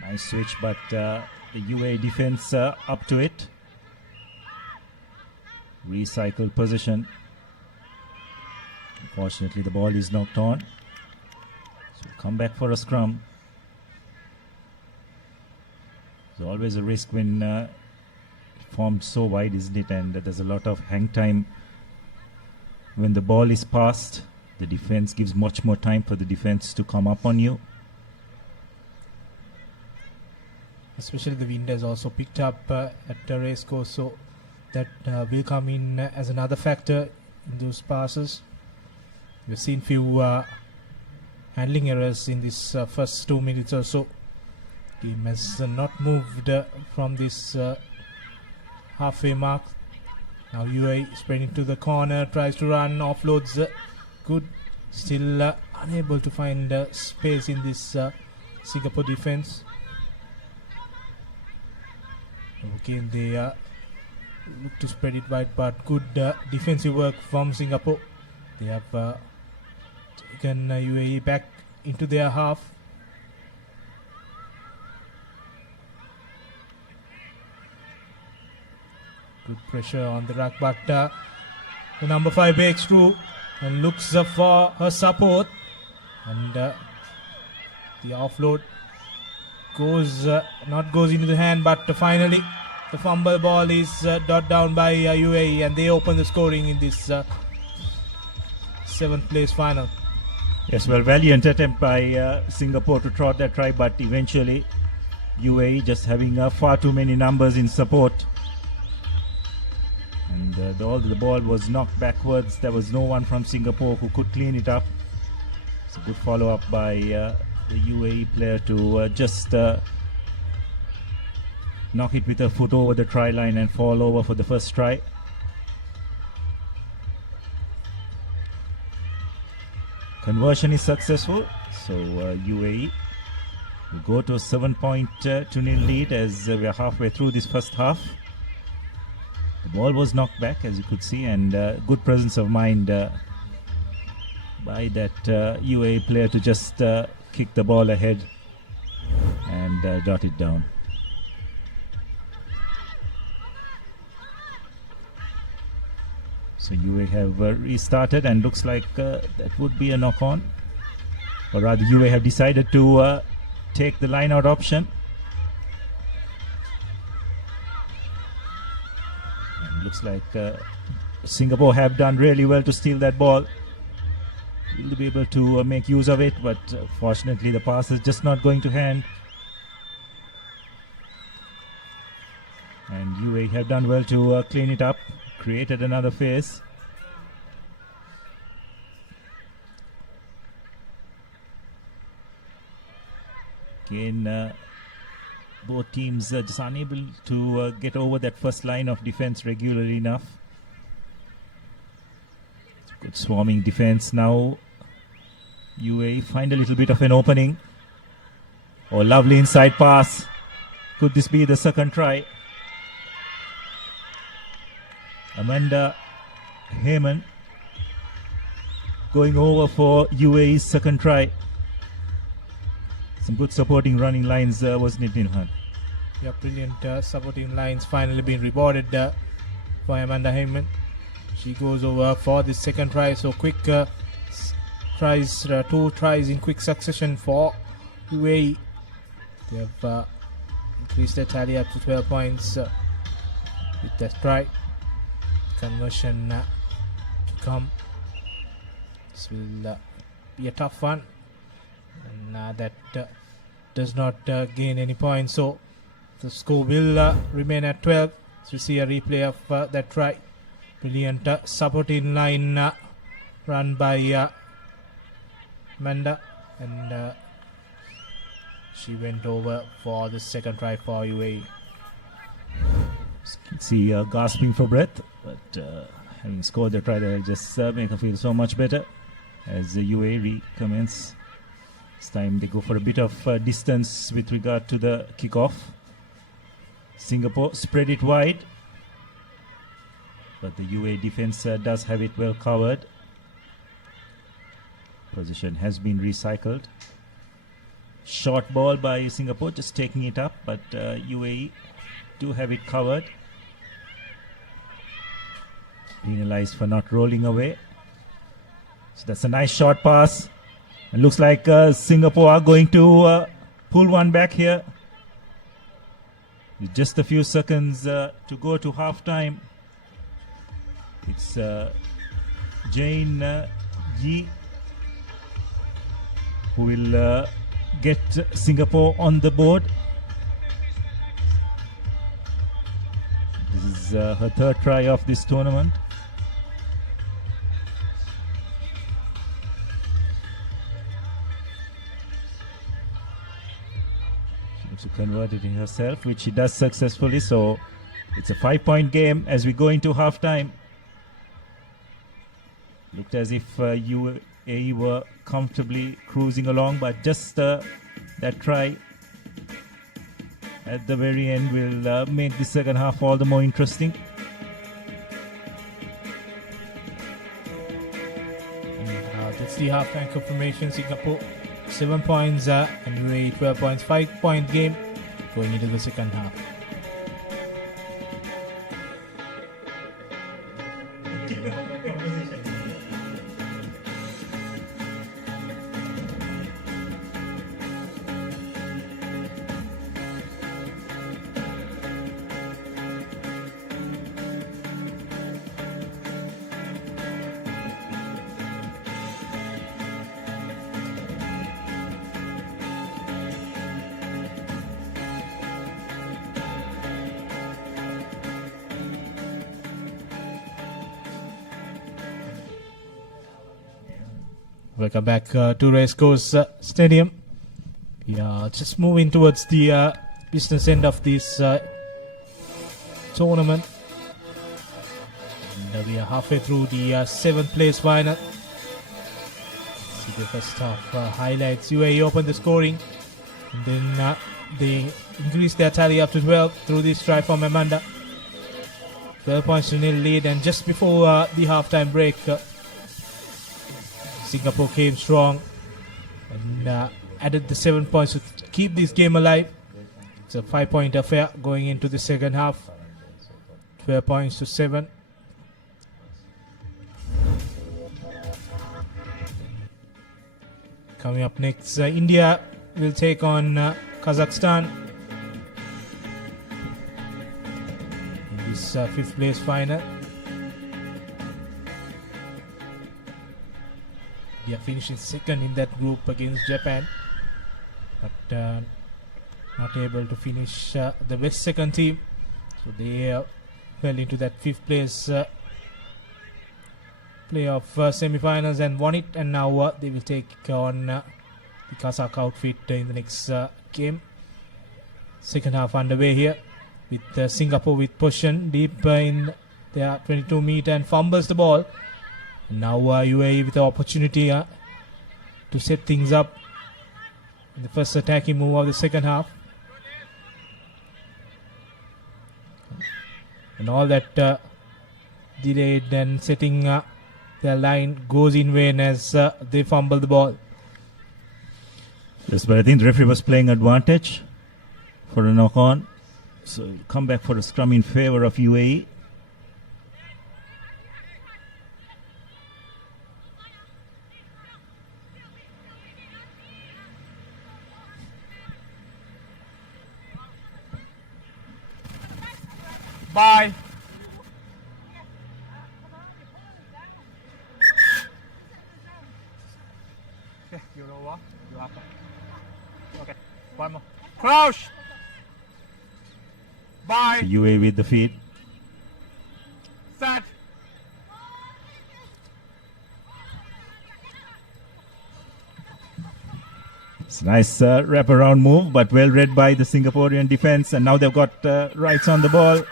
Nice switch, but the UAE defense up to it. Recycled position. Unfortunately, the ball is knocked on. So come back for a scrum. There's always a risk when formed so wide, isn't it? And there's a lot of hang time when the ball is passed. The defense gives much more time for the defense to come up on you. Especially the wind has also picked up at the race course, so that will come in as another factor in those passes. We've seen few handling errors in this first 2 minutes or so. Game has not moved from this halfway mark. Now UAE spreading to the corner, tries to run, offloads. Good, still unable to find space in this Singapore defense. Again, they look to spread it wide, but good defensive work from Singapore. They have taken UAE back into their half. Good pressure on the ruck, but the number 5 breaks through and looks for her support, and the offload goes into the hand, but finally the fumble ball is dot down by UAE, and they open the scoring in this 7th place final. Yes, well, valiant attempt by Singapore to trot that try, but eventually UAE just having far too many numbers in support. And the ball was knocked backwards. There was no one from Singapore who could clean it up. It's a good follow-up by the UAE player to just knock it with her foot over the try line and fall over for the first try. Conversion is successful, so UAE will go to a 7-0 lead as we are halfway through this first half. The ball was knocked back, as you could see, and good presence of mind by that UAE player to just kick the ball ahead and dot it down. So UAE have restarted, and looks like that would be a knock-on. Or rather, UAE have decided to take the line-out option. Looks like Singapore have done really well to steal that ball. will they be able to make use of it? But fortunately, the pass is just not going to hand. And UAE have done well to clean it up, created another phase. Again, both teams just unable to get over that first line of defense regularly enough. Good swarming defense now. UAE find a little bit of an opening. Oh, lovely inside pass. Could this be the second try? Amanda Heyman going over for UAE's second try. Some good supporting running lines, wasn't it, Dinhan? Yeah, brilliant supporting lines finally being rewarded for Amanda Heyman. She goes over for the second try. So quick tries, 2 tries in quick succession for UAE. They have increased their tally up to 12 points with that try. Conversion to come. This will be a tough one. And that does not gain any points. So the score will remain at 12. So we see a replay of that try. Brilliant supporting line run by Amanda, and she went over for the second try for UAE. See, gasping for breath, but having scored the try, they'll just make her feel so much better as the UAE recommence. This time they go for a bit of distance with regard to the kickoff. Singapore spread it wide, but the UAE defense does have it well covered. Position has been recycled. Short ball by Singapore, just taking it up, but UAE do have it covered. Penalized for not rolling away. So that's a nice short pass. It looks like Singapore are going to pull one back here. With just a few seconds to go to half time. It's Jane Yi who will get Singapore on the board. This is her third try of this tournament. To convert it in herself, which she does successfully. So it's a 5-point game as we go into half time. Looked as if UAE were comfortably cruising along, but just that try at the very end will make the second half all the more interesting. That's the half-time confirmation. Singapore 7 points and UAE 12 points. 5-point game going into the second half. Welcome back to Racecourse Stadium. We are just moving towards the business end of this tournament. And we are halfway through the 7th place final. See the first half highlights. UAE opened the scoring, and then they increased their tally up to 12 through this try from Amanda. 12 points to nil lead, and just before the halftime break, Singapore came strong and added the 7 points to keep this game alive. It's a 5-point affair going into the second half. 12 points to 7. Coming up next, India will take on Kazakhstan in this 5th place final. India finishing second in that group against Japan, but not able to finish the best second team. So they fell into that fifth place playoff semi-finals and won it, and now they will take on the Kazakh outfit in the next game. Second half underway here with Singapore with possession deep in their 22 meter and fumbles the ball. And now UAE with the opportunity to set things up in the first attacking move of the second half. And all that delayed and setting their line goes in vain as they fumble the ball. Yes, but I think the referee was playing advantage for a knock-on. So he'll come back for a scrum in favor of UAE. Bye. Okay, you're over. You're up. Okay, one more. Crouch. Bye. So UAE with the feed. Set. It's a nice wrap-around move, but well read by the Singaporean defense, and now they've got rights on the ball.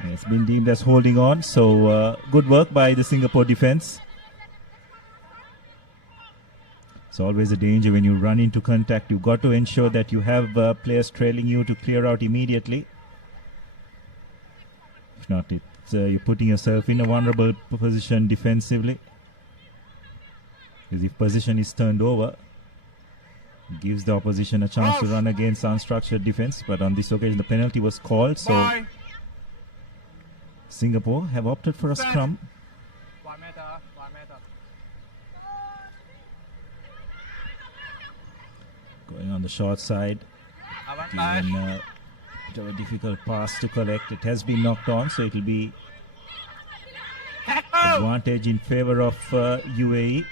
And it's been deemed as holding on, so good work by the Singapore defense. It's always a danger when you run into contact. You've got to ensure that you have players trailing you to clear out immediately. If not, it's, you're putting yourself in a vulnerable position defensively. Because if position is turned over, it gives the opposition a chance to run against unstructured defense. But on this occasion, the penalty was called, so Singapore have opted for a scrum. 1 meter, 1 meter. Going on the short side. Given a bit of a difficult pass to collect. It has been knocked on, so it will be advantage in favor of UAE.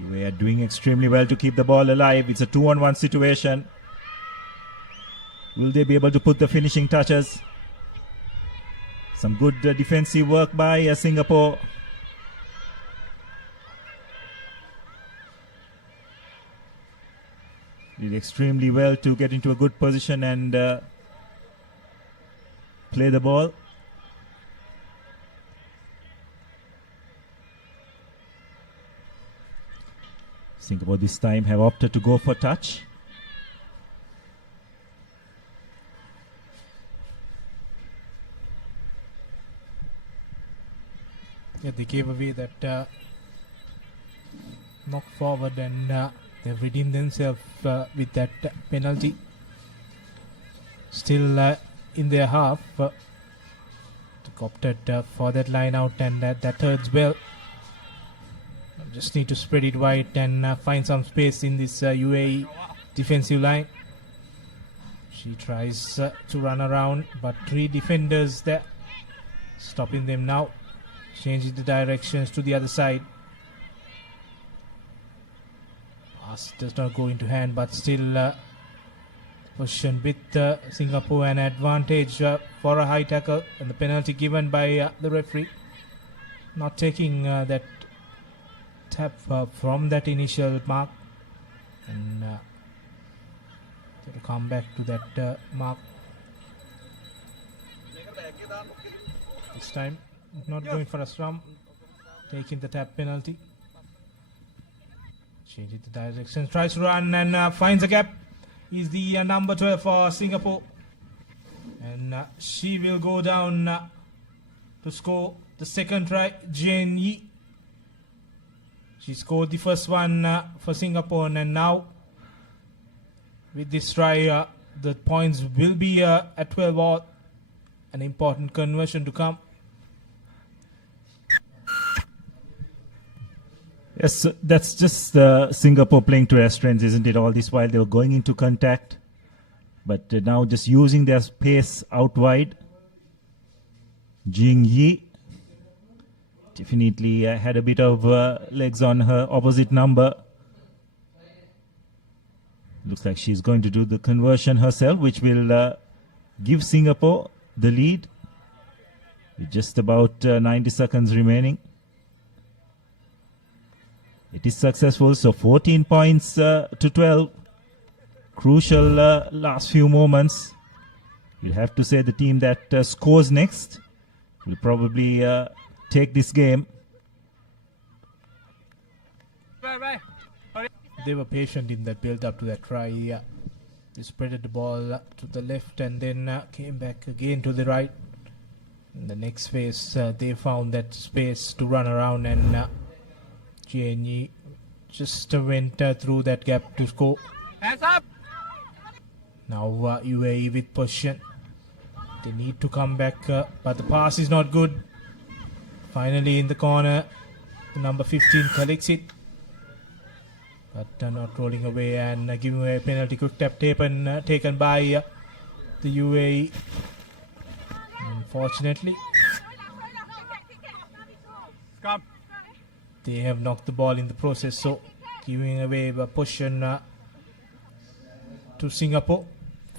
UAE are doing extremely well to keep the ball alive. It's a 2-on-1 situation. Will they be able to put the finishing touches? Some good defensive work by Singapore. Did extremely well to get into a good position and play the ball. Singapore this time have opted to go for touch. Yeah, they gave away that knock forward, and they've redeemed themselves with that penalty. Still in their half, opted for that line out, and that hurts well. Just need to spread it wide and find some space in this UAE defensive line. She tries to run around, but 3 defenders there stopping them now. Changing the directions to the other side. Pass does not go into hand, but still position with Singapore, an advantage for a high tackle, and the penalty given by the referee. Not taking that tap from that initial mark, and to come back to that mark this time. Not going for a scrum, taking the tap penalty. Changing the direction, tries to run and finds a gap. Is the number 12 for Singapore, and she will go down to score the second try. Jane Yi. She scored the first one for Singapore, and now with this try, the points will be at 12 all. An important conversion to come. Yes, that's just Singapore playing to their strengths, isn't it? All this while they were going into contact, but now just using their pace out wide. Jing Yi definitely had a bit of legs on her opposite number. Looks like she's going to do the conversion herself, which will give Singapore the lead with just about 90 seconds remaining. It is successful, so 14 points to 12. Crucial last few moments. You'll have to say the team that scores next will probably take this game. They were patient in that build up to that try. They spreaded the ball to the left and then came back again to the right. In the next phase, they found that space to run around, and Jianyi just went through that gap to score. Hands up! Now UAE with possession. They need to come back, but the pass is not good. Finally in the corner, the number 15 collects it, but not rolling away and giving away a penalty. Quick tap taken by the UAE. Unfortunately, they have knocked the ball in the process, so giving away a possession to Singapore.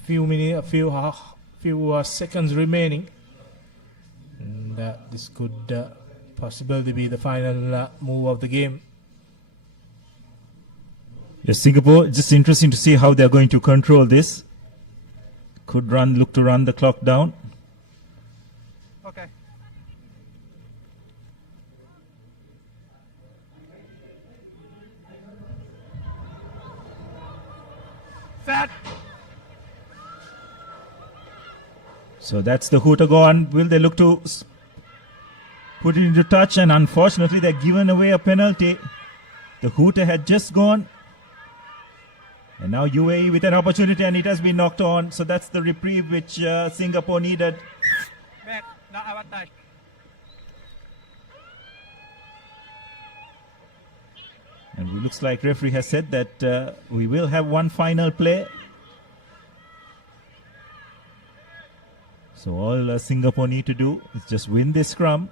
Few seconds remaining, and this could possibly be the final move of the game. Yes, Singapore, just interesting to see how they're going to control this. Could look to run the clock down. Okay. Set. So that's the hooter gone. Will they look to put it into touch? And unfortunately, they're given away a penalty. The hooter had just gone. And now UAE with an opportunity, and it has been knocked on. So that's the reprieve which Singapore needed. And it looks like referee has said that we will have one final play. So all Singapore need to do is just win this scrum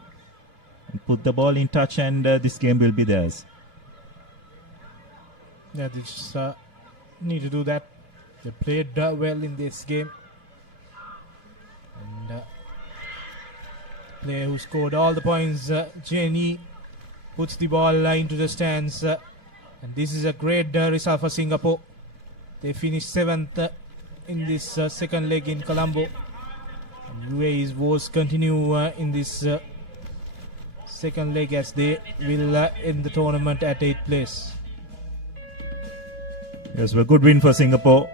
and put the ball in touch, and this game will be theirs. Yeah, they just need to do that. They played well in this game. And the player who scored all the points, Jenny, puts the ball into the stands. And this is a great result for Singapore. They finished 7th in this second leg in Colombo. And UAE's woes continue in this second leg as they will end the tournament at 8th place. Yes, a good win for Singapore.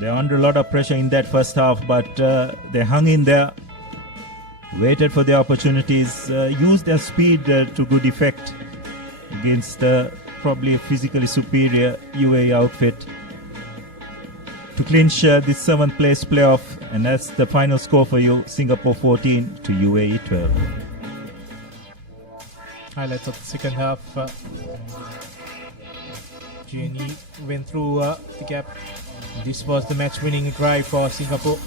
They're under a lot of pressure in that first half, but they hung in there, waited for their opportunities, used their speed to good effect against probably a physically superior UAE outfit to clinch this 7th place playoff. And that's the final score for you: Singapore 14 to UAE 12. Highlights of the second half. Jenny went through the gap. This was the match-winning drive for Singapore.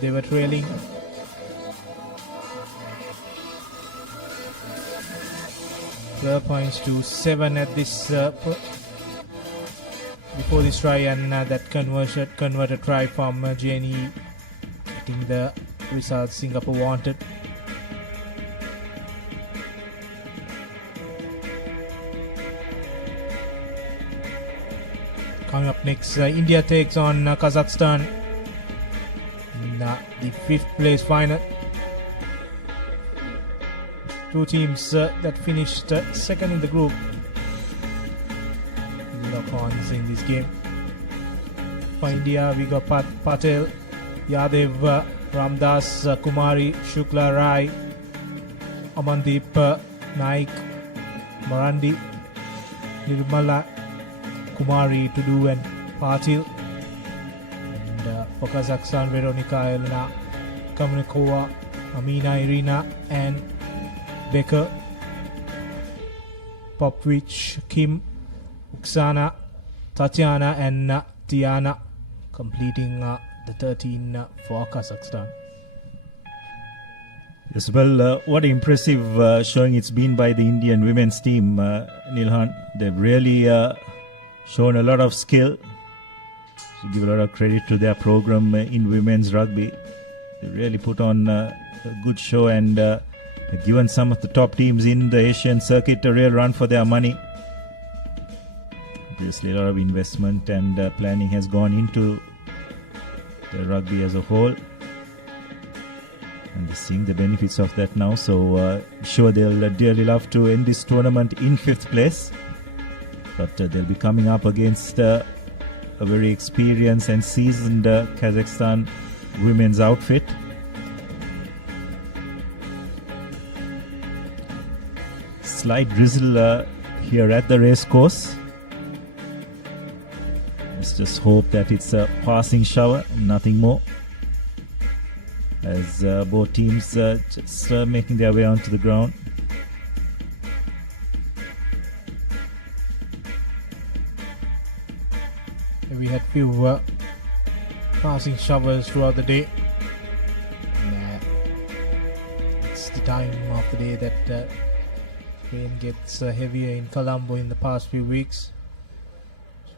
They were trailing. Points to 7 at this before this try, and that converted try from Jenny, getting the result Singapore wanted. Coming up next, India takes on Kazakhstan in the 5th place final. Two teams that finished second in the group. Lock-ons in this game. For India, we got Patel, Yadev, Ramdas, Kumari, Shukla Rai, Amandeep, Naik, Marandi, Nirmala, Kumari, Tudu and Patil. And for Kazakhstan, Veronica, Elena, Kamenkova, Amina, Irina and Becker, Popwich, Kim, Oksana, Tatiana and Tiana, completing the 13 for Kazakhstan. Yes, well, what impressive showing it's been by the Indian women's team, Nilhan. They've really shown a lot of skill. To give a lot of credit to their program in women's rugby. They really put on a good show and given some of the top teams in the Asian circuit a real run for their money. Obviously, a lot of investment and planning has gone into the rugby as a whole. And we're seeing the benefits of that now. So, sure, they'll dearly love to end this tournament in 5th place. But they'll be coming up against a very experienced and seasoned Kazakhstan women's outfit. Slight drizzle here at the race course. Let's just hope that it's a passing shower, nothing more. As both teams just making their way onto the ground. We had few passing showers throughout the day. It's the time of the day that rain gets heavier in Colombo in the past few weeks.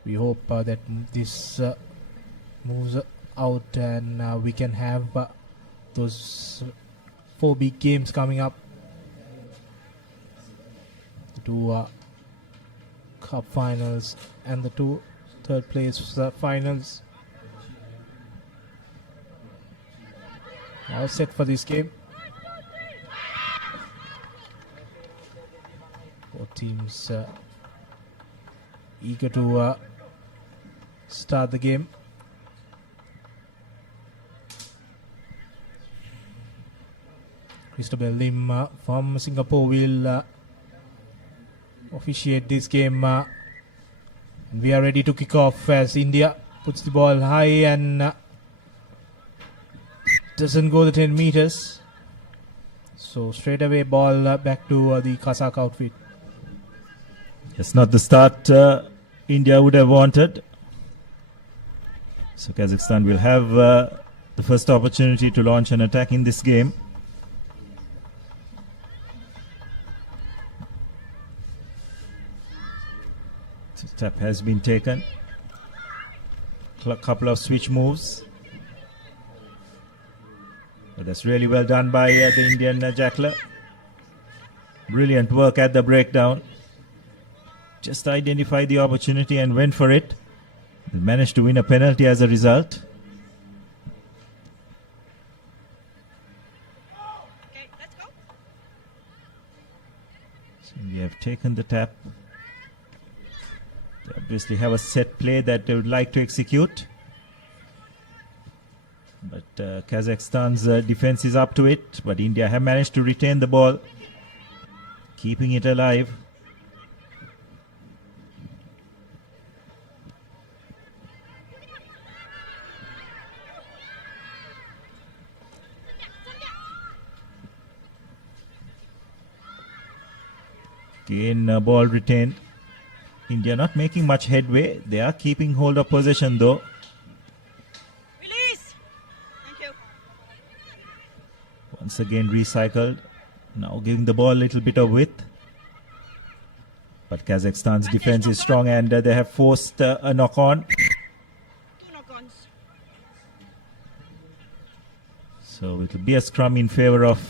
We hope that this moves out and we can have those 4 big games coming up. The 2 cup finals and the 2 third place finals. All set for this game. Both teams eager to start the game. Christopher Lim from Singapore will officiate this game. And we are ready to kick off as India puts the ball high and doesn't go the 10 meters. So straight away ball back to the Kazakh outfit. It's not the start India would have wanted. So Kazakhstan will have the first opportunity to launch an attack in this game. So tap has been taken. A couple of switch moves. But that's really well done by the Indian jackler. Brilliant work at the breakdown. Just identified the opportunity and went for it. They managed to win a penalty as a result. So we have taken the tap. They obviously have a set play that they would like to execute. But Kazakhstan's defense is up to it. But India have managed to retain the ball, keeping it alive. Again, ball retained. India not making much headway. They are keeping hold of possession though. Release. Thank you. Once again recycled. Now giving the ball a little bit of width. But Kazakhstan's defense is strong and they have forced a knock-on. 2 knock-ons. So it will be a scrum in favor of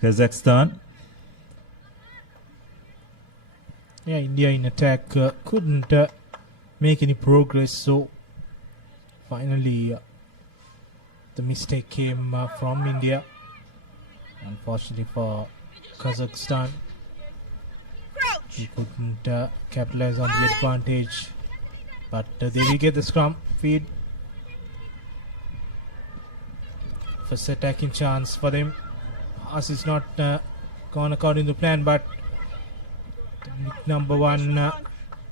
Kazakhstan. Yeah, India in attack couldn't make any progress, so finally the mistake came from India. Unfortunately for Kazakhstan, he couldn't capitalize on the advantage, but they will get the scrum feed. First attacking chance for them. Pass is not gone according to plan, but number 1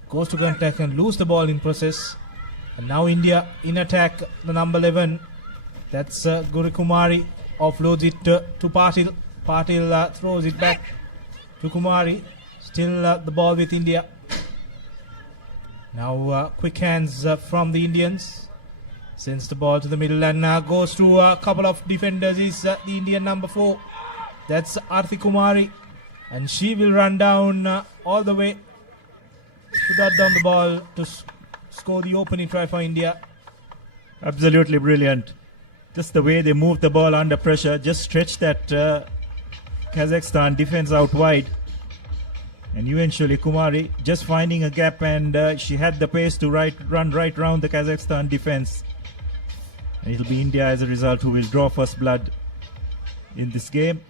goes to contact and lose the ball in process. And now India in attack, the number 11, that's Guru Kumari, offloads it to Patil. Patil throws it back to Kumari. Still the ball with India. Now quick hands from the Indians. Sends the ball to the middle and goes to a couple of defenders. Is the Indian number 4. That's Arthi Kumari. And she will run down all the way to dot down the ball to score the opening try for India. Absolutely brilliant. Just the way they moved the ball under pressure, just stretched that Kazakhstan defense out wide. And eventually Kumari just finding a gap, and she had the pace to run right round the Kazakhstan defense. And it'll be India as a result who will draw first blood in this game.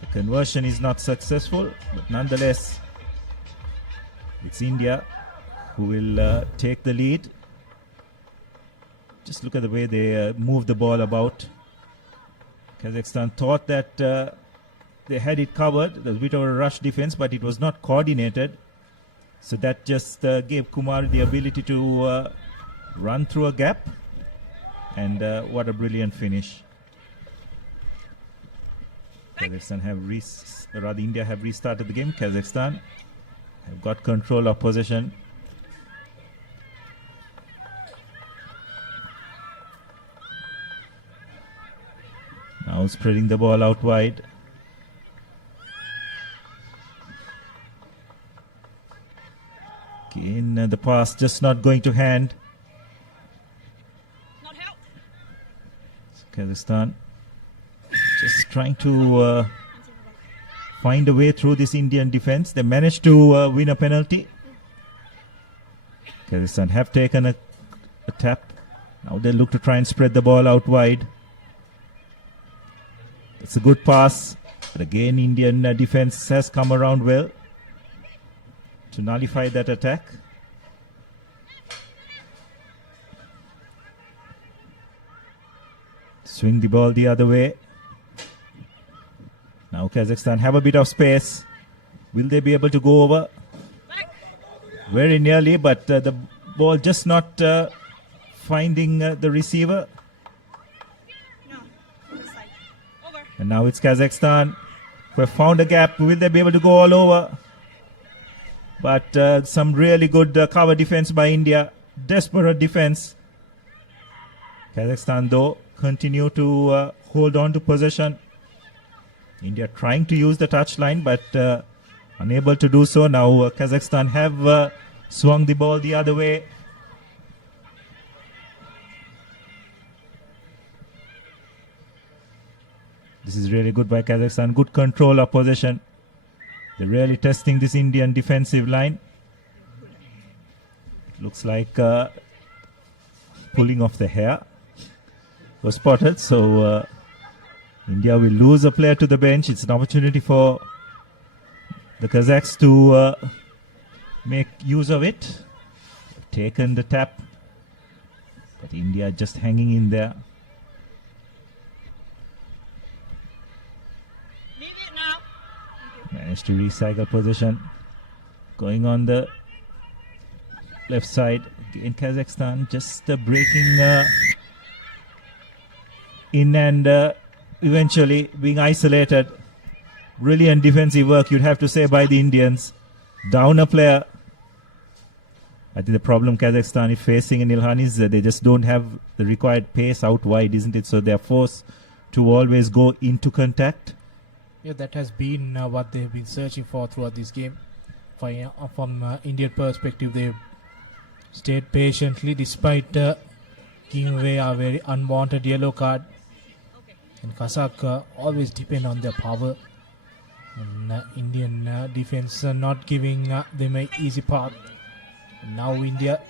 The conversion is not successful, but nonetheless it's India who will take the lead. Just look at the way they move the ball about. Kazakhstan thought that they had it covered. There was a bit of a rush defense, but it was not coordinated. So that just gave Kumar the ability to run through a gap. And what a brilliant finish. Kazakhstan have India have restarted the game. Kazakhstan have got control of possession. Now spreading the ball out wide. Again, the pass just not going to hand. Kazakhstan just trying to find a way through this Indian defense. They managed to win a penalty. Kazakhstan have taken a tap. Now they look to try and spread the ball out wide. It's a good pass, but again Indian defense has come around well to nullify that attack. Swing the ball the other way. Now Kazakhstan have a bit of space. Will they be able to go over? Very nearly, but the ball just not finding the receiver. And now it's Kazakhstan who have found a gap. Will they be able to go all over? But some really good cover defense by India. Desperate defense. Kazakhstan though continue to hold on to possession. India trying to use the touchline, but unable to do so. Now Kazakhstan have swung the ball the other way. This is really good by Kazakhstan. Good control of possession. They're really testing this Indian defensive line. Looks like pulling off the hair was spotted. So India will lose a player to the bench. It's an opportunity for the Kazakhs to make use of it. Taken the tap, but India just hanging in there. Managed to recycle possession. Going on the left side in Kazakhstan, just breaking in and eventually being isolated. Brilliant defensive work, you'd have to say, by the Indians. Down a player. I think the problem Kazakhstan is facing in Ilhan is that they just don't have the required pace out wide, isn't it? So they're forced to always go into contact. Yeah, that has been what they've been searching for throughout this game. From Indian perspective, they've stayed patiently despite giving away a very unwanted yellow card. And Kazakh always depend on their power. And Indian defense not giving them an easy path. And now India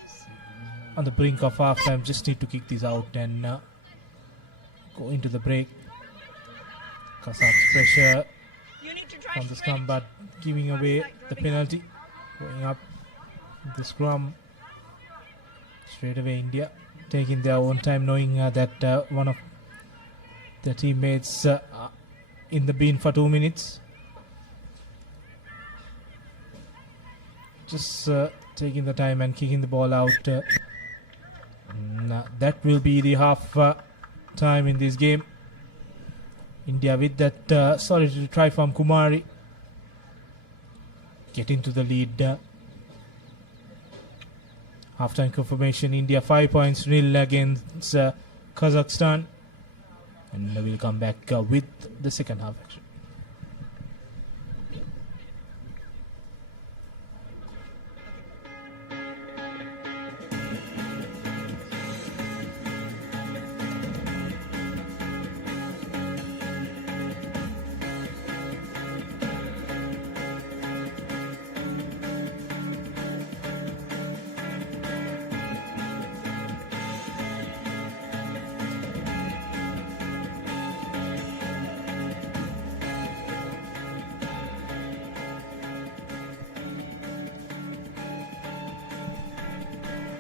on the brink of half-time just need to kick this out and go into the break. Kazakh's pressure from the scrum, but giving away the penalty. Going up the scrum. Straight away India taking their own time, knowing that one of their teammates in the bin for 2 minutes. Just taking the time and kicking the ball out. That will be the half time in this game. India with that solid try from Kumari getting to the lead Halftime confirmation, India 5 points to nil against Kazakhstan. And we'll come back with the second half action.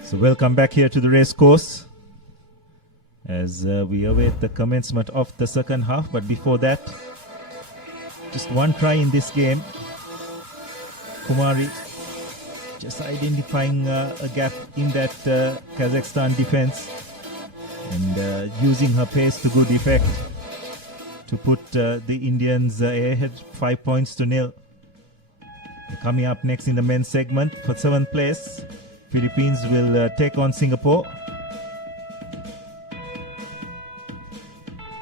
So welcome back here to the race course as we await the commencement of the second half. But before that, just one try in this game. Kumari just identifying a gap in that Kazakhstan defense and using her pace to good effect to put the Indians ahead 5 points to nil. Coming up next in the men's segment for 7th place, Philippines will take on Singapore.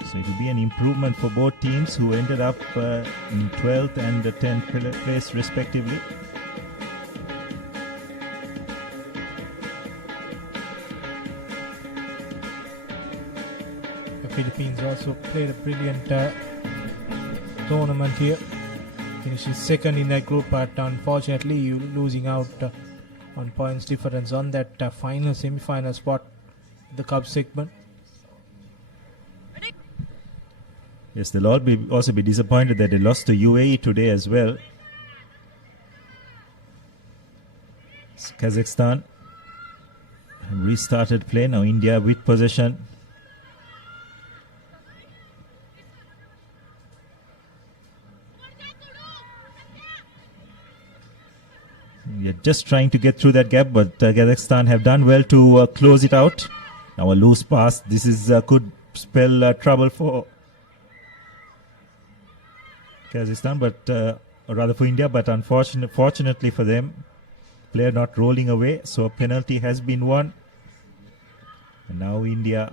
So it will be an improvement for both teams who ended up in 12th and 10th place respectively. The Philippines also played a brilliant tournament here, finishing second in that group, but unfortunately you losing out on points difference on that final semi-final spot, the cup segment. Yes, they'll all also be disappointed that they lost to UAE today as well. So Kazakhstan have restarted play. Now India with possession. We are just trying to get through that gap, but Kazakhstan have done well to close it out. Now a loose pass. This is could spell trouble for Kazakhstan, but or rather for India. But fortunately for them, player not rolling away, so a penalty has been won. And now India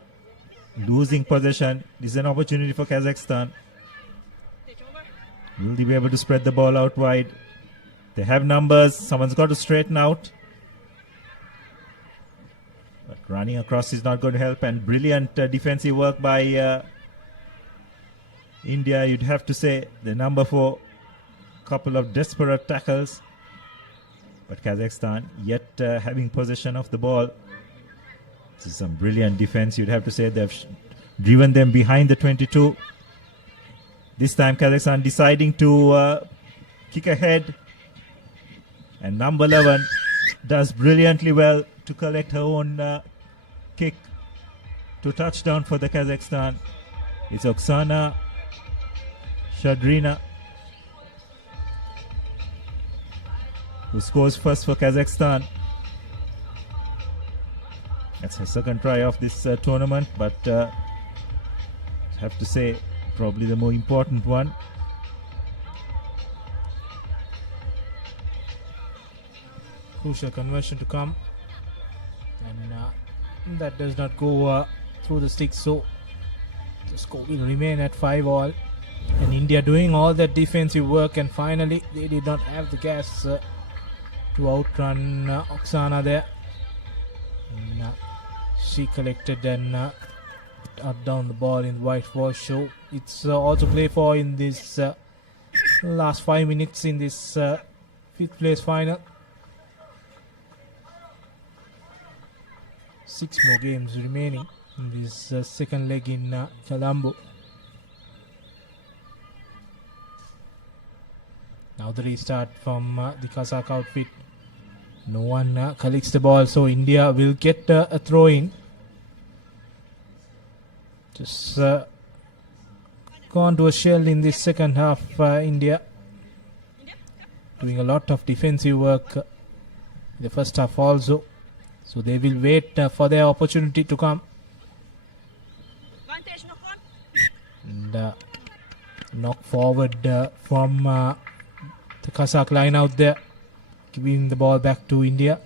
losing possession. This is an opportunity for Kazakhstan. Will they be able to spread the ball out wide? They have numbers. Someone's got to straighten out. But running across is not going to help. And brilliant defensive work by India, you'd have to say. The number 4, couple of desperate tackles. But Kazakhstan yet having possession of the ball. This is some brilliant defense. You'd have to say they've driven them behind the 22. This time Kazakhstan deciding to kick ahead. And number 11 does brilliantly well to collect her own kick to touchdown for the Kazakhstan. It's Oksana Shadrina who scores first for Kazakhstan. That's her second try of this tournament, but I have to say probably the more important one. Crucial conversion to come, and that does not go through the sticks, so the score will remain at 5-all. And India doing all that defensive work, and finally they did not have the gas to outrun Oksana there. And, she collected and up down the ball in white wash. So it's also play for in this last 5 minutes in this 5th place final. 6 more games remaining in this second leg in Colombo. Now the restart from the Kazakh outfit. No one collects the ball, so India will get a throw in. Just gone to a shell in this second half. India doing a lot of defensive work in the first half also. So they will wait for their opportunity to come. And knock forward from the Kazakh line out there, giving the ball back to India.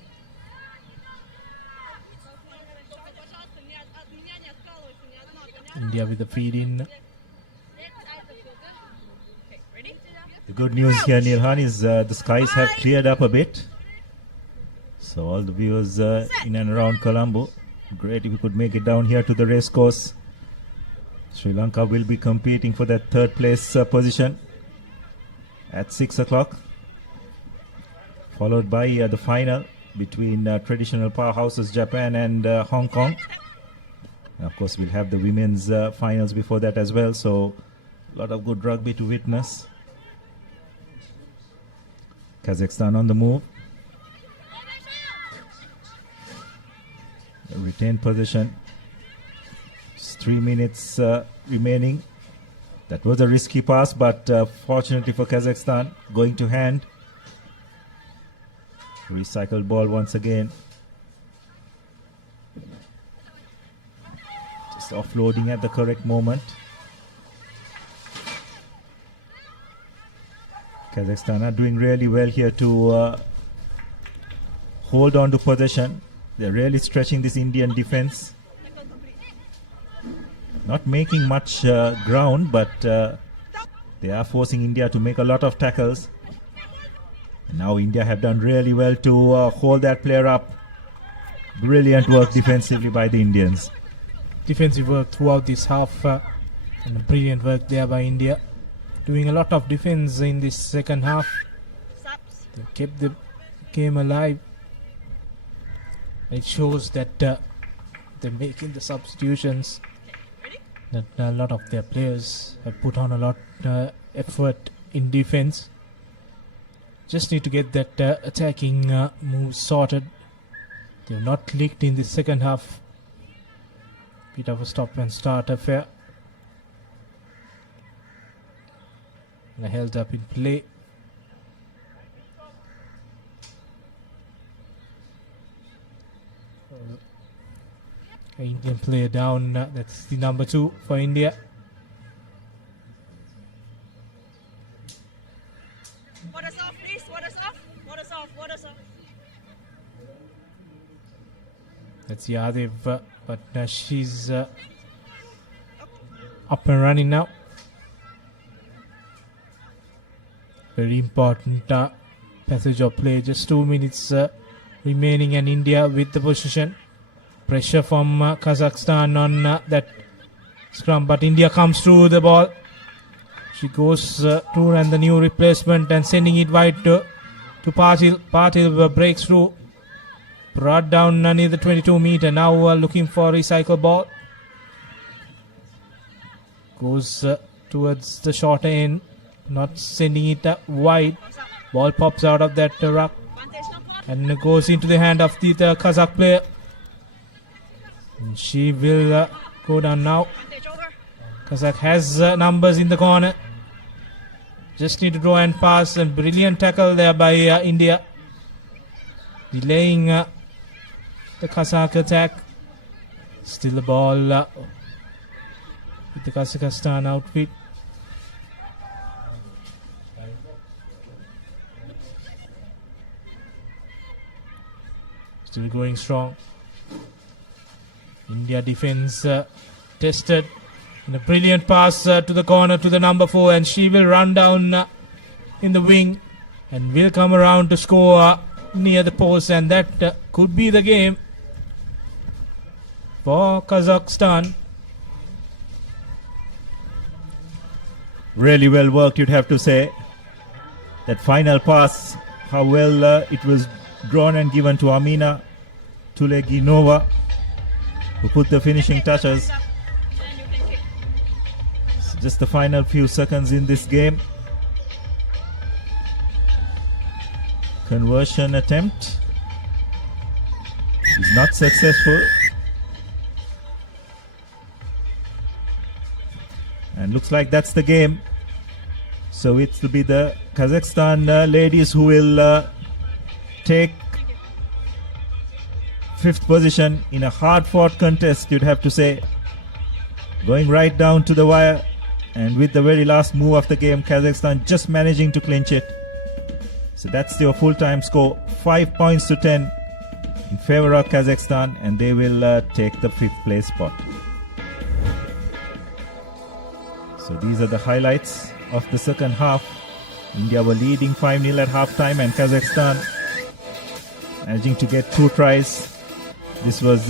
India with the feed in. The good news here, Nilhan, is the skies have cleared up a bit. So all the viewers in and around Colombo, great if you could make it down here to the race course. Sri Lanka will be competing for that third place position at 6 o'clock, followed by the final between traditional powerhouses Japan and Hong Kong. And of course, we'll have the women's finals before that as well. So a lot of good rugby to witness. Kazakhstan on the move. Retained position. Just 3 minutes remaining. That was a risky pass, but fortunately for Kazakhstan, going to hand. Recycled ball once again. Just offloading at the correct moment. Kazakhstan are doing really well here to hold on to possession. They're really stretching this Indian defense. Not making much ground, but they are forcing India to make a lot of tackles. And now India have done really well to hold that player up. Brilliant work defensively by the Indians. Defensive work throughout this half and brilliant work there by India. Doing a lot of defense in this second half. They kept the game alive. It shows that they're making the substitutions. That a lot of their players have put on a lot effort in defense. Just need to get that attacking move sorted. They've not clicked in the second half. Bit of a stop and start affair. And held up in play. Indian player down. That's the number 2 for India. Waters off, please. Waters off. Waters off. Waters off. That's Yadev, but she's up and running now. Very important passage of play. Just 2 minutes remaining, and India with the possession. Pressure from Kazakhstan on that scrum, but India comes through the ball. She goes through, and the new replacement and sending it wide to Patil. Patil breaks through, brought down near the 22 meter. Now looking for recycle ball. Goes towards the shorter end, not sending it wide. Ball pops out of that ruck and goes into the hand of the Kazakh player. And she will go down now. Kazakh has numbers in the corner. Just need to draw and pass, and brilliant tackle there by India. Delaying the Kazakh attack. Still the ball with the Kazakhstan outfit. Still going strong. India defense tested. And a brilliant pass to the corner to the number 4, and she will run down in the wing and will come around to score near the post, and that could be the game for Kazakhstan. Really well worked, you'd have to say. That final pass, how well it was drawn and given to Amina Tuleginova, who put the finishing touches. So just the final few seconds in this game. Conversion attempt is not successful. And looks like that's the game. So it will be the Kazakhstan ladies who will take 5th position in a hard-fought contest, you'd have to say. Going right down to the wire, and with the very last move of the game, Kazakhstan just managing to clinch it. So that's your full-time score, 5 points to 10 in favor of Kazakhstan, and they will take the 5th place spot. So these are the highlights of the second half. India were leading 5-0 at halftime, and Kazakhstan managing to get 2 tries. This was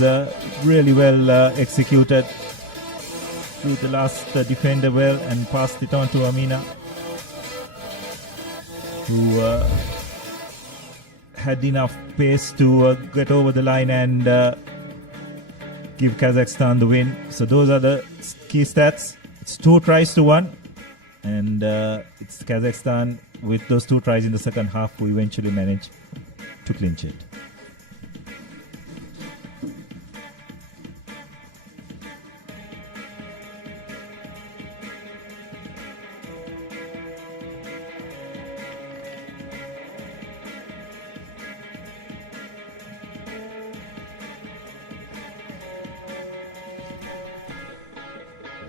really well executed. Threw the last defender well and passed it on to Amina, who had enough pace to get over the line and give Kazakhstan the win. So those are the key stats. It's 2 tries to 1, and it's Kazakhstan with those 2 tries in the second half who eventually managed to clinch it.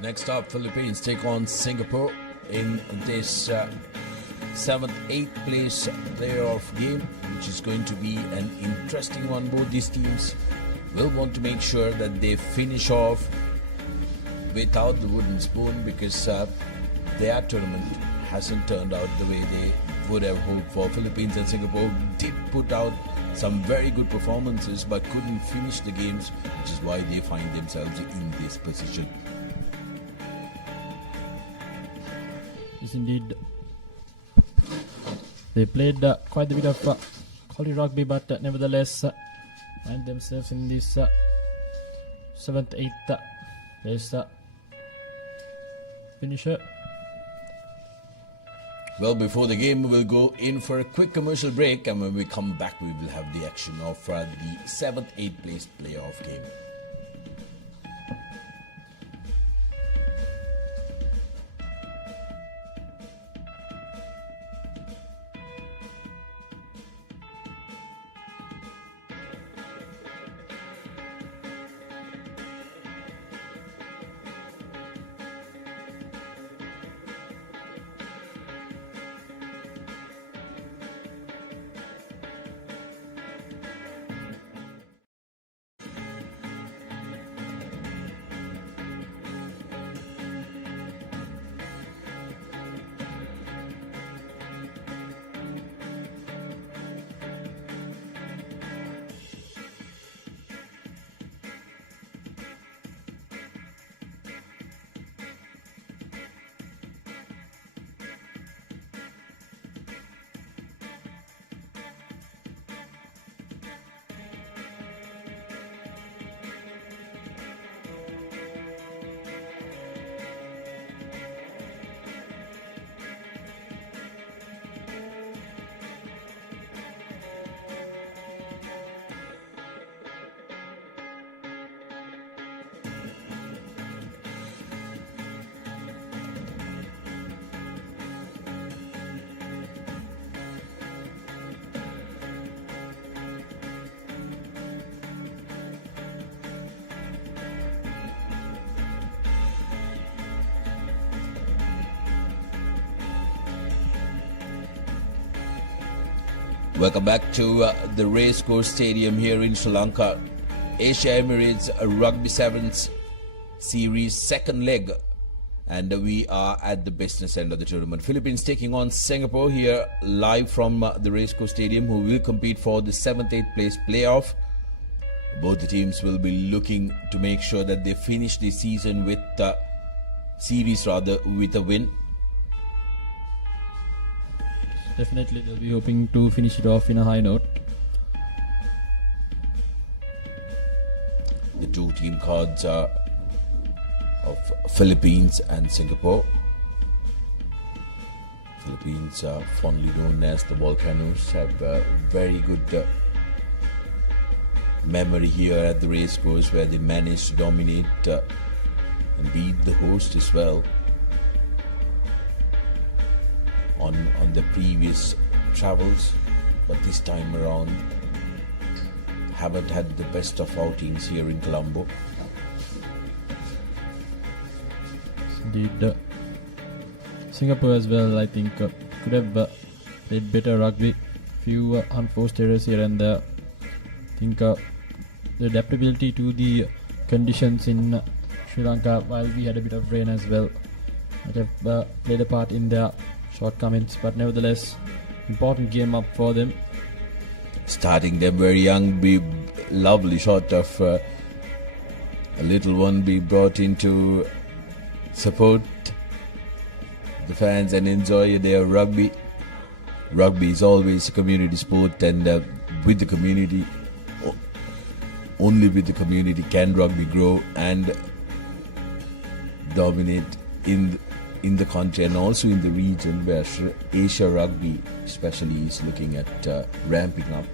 Next up, Philippines take on Singapore in this 7th, 8th place playoff game, which is going to be an interesting one. Both these teams will want to make sure that they finish off without the wooden spoon, because their tournament hasn't turned out the way they would have hoped for. Philippines and Singapore did put out some very good performances but couldn't finish the games, which is why they find themselves in this position. Yes, indeed. They played quite a bit of quality rugby, but nevertheless find themselves in this 7th, 8th place finisher. Well, before the game, we'll go in for a quick commercial break, and when we come back, we will have the action of the 7th, 8th place playoff game. Welcome back to the Racecourse Stadium here in Sri Lanka. Asia Emirates Rugby Sevens Series second leg, and we are at the business end of the tournament. Philippines taking on Singapore here live from the Racecourse Stadium, who will compete for the 7th, 8th place playoff. Both the teams will be looking to make sure that they finish the season with series with a win. Definitely, they'll be hoping to finish it off in a high note. The two team cards are of Philippines and Singapore. Philippines, fondly known as the Volcanoes, have a very good memory here at the racecourse, where they managed to dominate and beat the host as well on the previous travels, but this time around haven't had the best of outings here in Colombo. Indeed, Singapore as well, I think, could have played better rugby. Few unforced errors here and there. I think the adaptability to the conditions in Sri Lanka, while we had a bit of rain as well, might have played a part in their shortcomings, but nevertheless, important game up for them. Starting them very young, be lovely shot of a little one be brought in to support the fans and enjoy their rugby. Rugby is always a community sport, and with the community, only with the community can rugby grow and dominate in the country and also in the region, where Asia Rugby especially is looking at ramping up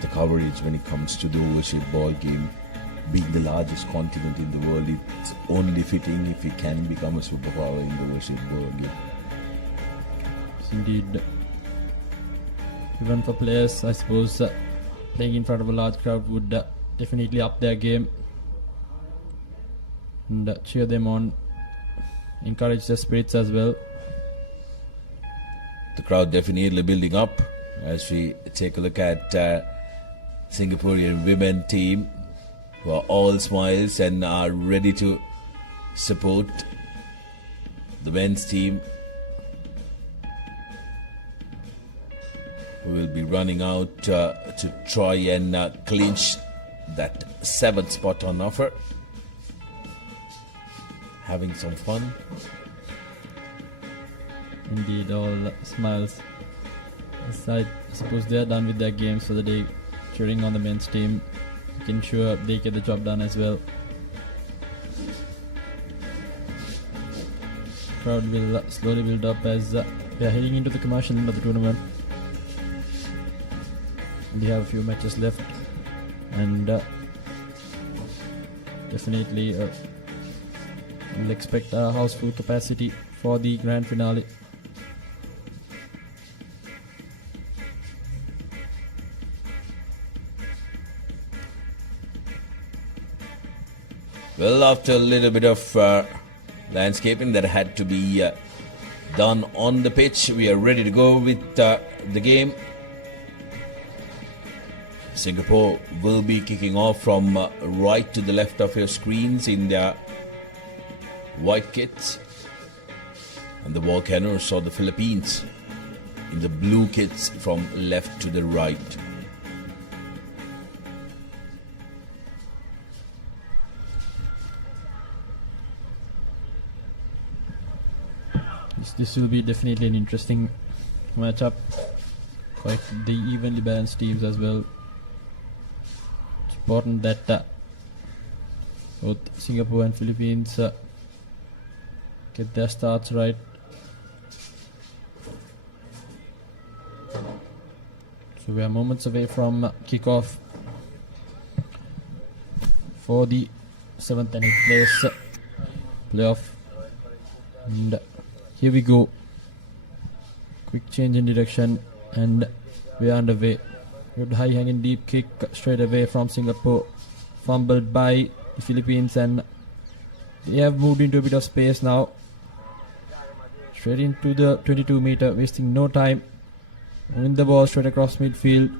the coverage when it comes to the overseas ball game. Being the largest continent in the world, it's only fitting if it can become a superpower in the overseas ball game. Yes, indeed. Even for players, I suppose playing in front of a large crowd would definitely up their game and cheer them on, encourage their spirits as well. The crowd definitely building up as we take a look at Singaporean women team, who are all smiles and are ready to support the men's team, who will be running out to try and clinch that 7th spot on offer. Having some fun. Indeed, all smiles. I suppose they are done with their games for the day, cheering on the men's team, making sure they get the job done as well. Crowd will slowly build up as we are heading into the commercial end of the tournament. We have a few matches left, and definitely we'll expect a house full capacity for the grand finale. Well, after a little bit of landscaping that had to be done on the pitch, we are ready to go with the game. Singapore will be kicking off from right to the left of your screens in their white kits, and the Volcanoes or the Philippines in the blue kits from left to the right. This will be definitely an interesting matchup. Quite the evenly balanced teams as well. It's important that both Singapore and Philippines get their starts right. So we are moments away from kickoff for the 7th and 8th place playoff. And here we go. Quick change in direction and we are underway. Good high hanging deep kick straight away from Singapore. Fumbled by the Philippines, and they have moved into a bit of space now. Straight into the 22 meter, wasting no time. Win the ball straight across midfield.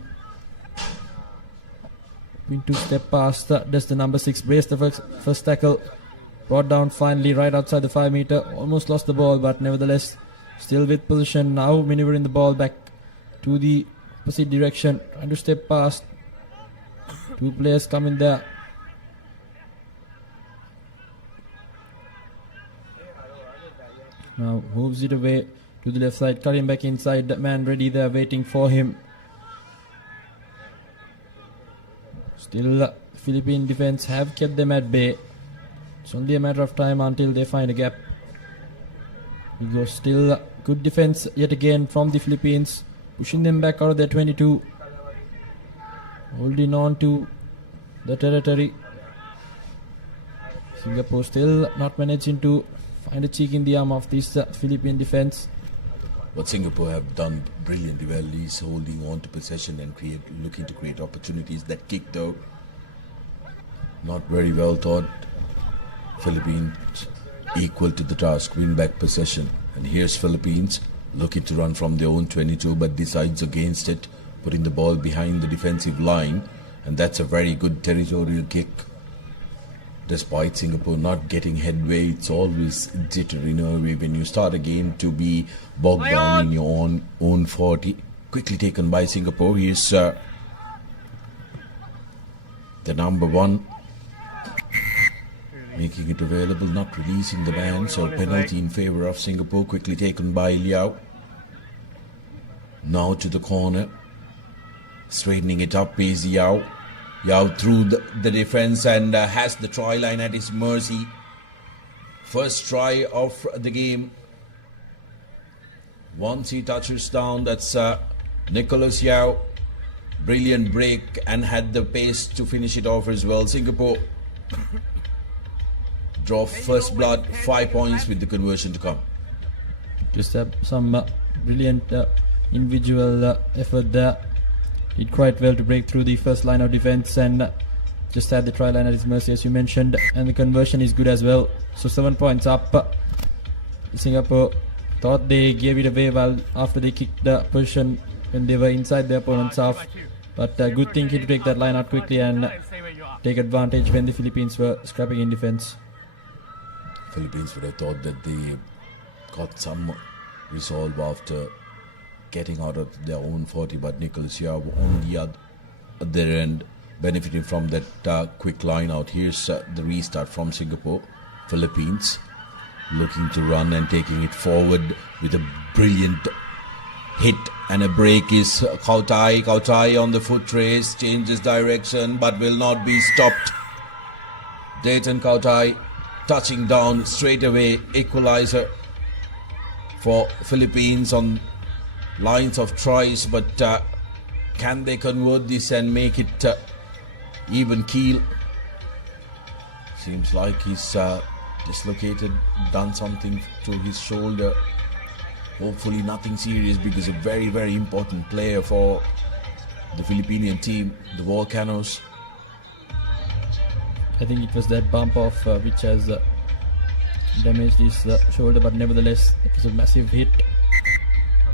Into step past, does the number 6 brace the first tackle. Brought down finally right outside the 5 meter. Almost lost the ball, but nevertheless still with position. Now maneuvering the ball back to the opposite direction. Trying to step past. 2 players come in there. Now moves it away to the left side. Cutting back inside. The man ready there waiting for him. Still Philippine defense have kept them at bay. It's only a matter of time until they find a gap. We go still good defense yet again from the Philippines, pushing them back out of their 22, holding on to the territory. Singapore still not managing to find a cheek in the arm of this Philippine defense. What Singapore have done brilliantly well is holding on to possession and looking to create opportunities. That kick though, not very well thought. Philippines equal to the task, win back possession. And here's Philippines looking to run from their own 22 but decides against it, putting the ball behind the defensive line, and that's a very good territorial kick. Despite Singapore not getting headway, it's always jittery, when you start a game to be bogged down in your own 40. Quickly taken by Singapore. Here's the number 1. Making it available, not releasing the man, so penalty in favour of Singapore. Quickly taken by Liao. Now to the corner. Straightening it up is Yao. Yao through the defence and has the try line at his mercy. First try of the game. Once he touches down, that's Nicholas Yao. Brilliant break and had the pace to finish it off as well. Singapore draw first blood, 5 points with the conversion to come. Just some brilliant individual effort there. Did quite well to break through the first line of defence and just had the try line at his mercy, as you mentioned, and the conversion is good as well. So 7 points up. Singapore thought they gave it away well after they kicked the position when they were inside their opponent's half, but good thinking to take that line out quickly and take advantage when the Philippines were scrapping in defence. Philippines would have thought that they got some resolve after getting out of their own 40, but Nicholas Yao on the other end benefiting from that quick line out. Here's the restart from Singapore. Philippines looking to run and taking it forward with a brilliant hit and a break is Kautai. Kautai on the foot race, changes direction but will not be stopped. Dayton Kautai touching down straight away, equalizer for Philippines on lines of tries, but can they convert this and make it even keel? Seems like he's dislocated, done something to his shoulder. Hopefully nothing serious, because a very, very important player for the Filipinian team, the Volcanoes. I think it was that bump off which has damaged his shoulder, but nevertheless it was a massive hit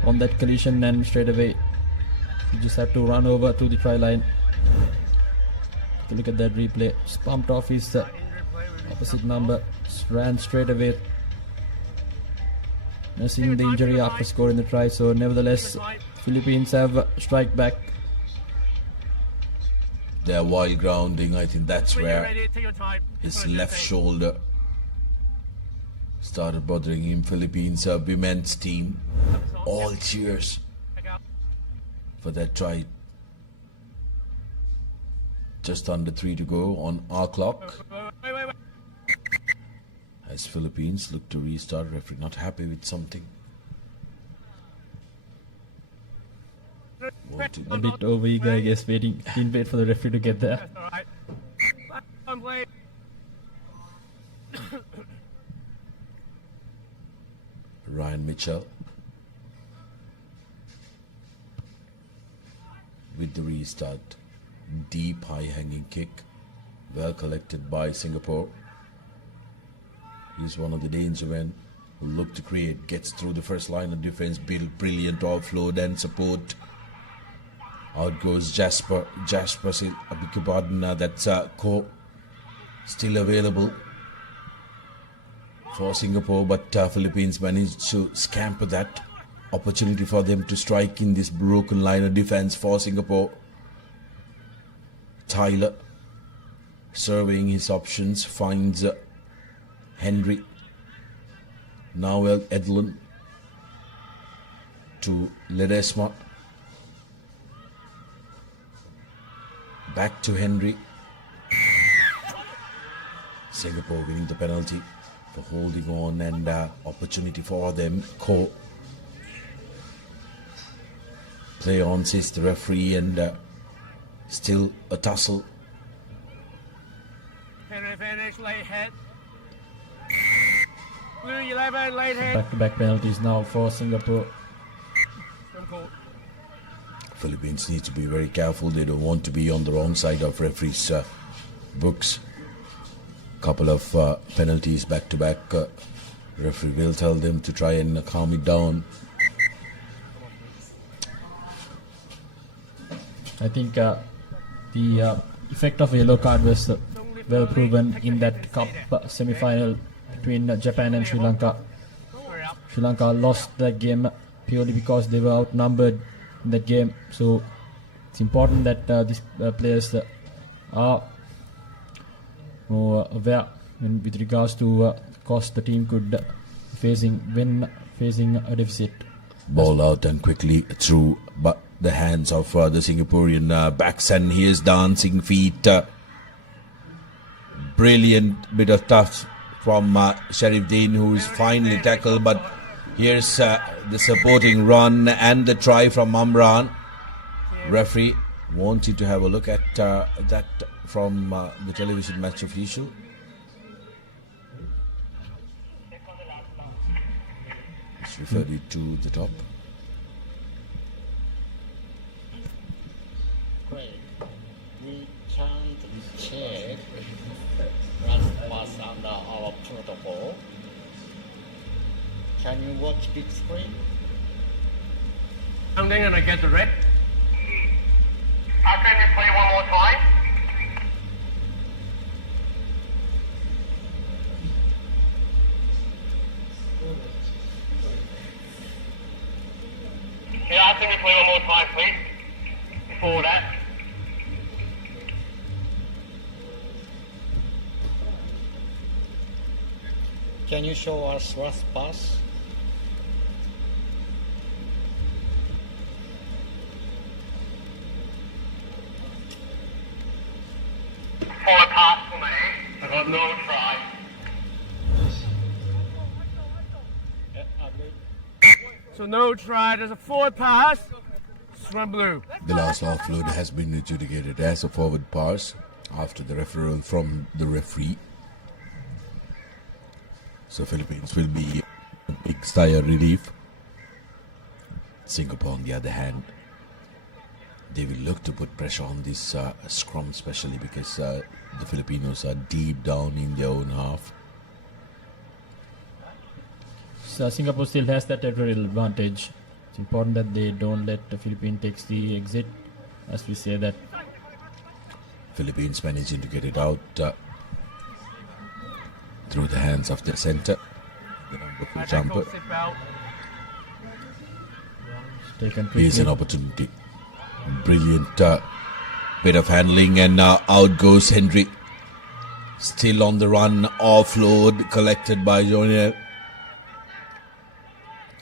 on that collision, and straight away he just had to run over to the try line. Take a look at that replay. Just bumped off his opposite number, just ran straight away, nursing the injury after scoring the try. So nevertheless Philippines have strike back. Their wild grounding, I think that's where his left shoulder started bothering him. Philippines women's team, all cheers for that try. Just under 3 to go on our clock. As Philippines look to restart, referee not happy with something. A bit over eager, I guess, didn't wait for the referee to get there. Ryan Mitchell with the restart. Deep high hanging kick, well collected by Singapore. He's one of the danger men who look to create, gets through the first line of defense, build brilliant offload and support. Out goes Jasper. Jasper, I beg your pardon, that's Ko still available for Singapore, but Philippines managed to scamper that opportunity for them to strike in this broken line of defense for Singapore. Tyler surveying his options, finds Henry. Now Edlund to Ledesma. Back to Henry. Singapore winning the penalty for holding on, and opportunity for them. Ko play on, says the referee, and still a tussle. Back-to-back penalties now for Singapore. Philippines need to be very careful. They don't want to be on the wrong side of referees' books. Couple of penalties back-to-back. Referee will tell them to try and calm it down. I think the effect of a yellow card was well proven in that cup semi-final between Japan and Sri Lanka. Sri Lanka lost that game purely because they were outnumbered in that game. So it's important that these players are more aware with regards to cost the team could facing when facing a deficit. Ball out and quickly through but the hands of the Singaporean backs, and here's dancing feet. Brilliant bit of touch from Sharif Dean, who's finally tackled, but here's the supporting run and the try from Amran. Referee wanted to have a look at that from the television match official. It's referred it to the top. Great. We can't check what was under our protocol. Can you watch big screen? I'm then gonna get the red. Can you play one more time? Yeah, can you play one more time, please? Before that. Can you show us last pass? Forward pass for me. I got no try. So no try, there's a forward pass. Scrum blue. The last offload has been adjudicated as a forward pass after the referral from the referee. So Philippines will be a big sigh of relief. Singapore, on the other hand, they will look to put pressure on this scrum, especially because the Filipinos are deep down in their own half. So Singapore still has that territorial advantage. It's important that they don't let the Philippines take the exit, as we say that. Philippines managing to get it out through the hands of the center, the number 2 jumper. Here's an opportunity. Brilliant bit of handling, and out goes Henry. Still on the run, offload collected by Joniel.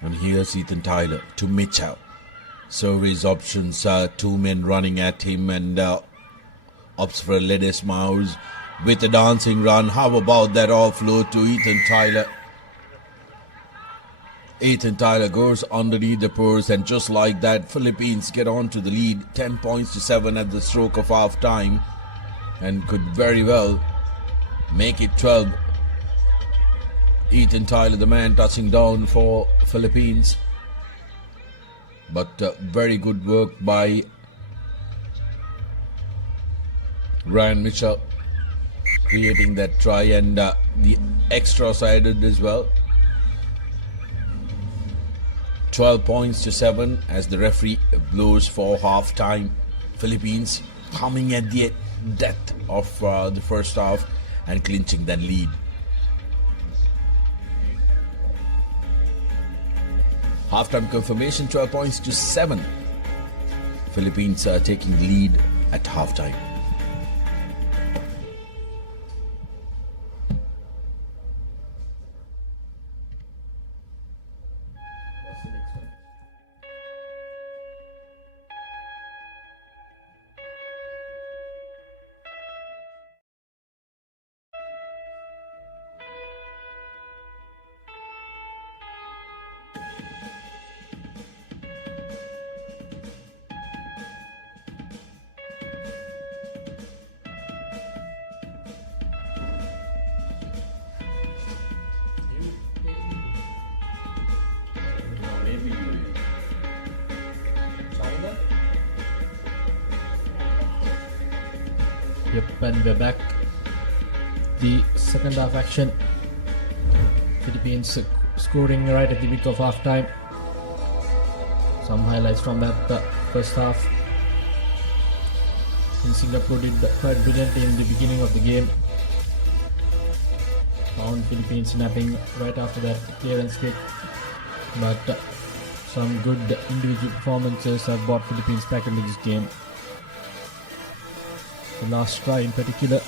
And here's Ethan Tyler to Mitchell. So his options, 2 men running at him, and opts for a Ledis Mouse with a dancing run. How about that offload to Ethan Tyler? Ethan Tyler goes underneath the purse, and just like that, Philippines get on to the lead, 10 points to 7 at the stroke of half time, and could very well make it 12. Ethan Tyler, the man touching down for Philippines. But very good work by Ryan Mitchell, creating that try, and the extra sided as well. 12 points to 7 as the referee blows for half time. Philippines coming at the death of the first half and clinching that lead. Halftime confirmation, 12 points to 7. Philippines are taking the lead at halftime. Yep, and we're back. The second half action. Philippines scoring right at the beat of half time. Some highlights from that first half. In Singapore did quite brilliantly in the beginning of the game. Found Philippines snapping right after that clearance kick. But some good individual performances have brought Philippines back into this game. The last try in particular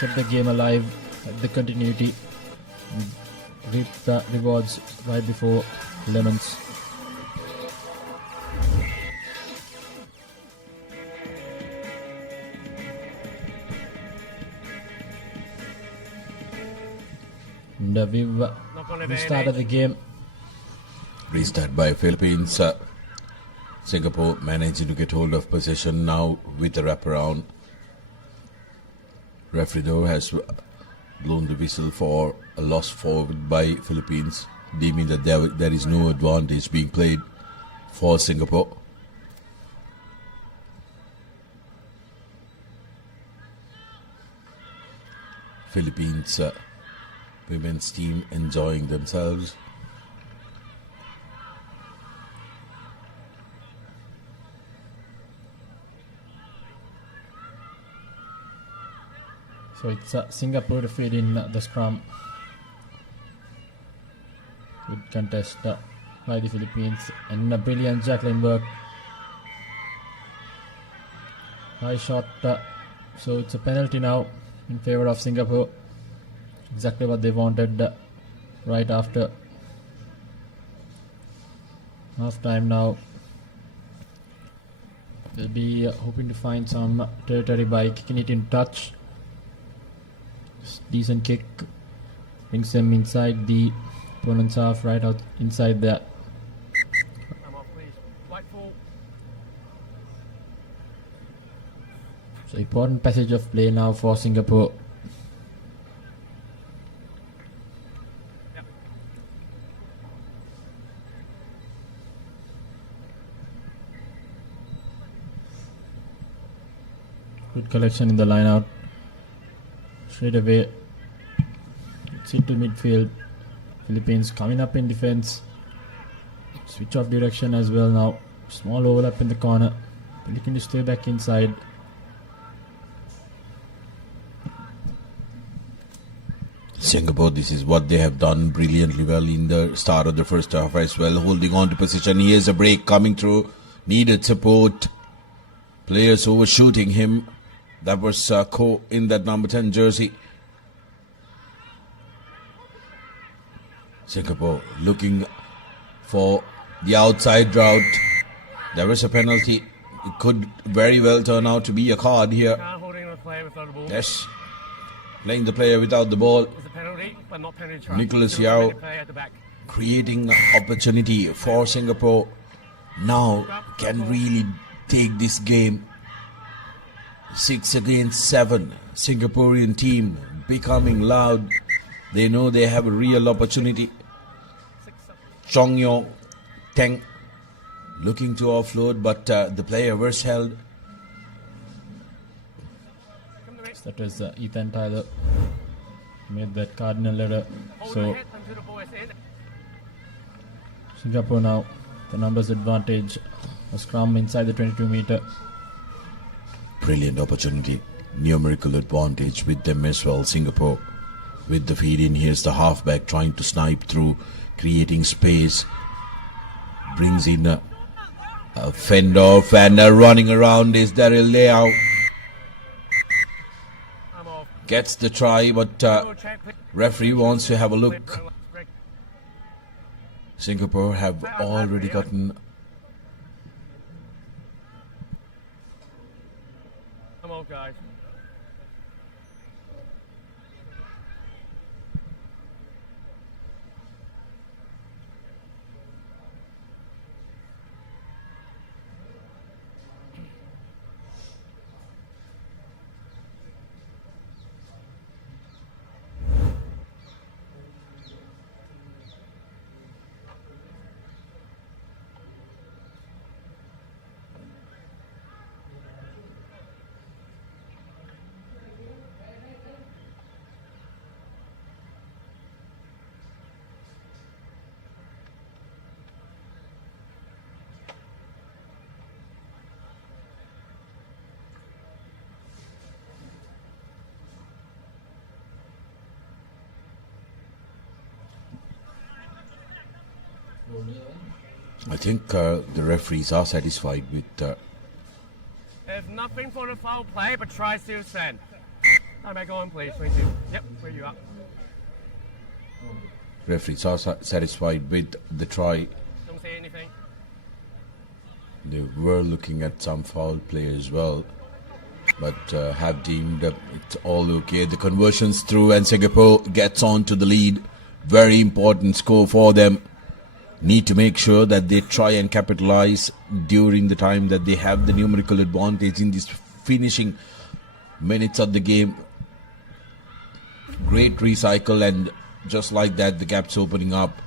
kept the game alive, had the continuity, reaped the rewards right before lemons. And we've restarted the game. Restart by Philippines. Singapore managing to get hold of possession now with a wraparound. Referee though has blown the whistle for a loss forward by Philippines, deeming that there is no advantage being played for Singapore. Philippines women's team enjoying themselves. So it's Singapore to feed in the scrum. Good contest by the Philippines and a brilliant Jacqueline work. High shot, so it's a penalty now in favor of Singapore. Exactly what they wanted right after half time now. They'll be hoping to find some territory by kicking it in touch. Decent kick, brings them inside the opponent's half, right out inside there. So important passage of play now for Singapore. Good collection in the line out. Straight away, it's into midfield. Philippines coming up in defense. Switch off direction as well now. Small overlap in the corner. Looking to stay back inside. Singapore, this is what they have done brilliantly well in the start of the first half as well. Holding on to position. Here's a break coming through. Needed support. Players overshooting him. That was Ko in that number 10 jersey. Singapore looking for the outside route. There was a penalty. It could very well turn out to be a card here. Yes. Playing the player without the ball. Nicholas Yao creating opportunity for Singapore. Now can really take this game. 6 against 7. Singaporean team becoming loud. They know they have a real opportunity. Chong Yong Teng looking to offload, but the player was held. That was Ethan Tyler. Made that cardinal error. So Singapore now, the numbers advantage. A scrum inside the 22-meter. Brilliant opportunity. Numerical advantage with them as well. Singapore with the feed in. Here's the halfback trying to snipe through, creating space. Brings in a fend off and running around is Daryl Leao. Gets the try, but referee wants to have a look. Singapore have already gotten guys. I think the referees are satisfied with. There's nothing for the foul play, but try still send. Time back on, please. Thank you. Yep, where you are. Referees are satisfied with the try. Don't say anything. They were looking at some foul play as well, but have deemed it all okay. The conversions through, and Singapore gets on to the lead. Very important score for them. Need to make sure that they try and capitalize during the time that they have the numerical advantage in these finishing minutes of the game. Great recycle, and just like that, the gap's opening up.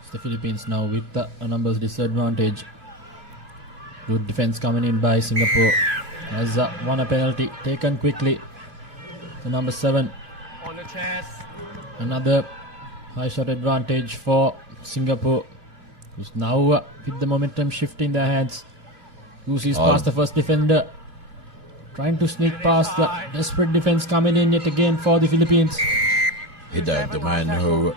It's the Philippines now with a numbers disadvantage. Good defense coming in by Singapore. Has won a penalty taken quickly. The number 7. On the chest. Another high shot advantage for Singapore, who's now with the momentum shift in their hands. Who sees past the first defender, trying to sneak past the desperate defense coming in yet again for the Philippines. Hidayat, the man who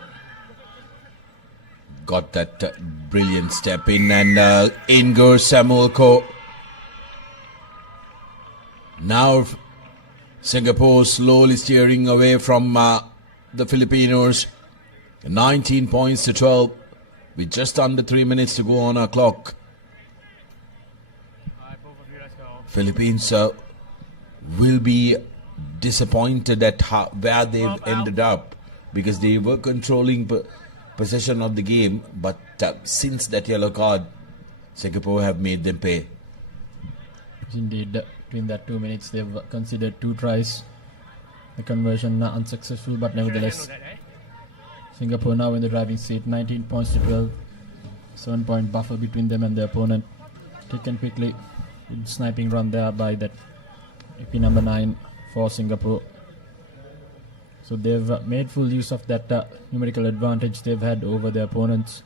got that brilliant step in, and in goes Samuel Ko. Now Singapore slowly steering away from the Filipinos. 19 points to 12 with just under 3 minutes to go on our clock. Philippines will be disappointed at where they've ended up, because they were controlling possession of the game, but since that yellow card, Singapore have made them pay. Indeed, between that 2 minutes they've considered 2 tries. The conversion unsuccessful, but nevertheless Singapore now in the driving seat. 19 points to 12. 7-point buffer between them and their opponent. Taken quickly. Good sniping run there by that AP number 9 for Singapore. So they've made full use of that numerical advantage they've had over their opponents.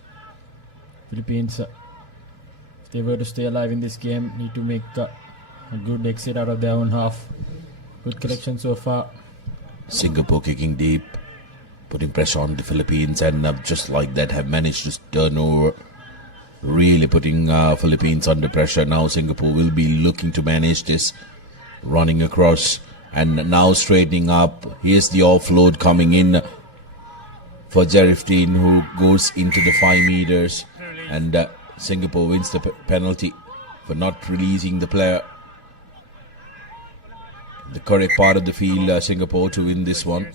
Philippines, if they were to stay alive in this game, need to make a good exit out of their own half. Good collection so far. Singapore kicking deep, putting pressure on the Philippines, and just like that have managed to turn over, really putting Philippines under pressure. Now Singapore will be looking to manage this, running across and now straightening up. Here's the offload coming in for Jerifteen, who goes into the 5 meters, and Singapore wins the penalty for not releasing the player. The correct part of the field, Singapore to win this one.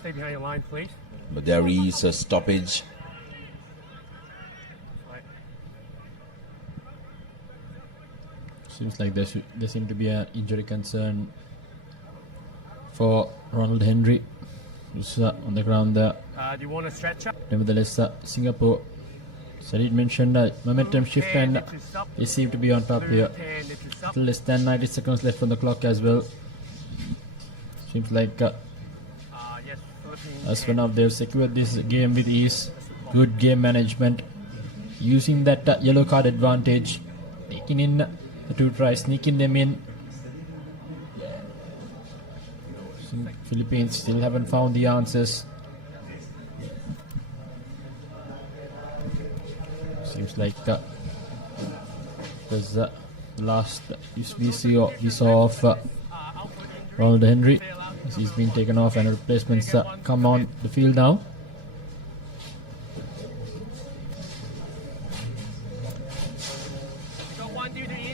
Stay behind your line, please. But there is a stoppage. Seems like there seem to be an injury concern for Ronald Henry, who's on the ground there. Do you want to stretch up? Nevertheless, Singapore, Sarid mentioned momentum shift, and they seem to be on top here. Still less than 90 seconds left on the clock as well. Seems like as for now they've secured this game with ease. Good game management, using that yellow card advantage, taking in the 2 tries, sneaking them in. Philippines still haven't found the answers. Seems like there's the last we saw of Ronald Henry. He's been taken off and replacements come on the field now.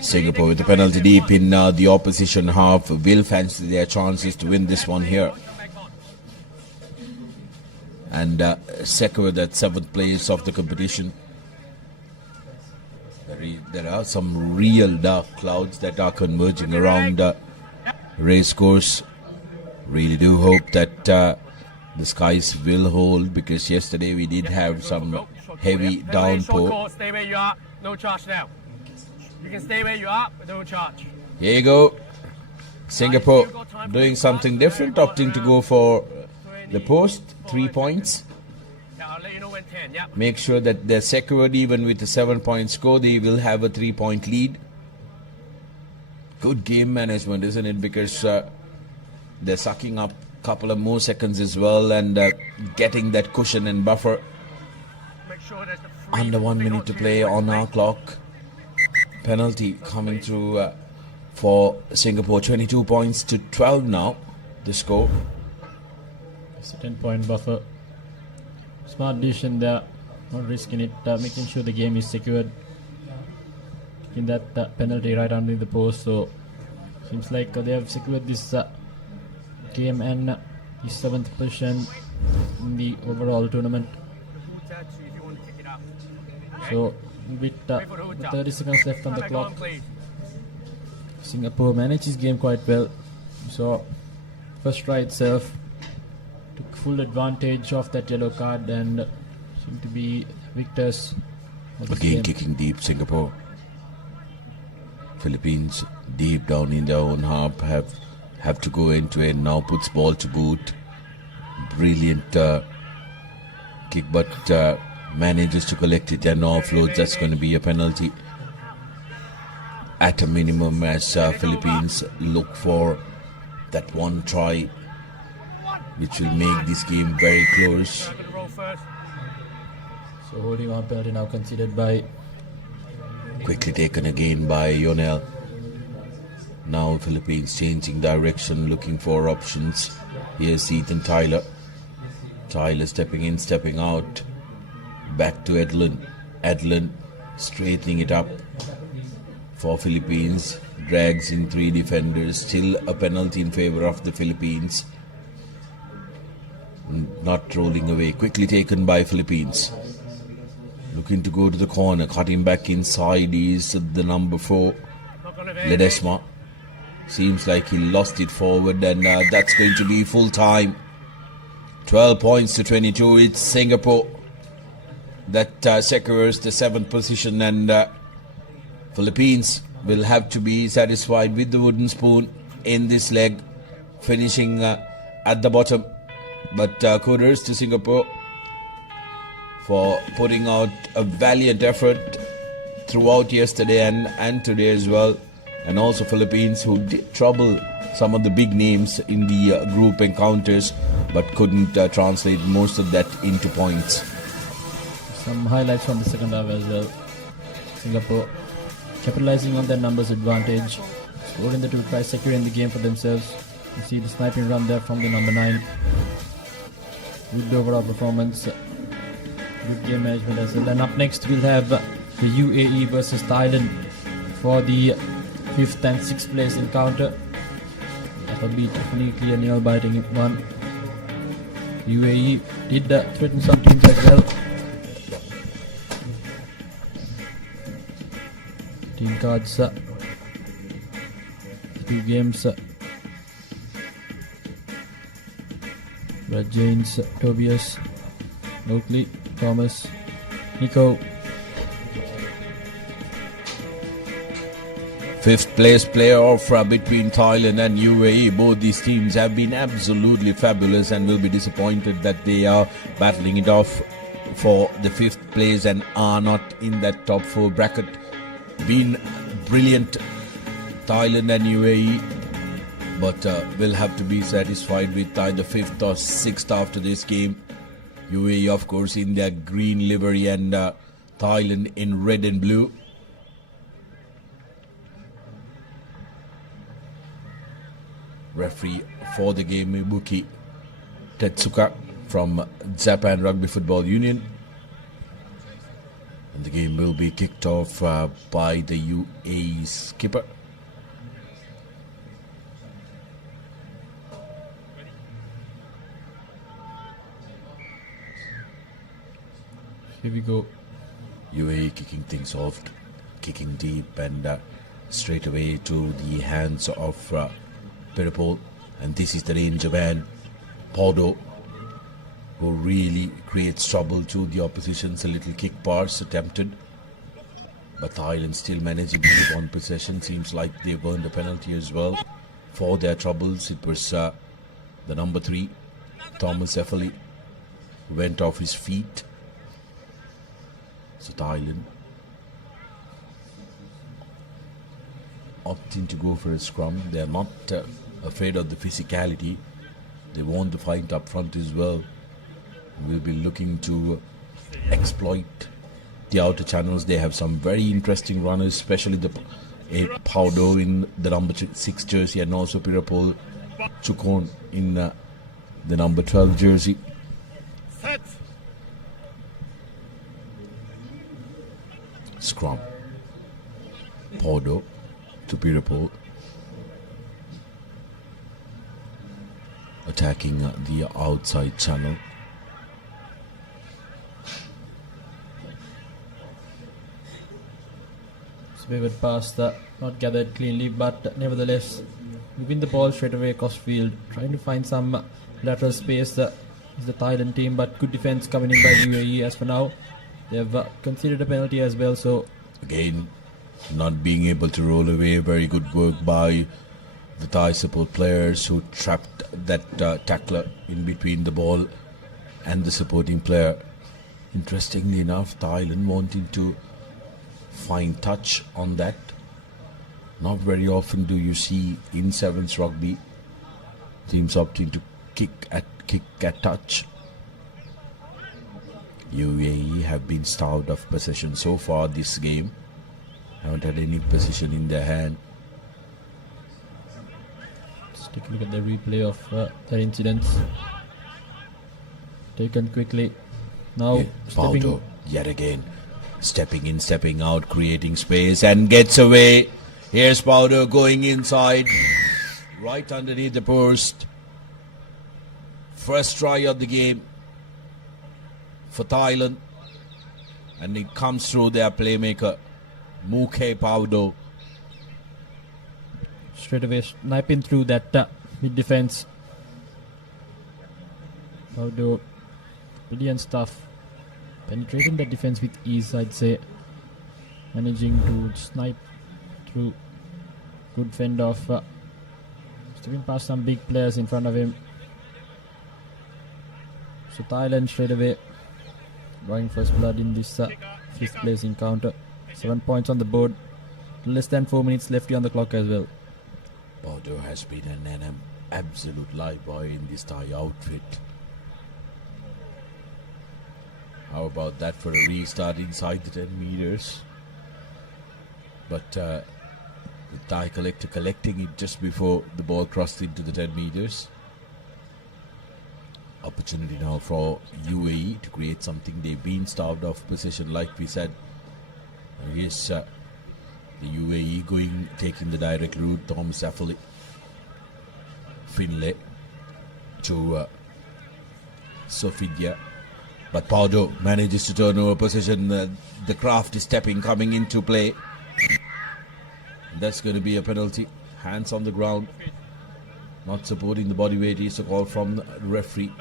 Singapore with the penalty deep in the opposition half will fancy their chances to win this one here and secure that 7th place of the competition. There are some real dark clouds that are converging around the race course. Really do hope that the skies will hold, because yesterday we did have some heavy downpour. Stay where you are. No charge now. You can stay where you are, but no charge. Here you go. Singapore doing something different, opting to go for the post. 3 points. I'll let you know when 10. Yeah. Make sure that they're secured. Even with a 7-point score, they will have a 3-point lead. Good game management, isn't it? Because they're sucking up couple of more seconds as well, and getting that cushion and buffer. Under 1 minute to play on our clock. Penalty coming through for Singapore. 22 points to 12 now, the score. It's a 10-point buffer. Smart decision there, not risking it, making sure the game is secured. In that penalty right under the post, so seems like they have secured this game and the 7th position in the overall tournament. So with 30 seconds left on the clock, Singapore managed his game quite well. So first try itself took full advantage of that yellow card and seem to be victors of this Again game. kicking deep, Singapore. Philippines deep down in their own half have to go end to end now. Puts ball to boot. Brilliant kick, but manages to collect it and offloads. That's going to be a penalty at a minimum, as Philippines look for that one try which will make this game very close. So holding on penalty now considered by Quickly taken again by Yonel. Now Philippines changing direction, looking for options. Here's Ethan Tyler. Tyler stepping in, stepping out. Back to Edlin. Edlin straightening it up for Philippines. Drags in 3 defenders. Still a penalty in favor of the Philippines. Not rolling away. Quickly taken by Philippines. Looking to go to the corner. Cutting back inside is the number 4, Ledesma. Seems like he lost it forward, and that's going to be full time. 12 points to 22. It's Singapore that secures the 7th position, and Philippines will have to be satisfied with the wooden spoon in this leg, finishing at the bottom. But kudos to Singapore for putting out a valiant effort throughout yesterday and today as well. And also Philippines, who did trouble some of the big names in the group encounters, but couldn't translate most of that into points. some highlights from the second half as well. Singapore capitalizing on their numbers advantage, scoring the 2 tries, securing the game for themselves. You see the sniping run there from the number 9. Good overall performance, good game management as well. And up next we'll have the UAE versus Thailand for the 5th and 6th place encounter. That will be definitely a nail-biting one. UAE did threaten some teams as well. Team cards, 2 games. Brad James, Tobias, Oakley, Thomas, Nico. 5th place playoff between Thailand and UAE. Both these teams have been absolutely fabulous and will be disappointed that they are battling it off for the 5th place and are not in that top 4 bracket. Been brilliant, Thailand and UAE, but will have to be satisfied with either 5th or 6th after this game. UAE, of course, in their green livery, and Thailand in red and blue. Referee for the game, Ibuki Tetsuka from Japan Rugby Football Union. And the game will be kicked off by the UAE skipper. Here we go. UAE kicking things off, kicking deep and straight away to the hands of Peripol. And this is the range of man, Podo, who really creates trouble to the oppositions. A little kick pass attempted, but Thailand still managing to keep on possession. Seems like they've earned a penalty as well for their troubles. It was the number 3, Thomas Effley, who went off his feet. So Thailand opting to go for a scrum. They are not afraid of the physicality. They want the fight up front as well. Will be looking to exploit the outer channels. They have some very interesting runners, especially the Paudo in the number 6 jersey, and also Pirapol Chukon in the number 12 jersey. Set. Scrum. Paudo to Pirapol. Attacking the outside channel. Wavered pass that not gathered cleanly, but nevertheless we win the ball straight away across field, trying to find some lateral space. Is the Thailand team, but good defense coming in by UAE. As for now, they have conceded a penalty as well, so again not being able to roll away. Very good work by the Thai support players who trapped that tackler in between the ball and the supporting player. Interestingly enough, Thailand wanting to find touch on that. Not very often do you see in sevens rugby teams opting to kick at touch. UAE have been starved of possession so far this game. Haven't had any possession in their hand. let's take a look at the replay of that incident. Taken quickly. Now Paudo yet again stepping in, stepping out, creating space, and gets away. Here's Paudo going inside, right underneath the post. First try of the game for Thailand, and it comes through their playmaker, Mukhe Paudo. straight away sniping through that mid defense. Paudo, brilliant stuff. Penetrating the defense with ease, I'd say. Managing to snipe through. Good fend off. Stepping past some big players in front of him. So Thailand straight away drawing first blood in this 5th place encounter. 7 points on the board. Less than 4 minutes left on the clock as well. Paudo has been an absolute live boy in this Thai outfit. How about that for a restart inside the 10 meters? But the Thai collector collecting it just before the ball crossed into the 10 meters. Opportunity now for UAE to create something. They've been starved of possession, like we said. Here's the UAE taking the direct route. Thomas Affley, Finlay to Sofidia. But Paudo manages to turn over possession. The craft is coming into play. That's going to be a penalty. Hands on the ground. Not supporting the body weight is a call from the referee.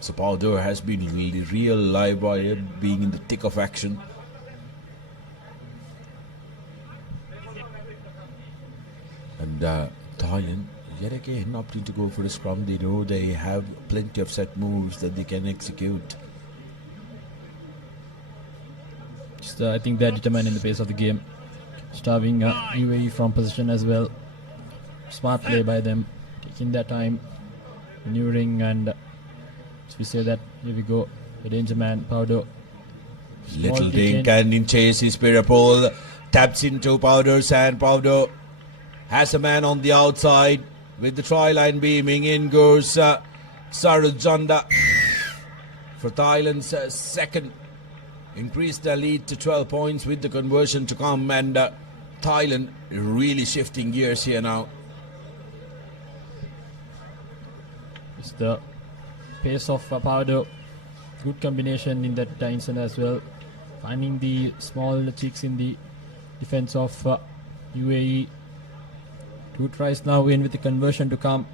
So Paudo has been really real live wire, being in the thick of action. And Thailand yet again opting to go for the scrum. They know they have plenty of set moves that they can execute. Just, I think they're determined in the pace of the game. Starving UAE from position as well. Smart play by them. Taking their time. Maneuvering, and as we say that, here we go. The danger man, Paudo. Little dink, and in chase is Pirapol. Taps into Paudo's hand. Paudo has a man on the outside. With the try line beaming, in goes Sarujanda for Thailand's second. Increased their lead to 12 points with the conversion to come, and Thailand really shifting gears here now. It's the pace of Paudo. Good combination in that incident as well. Finding the small cheeks in the defense of UAE. 2 tries now in with the conversion to come.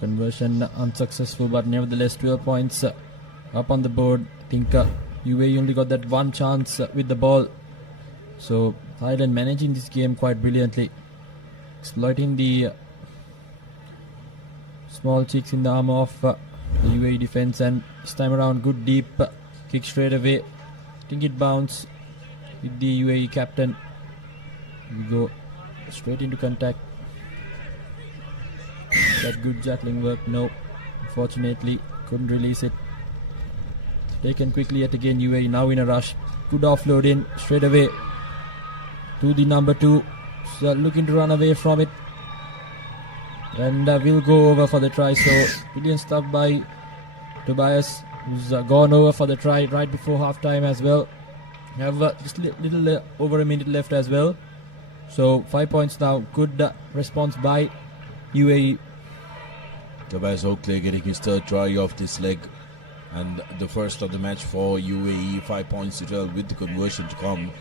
Conversion unsuccessful, but nevertheless 12 points up on the board. I think UAE only got that one chance with the ball. So Thailand managing this game quite brilliantly. Exploiting the small cheeks in the arm of the UAE defense, and this time around good deep kick straight away. I think it bounced. with the UAE captain. We go straight into contact. That good juggling work. No, unfortunately couldn't release it. Taken quickly yet again. UAE now in a rush. Good offload in straight away to the number 2. So looking to run away from it. And we'll go over for the try. So brilliant stuff by Tobias, who's gone over for the try right before half time as well. We have just little over a minute left as well. So 5 points now. Good response by UAE. Tobias Oakley getting his third try off this leg, and the first of the match for UAE. 5 points to 12 with the conversion to come.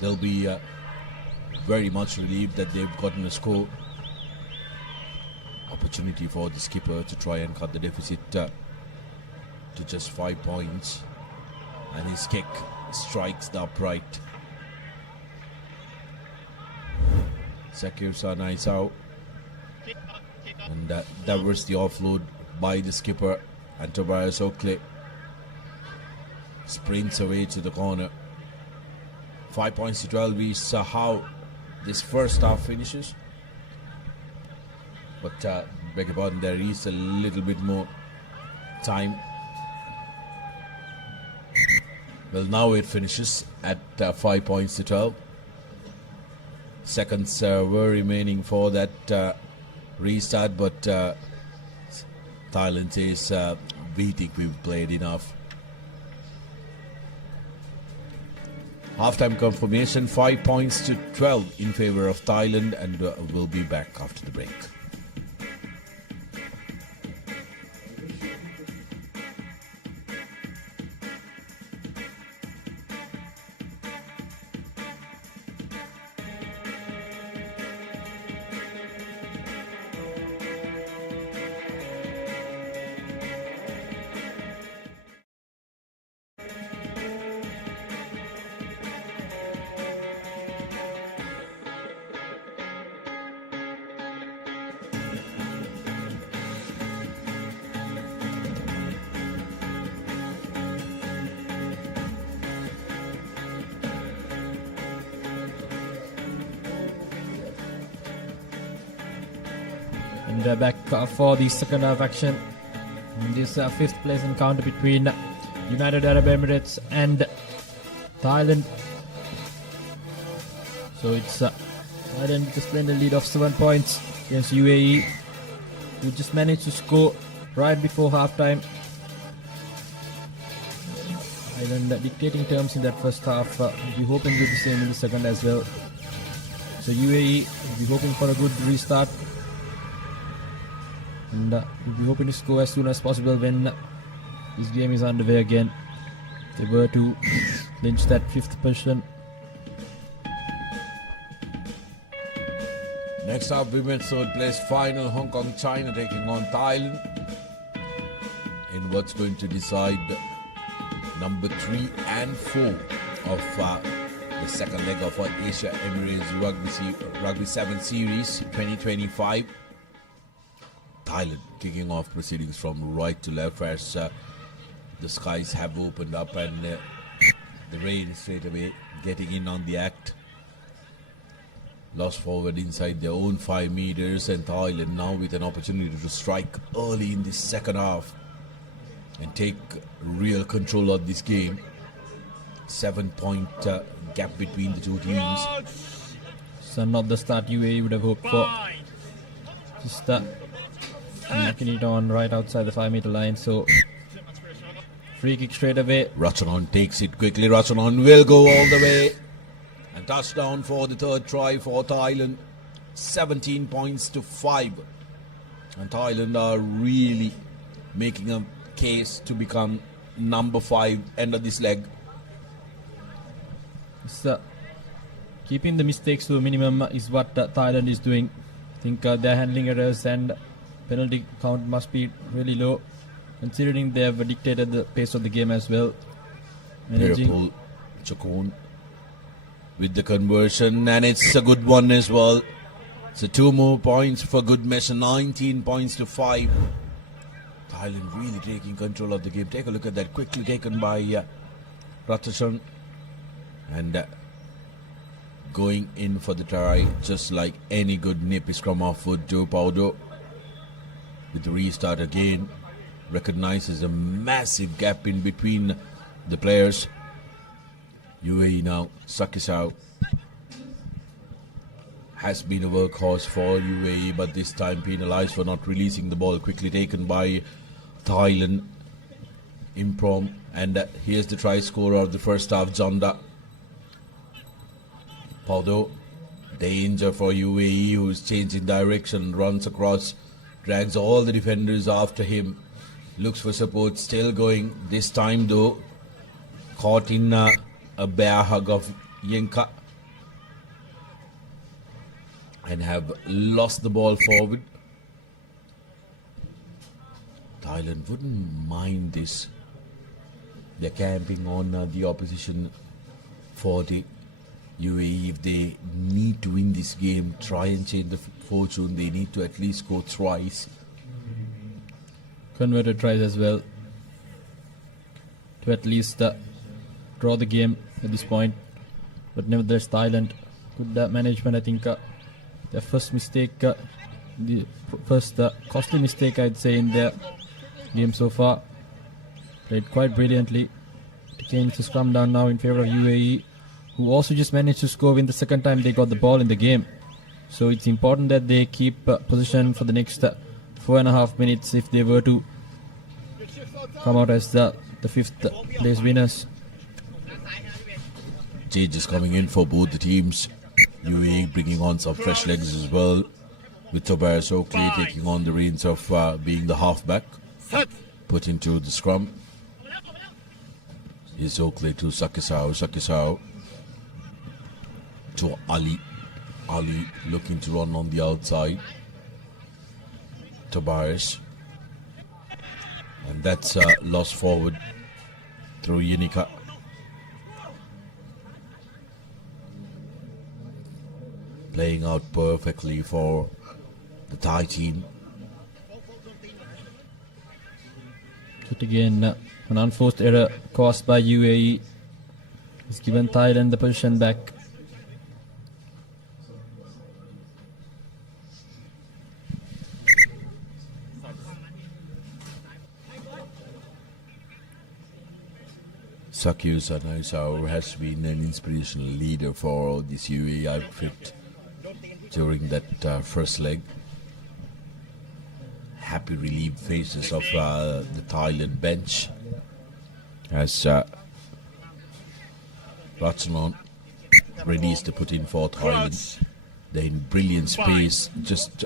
They'll be very much relieved that they've gotten a score. Opportunity for the skipper to try and cut the deficit to just 5 points, and his kick strikes the upright. Zakir Sanaisao, and that was the offload by the skipper, and Tobias Oakley sprints away to the corner. 5 points to 12 is how this first half finishes. But beg your pardon, there is a little bit more time. Well, now it finishes at 5 points to 12. Seconds were remaining for that restart, but Thailand says we think we've played enough. Halftime confirmation, 5 points to 12 in favor of Thailand, and we'll be back after the break. And back for the second half action. This fifth place encounter between United Arab Emirates and Thailand. So it's Thailand with a splendid lead of 7 points against UAE, who just managed to score right before halftime. Thailand dictating terms in that first half. We'll be hoping to do the same in the second as well. So UAE will be hoping for a good restart. And we'll be hoping to score as soon as possible when this game is underway again. If they were to clinch that fifth position. Next up, women's third place final, Hong Kong, China taking on Thailand in what's going to decide number 3 and 4 of the second leg of Asia Emirates Rugby 7 Series 2025. Thailand kicking off proceedings from right to left as the skies have opened up and the rain straight away getting in on the act. Lost forward inside their own 5 meters, and Thailand now with an opportunity to strike early in this second half and take real control of this game. 7-point gap between the two teams. So not the start UAE would have hoped for. Just knocking it on right outside the 5-meter line. So free kick straight away. Ratchanon takes it quickly. Ratchanon will go all the way. And touchdown for the third try for Thailand. 17 points to 5. And Thailand are really making a case to become number 5 end of this leg. So keeping the mistakes to a minimum is what Thailand is doing. I think their handling errors and penalty count must be really low, considering they have dictated the pace of the game as well. Managing Chakun with the conversion, and it's a good one as well. So 2 more points for good measure, 19 points to 5. Thailand really taking control of the game. Take a look at that, quickly taken by Ratchason. And going in for the try, just like any good nippy scrum half would do. Paudo with the restart again, recognizes a massive gap in between the players. UAE now, Sakisau has been a workhorse for UAE, but this time penalised for not releasing the ball. Quickly taken by Thailand. Improm, and here's the try scorer of the first half, Jonda. Paudo, danger for UAE, who's changing direction, runs across, drags all the defenders after him, looks for support, still going. This time though, caught in a bear hug of Yenka, and have lost the ball forward. Thailand wouldn't mind this. They're camping on the opposition 40. UAE, if they need to win this game, try and change the fortune, they need to at least score twice. Converted tries as well to at least draw the game at this point. But nevertheless, Thailand, good management. I think their first mistake, the first costly mistake I'd say in their game so far. Played quite brilliantly to change the scrum down now in favour of UAE, who also just managed to score in the second time they got the ball in the game. So it's important that they keep position for the next 4.5 minutes if they were to come out as the fifth place winners. Changes coming in for both the teams. UAE bringing on some fresh legs as well, with Tobias Oakley taking on the reins of being the halfback, put into the scrum. Here's Oakley to Sakisau. Sakisau to Ali. Ali looking to run on the outside. Tobias. And that's lost forward through Yenika. Playing out perfectly for the Thai team. But again, an unforced error caused by UAE has given Thailand the position back. Sakyus Anaisau has been an inspirational leader for this UAE outfit during that first leg. Happy relieved faces of the Thailand bench as Ratchanon readies to put in for Thailand. They're in brilliant space, just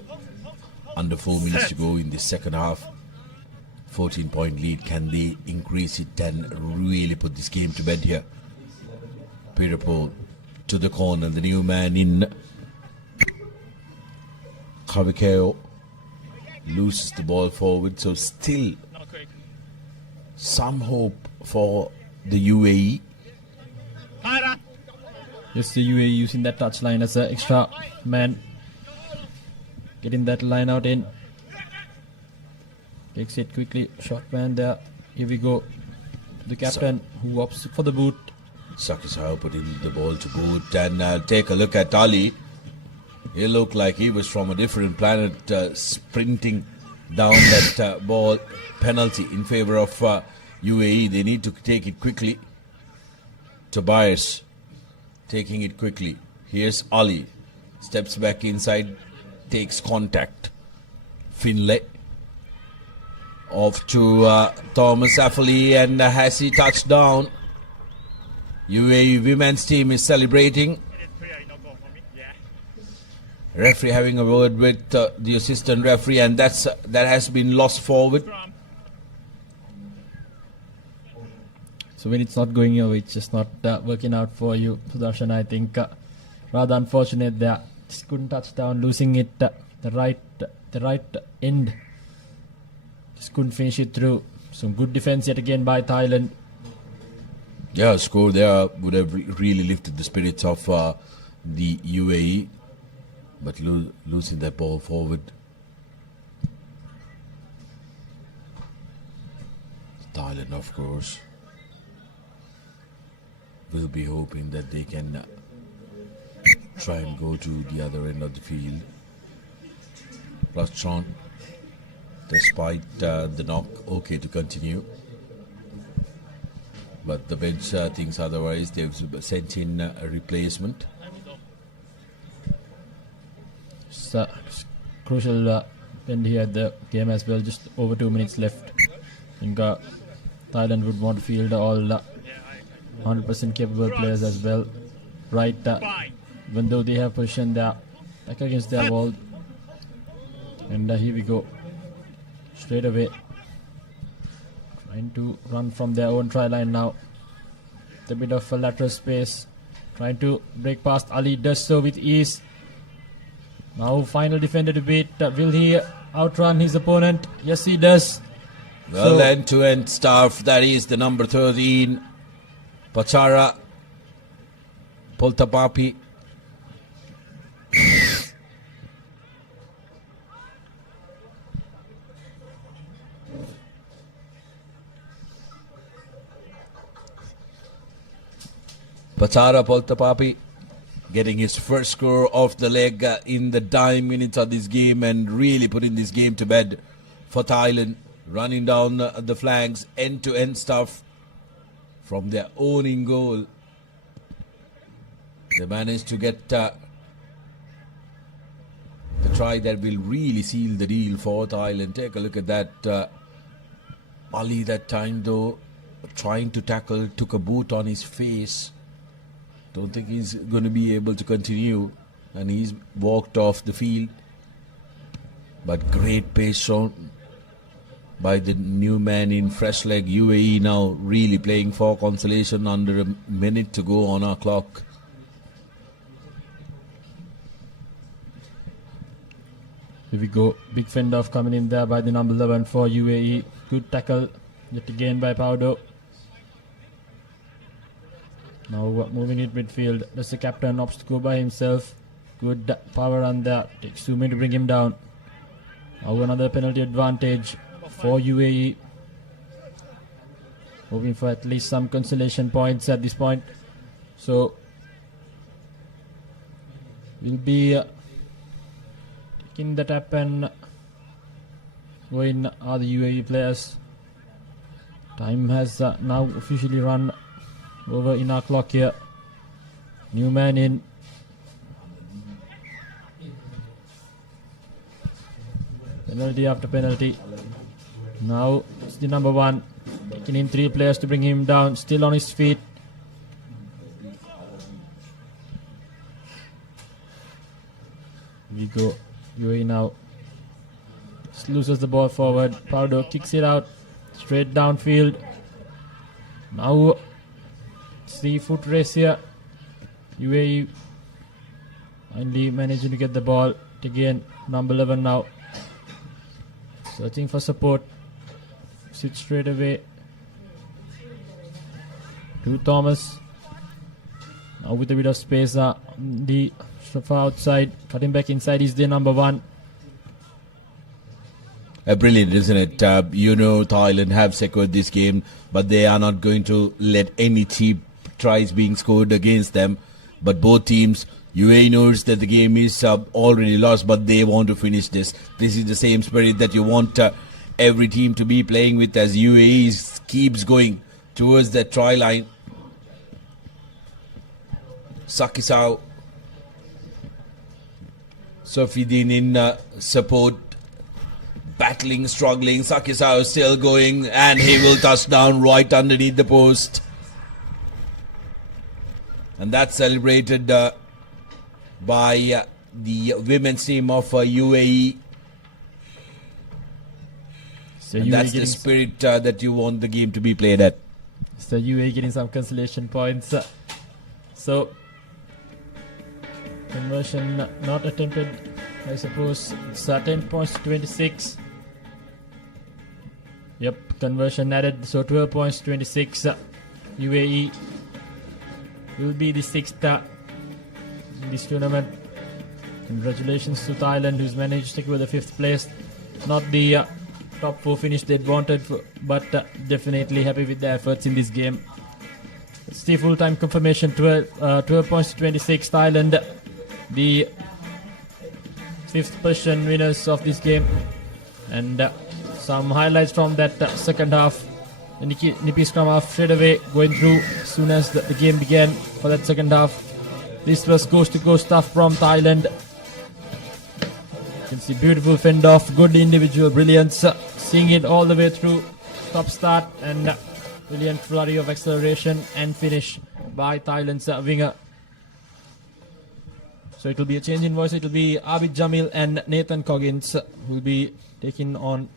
under 4 minutes to go in the second half. 14-point lead. Can they increase it and really put this game to bed here? Peter Paul to the corner. The new man in Kavikeo loses the ball forward. So still some hope for the UAE. Just the UAE using that touchline as an extra man. Getting that line out in. Takes it quickly. Short man there. Here we go. The captain who opts for the boot. Sakisau putting the ball to boot. And take a look at Ali. He looked like he was from a different planet, sprinting down that ball. Penalty in favor of UAE. They need to take it quickly. Tobias taking it quickly. Here's Ali. Steps back inside. Takes contact. Finlay. Off to Thomas Affley, and has he touched down? UAE women's team is celebrating. Referee having a word with the assistant referee, and that has been lost forward. So when it's not going your way, it's just not working out for you, Sudarshan. I think rather unfortunate there. Just couldn't touch down, losing it the right end. Just couldn't finish it through. Some good defense yet again by Thailand. Yeah, a score there would have really lifted the spirits of the UAE, but losing that ball forward. Thailand, of course, will be hoping that they can try and go to the other end of the field. Rastron, despite the knock, okay to continue. But the bench thinks otherwise. They've sent in a replacement. It's crucial end here at the game as well. Just over 2 minutes left. I think Thailand would want to field all 100% capable players as well. Right, even though they have positioned their back against their wall. And here we go. Straight away. Trying to run from their own try line now. A bit of a lateral space. Trying to break past Ali. Does so with ease. Now final defender to beat. Will he outrun his opponent? Yes, he does. Well, So- end-to-end stuff. That is the number 13. Pachara. Poltapapi. Pachara Poltapapi getting his first score off the leg in the dying minutes of this game and really putting this game to bed for Thailand. Running down the flanks, end-to-end stuff from their own in goal. They managed to get the try that will really seal the deal for Thailand. Take a look at that. Ali that time though, trying to tackle, took a boot on his face. Don't think he's going to be able to continue, and he's walked off the field. But great pace shown by the new man in fresh leg. UAE now really playing for consolation, under a minute to go on our clock. Here we go. Big fend off coming in there by the number 11 for UAE. Good tackle yet again by Paudo. Now moving it midfield. Does the captain opts to go by himself. Good power on there. Takes 2 minutes to bring him down. Now another penalty advantage for UAE. Hoping for at least some consolation points at this point. So we'll be taking the tap and going are the UAE players. Time has now officially run over in our clock here. New man in. Penalty after penalty. Now it's the number 1. Taking in 3 players to bring him down. Still on his feet. We go. UAE now. Just loses the ball forward. Pardo kicks it out. Straight downfield. Now 3-foot race here. UAE finally managing to get the ball. Again, number 11 now. Searching for support. Switch straight away to Thomas. Now with a bit of space on the far outside. Cutting back inside is the number 1. Brilliant, isn't it? You know, Thailand have secured this game, but they are not going to let any cheap tries being scored against them. But both teams, UAE knows that the game is already lost, but they want to finish this. This is the same spirit that you want every team to be playing with, as UAE keeps going towards that try line. Sakisau. Sofidin in support. Battling, struggling. Sakisau still going, and he will touch down right underneath the post. And that's celebrated by the women's team of UAE. So and UAE that's the spirit that you want the game to be played at. So UAE getting some consolation points. So conversion not attempted, I suppose. It's 10 points to 26. Yep, conversion added. So 12 points to 26. UAE will be the 6th in this tournament. Congratulations to Thailand, who's managed to secure the 5th place. Not the top 4 finish they'd wanted, but definitely happy with their efforts in this game. It's the full-time confirmation. 12 points to 26. Thailand the 5th position winners of this game. And some highlights from that second half. The nippy scrum half straight away going through as soon as the game began for that second half. This was coast to coast stuff from Thailand. You can see beautiful fend off, good individual brilliance, seeing it all the way through. Top start and brilliant flurry of acceleration and finish by Thailand's winger. So it will be a change in voice. It will be Abid Jamil and Nathan Coggins who will be taking on.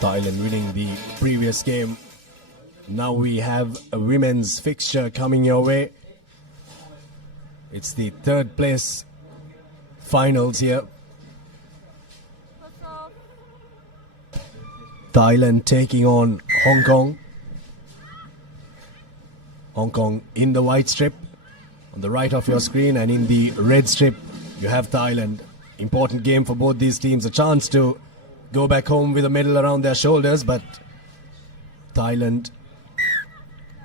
Thailand winning the previous game. Now we have a women's fixture coming your way. It's the third place finals here. Thailand taking on Hong Kong. Hong Kong in the white strip on the right of your screen, and in the red strip you have Thailand. Important game for both these teams, a chance to go back home with a medal around their shoulders, but Thailand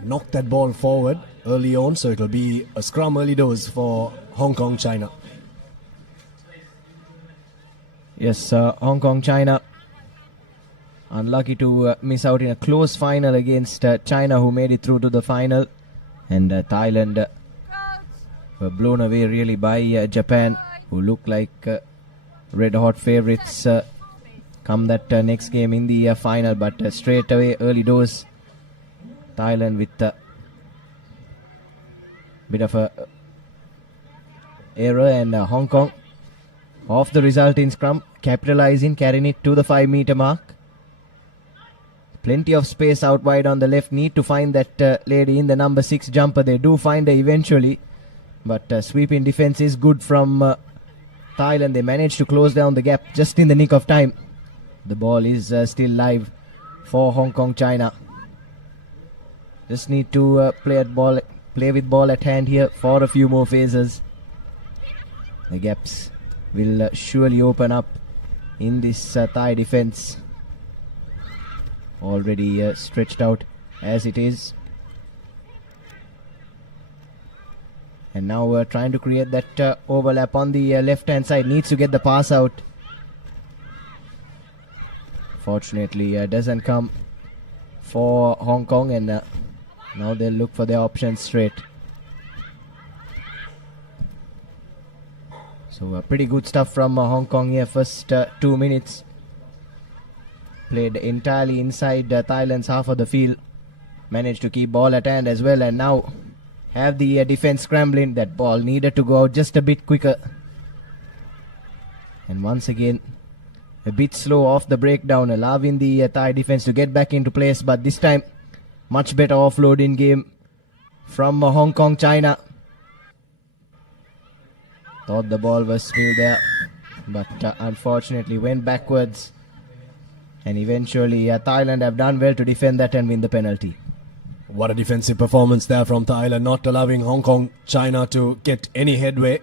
knocked that ball forward early on, so it will be a scrum early doors for Hong Kong, China. Yes, Hong Kong, China unlucky to miss out in a close final against China, who made it through to the final. And Thailand were blown away really by Japan, who look like red hot favourites come that next game in the final. But straight away, early doors, Thailand with a bit of a error, and Hong Kong off the resulting scrum, capitalizing, carrying it to the 5 meter mark. Plenty of space out wide on the left. Need to find that lady in the number 6 jumper. They do find her eventually, but sweeping defense is good from Thailand. They managed to close down the gap just in the nick of time. The ball is still live for Hong Kong, China. Just need to play with ball at hand here for a few more phases. The gaps will surely open up in this Thai defense. Already stretched out as it is. And now we're trying to create that overlap on the left hand side. Needs to get the pass out. Fortunately doesn't come for Hong Kong, and now they'll look for their options straight. So pretty good stuff from Hong Kong here. First 2 minutes played entirely inside Thailand's half of the field. Managed to keep ball at hand as well, and now have the defense scrambling. That ball needed to go out just a bit quicker. And once again, a bit slow off the breakdown, allowing the Thai defense to get back into place. But this time, much better offloading game from Hong Kong, China. Thought the ball was still there, but unfortunately went backwards. And eventually Thailand have done well to defend that and win the penalty. What a defensive performance there from Thailand, not allowing Hong Kong, China to get any headway.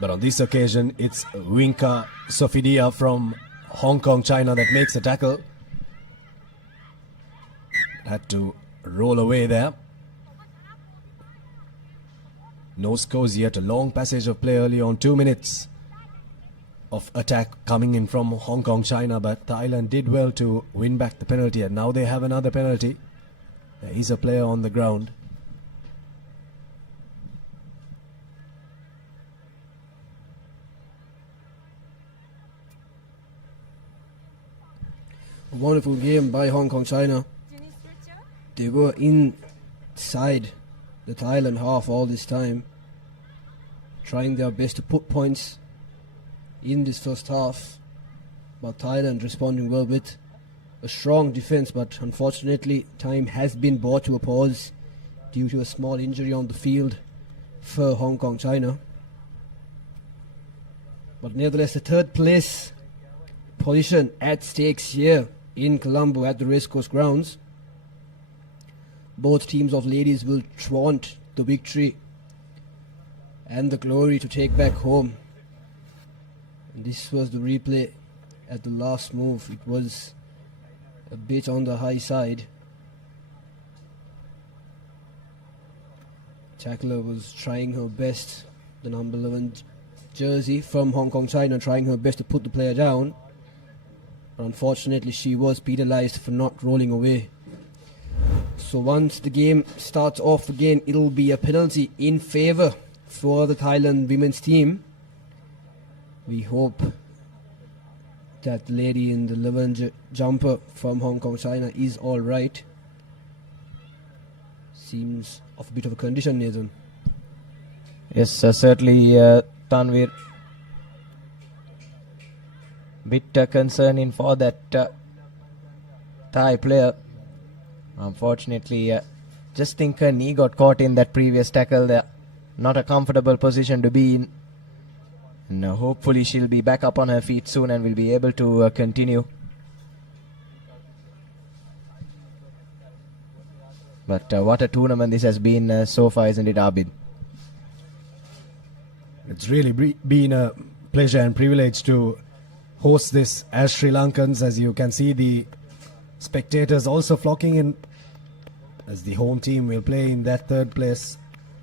But on this occasion, it's Winka Sofidia from Hong Kong, China that makes the tackle. Had to roll away there. No scores yet, a long passage of play early on, 2 minutes of attack coming in from Hong Kong, China, but Thailand did well to win back the penalty, and now they have another penalty. There is a player on the ground. A wonderful game by Hong Kong, China. They were inside the Thailand half all this time, trying their best to put points in this first half, but Thailand responding well with a strong defense. But unfortunately, time has been brought to a pause due to a small injury on the field for Hong Kong, China. But nevertheless, the third place position at stakes here in Colombo at the Racecourse grounds. Both teams of ladies will want the victory and the glory to take back home. And this was the replay at the last move. It was a bit on the high side. Tackler was trying her best, the number 11 jersey from Hong Kong China, trying her best to put the player down. But unfortunately, she was penalized for not rolling away. So once the game starts off again, it'll be a penalty in favor for the Thailand women's team. We hope that the lady in the 11 jumper from Hong Kong China is all right. Seems of a bit of a condition, Nathan. Yes, certainly, Tanvir. Bit concerning for that Thai player. Unfortunately, just think her knee got caught in that previous tackle there. Not a comfortable position to be in. And hopefully she'll be back up on her feet soon and will be able to continue. But what a tournament this has been so far, isn't it, Abid? It's really been a pleasure and privilege to host this as Sri Lankans. As you can see, the spectators also flocking in as the home team will play in that third place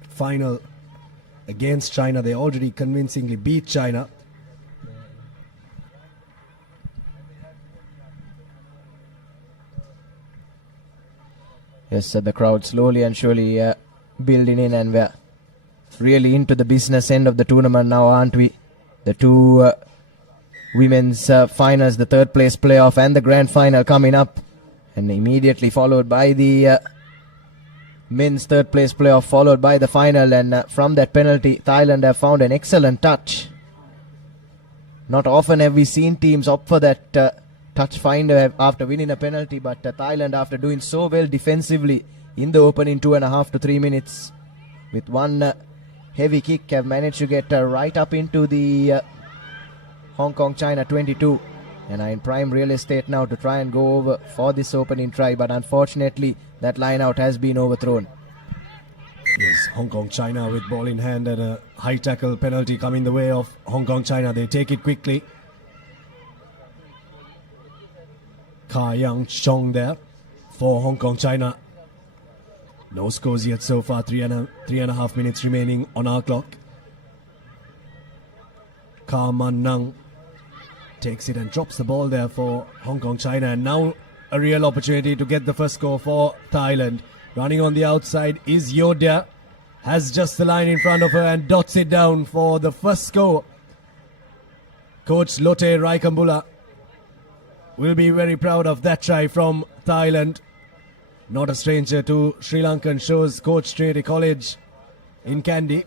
final against China. They already convincingly beat China. Yes, the crowd slowly and surely building in, and we're really into the business end of the tournament now, aren't we? The two women's finals, the third place playoff and the grand final coming up, and immediately followed by the men's third place playoff, followed by the final. And from that penalty, Thailand have found an excellent touch. Not often have we seen teams opt for that touch finder after winning a penalty, but Thailand, after doing so well defensively in the opening 2.5 to 3 minutes, with one heavy kick, have managed to get right up into the Hong Kong China 22 and are in prime real estate now to try and go over for this opening try. But unfortunately, that line out has been overthrown. Yes, Hong Kong China with ball in hand and a high tackle penalty coming the way of Hong Kong China. They take it quickly. Ka Yang Chong there for Hong Kong China. No scores yet so far. 3.5 minutes remaining on our clock. Ka Man Nang takes it and drops the ball there for Hong Kong China. And now a real opportunity to get the first score for Thailand. Running on the outside is Yodia. Has just the line in front of her and dots it down for the first score. Coach Lotte Raikambula will be very proud of that try from Thailand. Not a stranger to Sri Lankan shows Coach Trinity College in Kandy.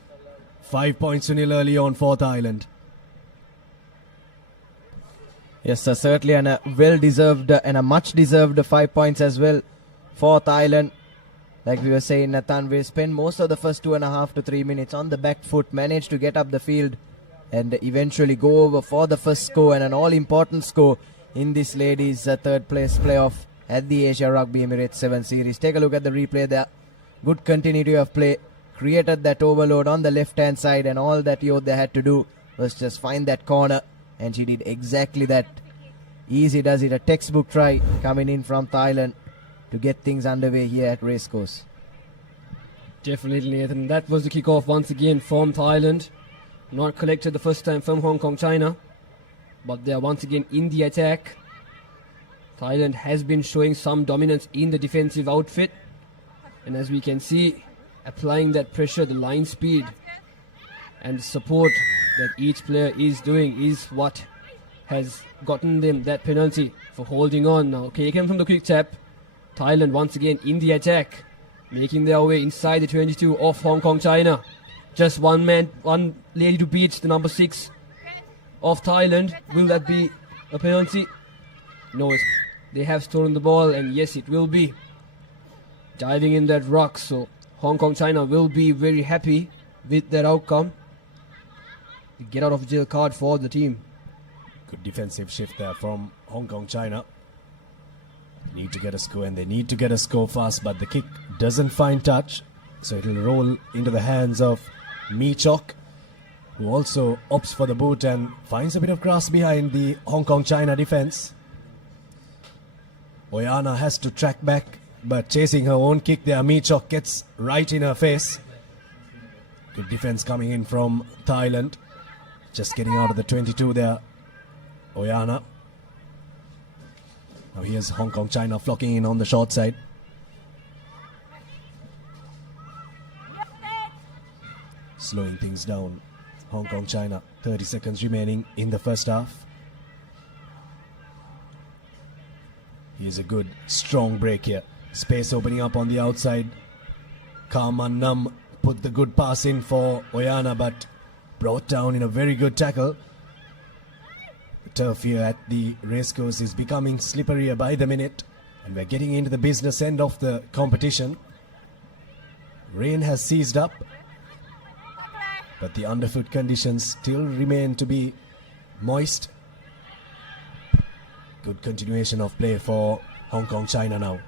5 points to nil early on for Thailand. Yes, certainly, and a well-deserved and a much-deserved 5 points as well for Thailand. Like we were saying, Tanvir spent most of the first 2.5 to 3 minutes on the back foot, managed to get up the field and eventually go over for the first score and an all-important score in this ladies' third place playoff at the Asia Rugby Emirates 7 series. Take a look at the replay there. Good continuity of play. Created that overload on the left-hand side, and all that Yodha had to do was just find that corner, and she did exactly that. Easy does it. A textbook try coming in from Thailand to get things underway here at Racecourse. Definitely, Nathan. That was the kickoff once again from Thailand. Not collected the first time from Hong Kong China, but they are once again in the attack. Thailand has been showing some dominance in the defensive outfit, and as we can see, applying that pressure, the line speed and the support that each player is doing is what has gotten them that penalty for holding on. Now KIKI from the quick tap. Thailand once again in the attack, making their way inside the 22 of Hong Kong China. Just one lady to beat the number 6 of Thailand. Will that be a penalty? No, they have stolen the ball, and yes, it will be. Diving in that rock, so Hong Kong China will be very happy with that outcome. Get out of jail card for the team. Good defensive shift there from Hong Kong China. Need to get a score, and they need to get a score fast, but the kick doesn't find touch, so it'll roll into the hands of Mi Chok. who also opts for the boot and finds a bit of grass behind the Hong Kong-China defense. Oyana has to track back, but chasing her own kick there, Michok gets right in her face. Good defense coming in from Thailand. Just getting out of the 22 there, Oyana. Now here's Hong Kong-China flocking in on the short side. Slowing things down. Hong Kong-China, 30 seconds remaining in the first half. Here's a good, strong break here. Space opening up on the outside. Karman Nam put the good pass in for Oyana, but brought down in a very good tackle. The turf here at the racecourse is becoming slipperier by the minute, and we're getting into the business end of the competition. Rain has ceased up, but the underfoot conditions still remain to be moist. Good continuation of play for Hong Kong-China now.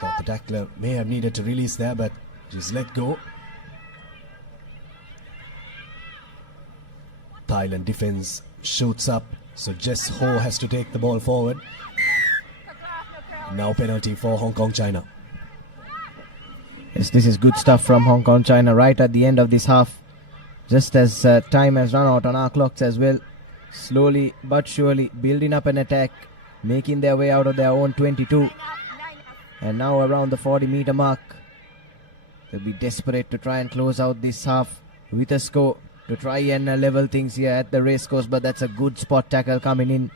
Thought the tackler may have needed to release there, but just let go. Thailand defense shoots up, so Jess Ho has to take the ball forward. Now penalty for Hong Kong-China. Yes, this is good stuff from Hong Kong-China right at the end of this half. Just as time has run out on our clocks as well. Slowly but surely building up an attack, making their way out of their own 22. And now around the 40-meter mark. They'll be desperate to try and close out this half with a score to try and level things here at the racecourse. But that's a good spot tackle coming in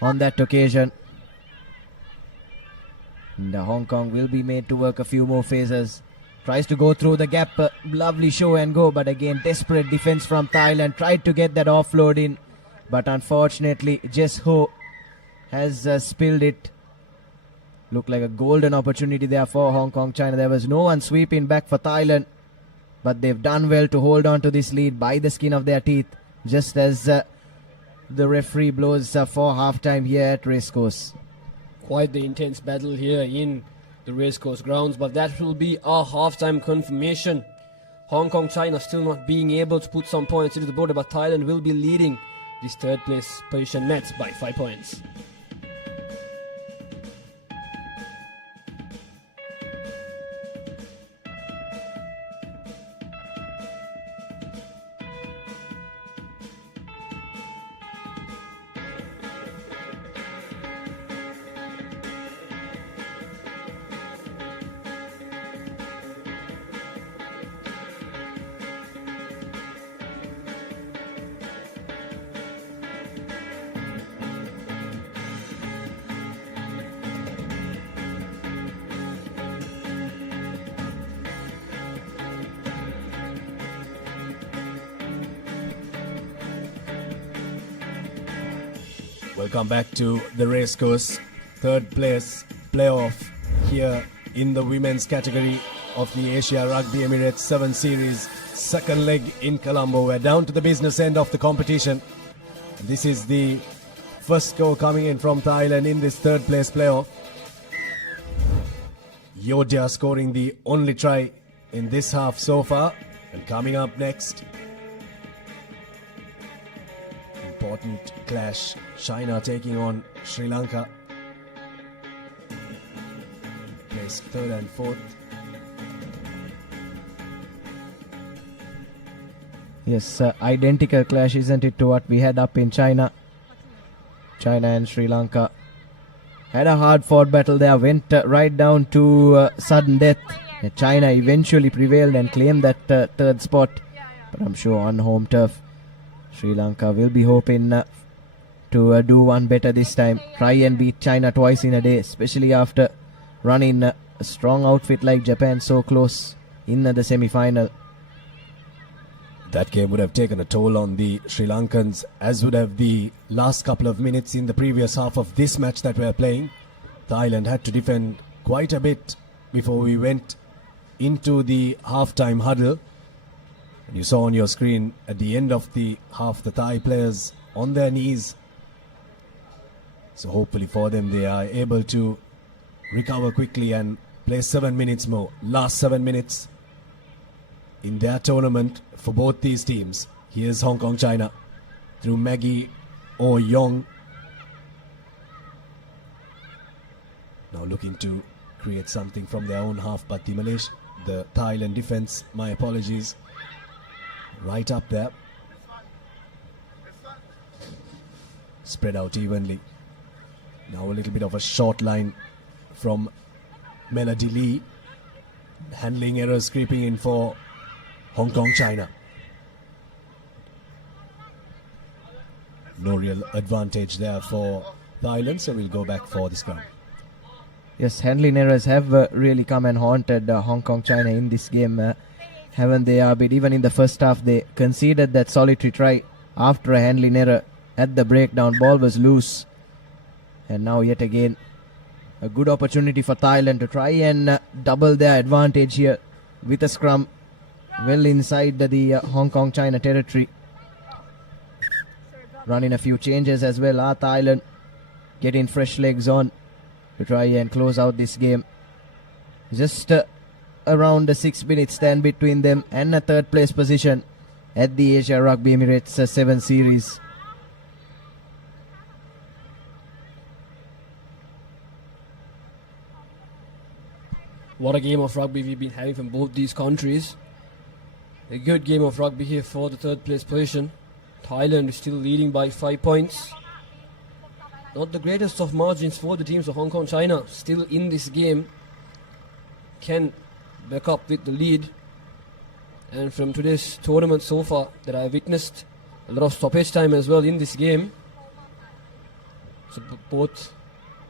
on that occasion. And Hong Kong will be made to work a few more phases. Tries to go through the gap. Lovely show and go. But again, desperate defense from Thailand. Tried to get that offload in. But unfortunately, Jess Ho has spilled it. Looked like a golden opportunity there for Hong Kong-China. There was no one sweeping back for Thailand. But they've done well to hold on to this lead by the skin of their teeth. Just as the referee blows for halftime here at Racecourse. Quite the intense battle here in the Racecourse grounds. But that will be our halftime confirmation. Hong Kong-China still not being able to put some points into the border. But Thailand will be leading this third place position match by 5 points. Welcome back to the racecourse. Third place playoff here in the women's category of the Asia Rugby Emirates 7 Series. Second leg in Colombo. We're down to the business end of the competition. This is the first score coming in from Thailand in this third place playoff. Yodhya scoring the only try in this half so far. And coming up next, important clash. China taking on Sri Lanka. Placed third and fourth. Yes, identical clash, isn't it, to what we had up in China. China and Sri Lanka had a hard-fought battle there, went right down to sudden death. China eventually prevailed and claimed that third spot, but I'm sure on home turf, Sri Lanka will be hoping to do one better this time. Try and beat China twice in a day, especially after running a strong outfit like Japan so close in the semi-final. That game would have taken a toll on the Sri Lankans, as would have the last couple of minutes in the previous half of this match that we're playing. Thailand had to defend quite a bit before we went into the halftime huddle. And you saw on your screen at the end of the half the Thai players on their knees. So hopefully for them they are able to recover quickly and play 7 minutes more. Last 7 minutes. in their tournament for both these teams. Here's Hong Kong China through Maggie or Yong. Now looking to create something from their own half, but the Thailand defense, my apologies, right up there. Spread out evenly. Now a little bit of a short line from Melody Lee. Handling errors creeping in for Hong Kong China. No real advantage there for Thailand, so we'll go back for the scrum. Yes, handling errors have really come and haunted Hong Kong China in this game, haven't they? But even in the first half, they conceded that solitary try after a handling error at the breakdown. Ball was loose, and now yet again a good opportunity for Thailand to try and double their advantage here with a scrum well inside the Hong Kong China territory. Running a few changes as well. Thailand getting fresh legs on to try and close out this game. Just around a 6 minute stand between them and a third place position at the Asia Rugby Emirates 7 series. What a game of rugby we've been having from both these countries. A good game of rugby here for the third place position. Thailand is still leading by 5 points. Not the greatest of margins for the teams of Hong Kong China. Still in this game. Can back up with the lead. And from today's tournament so far that I witnessed, a lot of stoppage time as well in this game. So both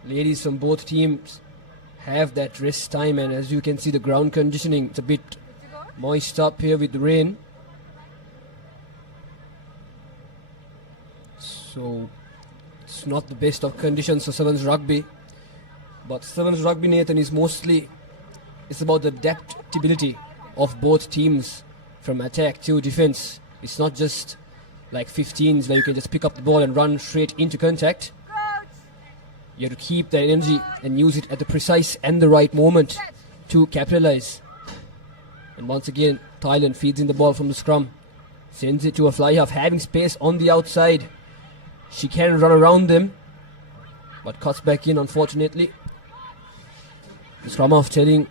ladies from both teams have that rest time, and as you can see, the ground conditioning, it's a bit moist up here with the rain. So it's not the best of conditions for Sevens rugby. But Sevens rugby, Nathan, is mostly, it's about the adaptability of both teams from attack to defense. It's not just like 15s where you can just pick up the ball and run straight into contact. You have to keep that energy and use it at the precise and the right moment to capitalize. And once again, Thailand feeds in the ball from the scrum. Sends it to a fly half, having space on the outside. She can run around them, but cuts back in, unfortunately. The scrum half telling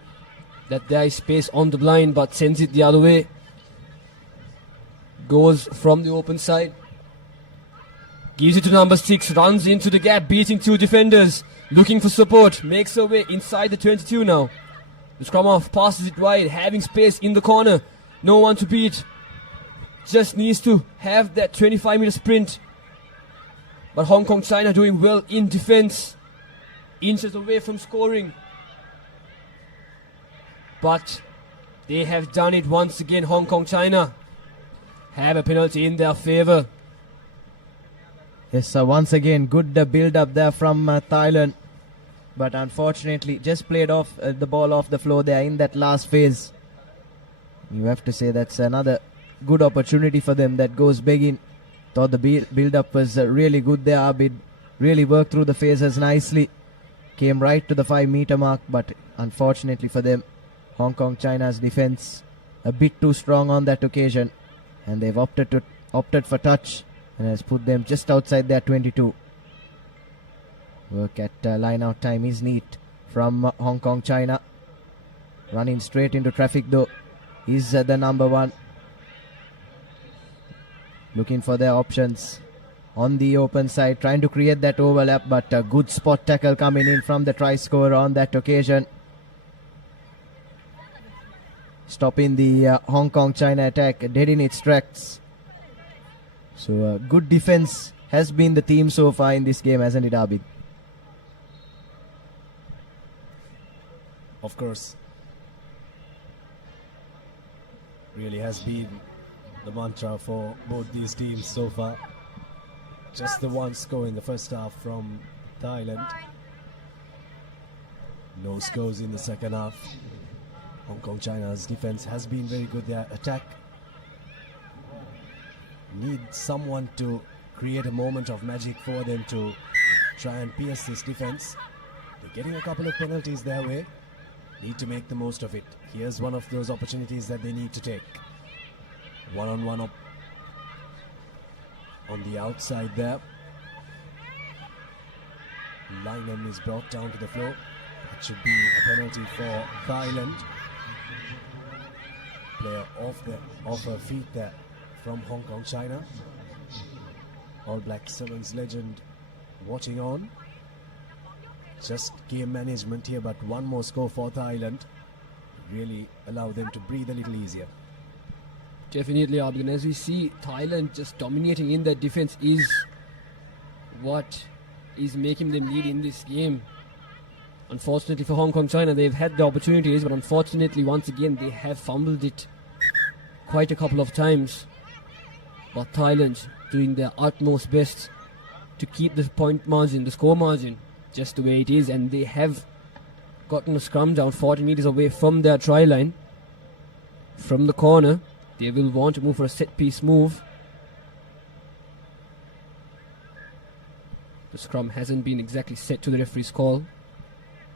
that there is space on the blind, but sends it the other way. Goes from the open side. Gives it to number 6, runs into the gap, beating 2 defenders, looking for support, makes her way inside the 22 now. The scrum half passes it wide, having space in the corner, no one to beat. Just needs to have that 25-meter sprint. But Hong Kong China doing well in defense, inches away from scoring. But they have done it once again. Hong Kong China have a penalty in their favor. Yes, once again, good build up there from Thailand. But unfortunately, just played off the ball off the floor there in that last phase. You have to say that's another good opportunity for them that goes begging. Thought the build up was really good there. Abid really worked through the phases nicely. Came right to the 5-meter mark, but unfortunately for them, Hong Kong China's defense a bit too strong on that occasion. And they've opted for touch. And has put them just outside their 22. Work at line out time is neat from Hong Kong China. Running straight into traffic though is the number 1. Looking for their options on the open side, trying to create that overlap, but a good spot tackle coming in from the try scorer on that occasion. Stopping the Hong Kong China attack dead in its tracks. So good defense has been the theme so far in this game, hasn't it, Abid? Of course. Really has been the mantra for both these teams so far. Just the one score in the first half from Thailand. No scores in the second half. Hong Kong China's defense has been very good. Their attack need someone to create a moment of magic for them to try and pierce this defense. They're getting a couple of penalties their way. Need to make the most of it. Here's one of those opportunities that they need to take. One-on-one up on the outside there. Lineham is brought down to the floor. It should be a penalty for Thailand. Player off her feet there from Hong Kong, China. All Black Sevens legend watching on. Just game management here, but one more score for Thailand. Really allow them to breathe a little easier. Definitely, Abhigan. As we see, Thailand just dominating in their defense is what is making them lead in this game. Unfortunately for Hong Kong, China, they've had the opportunities, but unfortunately, once again, they have fumbled it quite a couple of times. But Thailand doing their utmost best to keep the point margin, the score margin, just the way it is, and they have gotten a scrum down 40 meters away from their try line. From the corner, they will want to move for a set piece move. The scrum hasn't been exactly set to the referee's call.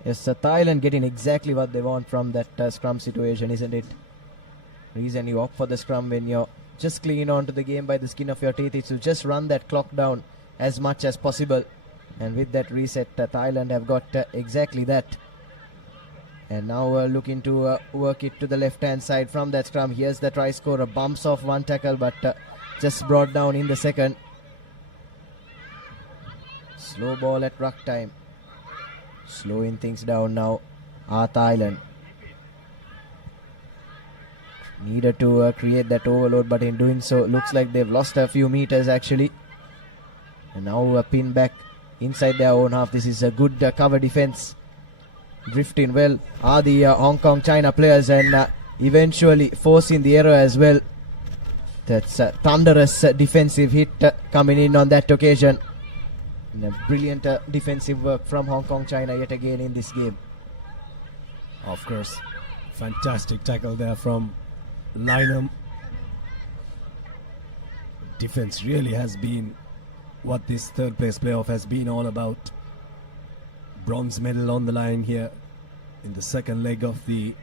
Yes, Thailand getting exactly what they want from that scrum situation, isn't it? Reason you opt for the scrum when you're just clinging on to the game by the skin of your teeth is to just run that clock down as much as possible. And with that reset, Thailand have got exactly that. And now looking to work it to the left-hand side from that scrum. Here's the try scorer. Bumps off one tackle, but just brought down in the second. Slow ball at ruck time. Slowing things down now are Thailand. Needed to create that overload, but in doing so, looks like they've lost a few meters actually. And now a pin back inside their own half. This is a good cover defense. Drifting well are the Hong Kong China players, and eventually forcing the error as well. That's a thunderous defensive hit coming in on that occasion. And a brilliant defensive work from Hong Kong China yet again in this game. Of course, fantastic tackle there from Lineham. Defense really has been what this third place playoff has been all about. Bronze medal on the line here in the second leg of the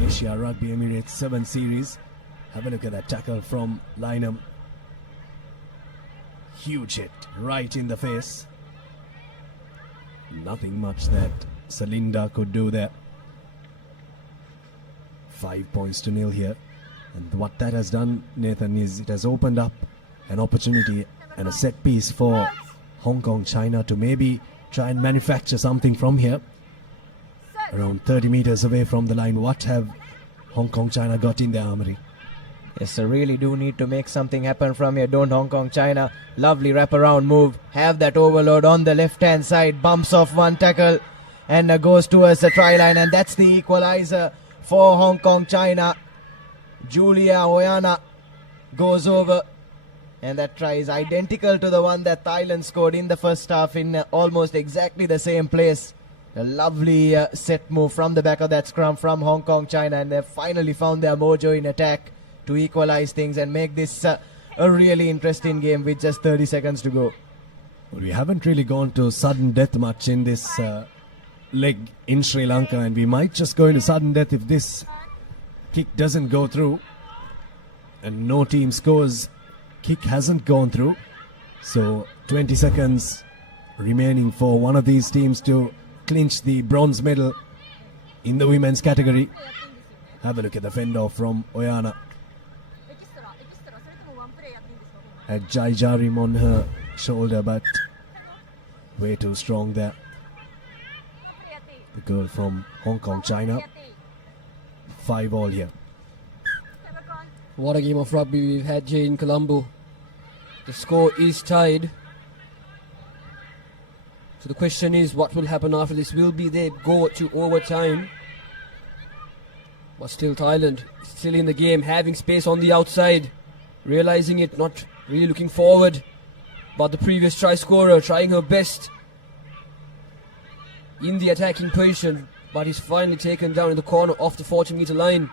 Asia Rugby Emirates 7 series. Have a look at that tackle from Lineham. Huge hit right in the face. Nothing much that Salinda could do there. 5 points to nil here. And what that has done, Nathan, is it has opened up an opportunity and a set piece for Hong Kong China to maybe try and manufacture something from here. Around 30 meters away from the line, what have Hong Kong China got in their armory? Yes, they really do need to make something happen from here, don't Hong Kong China? Lovely wraparound move. Have that overload on the left-hand side. Bumps off one tackle and goes towards the try line. And that's the equalizer for Hong Kong China. Julia Oyana goes over. And that try is identical to the one that Thailand scored in the first half in almost exactly the same place. A lovely set move from the back of that scrum from Hong Kong China. And they've finally found their mojo in attack to equalize things and make this a really interesting game with just 30 seconds to go. Well, we haven't really gone to sudden death much in this leg in Sri Lanka, and we might just go into sudden death if this kick doesn't go through and no team scores. Kick hasn't gone through, so 20 seconds remaining for one of these teams to clinch the bronze medal in the women's category. Have a look at the fend off from Oyana. Had Jai Jarim on her shoulder, but way too strong there. The girl from Hong Kong, China. 5-all here. What a game of rugby we've had here in Colombo. The score is tied. So the question is, what will happen after this? Will be they go to overtime? But still Thailand still in the game, having space on the outside. Realizing it, not really looking forward. But the previous try scorer trying her best in the attacking position, but is finally taken down in the corner off the 40-meter line.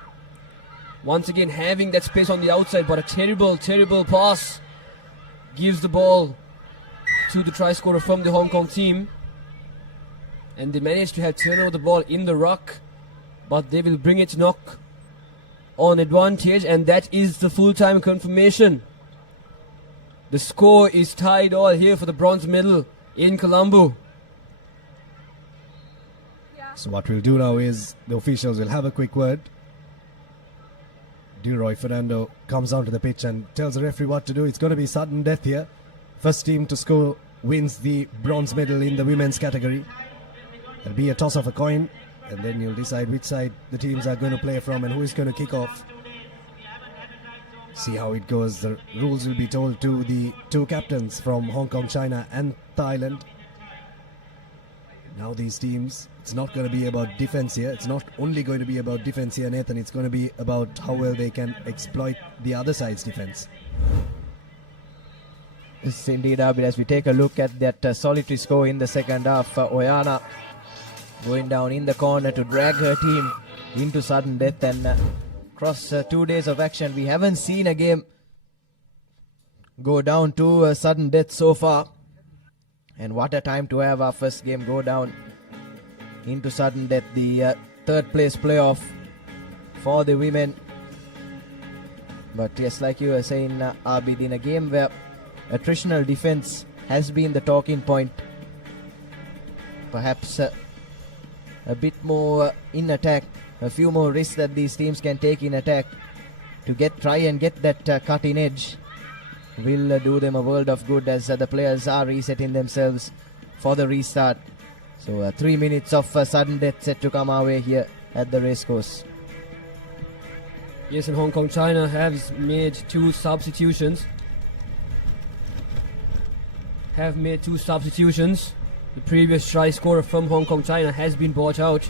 Once again having that space on the outside, but a terrible pass gives the ball to the try scorer from the Hong Kong team. And they managed to have turnover the ball in the ruck, but they will bring it knock on advantage, and that is the full-time confirmation. The score is tied all here for the bronze medal in Colombo. So what we'll do now is the officials will have a quick word. Duroy Fernando comes onto the pitch and tells the referee what to do. It's going to be sudden death here. First team to score wins the bronze medal in the women's category. There'll be a toss of a coin, and then you'll decide which side the teams are going to play from and who is going to kick off. See how it goes. The rules will be told to the two captains from Hong Kong, China and Thailand. Now these teams, it's not going to be about defense here. It's not only going to be about defense here, Nathan. It's going to be about how well they can exploit the other side's defense. Yes, indeed, Abid. As we take a look at that solitary score in the second half, Oyana going down in the corner to drag her team into sudden death, and across 2 days of action, we haven't seen a game go down to sudden death so far. And what a time to have our first game go down into sudden death. The third place playoff for the women. But yes, like you were saying, Abid, in a game where attritional defense has been the talking point, perhaps a bit more in attack, a few more risks that these teams can take in attack to try and get that cutting edge will do them a world of good, as the players are resetting themselves for the restart. So 3 minutes of sudden death set to come our way here at the racecourse. Yes, and Hong Kong China has made two substitutions. The previous try scorer from Hong Kong China has been brought out.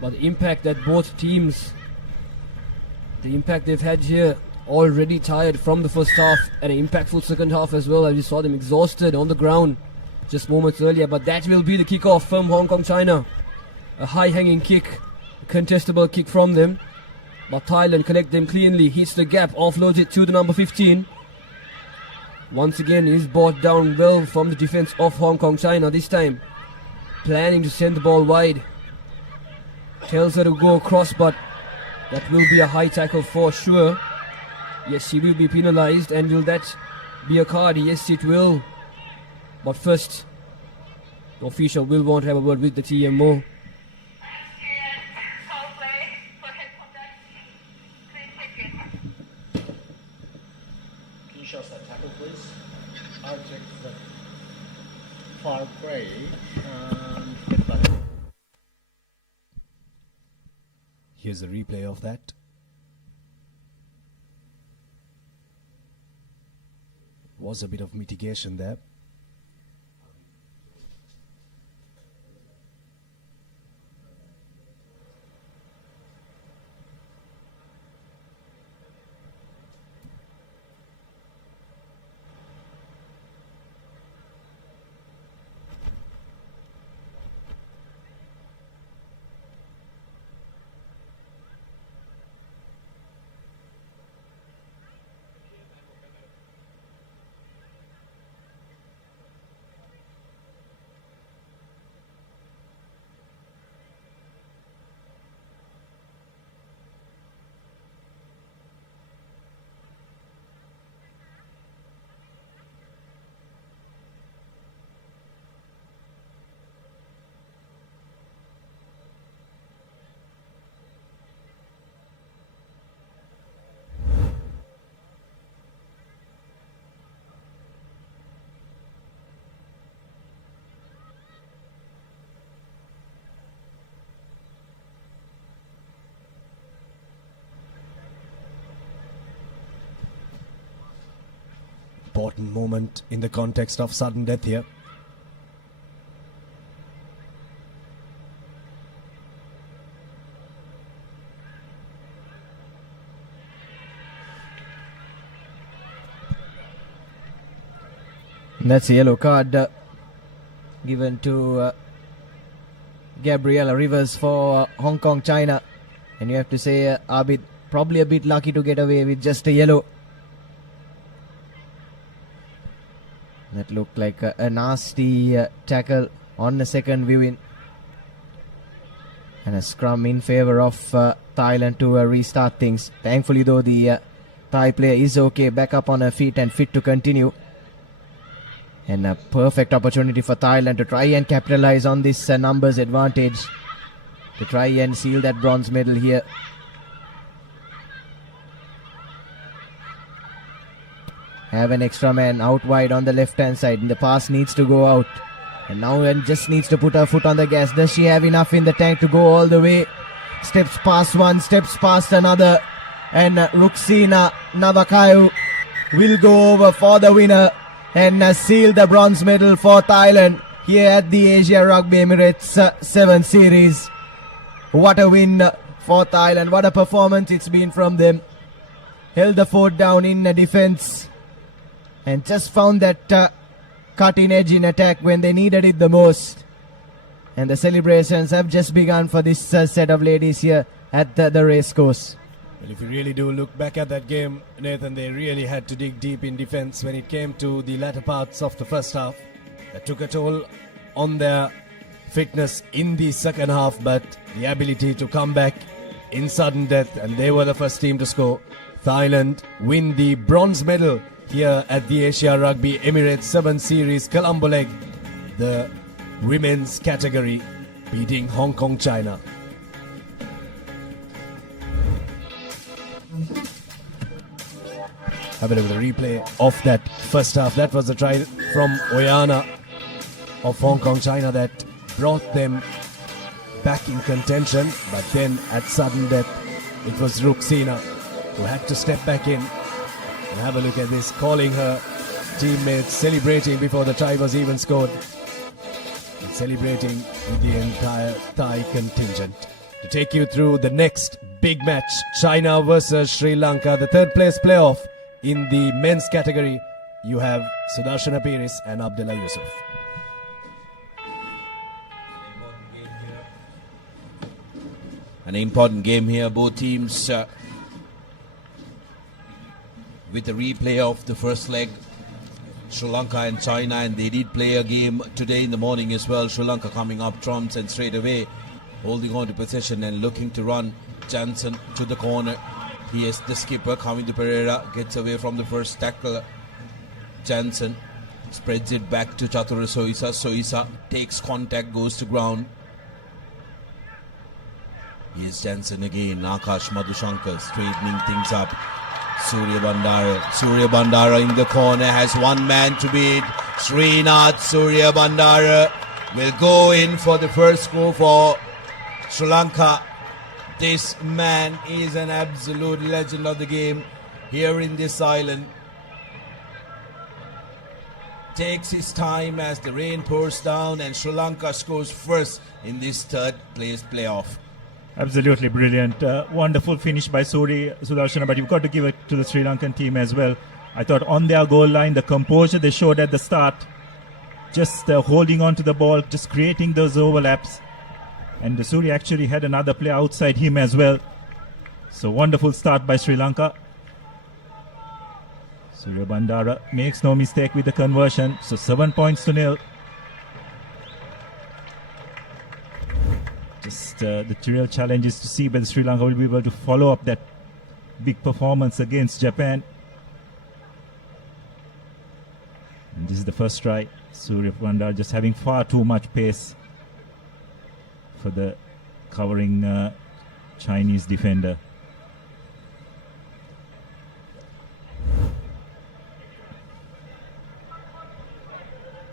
But the impact that both teams, the impact they've had here, already tired from the first half, and an impactful second half as well, as we saw them exhausted on the ground just moments earlier. But that will be the kickoff from Hong Kong China. A high-hanging kick, a contestable kick from them. But Thailand collect them cleanly, hits the gap, offloads it to the number 15. Once again is brought down well from the defense of Hong Kong China this time. Planning to send the ball wide. Tells her to go across, but that will be a high tackle for sure. Yes, she will be penalized, and will that be a card? Yes, it will. But first, the official will want to have a word with the TMO. Can you show us that tackle, please? I'll check the foul play. Here's a replay of that. Was a bit of mitigation there. Important moment in the context of sudden death here. And that's a yellow card given to Gabriella Rivers for Hong Kong China. And you have to say, Abid, probably a bit lucky to get away with just a yellow. That looked like a nasty tackle on the second viewing. And a scrum in favor of Thailand to restart things. Thankfully though, the Thai player is okay, back up on her feet and fit to continue. And a perfect opportunity for Thailand to try and capitalize on this numbers advantage, to try and seal that bronze medal here. Have an extra man out wide on the left hand side, and the pass needs to go out. And now Ann just needs to put her foot on the gas. Does she have enough in the tank to go all the way? Steps past one, steps past another. And Ruksina Navakayu will go over for the winner and seal the bronze medal for Thailand here at the Asia Rugby Emirates 7 Series. What a win for Thailand. What a performance it's been from them. Held the fort down in defense and just found that cutting edge in attack when they needed it the most. And the celebrations have just begun for this set of ladies here at the race course. Well, if you really do look back at that game, Nathan, they really had to dig deep in defense when it came to the latter parts of the first half. That took a toll on their fitness in the second half, but the ability to come back in sudden death, and they were the first team to score. Thailand win the bronze medal here at the Asia Rugby Emirates 7 Series Colombo leg, the women's category, beating Hong Kong, China. Have a look at the replay of that first half. That was a try from Oyana of Hong Kong, China that brought them back in contention. But then at sudden death, it was Ruksina who had to step back in. And have a look at this, calling her teammates, celebrating before the try was even scored. And celebrating with the entire Thai contingent. To take you through the next big match, China versus Sri Lanka, the third place playoff. In the men's category, you have Sudarshana Piris and Abdullah Yusuf. An important game here, both teams with the replay of the first leg, Sri Lanka and China, and they did play a game today in the morning as well. Sri Lanka coming up trumps and straight away holding on to possession and looking to run Jansen to the corner. Here's the skipper coming to Pereira, gets away from the first tackle. Jansen spreads it back to Chatura Soisa. Soisa takes contact, goes to ground. Here's Jansen again. Akash Madhushankar straightening things up. Surya Bandara in the corner has one man to beat. Srinath Surya Bandara will go in for the first score for Sri Lanka. This man is an absolute legend of the game here in this island. Takes his time as the rain pours down and Sri Lanka scores first in this third place playoff. Absolutely brilliant. Wonderful finish by Sudarshana, but you've got to give it to the Sri Lankan team as well. I thought on their goal line, the composure they showed at the start, just holding on to the ball, just creating those overlaps. And the Suri actually had another player outside him as well. So wonderful start by Sri Lanka. Surya Bandara makes no mistake with the conversion. So 7 points to 0. Just the real challenge is to see whether Sri Lanka will be able to follow up that big performance against Japan. And this is the first try. Surya Bandara just having far too much pace for the covering Chinese defender.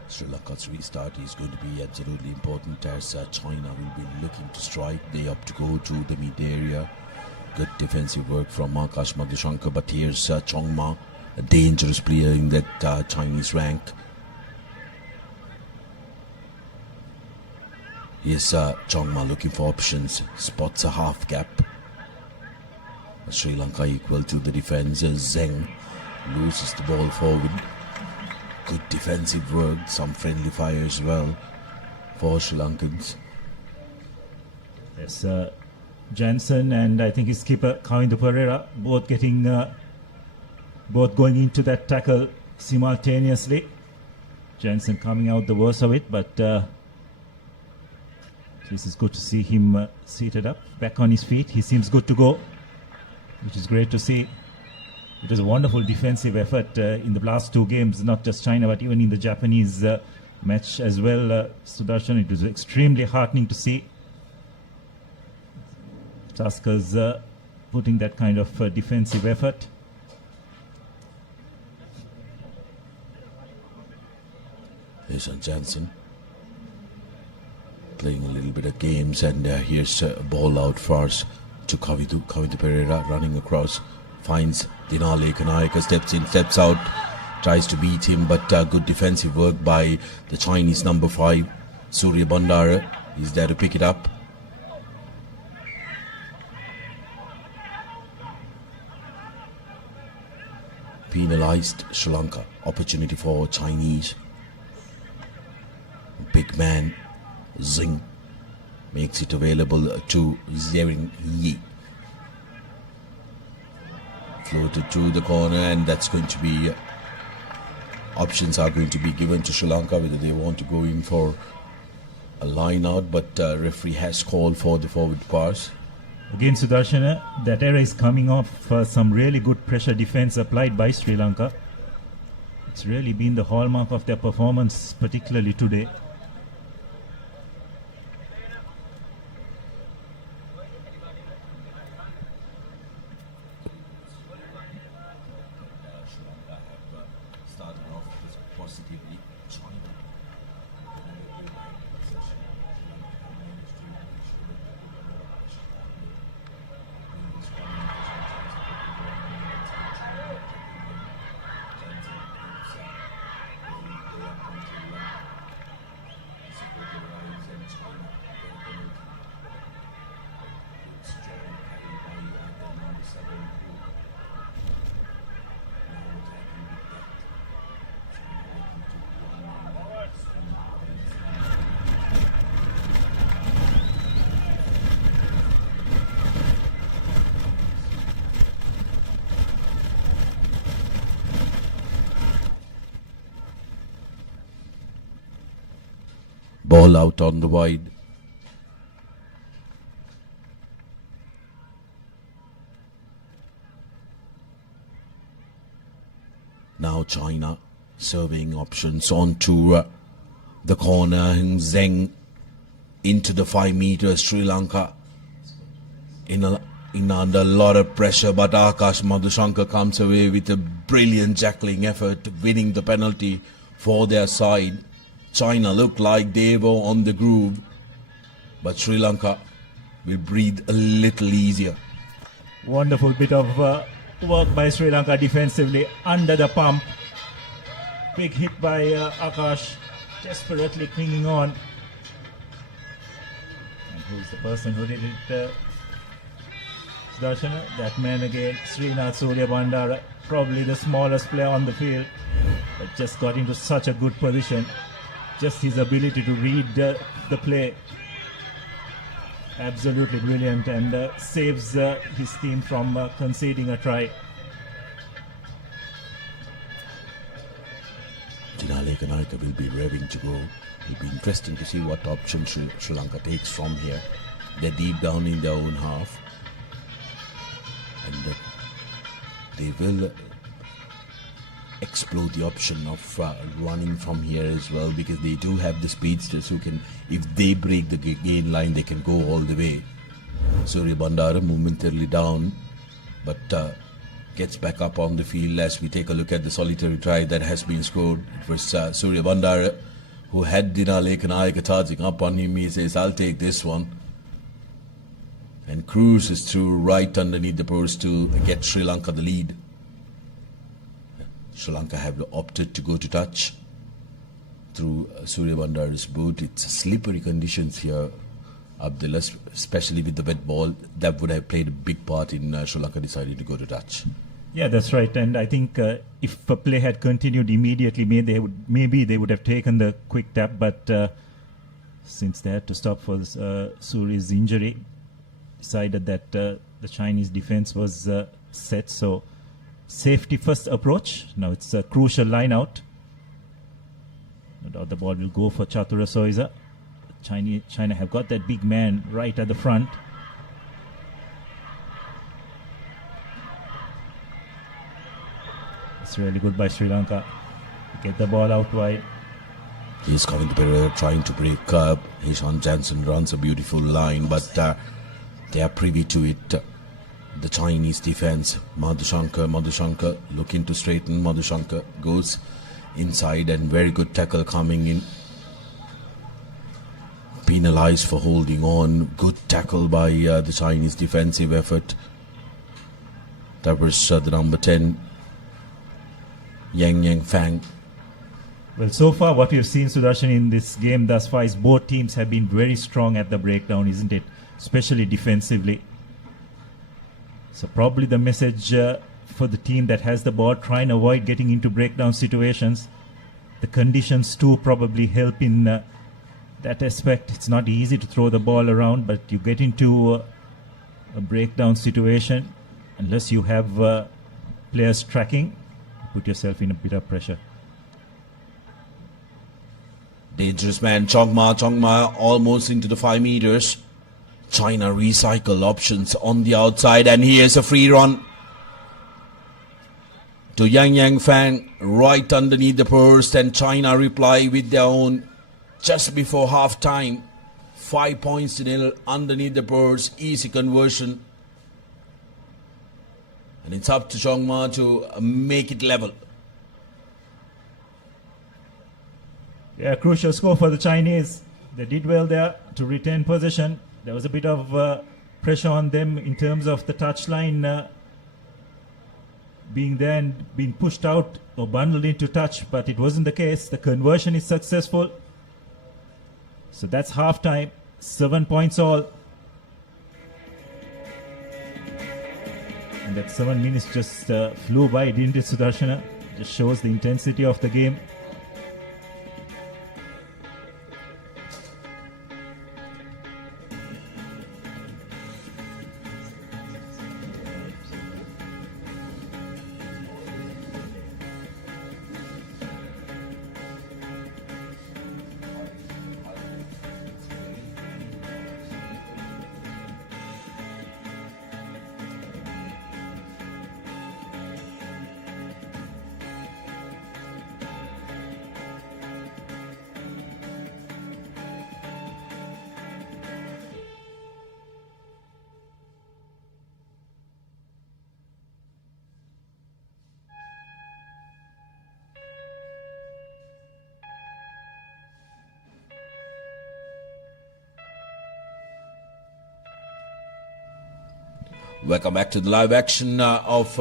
Sri Lanka's restart is going to be absolutely important as China will be looking to strike. They opt to go to the mid area. Good defensive work from Akash Madhushankar, but here's Chongma, a dangerous player in that Chinese rank. Here's Chongma looking for options, spots a half gap. Sri Lanka equal to the defense. Zeng loses the ball forward. Good defensive work, some friendly fire as well for Sri Lankans. Yes, Jansen and I think his skipper Kavindu Pereira both getting, both going into that tackle simultaneously. Jansen coming out the worst of it, but This is good to see him seated up, back on his feet. He seems good to go, which is great to see. It was a wonderful defensive effort in the last two games, not just China, but even in the Japanese match as well. Sudarshan, it was extremely heartening to see Tuskers putting that kind of defensive effort. Here's Jansen playing a little bit of games, and here's a ball out first to Kavitu Pereira running across, finds Dinale Kanayaka, steps in, steps out, tries to beat him, but good defensive work by the Chinese number 5, Surya Bandara. He's there to pick it up. Penalized Sri Lanka. Opportunity for Chinese. Big man Zing makes it available to Zering Yi. Floated to the corner, and that's going to be options are going to be given to Sri Lanka whether they want to go in for a line out, but referee has called for the forward pass. Again, Sudarshana, that error is coming off some really good pressure defense applied by Sri Lanka. It's really been the hallmark of their performance, particularly today. Ball out on the wide. Now China serving options onto the corner. Zheng into the 5 meters. Sri Lanka in under a lot of pressure, but Akash Madhushankar comes away with a brilliant jackling effort, winning the penalty for their side. China looked like they were on the groove, but Sri Lanka will breathe a little easier. Wonderful bit of work by Sri Lanka defensively under the pump. Big hit by Akash, desperately clinging on. And who's the person who did it? Sudarshana, that man again, Srinath Surya Bandara, probably the smallest player on the field, but just got into such a good position. Just his ability to read the play, absolutely brilliant, and saves his team from conceding a try. Dinale Kanayaka will be revving to go. It'll be interesting to see what option Sri Lanka takes from here. They're deep down in their own half, and they will explore the option of running from here as well, because they do have the speedsters who can, if they break the gain line, they can go all the way. Surya Bandara momentarily down, but gets back up on the field as we take a look at the solitary try that has been scored. It was Surya Bandara who had Dinale Kanayaka charging up on him. He says, I'll take this one, and cruises through right underneath the post to get Sri Lanka the lead. Sri Lanka have opted to go to touch through Surya Bandara's boot. It's slippery conditions here, Abdullah, especially with the wet ball. That would have played a big part in Sri Lanka deciding to go to touch. Yeah, that's right. And I think if a play had continued immediately, maybe they would have taken the quick tap. But since they had to stop for Surya's injury, decided that the Chinese defense was set. So safety first approach. Now it's a crucial line out. No doubt the ball will go for Chatura Soiza. China have got that big man right at the front. It's really good by Sri Lanka. Get the ball out wide. He's coming to Pereira, trying to break up. Hishan Jansen runs a beautiful line, but they are privy to it. The Chinese defense. Madhushankar looking to straighten. Madhushankar goes inside, and very good tackle coming in. Penalized for holding on. Good tackle by the Chinese defensive effort. That was the number 10, Yang Fang. Well, so far what we've seen, Sudarshan, in this game thus far is both teams have been very strong at the breakdown, isn't it? Especially defensively. So probably the message for the team that has the ball, try and avoid getting into breakdown situations. The conditions too probably help in that aspect. It's not easy to throw the ball around, but you get into a breakdown situation, unless you have players tracking, put yourself in a bit of pressure. Dangerous man, Chongma almost into the 5 meters. China recycle options on the outside, and here's a free run to Yang Fang right underneath the post, and China reply with their own just before half time. 5 points to nil underneath the post, easy conversion, and it's up to Chongma to make it level. Yeah, crucial score for the Chinese. They did well there to retain possession. There was a bit of pressure on them in terms of the touchline being there and being pushed out or bundled into touch, but it wasn't the case. The conversion is successful. So that's half time. 7 points all. And that 7 minutes just flew by, didn't it, Sudarshana? Just shows the intensity of the game. Welcome back to the live action of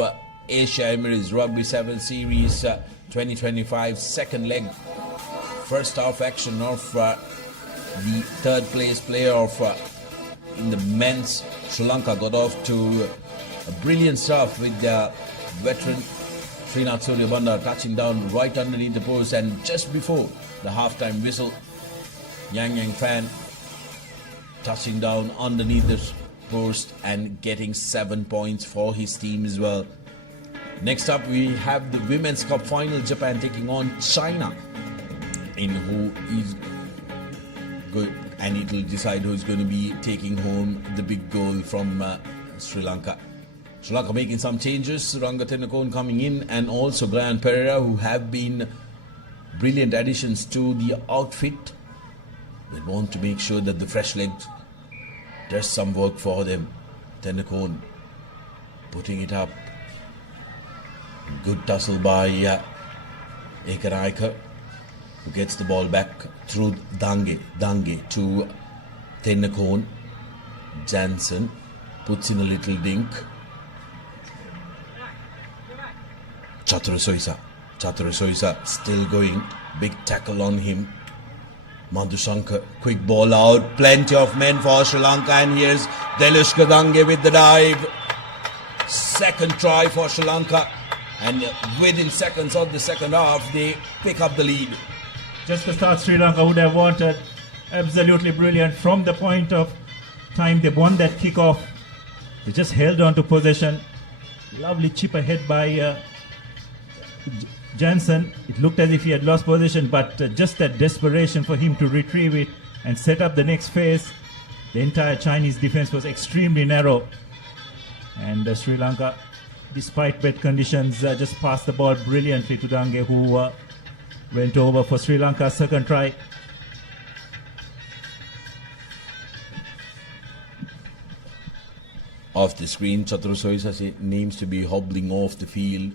Asia Emirates Rugby 7 Series 2025 second leg. First half action of the third place player of in the men's. Sri Lanka got off to a brilliant start with their veteran Srinath Suryabandar touching down right underneath the post, and just before the halftime whistle, Yang Fan touching down underneath the post and getting 7 points for his team as well. Next up we have the Women's Cup final, Japan taking on China, in who is good, and it will decide who is going to be taking home the big goal from Sri Lanka. Sri Lanka making some changes, Ranga Tenakon coming in, and also Brian Pereira, who have been brilliant additions to the outfit. They want to make sure that the fresh legs does some work for them. Tenakon putting it up. Good tussle by Ekaraika, who gets the ball back through Dange to Tenakon. Jansen puts in a little dink. Chatursoisa still going. Big tackle on him. Madhushankar, quick ball out, plenty of men for Sri Lanka, and here's Delushka Dange with the dive. Second try for Sri Lanka, and within seconds of the second half they pick up the lead. Just the start Sri Lanka would have wanted. Absolutely brilliant. From the point of time they won that kick-off, they just held on to possession. Lovely chip ahead by Jansen. It looked as if he had lost possession, but just that desperation for him to retrieve it and set up the next phase. The entire Chinese defense was extremely narrow. And Sri Lanka, despite wet conditions, just passed the ball brilliantly to Dange, who went over for Sri Lanka's second try. Off the screen, Chatru Soisasi seems to be hobbling off the field.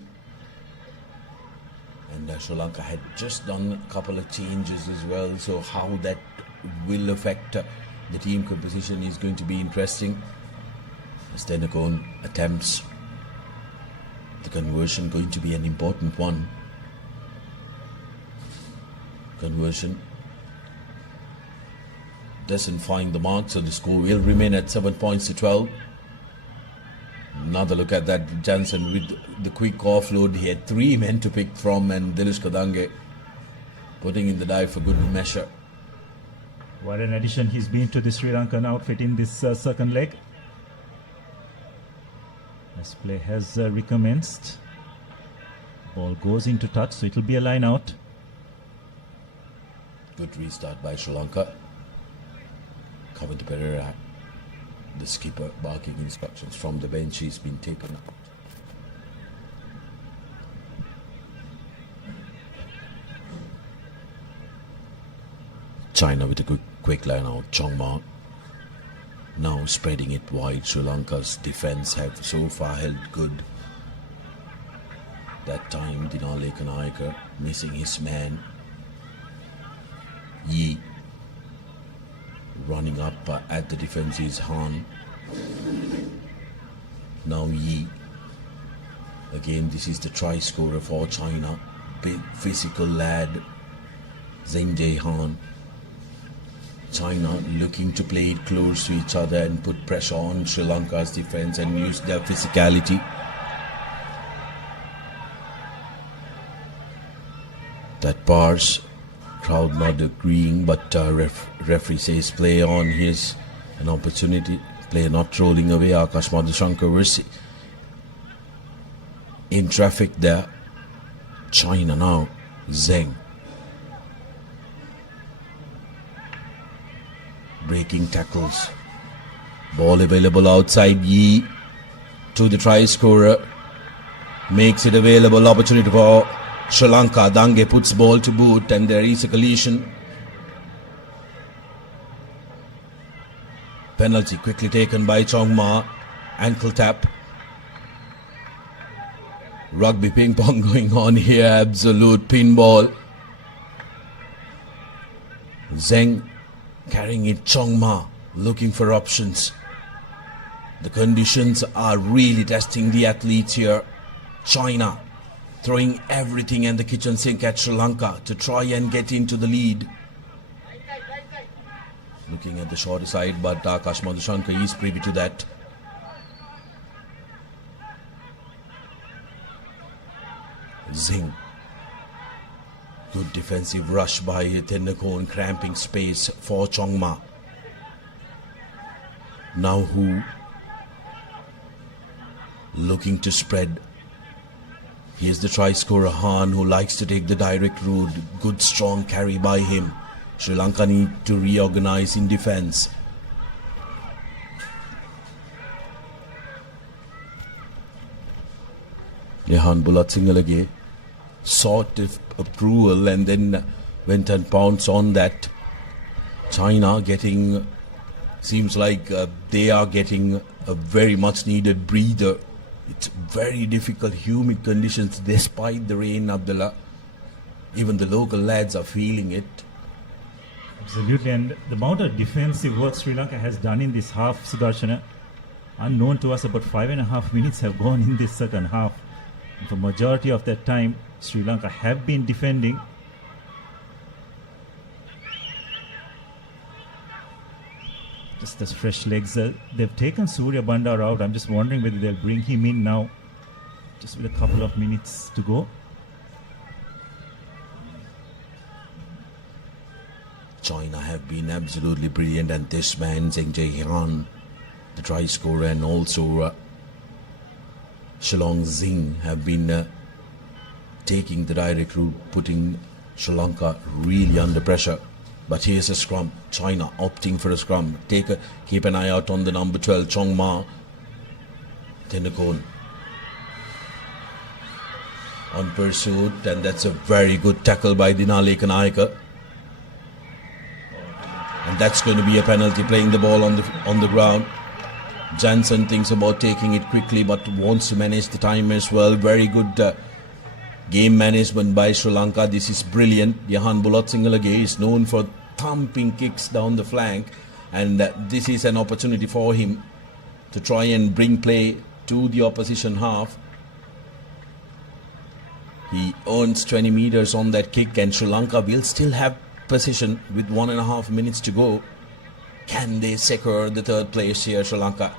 And Sri Lanka had just done a couple of changes as well, so how that will affect the team composition is going to be interesting. Stenakone attempts the conversion, going to be an important one. Conversion doesn't find the mark, so the score will remain at 7 points to 12. Another look at that. Jansen with the quick offload. He had 3 men to pick from, and Dinesh Kadange putting in the dive for good measure. What an addition he's been to the Sri Lankan outfit in this second leg. As play has recommenced. Ball goes into touch, so it will be a line out. Good restart by Sri Lanka. Kavinda Pereira, the skipper, barking instructions from the bench. He's been taken out. China with a quick line out. Chongma now spreading it wide. Sri Lanka's defense have so far held good. That time Dinale Kanayaka missing his man. Yi running up at the defense is Han. Now Yi. Again, this is the try scorer for China. Big physical lad, Zheng Jie Han. China looking to play it close to each other and put pressure on Sri Lanka's defense and use their physicality. That bars, crowd not agreeing, but referee says play on. Here's an opportunity. Player not rolling away. Akash Madhushankar in traffic there. China now. Zheng. Breaking tackles. Ball available outside. Yi to the try scorer. Makes it available. Opportunity for Sri Lanka. Dange puts ball to boot and there is a collision. Penalty quickly taken by Chongma. Ankle tap. Rugby ping pong going on here. Absolute pinball. Zheng carrying it. Chongma looking for options. The conditions are really testing the athletes here. China throwing everything in the kitchen sink at Sri Lanka to try and get into the lead. Looking at the shorter side, but Akash Madhushankar is privy to that. Zing. Good defensive rush by Tendakone, cramping space for Chongma. Now Hu looking to spread. Here's the try scorer Han, who likes to take the direct route. Good strong carry by him. Sri Lanka need to reorganize in defense. Lehan Bulat sought approval and then went and pounced on that. China getting, seems like they are getting a very much needed breather. It's very difficult, humid conditions despite the rain, Abdullah. Even the local lads are feeling it. Absolutely, and the amount of defensive work Sri Lanka has done in this half, Sudarshana, unknown to us, about 5.5 minutes have gone in this second half. And for majority of that time, Sri Lanka have been defending. Just as fresh legs. They've taken Surya Bandar out. I'm just wondering whether they'll bring him in now, just with a couple of minutes to go. China have been absolutely brilliant, and this man, Zheng Jie Han, the try scorer, and also Shillong Zing have been taking the direct route, putting Sri Lanka really under pressure. But here's a scrum. China opting for a scrum. Keep an eye out on the number 12, Chong Ma. Tenakon on pursuit, and that's a very good tackle by Dinale Kanayaka. And that's going to be a penalty, playing the ball on the ground. Jansen thinks about taking it quickly, but wants to manage the time as well. Very good game management by Sri Lanka. This is brilliant. Yahan Bulatsingalage is known for thumping kicks down the flank, and this is an opportunity for him to try and bring play to the opposition half. He earns 20 meters on that kick, and Sri Lanka will still have possession with 1.5 minutes to go. Can they secure the third place here, Sri Lanka?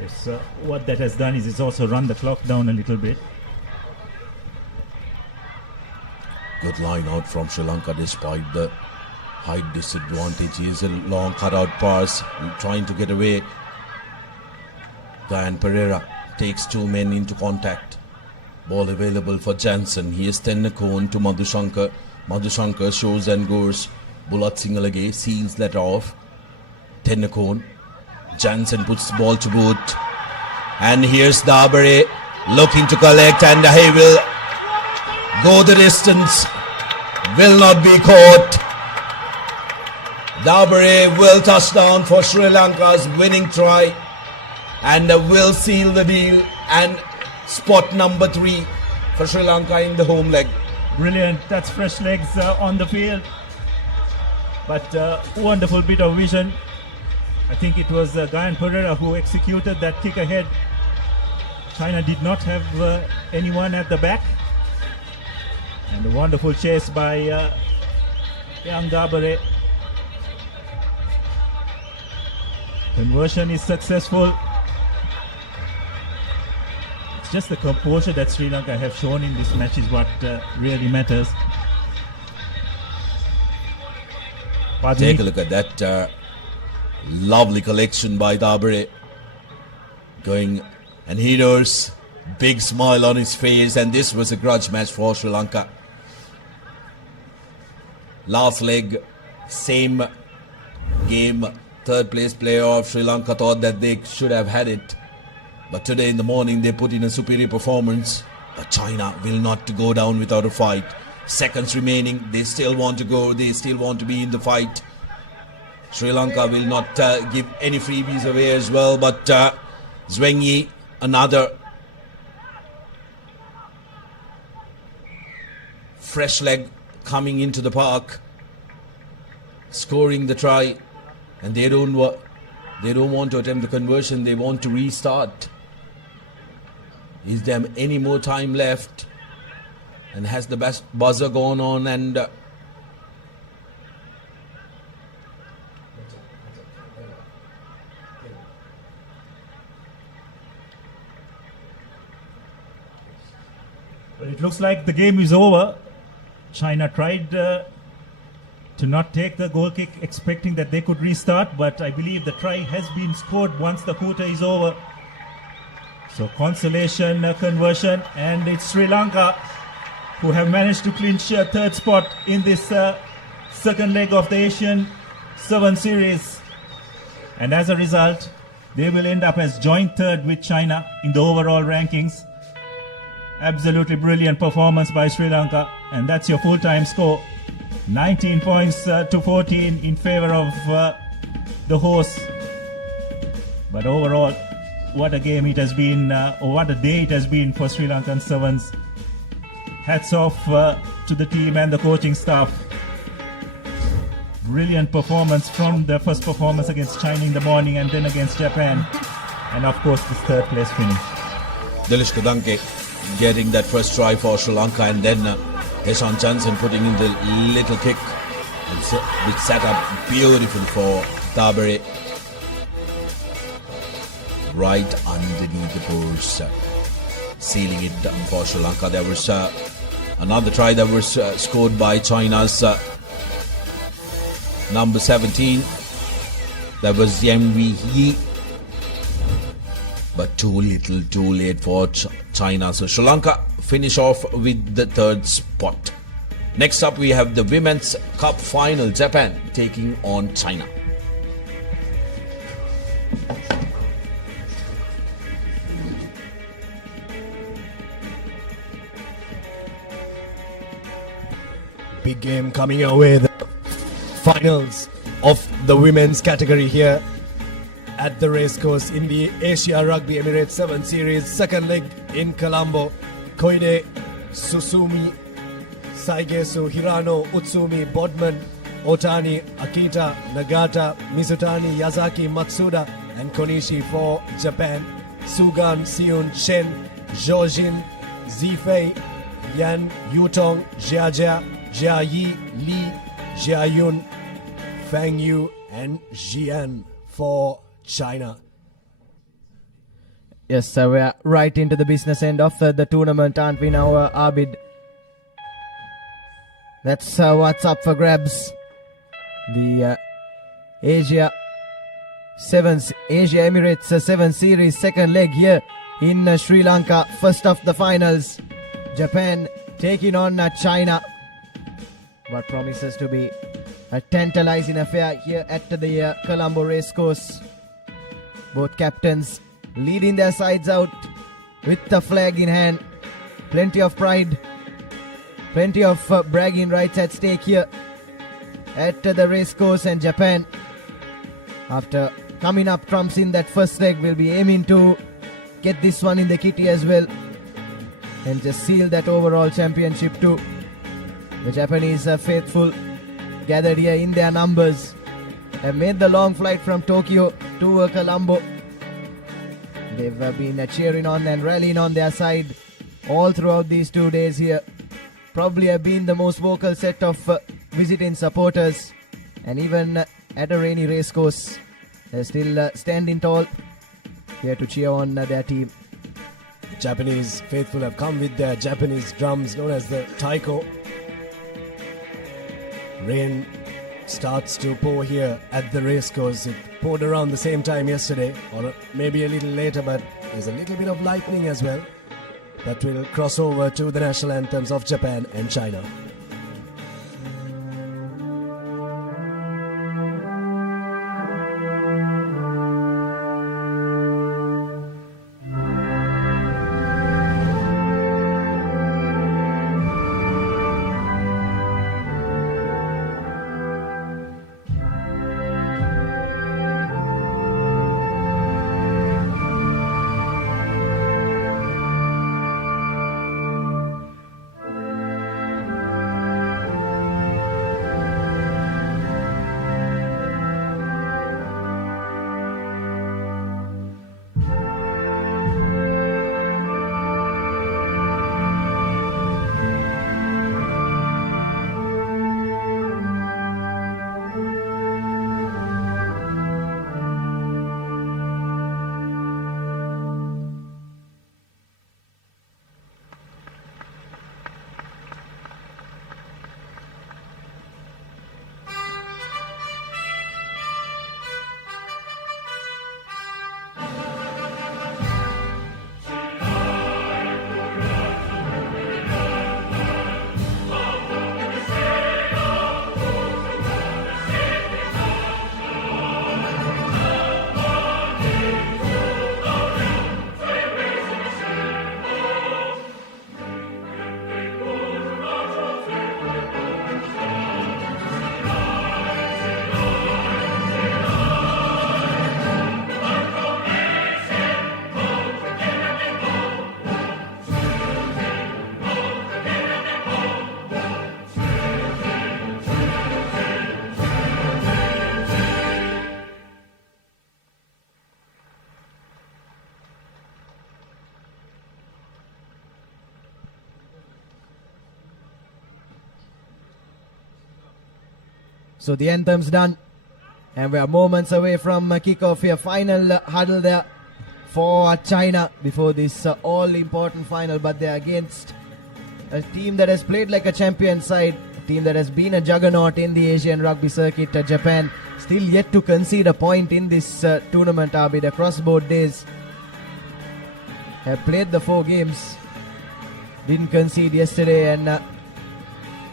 Yes, what that has done is it's also run the clock down a little bit. Good line out from Sri Lanka despite the height disadvantage. Here's a long cutout pass, trying to get away. Guyan Pereira takes two men into contact. Ball available for Jansen. Here's Tennakon to Madhushankar. Madhushankar shows and goes. Bulat Singalage seals that off. Tennakon. Jansen puts the ball to boot. And here's Dabare looking to collect, and he will go the distance. Will not be caught. Dabare will touch down for Sri Lanka's winning try, and will seal the deal, and spot number 3 for Sri Lanka in the home leg. Brilliant. That's fresh legs on the field, but wonderful bit of vision. I think it was Guyan Pereira who executed that kick ahead. China did not have anyone at the back, and a wonderful chase by young Dabare. Conversion is successful. It's just the composure that Sri Lanka have shown in this match is what really matters. Take a look at that lovely collection by Dabare. Going, and he knows, big smile on his face, and this was a grudge match for Sri Lanka. Last leg, same game, third place player of Sri Lanka thought that they should have had it, but today in the morning they put in a superior performance. But China will not go down without a fight. Seconds remaining, they still want to go, they still want to be in the fight. Sri Lanka will not give any freebies away as well, but Zwengi, another fresh leg coming into the park, scoring the try, and they don't want to attempt the conversion. They want to restart. Is there any more time left? And has the best buzzer gone on? And well, it looks like the game is over. China tried to not take the goal kick, expecting that they could restart, but I believe the try has been scored once the quarter is over. So consolation conversion, and it's Sri Lanka who have managed to clinch a third spot in this second leg of the Asian 7 series. And as a result, they will end up as joint third with China in the overall rankings. Absolutely brilliant performance by Sri Lanka, and that's your full-time score. 19 points to 14 in favor of the hosts. But overall, what a game it has been, or what a day it has been for Sri Lankan Sevens. Hats off to the team and the coaching staff. Brilliant performance from the first performance against China in the morning, and then against Japan, and of course this third place finish. Dilish Kadanke getting that first try for Sri Lanka, and then Eshan Jansen putting in the little kick, which set up beautiful for Dabare. Right underneath the post, sealing it down for Sri Lanka. There was another try that was scored by China's number 17. That was Yang Wei Yi. But too little, too late for China. So Sri Lanka finish off with the third spot. Next up, we have the Women's Cup final, Japan taking on China. Big game coming your way. The finals of the women's category here at the racecourse in the Asia Rugby Emirates 7 Series. Second leg in Colombo. Koide, Susumi, Saigesu, Hirano, Utsumi, Bodman, Otani, Akita, Nagata, Mizutani, Yazaki, Matsuda and Konishi for Japan. Sugan, Seun, Chen, Zhojin, Zifei, Yan, Yutong, Jiajia, Jia Yi, Li, Jia Yun, Fang Yu and Jian for China. Yes, sir, we are right into the business end of the tournament, aren't we now, Abid? That's what's up for grabs. The Asia Emirates 7 Series second leg here in Sri Lanka. First of the finals, Japan taking on China. What promises to be a tantalizing affair here at the Colombo Racecourse. Both captains leading their sides out with the flag in hand. Plenty of pride, plenty of bragging rights at stake here at the racecourse, and Japan, after coming up trumps in that first leg, will be aiming to get this one in the kitty as well and just seal that overall championship too. The Japanese faithful gathered here in their numbers have made the long flight from Tokyo to Colombo. They've been cheering on and rallying on their side all throughout these 2 days here. Probably have been the most vocal set of visiting supporters, and even at a rainy racecourse, they're still standing tall here to cheer on their team. Japanese faithful have come with their Japanese drums known as the taiko. Rain starts to pour here at the racecourse. It poured around the same time yesterday, or maybe a little later, but there's a little bit of lightning as well that will cross over to the national anthems of Japan and China. So the anthem's done, and we are moments away from kickoff here. Final huddle there for China before this all-important final, but they're against a team that has played like a champion side, a team that has been a juggernaut in the Asian rugby circuit. Japan still yet to concede a point in this tournament, Abid. Across both days have played the 4 games. didn't concede yesterday and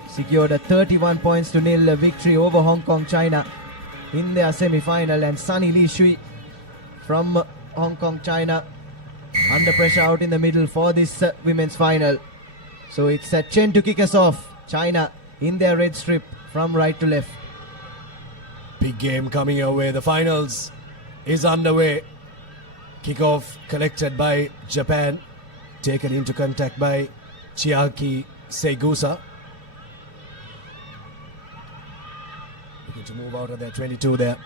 secured a 31-0 victory over Hong Kong China in their semi-final. And Sunny Lee Shui from Hong Kong China under pressure out in the middle for this women's final. So it's Chen to kick us off. China in their red strip from right to left. Big game coming your way. The finals is underway. Kickoff collected by Japan. Taken into contact by Chiaki Segusa. Looking to move out of their 22 there.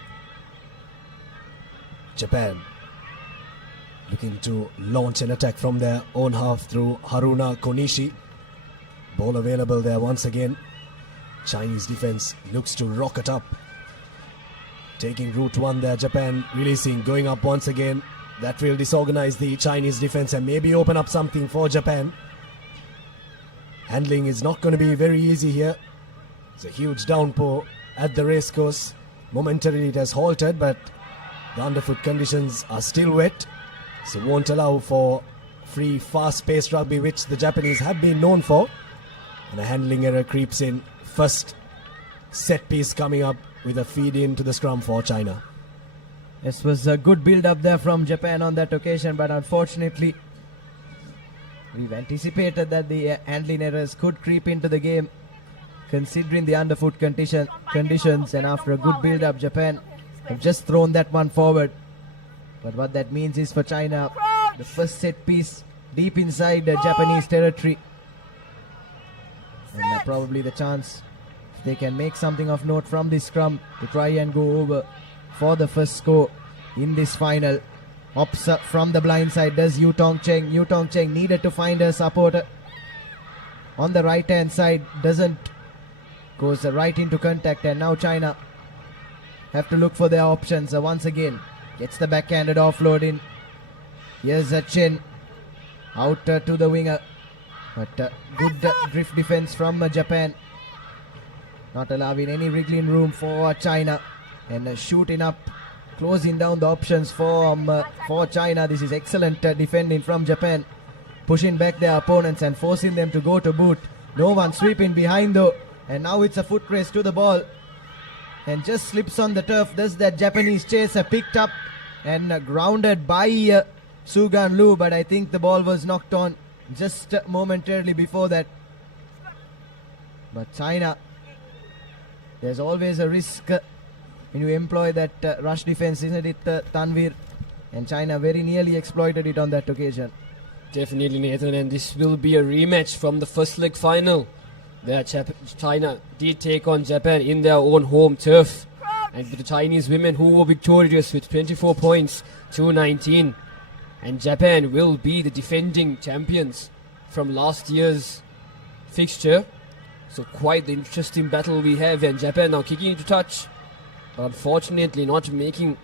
Japan looking to launch an attack from their own half through Haruna Konishi. Ball available there once again. Chinese defense looks to rocket up. Taking route one there, Japan releasing, going up once again. That will disorganize the Chinese defense and maybe open up something for Japan. Handling is not going to be very easy here. It's a huge downpour at the racecourse. Momentarily it has halted, but the underfoot conditions are still wet, so won't allow for free, fast-paced rugby, which the Japanese have been known for. And a handling error creeps in. First set piece coming up with a feed into the scrum for China. This was a good build-up there from Japan on that occasion, but unfortunately we've anticipated that the handling errors could creep into the game considering the underfoot conditions, and after a good build-up, Japan have just thrown that one forward. But what that means is for China, the first set piece deep inside the Japanese territory, and probably the chance if they can make something of note from this scrum to try and go over for the first score in this final. Hops up from the blind side does Yu Tong Cheng. Yu Tong Cheng needed to find a supporter on the right hand side, doesn't, goes right into contact, and now China have to look for their options once again. Gets the backhanded offload in. Here's a Chen out to the winger, but good drift defense from Japan, not allowing any wriggling room for China, and shooting up, closing down the options for China. This is excellent defending from Japan, pushing back their opponents and forcing them to go to boot. No one sweeping behind though, and now it's a foot race to the ball, and just slips on the turf. Does that Japanese chaser, picked up and grounded by Sugan Lu, but I think the ball was knocked on just momentarily before that. But China, there's always a risk when you employ that rush defense, isn't it, Tanvir? And China very nearly exploited it on that occasion. Definitely, Nathan, and this will be a rematch from the first leg final where China did take on Japan in their own home turf, and the Chinese women who were victorious with 24 points to 19, and Japan will be the defending champions from last year's fixture. So quite the interesting battle we have, and Japan now kicking into touch, but unfortunately not making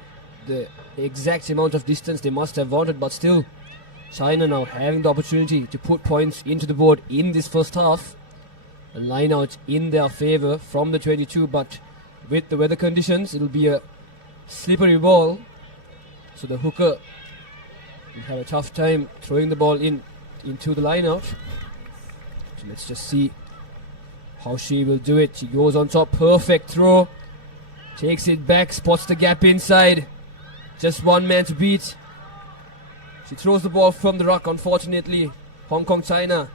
the exact amount of distance they must have wanted, but still China now having the opportunity to put points into the board in this first half. A line out in their favour from the 22, but with the weather conditions it'll be a slippery ball, so the hooker will have a tough time throwing the ball into the line out. So let's just see how she will do it. She goes on top, perfect throw, takes it back, spots the gap inside, just one man to beat. She throws the ball from the ruck. Unfortunately, China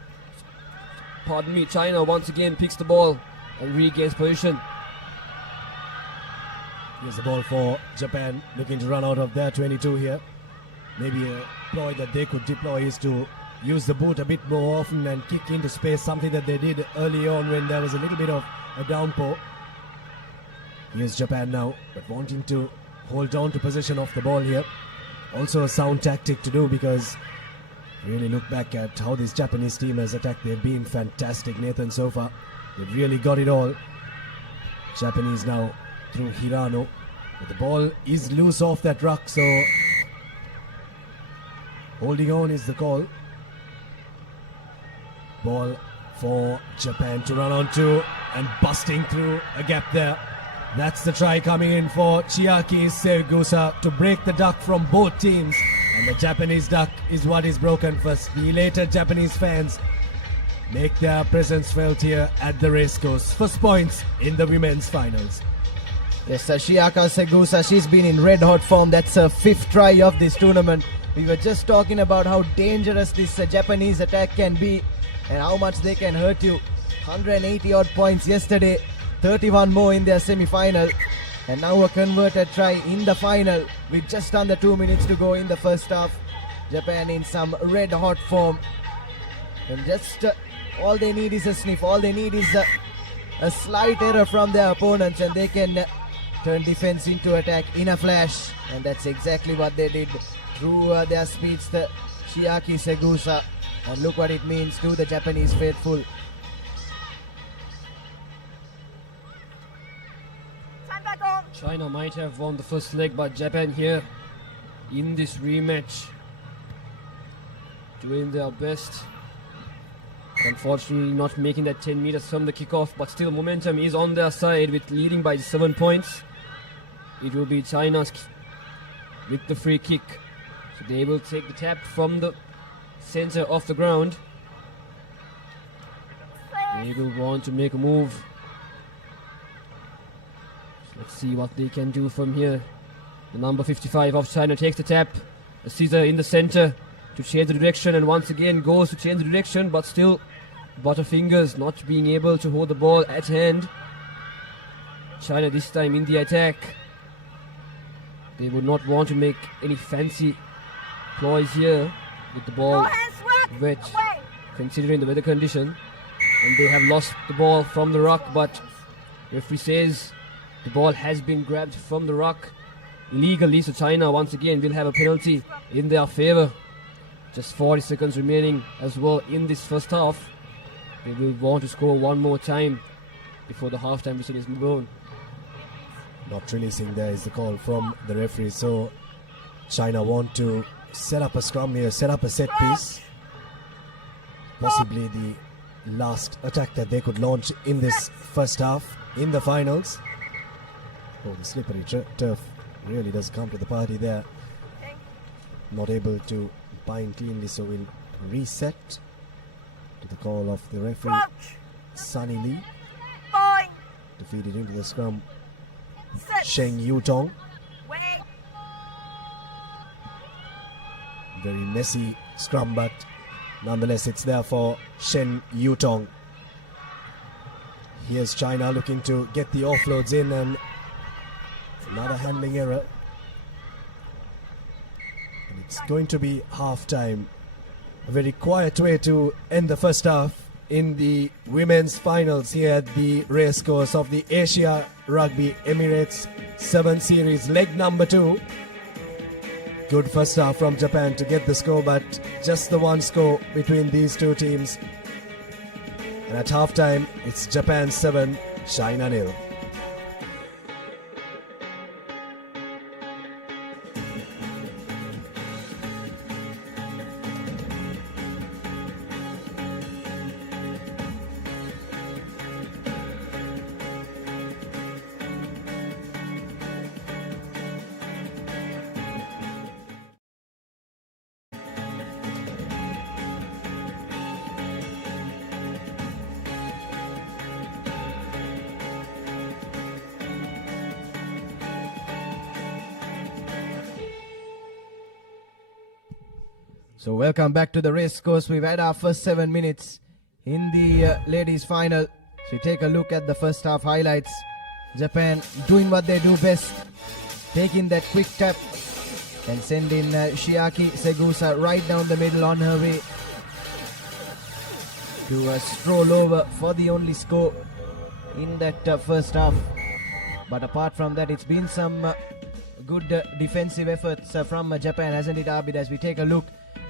once again picks the ball and regains position. Here's the ball for Japan, looking to run out of their 22 here. Maybe a ploy that they could deploy is to use the boot a bit more often and kick into space, something that they did early on when there was a little bit of a downpour. Here's Japan now, but wanting to hold on to possession of the ball here. Also a sound tactic to do, because really look back at how this Japanese team has attacked. They've been fantastic, Nathan, so far. They've really got it all. Japanese now through Hirano, but the ball is loose off that ruck, so holding on is the call. Ball for Japan to run onto, and busting through a gap there. That's the try coming in for Chiaki Segusa to break the duck from both teams. And the Japanese duck is what is broken first. The elated Japanese fans make their presence felt here at the racecourse. First points in the women's finals. Yes, Shiaka Segusa, she's been in red hot form. That's her 5th try of this tournament. We were just talking about how dangerous this Japanese attack can be and how much they can hurt you. 180 odd points yesterday, 31 more in their semi-final, and now a converted try in the final with just under 2 minutes to go in the first half. Japan in some red hot form, and just all they need is a sniff. All they need is a slight error from their opponents and they can turn defense into attack in a flash, and that's exactly what they did through their speedster Shiaki Segusa, and look what it means to the Japanese faithful. China might have won the first leg, but Japan here in this rematch doing their best. Unfortunately not making that 10 meters from the kickoff, but still momentum is on their side with leading by 7 points. It will be China's with the free kick. So they will take the tap from the center of the ground. They will want to make a move. So let's see what they can do from here. The number 55 of China takes the tap. A scissor in the center to change the direction, and once again goes to change the direction, but still Butterfingers not being able to hold the ball at hand. China this time in the attack. They would not want to make any fancy ploys here with the ball wet, considering the weather condition. And they have lost the ball from the ruck, but referee says the ball has been grabbed from the ruck illegally, so China once again will have a penalty in their favor. Just 40 seconds remaining as well in this first half. They will want to score one more time before the halftime whistle is blown. Not releasing there is the call from the referee, so China want to set up a scrum here, set up a set piece. Possibly the last attack that they could launch in this first half in the finals. Oh, the slippery turf really does come to the party there. Not able to bind cleanly, so we'll reset to the call of the referee, Sunny Lee, to feed it into the scrum. Sheng Yutong. Very messy scrum, but nonetheless it's there for Shen Yutong. Here's China looking to get the offloads in, and another handling error. And it's going to be half time. A very quiet way to end the first half in the women's finals here at the racecourse of the Asia Rugby Emirates 7 Series, leg number 2. Good first half from Japan to get the score, but just the one score between these two teams. And at halftime, it's Japan 7, China 0. So welcome back to the race course. We've had our first 7 minutes in the ladies final. So take a look at the first half highlights. Japan doing what they do best, taking that quick tap and sending Shiaki Segusa right down the middle on her way to stroll over for the only score in that first half. But apart from that, it's been some good defensive efforts from Japan, hasn't it, Abid? As we take a look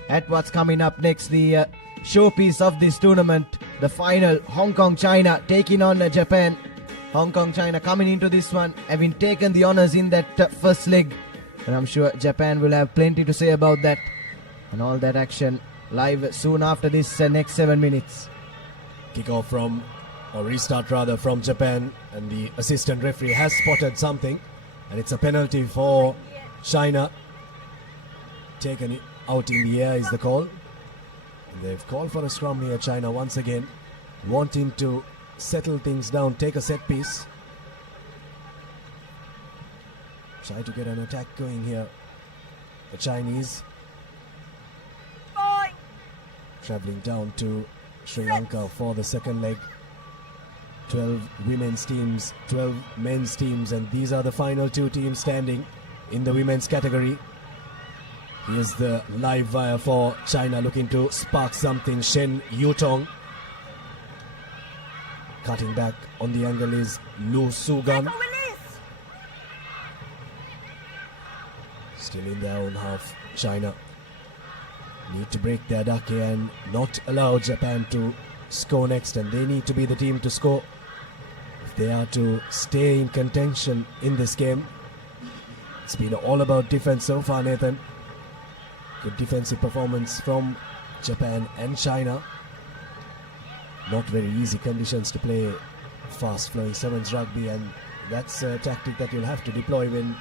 at what's coming up next, the showpiece of this tournament, the final, Hong Kong China taking on Japan. Hong Kong China coming into this one, having taken the honors in that first leg, and I'm sure Japan will have plenty to say about that, and all that action live soon after this next 7 minutes. Kick off from, or restart rather, from Japan, and the assistant referee has spotted something, and it's a penalty for China. Taken it out in the air is the call. They've called for a scrum here, China, once again, wanting to settle things down, take a set piece. Try to get an attack going here. The Chinese travelling down to Sri Lanka for the second leg. 12 women's teams, 12 men's teams, and these are the final two teams standing in the women's category. Here's the live wire for China, looking to spark something. Shen Yutong. Cutting back on the angle is Lu Sugan. Still in their own half, China need to break their duck here and not allow Japan to score next, and they need to be the team to score if they are to stay in contention in this game. It's been all about defense so far, Nathan. Good defensive performance from Japan and China. Not very easy conditions to play fast-flowing sevens rugby, and that's a tactic that you'll have to deploy when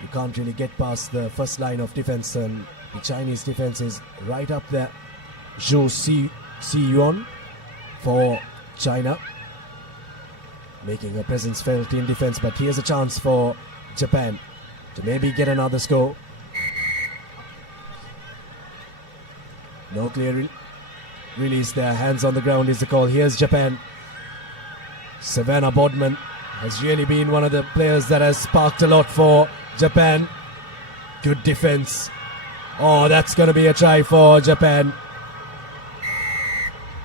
you can't really get past the first line of defense, and the Chinese defense is right up there. Zhou Si-yuan for China, making her presence felt in defense, but here's a chance for Japan to maybe get another score. No clear release there, hands on the ground is the call. Here's Japan. Savannah Bodman has really been one of the players that has sparked a lot for Japan. Good defense. Oh, that's going to be a try for Japan.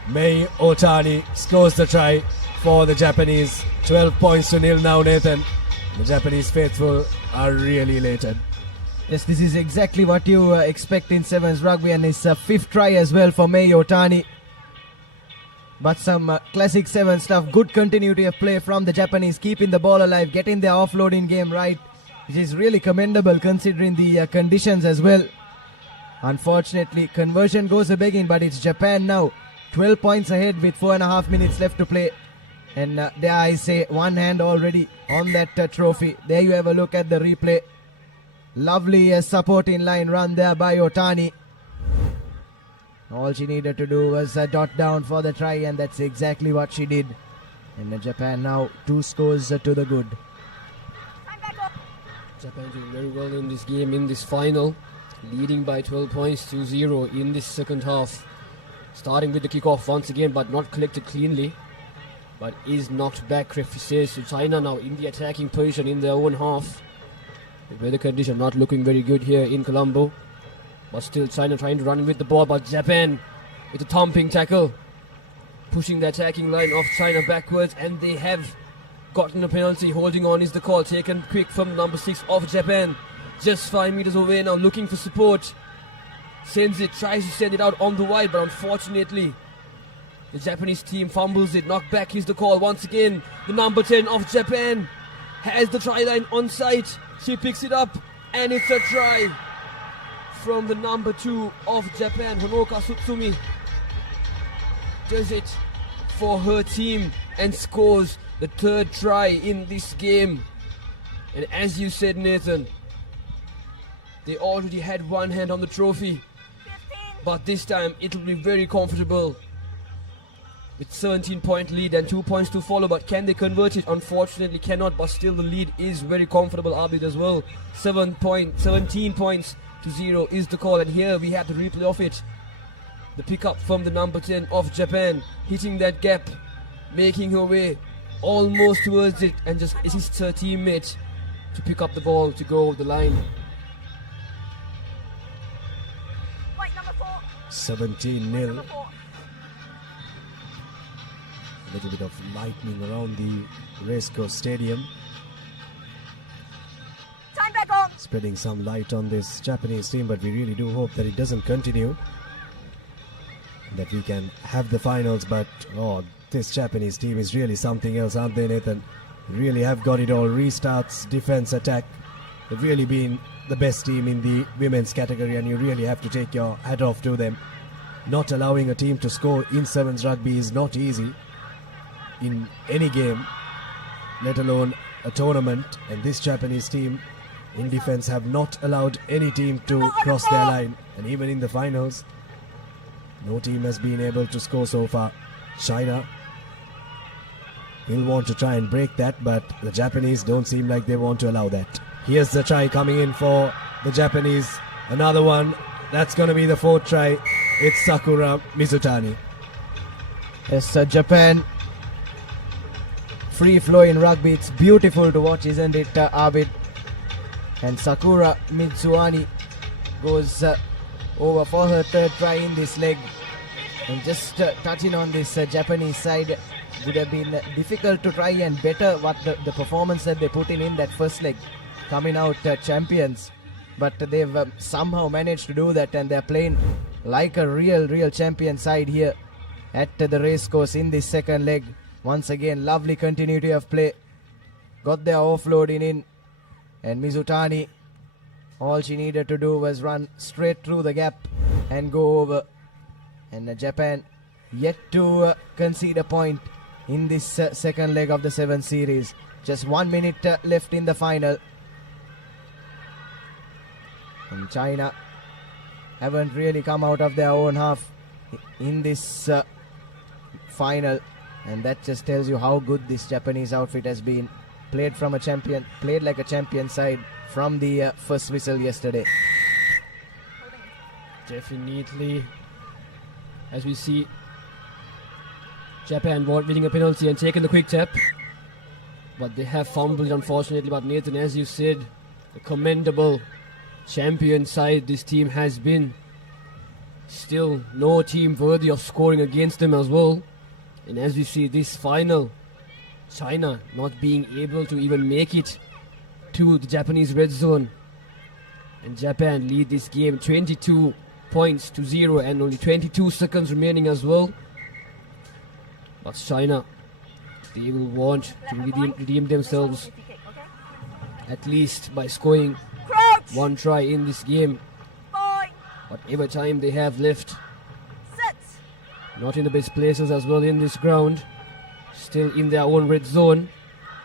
Mei Otani scores the try for the Japanese. 12 points to nil now, Nathan. The Japanese faithful are really elated. Yes, this is exactly what you expect in sevens rugby, and it's a fifth try as well for Mei Otani. But some classic seven stuff. Good continuity of play from the Japanese, keeping the ball alive, getting their offloading game right, which is really commendable considering the conditions as well. Unfortunately, conversion goes a begging, but it's Japan now 12 points ahead with 4.5 minutes left to play. And there I say, one hand already on that trophy. There you have a look at the replay. Lovely supporting line run there by Otani. All she needed to do was dot down for the try, and that's exactly what she did. And Japan now 2 scores to the good. Japan doing very well in this game, in this final, leading by 12 points to 0 in this second half. Starting with the kickoff once again, but not collected cleanly, but is knocked back, referee says. So China now in the attacking position in their own half. The weather condition not looking very good here in Colombo, but still China trying to run with the ball, but Japan with a thumping tackle, pushing the attacking line of China backwards, and they have gotten a penalty. Holding on is the call, taken quick from number 6 of Japan. Just 5 meters away now, looking for support. Sends it, tries to send it out on the wide, but unfortunately the Japanese team fumbles it. Knocked back is the call once again. The number 10 of Japan has the try line on sight. She picks it up, and it's a try from the number 2 of Japan, Honoka Tsutsumi. Does it for her team and scores the 3rd try in this game. And as you said, Nathan, they already had one hand on the trophy, but this time it will be very comfortable with 17-point lead and 2 points to follow. But can they convert it? Unfortunately cannot, but still the lead is very comfortable, Abid, as well. 17 points to 0 is the call, and here we have the replay of it. The pickup from the number 10 of Japan, hitting that gap, making her way almost towards it, and just assists her teammate to pick up the ball to go over the line. 17-0. A little bit of lightning around the racecourse stadium, spreading some light on this Japanese team, but we really do hope that it doesn't continue, that we can have the finals. But this Japanese team is really something else, aren't they, Nathan? Really have got it all. Restarts, defense, attack. They've really been the best team in the women's category, and you really have to take your hat off to them. Not allowing a team to score in sevens rugby is not easy in any game, let alone a tournament. And this Japanese team in defense have not allowed any team to cross their line, and even in the finals No team has been able to score so far. China will want to try and break that, but the Japanese don't seem like they want to allow that. Here's the try coming in for the Japanese. Another one. That's going to be the fourth try. It's Sakura Mizutani. Yes, Japan. Free flow in rugby. It's beautiful to watch, isn't it, Abid? And Sakura Mitsuani goes over for her third try in this leg. And just touching on this Japanese side, would have been difficult to try and better what the performance that they put in that first leg, coming out champions. But they've somehow managed to do that, and they're playing like a real champion side here at the racecourse in this second leg. Once again, lovely continuity of play. Got their offloading in, and Mizutani, all she needed to do was run straight through the gap and go over. And Japan yet to concede a point in this second leg of the 7th series. Just 1 minute left in the final. And China haven't really come out of their own half in this final. And that just tells you how good this Japanese outfit has been. Played like a champion side from the first whistle yesterday. Definitely. As we see, Japan winning a penalty and taking the quick tap. But they have fumbled, unfortunately. But Nathan, as you said, a commendable champion side this team has been. Still no team worthy of scoring against them as well. And as we see this final, China not being able to even make it to the Japanese red zone. And Japan lead this game 22 points to 0 and only 22 seconds remaining as well. But China, they will want to redeem themselves at least by scoring one try in this game. Whatever time they have left. Not in the best places as well in this ground. Still in their own red zone.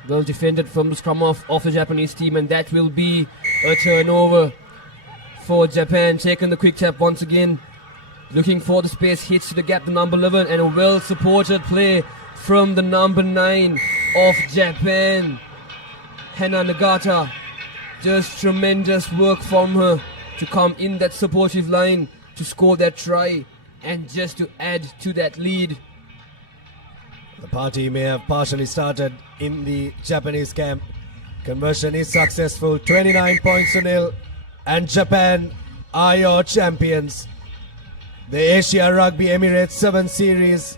Well defended from the scrum of the Japanese team, and that will be a turnover for Japan. Taking the quick tap once again. Looking for the space, hits to the gap, the number 11, and a well supported play from the number 9 of Japan, Hana Nagata. Just tremendous work from her to come in that supportive line to score that try and just to add to that lead. The party may have partially started in the Japanese camp. Conversion is successful, 29 points to 0, and Japan are your champions. The Asia Rugby Emirates 7 Series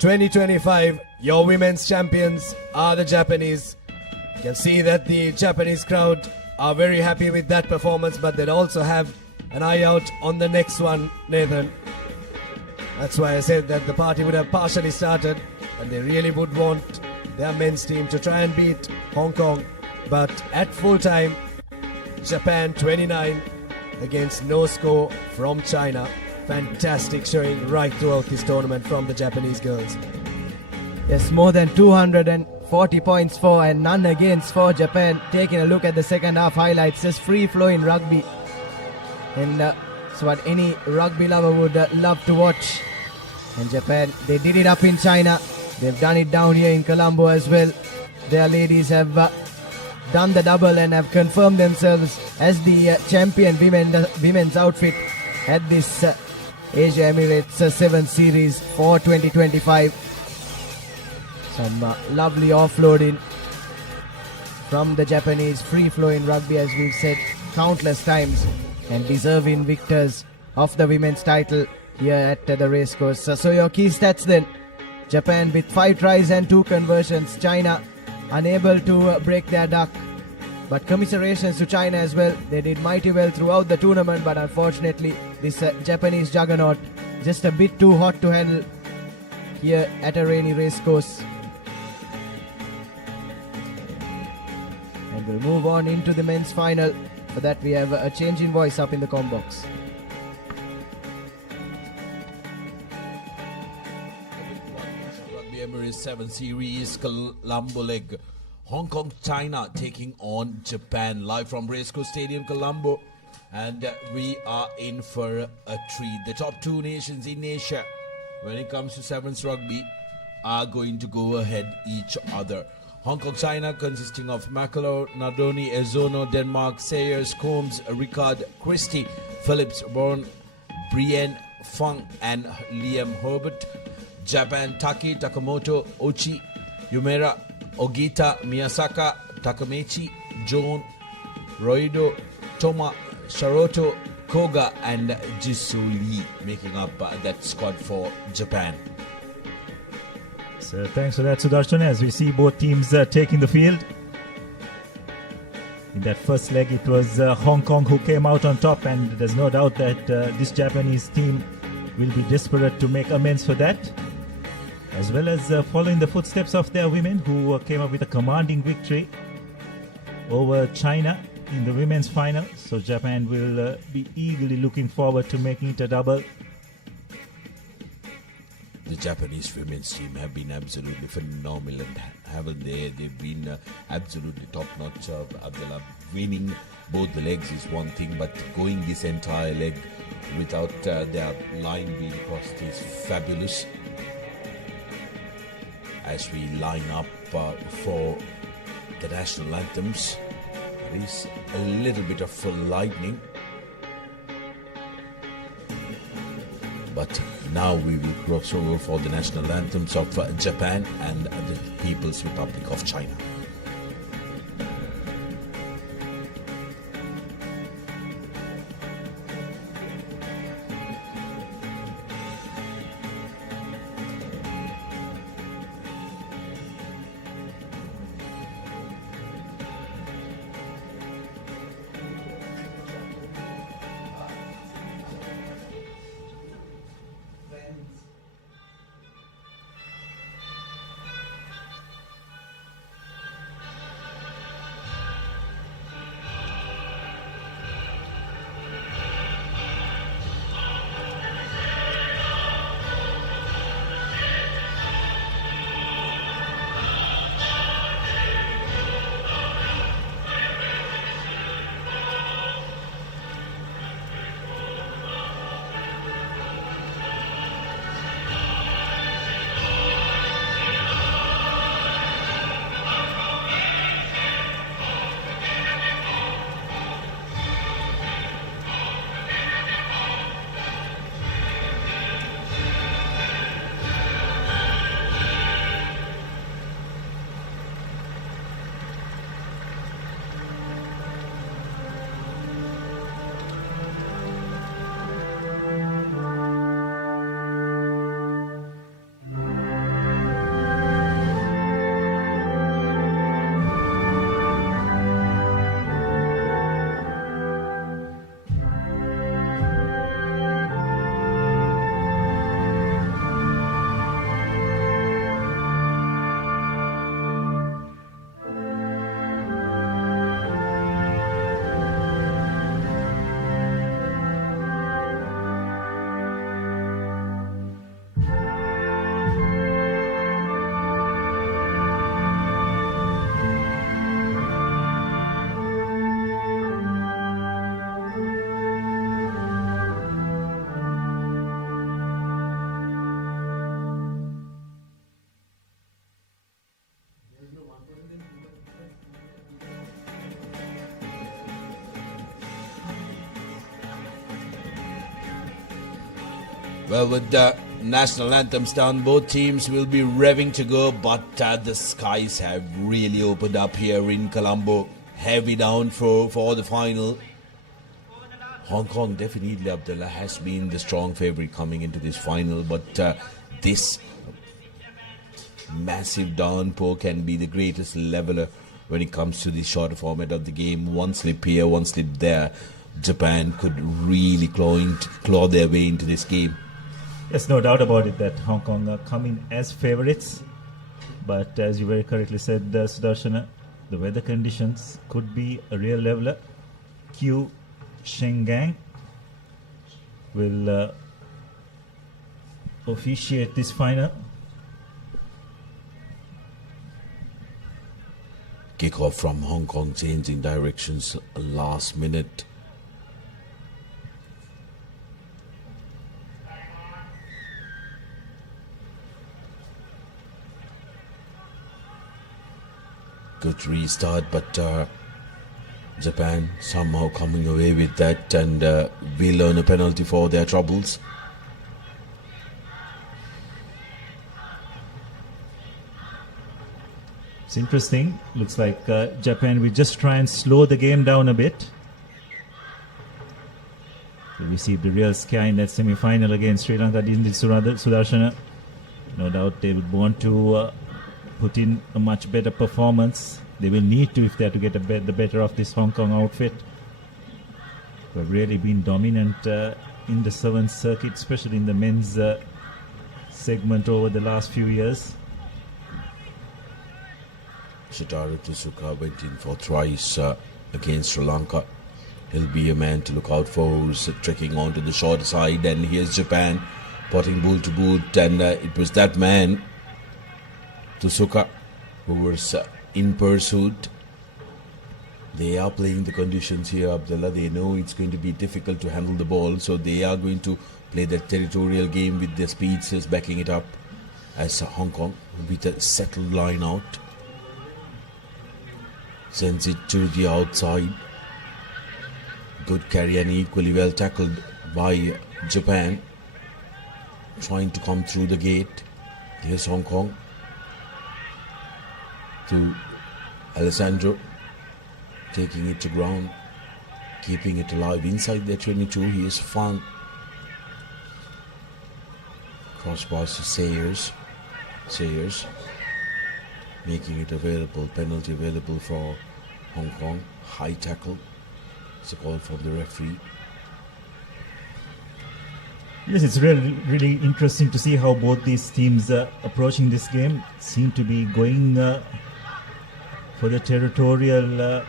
2025, your women's champions are the Japanese. You can see that the Japanese crowd are very happy with that performance, but they'll also have an eye out on the next one, Nathan. That's why I said that the party would have partially started, and they really would want their men's team to try and beat Hong Kong. But at full time, Japan 29 against no score from China. Fantastic showing right throughout this tournament from the Japanese girls. Yes, more than 240 points for and none against for Japan. Taking a look at the second half highlights, just free flowing rugby. And it's what any rugby lover would love to watch. And Japan, they did it up in China. They've done it down here in Colombo as well. Their ladies have done the double and have confirmed themselves as the champion women's outfit at this Asia Emirates 7 Series for 2025. Some lovely offloading from the Japanese, free-flowing rugby, as we've said countless times, and deserving victors of the women's title here at the racecourse. So your key stats then: Japan with 5 tries and 2 conversions. China unable to break their duck. But commiserations to China as well. They did mighty well throughout the tournament, but unfortunately this Japanese juggernaut just a bit too hot to handle here at a rainy racecourse. And we'll move on into the men's final. For that we have a change in voice up in the comm box. Rugby Emirates 7 Series Colombo leg. Hong Kong, China taking on Japan. Live from Racecourse Stadium, Colombo. And we are in for a treat. The top two nations in Asia, when it comes to sevens rugby, are going to go ahead each other. Hong Kong, China, consisting of Makalo, Nadoni, Ezono, Denmark, Sayers, Combs, Ricard, Christie, Phillips, Bourne, Brienne, Fung, and Liam Herbert. Japan, Taki, Takamoto, Ochi, Yumera, Ogita, Miyasaka, Takamechi, Joan, Roido, Toma, Sharoto, Koga, and Jisoo Lee, making up that squad for Japan. So thanks for that, Sudarshan. As we see both teams taking the field. In that first leg, it was Hong Kong who came out on top, and there's no doubt that this Japanese team will be desperate to make amends for that, as well as following the footsteps of their women who came up with a commanding victory over China in the women's final. So Japan will be eagerly looking forward to making it a double. The Japanese women's team have been absolutely phenomenal, haven't they? They've been absolutely top-notch. Abdullah, winning both the legs is one thing, but going this entire leg without their line being crossed is fabulous. As we line up for the national anthems, there is a little bit of lightning. But now we will cross over for the national anthems of Japan and the People's Republic of China. Well, with the national anthems done, both teams will be revving to go, but the skies have really opened up here in Colombo. Heavy downfall for the final. Hong Kong definitely, Abdullah, has been the strong favourite coming into this final, but this massive downpour can be the greatest leveler when it comes to the shorter format of the game. One slip here, one slip there. Japan could really claw their way into this game. There's no doubt about it that Hong Kong are coming as favourites. But as you very correctly said, Sudarshana, the weather conditions could be a real leveler. Q Shengang will officiate this final. Kick off from Hong Kong, changing directions last minute. Good restart, but Japan somehow coming away with that, and will earn a penalty for their troubles. It's interesting. Looks like Japan will just try and slow the game down a bit. They received a real scare in that semi-final against Sri Lanka, didn't it, Sudarshana? No doubt they would want to put in a much better performance. They will need to if they are to get the better of this Hong Kong outfit, who have really been dominant in the seventh circuit, especially in the men's segment over the last few years. Shotaro Tsuka went in for thrice against Sri Lanka. He'll be a man to look out for, who's trekking onto the short side, and here's Japan potting boot to boot, and it was that man, Tsuka, who was in pursuit. They are playing the conditions here, Abdullah. They know it's going to be difficult to handle the ball, so they are going to play that territorial game with their speedsters backing it up, as Hong Kong, with a settled line out, sends it to the outside. Good carry and equally well tackled by Japan, trying to come through the gate. Here's Hong Kong to Alessandro, taking it to ground, keeping it alive inside their 22. Here's Fang. Cross pass to Sayers. Sayers making it available, penalty available for Hong Kong. High tackle. It's a call from the referee. Yes, it's really interesting to see how both these teams approaching this game seem to be going for the territorial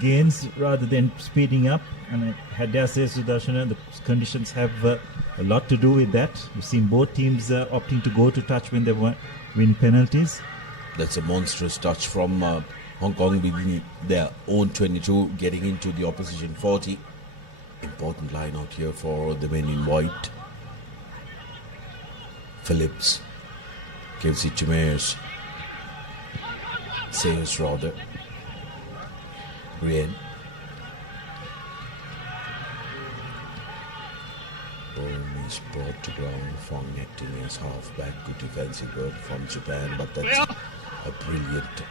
gains rather than speeding up. And I dare say, Sudarshana, the conditions have a lot to do with that. We've seen both teams opting to go to touch when they win penalties. That's a monstrous touch from Hong Kong within their own 22, getting into the opposition 40. Important line out here for the men in white. Phillips gives it to Mayers. Sayers rather. Brienne. Ball is brought to ground. Fong acting as half-back. Good defensive work from Japan, but that's a brilliant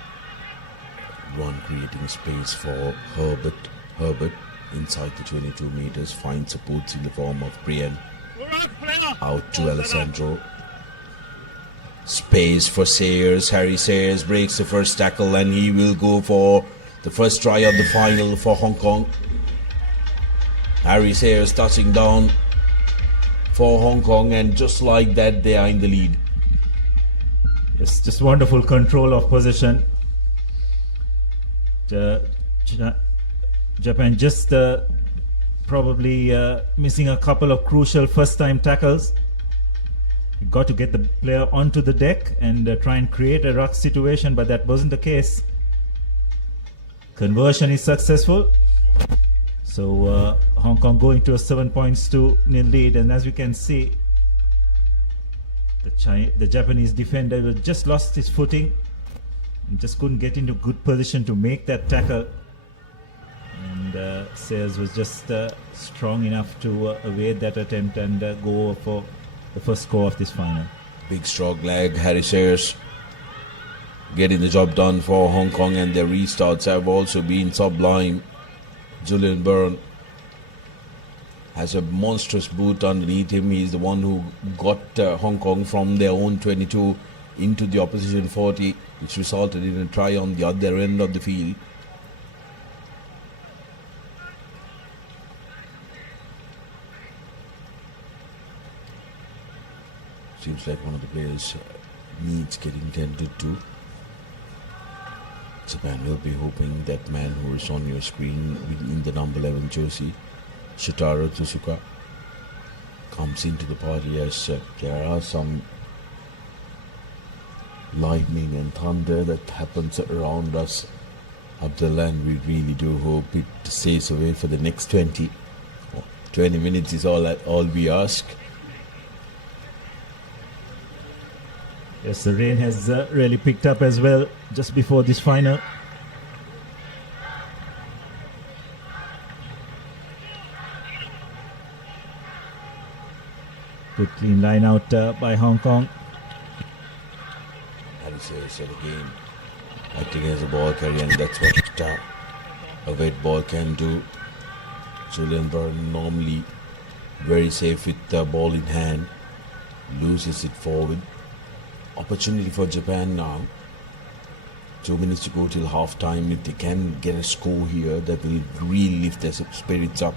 one, creating space for Herbert. Herbert inside the 22 meters finds supports in the form of Brienne. Out to Alessandro. Space for Sayers. Harry Sayers breaks the first tackle, and he will go for the first try of the final for Hong Kong. Harry Sayers touching down for Hong Kong, and just like that they are in the lead. It's just wonderful control of possession. Japan just probably missing a couple of crucial first-time tackles. You got to get the player onto the deck and try and create a ruck situation, but that wasn't the case. Conversion is successful. So Hong Kong going to a 7-0 lead, and as we can see, the Japanese defender just lost his footing and just couldn't get into good position to make that tackle. And Sayers was just strong enough to evade that attempt and go for the first score of this final. Big strong leg, Harry Sayers getting the job done for Hong Kong, and their restarts have also been sublime. Julian Byrne has a monstrous boot underneath him. He's the one who got Hong Kong from their own 22 into the opposition 40, which resulted in a try on the other end of the field. Seems like one of the players needs getting tended to. Japan will be hoping that man who is on your screen in the number 11 jersey, Shotaro Tsuka, comes into the party, as there are some lightning and thunder that happens around us, Abdullah, and we really do hope it stays away for the next 20 minutes is all we ask. Yes, the rain has really picked up as well just before this final. Good clean line out by Hong Kong. Harry says again, acting as a ball carrier, and that's what a wet ball can do. Julian Burton normally very safe with the ball in hand, loses it forward. Opportunity for Japan now. 2 minutes to go till half time. If they can get a score here, that will really lift their spirits up.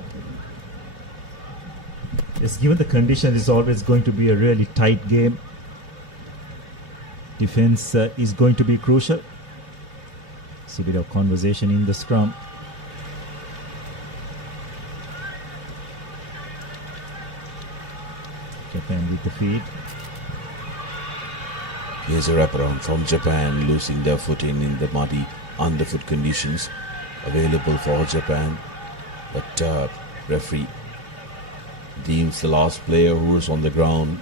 Yes, given the condition, it's always going to be a really tight game. Defense is going to be crucial. See a bit of conversation in the scrum. Japan with the feed. Here's a wraparound from Japan, losing their footing in the muddy underfoot conditions available for Japan. But referee deems the last player who is on the ground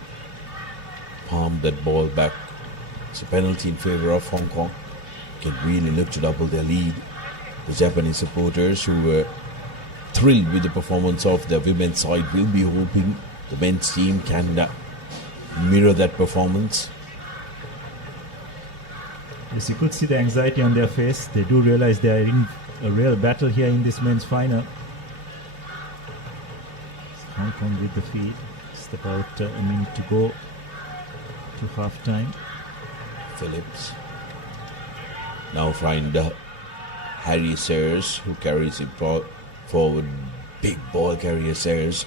palmed that ball back. It's a penalty in favor of Hong Kong. Can really look to double their lead. The Japanese supporters, who were thrilled with the performance of the women's side, will be hoping the men's team can mirror that performance. Yes, you could see the anxiety on their face. They do realize they are in a real battle here in this men's final. Hong Kong with the feed. Just about a minute to go to half time. Phillips now find Harry Sayers, who carries it forward. Big ball carrier Sayers.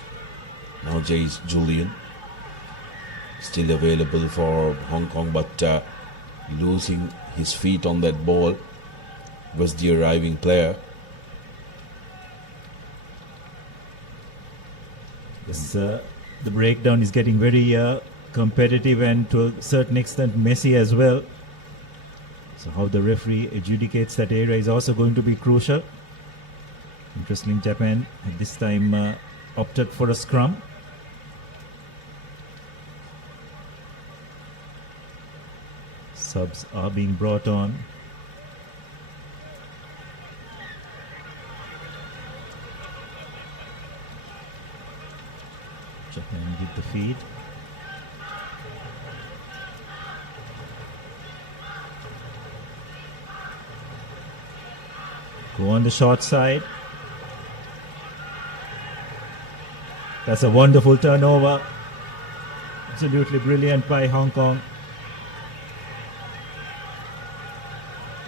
Now Jace Julian still available for Hong Kong, but losing his feet on that ball was the arriving player. Yes, the breakdown is getting very competitive and to a certain extent messy as well. So how the referee adjudicates that area is also going to be crucial. Interesting, Japan at this time opted for a scrum. Subs are being brought on. Japan with the feed. Go on the short side. That's a wonderful turnover. Absolutely brilliant by Hong Kong.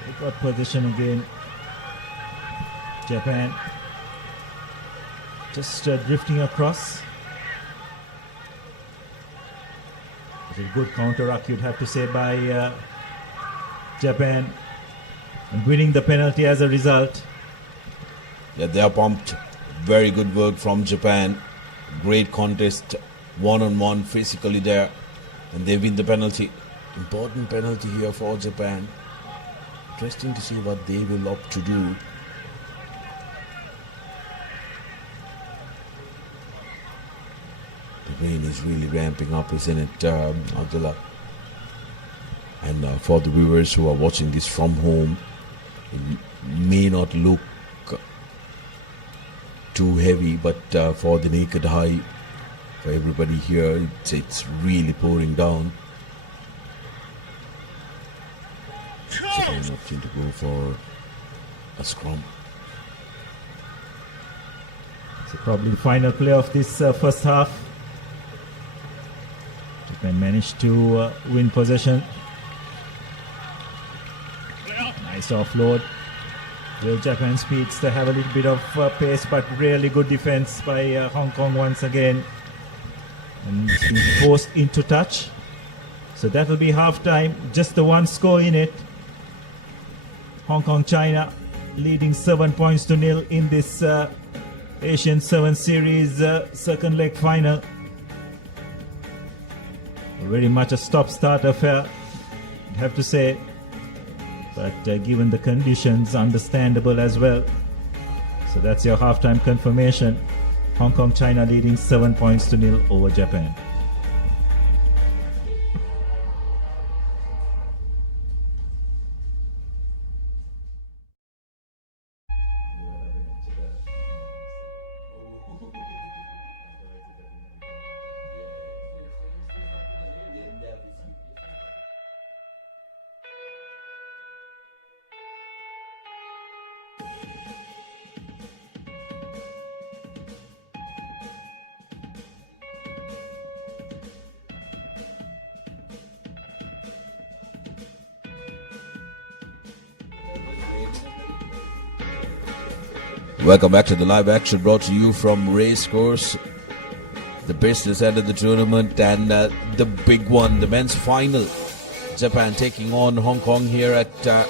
They got position again. Japan just drifting across. It's a good counteract, you'd have to say, by Japan, and winning the penalty as a result. Yeah, they are pumped. Very good work from Japan. Great contest, one-on-one, physically there, and they win the penalty. Important penalty here for Japan. Interesting to see what they will opt to do. The rain is really ramping up, isn't it, Abdullah? And for the viewers who are watching this from home, it may not look too heavy, but for the naked eye, for everybody here, it's really pouring down. Japan opting to go for a scrum. So probably the final play of this first half. Japan managed to win possession. Nice offload. Well, Japan speeds, they have a little bit of pace, but really good defense by Hong Kong once again. And it's been forced into touch. So that will be half time. Just the one score in it. Hong Kong, China leading 7-0 in this Asian 7 Series second leg final. Very much a stop-start affair, I'd have to say. But given the conditions, understandable as well. So that's your halftime confirmation. Hong Kong, China leading 7-0 over Japan. Welcome back to the live action brought to you from Racecourse, the business end of the tournament, and the big one, the men's final. Japan taking on Hong Kong here at the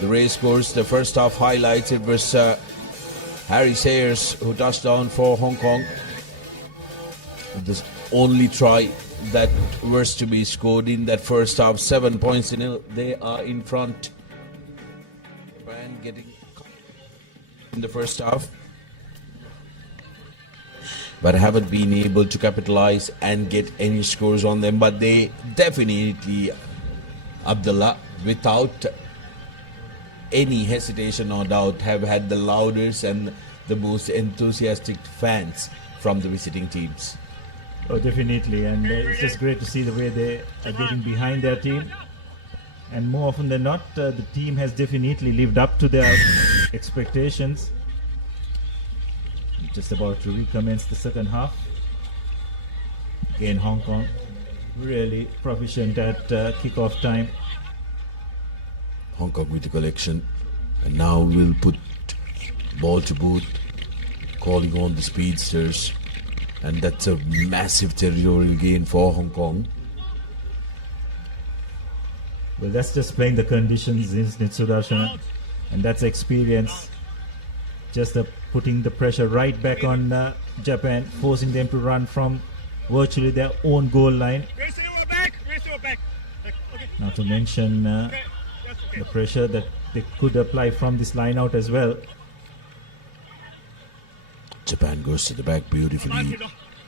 Racecourse. The first half highlights, it was Harry Sayers who touched down for Hong Kong. The only try that was to be scored in that first half, 7 points in it. They are in front. Japan getting in the first half, but haven't been able to capitalize and get any scores on them. But they definitely, Abdullah, without any hesitation or doubt, have had the loudest and the most enthusiastic fans from the visiting teams. Oh, definitely, and it's just great to see the way they are getting behind their team. And more often than not, the team has definitely lived up to their expectations. Just about to recommence the second half. Again, Hong Kong really proficient at kick-off time. Hong Kong with the collection, and now we'll put ball to boot, calling on the speedsters, and that's a massive territorial gain for Hong Kong. Well, that's just playing the conditions, isn't it, Sudarshan? And that's experience. Just putting the pressure right back on Japan, forcing them to run from virtually their own goal line. Not to mention the pressure that they could apply from this line out as well. Japan goes to the back, beautifully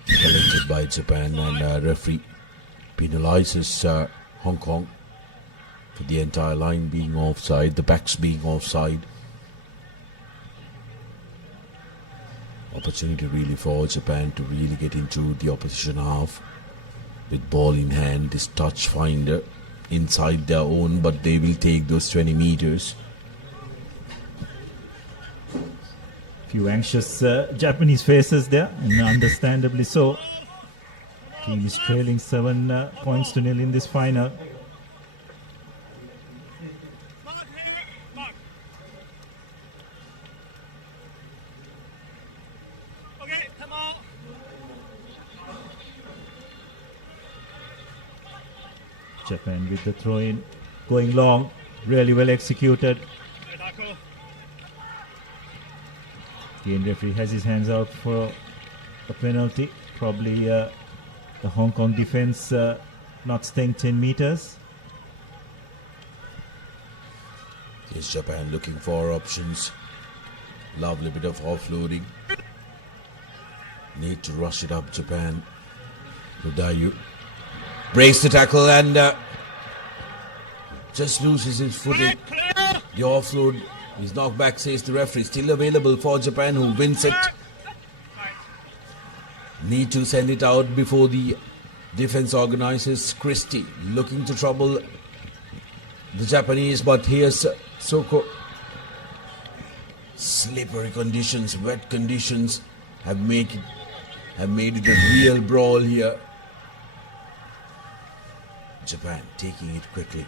collected by Japan, and referee penalizes Hong Kong for the entire line being offside, the backs being offside. Opportunity really for Japan to really get into the opposition half with ball in hand, this touch finder inside their own, but they will take those 20 meters. Few anxious Japanese faces there, and understandably so. Team is trailing 7 points to nil in this final. Japan with the throw in, going long, really well executed. Again, referee has his hands out for a penalty. Probably the Hong Kong defense not staying 10 meters. Here's Japan looking for options. Lovely bit of offloading. Need to rush it up, Japan. Rudayu breaks the tackle and just loses his footing. The offload is knocked back, says the referee. Still available for Japan, who wins it. Need to send it out before the defense organizers. Christie looking to trouble the Japanese, but here's Soko. Slippery conditions, wet conditions have made it a real brawl here. Japan taking it quickly,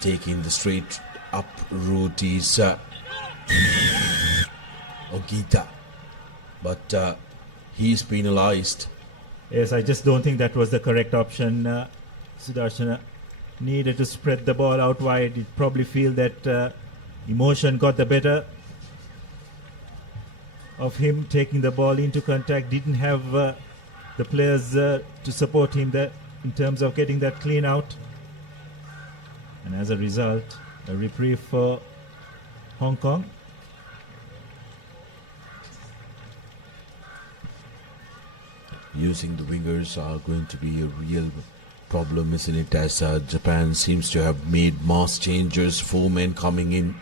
taking the straight up route is Ogita, but he's penalized. Yes, I just don't think that was the correct option. Sudarshan needed to spread the ball out wide. He'd probably feel that emotion got the better of him taking the ball into contact. Didn't have the players to support him there in terms of getting that clean out, and as a result, a reprieve for Hong Kong. Using the wingers are going to be a real problem, isn't it, as Japan seems to have made mass changes, 4 men coming in.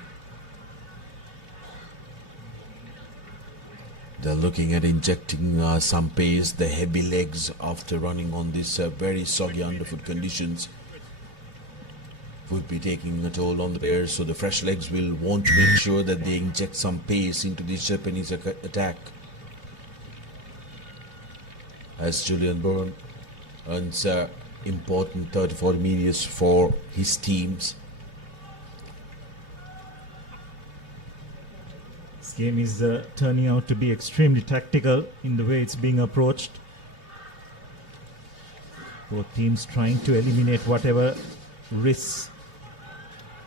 They're looking at injecting some pace, the heavy legs after running on these very soggy underfoot conditions would be taking a toll on the players, so the fresh legs will want to make sure that they inject some pace into this Japanese attack. As Julian Bourne earns important 30-40 meters for his teams. game is turning out to be extremely tactical in the way it's being approached. Both teams trying to eliminate whatever risks.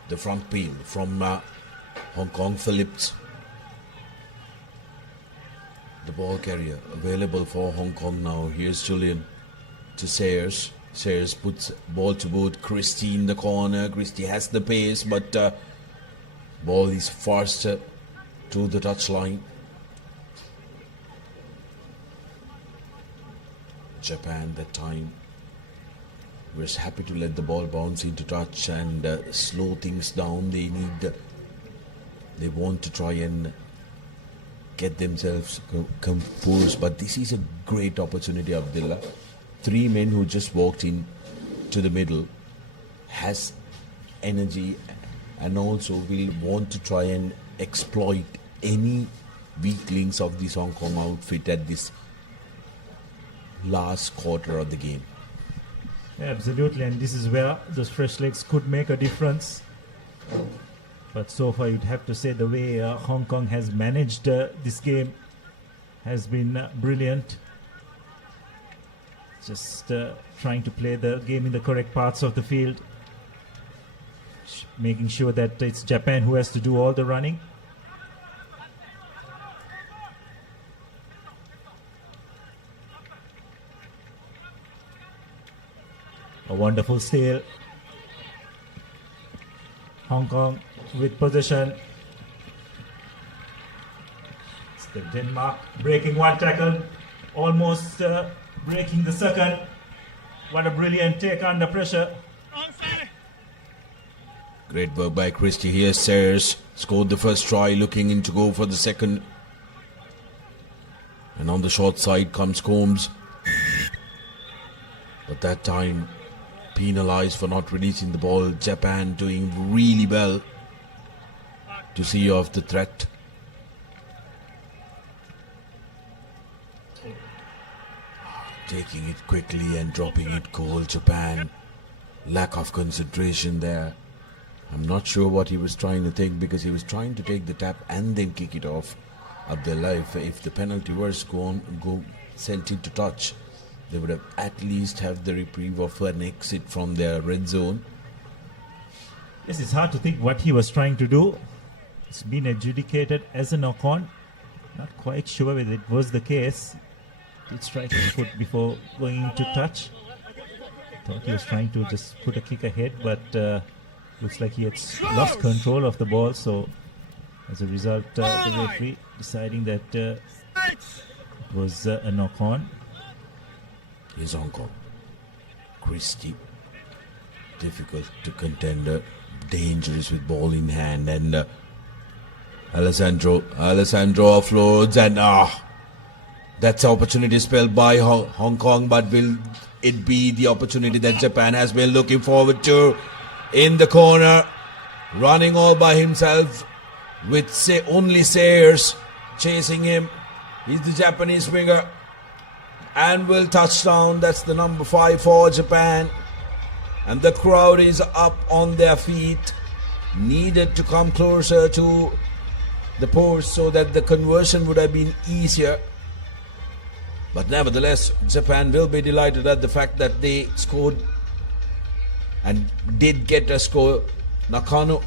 The front peel from Hong Kong, Phillips. The ball carrier available for Hong Kong now. Here's Julian to Sayers. Sayers puts ball to boot. Christie in the corner. Christie has the pace, but ball is faster to the touchline. Japan that time was happy to let the ball bounce into touch and slow things down. They want to try and get themselves composed, but this is a great opportunity, Abdullah. 3 men who just walked in to the middle has energy and also will want to try and exploit any weak links of this Hong Kong outfit at this last quarter of the game. Absolutely, and this is where those fresh legs could make a difference. But so far, you'd have to say the way Hong Kong has managed this game has been brilliant. Just trying to play the game in the correct parts of the field, making sure that it's Japan who has to do all the running. A wonderful steal. Hong Kong with possession. It's the Denmark breaking one tackle, almost breaking the second. What a brilliant take under pressure. Great work by Christie here. Sayers scored the first try, looking in to go for the second. And on the short side comes Combs. But that time penalized for not releasing the ball. Japan doing really well to see off the threat. Taking it quickly and dropping it cold. Japan, lack of concentration there. I'm not sure what he was trying to think, because he was trying to take the tap and then kick it off. Abdullah, if the penalty was sent into touch, they would have at least have the reprieve of an exit from their red zone. Yes, it's hard to think what he was trying to do. It's been adjudicated as a knock-on. Not quite sure whether it was the case. Did strike his foot before going into touch. Thought he was trying to just put a kick ahead, but looks like he had lost control of the ball. So as a result, the referee deciding that it was a knock-on. Here's Hong Kong. Christie, difficult to contender, dangerous with ball in hand, and Alessandro offloads, and that's opportunity spelled by Hong Kong, but will it be the opportunity that Japan has been looking forward to? In the corner, running all by himself with only Sayers chasing him. He's the Japanese winger and will touch down. That's the number 5 for Japan, and the crowd is up on their feet. Needed to come closer to the post so that the conversion would have been easier. But nevertheless, Japan will be delighted at the fact that they scored and did get a score. Nakano,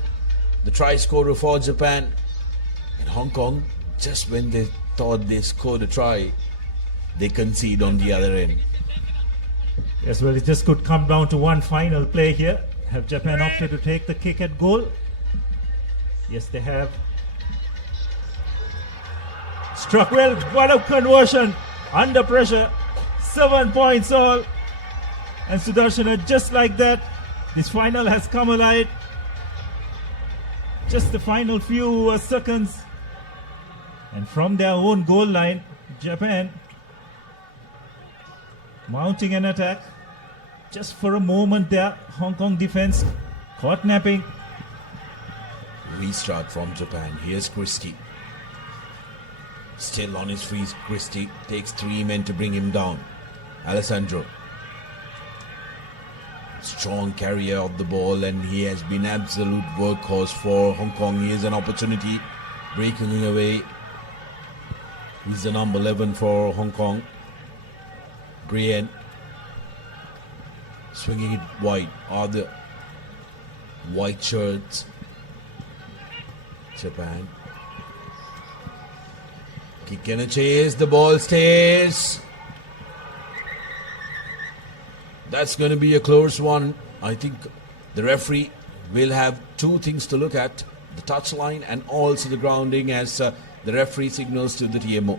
the try scorer for Japan. And Hong Kong, just when they thought they scored a try, they concede on the other end. Yes, well, it just could come down to one final play here. Have Japan opted to take the kick at goal? Yes, they have. Struck well. What a conversion. Under pressure. 7 points all. And Sudarshana, just like that, this final has come alive. Just the final few seconds. And from their own goal line, Japan mounting an attack. Just for a moment there, Hong Kong defense caught napping. Restart from Japan. Here's Christie. Still on his feet, Christie takes 3 men to bring him down. Alessandro, strong carrier of the ball, and he has been absolute workhorse for Hong Kong. Here's an opportunity breaking away. He's the number 11 for Hong Kong. Brian swinging it wide. Are the white shirts. Japan. Kick and a chase. The ball stays. That's going to be a close one. I think the referee will have two things to look at. The touchline and also the grounding as the referee signals to the TMO.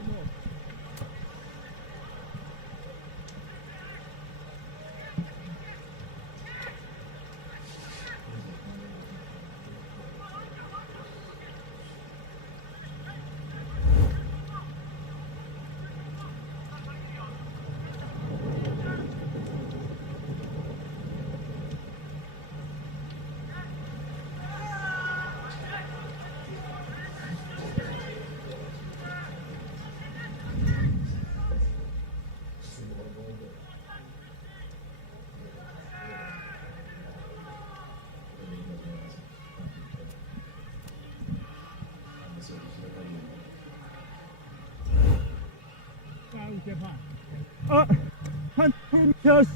Japan. 100 meters.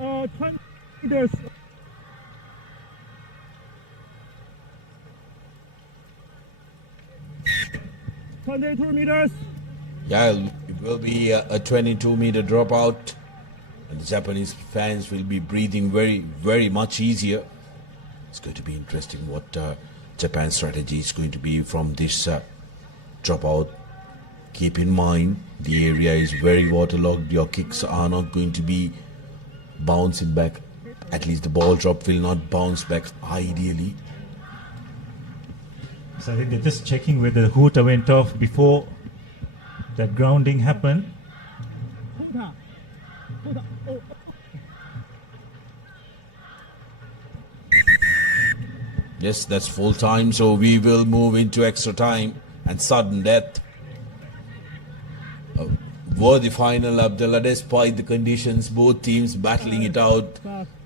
Uh, 20 meters. Yeah, it will be a 22-meter dropout. And the Japanese fans will be breathing very, very much easier. It's going to be interesting what Japan's strategy is going to be from this dropout. Keep in mind, the area is very waterlogged. Your kicks are not going to be bouncing back. At least the ball drop will not bounce back ideally. So I think they're just checking whether the hooter went off before that grounding happened. Yes, that's full time, so we will move into extra time and sudden death. Worthy final, Abdullah, despite the conditions, both teams battling it out.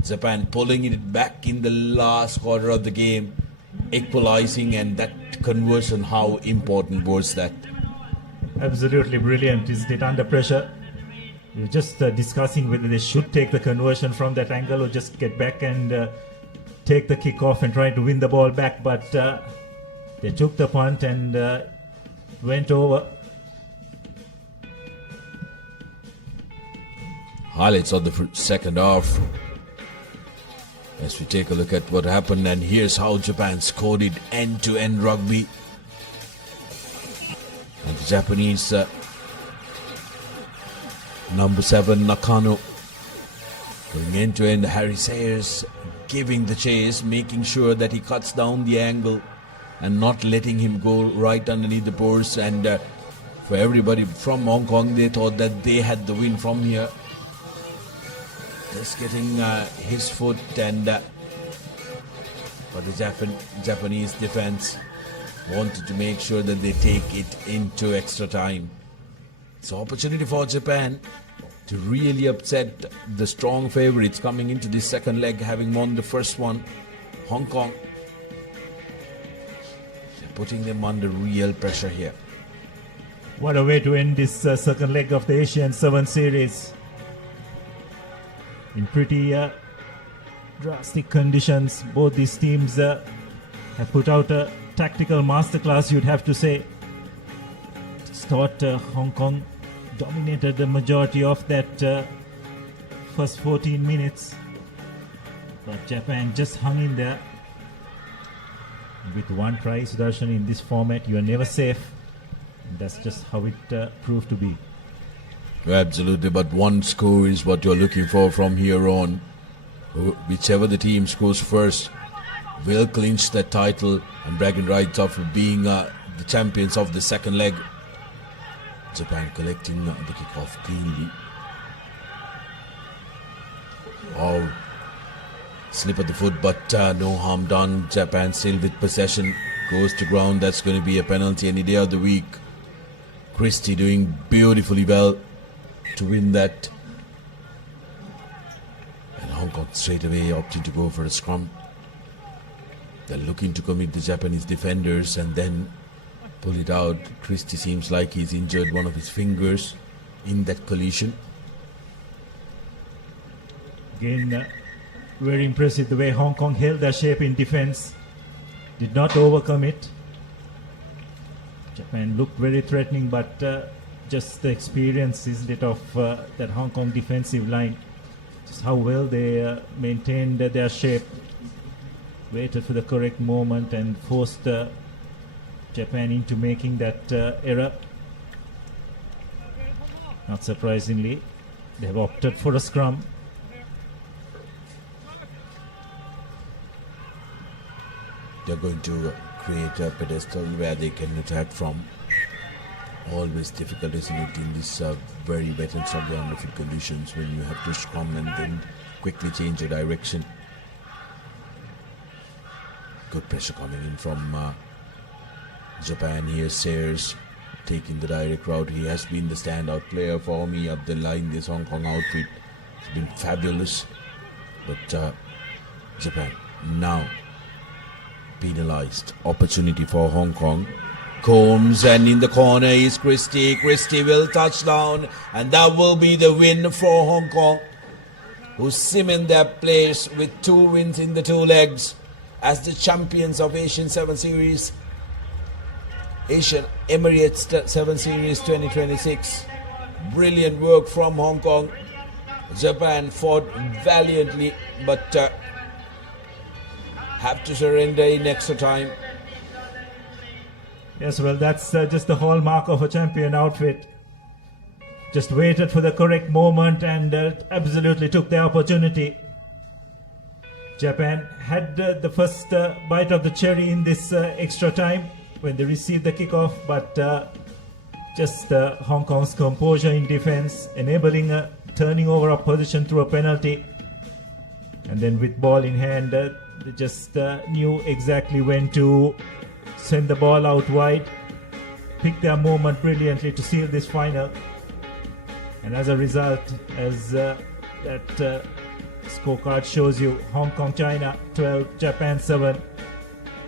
Japan pulling it back in the last quarter of the game, equalizing, and that conversion, how important was that? Absolutely brilliant, isn't it? Under pressure. We're just discussing whether they should take the conversion from that angle or just get back and take the kick off and try to win the ball back, but they took the punt and went over. Highlights of the second half as we take a look at what happened, and here's how Japan scored it: end-to-end rugby. And the Japanese number 7 Nakano going end-to-end. Harry Sayers giving the chase, making sure that he cuts down the angle and not letting him go right underneath the post. And for everybody from Hong Kong, they thought that they had the win from here. Just getting his foot, and but the Japanese defense wanted to make sure that they take it into extra time. It's an opportunity for Japan to really upset the strong favorites coming into this second leg, having won the first one. Hong Kong, they're putting them under real pressure here. What a way to end this second leg of the Asian 7 series. In pretty drastic conditions, both these teams have put out a tactical masterclass, you'd have to say. Just thought Hong Kong dominated the majority of that first 14 minutes, but Japan just hung in there. With one try, Sudarshan, in this format, you are never safe. That's just how it proved to be. Absolutely, but one score is what you're looking for from here on. Whichever the team scores first will clinch that title and bragging rights of being the champions of the second leg. Japan collecting the kickoff cleanly. Oh, slip of the foot, but no harm done. Japan still with possession, goes to ground. That's going to be a penalty any day of the week. Christie doing beautifully well. to win that. And Hong Kong straight away opting to go for a scrum. They're looking to commit the Japanese defenders and then pull it out. Christie seems like he's injured one of his fingers in that collision. Again, very impressive the way Hong Kong held their shape in defense. Did not overcome it. Japan looked very threatening, but just the experience, isn't it, of that Hong Kong defensive line. Just how well they maintained their shape. Waited for the correct moment and forced Japan into making that error. Not surprisingly, they have opted for a scrum. They're going to create a pedestal where they can attack from. Always difficult, isn't it, in these very wet and soggy unfit conditions when you have to scrum and then quickly change your direction. Good pressure coming in from Japan. Here's Sayers taking the direct route. He has been the standout player for me up the line. This Hong Kong outfit has been fabulous. But Japan now penalized. Opportunity for Hong Kong. Combs, and in the corner is Christie. Christie will touch down, and that will be the win for Hong Kong, who cement their place with 2 wins in the 2 legs as the champions of Asian 7 Series, Asian Emirates 7 Series 2026. Brilliant work from Hong Kong. Japan fought valiantly, but have to surrender in extra time. Yes, well, that's just the hallmark of a champion outfit. Just waited for the correct moment and absolutely took the opportunity. Japan had the first bite of the cherry in this extra time when they received the kickoff, but just Hong Kong's composure in defense, enabling a turning over of position through a penalty. And then with ball in hand, they just knew exactly when to send the ball out wide, pick their moment brilliantly to seal this final. And as a result, as that scorecard shows you, Hong Kong, China 12, Japan 7,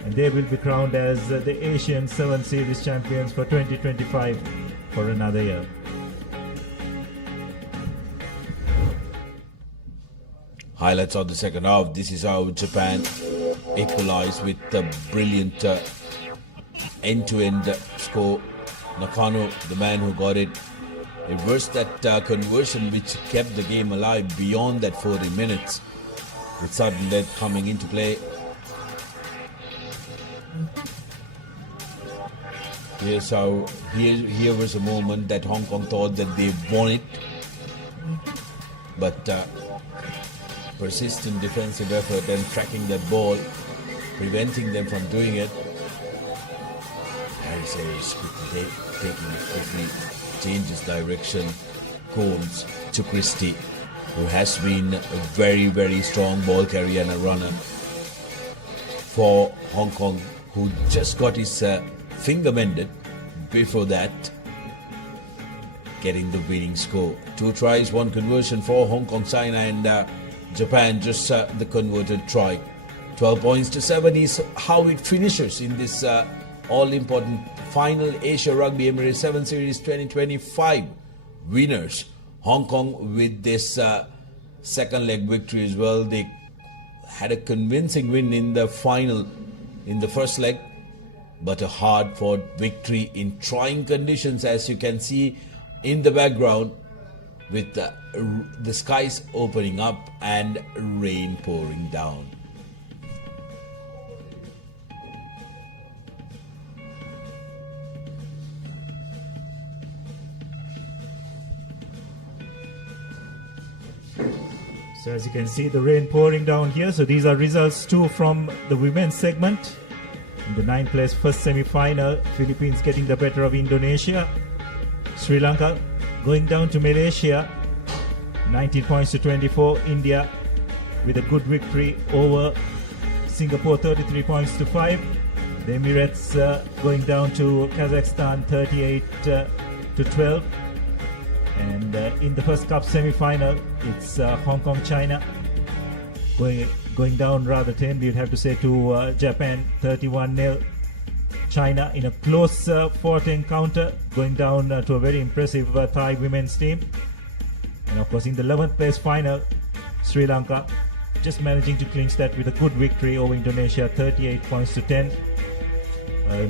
and they will be crowned as the Asian 7 Series champions for 2025 for another year. Highlights of the second half. This is how Japan equalized with the brilliant end-to-end score. Nakano, the man who got it, reversed that conversion which kept the game alive beyond that 40 minutes, with sudden death coming into play. Here's how, here was a moment that Hong Kong thought that they won it, but persistent defensive effort and tracking that ball, preventing them from doing it. Harry Sayers quickly changes direction. Combs to Christie, who has been a very, very strong ball carrier and a runner for Hong Kong, who just got his finger mended before that, getting the winning score. 2 tries, 1 conversion for Hong Kong, China, and Japan just the converted try. 12 points to 7 is how it finishes in this all-important final Asia Rugby Emirates 7 Series 2025 winners. Hong Kong with this second leg victory as well. They had a convincing win in the final in the first leg, but a hard-fought victory in trying conditions, as you can see in the background, with the skies opening up and rain pouring down. So as you can see, the rain pouring down here. So these are results too from the women's segment. In the 9th place first semi-final, Philippines getting the better of Indonesia. Sri Lanka going down to Malaysia, 19 points to 24. India with a good victory over Singapore, 33 points to 5. The Emirates going down to Kazakhstan, 38 to 12. And in the first cup semi-final, it's Hong Kong, China going down rather tamely, you'd have to say, to Japan 31-0. China in a close fought encounter, going down to a very impressive Thai women's team. And of course, in the 11th place final, Sri Lanka just managing to clinch that with a good victory over Indonesia, 38 points to 10.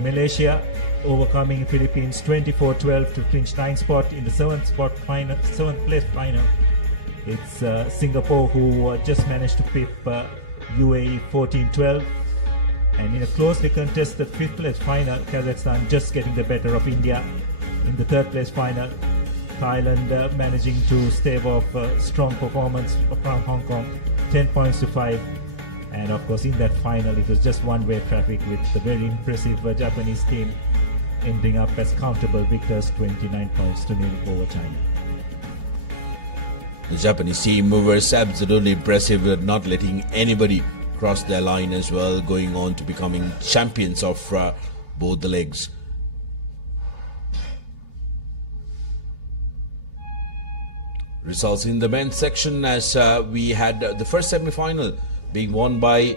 Malaysia overcoming Philippines 24-12 to clinch 9th spot in the 7th place final. It's Singapore who just managed to pip UAE 14-12. And in a closely contested 5th place final, Kazakhstan just getting the better of India. In the 3rd place final, Thailand managing to stave off a strong performance from Hong Kong, 10 points to 5. And of course, in that final, it was just one-way traffic with the very impressive Japanese team ending up as countable victors, 29 points to 0 over China. The Japanese team was absolutely impressive, not letting anybody cross their line as well, going on to becoming champions of both the legs. Results in the men's section, as we had the first semi-final being won by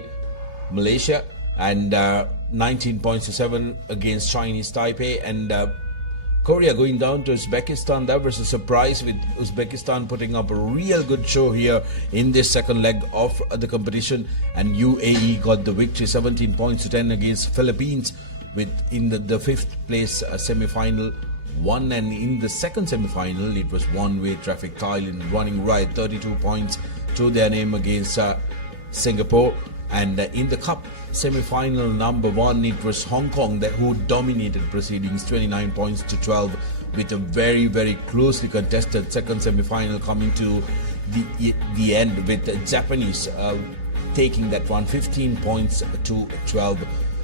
Malaysia and 19 points to 7 against Chinese Taipei, and Korea going down to Uzbekistan. That was a surprise, with Uzbekistan putting up a real good show here in this second leg of the competition, and UAE got the victory, 17 points to 10 against Philippines, with in the 5th place semi-final won. And in the second semi-final, it was one-way traffic. Thailand running right, 32 points to their name against Singapore. And in the cup semi-final number 1, it was Hong Kong who dominated proceedings, 29 points to 12, with a very, very closely contested second semi-final coming to the end, with the Japanese taking that one, 15 points to 12.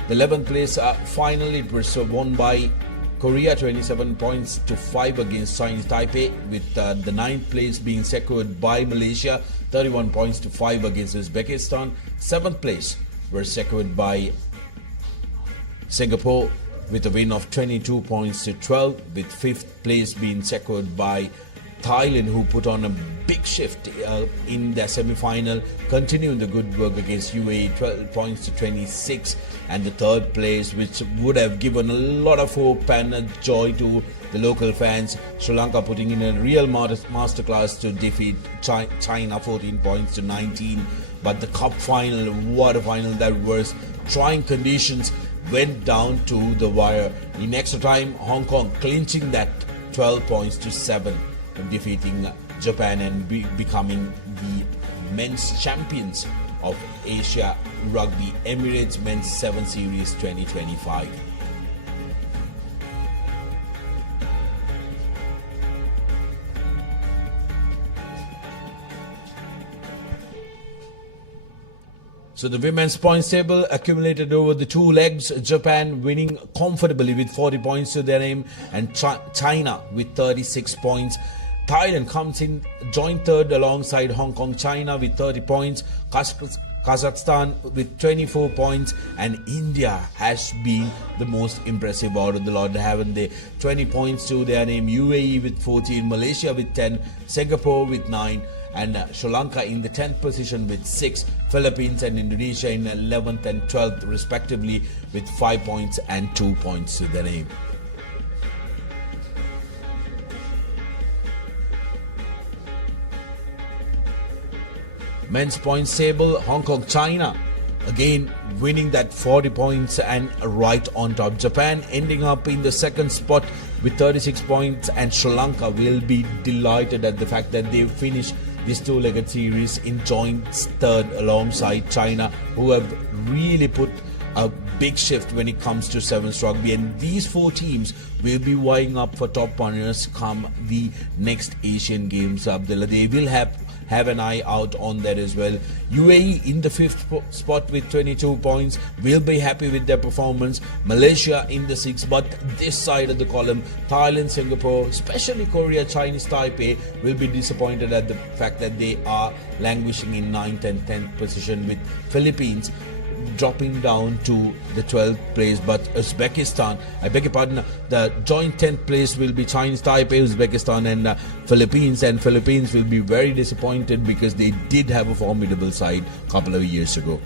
The 11th place final, it was won by Korea, 27 points to 5 against Chinese Taipei, with the 9th place being secured by Malaysia, 31 points to 5 against Uzbekistan. 7th place were secured by Singapore with a win of 22 points to 12, with 5th place being secured by Thailand, who put on a big shift in their semi-final, continuing the good work against UAE, 12 points to 26. And the 3rd place, which would have given a lot of hope and joy to the local fans, Sri Lanka putting in a real masterclass to defeat China, 14 points to 19. But the cup final, what a final that was. Trying conditions went down to the wire. In extra time, Hong Kong clinching that 12 points to 7. Defeating Japan and becoming the men's champions of Asia Rugby Emirates Men's 7 Series 2025. So the women's points table accumulated over the 2 legs, Japan winning comfortably with 40 points to their name, and China with 36 points. Thailand comes in joint 3rd alongside Hong Kong, China with 30 points. Kazakhstan with 24 points, and India has been the most impressive out of the lot, haven't they? 20 points to their name. UAE with 14, Malaysia with 10, Singapore with 9, and Sri Lanka in the 10th position with 6, Philippines and Indonesia in 11th and 12th respectively with 5 points and 2 points to their name. Men's points table, Hong Kong, China again winning that 40 points and right on top. Japan ending up in the 2nd spot with 36 points, and Sri Lanka will be delighted at the fact that they finished this 2-legged series in joint 3rd alongside China, who have really put a big shift when it comes to sevens rugby. And these 4 teams will be vying up for top honors come the next Asian Games. Abdullah, they will have an eye out on that as well. UAE in the 5th spot with 22 points, will be happy with their performance. Malaysia in the 6th, but this side of the column, Thailand, Singapore, especially Korea, Chinese Taipei, will be disappointed at the fact that they are languishing in 9th and 10th position, with Philippines dropping down to the 12th place. But Uzbekistan, I beg your pardon, the joint 10th place will be Chinese Taipei, Uzbekistan and Philippines. And Philippines will be very disappointed because they did have a formidable side a couple of years ago.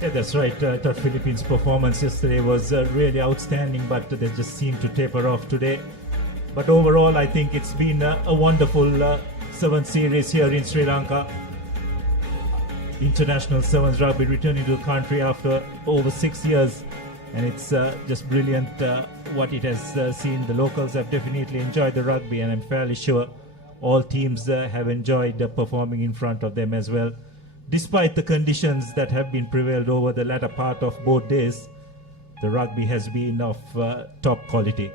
Yeah, that's right. I thought Philippines' performance yesterday was really outstanding, but they just seemed to taper off today. But overall, I think it's been a wonderful 7th series here in Sri Lanka. International Sevens rugby returning to the country after over 6 years, and it's just brilliant what it has seen. The locals have definitely enjoyed the rugby, and I'm fairly sure all teams have enjoyed performing in front of them as well. Despite the conditions that have been prevailed over the latter part of both days, the rugby has been of top quality.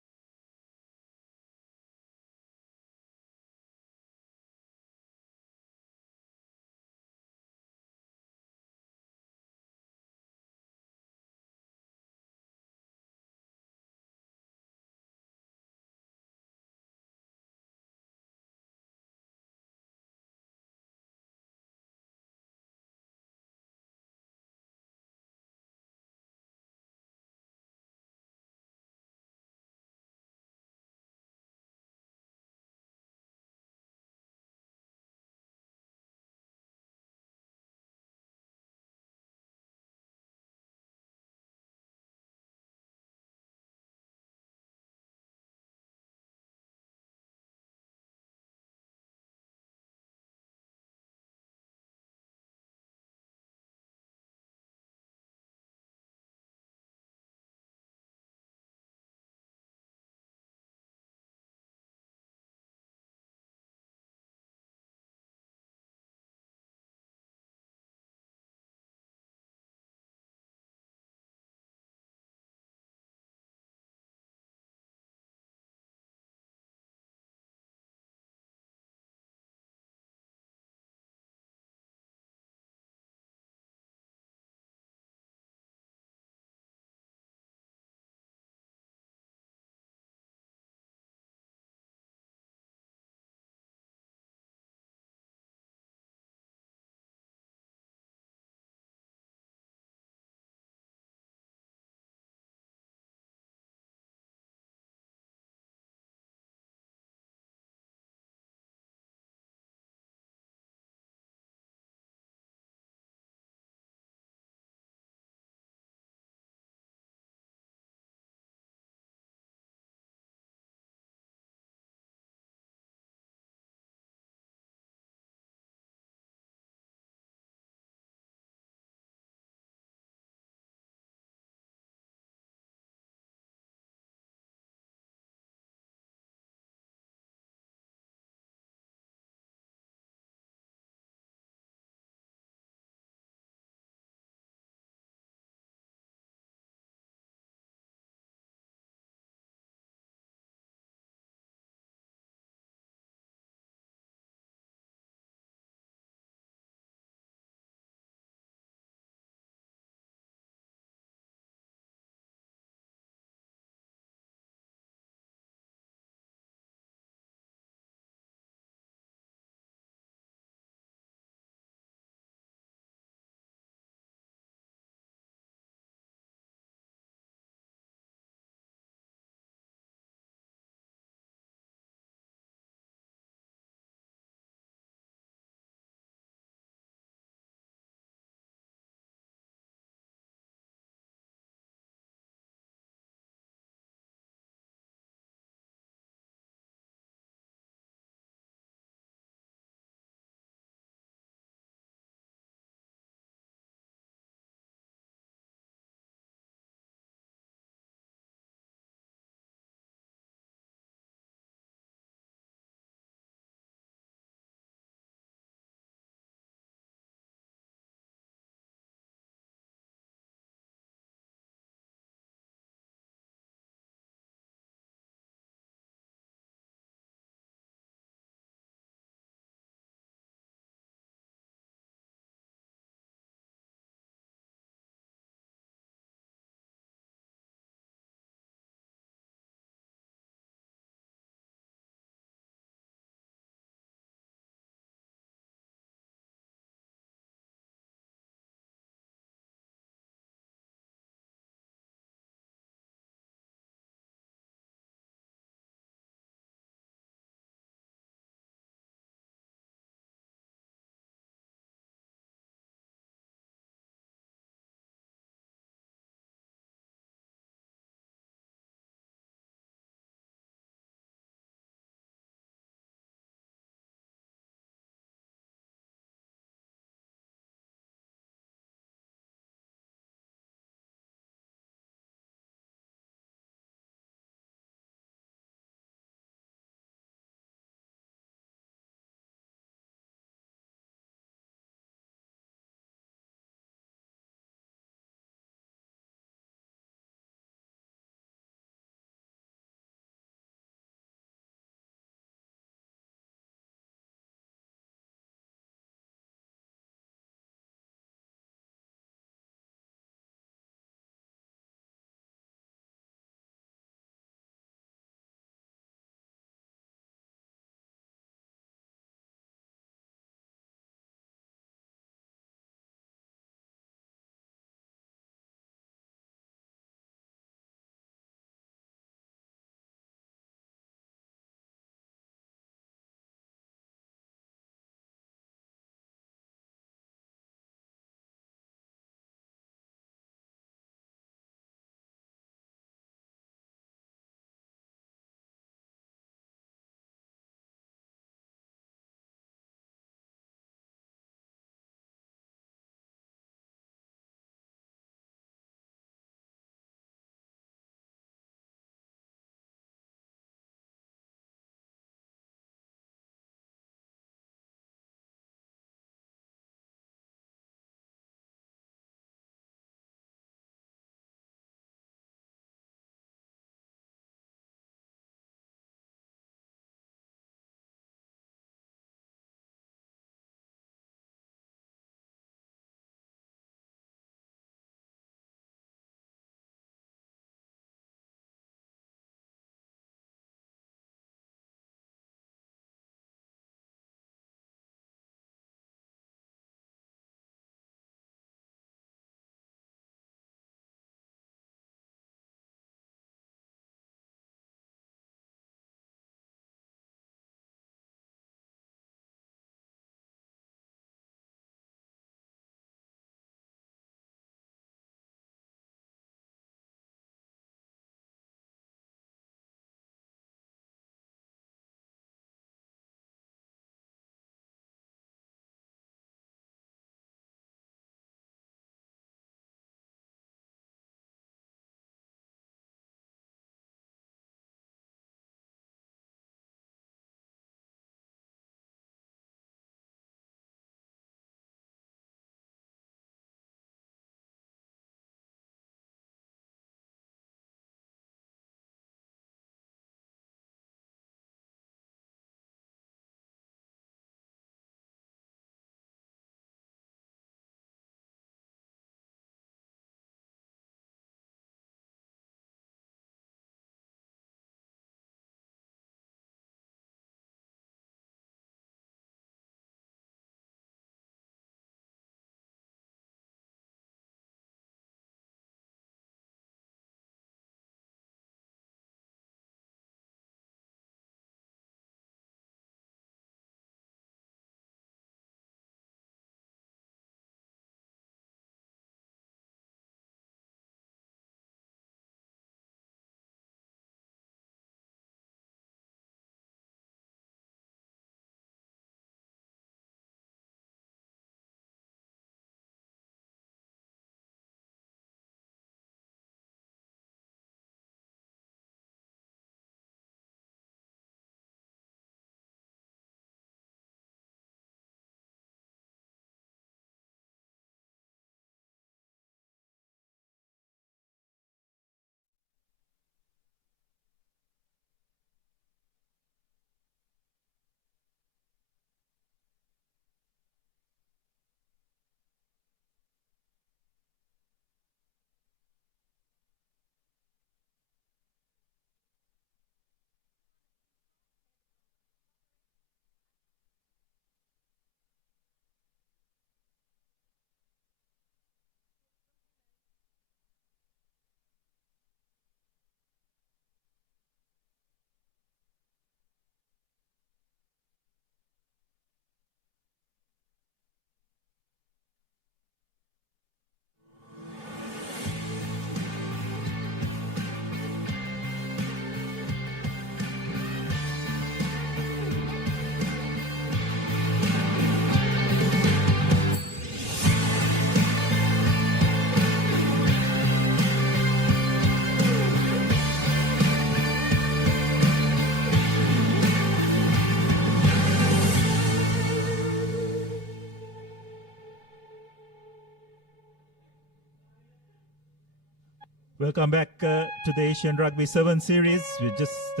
Welcome back to the Asian Rugby 7 Series. We're just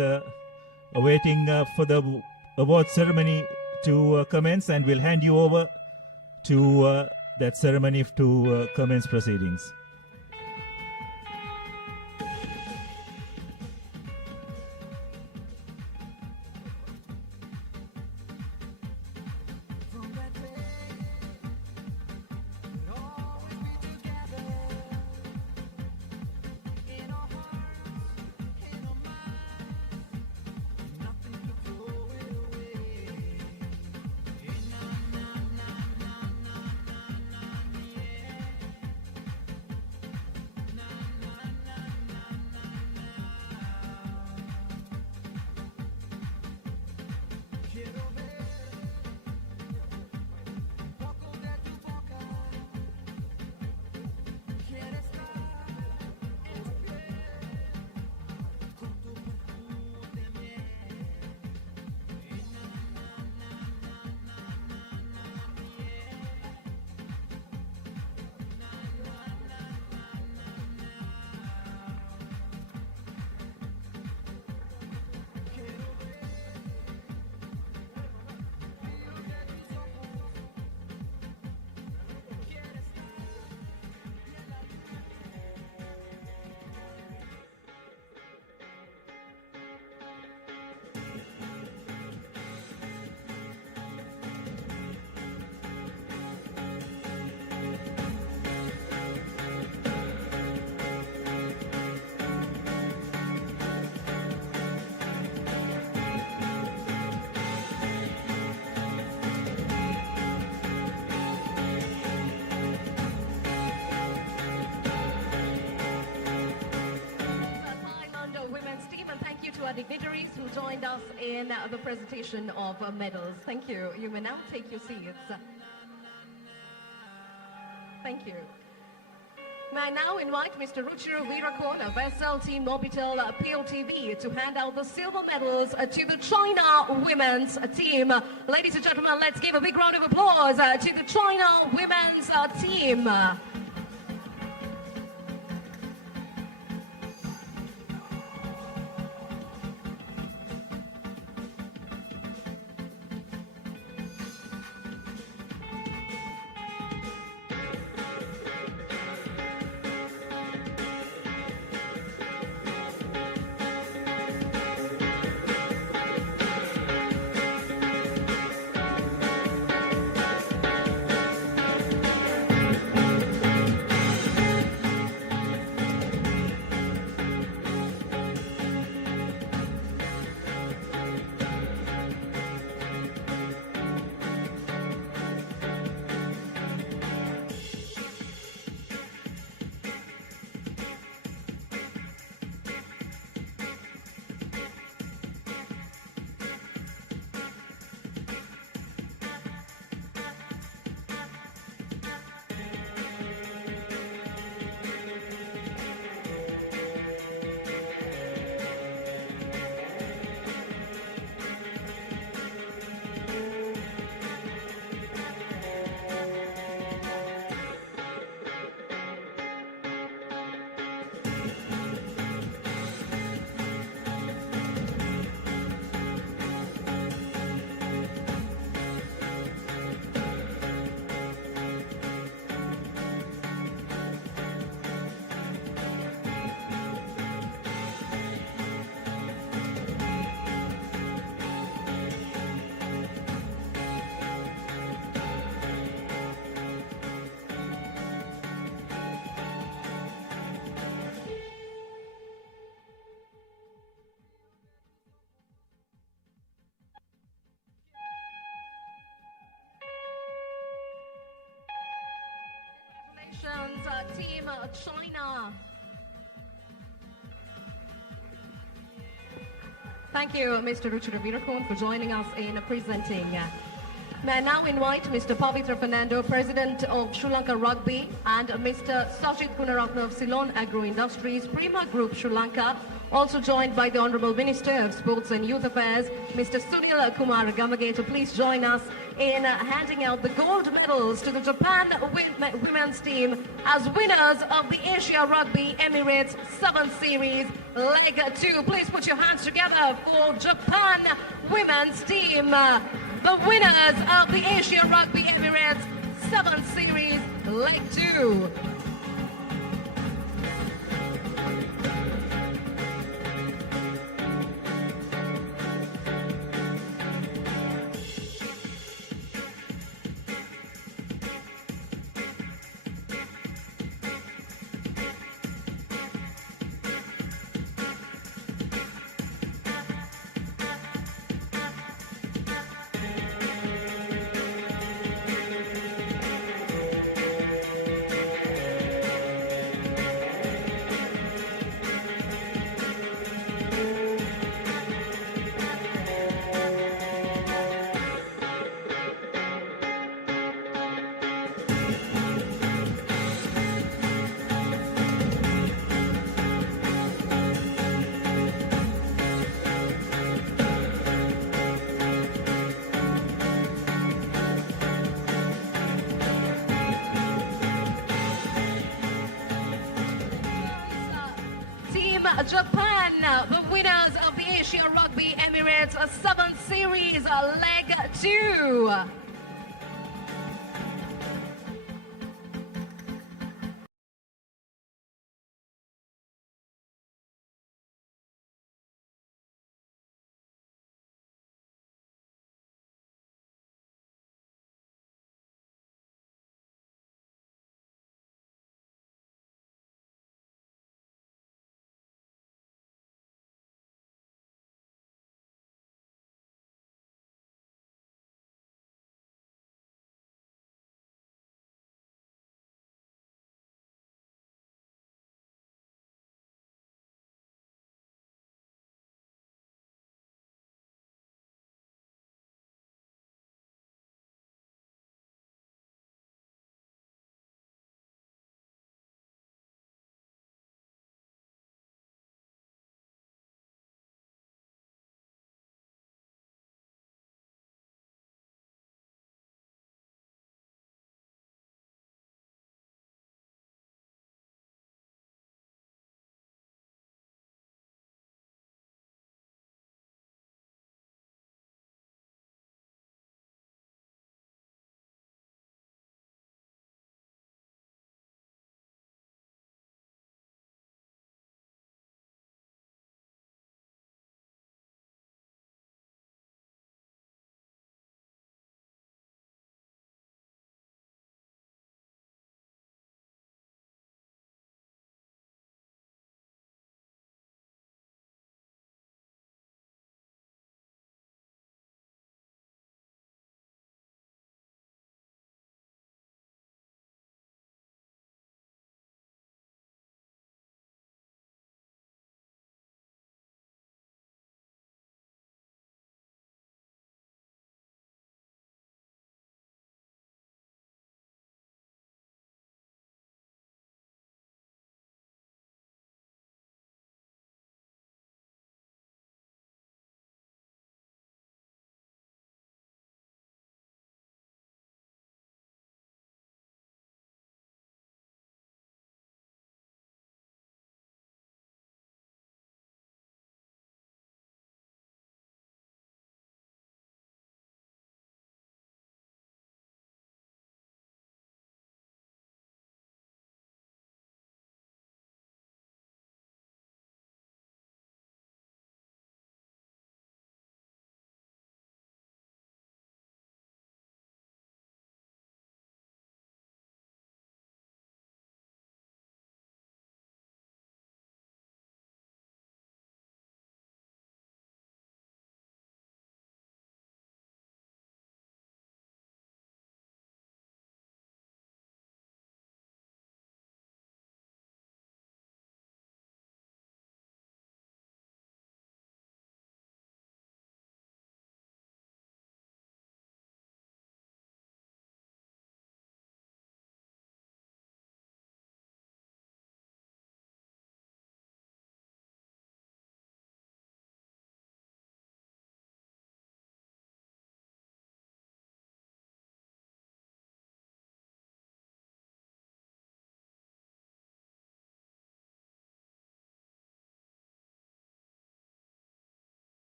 awaiting for the award ceremony to commence, and we'll hand you over to that ceremony to commence proceedings. Dignitaries who joined us in the presentation of medals. Thank you. You may now take your seats. Thank you. May I now invite Mr. Ruchira Virakona, Vessel Team Mobitel PLTV, to hand out the silver medals to the China women's team. Ladies and gentlemen, let's give a big round of applause to the China women's team. Team China. Thank you, Mr. Ruchira Virakona, for joining us in presenting. May I now invite Mr. Pavitra Fernando, President of Sri Lanka Rugby, and Mr. Sajid Gunaratna of Ceylon Agro Industries, Prima Group Sri Lanka, Also joined by the Honourable Minister of Sports and Youth Affairs, Mr. Sunil Kumar Gamage, to please join us in handing out the gold medals to the Japan women's team as winners of the Asia Rugby Emirates 7th Series Leg 2. Please put your hands together for Japan women's team, the winners of the Asia Rugby Emirates 7th Series Leg 2. Japan, the winners of the Asia Rugby Emirates 7th Series Leg 2.